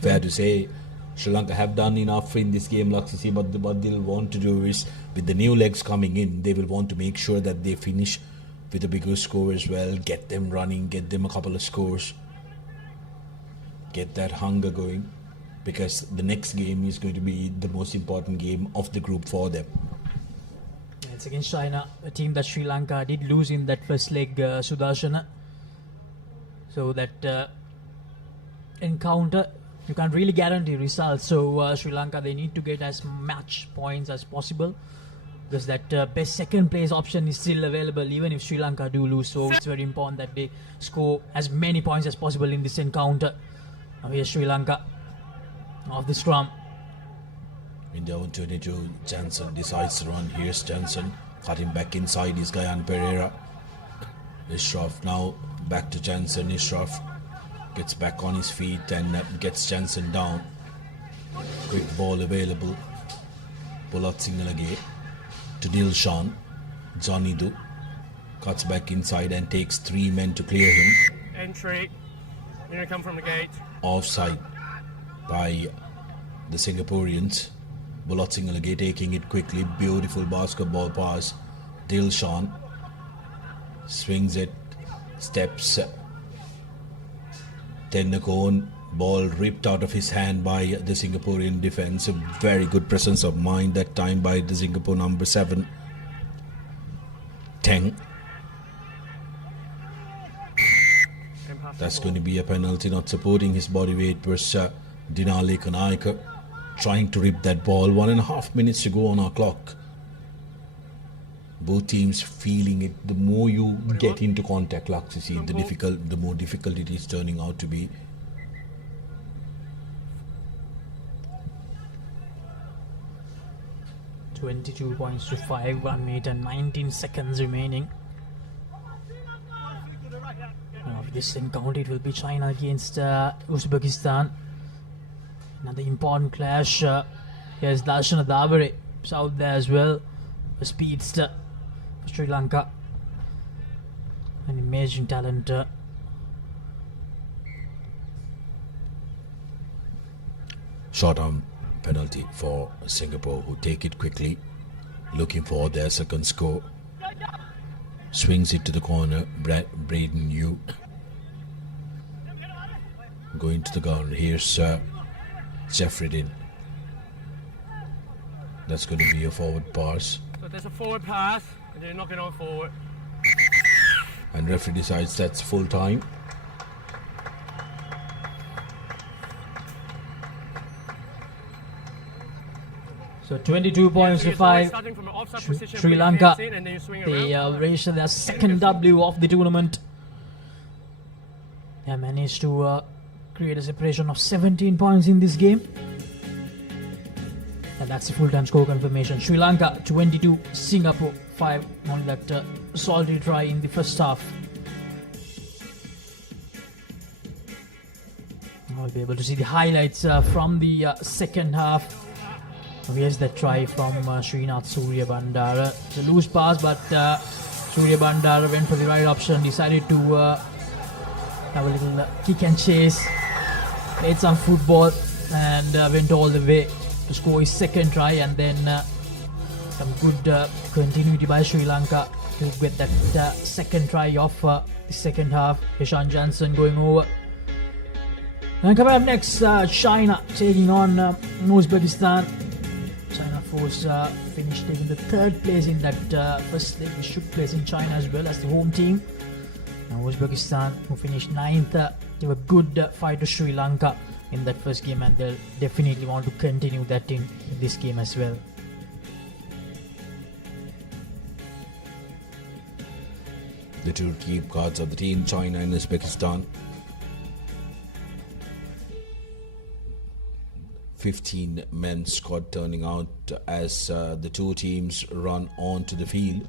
Fair to say, Sri Lanka have done enough in this game, Laksisi, but what they'll want to do is, with the new legs coming in, they will want to make sure that they finish with a bigger score as well, get them running, get them a couple of scores, get that hunger going, because the next game is going to be the most important game of the group for them. It's against China, a team that Sri Lanka did lose in that first leg, Sudarshana. So that encounter, you can't really guarantee results. So Sri Lanka, they need to get as much points as possible, because that best second place option is still available even if Sri Lanka do lose. So it's very important that they score as many points as possible in this encounter. Now here's Sri Lanka off the scrum. In the own 22, Jansen decides to run. Here's Jansen Cutting back inside is Gayan Pereira. Ishraf now back to Jansen. Ishraf gets back on his feet and gets Jansen down. Quick ball available. Bulat Singalage to Dilshan. Janidu cuts back inside and takes 3 men to clear him. Entry. You're going to come from the gate. Offside by the Singaporeans. Bulat Singalage taking it quickly. Beautiful basketball pass. Dilshan swings it, steps, Tennakone, ball ripped out of his hand by the Singaporean defense. A very good presence of mind that time by the Singapore number 7, Teng. That's going to be a penalty. Not supporting his body weight was Dinali Kanaika, trying to rip that ball. 1.5 minutes to go on our clock. Both teams feeling it. The more you get into contact, like you see, the more difficult it is turning out to be. $22 points to 5, 1 minute and 19 seconds remaining. Of this encounter, it will be China against Uzbekistan. Another important clash. Here's Darshana Davare, out there as well, a speedster. Sri Lanka, an amazing talent. Short-arm penalty for Singapore, who take it quickly, looking for their second score. Swings it to the corner. Braden Yu going to the corner. Here's Jeffrey. That's going to be a forward pass. So there's a forward pass, and you're knocking on forward. And referee decides that's full time. So 22 points to 5. Sri Lanka, they reached their second W of the tournament. They managed to create a separation of 17 points in this game. And that's the full-time score confirmation. Sri Lanka 22, Singapore 5. Only that salty try in the first half. I'll be able to see the highlights from the second half. Here's that try from Srinath Surya Bandara. It's a loose pass, but Surya Bandara went for the right option, decided to have a little kick and chase, played some football, and went all the way to score his second try. And then some good continuity by Sri Lanka to get that second try off the second half. Ishan Jansen going over. And coming up next, China taking on Uzbekistan. China force finished taking the third place in that first leg. They should place in China as well as the home team. Now Uzbekistan, who finished 9th, they were good fight to Sri Lanka in that first game, and they'll definitely want to continue that in this game as well. The two key cards of the team, China and Uzbekistan. 15 men squad turning out as the two teams run onto the field.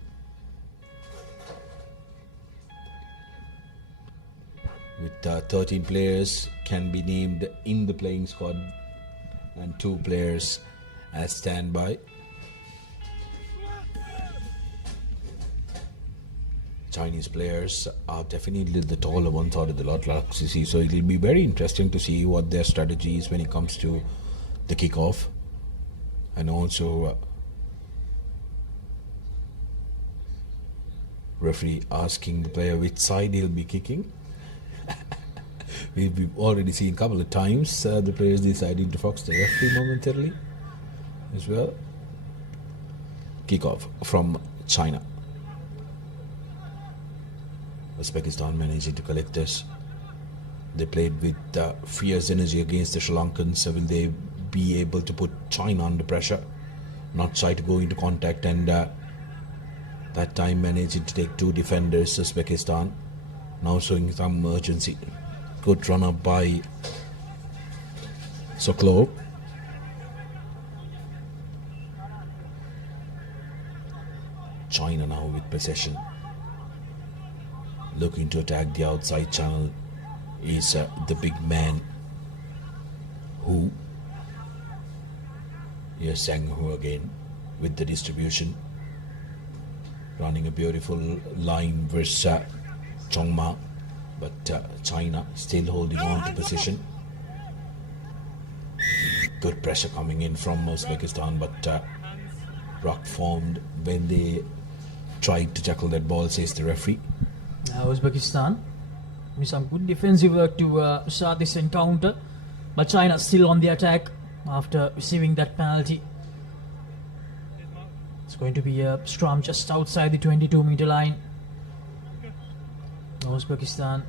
With 13 players can be named in the playing squad and 2 players as standby. Chinese players are definitely the taller ones out of the lot, like you see. So it'll be very interesting to see what their strategy is when it comes to the kickoff, and also referee asking the player which side he'll be kicking. We've already seen a couple of times the players deciding to fox the referee momentarily as well. Kickoff from China. Uzbekistan managing to collect this. They played with fierce energy against the Sri Lankans. So will they be able to put China under pressure, not try to go into contact, and that time managing to take 2 defenders. Uzbekistan now showing some urgency. Good run up by Sokolov. China now with possession. Looking to attack the outside channel is the big man who. Here's Zhang Hu again with the distribution. Running a beautiful line versus Chongma, but China still holding on to position. Good pressure coming in from Uzbekistan, but rock formed when they tried to tackle that ball, says the referee. Uzbekistan with some good defensive work to start this encounter, but China still on the attack after receiving that penalty. It's going to be a scrum just outside the 22-meter line. Uzbekistan,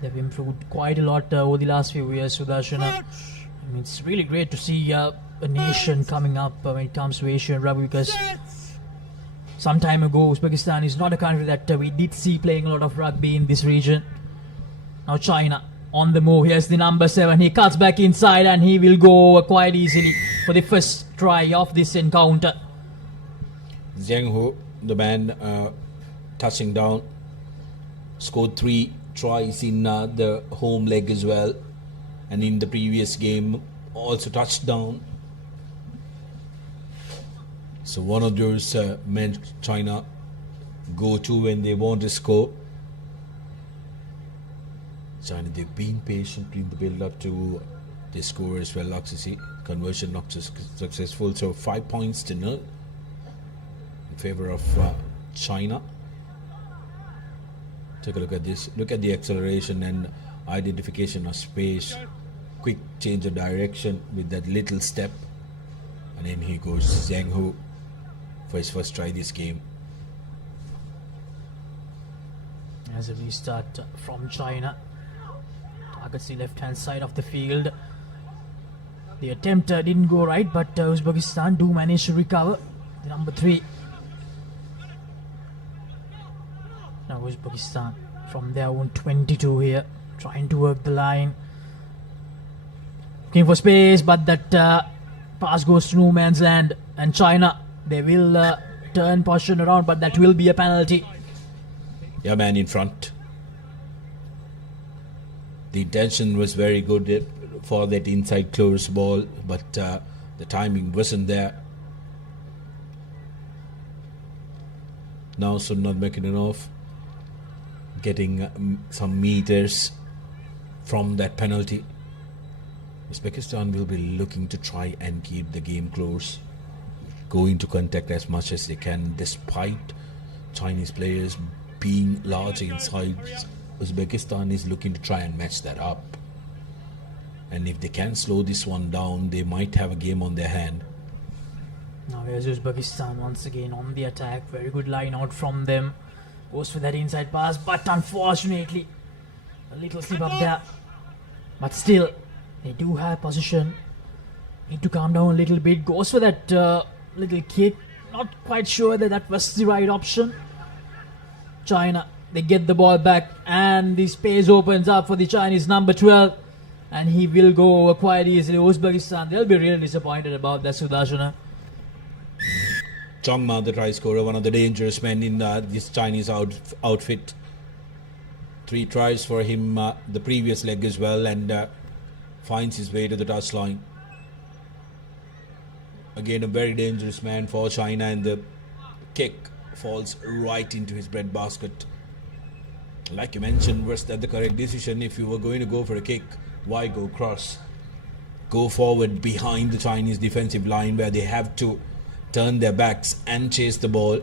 they've improved quite a lot over the last few years, Sudarshana. I mean, it's really great to see a nation coming up when it comes to Asian rugby, because some time ago Uzbekistan is not a country that we did see playing a lot of rugby in this region. Now China on the move. Here's the number 7. He cuts back inside and he will go quite easily for the first try of this encounter. Zhang Hu, the man touching down, scored 3 tries in the home leg as well, and in the previous game also touched down. So one of those men China go to when they want to score. China, they've been patient in the build-up to the score as well. Luxury conversion not successful, so 5 points to 0 in favor of China. Take a look at this. Look at the acceleration and identification of space. Quick change of direction with that little step, and then he goes Zhang Hu for his first try this game. As a restart from China. Targets the left-hand side of the field. The attempt didn't go right, but Uzbekistan do manage to recover. The number 3. Now Uzbekistan from their own 22 here, trying to work the line. Looking for space, but that pass goes to no man's land. And China, they will turn position around, but that will be a penalty. Yeah, man in front. The intention was very good for that inside close ball, but the timing wasn't there. Now Sunnat making enough, getting some meters from that penalty. Uzbekistan will be looking to try and keep the game close, go into contact as much as they can, despite Chinese players being large inside. Uzbekistan is looking to try and match that up, and if they can slow this one down, they might have a game on their hand. Now here's Uzbekistan once again on the attack. Very good line out from them. Goes for that inside pass, but unfortunately a little slip up there. But still, they do have position. Need to calm down a little bit. Goes for that little kick. Not quite sure that that was the right option. China, they get the ball back, and the space opens up for the Chinese number 12, and he will go over quite easily. Uzbekistan, they'll be really disappointed about that, Sudarshana. Chongma, the try scorer, one of the dangerous men in this Chinese outfit. 3 tries for him the previous leg as well, and finds his way to the touchline. Again, a very dangerous man for China, and the kick falls right into his breadbasket. Like you mentioned, was that the correct decision? If you were going to go for a kick, why go cross? Go forward behind the Chinese defensive line where they have to turn their backs and chase the ball.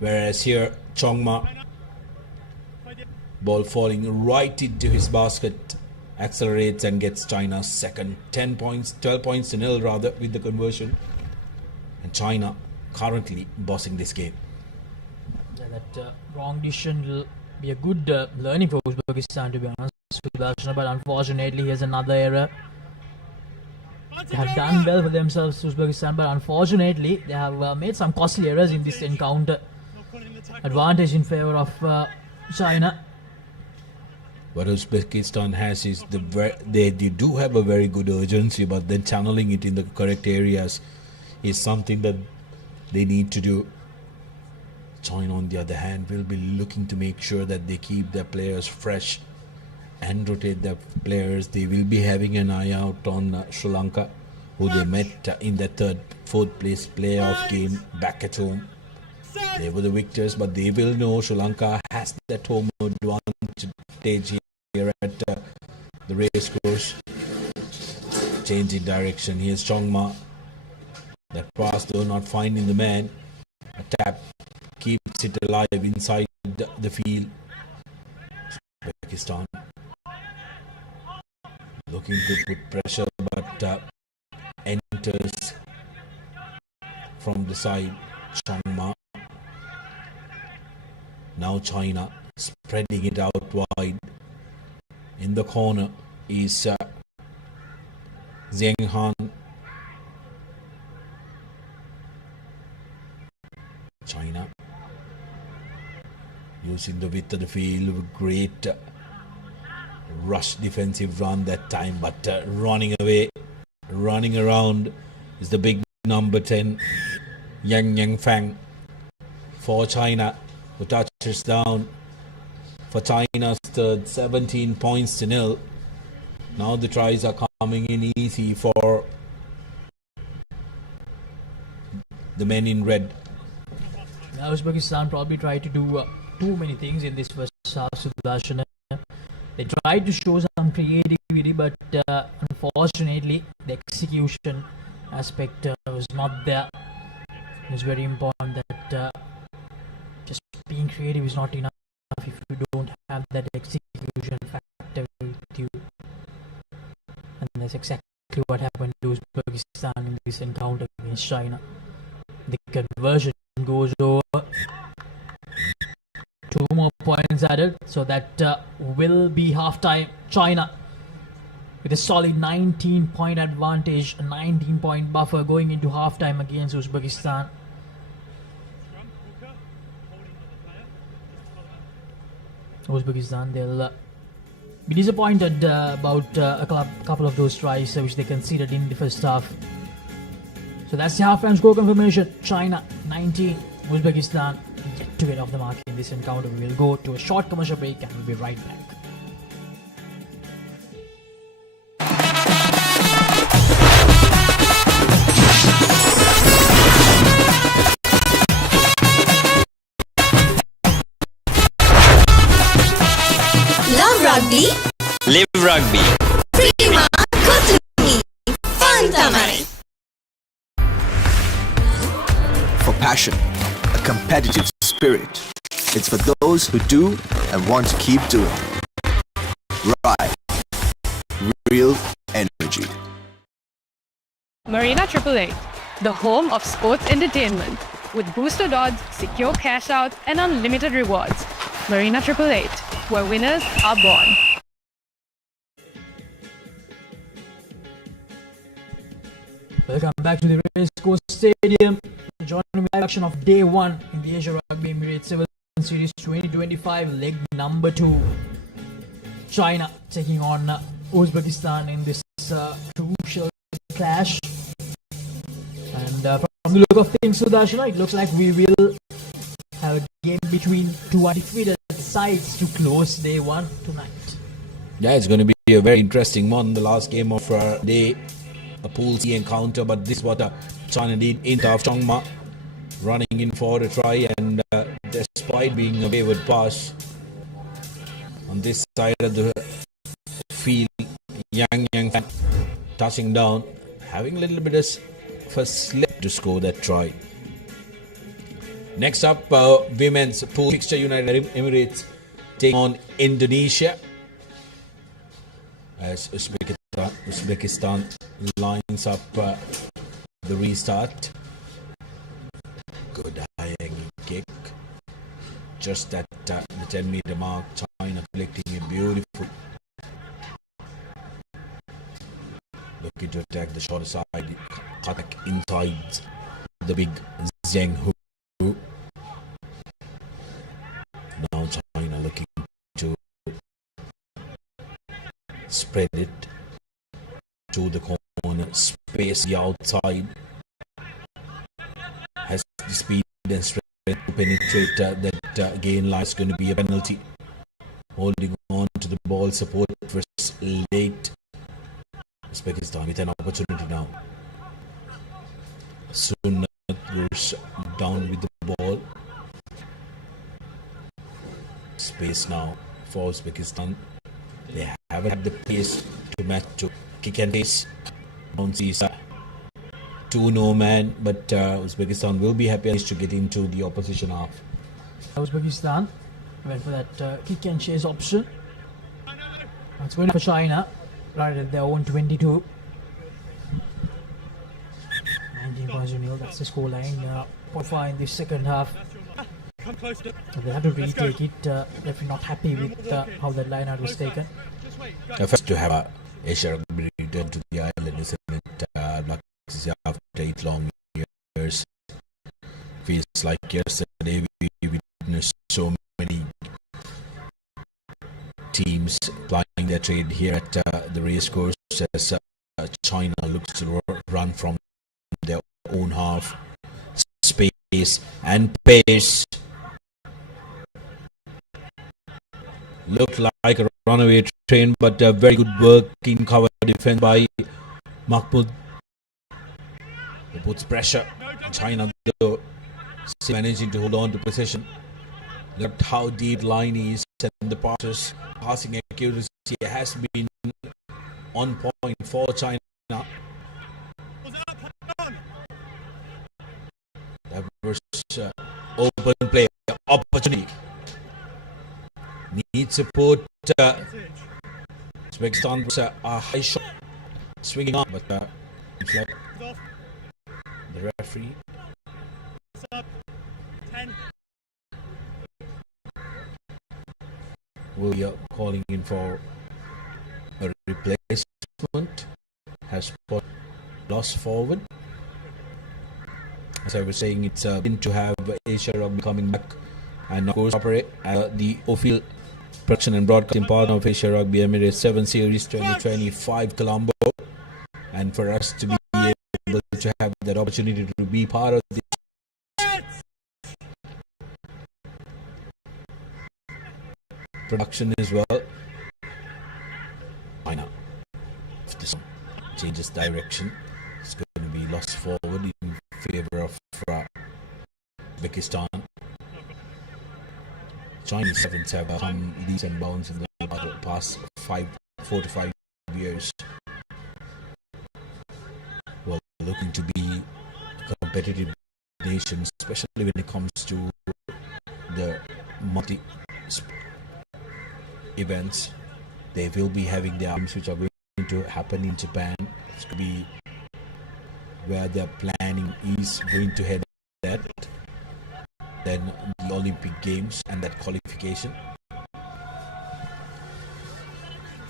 Whereas here, Chongma, ball falling right into his basket, accelerates and gets China's second 12 points to 0 rather, with the conversion. And China currently bossing this game. Yeah, that wrong decision will be a good learning for Uzbekistan, to be honest, but unfortunately here's another error. They have done well for themselves, Uzbekistan, but unfortunately they have made some costly errors in this encounter. Advantage in favor of China. What Uzbekistan has is they do have a very good urgency, but then channeling it in the correct areas is something that they need to do. China, on the other hand, will be looking to make sure that they keep their players fresh and rotate their players. They will be having an eye out on Sri Lanka, who they met in their fourth place playoff game back at home. They were the victors, but they will know Sri Lanka has that home advantage here at the racecourse. Changing direction. Here's Chongma. That pass, though, not finding the man. A tap keeps it alive inside the field. Pakistan looking to put pressure, but enters from the side. Chongma. Now China spreading it out wide. In the corner is Zheng Han. China using the width of the field. Great rush defensive run that time, but running away, running around is the big number 10, Yang Fang, for China, who touches down for China's third, 17 points to nil. Now the tries are coming in easy for the men in red. Now Uzbekistan probably tried to do too many things in this first half. Sudarshan. They tried to show some creativity, but unfortunately the execution aspect was not there. It's very important that just being creative is not enough if you don't have that execution factor with you. And that's exactly what happened to Uzbekistan in this encounter against China. The conversion goes over. 2 more points added, so that will be half-time. China with a solid 19-point advantage, a 19-point buffer going into half-time against Uzbekistan. Uzbekistan, they'll be disappointed about a couple of those tries which they conceded in the first half. So that's the half-time score confirmation. China 19, Uzbekistan yet to get off the mark in this encounter. We will go to a short commercial break and we'll be right back. Love rugby. Live rugby. Prima Kotumi. Fantamare. For passion, a competitive spirit. It's for those who do and want to keep doing. Right. Real energy. Marina 888, the home of sports entertainment, with boosted odds, secure cash out, and unlimited rewards. Marina 888, where winners are born. Welcome back to the Racecourse Stadium. Joining me in action of day 1 in the Asia Rugby Emirates 7 Series 2025, leg number 2. China taking on Uzbekistan in this crucial clash. And from the look of things, Sudarshana, it looks like we will have a game between two undefeated sides to close day 1 tonight. Yeah, it's going to be a very interesting one. The last game of day, a Pool C encounter, but this is what China did in of Chongma, running in for a try, and despite being a wayward pass on this side of the field, Yang touching down, having a little bit of a slip to score that try. Next up, women's pool fixture, United Emirates taking on Indonesia, as Uzbekistan lines up the restart. Good high-hanging kick, just at the 10-meter mark. China collecting it beautiful, looking to attack the shorter side, cut inside the big Zheng Hu. Now China looking to spread it to the corner, space the outside, has the speed and strength to penetrate that gain line is going to be a penalty. Holding on to the ball, support was late. Uzbekistan with an opportunity now. Soon goes down with the ball. Space now for Uzbekistan. They haven't had the pace to match to kick and pace. Bounces 2-0 man, but Uzbekistan will be happy to get into the opposition half. Uzbekistan went for that kick and chase option. It's going for China right at their own 22. 19-0, that's the scoreline. 0.5 in the second half. So they have to retake it. If not happy with how that line out was taken. First to have Asia Rugby return to the island, isn't it? After 8 long years. Feels like yesterday we witnessed so many teams plying their trade here at the racecourse as China looks to run from their own half. Space and pace. Looked like a runaway train, but very good work in cover defense by Mahmoud. He puts pressure on China, though, still managing to hold on to possession. Look at how deep line is, and the passing accuracy has been on point for China. That was open play opportunity. Needs support. Uzbekistan was a high shot swinging on, but the referee will be calling in for a replacement. Has put loss forward. As I was saying, it's been to have Asia Rugby coming back, and of course Papare, the official production and broadcasting partner of Asia Rugby Emirates 7 Series 2025 Colombo, and for us to be able to have that opportunity to be part of this production as well. China, if this changes direction, it's going to be lost forward in favor of Uzbekistan. Chinese sevens have come leaps and bounds in the past 4 to 5 years. Well, looking to be a competitive nation, especially when it comes to the multi events. They will be having their games which are going to happen in Japan. It's going to be where their planning is going to head at. Then the Olympic Games and that qualification.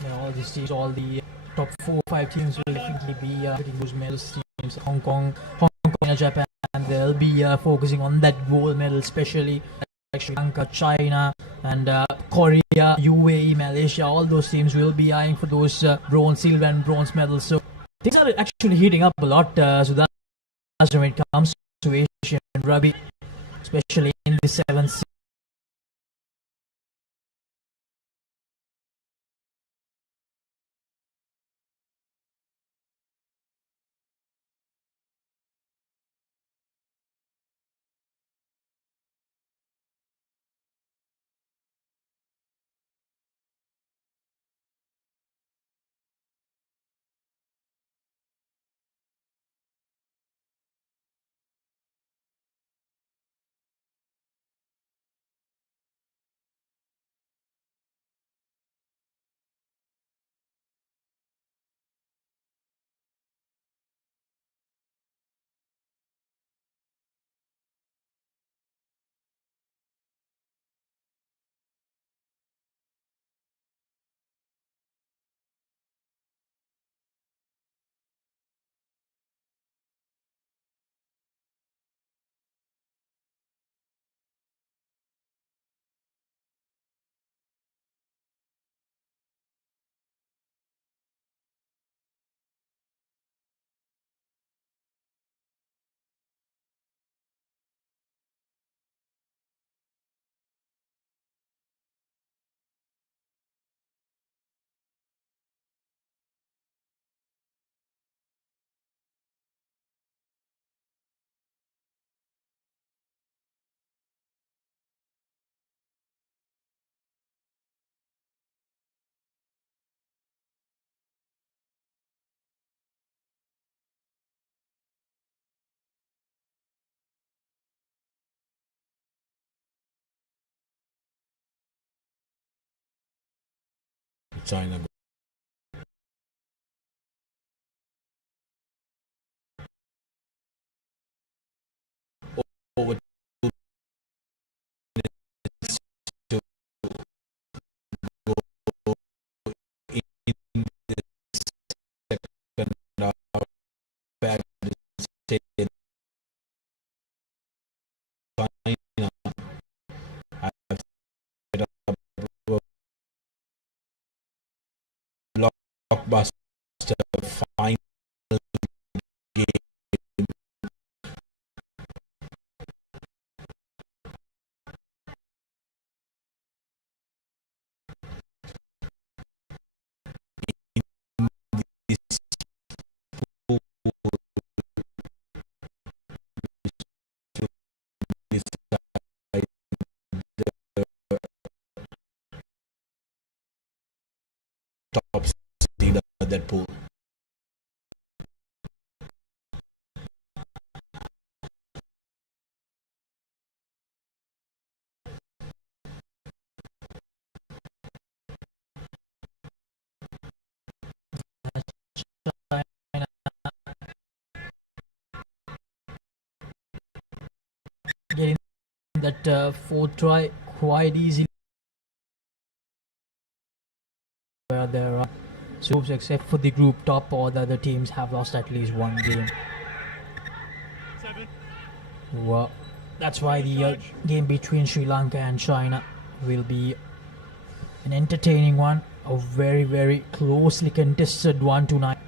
Yeah, all these teams, all the top 4 or 5 teams will definitely be getting those medals. Teams, Hong Kong, Japan, they'll be focusing on that gold medal, especially like Sri Lanka, China, and Korea, UAE, Malaysia. All those teams will be eyeing for those bronze, silver, and bronze medals. So things are actually heating up a lot. So that's when it comes to Asian rugby, especially in the 7th China over 2 minutes to go in the second half. Back to stay in China. I've set up a blockbuster final game. This pool to decide the top seed of that pool. Getting that fourth try quite easily. Where there are groups except for the group top, or the other teams have lost at least one game. Well, that's why the game between Sri Lanka and China will be an entertaining one, a very, very closely contested one tonight.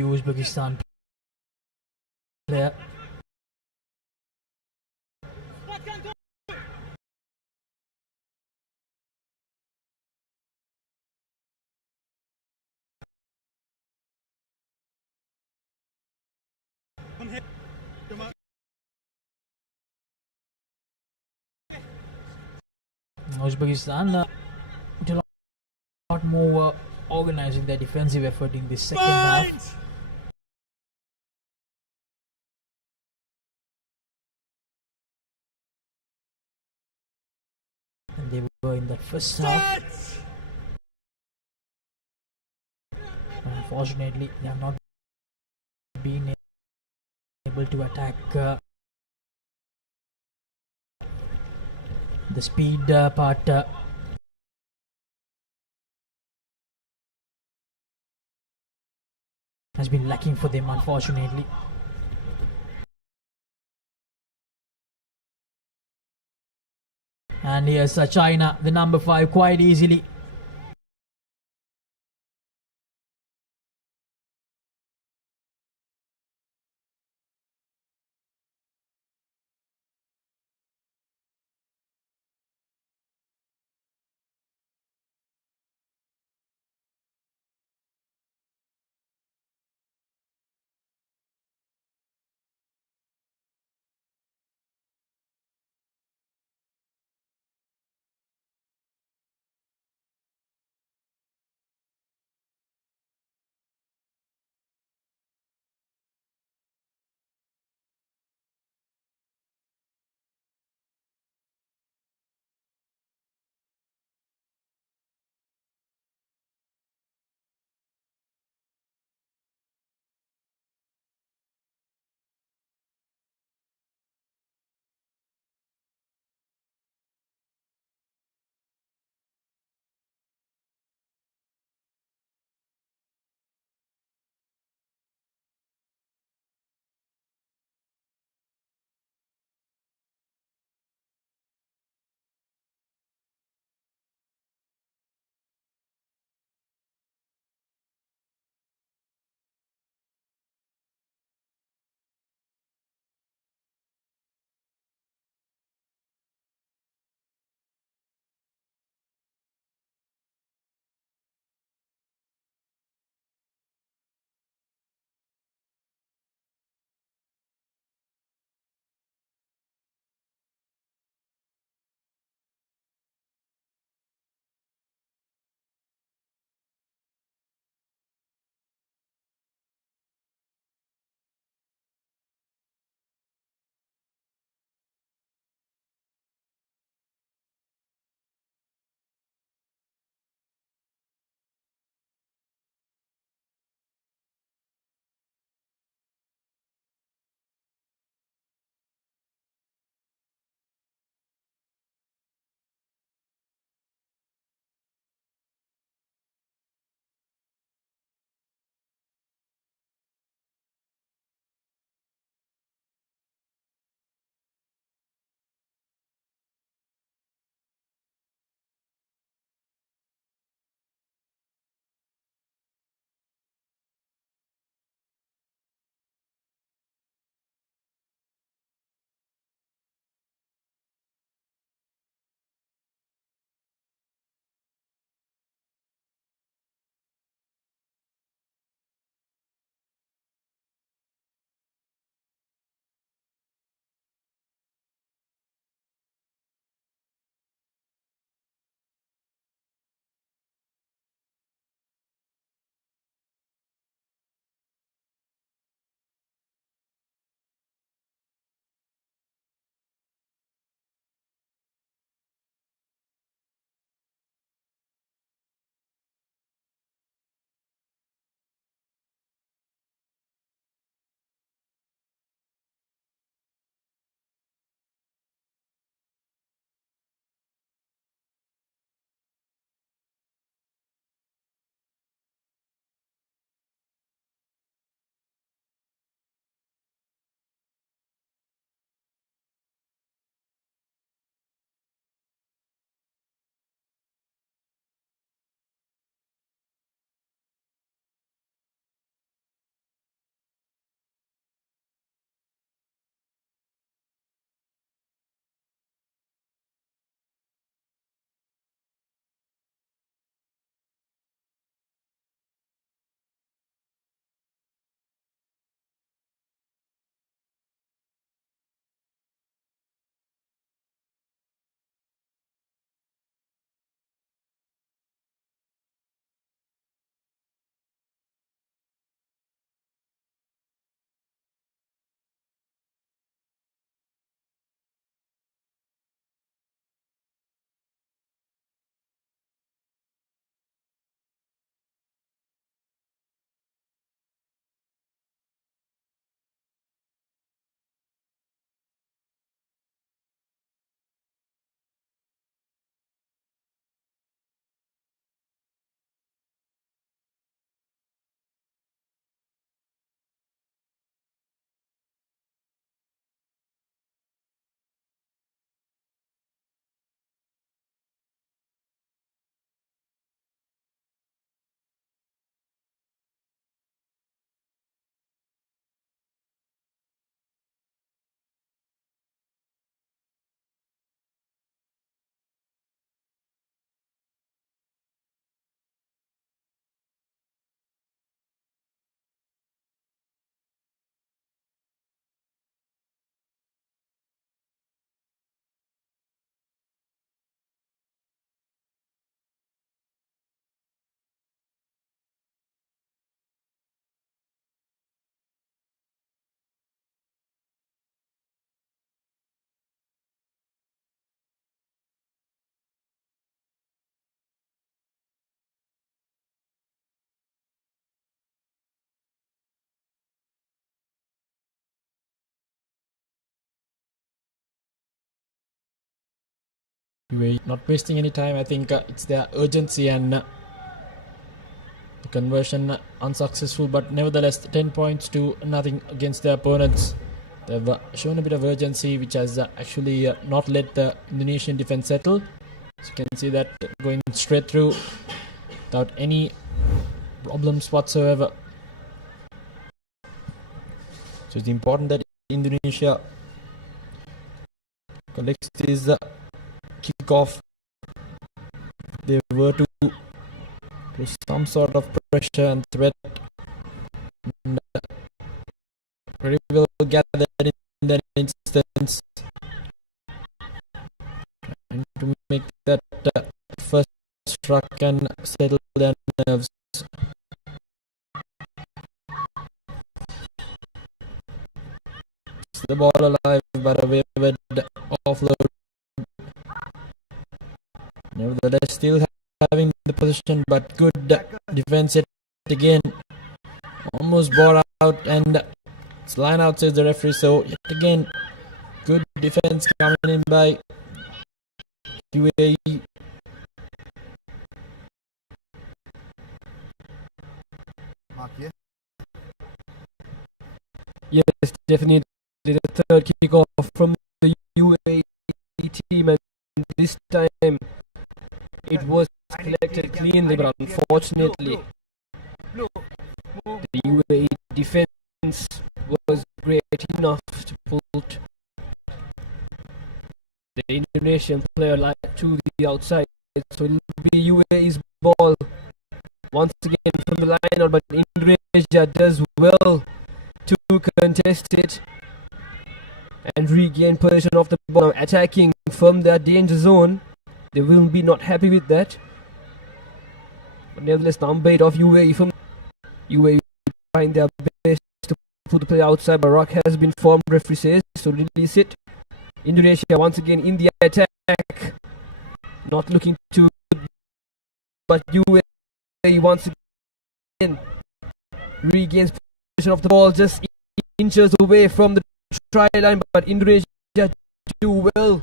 Uzbekistan player. Uzbekistan did a lot more organizing their defensive effort in the second half. And they were in that first half. Unfortunately, they have not been able to attack the speed part. Has been lacking for them, unfortunately. And here's China, the number 5, quite easily. UAE not wasting any time. I think it's their urgency and the conversion unsuccessful, but nevertheless 10 points to nothing against their opponents. They've shown a bit of urgency, which has actually not let the Indonesian defense settle. So you can see that going straight through without any problems whatsoever. So it's important that Indonesia collects this kickoff. They were to put some sort of pressure and threat, and very well gathered in that instance, and to make that first struck and settle their nerves. The ball alive, but a wayward offload. Nevertheless, still having the position, but good defense yet again. Almost bought out, and it's line out, says the referee. So yet again, good defense coming in by UAE. Yes, definitely the third kickoff from the UAE team, and this time it was collected cleanly, but unfortunately the UAE defense was great enough to put the Indonesian player to the outside. So it will be UAE's ball once again from the line out, but Indonesia does well to contest it and regain possession of the ball, attacking from their danger zone. They will be not happy with that, but nevertheless, number 8 of UAE from UAE trying their best to put the player outside, but rock has been formed, referee says, so release it. Indonesia once again in the attack, not looking to, but UAE once again regains possession of the ball, just inches away from the try line, but Indonesia do well.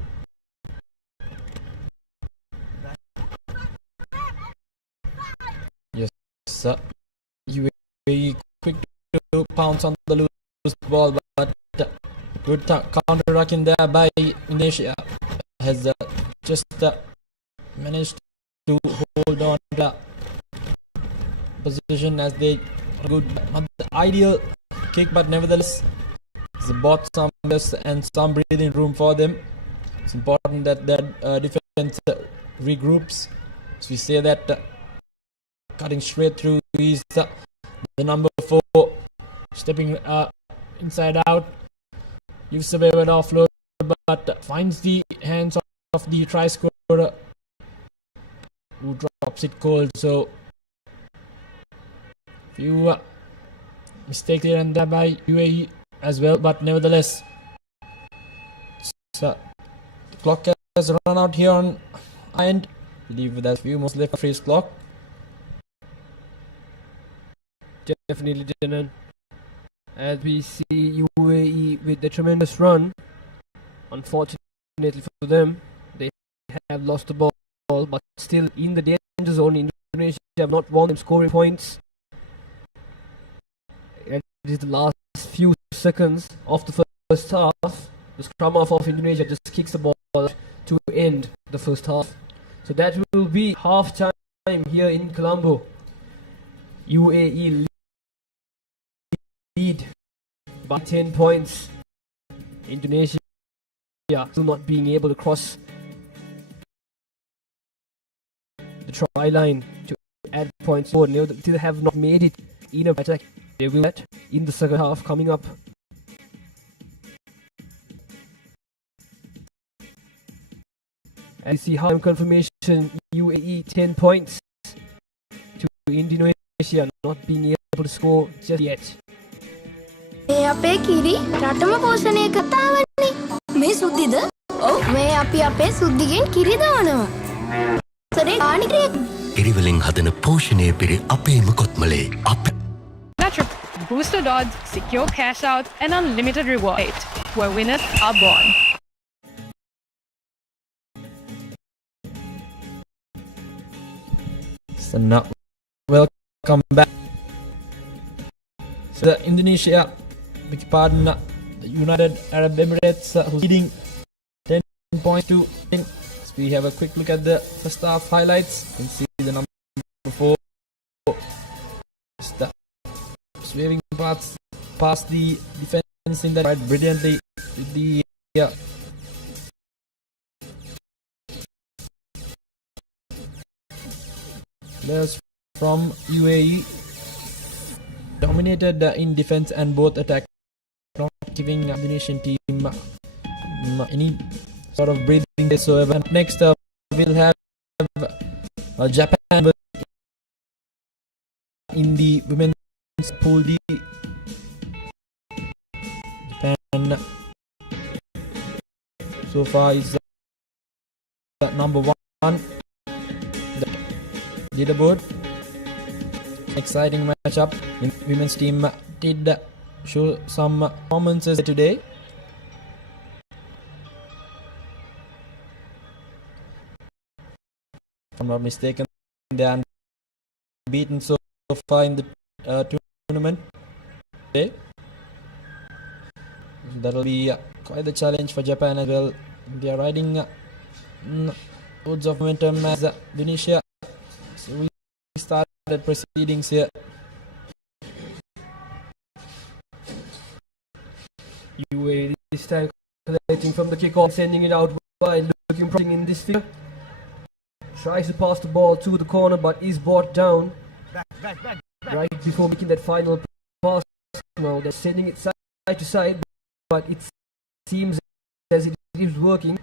Yes, UAE quick to pounce on the loose ball, but good counter rocking there by Indonesia has just managed to hold on to position as they good, not the ideal kick, but nevertheless it's bought some and some breathing room for them. It's important that their defense regroups. So we say that cutting straight through is the number 4, stepping inside out, gives away an offload, but finds the hands of the try scorer, who drops it cold. So few mistakes here and there by UAE as well, but nevertheless, so the clock has run out here on end. I believe there's a few more left for freeze clock. Definitely didn't. As we see UAE with the tremendous run, unfortunately for them, they have lost the ball, but still in the danger zone. Indonesia have not won them scoring points. It is the last few seconds of the first half. The scrum half of Indonesia just kicks the ball to end the first half. So that will be half time here in Colombo. UAE lead by 10 points. Indonesia still not being able to cross the try line to add points. So they still have not made it in a attack. They will get in the second half coming up. And you see how confirmation UAE 10 points to Indonesia not being able to score just yet. මේ අපේ කිරි රටම පෝෂණය කතාවන්නේ. මේ සුද්දිද? ඔව් මේ අපි අපේ සුද්දිගෙන් කිරි දානවා. සරේ ආනිකේ කිරිවලින් හදන පෝෂණය පිරි අපේම කොත්මලේ අප Booster odds, secure cash out, and unlimited reward, where winners are born. So now, welcome back. So the Indonesia, beg your pardon, the United Arab Emirates, who's leading 10 points to 10. So we have a quick look at the first half highlights. You can see the number 4 swerving past the defense in that quite brilliantly with the players from UAE dominated in defense and both attack, not giving the Indonesian team any sort of breathing whatsoever. Next up, we'll have Japan in the women's pool D. Japan so far is number 1 the leaderboard. Exciting matchup. The women's team did show some performances today. If I'm not mistaken, they are beaten so far in the tournament today. So that will be quite the challenge for Japan as well. They are riding loads of momentum as Indonesia. So we started proceedings here. UAE this time collecting from the kickoff, sending it out wide, looking promising in this figure. Tries to pass the ball to the corner but is brought down right before making that final pass. Now they're sending it side to side, but it seems as it is working.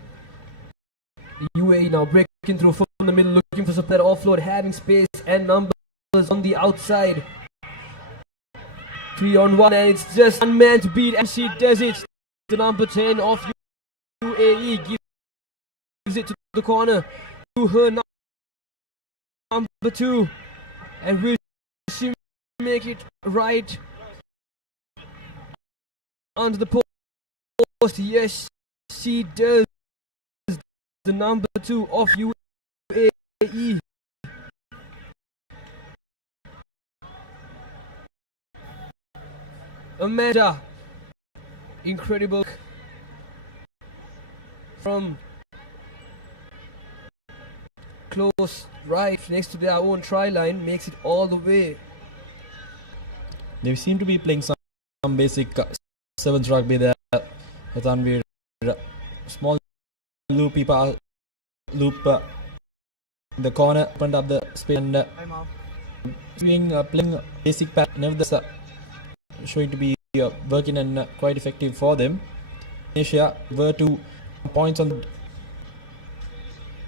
The UAE now breaking through from the middle, looking for some that offload, having space and numbers on the outside. 3-on-1, and it's just one man to beat, and she does it. The number 10 of UAE gives it to the corner to her number 2, and will she make it right under the post? Yes, she does. The number 2 of UAE. Amanda, incredible from close right next to their own try line, makes it all the way. They seem to be playing some basic sevens rugby there. Tanvir, small loopy loop in the corner, opened up the space and playing basic pattern. Nevertheless, showing to be working and quite effective for them. Indonesia were 2 points on the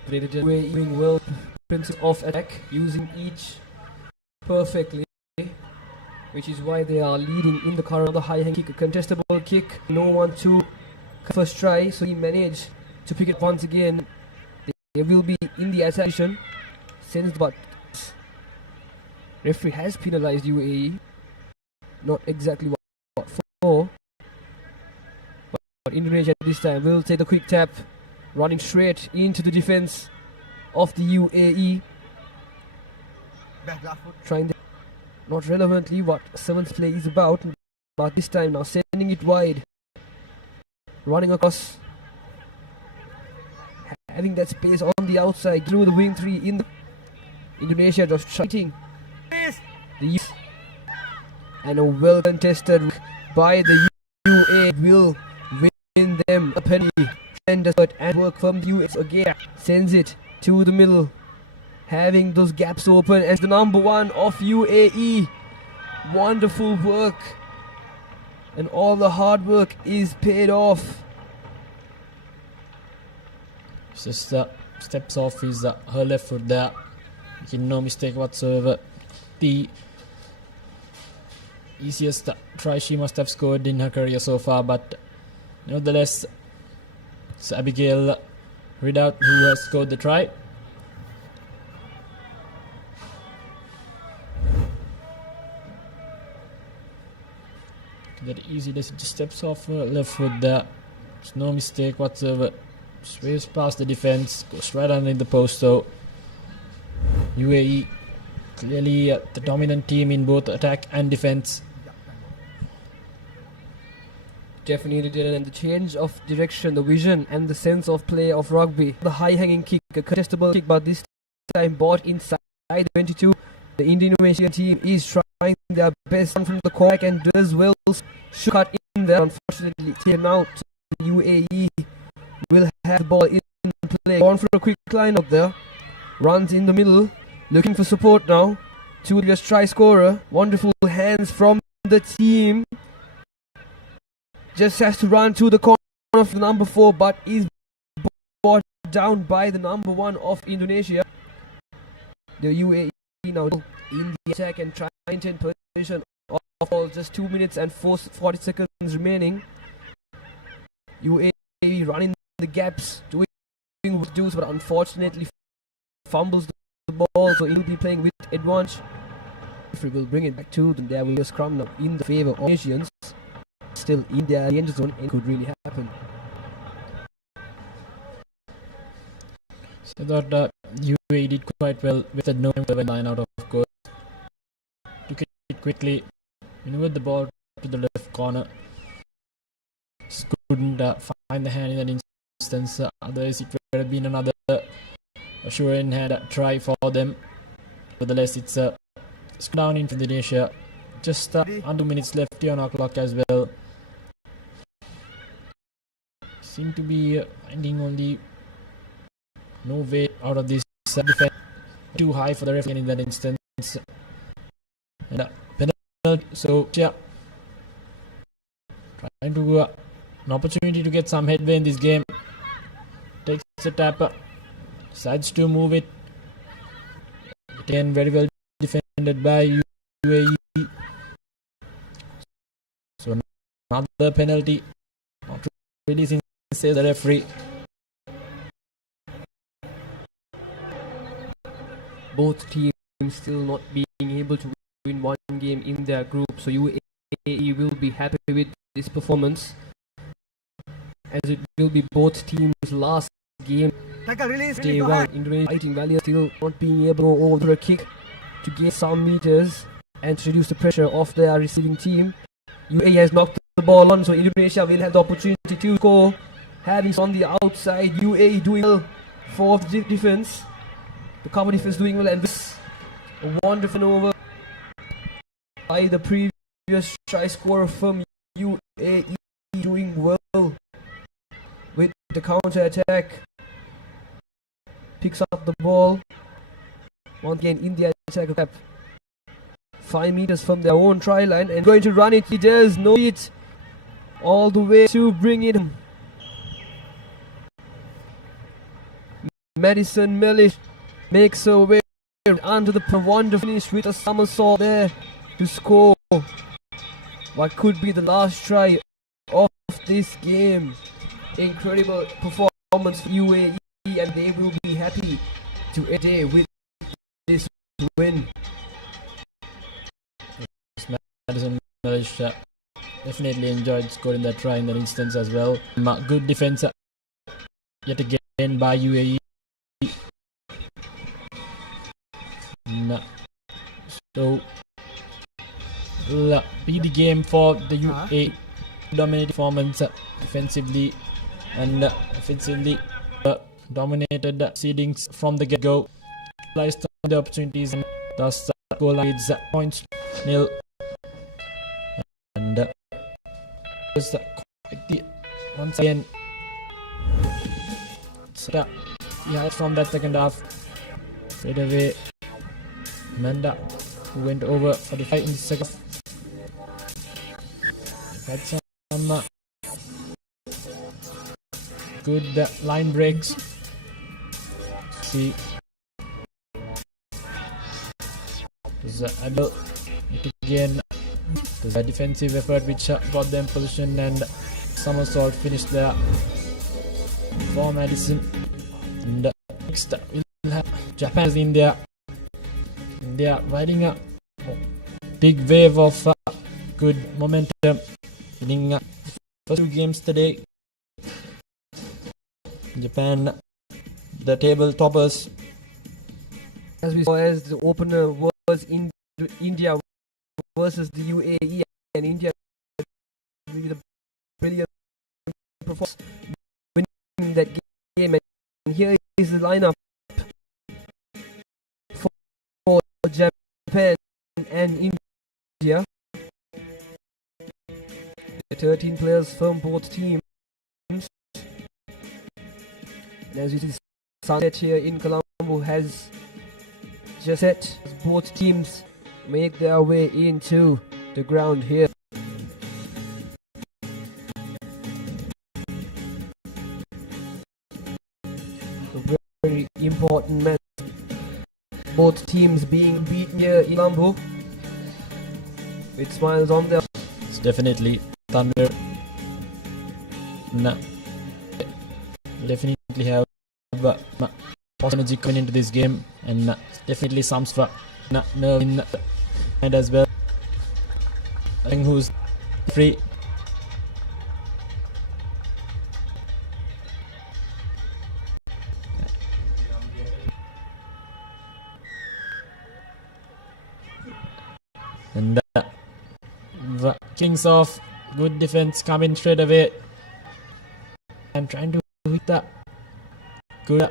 doing well principle of attack, using each perfectly, which is why they are leading in the current. The high hand kick, a contestable kick, no one to first try, so he managed to pick it once again. They will be in the attack, sends, but referee has penalized UAE. Not exactly what for, but Indonesia this time will take the quick tap, running straight into the defense of the UAE, trying not relevantly what sevens play is about, but this time now sending it wide, running across, having that space on the outside through the wing 3 in the Indonesia just fighting the and a well contested by the UAE will win them a penny and work from the US again, sends it to the middle, having those gaps open as the number 1 of UAE. Wonderful work, and all the hard work is paid off. Just steps off his her left foot there, making no mistake whatsoever. The easiest try she must have scored in her career so far, but nevertheless it's Abigail Ridout who has scored the try. That easy, just steps off her left foot there. It's no mistake whatsoever. Sways past the defense, goes right under the post though. UAE Clearly the dominant team in both attack and defense. Definitely did, and the change of direction, the vision and the sense of play of rugby. The high-hanging kick, a contestable kick, but this time bought inside the 22. The Indonesian team is trying their best from the corner and does well. Should cut in there, unfortunately taken out. The UAE will have the ball in play. Gone for a quick line up there. Runs in the middle, looking for support now. Julius try scorer. Wonderful hands from the team. Just has to run to the corner of the number 4, but is brought down by the number 1 of Indonesia. The UAE now in the attack and trying to take position of all. Just 2 minutes and 40 seconds remaining. UAE running the gaps, doing what it does, but unfortunately fumbles the ball, so he'll be playing with advantage. If we will bring it back to them, there will be a scrum now in the favour of Asians. Still in their danger zone, it could really happen. So that UAE did quite well with the no line out, of course. Took it quickly, maneuvered the ball to the left corner. Just couldn't find the hand in that instance. Otherwise, it would have been another sure and had a try for them. Nevertheless, it's down in Indonesia. Just under 2 minutes left here on our clock as well. Seem to be finding only no way out of this defense. Too high for the referee in that instance. And penalty. So yeah, trying to an opportunity to get some headway in this game. Takes a tap. Decides to move it. Again, very well defended by UAE. So another penalty. Not releasing, says the referee. Both teams still not being able to win one game in their group, so UAE will be happy with this performance, as it will be both teams' last game. Day one, Indonesia fighting Valia still not being able to go over a kick to gain some meters and to reduce the pressure of their receiving team. UAE has knocked the ball on, so Indonesia will have the opportunity to score. Having on the outside, UAE doing well for the defense. The cover defense doing well, and this a wonderful over by the previous try scorer from UAE, doing well with the counter attack. Picks up the ball once again in the attack. 5 meters from their own try line and going to run it. He does know it all the way to bring it. Madison Mellish makes a way under the wonderful finish with a somersault there to score what could be the last try of this game. Incredible performance for UAE, and they will be happy to end the day with this win. Madison Mellish definitely enjoyed scoring that try in that instance as well. Good defense yet again by UAE. So will be the game for the UAE. Dominated performance defensively and offensively. Dominated seedings from the get-go. Sliced on the opportunities and thus goal leads points nil. And once again, yeah, from that second half, straight away, Amanda, who went over for the fight in the second half, had some good line breaks. See, there's able again. There's a defensive effort which got them position, and somersault finished there for Madison. And next we'll have Japan in there. They are riding a big wave of good momentum, winning the first 2 games today. Japan, the table toppers. As we saw as the opener was was in India versus the UAE, and India with a brilliant performance winning that game. And here is the lineup for Japan and India. 13 players from both teams. And as you see, sunset here in Colombo has just set. Both teams make their way into the ground here. A very important match. Both teams being beaten here in Colombo with smiles on their. It's definitely Thunder. Definitely have positive energy coming into this game, and definitely some for nerve in mind as well. I think who's free. And the Kings of good defense coming straight away and trying to hit that good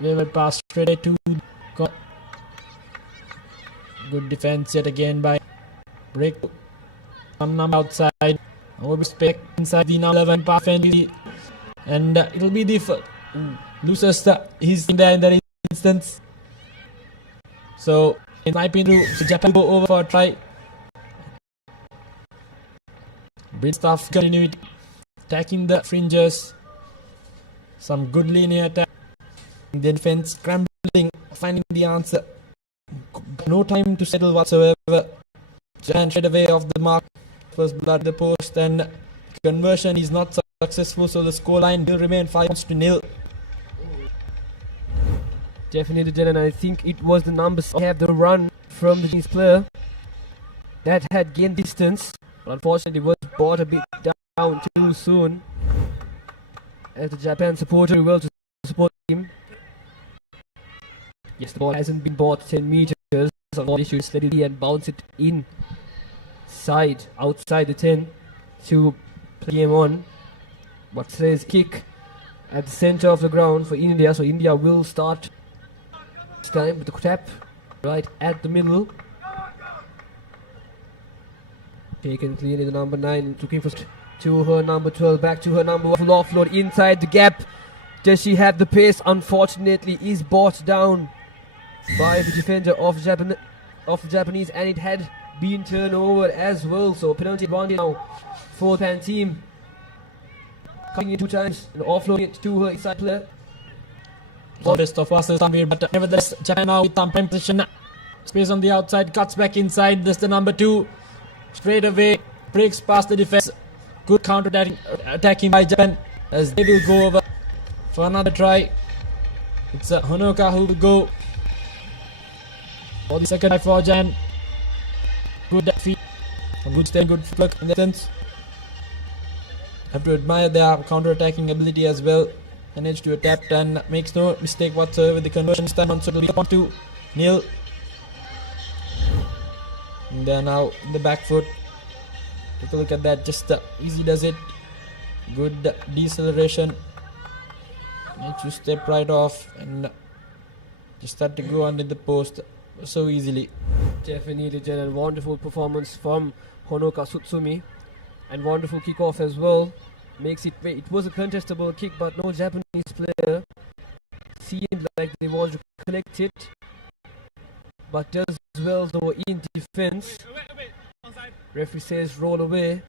level pass straight away to good defense yet again by break some number outside overspec inside the 11 pass and it'll be the loses he's in there in that instance, so in my opinion Japan go over for a try. Brit stuff continuity attacking the fringes, some good linear attack, the defense scrambling finding the answer, no time to settle whatsoever. Japan straight away off the mark, first blood the post, and conversion is not successful, so the scoreline will remain 5-0. Definitely, Dylan. I think it was the numbers have the run from the Chinese player that had gained distance, but unfortunately was brought a bit down too soon. As the Japan supporter will to support him. Yes, the ball hasn't been bought 10 meters. They should steadily and bounce it outside the 10 to play game on. But says kick at the center of the ground for India, so India will start this time with the tap right at the middle. Taken clearly the number 9, looking for to her number 12, back to her number 1, full offload inside the gap. Does she have the pace? Unfortunately is brought down by the defender of the Japanese, and it had been turned over as well, so penalty advantage now for the team. Coming in 2 times and offloading it to her inside player. Best of passes somewhere, but nevertheless Japan now with some prime position, space on the outside, cuts back inside. That's the number 2 straight away, breaks past the defense. Good counter attacking by Japan as they will go over for another try. It's Honoka who will go for the second try for Japan. Good feet, good stay, good footwork in that sense. Have to admire their counter attacking ability as well. Managed to adapt and makes no mistake whatsoever. The conversion time on, so it'll be 1-0. And they're now in the back foot. Take a look at that, just easy does it. Good deceleration. Need to step right off and just start to go under the post so easily. Definitely, Jen, wonderful performance from Honoka Tsutsumi, and wonderful kickoff as well. Makes it was a contestable kick, but no Japanese player seemed like they want to collect it, but does well though in defense. Referee says roll away.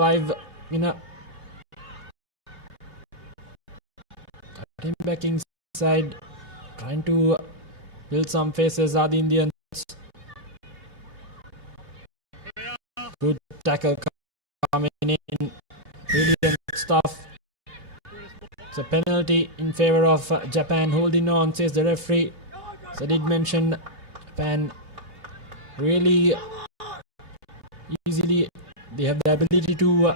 5 winner. Cutting back inside, trying to build some faces are the Indians. Good tackle coming in. Brilliant stuff. It's a penalty in favor of Japan. Holding on, says the referee. So I did mention Japan really easily. They have the ability to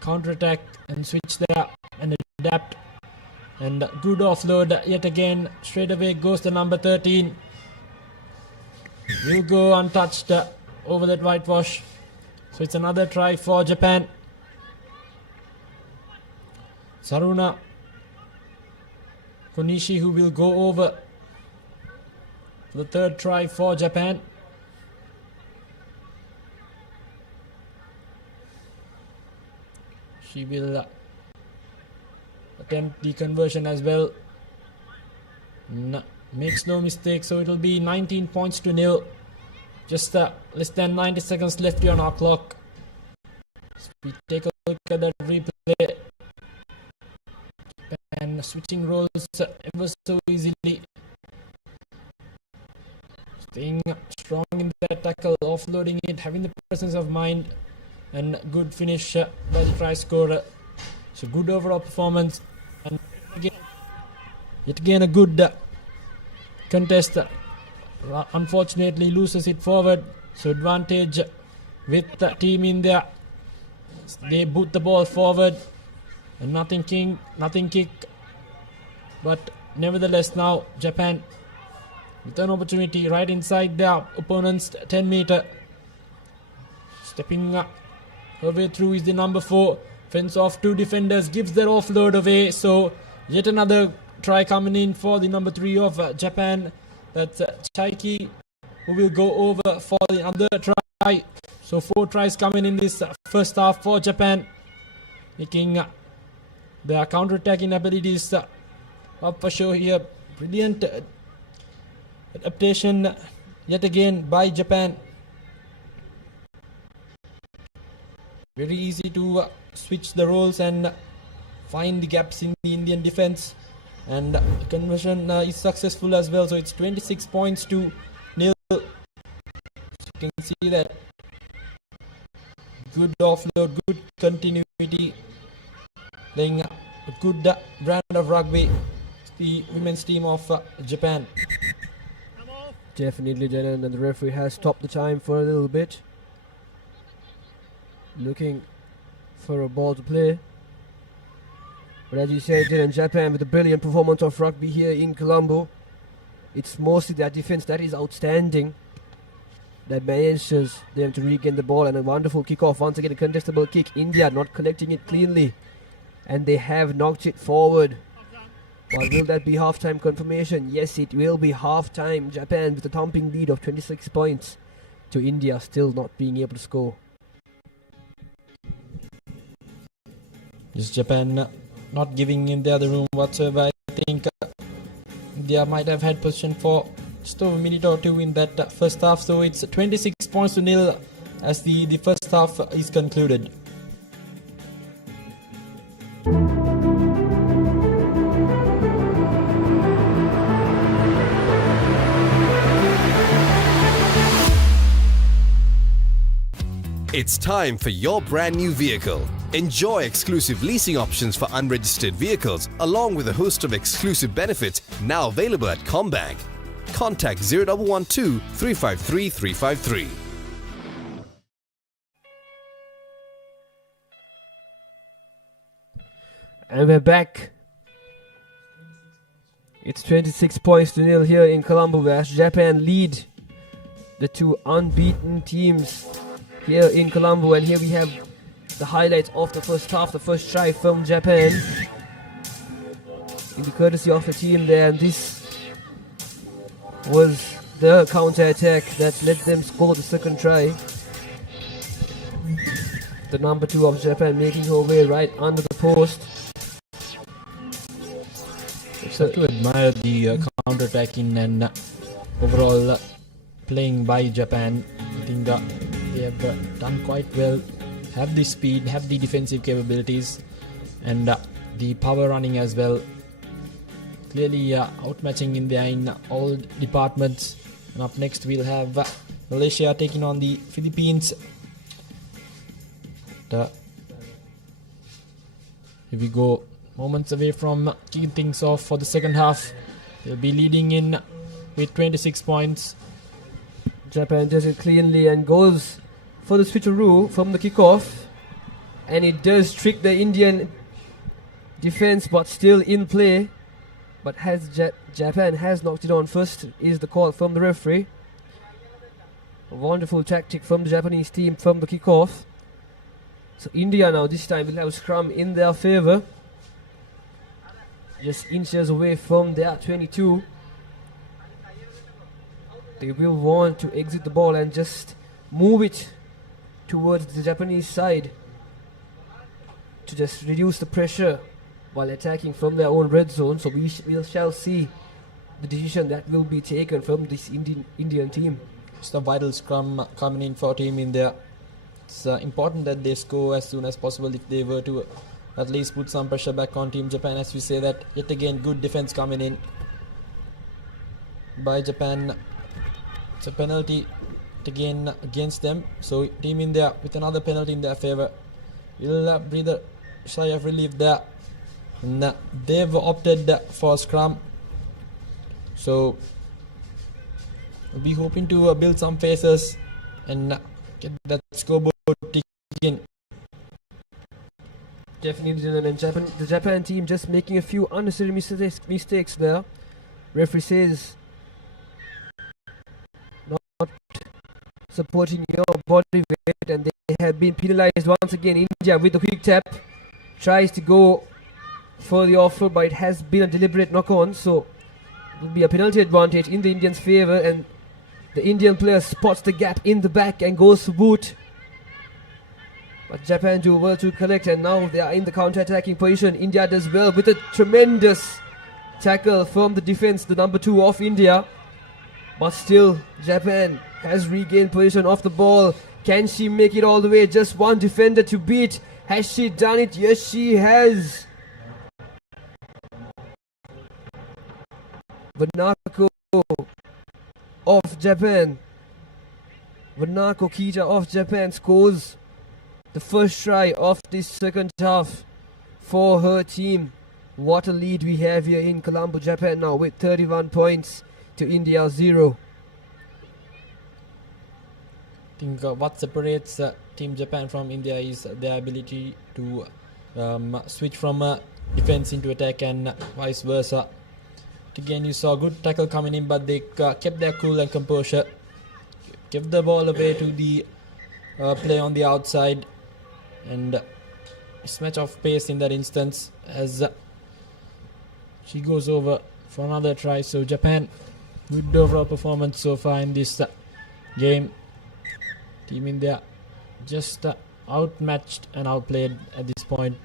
counter-attack and switch there and adapt. And good offload yet again. Straight away goes the number 13. Will go untouched over that whitewash. So it's another try for Japan. Saruna Konishi, who will go over for the third try for Japan. She will attempt the conversion as well. Makes no mistake, so it will be 19 points to nil. Just less than 90 seconds left on our clock. So we take a look at that replay. And switching roles ever so easily. Staying strong in that tackle, offloading it, having the presence of mind, and good finish by the try scorer. So good overall performance, and yet again a good contest. Unfortunately loses it forward, so advantage with the team in there. They boot the ball forward, and nothing kick. But nevertheless, now Japan with an opportunity right inside their opponent's 10-meter. Stepping her way through is the number 4. Fence off 2 defenders, gives their offload away. So yet another try coming in for the number 3 of Japan. That's Chaiki, who will go over for the other try. So 4 tries coming in this first half for Japan, making their counter-attacking abilities up for show here. Brilliant adaptation yet again by Japan. Very easy to switch the roles and find the gaps in the Indian defense, and conversion is successful as well. So it's 26 points to nil. So you can see that good offload, good continuity, playing a good brand of rugby. The women's team of Japan. Definitely, Janan, and the referee has stopped the time for a little bit. Looking for a ball to play. But as you said, Janan, Japan with a brilliant performance of rugby here in Colombo. It's mostly their defense that is outstanding, that manages them to regain the ball, and a wonderful kick-off. Once again, a contestable kick. India not collecting it cleanly, and they have knocked it forward. But will that be half-time confirmation? Yes, it will be half-time. Japan with a thumping lead of 26 points to India still not being able to score. Just Japan not giving in the other room whatsoever. I think India might have had possession for just over a minute or two in that first half. So it's 26 points to nil as the first half is concluded. It's time for your brand new vehicle. Enjoy exclusive leasing options for unregistered vehicles, along with a host of exclusive benefits now available at Combank. Contact 0112 353 353. And we're back. It's 26 points to nil here in Colombo, as Japan lead the 2 unbeaten teams here in Colombo. And here we have the highlights of the first half, the first try from Japan in the courtesy of the team there. And this was the counter-attack that let them score the second try. The number 2 of Japan making her way right under the post. So to admire the counter-attacking and overall playing by Japan. I think they have done quite well, have the speed, have the defensive capabilities, and the power running as well. Clearly outmatching India in all departments. And up next we'll have Malaysia taking on the Philippines. Here we go, moments away from kicking things off for the second half. They'll be leading in with 26 points. Japan does it cleanly and goes for the switcheroo from the kickoff, and it does trick the Indian defense, but still in play. But has Japan has knocked it on first is the call from the referee. A wonderful tactic from the Japanese team from the kickoff. So India now this time will have a scrum in their favour, just inches away from their 22. They will want to exit the ball and just move it towards the Japanese side to just reduce the pressure while attacking from their own red zone. So we shall see the decision that will be taken from this Indian team. It's a vital scrum coming in for Team India. It's important that they score as soon as possible if they were to at least put some pressure back on Team Japan. As we say that, yet again good defense coming in by Japan. It's a penalty again against them. So Team India with another penalty in their favour will breathe a sigh of relief there. And they've opted for scrum. So we'll be hoping to build some paces and get that scoreboard ticking. Definitely, and the Japan team just making a few unnecessary mistakes there. Referee says not supporting your body weight, and they have been penalized once again. India with the quick tap tries to go for the offer, but it has been a deliberate knock-on, so it will be a penalty advantage in the Indians' favour, and the Indian player spots the gap in the back and goes to boot. But Japan do well to collect, and now they are in the counter-attacking position. India does well with a tremendous tackle from the defense, the number 2 of India. But still, Japan has regained position of the ball. Can she make it all the way? Just one defender to beat. Has she done it? Yes, she has. Vanako of Japan. Vanako Kita of Japan scores the first try of this second half for her team. What a lead we have here in Colombo, Japan now with 31 points to India 0. I think what separates Team Japan from India is their ability to switch from defense into attack and vice versa. Again, you saw good tackle coming in, but they kept their cool and composure, kept the ball away to the play on the outside, and a mismatch of pace in that instance as she goes over for another try. So Japan, good overall performance so far in this game. Team India just outmatched and outplayed at this point.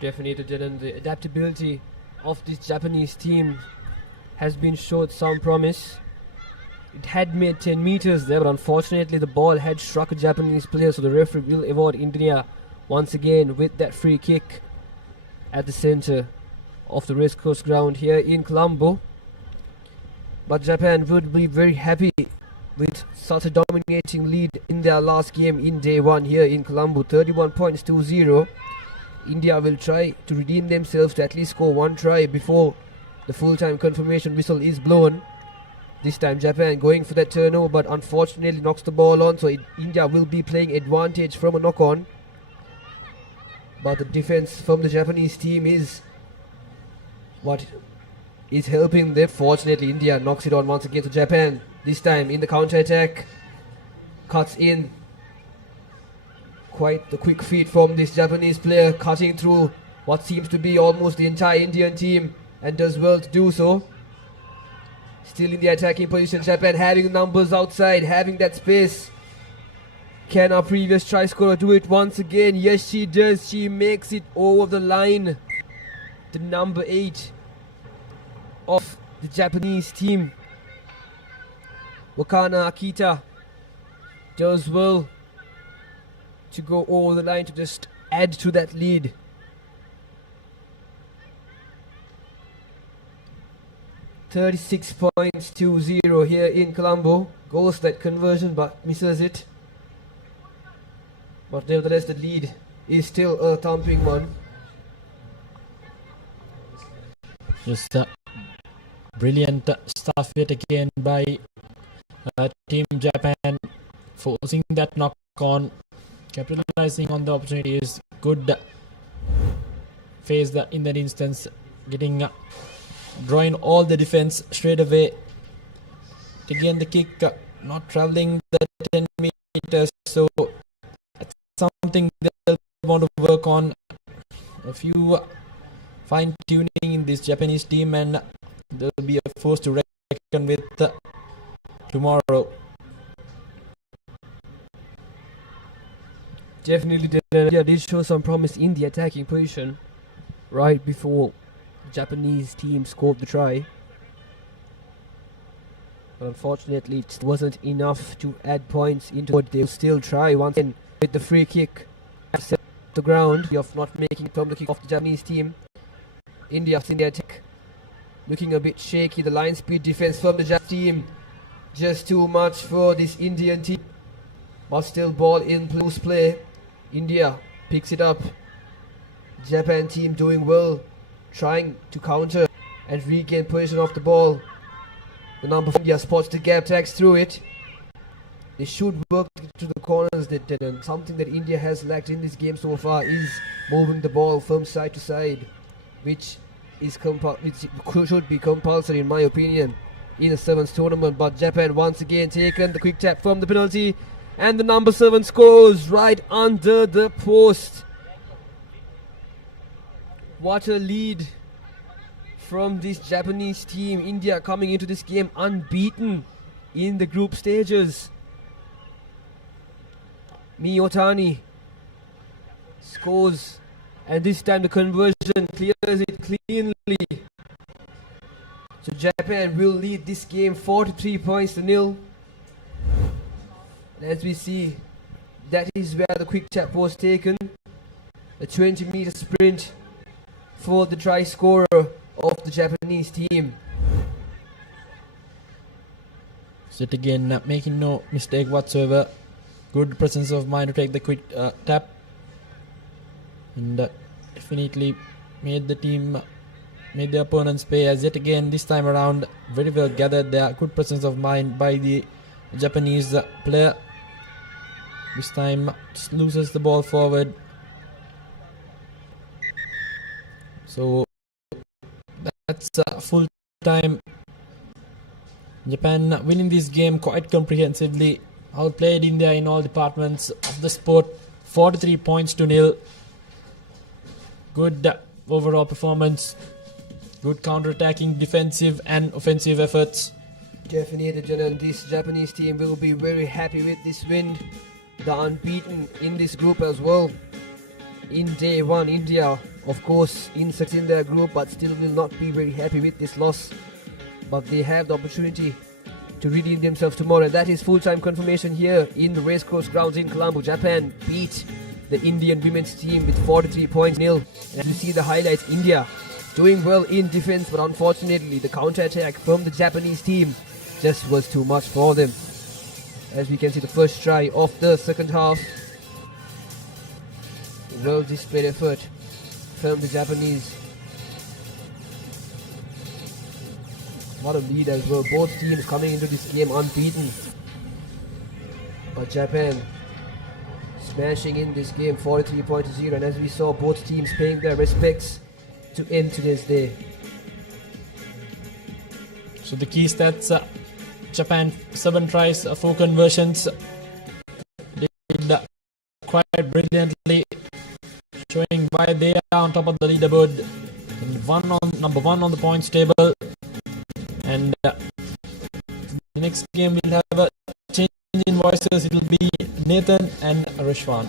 Definitely, Dylan, the adaptability of this Japanese team has been showed some promise. It had made 10 meters there, but unfortunately the ball had struck a Japanese player, so the referee will award India once again with that free kick at the center of the Racecourse ground here in Colombo. But Japan would be very happy with such a dominating lead in their last game in day 1 here in Colombo, 31 points to 0. India will try to redeem themselves to at least score one try before the full-time confirmation whistle is blown. This time Japan going for that turnover, but unfortunately knocks the ball on, so India will be playing advantage from a knock-on. But the defense from the Japanese team is what is helping them. Fortunately, India knocks it on once again to Japan. This time in the counter-attack, cuts in. Quite the quick feet from this Japanese player, cutting through what seems to be almost the entire Indian team, and does well to do so. Still in the attacking position, Japan having numbers outside, having that space. Can our previous try scorer do it once again? Yes, she does. She makes it over the line. The number 8 of the Japanese team, Wakana Akita, does well to go over the line to just add to that lead. $36.20 here in Colombo. Goes that conversion but misses it. But nevertheless, the lead is still a thumping one. Just brilliant stuff yet again by Team Japan, forcing that knock on, capitalizing on the opportunity is good. Phase that in that instance, getting drawing all the defense straight away. Again, the kick not traveling the 10 meters, so that's something they'll want to work on. A few fine tuning in this Japanese team, and they'll be a force to reckon with tomorrow. Definitely did show some promise in the attacking position right before the Japanese team scored the try. But unfortunately, it wasn't enough to add points into it. They'll still try once again with the free kick. Set the ground of not making it from the kick off the Japanese team. India in the attack, looking a bit shaky. The line speed defense from the Japanese team, just too much for this Indian team. But still ball in loose play. India picks it up. Japan team doing well, trying to counter and regain possession of the ball. The number of India spots the gap, tags through it. They should work to the corners. And something that India has lacked in this game so far is moving the ball from side to side, which should be compulsory in my opinion in a sevens tournament. But Japan once again taken the quick tap from the penalty, and the number 7 scores right under the post. What a lead from this Japanese team. India coming into this game unbeaten in the group stages. Miyotani scores, and this time the conversion clears it cleanly. So Japan will lead this game 43 points to nil. And as we see, that is where the quick tap was taken. A 20-meter sprint for the try scorer of the Japanese team. Yet again, making no mistake whatsoever. Good presence of mind to take the quick tap, and definitely made the opponents pay. As yet again this time around, very well gathered there. Good presence of mind by the Japanese player. This time just loses the ball forward. So that's full time. Japan winning this game quite comprehensively. Outplayed India in all departments of the sport. 43 points to nil. Good overall performance. Good counter-attacking, defensive and offensive efforts. Definitely, Janan, this Japanese team will be very happy with this win. They're unbeaten in this group as well. In day one, India, of course, insects in their group, but still will not be very happy with this loss. But they have the opportunity to redeem themselves tomorrow. That is full-time confirmation here in the Racecourse grounds in Colombo. Japan beat the Indian women's team with 43 points nil. And as you see the highlights, India doing well in defense, but unfortunately the counter-attack from the Japanese team just was too much for them. As we can see, the first try of the second half. Well displayed effort from the Japanese. What a lead as well. Both teams coming into this game unbeaten. But Japan smashing in this game 43 points to 0. And as we saw, both teams paying their respects to end today's day. So the key stats, Japan 7 tries, 4 conversions. Did quite brilliantly, showing why they are on top of the leaderboard. And number 1 on the points table. And the next game we'll have a change in voices. It will be Nathan and Rishwan.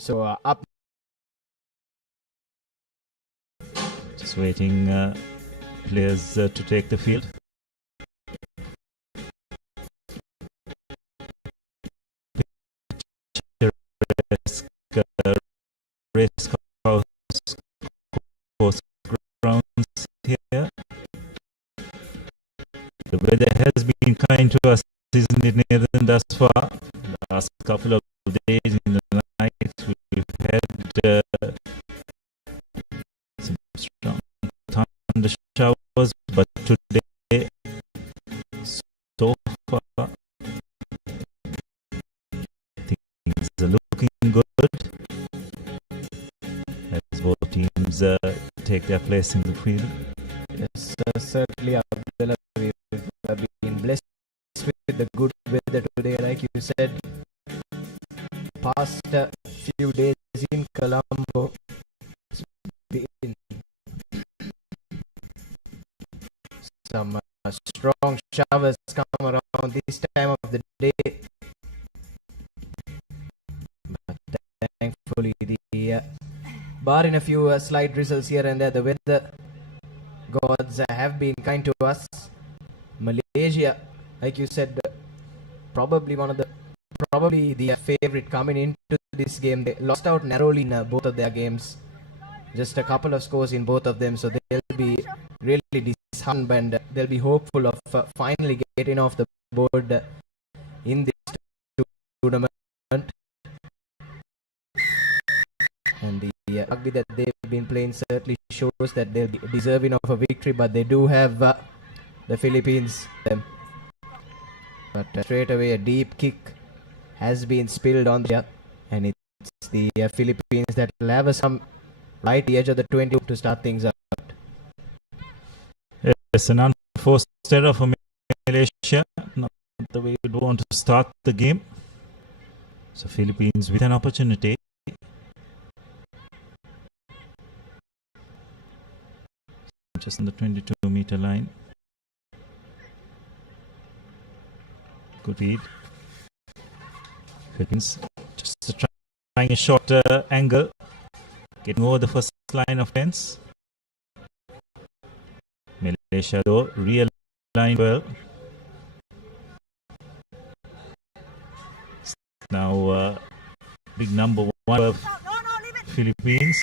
So up. Just waiting players to take the field. Racecourse grounds here. The weather has been kind to us, isn't it, Nathan, thus far? The last couple of days in the night, we've had some strong thunder showers, but today, so far, things are looking good as both teams take their place in the field. Yes, certainly, Abdullah, we've been blessed with the good weather today, like you said. Past few days in Colombo, it's been some strong showers come around this time of the day. But thankfully, barring a few slight drizzles here and there, the weather gods have been kind to us. Malaysia, like you said, probably the favorite coming into this game. They lost out narrowly in both of their games, just a couple of scores in both of them, so they'll be really disheartened and they'll be hopeful of finally getting off the board in this tournament. And the rugby that they've been playing certainly shows that they'll be deserving of a victory, but they do have the Philippines. But straight away a deep kick has been spilled on there, and it's the Philippines that will have some right the edge of the 20 to start things out. Yes, an unforced error for Malaysia, not the way we want to start the game. So Philippines with an opportunity. Just on the 22-meter line. Good read. Philippines just trying a short angle, getting over the first line of fence. Malaysia though realigned well. Now big number one of Philippines.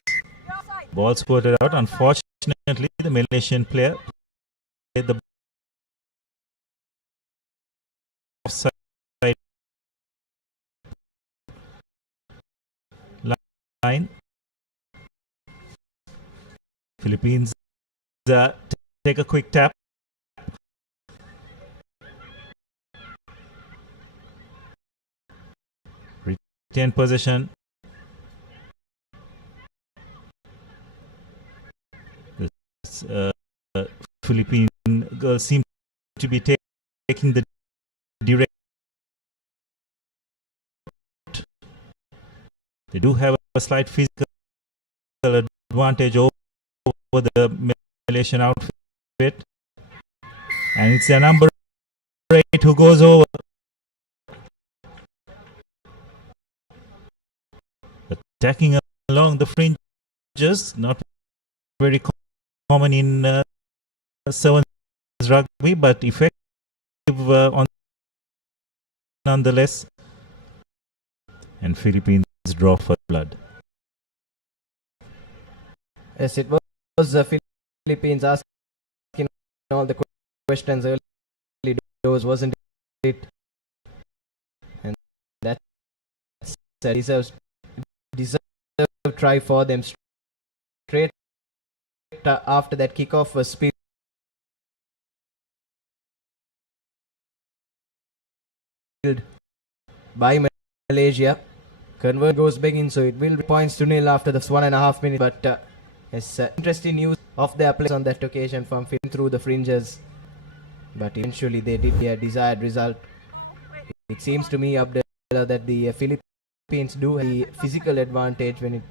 Ball squirted out. Unfortunately, the Malaysian player played the offside line. Philippines take a quick tap. Retain possession. Philippine girls seem to be taking the direct. They do have a slight physical advantage over the Malaysian outfit, and it's their number 8 who goes over. Attacking along the fringes, not very common in sevens rugby, but effective on nonetheless. And Philippines draw for blood. Yes, it was the Philippines asking all the questions early doors, wasn't it? And that's a deserved try for them. Straight after that kickoff was spilled by Malaysia. Convert goes begging, so it will be points to nil after this 1.5 minutes. But it's interesting news of their players on that occasion from through the fringes. But eventually they did their desired result. It seems to me, Abdullah, that the Philippines do have the physical advantage when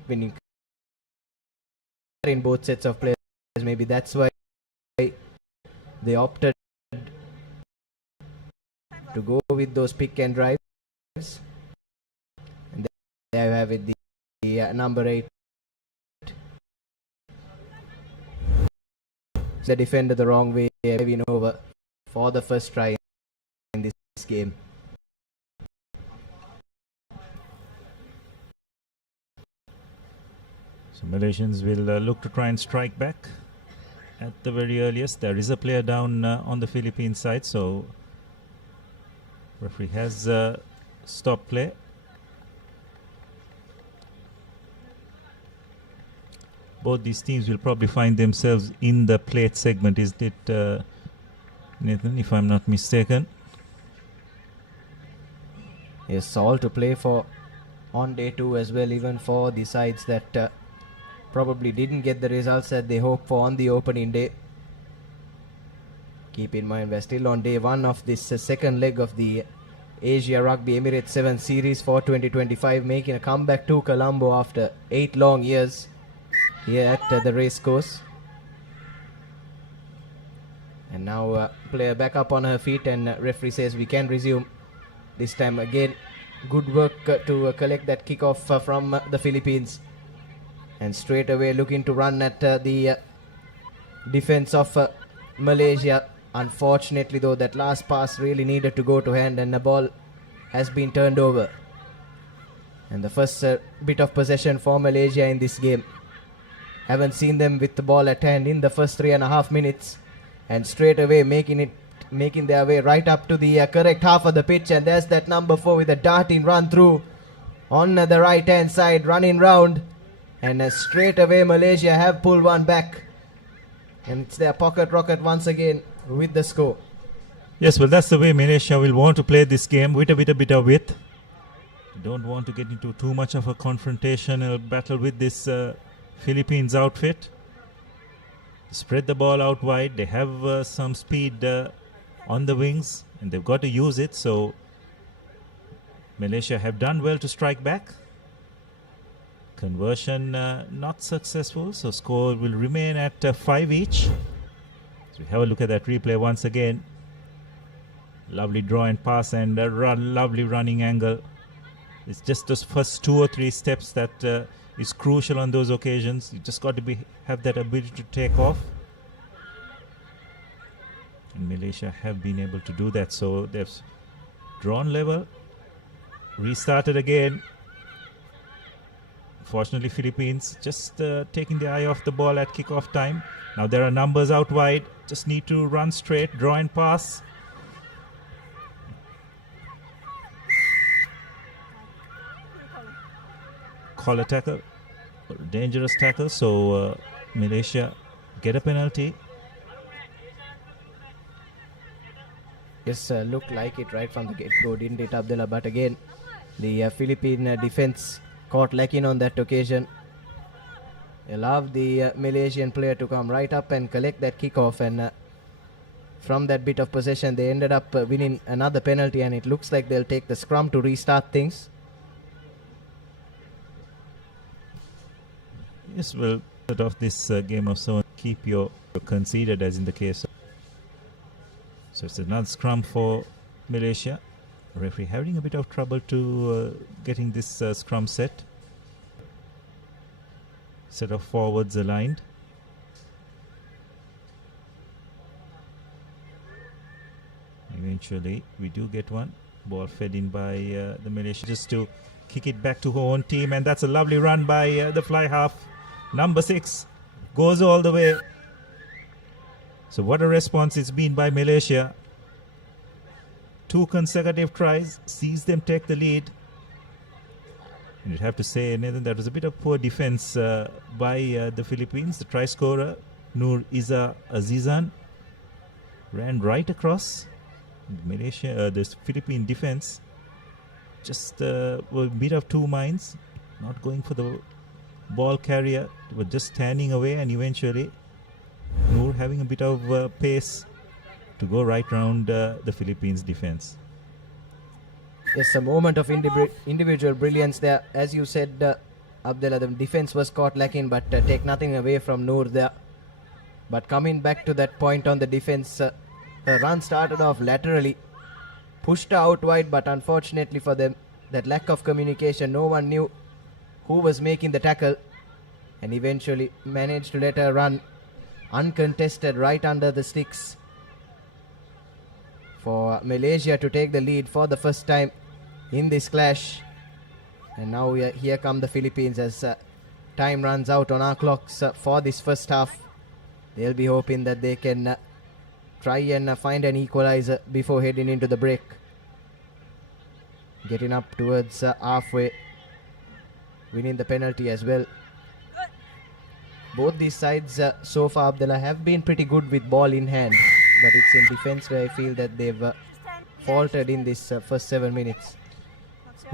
in both sets of players. Maybe that's why they opted to go with those pick and drives. And there you have it, number 8. The defender the wrong way, win over for the first try in this game. So Malaysians will look to try and strike back at the very earliest. There is a player down on the Philippine side, so referee has stopped play. Both these teams will probably find themselves in the plate segment, isn't it, Nathan, if I'm not mistaken? Yes, all to play for on day 2 as well, even for the sides that probably didn't get the results that they hoped for on the opening day. Keep in mind, we're still on day 1 of this second leg of the Asia Rugby Emirates 7 series for 2025, making a comeback to Colombo after 8 long years here at the racecourse. And now player back up on her feet, and referee says we can resume. This time again, good work to collect that kickoff from the Philippines. And straight away looking to run at the defense of Malaysia. Unfortunately though, that last pass really needed to go to hand, and the ball has been turned over. And the first bit of possession for Malaysia in this game. Haven't seen them with the ball at hand in the first 3.5 minutes. And straight away making their way right up to the correct half of the pitch. And there's that number 4 with a darting run through on the right hand side, running round. And straight away Malaysia have pulled one back. And it's their pocket rocket once again with the score. Yes, well, that's the way Malaysia will want to play this game, with a bit of width. Don't want to get into too much of a confrontational battle with this Philippines outfit. Spread the ball out wide. They have some speed on the wings, and they've got to use it. So Malaysia have done well to strike back. Conversion not successful, so score will remain at 5 each. So we have a look at that replay once again. Lovely draw and pass, and a lovely running angle. It's just those first 2 or 3 steps that is crucial on those occasions. You just got to have that ability to take off. And Malaysia have been able to do that. So they've drawn level, restarted again. Fortunately, Philippines just taking the eye off the ball at kickoff time. Now there are numbers out wide. Just need to run straight, draw and pass. Call a tackle, dangerous tackle. So Malaysia get a penalty. Yes, looked like it right from the get-go, didn't it, Abdullah? But again, the Philippine defense caught lacking on that occasion. Allowed the Malaysian player to come right up and collect that kickoff, and from that bit of possession they ended up winning another penalty, and it looks like they'll take the scrum to restart things. Yes, well, out of this game of so keep your conceded, as in the case of. So it's another scrum for Malaysia. Referee having a bit of trouble to getting this scrum set of forwards aligned. Eventually we do get one. Ball fed in by the Malaysia, just to kick it back to her own team, and that's a lovely run by the fly half. Number 6 goes all the way. So what a response it's been by Malaysia. 2 consecutive tries, sees them take the lead. And you'd have to say, Nathan, that was a bit of poor defense by the Philippines. The try scorer, Nur Iza Azizan, ran right across. Malaysia, the Philippine defense just were a bit of 2 minds, not going for the ball carrier, were just standing away, and eventually Nur having a bit of pace to go right round the Philippines defense. Yes, a moment of individual brilliance there. As you said, Abdullah, the defense was caught lacking, but take nothing away from Nur there. But coming back to that point on the defense, her run started off laterally, pushed out wide, but unfortunately for them, that lack of communication, no one knew who was making the tackle, and eventually managed to let her run uncontested right under the sticks for Malaysia to take the lead for the first time in this clash. And now here come the Philippines as time runs out on our clocks for this first half. They'll be hoping that they can try and find an equalizer before heading into the break. Getting up towards halfway, winning the penalty as well. Both these sides so far, Abdullah, have been pretty good with ball in hand, but it's in defense where I feel that they've faltered in this first 7 minutes.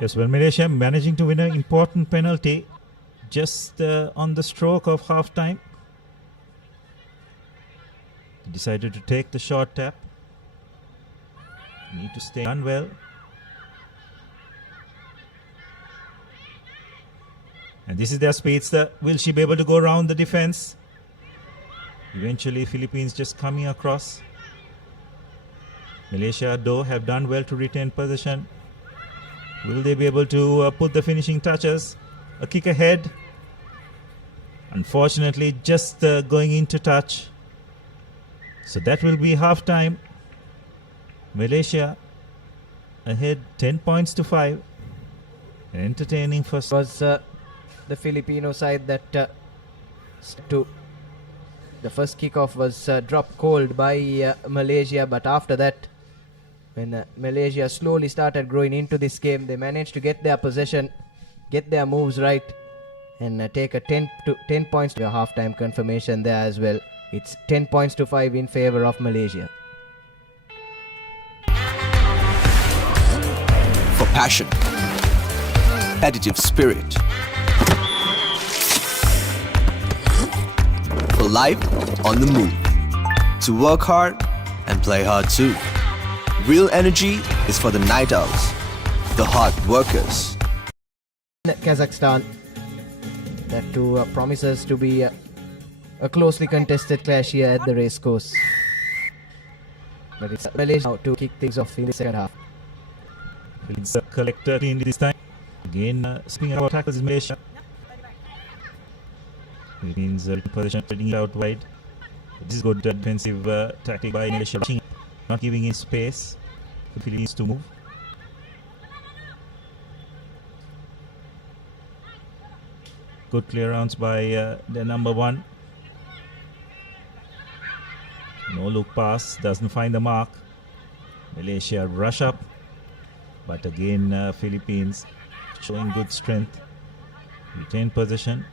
Yes, well, Malaysia managing to win an important penalty just on the stroke of half time. Decided to take the short tap. Need to stay done well. And this is their speedster. Will she be able to go around the defense? Eventually, Philippines just coming across. Malaysia, though, have done well to retain possession. Will they be able to put the finishing touches? A kick ahead. Unfortunately, just going into touch. So that will be half time. Malaysia ahead 10 points to 5. An entertaining first. Was the Filipino side that the first kickoff was dropped cold by Malaysia, but after that, when Malaysia slowly started growing into this game, they managed to get their possession, get their moves right, and take a 10 points to a halftime confirmation there as well. It's 10 points to 5 in favor of Malaysia. For passion, competitive spirit, for life on the move, to work hard and play hard too. Real energy is for the night owls, the hard workers. Kazakhstan, that too promises to be a closely contested clash here at the racecourse. But it's Malaysia now to kick things off in the second half. It's a collector in this time. Again, speaking about tackles in Malaysia. It means position heading out wide. This is good defensive tactic by Malaysia, not giving in space for Philippines to move. Good clearance by the number 1. No look pass, doesn't find the mark. Malaysia rush up, but again Philippines showing good strength. Retain possession.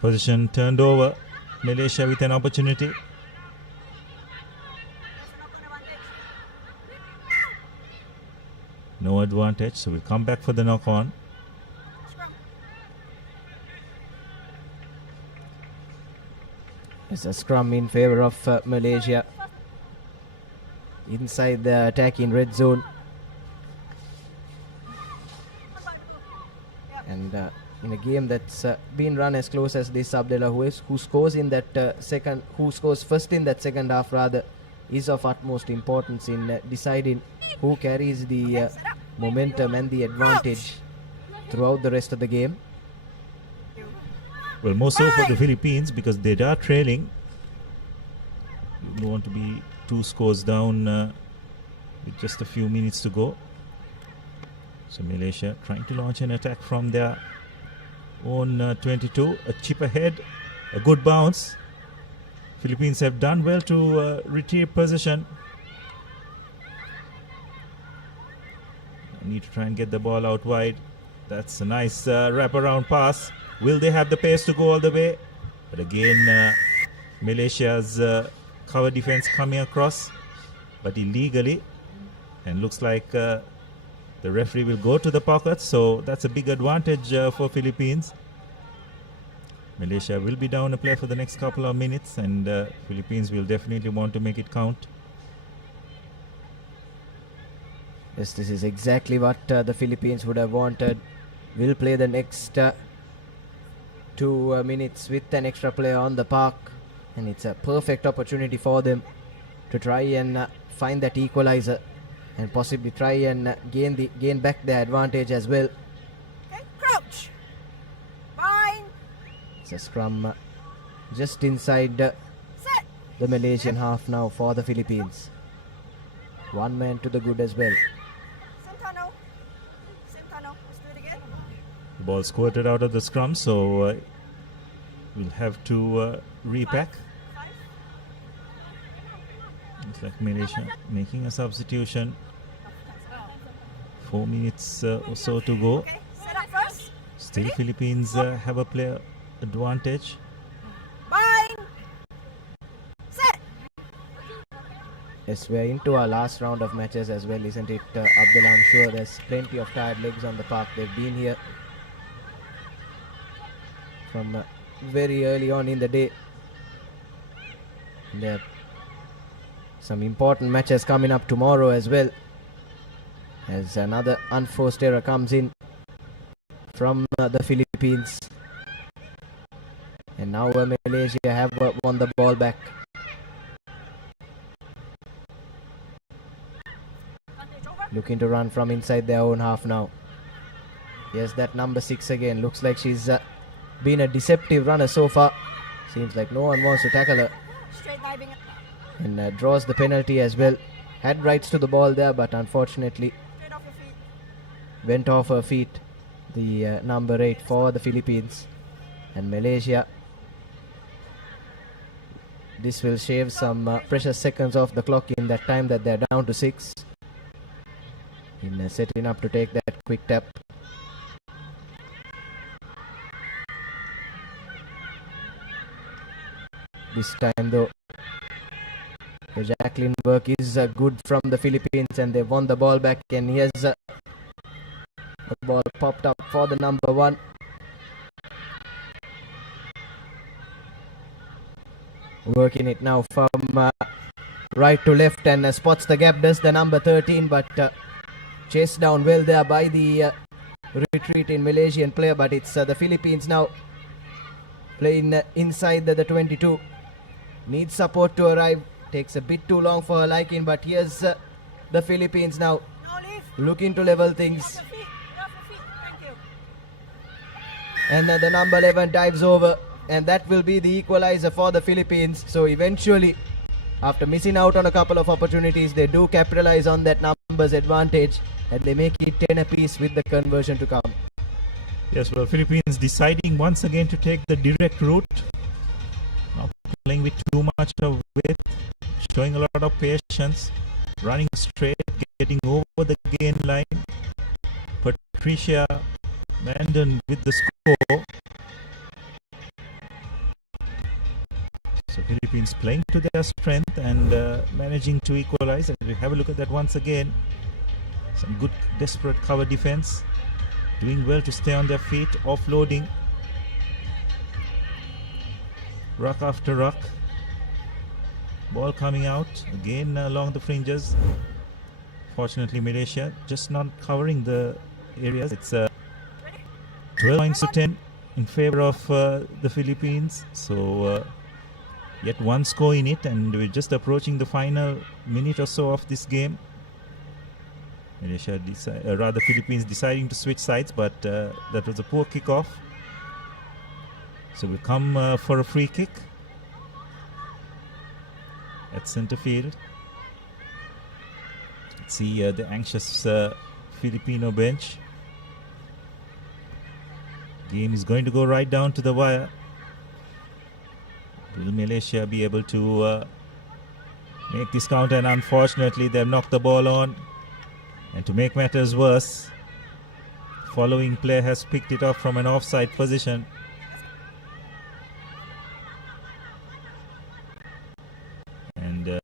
Position turned over. Malaysia with an opportunity. No advantage, so we'll come back for the knock on. It's a scrum in favor of Malaysia inside the attacking red zone. And in a game that's been run as close as this, Abdullah, who scores in that who scores first in that second half rather, is of utmost importance in deciding who carries the momentum and the advantage throughout the rest of the game. Well, more so for the Philippines because they are trailing. You don't want to be 2 scores down with just a few minutes to go. So Malaysia trying to launch an attack from their own 22. A chip ahead, a good bounce. Philippines have done well to retrieve possession. Need to try and get the ball out wide. That's a nice wraparound pass. Will they have the pace to go all the way? But again, Malaysia's cover defense coming across, but illegally. And looks like the referee will go to the pocket, so that's a big advantage for Philippines. Malaysia will be down a player for the next couple of minutes, and Philippines will definitely want to make it count. Yes, this is exactly what the Philippines would have wanted. Will play the next 2 minutes with an extra player on the park, and it's a perfect opportunity for them to try and find that equalizer and possibly try and gain back their advantage as well. Crouch. Fine. It's a scrum just inside the Malaysian half now for the Philippines. One man to the good as well. Santano. Let's do it again. The ball squirted out of the scrum, so we'll have to repack. Looks like Malaysia making a substitution. 4 minutes or so to go. Set up first. Still Philippines have a player advantage. Fine. Set. Yes, we're into our last round of matches as well, isn't it, Abdullah? I'm sure there's plenty of tired legs on the park. They've been here from very early on in the day. There are some important matches coming up tomorrow as well, as another unforced error comes in from the Philippines. And now Malaysia have won the ball back. Looking to run from inside their own half now. Yes, that number 6 again. Looks like she's been a deceptive runner so far. Seems like no one wants to tackle her. Straight diving. And draws the penalty as well. Had rights to the ball there, but unfortunately went off her feet. The number 8 for the Philippines. And Malaysia, this will shave some precious seconds off the clock in that time that they're down to 6. In setting up to take that quick tap. This time though, the Jacqueline work is good from the Philippines, and they won the ball back. And here's the ball popped up for the number 1. Working it now from right to left, and spots the gap, does the number 13, but chased down well there by the retreating Malaysian player. But it's the Philippines now playing inside the 22. Needs support to arrive. Takes a bit too long for her liking, but here's the Philippines now looking to level things. And the number 11 dives over, and that will be the equalizer for the Philippines. So eventually, after missing out on a couple of opportunities, they do capitalize on that numbers advantage, and they make it 10 apiece with the conversion to come. Yes, well, Philippines deciding once again to take the direct route. Not playing with too much of width, showing a lot of patience, running straight, getting over the gain line. Patricia Mandan with the score. So Philippines playing to their strength and managing to equalize. And we have a look at that once again. Some good desperate cover defense. Doing well to stay on their feet, offloading. Ruck after ruck. Ball coming out again along the fringes. Fortunately, Malaysia just not covering the areas. It's 12 points to 10 in favor of the Philippines. So yet one score in it, and we're just approaching the final minute or so of this game. Malaysia, rather Philippines deciding to switch sides, but that was a poor kickoff. So we come for a free kick at centre field. Let's see the anxious Filipino bench. Game is going to go right down to the wire. Will Malaysia be able to make this counter? And unfortunately, they've knocked the ball on. And to make matters worse, following player has picked it up from an offside position. And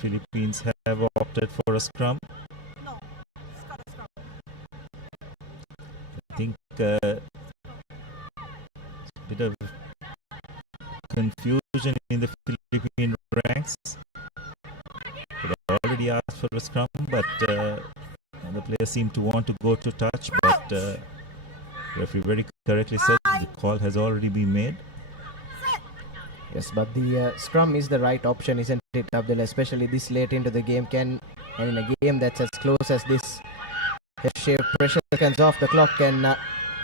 Philippines have opted for a scrum. I think a bit of confusion in the Philippine ranks. They already asked for a scrum, but the players seem to want to go to touch, but the referee very correctly said the call has already been made. Yes, but the scrum is the right option, isn't it, Abdullah? Especially this late into the game. Can And in a game that's as close as this, head-shaped pressure seconds off the clock and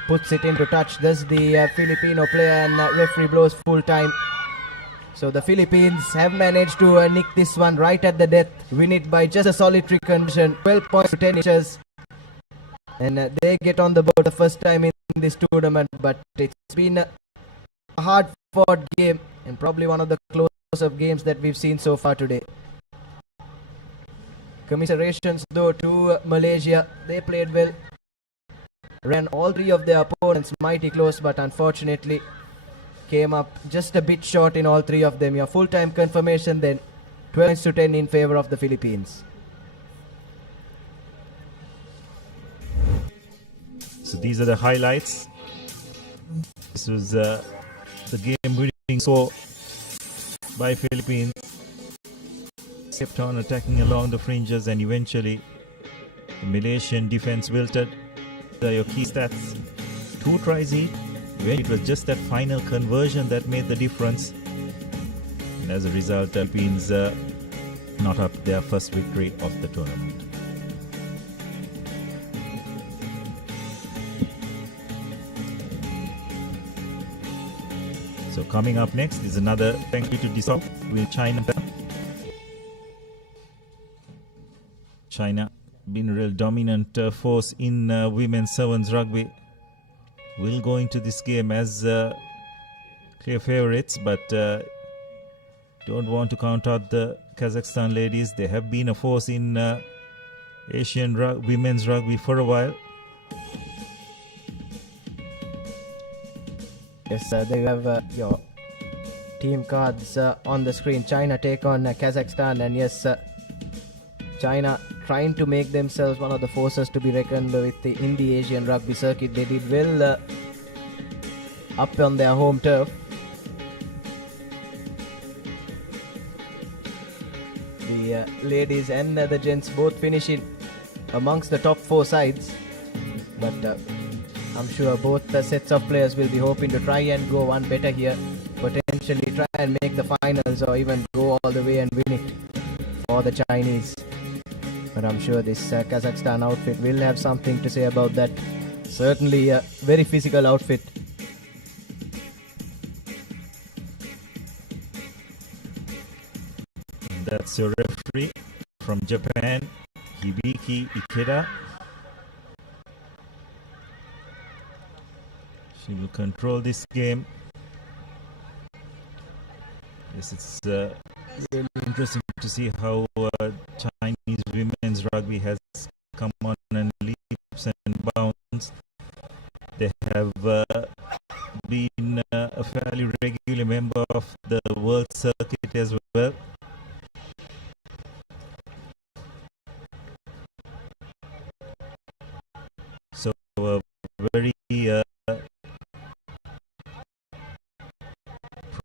puts it into touch. Thus the Filipino player, and referee blows full time. So the Philippines have managed to nick this one right at the death, win it by just a solitary conversion, 12 points to 10 inches. And they get on the board the first time in this tournament, but it's been a hard-fought game and probably one of the close-up games that we've seen so far today. Commiserations though to Malaysia. They played well, ran all three of their opponents mighty close, but unfortunately came up just a bit short in all three of them. Your full-time confirmation then, 12 to 10 in favor of the Philippines. So these are the highlights. This was the game-winning score by Philippines. Kept on attacking along the fringes, and eventually the Malaysian defense wilted. These are your key stats. 2 tries each. It was just that final conversion that made the difference. And as a result, the Philippines knot up their first victory of the tournament. So coming up next is another thank you to Dialog with China. China been a real dominant force in women's sevens rugby. Will go into this game as clear favorites, but don't want to count out the Kazakhstan ladies. They have been a force in Asian women's rugby for a while. Yes, there you have your team cards on the screen. China take on Kazakhstan, and yes, China trying to make themselves one of the forces to be reckoned with in the Asian rugby circuit. They did well up on their home turf. The ladies and the gents both finishing amongst the top 4 sides, but I'm sure both sets of players will be hoping to try and go one better here, potentially try and make the finals or even go all the way and win it for the Chinese. But I'm sure this Kazakhstan outfit will have something to say about that. Certainly a very physical outfit. That's your referee from Japan, Hibiki Ikeda. She will control this game. Yes, it's really interesting to see how Chinese women's rugby has come on and leaps and bounds. They have been a fairly regular member of the world circuit as well. So a very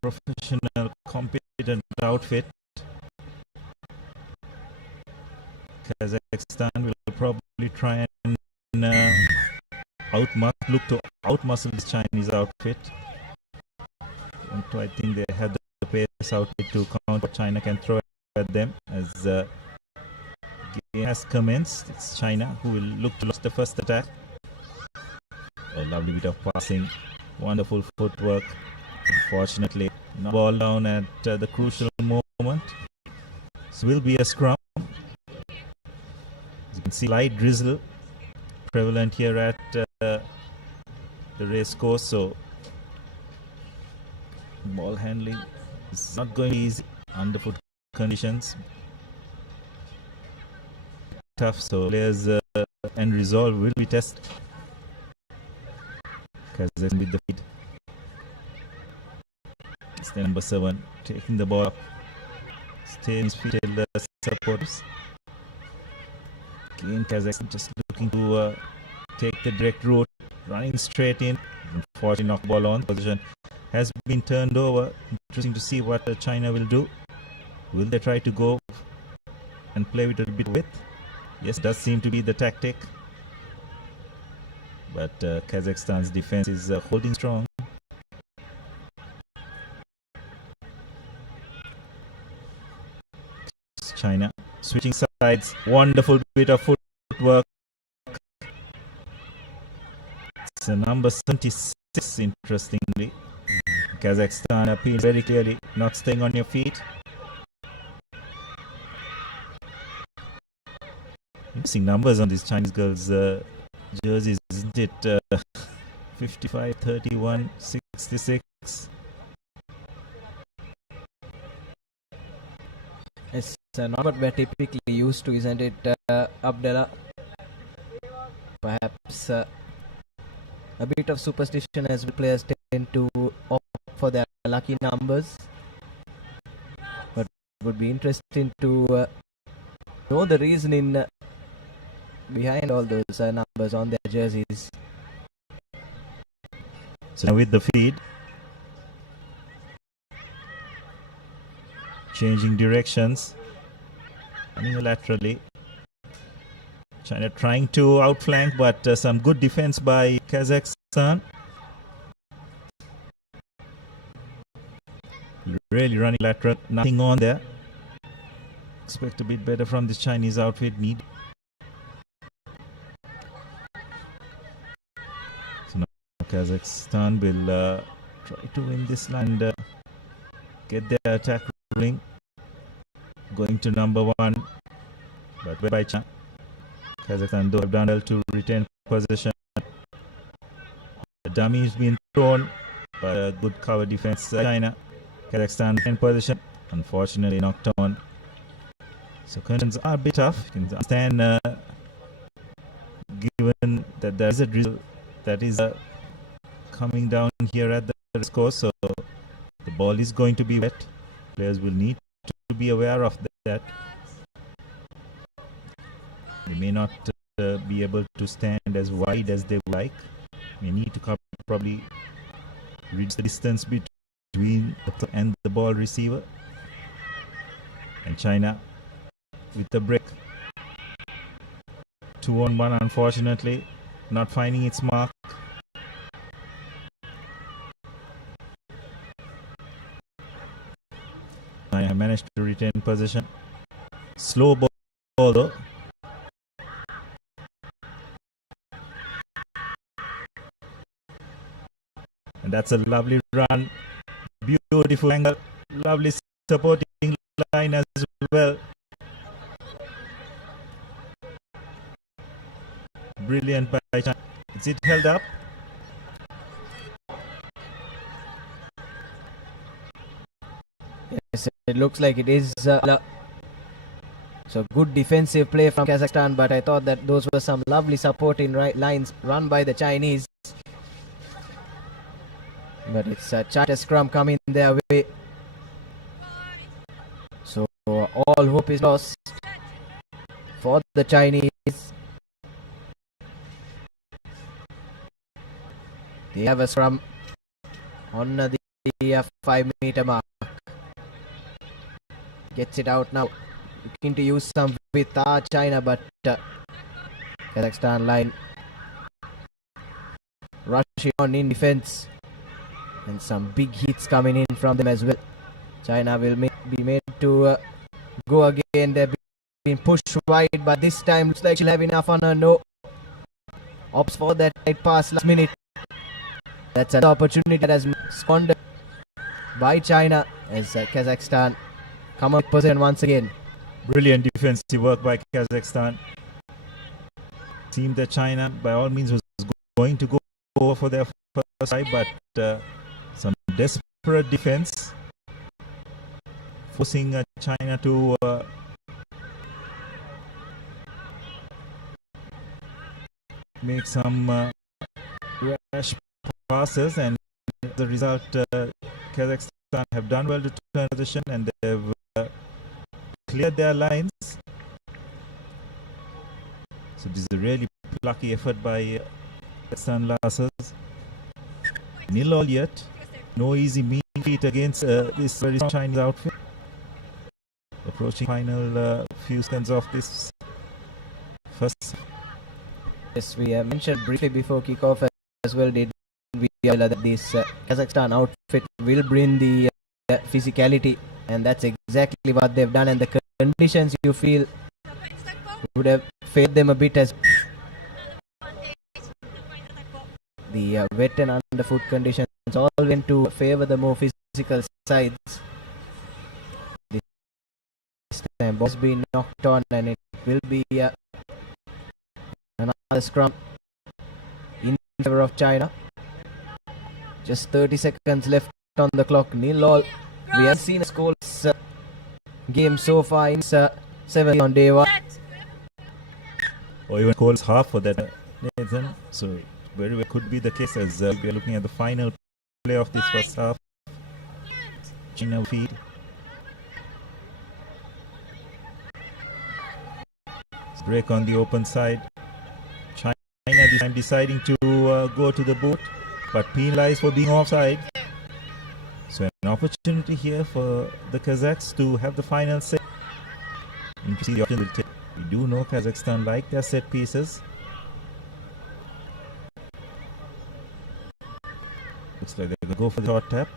professional, competent outfit. Kazakhstan will probably try and look to outmuscle this Chinese outfit. And I think they have the pace outfit to count what China can throw at them. As the game has commenced, it's China who will look to lose the first attack. A lovely bit of passing, wonderful footwork. Unfortunately, no ball down at the crucial moment. This will be a scrum. As you can see, light drizzle prevalent here at the racecourse, so ball handling is not going to be easy underfoot conditions. Tough, so players and resolve will be tested. Kazakhstan with the feed. It's the number 7 taking the ball up. Stay in his feet till the supporters. Again, Kazakhstan just looking to take the direct route, running straight in. Unfortunately, knock ball on. Position has been turned over. Interesting to see what China will do. Will they try to go and play with a bit width? Yes, does seem to be the tactic. But Kazakhstan's defense is holding strong. China switching sides. sides. Wonderful bit of footwork. It's number 76, interestingly. Kazakhstan appeals very clearly, not staying on your feet. Interesting numbers on these Chinese girls' jerseys, isn't it? 55, 31, 66. It's not what we're typically used to, isn't it, Abdullah? Perhaps a bit of superstition as well. Players tend to opt for their lucky numbers. But it would be interesting to know the reasoning behind all those numbers on their jerseys. So now with the feed, changing directions, running laterally. China trying to outflank, but some good defense by Kazakhstan. Really running lateral, nothing on there. Expect a bit better from this Chinese outfit. Need. So now Kazakhstan will try to win this line and get their attack rolling. Going to number 1, but by China. Kazakhstan though have done well to retain possession. The dummy has been thrown, but a good cover defense. China. Kazakhstan in position, unfortunately knocked on. So conditions are a bit tough. You can understand, given that there is a drizzle that is coming down here at the Racecourse, so the ball is going to be wet. Players will need to be aware of that. They may not be able to stand as wide as they would like. They need to probably reach the distance between the and the ball receiver. And China with the break. 2-on-1, unfortunately, not finding its mark. I managed to retain possession. Slow ball though. And that's a lovely run. Beautiful angle. Lovely supporting line as well. Brilliant by China. Is it held up? Yes, it looks like it is. So good defensive play from Kazakhstan, but I thought that those were some lovely supporting lines run by the Chinese. But it's a China scrum coming their way. So all hope is lost for the Chinese. They have a scrum on the 5-meter mark. Gets it out now. Looking to use some with China, but Kazakhstan line rushing on in defense. And some big hits coming in from them as well. China will be made to go again. They've been pushed wide, but this time looks like she'll have enough on her. No. Opts for that right pass last minute. That's an opportunity that has been squandered by China as Kazakhstan come up position once again. Brilliant defensive work by Kazakhstan. Seemed that China by all means was going to go over for their first try, but some desperate defense forcing China to make some rash passes, and as a result Kazakhstan have done well to turn position and they've cleared their lines. So this is a really plucky effort by Kazakhstan lasses. Nil all yet. No easy meet against this very Chinese outfit. Approaching final few seconds of this first. Yes, we mentioned briefly before kickoff as well, did we that this Kazakhstan outfit will bring the physicality, and that's exactly what they've done, and the conditions you feel would have failed them a bit as the wet and underfoot conditions all went to favor the more physical sides. This time ball has been knocked on and it will be another scrum in favor of China. Just 30 seconds left on the clock. Nil all. We have seen a scoreless game so far in 7 on day 1. Or even calls half for that, Nathan. So it very well could be the case as we are looking at the final play of this first half. China feed. Break on the open side. China this time deciding to go to the boot, but penalized for being offside. So an opportunity here for the Kazakhs to have the final set. Interesting the option will take. We do know Kazakhstan like their set pieces. Looks like they're going to go for the short tap.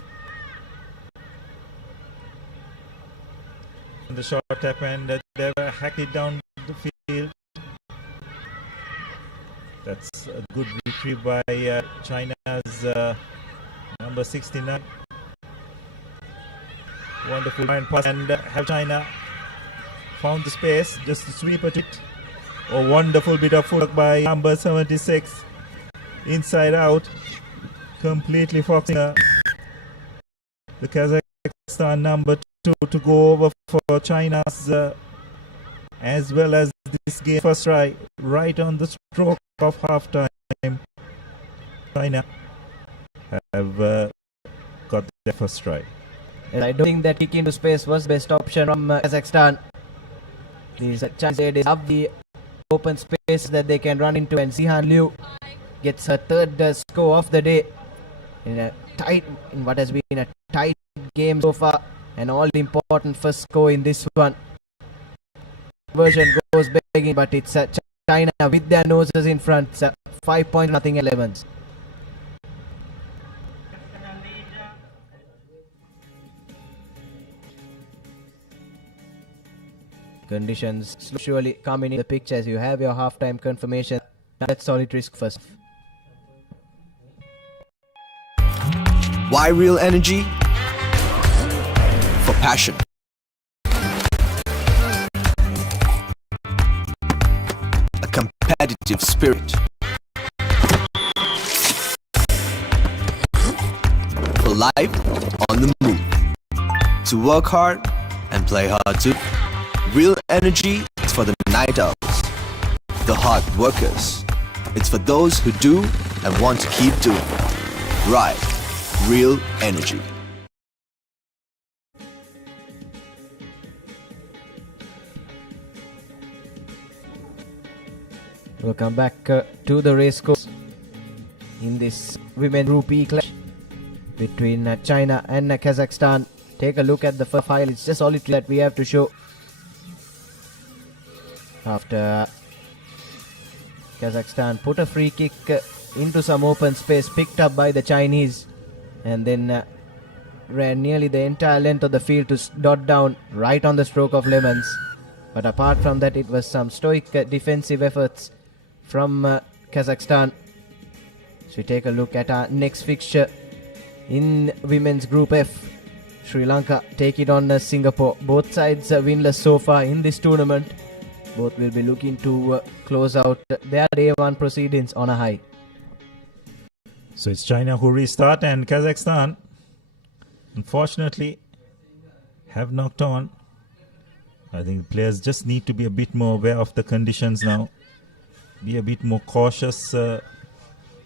And the short tap, and they've hacked it down the field. That's a good retrieve by China's number 69. Wonderful line pass, and have China found the space just to sweep at it. A wonderful bit of footwork by number 76. Inside out. Completely foxing the Kazakhstan number 2 to go over for China's as well as this game first try right on the stroke of half time. China have got their first try. And I don't think that kick into space was best option from Kazakhstan. These chances have the open space that they can run into, and Zihan Liu gets her third score of the day in what has been a tight game so far, and all important first score in this one. Version goes begging, but it's China with their noses in front. 5 point nothing 11s. Conditions surely come in the picture as you have your halftime confirmation. Let's solid risk first. Why real energy? For passion. A competitive spirit. For life on the move. To work hard and play hard too. Real energy is for the night owls, the hard workers. It's for those who do and want to keep doing. Right, real energy. Welcome back to the racecourse in this women Group E clash between China and Kazakhstan. Take a look at the first file. It's just all that we have to show. After Kazakhstan put a free kick into some open space picked up by the Chinese, and then ran nearly the entire length of the field to dot down right on the stroke of Lemons. But apart from that, it was some stoic defensive efforts from Kazakhstan. So we take a look at our next fixture in women's Group F. Sri Lanka take it on Singapore. Both sides winless so far in this tournament. Both will be looking to close out their day 1 proceedings on a high. So it's China who restart, and Kazakhstan unfortunately have knocked on. I think players just need to be a bit more aware of the conditions now. Be a bit more cautious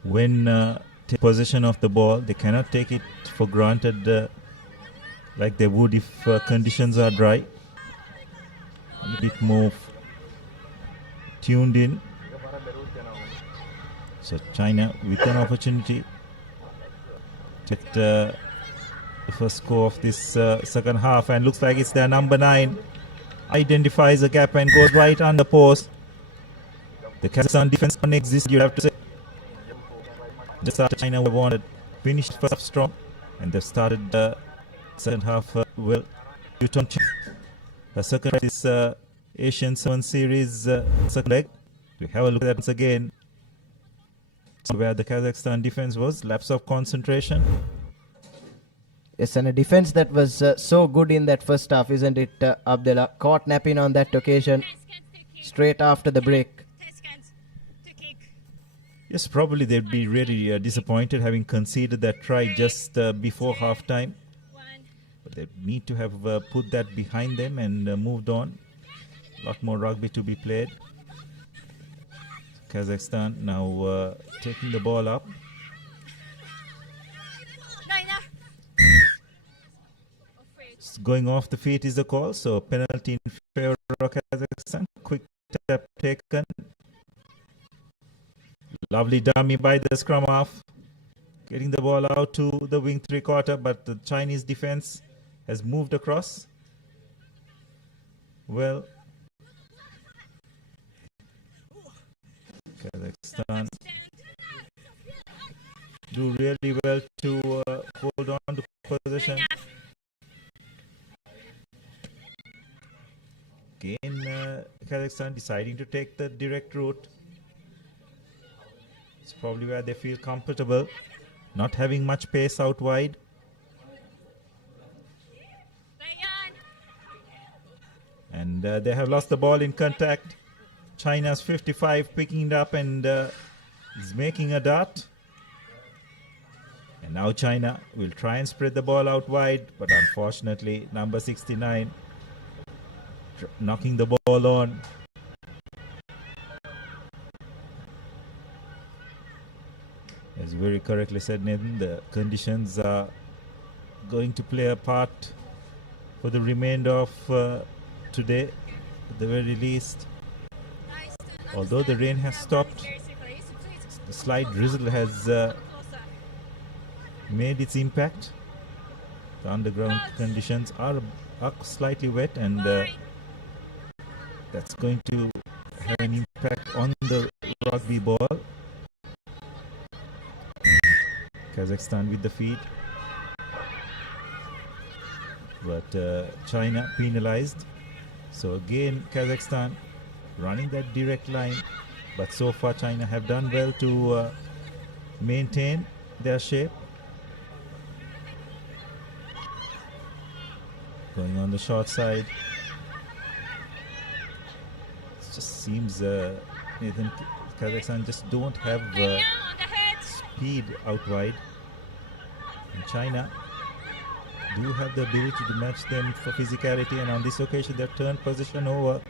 when take possession of the ball. They cannot take it for granted like they would if conditions are dry. A bit more tuned in. So China with an opportunity to get the first score of this second half, and looks like it's their number 9 identifies a gap and goes right under post. The Kazakhstan defense can't exist, you have to say. Just after China wanted finished first half strong, and they've started the second half well. The second half is Asian 7 Series second leg. We have a look at that once again. So where the Kazakhstan defense was, lapse of concentration. Yes, and a defense that was so good in that first half, isn't it, Abdullah? Caught napping on that occasion, straight after the break. Yes, probably they'd be really disappointed having conceded that try just before halftime. But they need to have put that behind them and moved on. A lot more rugby to be played. Kazakhstan now taking the ball up. Going off the feet is the call, so penalty in favor of Kazakhstan. Quick tap taken. Lovely dummy by the scrum half. Getting the ball out to the wing three-quarter, but the Chinese defense has moved across. Well, Kazakhstan do really well to hold on to possession. Again, Kazakhstan deciding to take the direct route. It's probably where they feel comfortable, not having much pace out wide. And they have lost the ball in contact. China's 55 picking it up and is making a dart. And now China will try and spread the ball out wide, but unfortunately, number 69 knocking the ball on. As very correctly said, Nathan, the conditions are going to play a part for the remainder of today, at the very least. Although the rain has stopped, the slight drizzle has made its impact. The underground conditions are slightly wet, and that's going to have an impact on the rugby ball. Kazakhstan with the feed, but China penalized. So again, Kazakhstan running that direct line, but so far China have done well to maintain their shape. Going on the short side. It just seems Nathan, Kazakhstan just don't have speed out wide. And China do have the ability to match them for physicality, and on this occasion they turned position over.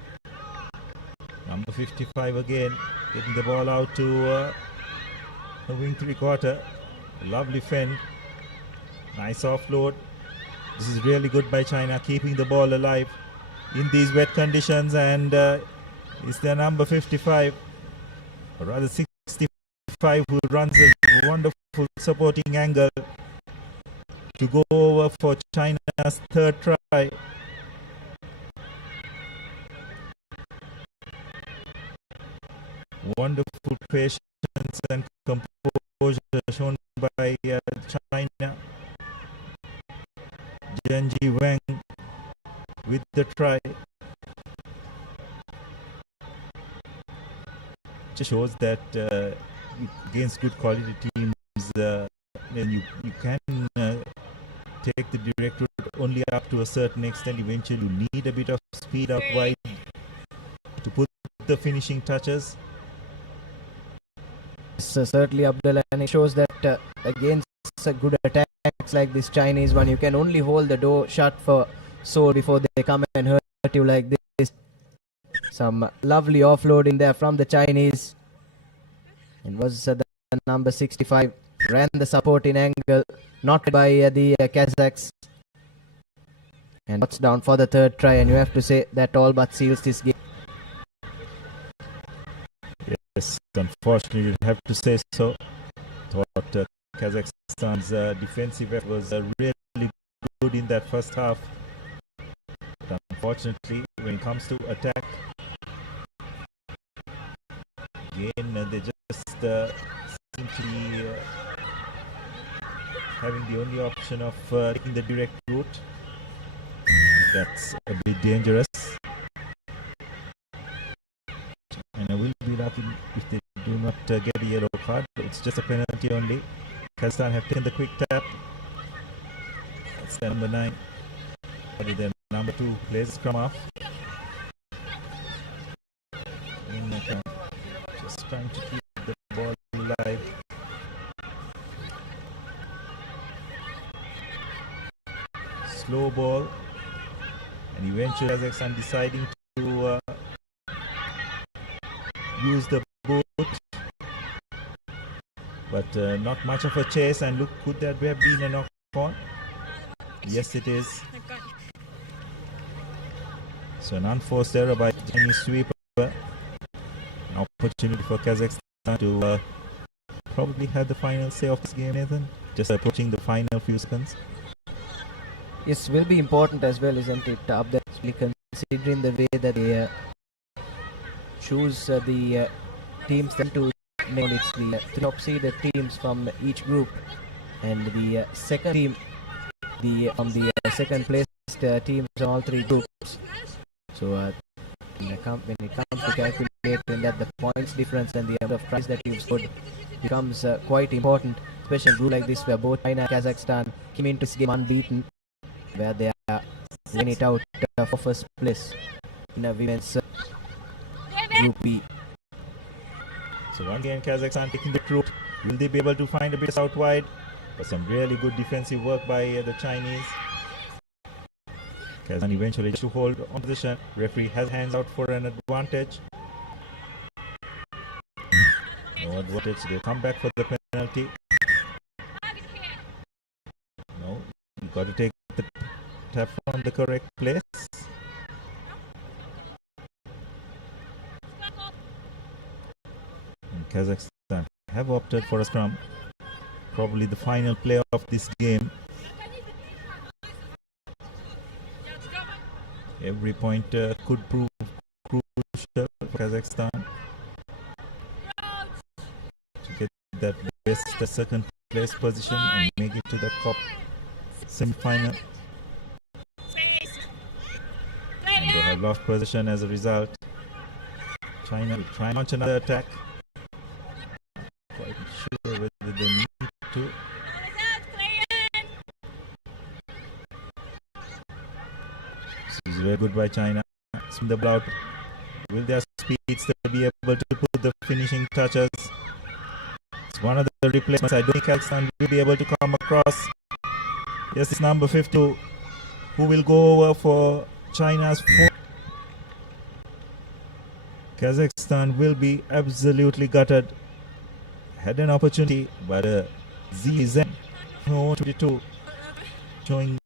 Number 55 again, getting the ball out to the wing three-quarter. Lovely fend. Nice offload. This is really good by China, keeping the ball alive in these wet conditions. And it's their number 55, or rather 65, who runs a wonderful supporting angle to go over for China's third try. Wonderful patience and composure shown by China. Zhenji Wang with the try. Just shows that against good quality teams, you can take the direct route only up to a certain extent. Eventually you need a bit of speed out wide to put the finishing touches. So certainly, Abdullah, and it shows that against a good attacks like this Chinese one, you can only hold the door shut for so before they come and hurt you like this. Some lovely offloading there from the Chinese. And was the number 65 ran the supporting angle, not by the Kazakhs. And what's down for the third try, and you have to say that all but seals this game. Yes, unfortunately, you have to say so. Thought Kazakhstan's defensive effort was really good in that first half. But unfortunately, when it comes to attack, again, they just simply having the only option of taking the direct route. That's a bit dangerous. lucky if they do not get a yellow card. It's just a penalty only. Kazakhstan have taken the quick tap. That's number 9. But then number 2 plays scrum off. Just trying to keep the ball alive. Slow ball, and eventually Kazakhstan deciding to use the boot, but not much of a chase. And look, could that have been a knock-on? Yes, it is. So an unforced error by the Chinese sweeper. An opportunity for Kazakhstan to probably have the final say of this game, Nathan. Just approaching the final few seconds. Yes, will be important as well, isn't it? Up there, considering the way that they choose the teams then to make it's the top seeded teams from each group, and the second team, from the second place teams in all 3 groups. So when it comes to calculating that, the points difference and the amount of tries that you've scored becomes quite important, especially in a group like this where both China and Kazakhstan came into this game unbeaten, where they are winning it out for first place in a women's Group B. So once again Kazakhstan taking the route. Will they be able to find a bit out wide? But some really good defensive work by the Chinese. Kazakhstan eventually to hold on position. Referee has hands out for an advantage. No advantage. They come back for the penalty. No, you got to take the tap from the correct place. And Kazakhstan have opted for a scrum. Probably the final play of this game. Every point could prove crucial for Kazakhstan to get that best second place position and make it to the cup semi-final. And they have lost position as a result. China will try and launch another attack. Quite sure whether they need to. This is very good by China. Swing the ball out. Will their speeds be able to put the finishing touches? It's one of the replacements. I don't think Kazakhstan will be able to come across. Yes, it's number 52 who will go over for China's 4. Kazakhstan will be absolutely gutted. Had an opportunity, but Zen 22 showing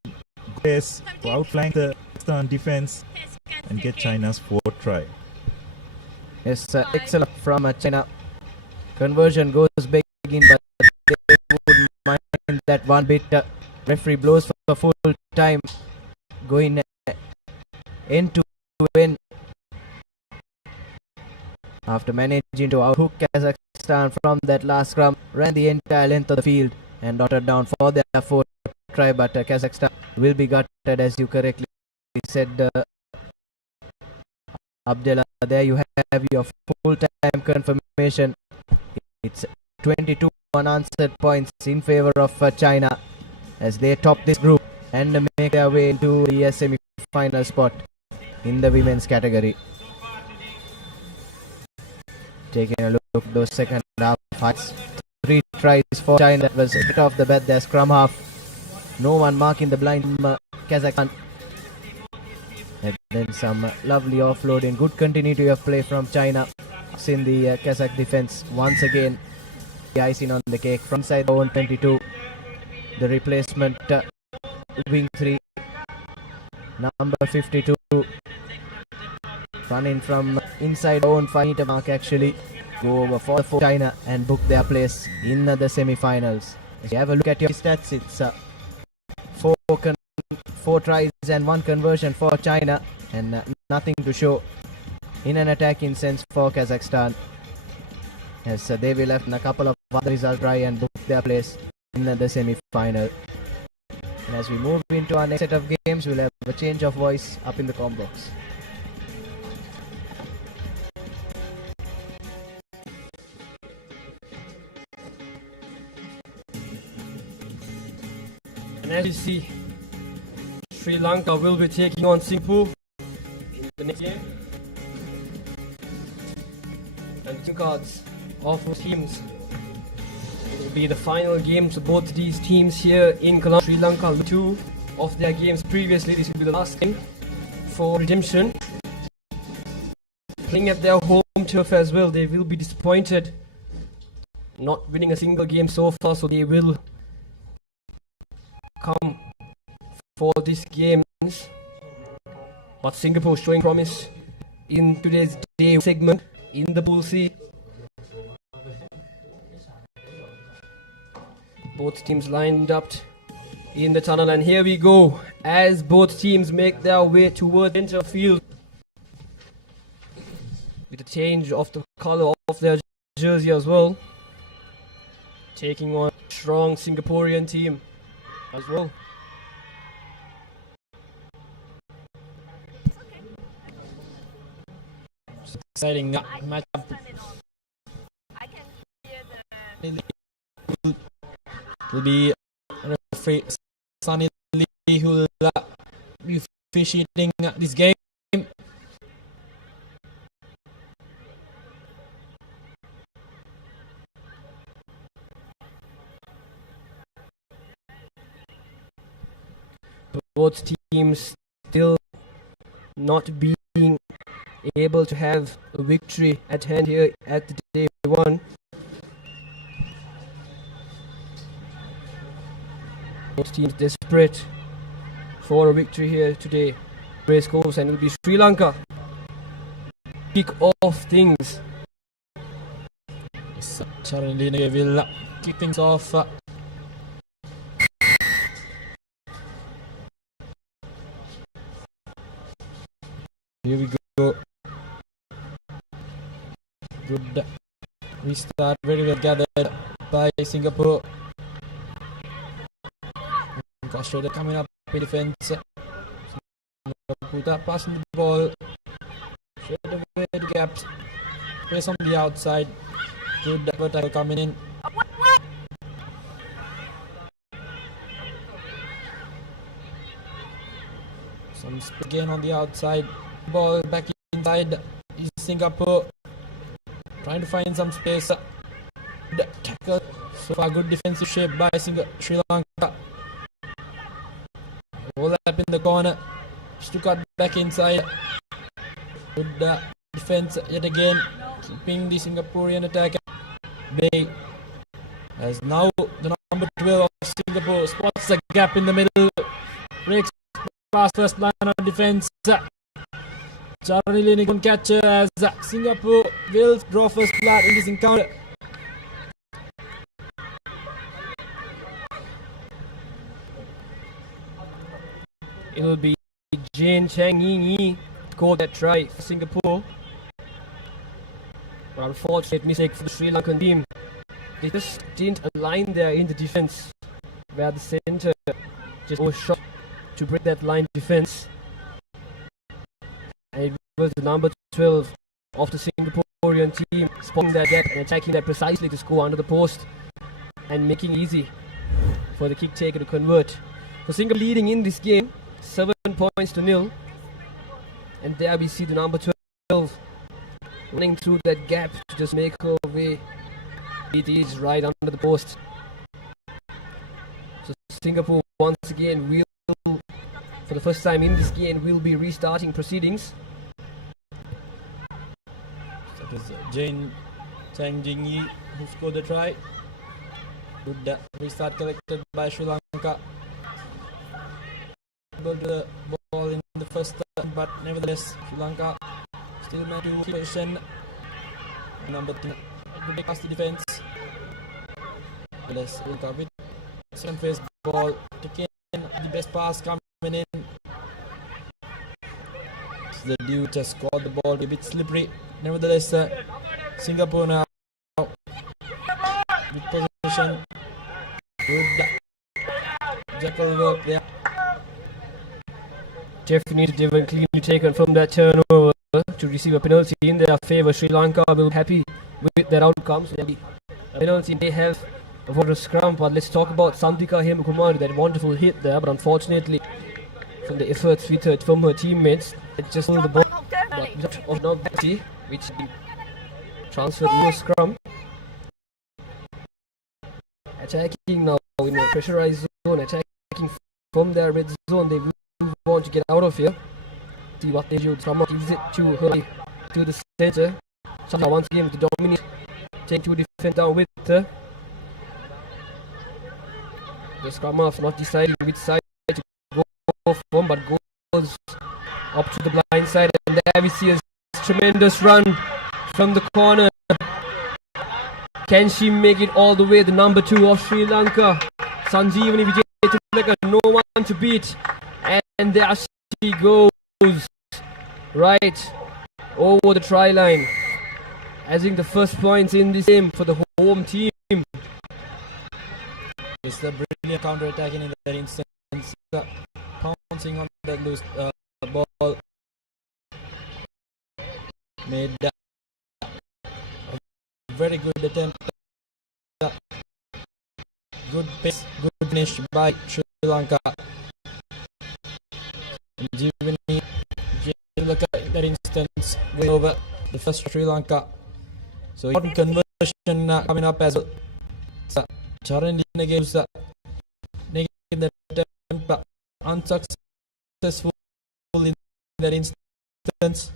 grace to outflank the Kazakhstan defense and get China's 4th try. Yes, excellent from China. Conversion goes big in, but they would mind that one bit. Referee blows for full time, going end to end. After managing to outhook Kazakhstan from that last scrum, ran the entire length of the field and dotted down for their 4th try, but Kazakhstan will be gutted, as you correctly said, Abdullah. There you have your full-time confirmation. It's 22 unanswered points in favor of China as they top this group and make their way into the semi-final spot in the women's category. Taking a look at those second half fights. 3 tries for China. That was right off the bat their scrum half. No one marking the blind Kazakhstan. And then some lovely offloading. Good continuity of play from China. In the Kazakh defense. Once again, the icing on the cake from inside the own 22. The replacement wing 3. Number 52. Running from inside own 5-meter mark, actually. Go over for China and book their place in the semi-finals. If you have a look at your stats, it's 4 tries and 1 conversion for China, and nothing to show in an attacking sense for Kazakhstan, as they will have a couple of other results try and book their place in the semi-final. And as we move into our next set of games, we'll have a change of voice up in the com box. as you see, Sri Lanka will be taking on Singapore in the next game. And team cards of both teams. It will be the final games of both these teams here in Colombo. Sri Lanka, 2 of their games previously. This will be the last game for redemption. Playing at their home turf as well, they will be disappointed not winning a single game so far, so they will come for these games. But Singapore showing promise in today's day segment in the Pool C. Both teams lined up in the tunnel, and here we go as both teams make their way toward the center field with a change of the color of their jersey as well, taking on a strong Singaporean team as well. It's exciting matchup. Will be referee Sunny Lee who will be officiating this game. Both teams still not being able to have a victory at hand here at the day one. Both teams desperate for a victory here today. Racecourse, and it will be Sri Lanka kick off things. Charlie will kick things off. Here we go. Good restart, very well gathered by Singapore. Australia coming up in defense. Put up, passing the ball. Straight away the gaps. Place on the outside. Good tackle coming in. Some speed again on the outside. Ball back inside is Singapore. Trying to find some space. Good tackle. So far good defensive shape by Sri Lanka. Overlap in the corner. Stuck back inside. Good defense yet again. Keeping the Singaporean attack at bay. As now the number 12 of Singapore spots a gap in the middle. Breaks past first line of defense. Charlie Lini can catch her as Singapore will draw first blood in this encounter. It will be Jane Chang Yi scored that try for Singapore. But unfortunate mistake for the Sri Lankan team. They just didn't align there in the defense, where the center just overshot to break that line defense. And it was the number 12 of the Singaporean team spotting that gap and attacking that precisely to score under the post and making it easy for the kick taker to convert. So Singapore leading in this game 7 points to 0, and there we see the number 12 running through that gap to just make her way. It is right under the post. So Singapore once again will, for the first time in this game, will be restarting proceedings. That is Jane Chang Jingyi who scored the try. Good restart collected by Sri Lanka. Able to the ball in the first turn, but nevertheless Sri Lanka still managed to position. Number 2 to take past the defense. Nevertheless, Sri Lanka with second phase ball taking the best pass coming in. The dude just scored the ball a bit slippery. Nevertheless, Singapore now with position. Good jackal work there. Definitely driven, cleanly taken from that turnover to receive a penalty in their favour. Sri Lanka will be happy with their outcome. So a penalty may have for a scrum, but let's talk about Santika Hemakumari, that wonderful hit there, but unfortunately from the efforts from her teammates, it just pulled the ball of Novati, which transferred to a scrum. Attacking now in a pressurized zone, attacking from their red zone. They will want to get out of here. See what they do. Someone gives it to her to the center. Somehow once again with the dominate, take two defense down with her. The scrum half not deciding which side to go from, but goes up to the blind side, and there we see a tremendous run from the corner. Can she make it all the way? The number 2 of Sri Lanka, Sanjeevani Vijay, no one to beat, and there she goes, right over the try line, adding the first points in this game for the home team. It's a brilliant counter-attacking in that instance, pouncing on that loose ball, made a very good attempt, good pace, good finish by Sri Lanka. Jeevani in that instance going over the first Sri Lanka. So important conversion coming up as well. Charan gives the attempt unsuccessful in that instance.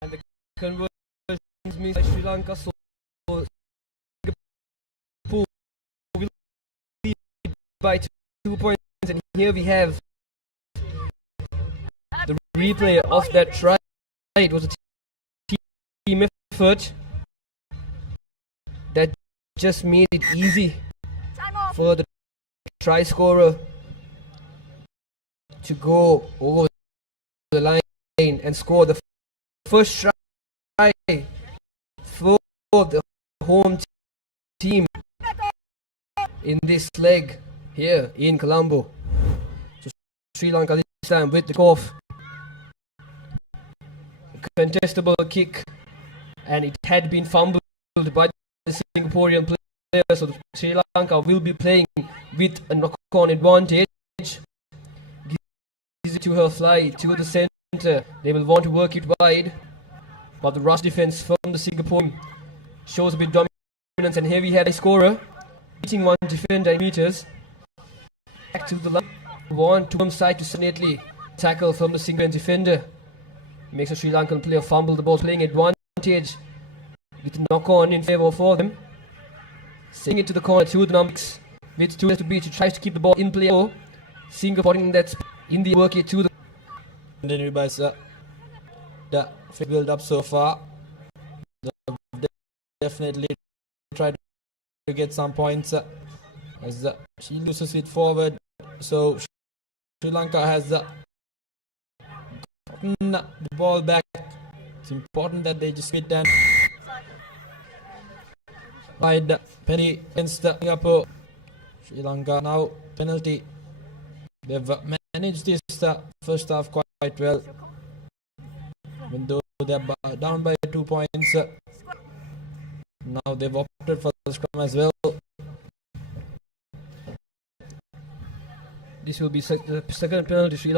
And the conversion means that Sri Lanka so Singapore will lead by 2 points, and here we have the replay of that try. It was a team effort that just made it easy for the try scorer to go over the line and score the first try for the home team in this leg here in Colombo. So Sri Lanka this time with the off. Contestable kick, and it had been fumbled by the Singaporean player, so Sri Lanka will be playing with a knock-on advantage. Gives it to her fly to the center. They will want to work it wide, but the rush defense from the Singaporean shows a bit dominance, and here we have a scorer beating one defender in meters. Back to the line, want to one side to sneakily tackle from the Singaporean defender. Makes a Sri Lankan player fumble the ball, playing advantage with a knock-on in favour for them. Sending it to the corner to the numbers with 2 to beat. She tries to keep the ball in play. Singapore in that in the work it to the continued by the build up so far. Definitely try to get some points as she loses it forward. So Sri Lanka has gotten the ball back. It's important that they just get done by the penny against Singapore. Sri Lanka now penalty. They've managed this first half quite well, even though they're down by 2 points. Now they've opted for the scrum as well. This will be the second penalty Sri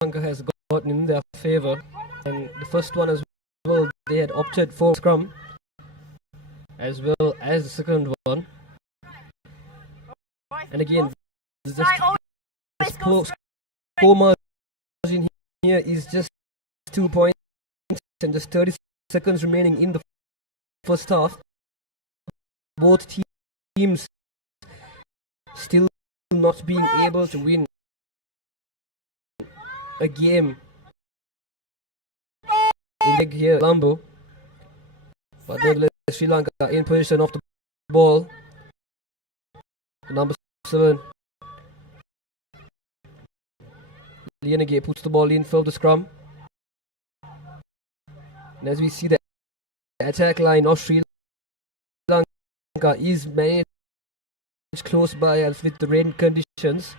Lanka has gotten in their favour, and the first one as well they had opted for scrum as well as the second one. And again, the score margin here is just 2 points, and just 30 seconds remaining in the first half. Both teams still not being able to win a game in the here Colombo, but nevertheless Sri Lanka in possession of the ball. Number 7 Lianage puts the ball in for the scrum, and as we see the attack line of Sri Lanka is managed close by, as with the rain conditions,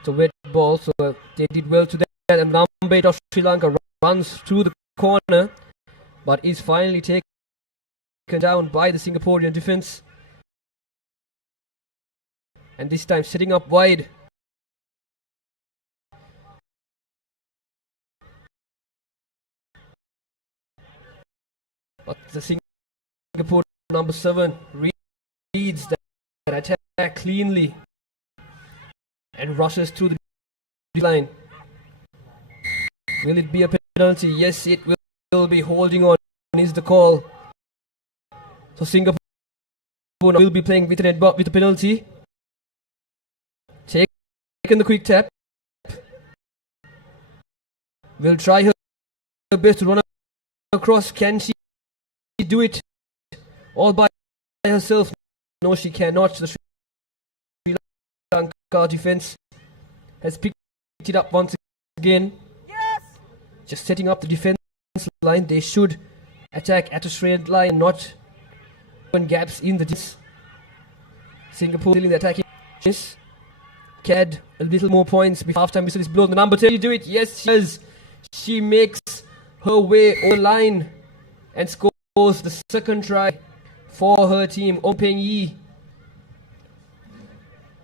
it's a wet ball, so they did well to and number 8 of Sri Lanka runs through the corner, but is finally taken down by the Singaporean defence. And this time sitting up wide. But the Singapore number 7 reads that attack cleanly and rushes through the line. Will it be a penalty? Yes, it will be. Holding on is the call. So Singapore will be playing with a penalty. Taking the quick tap. Will try her best to run across. Can she do it all by herself? No, she cannot. The Sri Lanka defence has picked it up once again. Just setting up the defence line. They should attack at a straight line, not open gaps in the defence. Singapore dealing the attacking. CAD a little more points before half-time whistle is blown. The number 10, you do it. Yes, she does. She makes her way over the line and scores the second try for her team. On Peng Yi.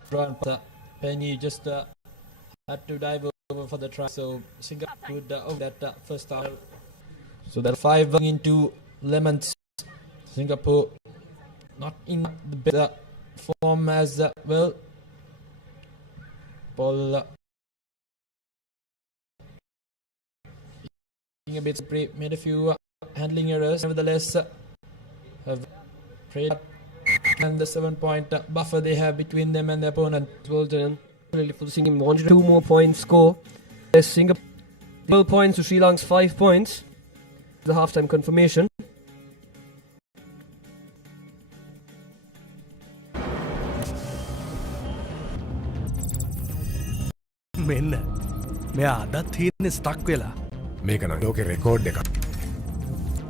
Peng Yi just had to dive over for the try, so Singapore could over that first half. So that 5 going into Lemons. Singapore not in the better form as well. Ball a bit spray, made a few handling errors. Nevertheless, have trade and the 7-point buffer they have between them and the opponent. Well done. For Singapore, wanted 2 more points score. Yes, Singapore 12 points to Sri Lanka's 5 points. The halftime confirmation. මෙන්න මෙයා අදත් තියෙන්නේ stuck වෙලා මේක නම් ලෝකේ record එකක්.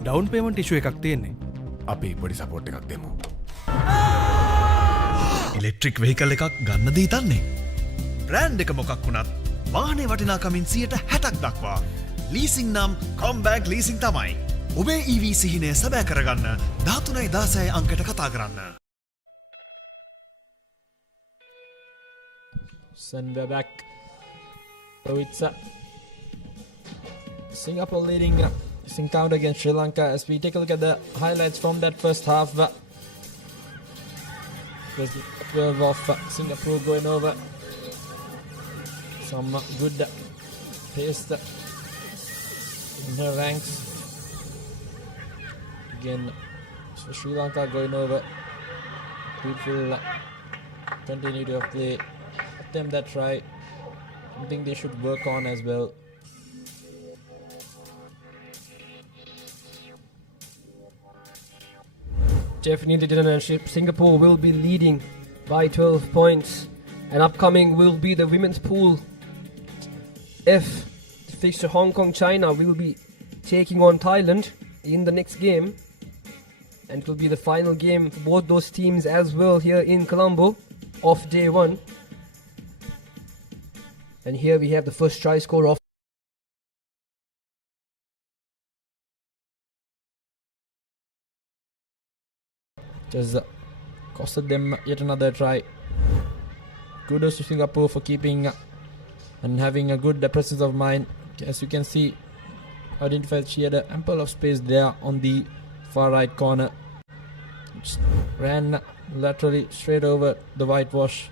Down payment ඉෂුව එකක් තියෙන්නේ. අපි පොඩි සපෝට් එකක් දෙමු. ඉලෙක්ට්‍රික් වෙහිකල් එකක් ගන්නද හිතන්නේ? බ්‍රෑන්ඩ් එක මොකක් වුණත් වාහනේ වටිනාකමින් 60% දක්වා. ලීසින් නම් කොම්බෑග් ලීසින් තමයි. ඔබේ EV සිහිනය සැබෑ කරගන්න 1316 අංකයට කතා කරන්න. Send her back. So it's Singapore leading this encounter against Sri Lanka. As we take a look at the highlights from that first half. There's the 12 of Singapore going over. Some good pace in her ranks. Again, so Sri Lanka going over. Beautiful. Continue to play. Attempt that try. Something they should work on as well. Definitely didn't. Singapore will be leading by 12 points. And upcoming will be the women's pool F. The fixture Hong Kong China will be taking on Thailand in the next game. And it will be the final game for both those teams as well here in Colombo of day 1. And here we have the first try score of just costed them yet another try. Kudos to Singapore for keeping and having a good presence of mind. As you can see, identified she had ample of space there on the far right corner. Just ran laterally straight over the whitewash.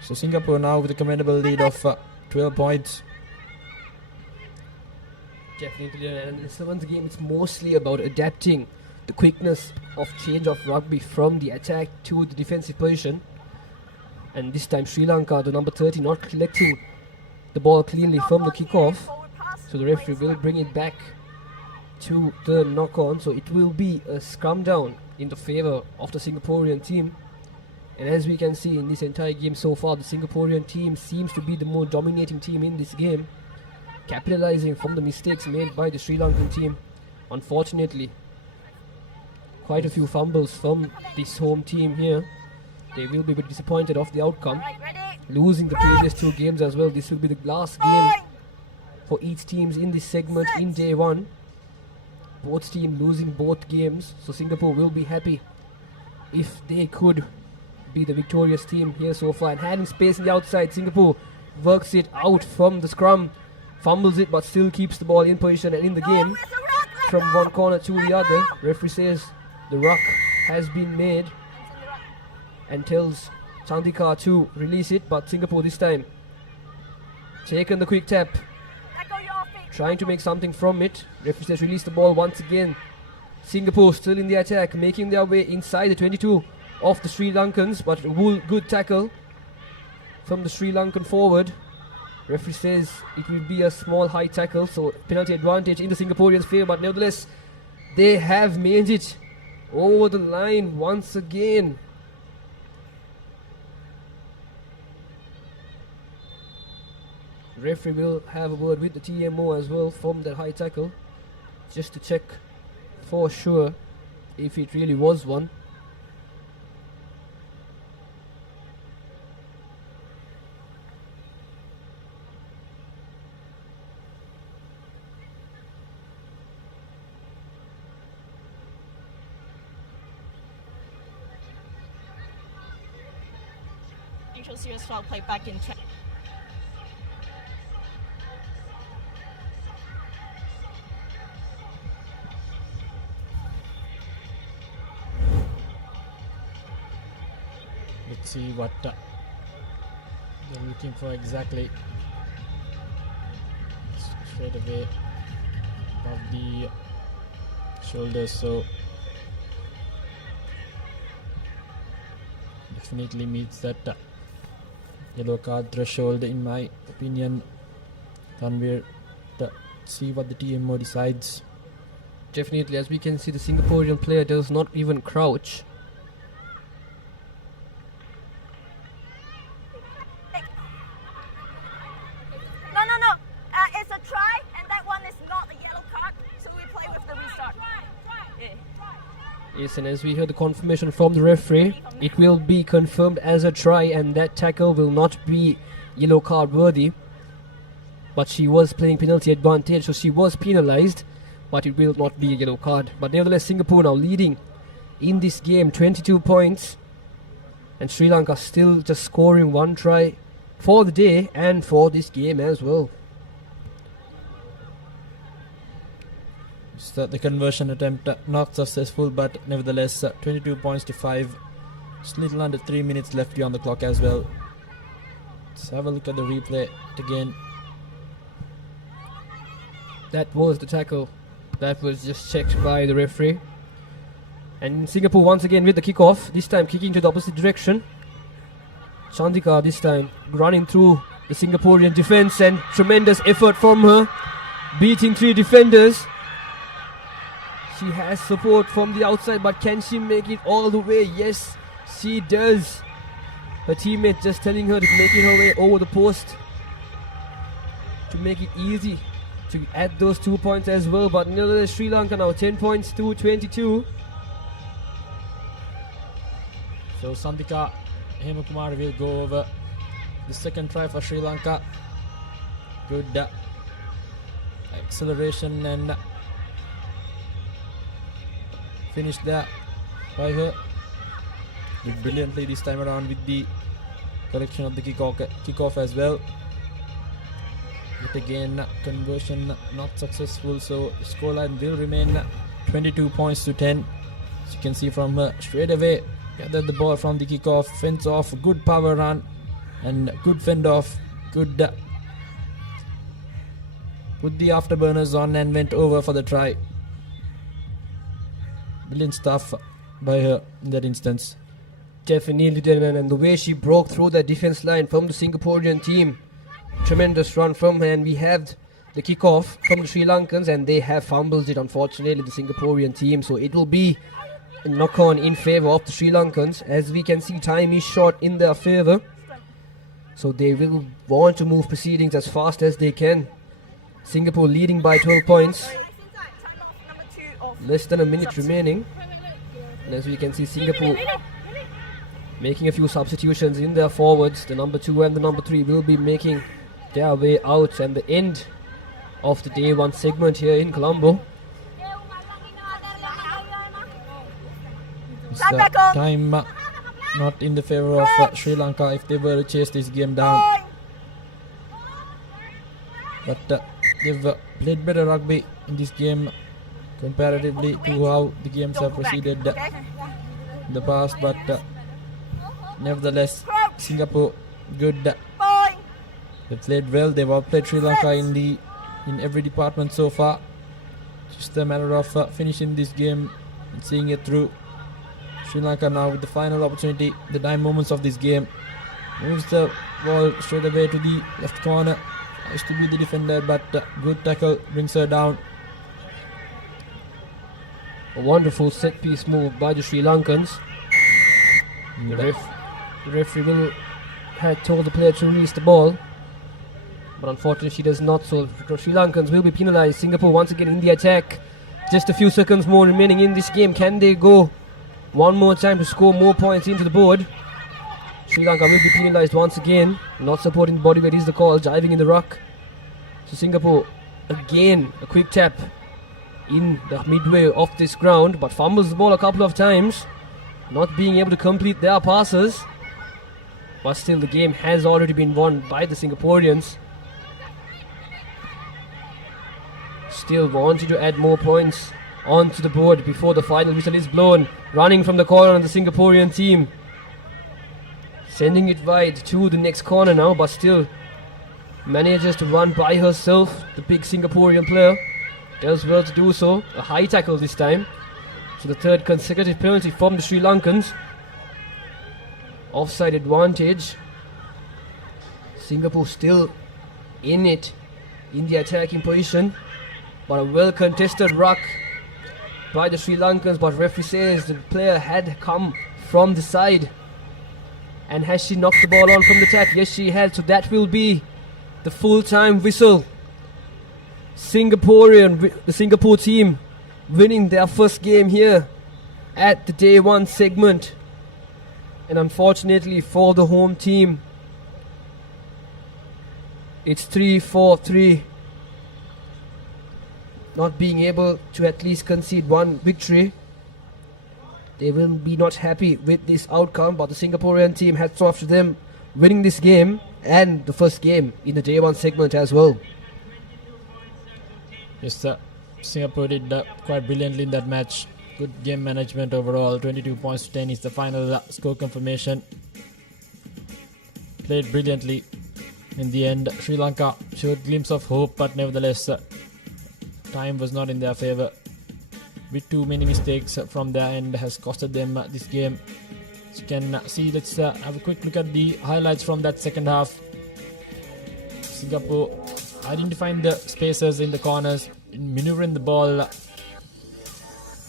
So Singapore now with a commendable lead of 12 points. Definitely, and in the 7th game it's mostly about adapting the quickness of change of rugby from the attack to the defensive position. And this time Sri Lanka, the number 30, not collecting the ball cleanly from the kickoff. So the referee will bring it back to the knock-on. So it will be a scrum down in the favour of the Singaporean team. And as we can see in this entire game so far, the Singaporean team seems to be the more dominating team in this game, capitalizing from the mistakes made by the Sri Lankan team. Unfortunately, quite a few fumbles from this home team here. They will be a bit disappointed of the outcome, losing the previous 2 games as well. This will be the last game for each teams in this segment in day one. Both teams losing both games, so Singapore will be happy if they could be the victorious team here so far. And having space in the outside, Singapore works it out from the scrum, fumbles it but still keeps the ball in position and in the game from one corner to the other. Referee says the ruck has been made and tells Chandika to release it, but Singapore this time taken the quick tap, trying to make something from it. Referee says release the ball once again. Singapore still in the attack, making their way inside the 22 of the Sri Lankans, but good tackle from the Sri Lankan forward. Referee says it will be a small high tackle, so penalty advantage in the Singaporeans' favour, but nevertheless they have made it over the line once again. Referee will have a word with the TMO as well from that high tackle, just to check for sure if it really was one. Serious foul play back in. Let's see what they're looking for exactly. Straight away above the shoulders, so definitely meets that yellow card threshold in my opinion. Tanvir, see what the TMO decides. Definitely, as we can see, the Singaporean player does not even crouch. No. It's a try, and that one is not a yellow card, so we play with the restart. Yeah. Yes, and as we heard the confirmation from the referee, it will be confirmed as a try, and that tackle will not be yellow card worthy. But she was playing penalty advantage, so she was penalised, but it will not be a yellow card. But nevertheless, Singapore now leading in this game, 22 points, and Sri Lanka still just scoring one try for the day and for this game as well. So the conversion attempt not successful, but nevertheless 22 points to 5. Just little under 3 minutes left on the clock as well. Let's have a look at the replay again. That was the tackle. That was just checked by the referee. And Singapore once again with the kickoff, this time kicking to the opposite direction. Chandika this time running through the Singaporean defence, and tremendous effort from her, beating 3 defenders. She has support from the outside, but can she make it all the way? Yes, she does. Her teammate just telling her to make it her way over the post to make it easy to add those 2 points as well. But nevertheless, Sri Lanka now 10 points to 22. So Sandika Hemakumar will go over the second try for Sri Lanka. Good acceleration and finish there by her. Did brilliantly this time around with the collection of the kickoff as well. But again, conversion not successful, so scoreline will remain 22 points to 10. As you can see from her, straight away gathered the ball from the kickoff, fence off, good power run and good fend off, good put the afterburners on and went over for the try. Brilliant stuff by her in that instance. Definitely, and the way she broke through the defense line from the Singaporean team, tremendous run from her. And we have the kickoff from the Sri Lankans, and they have fumbled it, unfortunately, the Singaporean team. So it will be a knock-on in favour of the Sri Lankans. As we can see, time is short in their favour, so they will want to move proceedings as fast as they can. Singapore leading by 12 points. Less than a minute remaining. And as we can see, Singapore making a few substitutions in their forwards. The number 2 and the number 3 will be making their way out, and the end of the day one segment here in Colombo. It's time not in the favour of Sri Lanka if they were to chase this game down. But they've played better rugby in this game comparatively to how the games have proceeded in the past. But nevertheless, Singapore good. They played well. They've outplayed Sri Lanka in every department so far. Just a matter of finishing this game and seeing it through. Sri Lanka now with the final opportunity, the dying moments of this game. Moves the ball straight away to the left corner. Tries to be the defender, but good tackle brings her down. A wonderful set piece move by the Sri Lankans. The referee will have told the player to release the ball, but unfortunately she does not, so Sri Lankans will be penalised. Singapore once again in the attack. Just a few seconds more remaining in this game. Can they go one more time to score more points into the board? Sri Lanka will be penalised once again. Not supporting the body weight is the call. Diving in the ruck. So Singapore again a quick tap in the midway of this ground, but fumbles the ball a couple of times, not being able to complete their passes. But still the game has already been won by the Singaporeans. Still wanting to add more points onto the board before the final whistle is blown. Running from the corner on the Singaporean team. Sending it wide to the next corner now, but still manages to run by herself. The big Singaporean player does well to do so. A high tackle this time. So the third consecutive penalty from the Sri Lankans. Offside advantage. Singapore still in it in the attacking position, but a well contested ruck by the Sri Lankans, but referee says the player had come from the side. And has she knocked the ball on from the tap? Yes, she has. So that will be the full-time whistle. The Singapore team winning their first game here at the day one segment. And unfortunately for the home team, it's 3-4-3. Not being able to at least concede one victory. They will be not happy with this outcome, but the Singaporean team, hats off to them, winning this game and the first game in the day one segment as well. Yes, Singapore did quite brilliantly in that match. Good game management overall. 22 points to 10 is the final score confirmation. Played brilliantly in the end. Sri Lanka showed a glimpse of hope, but nevertheless, time was not in their favour. With too many mistakes from their end has costed them this game. As you can see, let's have a quick look at the highlights from that second half. Singapore identifying the spaces in the corners, maneuvering the ball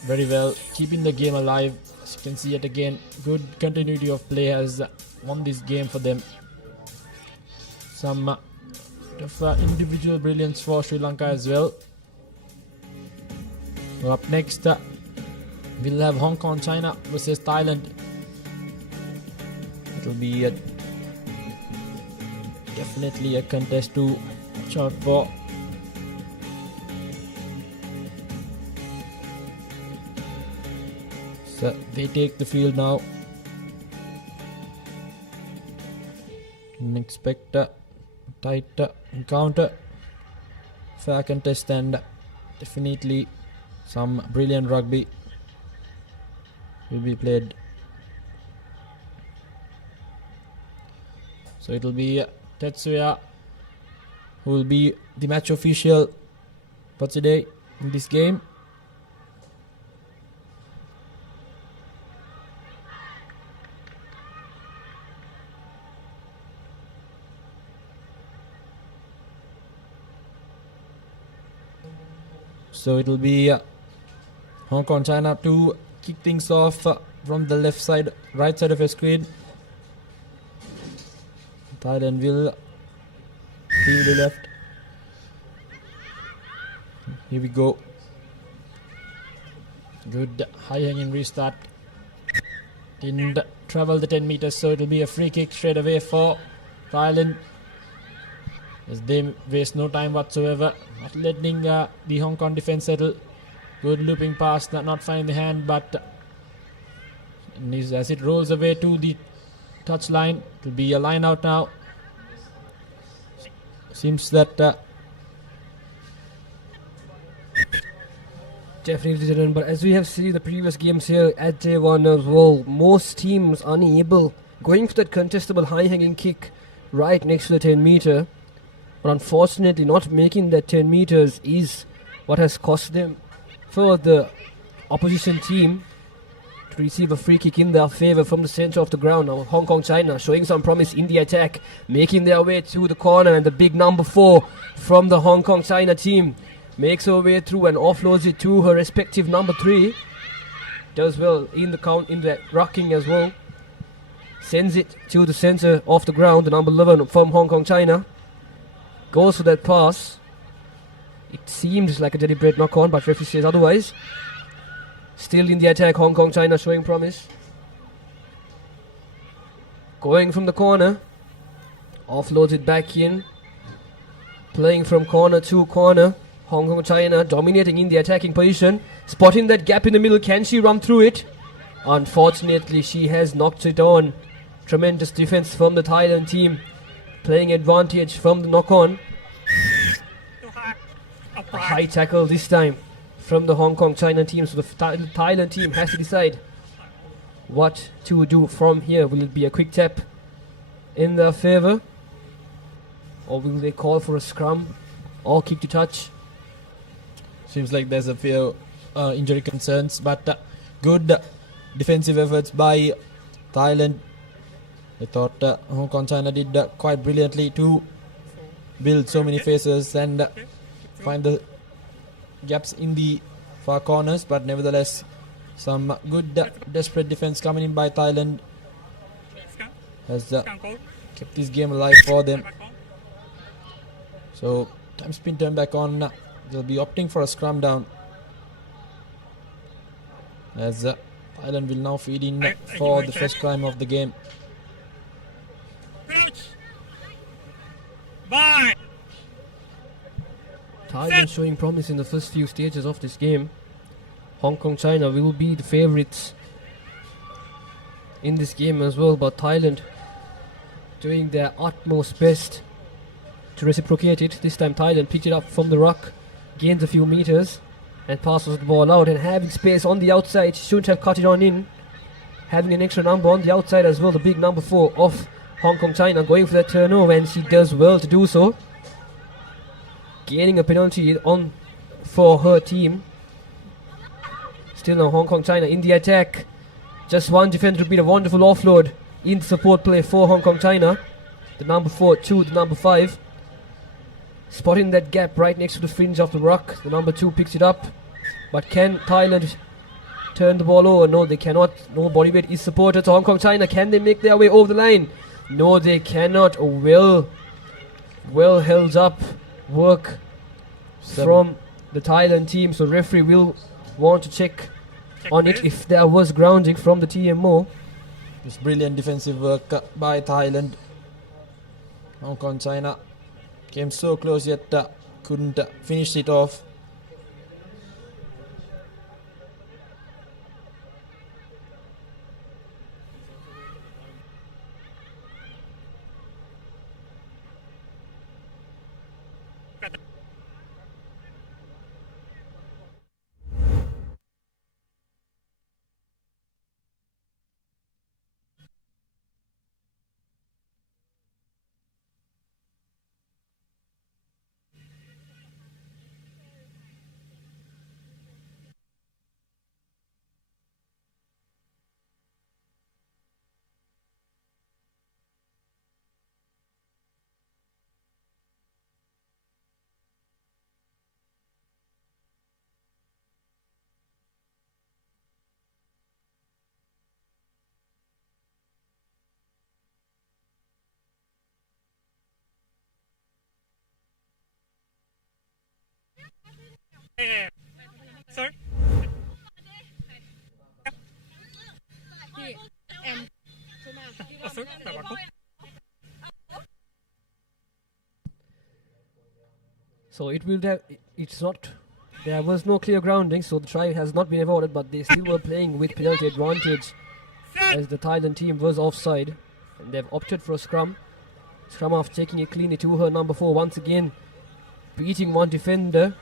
very well, keeping the game alive. As you can see yet again, good continuity of play has won this game for them. Some individual brilliance for Sri Lanka as well. Up next, we'll have Hong Kong, China versus Thailand. It'll be definitely a contest to watch out for. So they take the field now. Can expect a tight encounter, fair contest, and definitely some brilliant rugby will be played. So it will be Tetsuya who will be the match official for today in this game. So it will be Hong Kong, China to kick things off from the left side, right side of your screen. Thailand will to the left. Here we go. Good high hanging restart. Didn't travel the 10 meters, so it will be a free kick straight away for Thailand. as they waste no time whatsoever, not letting the Hong Kong defense settle. Good looping pass, not finding the hand, but as it rolls away to the touchline, it will be a line out now. Seems that definitely didn't, but as we have seen the previous games here at day one as well, most teams unable, going for that contestable high-hanging kick right next to the 10 meter, but unfortunately not making that 10 meters is what has cost them for the opposition team to receive a free kick in their favour from the centre of the ground. Now Hong Kong China showing some promise in the attack, making their way to the corner, and the big number 4 from the Hong Kong China team makes her way through and offloads it to her respective number 3. Does well in the count, in the rucking as well. Sends it to the centre of the ground, the number 11 from Hong Kong China. Goes for that pass. It seemed like a deliberate knock-on, but referee says otherwise. Still in the attack, Hong Kong China showing promise. Going from the corner. Offloads it back in. Playing from corner to corner. Hong Kong China dominating in the attacking position. Spotting that gap in the middle. Can she run through it? Unfortunately, she has knocked it on. Tremendous defense from the Thailand team. Playing advantage from the knock-on. A high tackle this time from the Hong Kong China team. So the Thailand team has to decide what to do from here. Will it be a quick tap in their favour? Or will they call for a scrum or kick to touch? Seems like there's a few injury concerns, but good defensive efforts by Thailand. I thought Hong Kong China did quite brilliantly to build so many faces and find the gaps in the far corners, but nevertheless some good desperate defense coming in by Thailand has kept this game alive for them. So time spin turn back on. They'll be opting for a scrum down as Thailand will now feed in for the first crime of the game. Bye. Thailand showing promise in the first few stages of this game. Hong Kong China will be the favourites in this game as well, but Thailand doing their utmost best to reciprocate it. This time Thailand picked it up from the ruck, gains a few meters and passes the ball out, and having space on the outside, shouldn't have cut it on in. Having an extra number on the outside as well, the big number 4 of Hong Kong China going for that turnover, and she does well to do so. Gaining a penalty on for her team. Still now Hong Kong China in the attack. Just one defender to beat, a wonderful offload in support play for Hong Kong China. The number 4 to the number 5. Spotting that gap right next to the fringe of the ruck. The number 2 picks it up. But can Thailand turn the ball over? No, they cannot. No body weight is supported. So Hong Kong China, can they make their way over the line? No, they cannot. Well held up work from the Thailand team. So referee will want to check on it if there was grounding from the TMO. This brilliant defensive work by Thailand. Hong Kong China came so close yet couldn't finish it off. Sorry? So it will have, it's not, there was no clear grounding, so the try has not been awarded, but they still were playing with penalty advantage as the Thailand team was offside, and they've opted for a scrum. Scrum off, taking it cleanly to her number 4 once again, beating one defender,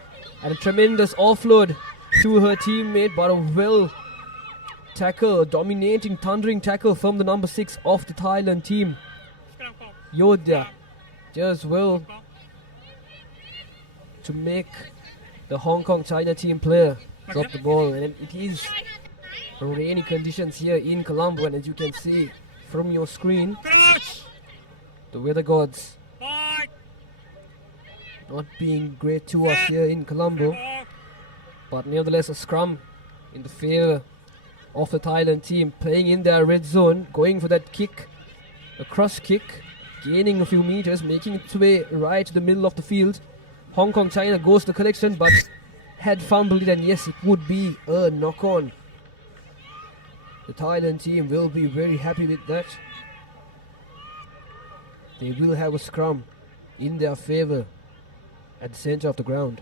and a tremendous offload to her teammate, but a well tackle, dominating, thundering tackle from the number 6 of the Thailand team. Yodha just well to make the Hong Kong China team player drop the ball, and it is rainy conditions here in Colombo, and as you can see from your screen, the weather gods not being great to us here in Colombo, but nevertheless a scrum in the favor of the Thailand team, playing in their red zone, going for that kick, a cross kick, gaining a few meters, making its way right to the middle of the field. Hong Kong China goes to the collection, but had fumbled it, and yes, it would be a knock-on. The Thailand team will be very happy with that. They will have a scrum in their favor at the center of the ground.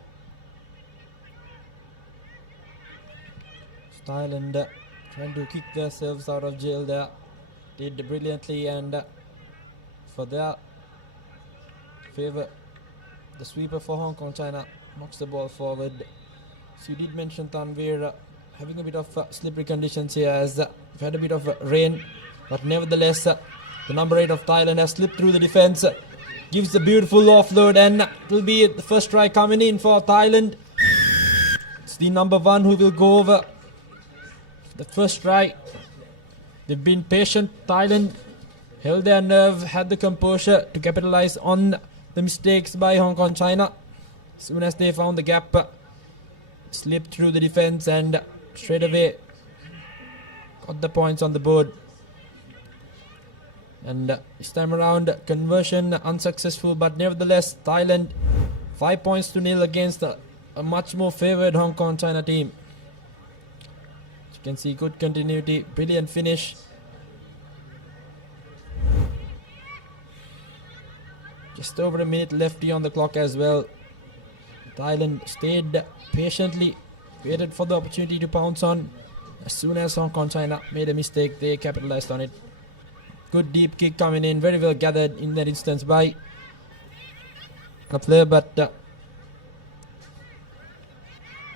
Thailand trying to kick themselves out of jail there. Did brilliantly, and for their favor, the sweeper for Hong Kong China knocks the ball forward. So you did mention Tanvir having a bit of slippery conditions here, as we've had a bit of rain, but nevertheless the number 8 of Thailand has slipped through the defense, gives a beautiful offload, and it will be the first try coming in for Thailand. It's the number 1 who will go over the first try. They've been patient. Thailand held their nerve, had the composure to capitalize on the mistakes by Hong Kong China. As soon as they found the gap, slipped through the defense and straight away got the points on the board. And this time around, conversion unsuccessful, but nevertheless Thailand 5 points to nil against a much more favored Hong Kong China team. As you can see, good continuity, brilliant finish. Just over a minute left here on the clock as well. Thailand stayed patiently, waited for the opportunity to pounce on. As soon as Hong Kong China made a mistake, they capitalized on it. Good deep kick coming in, very well gathered in that instance by a player, but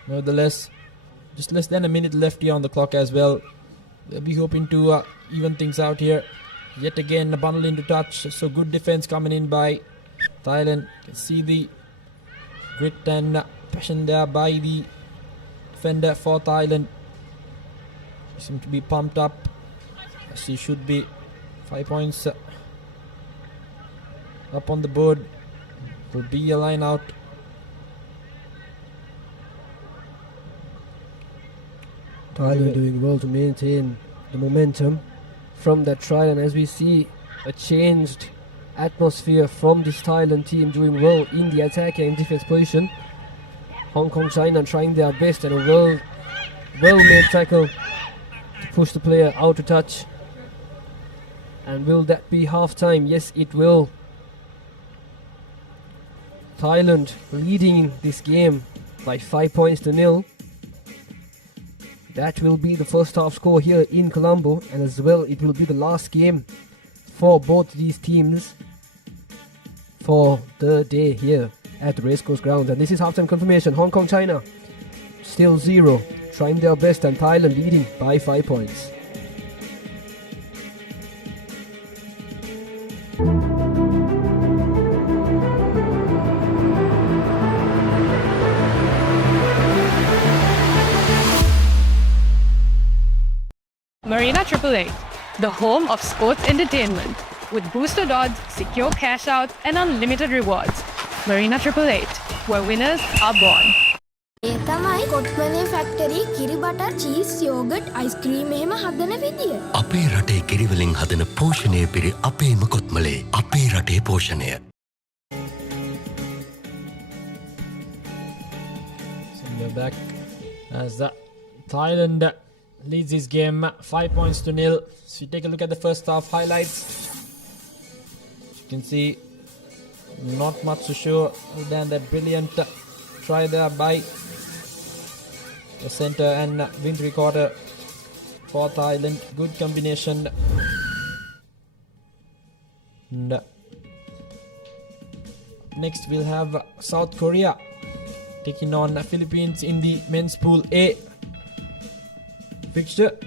nevertheless, just less than a minute left here on the clock as well. They'll be hoping to even things out here. Yet again, a bundle into touch, so good defense coming in by Thailand. You can see the grit and passion there by the defender for Thailand. Seem to be pumped up, as he should be. 5 points up on the board. Will be a line out. Thailand doing well to maintain the momentum from that try, and as we see a changed atmosphere from this Thailand team, doing well in the attack and defense position. Hong Kong China trying their best, and a well made tackle to push the player out to touch. And will that be half time? Yes, it will. Thailand leading this game by 5 points to nil. That will be the first half score here in Colombo, and as well it will be the last game for both these teams for the day here at the Racecourse ground. And this is halftime confirmation. Hong Kong China still 0, trying their best, and Thailand leading by 5 points. Marina 888, the home of sports entertainment, with boosted odds, secure cash out, and unlimited rewards. Marina 888, where winners are born. ඒ තමයි කොට්මනේ factory කිරි butter cheese yoghurt ice cream එහෙම හදන විදිය. අපේ රටේ කිරිවලින් හදන පෝෂණය පිරි අපේම කොත්මලේ අපේ රටේ පෝෂණය. So we're back as Thailand leads this game 5 points to nil. So you take a look at the first half highlights. You can see Not much to show than that brilliant try there by the center and win recorder for Thailand. Good combination. And next we'll have South Korea taking on Philippines in the men's pool A fixture.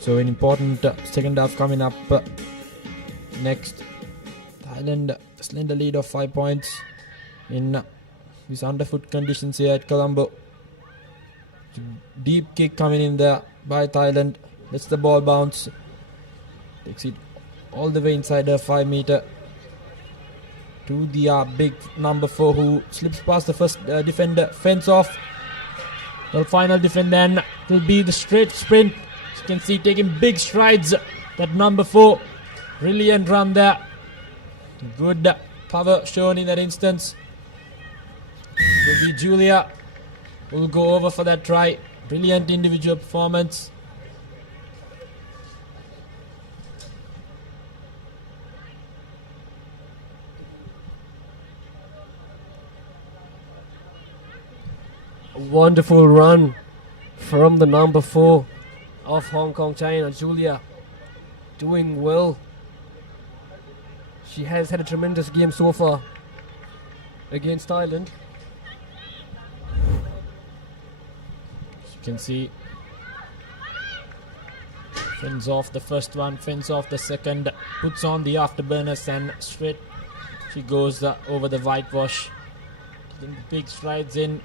So an important second half coming up next. Thailand slender lead of 5 points in these underfoot conditions here at Colombo. Deep kick coming in there by Thailand. Lets the ball bounce. Takes it all the way inside the 5 meter to the big number 4 who slips past the first defender. Fence off. The final defender and will be the straight sprint. You can see taking big strides. That number 4. Brilliant run there. Good power shown in that instance. Will be Julia who will go over for that try. Brilliant individual performance. A wonderful run from the number 4 of Hong Kong China, Julia. Doing well. She has had a tremendous game so far against Thailand. As you can see, fends off the first one, fends off the second, puts on the afterburners and straight she goes over the whitewash. Taking big strides in,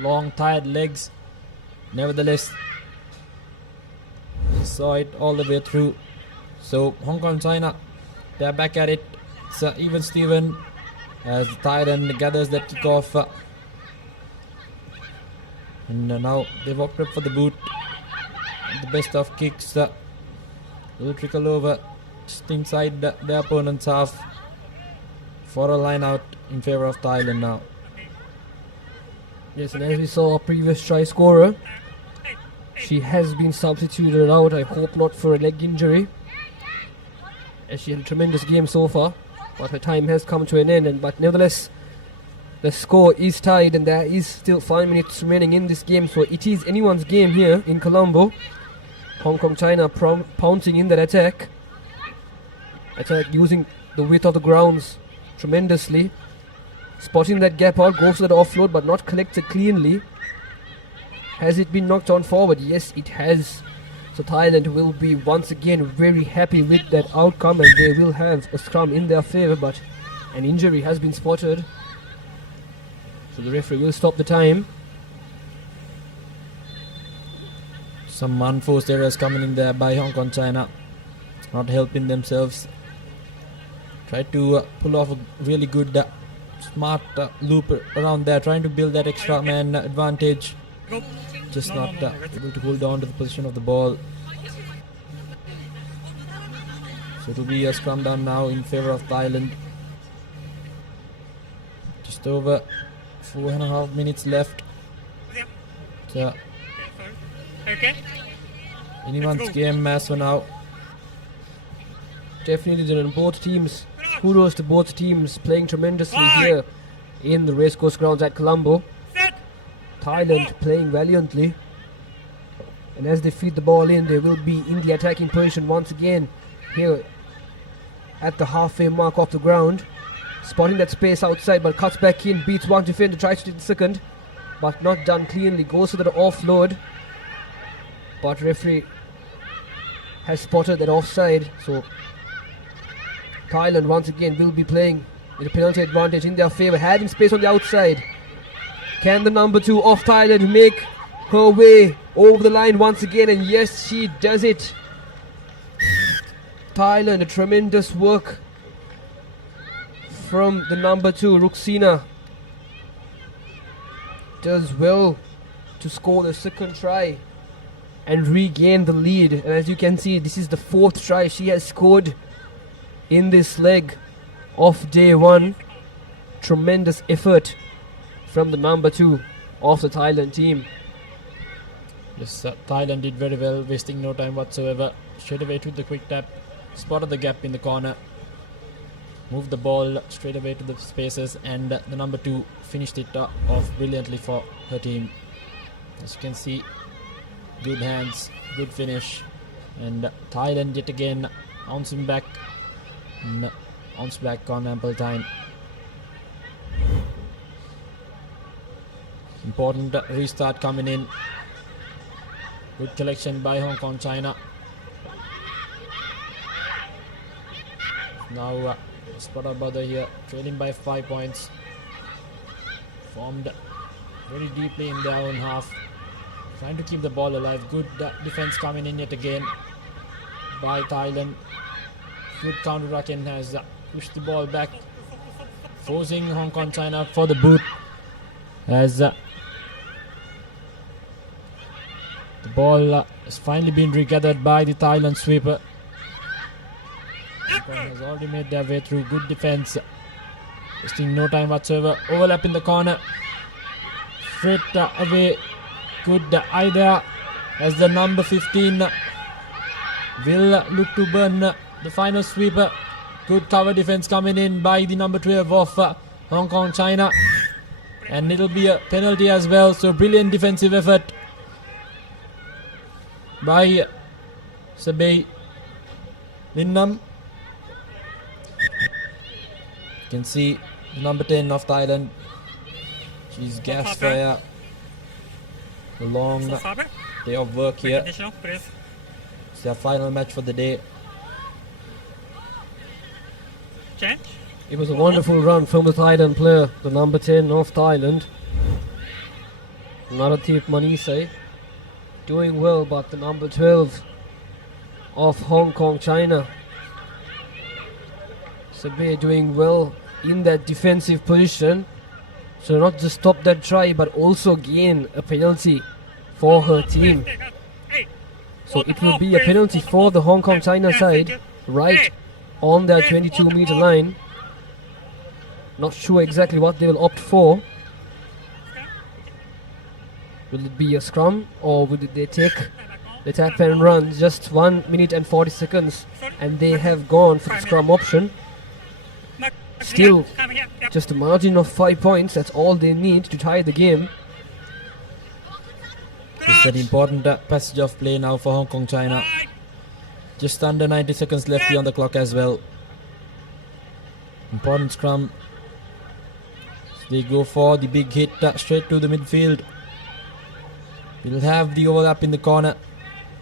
long tired legs. Nevertheless, saw it all the way through. So Hong Kong China, they're back at it. It's even Steven as Thailand gathers that kickoff. And now they've opted for the boot. The best of kicks will trickle over just inside the opponent's half for a line out in favor of Thailand now. Yes, and as we saw our previous try scorer, she has been substituted out. I hope not for a leg injury, as she had a tremendous game so far, but her time has come to an end. But nevertheless, the score is tied and there is still 5 minutes remaining in this game, so it is anyone's game here in Colombo. Hong Kong China pouncing in that attack using the width of the grounds tremendously, spotting that gap out, goes to that offload but not collected cleanly. Has it been knocked on forward? Yes, it has. So Thailand will be once again very happy with that outcome and they will have a scrum in their favour, but an injury has been spotted. So the referee will stop the time. Some unforced errors coming in there by Hong Kong China, not helping themselves. Tried to pull off a really good smart loop around there, trying to build that extra man advantage. Just not able to hold on to the position of the ball. So to be a scrum down now in favor of Thailand. Just over 4.5 minutes left. So anyone's game as for now. Definitely there are both teams. Kudos to both teams playing tremendously here in the Racecourse grounds at Colombo. Thailand playing valiantly, and as they feed the ball in, they will be in the attacking position once again here at the halfway mark of the ground, spotting that space outside but cuts back in, beats one defender, tries to take the second but not done cleanly, goes to the offload, but referee has spotted that offside. So Thailand once again will be playing with a penalty advantage in their favour, having space on the outside. Can the number 2 of Thailand make her way over the line once again? And yes, she does it. Thailand, a tremendous work from the number 2, Ruxina. Does well to score the second try and regain the lead. And as you can see, this is the 4th try she has scored in this leg of day 1. Tremendous effort from the number 2 of the Thailand team. Yes, Thailand did very well, wasting no time whatsoever. Straight away to the quick tap. spotted the gap in the corner, moved the ball straight away to the spaces, and the number 2 finished it off brilliantly for her team. As you can see, good hands, good finish, and Thailand yet again bouncing back, bounce back on ample time. Important restart coming in. Good collection by Hong Kong China. Now spot a bother here, trailing by 5 points. Formed very deeply in their own half, trying to keep the ball alive. Good defense coming in yet again by Thailand. Good counter-attacking has pushed the ball back, forcing Hong Kong China for the boot. As the ball has finally been regathered by the Thailand sweeper. Hong Kong has already made their way through. Good defense, wasting no time whatsoever. Overlap in the corner, straight away. Good eye there as the number 15 will look to burn the final sweeper. Good cover defense coming in by the number 12 of Hong Kong China, and it'll be a penalty as well. So brilliant defensive effort by Sabay Linnam. You can see the number 10 of Thailand. She's gassed fire. A long day of work here. It's their final match for the day. It was a wonderful run from the Thailand player, the number 10 of Thailand, Narathip Manisai, doing well, but the number 12 of Hong Kong China, Sabay, doing well in that defensive position. So not just stop that try, but also gain a penalty for her team. So it will be a penalty for the Hong Kong China side right on their 22-meter line. Not sure exactly what they will opt for. Will it be a scrum, or will they take the tap and run? Just 1 minute and 40 seconds, and they have gone for the scrum option. Still, just a margin of 5 points. That's all they need to tie the game. It's an important passage of play now for Hong Kong China. Just under 90 seconds left on the clock as well. Important scrum. They go for the big hit straight to the midfield. We'll have the overlap in the corner.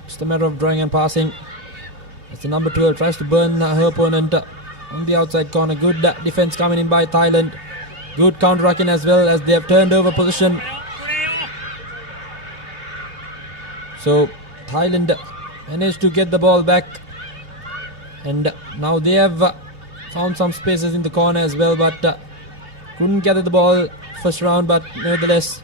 Just a matter of drawing and passing. As the number 12 tries to burn her opponent on the outside corner. Good defense coming in by Thailand. Good counter-attacking as well, as they have turned over position. So Thailand managed to get the ball back, and now they have found some spaces in the corner as well, but couldn't gather the ball first round. But nevertheless,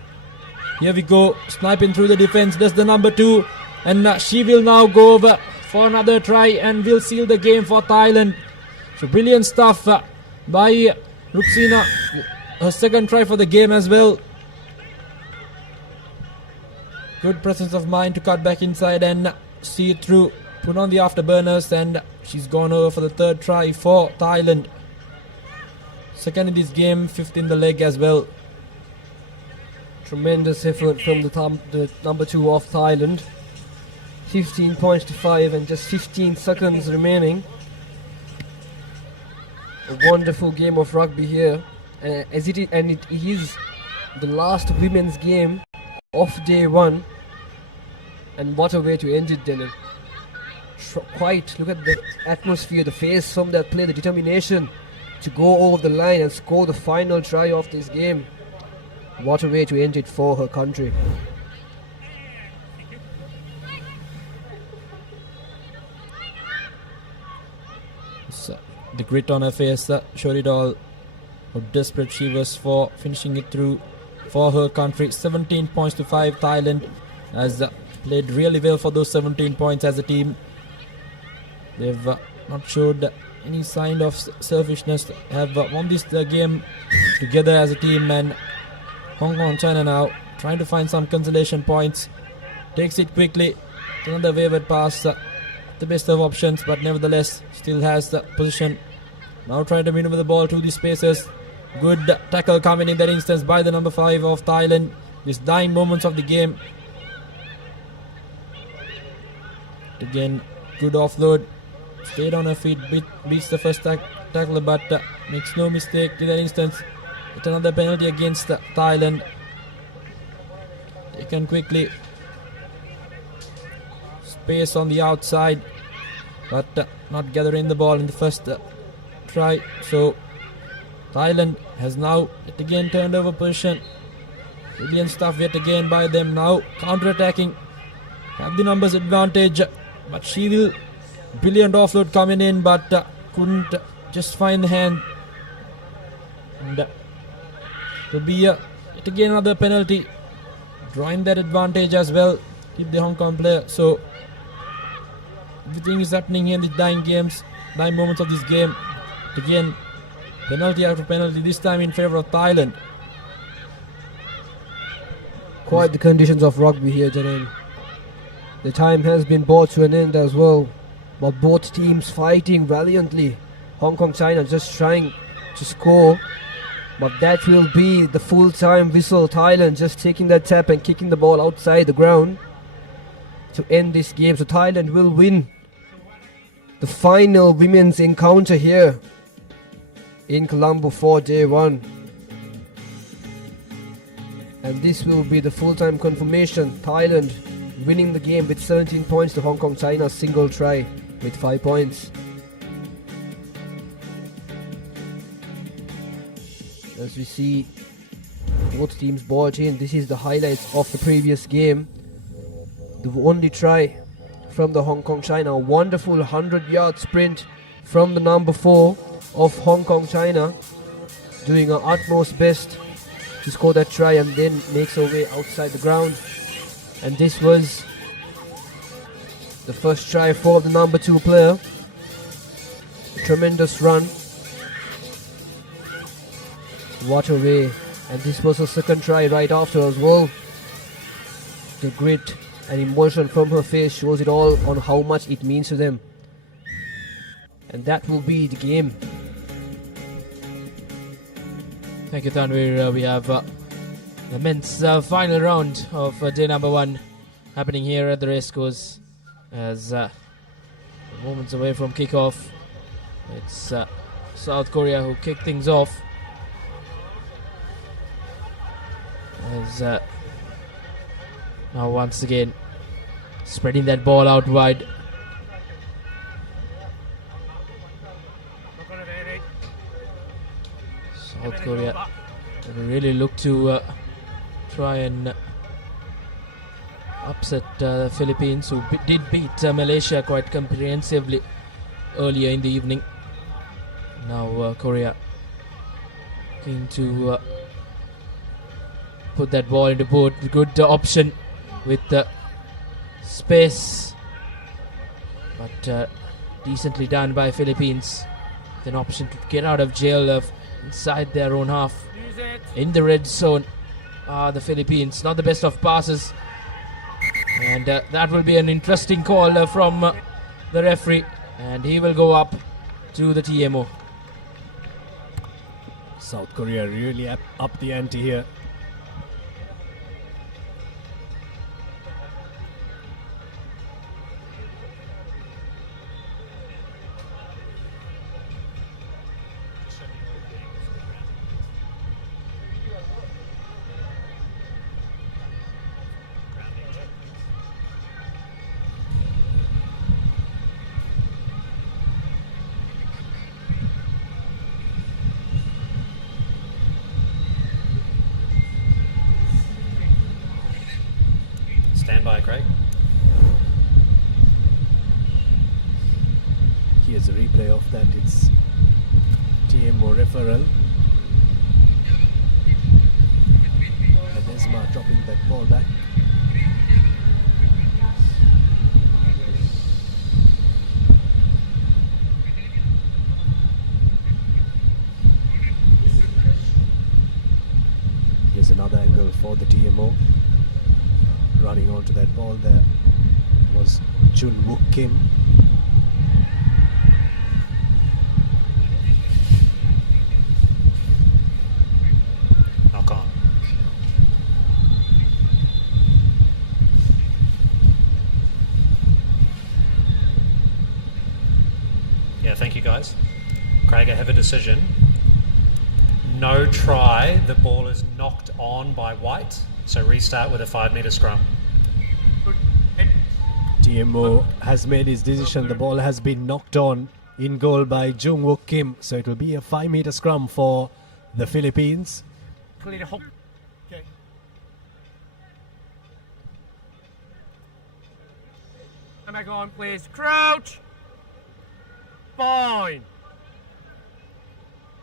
here we go, sniping through the defense. That's the number 2, and she will now go over for another try and will seal the game for Thailand. So brilliant stuff by Ruxina, her second try for the game as well. Good presence of mind to cut back inside and see it through, put on the afterburners, and she's gone over for the third try for Thailand. Second in this game, fifth in the leg as well. Tremendous effort from the number 2 of Thailand. 15 points to 5 and just 15 seconds remaining. A wonderful game of rugby here, and it is the last women's game of day 1. And what a way to end it, Dylan. Look at the atmosphere, the face from that play, the determination to go over the line and score the final try of this game. What a way to end it for her country. So, the grit on her face showed it all. How desperate she was for finishing it through for her country. 17 points to 5. Thailand has played really well for those 17 points as a team. They've not showed any sign of selfishness. Have won this game together as a team, and Hong Kong China now trying to find some consolation points. Takes it quickly. Another wayward pass the best of options, but nevertheless still has the position. Now trying to maneuver the ball through the spaces. Good tackle coming in that instance by the number 5 of Thailand. These dying moments of the game. Again, good offload. Stayed on her feet, beats the first tackler, but makes no mistake in that instance. It's another penalty against Thailand. Taken quickly. Space on the outside, but not gathering the ball in the first try. So Thailand has now yet again turned over position. Brilliant stuff yet again by them. Now counter-attacking. Have the numbers advantage, but she will. Brilliant offload coming in, but couldn't just find the hand. And will be yet again another penalty. Drawing that advantage as well. Keep the Hong Kong player. So everything is happening here in the dying moments of this game. Again, penalty after penalty, this time in favor of Thailand. Quite the conditions of rugby here, Janine. The time has been brought to an end as well, but both teams fighting valiantly. Hong Kong, China just trying to score, but that will be the full-time whistle. Thailand just taking that tap and kicking the ball outside the ground to end this game. So Thailand will win the final women's encounter here in Colombo for day 1. And this will be the full-time confirmation. Thailand winning the game with 17 points to Hong Kong, China's single try with 5 points. As we see both teams bought in, this is the highlights of the previous game. The only try from the Hong Kong China, wonderful 100-yard sprint from the number 4 of Hong Kong China, doing her utmost best to score that try, and then makes her way outside the ground. And this was the first try for the number 2 player. Tremendous run. What a way. And this was her second try right after as well. The grit and emotion from her face shows it all on how much it means to them. And that will be the game. Thank you, Tanvir. We have the men's final round of day number 1 happening here at the Racecourse, as moments away from kickoff. It's South Korea who kick things off. As now once again spreading that ball out wide. South Korea really look to try and upset the Philippines, who did beat Malaysia quite comprehensively earlier in the evening. Now Korea keen to put that ball into board. Good option with space, but decently done by Philippines. With an option to get out of jail inside their own half in the red zone. The Philippines, not the best of passes, and that will be an interesting call from the referee, and he will go up to the TMO. South Korea really up the ante here. Stand by, Craig. Here's a replay of that. It's TMO referral. Ledesma dropping that ball back. Here's another angle for the TMO. Running onto that ball there was Chun Wook Kim. apologise. Craig, I have a decision. No try. The ball is knocked on by White. So restart with a 5-metre scrum. TMO has made his decision. The ball has been knocked on in goal by Jung Wook Kim. So it will be a 5-metre scrum for the Philippines. Clear the hook. Okay. Come back on, please. Crouch. Fine.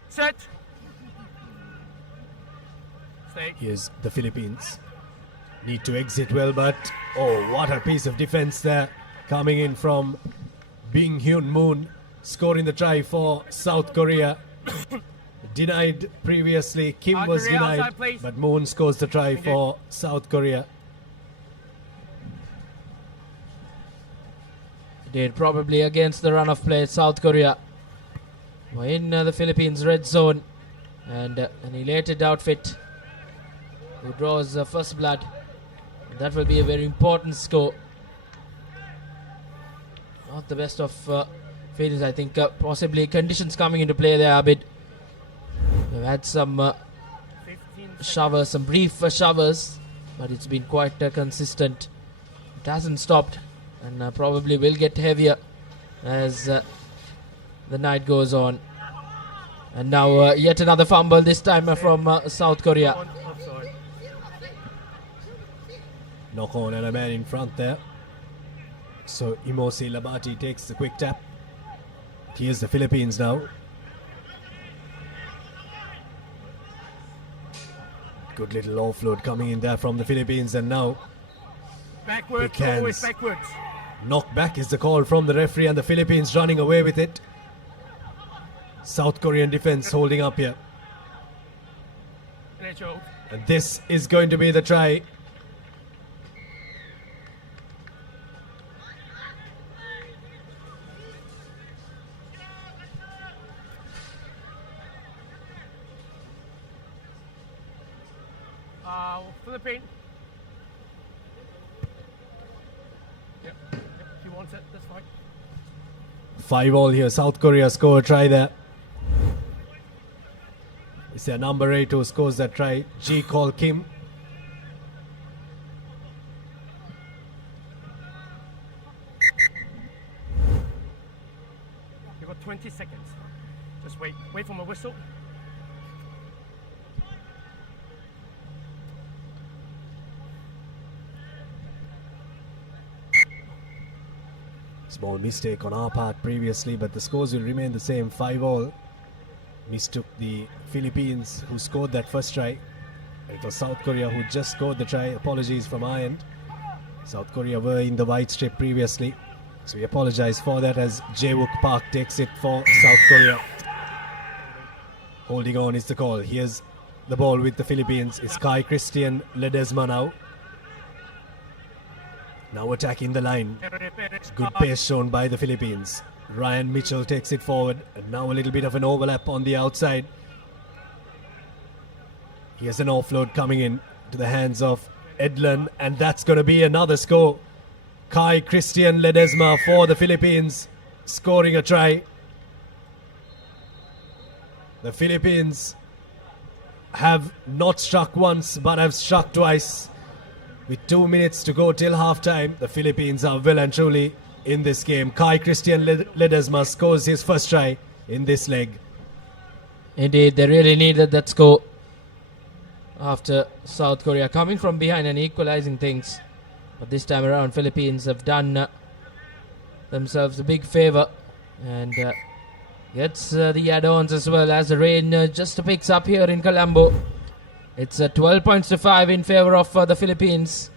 Set. Stay. Here's the Philippines. Need to exit well, but oh, what a piece of defense there. Coming in from Bing Hyun Moon, scoring the try for South Korea. Denied previously, Kim was Korea, denied, outside, but Moon scores the try for South Korea. Did probably against the run of play. South Korea were in the Philippines red zone, and an elated outfit who draws first blood. That will be a very important score. Not the best of feelings, I think. Possibly conditions coming into play there a bit. We've had some showers, some brief showers, but it's been quite consistent. It hasn't stopped, and probably will get heavier as the night goes on. And now yet another fumble, this time from South Korea. Knock on and a man in front there. So Imosi Labati takes the quick tap. Here's the Philippines now. Good little offload coming in there from the Philippines, and now Backwards, always backwards. Knock back is the call from the referee, and the Philippines running away with it. South Korean defense holding up here. And this is going to be the try. Philippine. Yep, he wants it, that's fine. 5-all here. South Korea score a try there. It's their number 8 who scores that try. Ji Kol Kim. You've got 20 seconds. Just wait. Wait for my whistle. Small mistake on our part previously, but the scores will remain the same. 5-all. Mistook the Philippines who scored that first try. It was South Korea who just scored the try. Apologies from our end. South Korea were in the white strip previously, so we apologize for that as Jae-wook Park takes it for South Korea. Holding on is the call. Here's the ball with the Philippines. It's Kai Christian Ledesma now. Now attacking the line. Good pace shown by the Philippines. Ryan Mitchell takes it forward, and now a little bit of an overlap on the outside. Here's an offload coming in to the hands of Edlin, and that's going to be another score. Kai Christian Ledesma for the Philippines, scoring a try. The Philippines have not struck once, but have struck twice. With 2 minutes to go till half-time, the Philippines are well and truly in this game. Kai Christian Ledesma scores his first try in this leg. Indeed, they really needed that score after South Korea coming from behind and equalizing things. But this time around, Philippines have done themselves a big favor and gets the add-ons as well as the rain just picks up here in Colombo. It's 12 points to 5 in favor of the Philippines.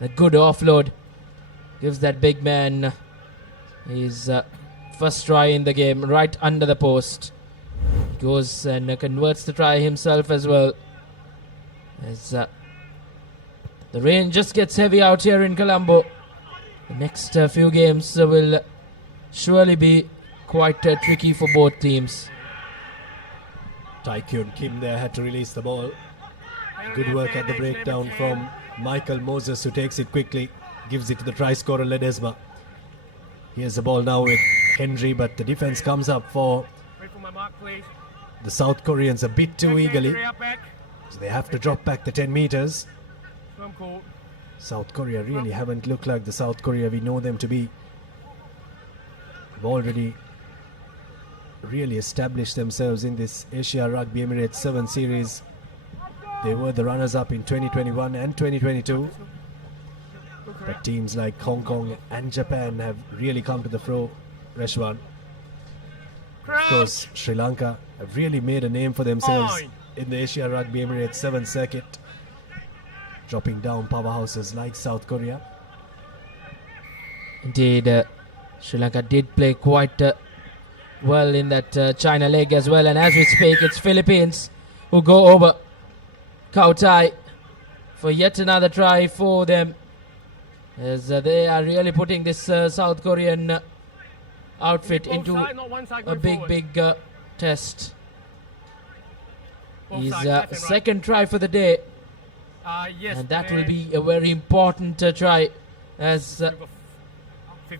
A good offload gives that big man his first try in the game right under the post. He goes and converts the try himself as well. As the rain just gets heavy out here in Colombo. The next few games will surely be quite tricky for both teams. Taekyun Kim there had to release the ball. Good work at the breakdown from Michael Moses, who takes it quickly, gives it to the try scorer Ledesma. Here's the ball now with Henry, but the defense comes up for Wait for my mark, please. the South Koreans a bit too eagerly. Three up back. So they have to drop back the 10 meters. Swim cool. South Korea really haven't looked like the South Korea we know them to be. They've already really established themselves in this Asia Rugby Emirates 7 series. They were the runners-up in 2021 and 2022. But teams like Hong Kong and Japan have really come to the fore, Reshwan. Of course, Sri Lanka have really made a name for themselves in the Asia Rugby Emirates 7 circuit, dropping down powerhouses like South Korea. Indeed, Sri Lanka did play quite well in that China leg as well. And as we speak, it's Philippines who go over Kautai for yet another try for them, as they are really putting this South Korean outfit into a big test. His second try for the day, and that will be a very important try, as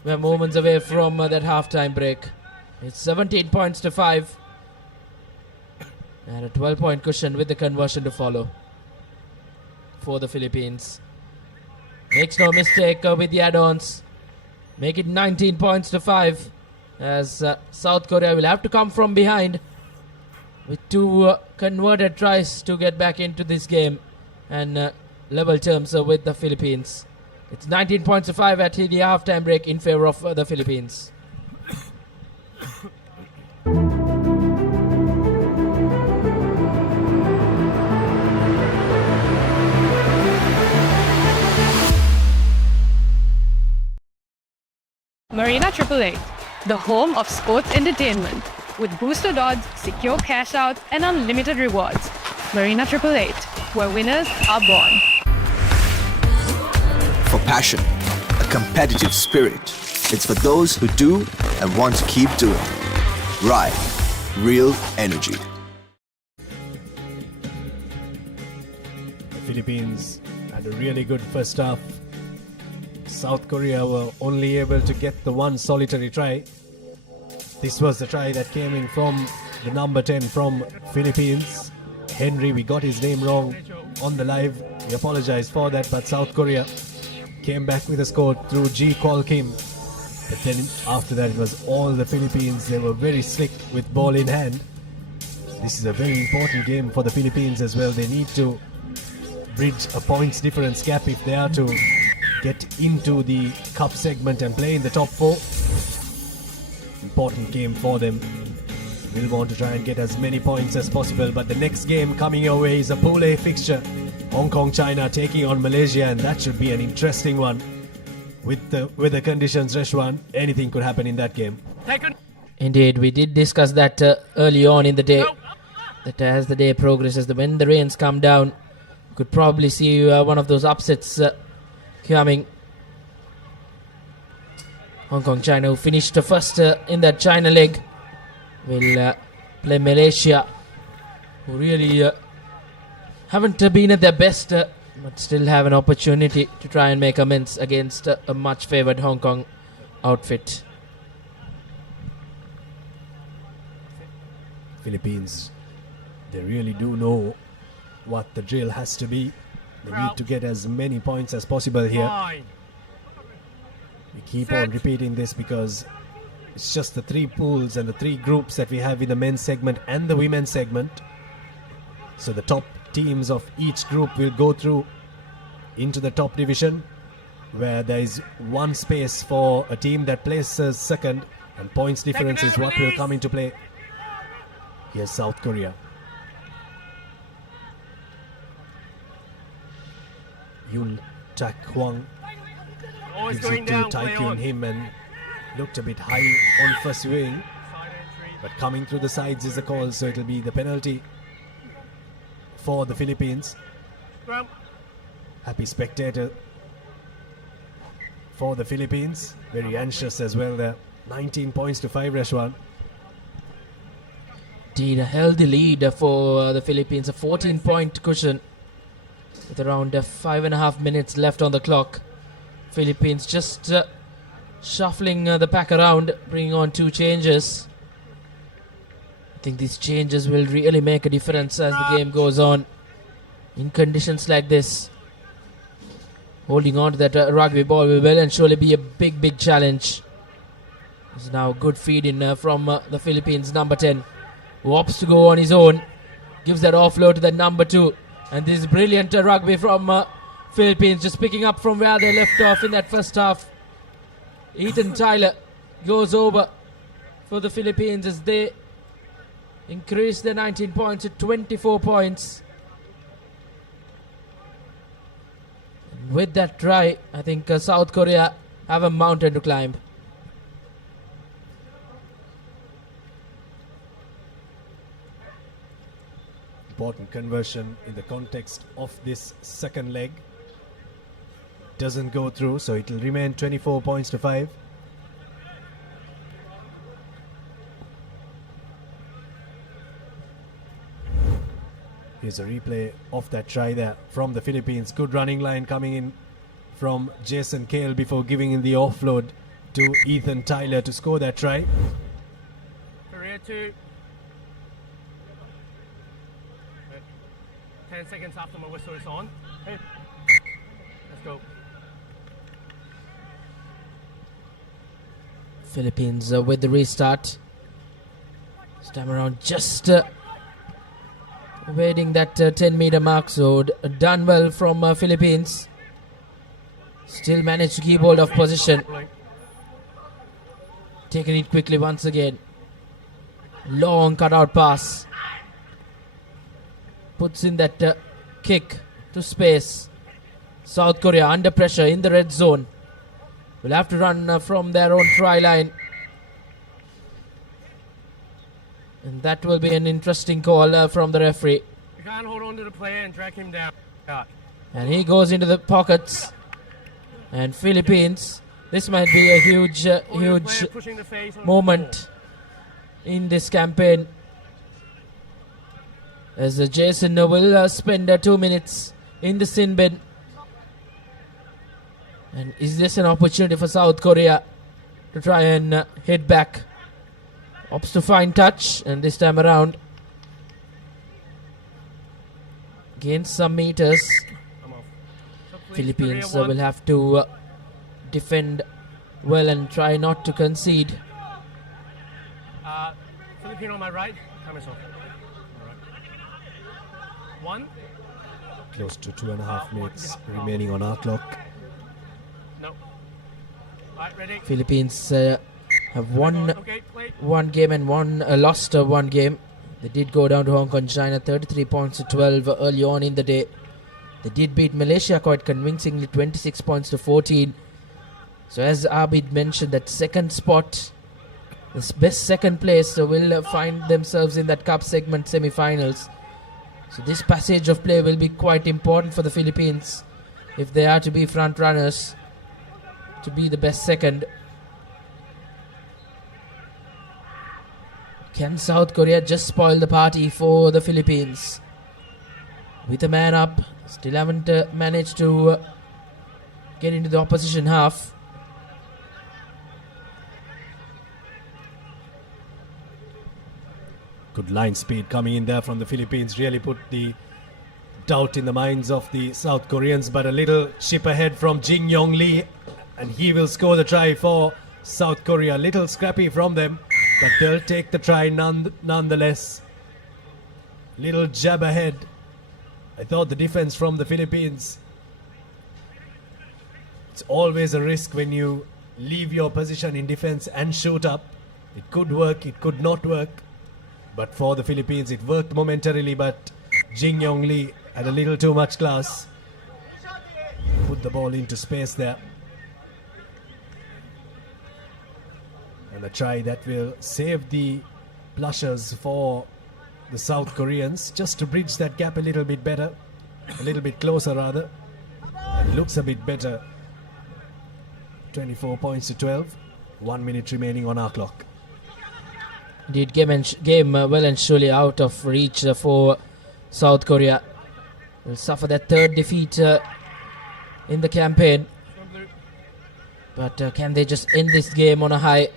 we're moments away from that halftime break. It's 17 points to 5 and a 12-point cushion with the conversion to follow for the Philippines. Makes no mistake with the add-ons. Make it 19 points to 5, as South Korea will have to come from behind with 2 converted tries to get back into this game and level terms with the Philippines. It's 19 points to 5 at the halftime break in favor of the Philippines. Marina 888, the home of sports entertainment, with boosted odds, secure cash out, and unlimited rewards. Marina 888, where winners are born. For passion, a competitive spirit. It's for those who do and want to keep doing. Ride. Real energy. The Philippines had a really good first half. South Korea were only able to get the one solitary try. This was the try that came in from the number 10 from Philippines. Henry, we got his name wrong on the live. We apologize for that, but South Korea came back with a score through G. Kwal Kim. But then after that, it was all the Philippines. They were very slick with ball in hand. This is a very important game for the Philippines as well. They need to bridge a points difference gap if they are to get into the cup segment and play in the top 4. Important game for them. We'll want to try and get as many points as possible, but the next game coming your way is a Pool A fixture. Hong Kong, China taking on Malaysia, and that should be an interesting one. With the weather conditions, Reshwan, anything could happen in that game. Indeed, we did discuss that early on in the day. That as the day progresses, when the rains come down, you could probably see one of those upsets coming. Hong Kong, China, who finished first in that China leg, will play Malaysia, who really haven't been at their best, but still have an opportunity to try and make amends against a much favoured Hong Kong outfit. Philippines, they really do know what the drill has to be. They need to get as many points as possible here. We keep on repeating this because it's just the 3 pools and the 3 groups that we have in the men's segment and the women's segment. So the top teams of each group will go through into the top division, where there is 1 space for a team that places second, and points difference is what will come into play. Here's South Korea. Yoon Tak Hwang gives it to Tai Kyun Him, and looked a bit high on first viewing, but coming through the sides is a call, so it'll be the penalty for the Philippines. Happy spectator for the Philippines, very anxious as well there. 19 points to 5, Reshwan. Indeed, a healthy lead for the Philippines, a 14-point cushion with around 5.5 minutes left on the clock. Philippines just shuffling the pack around, bringing on 2 changes. I think these changes will really make a difference as the game goes on. In conditions like this, holding on to that rugby ball will well and surely be a big challenge. There's now good feed in from the Philippines number 10, who opts to go on his own, gives that offload to the number 2, and this is brilliant rugby from Philippines, just picking up from where they left off in that first half. Ethan Tyler goes over for the Philippines as they increase their 19 points to 24 points. And with that try, I think South Korea have a mountain to climb. Important conversion in the context of this second leg. Doesn't go through, so it will remain 24 points to 5. Here's a replay of that try there from the Philippines. Good running line coming in from Jason Kale before giving in the offload to Ethan Tyler to score that try. Career 2. 10 seconds after my whistle is on. Hey, let's go. Philippines with the restart. This time around just waiting that 10-meter mark, so done well from Philippines. Still managed to keep hold of position. Taking it quickly once again. Long cutout pass. Puts in that kick to space. South Korea under pressure in the red zone. Will have to run from their own try line. And that will be an interesting call from the referee. You can't hold on to the player and drag him down. And he goes into the pockets. And Philippines, this might be a huge moment in this campaign. As Jason will spend 2 minutes in the sin bin. And is this an opportunity for South Korea to try and hit back? Opts to find touch, and this time around gains some meters. Philippines will have to defend well and try not to concede. Philippine on my right. Time is off. All right. 1. Close to 2.5 minutes remaining on our clock. No. All right, ready. Philippines have won one game and lost one game. They did go down to Hong Kong, China, 33 points to 12 early on in the day. They did beat Malaysia quite convincingly, 26 points to 14. So as Abid mentioned, that second spot, this best second place, will find themselves in that cup segment semi-finals. So this passage of play will be quite important for the Philippines if they are to be front runners, to be the best second. Can South Korea just spoil the party for the Philippines? With a man up, still haven't managed to get into the opposition half. Good line speed coming in there from the Philippines. Really put the doubt in the minds of the South Koreans, but a little chip ahead from Jin Yong Lee, and he will score the try for South Korea. Little scrappy from them, but they'll take the try nonetheless. Little jab ahead. I thought the defense from the Philippines, it's always a risk when you leave your position in defense and shoot up. It could work, it could not work. But for the Philippines, it worked momentarily, but Jin Yong Lee had a little too much class. Put the ball into space there. And a try that will save the blushers for the South Koreans, just to bridge that gap a little bit better, a little bit closer rather. It looks a bit better. 24 points to 12. 1 minute remaining on our clock. Indeed, game well and surely out of reach for South Korea. Will suffer that third defeat in the campaign. But can they just end this game on a high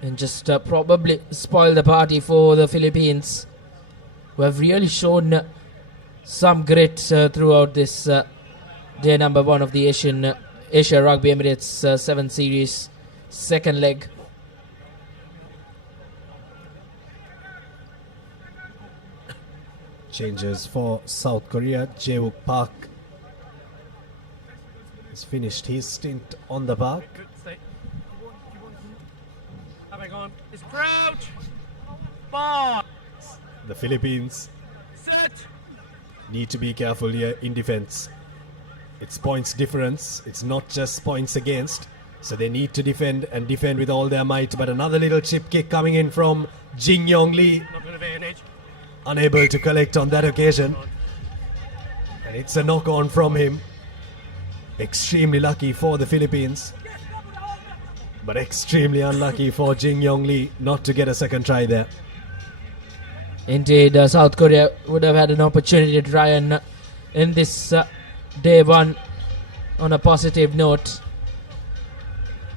and just probably spoil the party for the Philippines, who have really shown some grit throughout this day number 1 of the Asia Rugby Emirates 7 Series second leg. Changes for South Korea. Jae-wook Park has finished his stint on the park. It's crouch. Ball. The Philippines Set. need to be careful here in defense. It's points difference. It's not just points against. So they need to defend and defend with all their might. But another little chip kick coming in from Jin Yong Lee. Unable to collect on that occasion. And it's a knock on from him. Extremely lucky for the Philippines. But extremely unlucky for Jin Yong Lee not to get a second try there. Indeed, South Korea would have had an opportunity to try and end this day 1 on a positive note.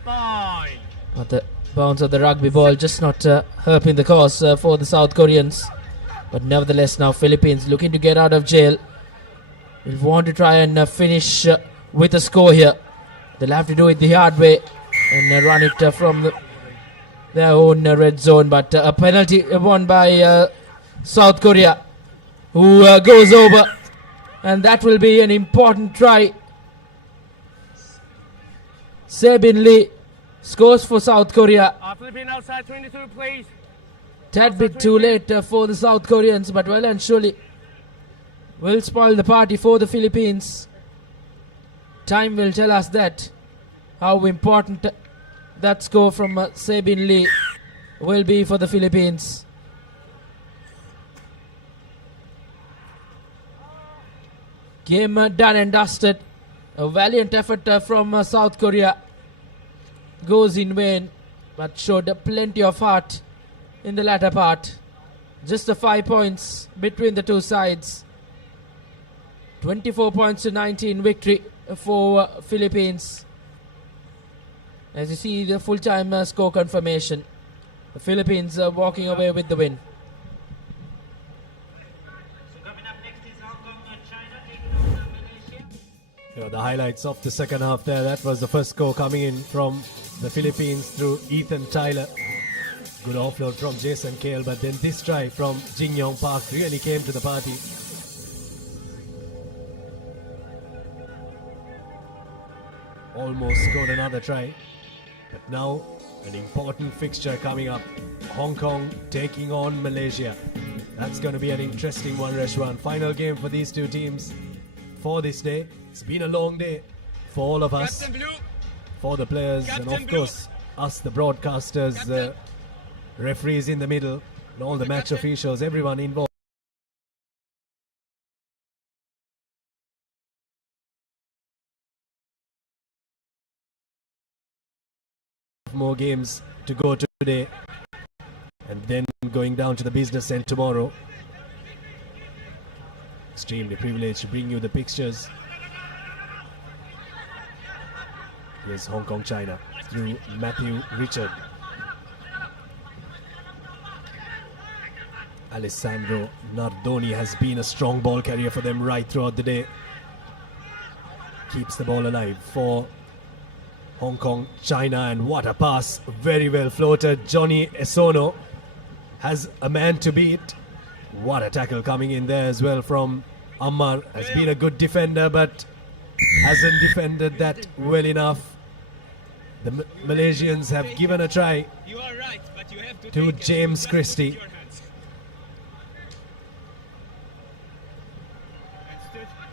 Fine. But the bounce of the rugby ball just not helping the cause for the South Koreans. But nevertheless, now Philippines looking to get out of jail. Will want to try and finish with a score here. They'll have to do it the hard way and run it from their own red zone. But a penalty won by South Korea, who goes over, and that will be an important try. Sebin Lee scores for South Korea. Philippine outside 22, please. Tad bit too late for the South Koreans, but well and surely will spoil the party for the Philippines. Time will tell us that, how important that score from Sebin Lee will be for the Philippines. Game done and dusted. A valiant effort from South Korea goes in vain, but showed plenty of heart in the latter part. Just the 5 points between the two sides. 24 points to 19 victory for Philippines. As you see the full-time score confirmation, the Philippines are walking away with the win. The highlights of the second half there. That was the first score coming in from the Philippines through Ethan Tyler. Good offload from Jason Kale, but then this try from Jin Yong Park really came to the party. Almost scored another try, but now an important fixture coming up. Hong Kong taking on Malaysia. That's going to be an interesting one, Reshwan. Final game for these two teams for this day. It's been a long day for all of us, for the players, and of course us, the broadcasters, referees in the middle, and all the match officials, everyone involved. More games to go today, and then going down to the business end tomorrow. Extremely privileged to bring you the pictures. Here's Hong Kong China through Matthew Richard. Alessandro Nardoni has been a strong ball carrier for them right throughout the day. Keeps the ball alive for Hong Kong China, and what a pass. Very well floated. Johnny Esono has a man to beat. What a tackle coming in there as well from Ammar. Has been a good defender, but hasn't defended that well enough. The Malaysians have given a try to James Christie.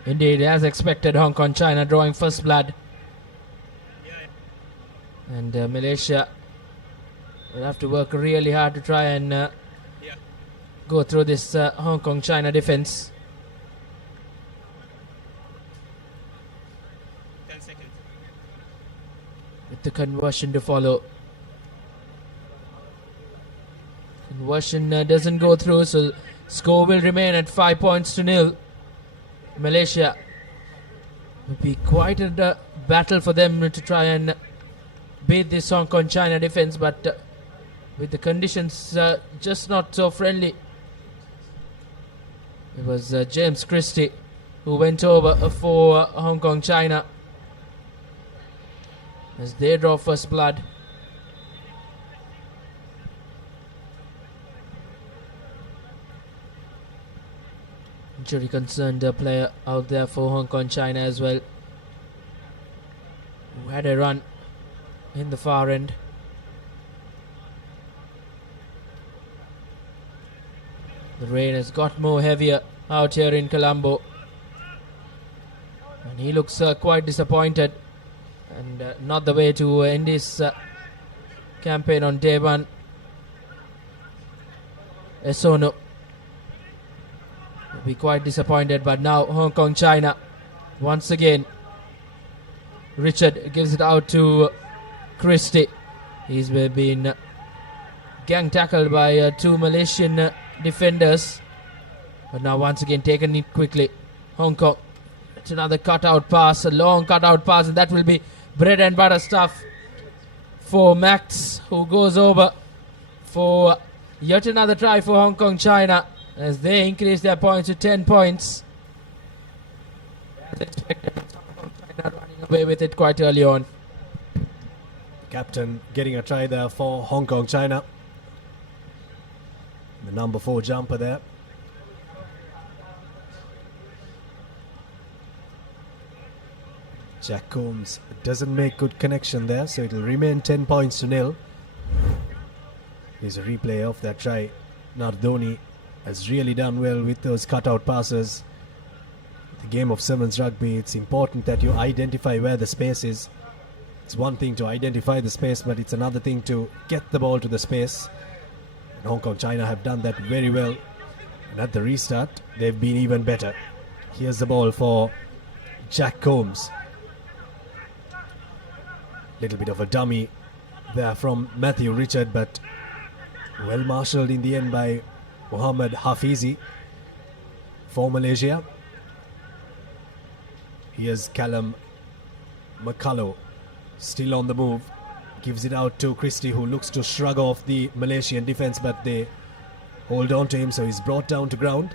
Indeed, as expected, Hong Kong China drawing first blood. And Malaysia will have to work really hard to try and go through this Hong Kong China defense. 10 seconds. With the conversion to follow. Conversion doesn't go through, so score will remain at 5 points to nil. Malaysia Would be quite a battle for them to try and beat this Hong Kong China defense, but with the conditions just not so friendly. It was James Christie who went over for Hong Kong China as they draw first blood. Injury concerned player out there for Hong Kong China as well, who had a run in the far end. The rain has got more heavier out here in Colombo, and he looks quite disappointed, and not the way to end his campaign on day one. Esono will be quite disappointed, but now Hong Kong China once again. Richard gives it out to Christie. He's been gang tackled by two Malaysian defenders, but now once again taken it quickly. Hong Kong, it's another cutout pass, a long cutout pass, and that will be bread and butter stuff for Max, who goes over for yet another try for Hong Kong China as they increase their points to 10 points. As expected, Hong Kong China running away with it quite early on. Captain getting a try there for Hong Kong China. The number 4 jumper there. Jack Combs doesn't make good connection there, so it will remain 10 points to nil. Here's a replay of that try. Nardoni has really done well with those cutout passes. The game of sevens rugby, it's important that you identify where the space is. It's one thing to identify the space, but it's another thing to get the ball to the space. And Hong Kong China have done that very well. And at the restart, they've been even better. Here's the ball for Jack Combs. Little bit of a dummy there from Matthew Richard, but well marshalled in the end by Mohammad Hafizi for Malaysia. Here's Callum McCullough, still on the move. Gives it out to Christie, who looks to shrug off the Malaysian defense, but they hold on to him, so he's brought down to ground.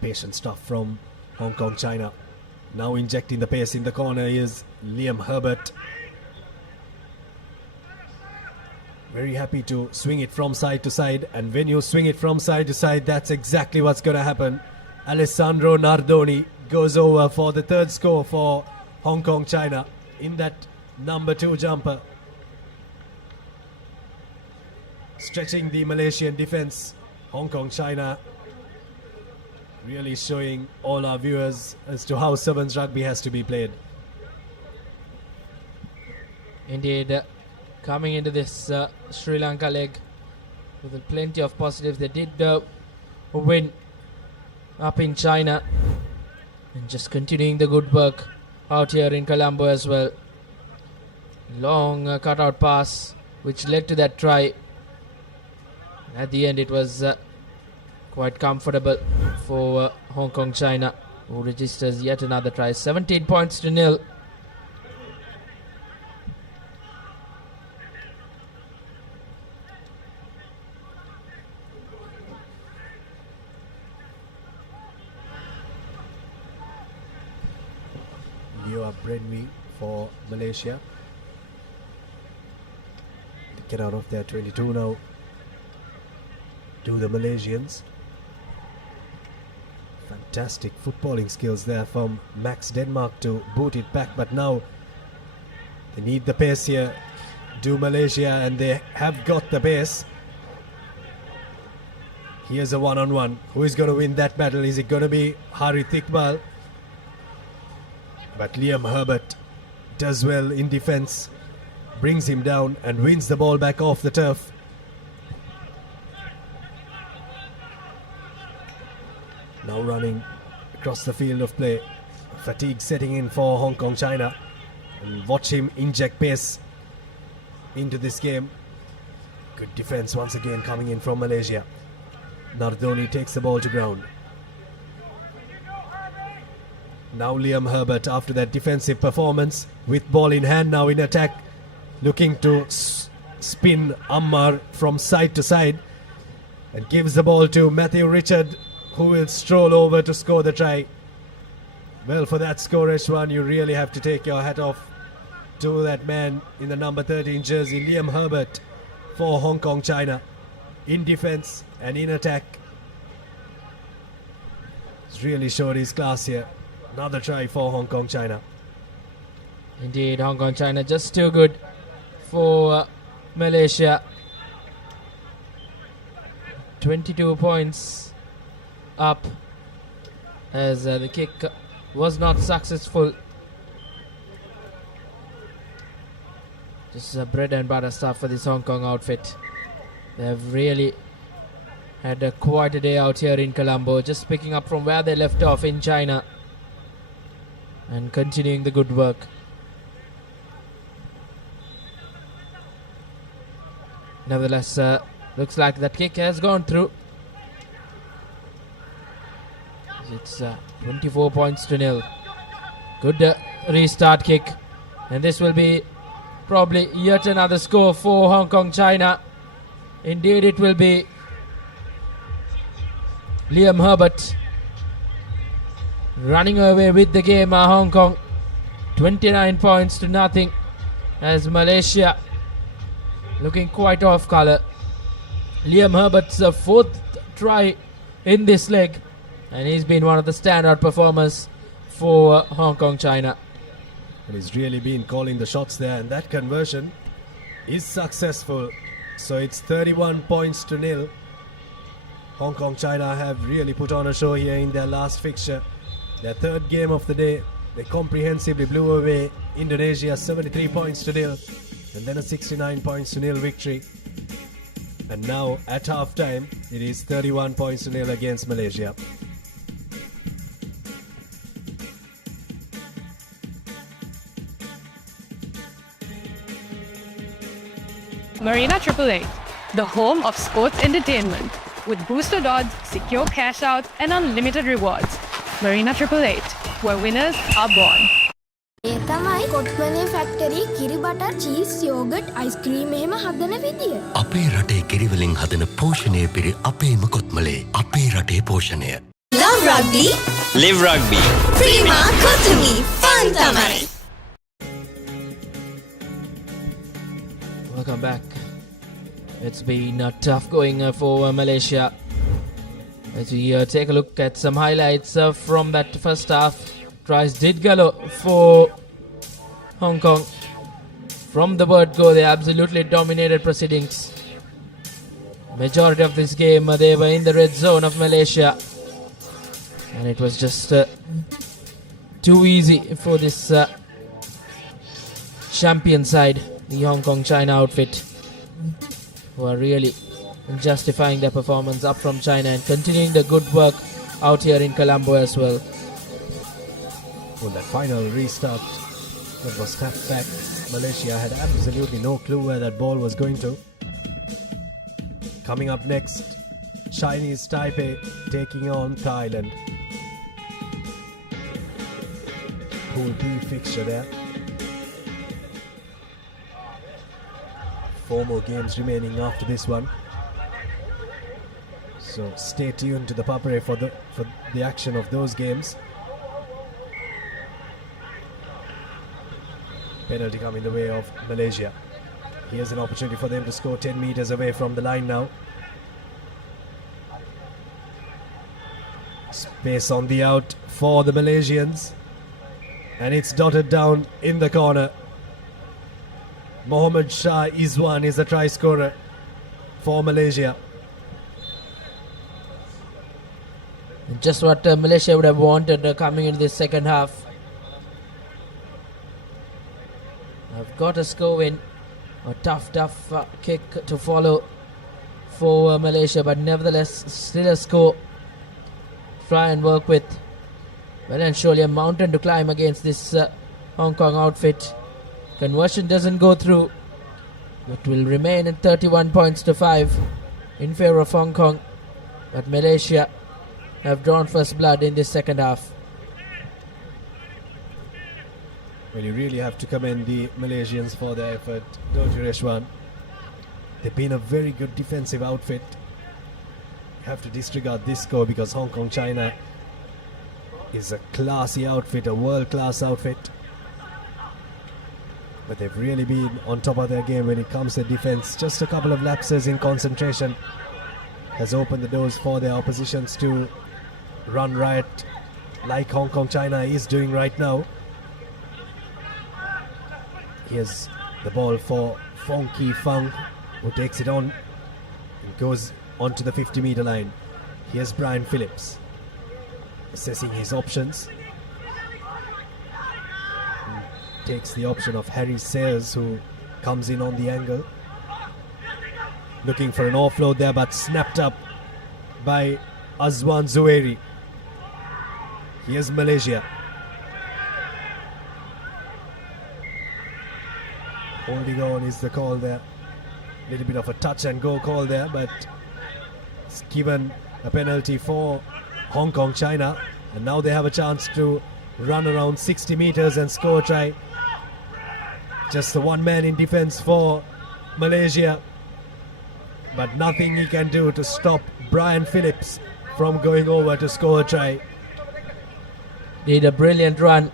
Patient stuff from Hong Kong China. Now injecting the pace in the corner is Liam Herbert. Very happy to swing it from side to side, and when you swing it from side to side, that's exactly what's going to happen. Alessandro Nardoni goes over for the third score for Hong Kong China in that number 2 jumper. Stretching the Malaysian defense. Hong Kong China really showing all our viewers as to how sevens rugby has to be played. Indeed, coming into this Sri Lanka leg with plenty of positives. They did win up in China, and just continuing the good work out here in Colombo as well. Long cutout pass which led to that try. At the end it was quite comfortable for Hong Kong China, who registers yet another try. 17 points to nil. Brenby for Malaysia. Get out of there, 22 now. Do the Malaysians. Fantastic footballing skills there from Max Denmark to boot it back, but now they need the pace here. Do Malaysia, and they have got the pace. Here's a one-on-one. Who is going to win that battle? Is it going to be Harith Iqbal? But Liam Herbert does well in defense, brings him down and wins the ball back off the turf. Now running across the field of play. Fatigue setting in for Hong Kong China. And watch him inject pace into this game. Good defense once again coming in from Malaysia. Nardoni takes the ball to ground. Now Liam Herbert, after that defensive performance, with ball in hand now in attack, looking to spin Ammar from side to side, and gives the ball to Matthew Richard, who will stroll over to score the try. Well, for that score, Eshwan, you really have to take your hat off to that man in the number 13 jersey, Liam Herbert, for Hong Kong China, in defense and in attack. He's really showed his class here. Another try for Hong Kong China. Indeed, Hong Kong China just too good for Malaysia. 22 points up as the kick was not successful. Just bread and butter stuff for this Hong Kong outfit. They have really had quite a day out here in Colombo, just picking up from where they left off in China and continuing the good work. Nevertheless, looks like that kick has gone through. It's 24 points to nil. Good restart kick, and this will be probably yet another score for Hong Kong China. Indeed, it will be. Liam Herbert running away with the game. Hong Kong 29 points to nothing, as Malaysia looking quite off colour. Liam Herbert's fourth try in this leg, and he's been one of the standout performers for Hong Kong China. And he's really been calling the shots there, and that conversion is successful. So it's 31 points to nil. Hong Kong China have really put on a show here in their last fixture. Their third game of the day, they comprehensively blew away Indonesia 73 points to nil, and then a 69 points to nil victory. And now at half time, it is 31 points to nil against Malaysia. Marina 888, the home of sports entertainment, with booster odds, secure cash out, and unlimited rewards. Marina 888, where winners are born. ඒ තමයි කොට්මනේ factory කිරි butter cheese yoghurt ice cream එහෙම හදන විදිය. අපේ රටේ කිරිවලින් හදන පෝෂණය පිරි අපේම කොත්මලේ අපේ රටේ පෝෂණය. Love rugby. Live rugby. Prima කොත්මි fun තමයි. Welcome back. It's been tough going for Malaysia. As we take a look at some highlights from that first half. Tries did gallo for Hong Kong. From the word go, they absolutely dominated proceedings. Majority of this game, they were in the red zone of Malaysia. And it was just too easy for this champion side, the Hong Kong China outfit, who are really justifying their performance up from China and continuing the good work out here in Colombo as well. Well, that final restart that was tapped back, Malaysia had absolutely no clue where that ball was going to. Coming up next, Chinese Taipei taking on Thailand. Pool B fixture there. 4 more games remaining after this one. So stay tuned to the Papare for the action of those games. Penalty coming the way of Malaysia. Here's an opportunity for them to score 10 meters away from the line now. Space on the out for the Malaysians. And it's dotted down in the corner. Mohammad Shah Izwan is the try scorer for Malaysia. Just what Malaysia would have wanted coming in this second half. I've got a score win. A tough kick to follow for Malaysia, but nevertheless still a score. Try and work with. Well and surely a mountain to climb against this Hong Kong outfit. Conversion doesn't go through. It will remain at 31 points to 5 in favor of Hong Kong. But Malaysia have drawn first blood in this second half. Well, you really have to commend the Malaysians for their effort, don't you, Reshwan? They've been a very good defensive outfit. You have to disregard this score because Hong Kong China is a classy outfit, a world-class outfit. But they've really been on top of their game when it comes to defense. Just a couple of lapses in concentration has opened the doors for their oppositions to run riot like Hong Kong China is doing right now. Here's the ball for Fong Ki Fang, who takes it on and goes onto the 50-meter line. Here's Brian Phillips assessing his options. Takes the option of Harry Sayers, who comes in on the angle. Looking for an offload there, but snapped up by Azwan Zuhairi. Here's Malaysia. Holding on is the call there. Little bit of a touch and go call there, but it's given a penalty for Hong Kong China, and now they have a chance to run around 60 meters and score a try. Just the one man in defense for Malaysia, but nothing he can do to stop Brian Phillips from going over to score a try. Did a brilliant run,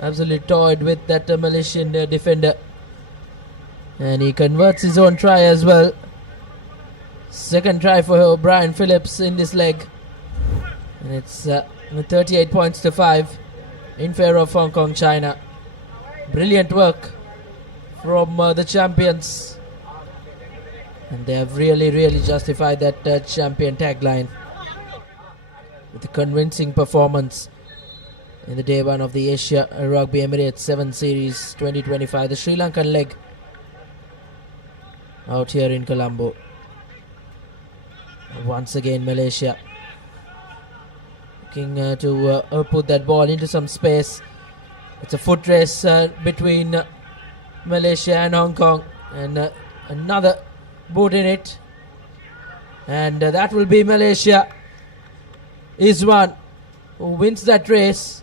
absolutely toyed with that Malaysian defender, and he converts his own try as well. Second try for Brian Phillips in this leg, and it's 38 points to 5 in favor of Hong Kong China. Brilliant work from the champions, and they have really justified that champion tagline with a convincing performance in the day one of the Asia Rugby Emirates 7 Series 2025, the Sri Lankan leg out here in Colombo. Once again Malaysia looking to put that ball into some space. It's a foot race between Malaysia and Hong Kong, and another boot in it, and that will be Malaysia. Izwan who wins that race,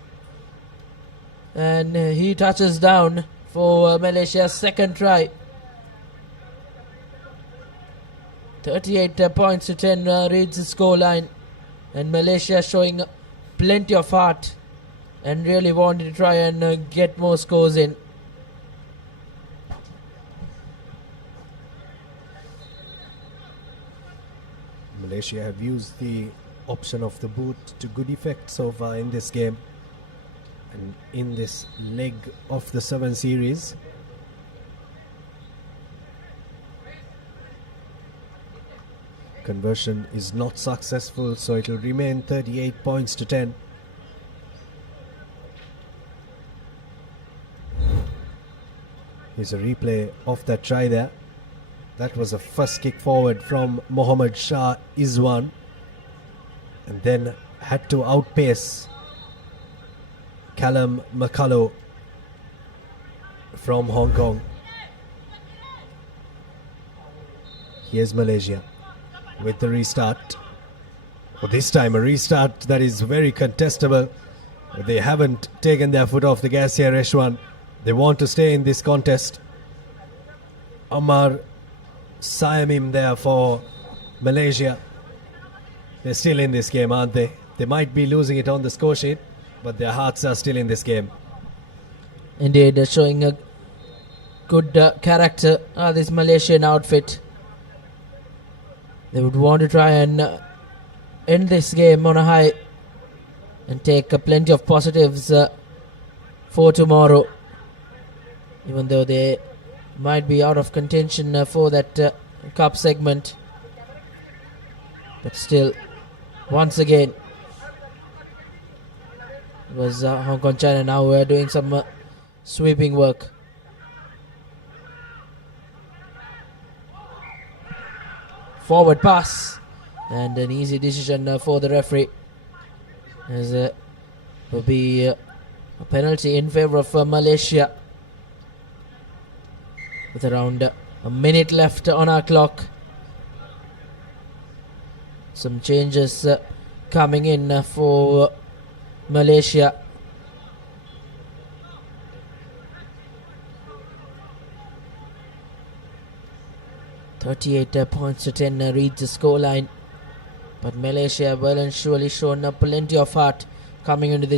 and he touches down for Malaysia's second try. 38 points to 10 reads the scoreline, and Malaysia showing plenty of heart and really wanted to try and get more scores in. Malaysia have used the option of the boot to good effect so far in this game and in this leg of the 7 series. Conversion is not successful, so it will remain 38 points to 10. Here's a replay of that try there. That was a first kick forward from Mohammad Shah Izwan, and then had to outpace Callum McCullough from Hong Kong. Here's Malaysia with the restart. Well, this time a restart that is very contestable. They haven't taken their foot off the gas here, Reshwan. They want to stay in this contest. Amar Siamim there for Malaysia. They're still in this game, aren't they? They might be losing it on the score sheet, but their hearts are still in this game. Indeed, showing a good character, this Malaysian outfit. They would want to try and end this game on a high and take plenty of positives for tomorrow, even though they might be out of contention for that cup segment. But still, once again, it was Hong Kong China now doing some sweeping work. Forward pass, and an easy decision for the referee, as it will be a penalty in favor of Malaysia with around a minute left on our clock. Some changes coming in for Malaysia. 38 points to 10 reads the scoreline. But Malaysia well and surely shown plenty of heart coming into this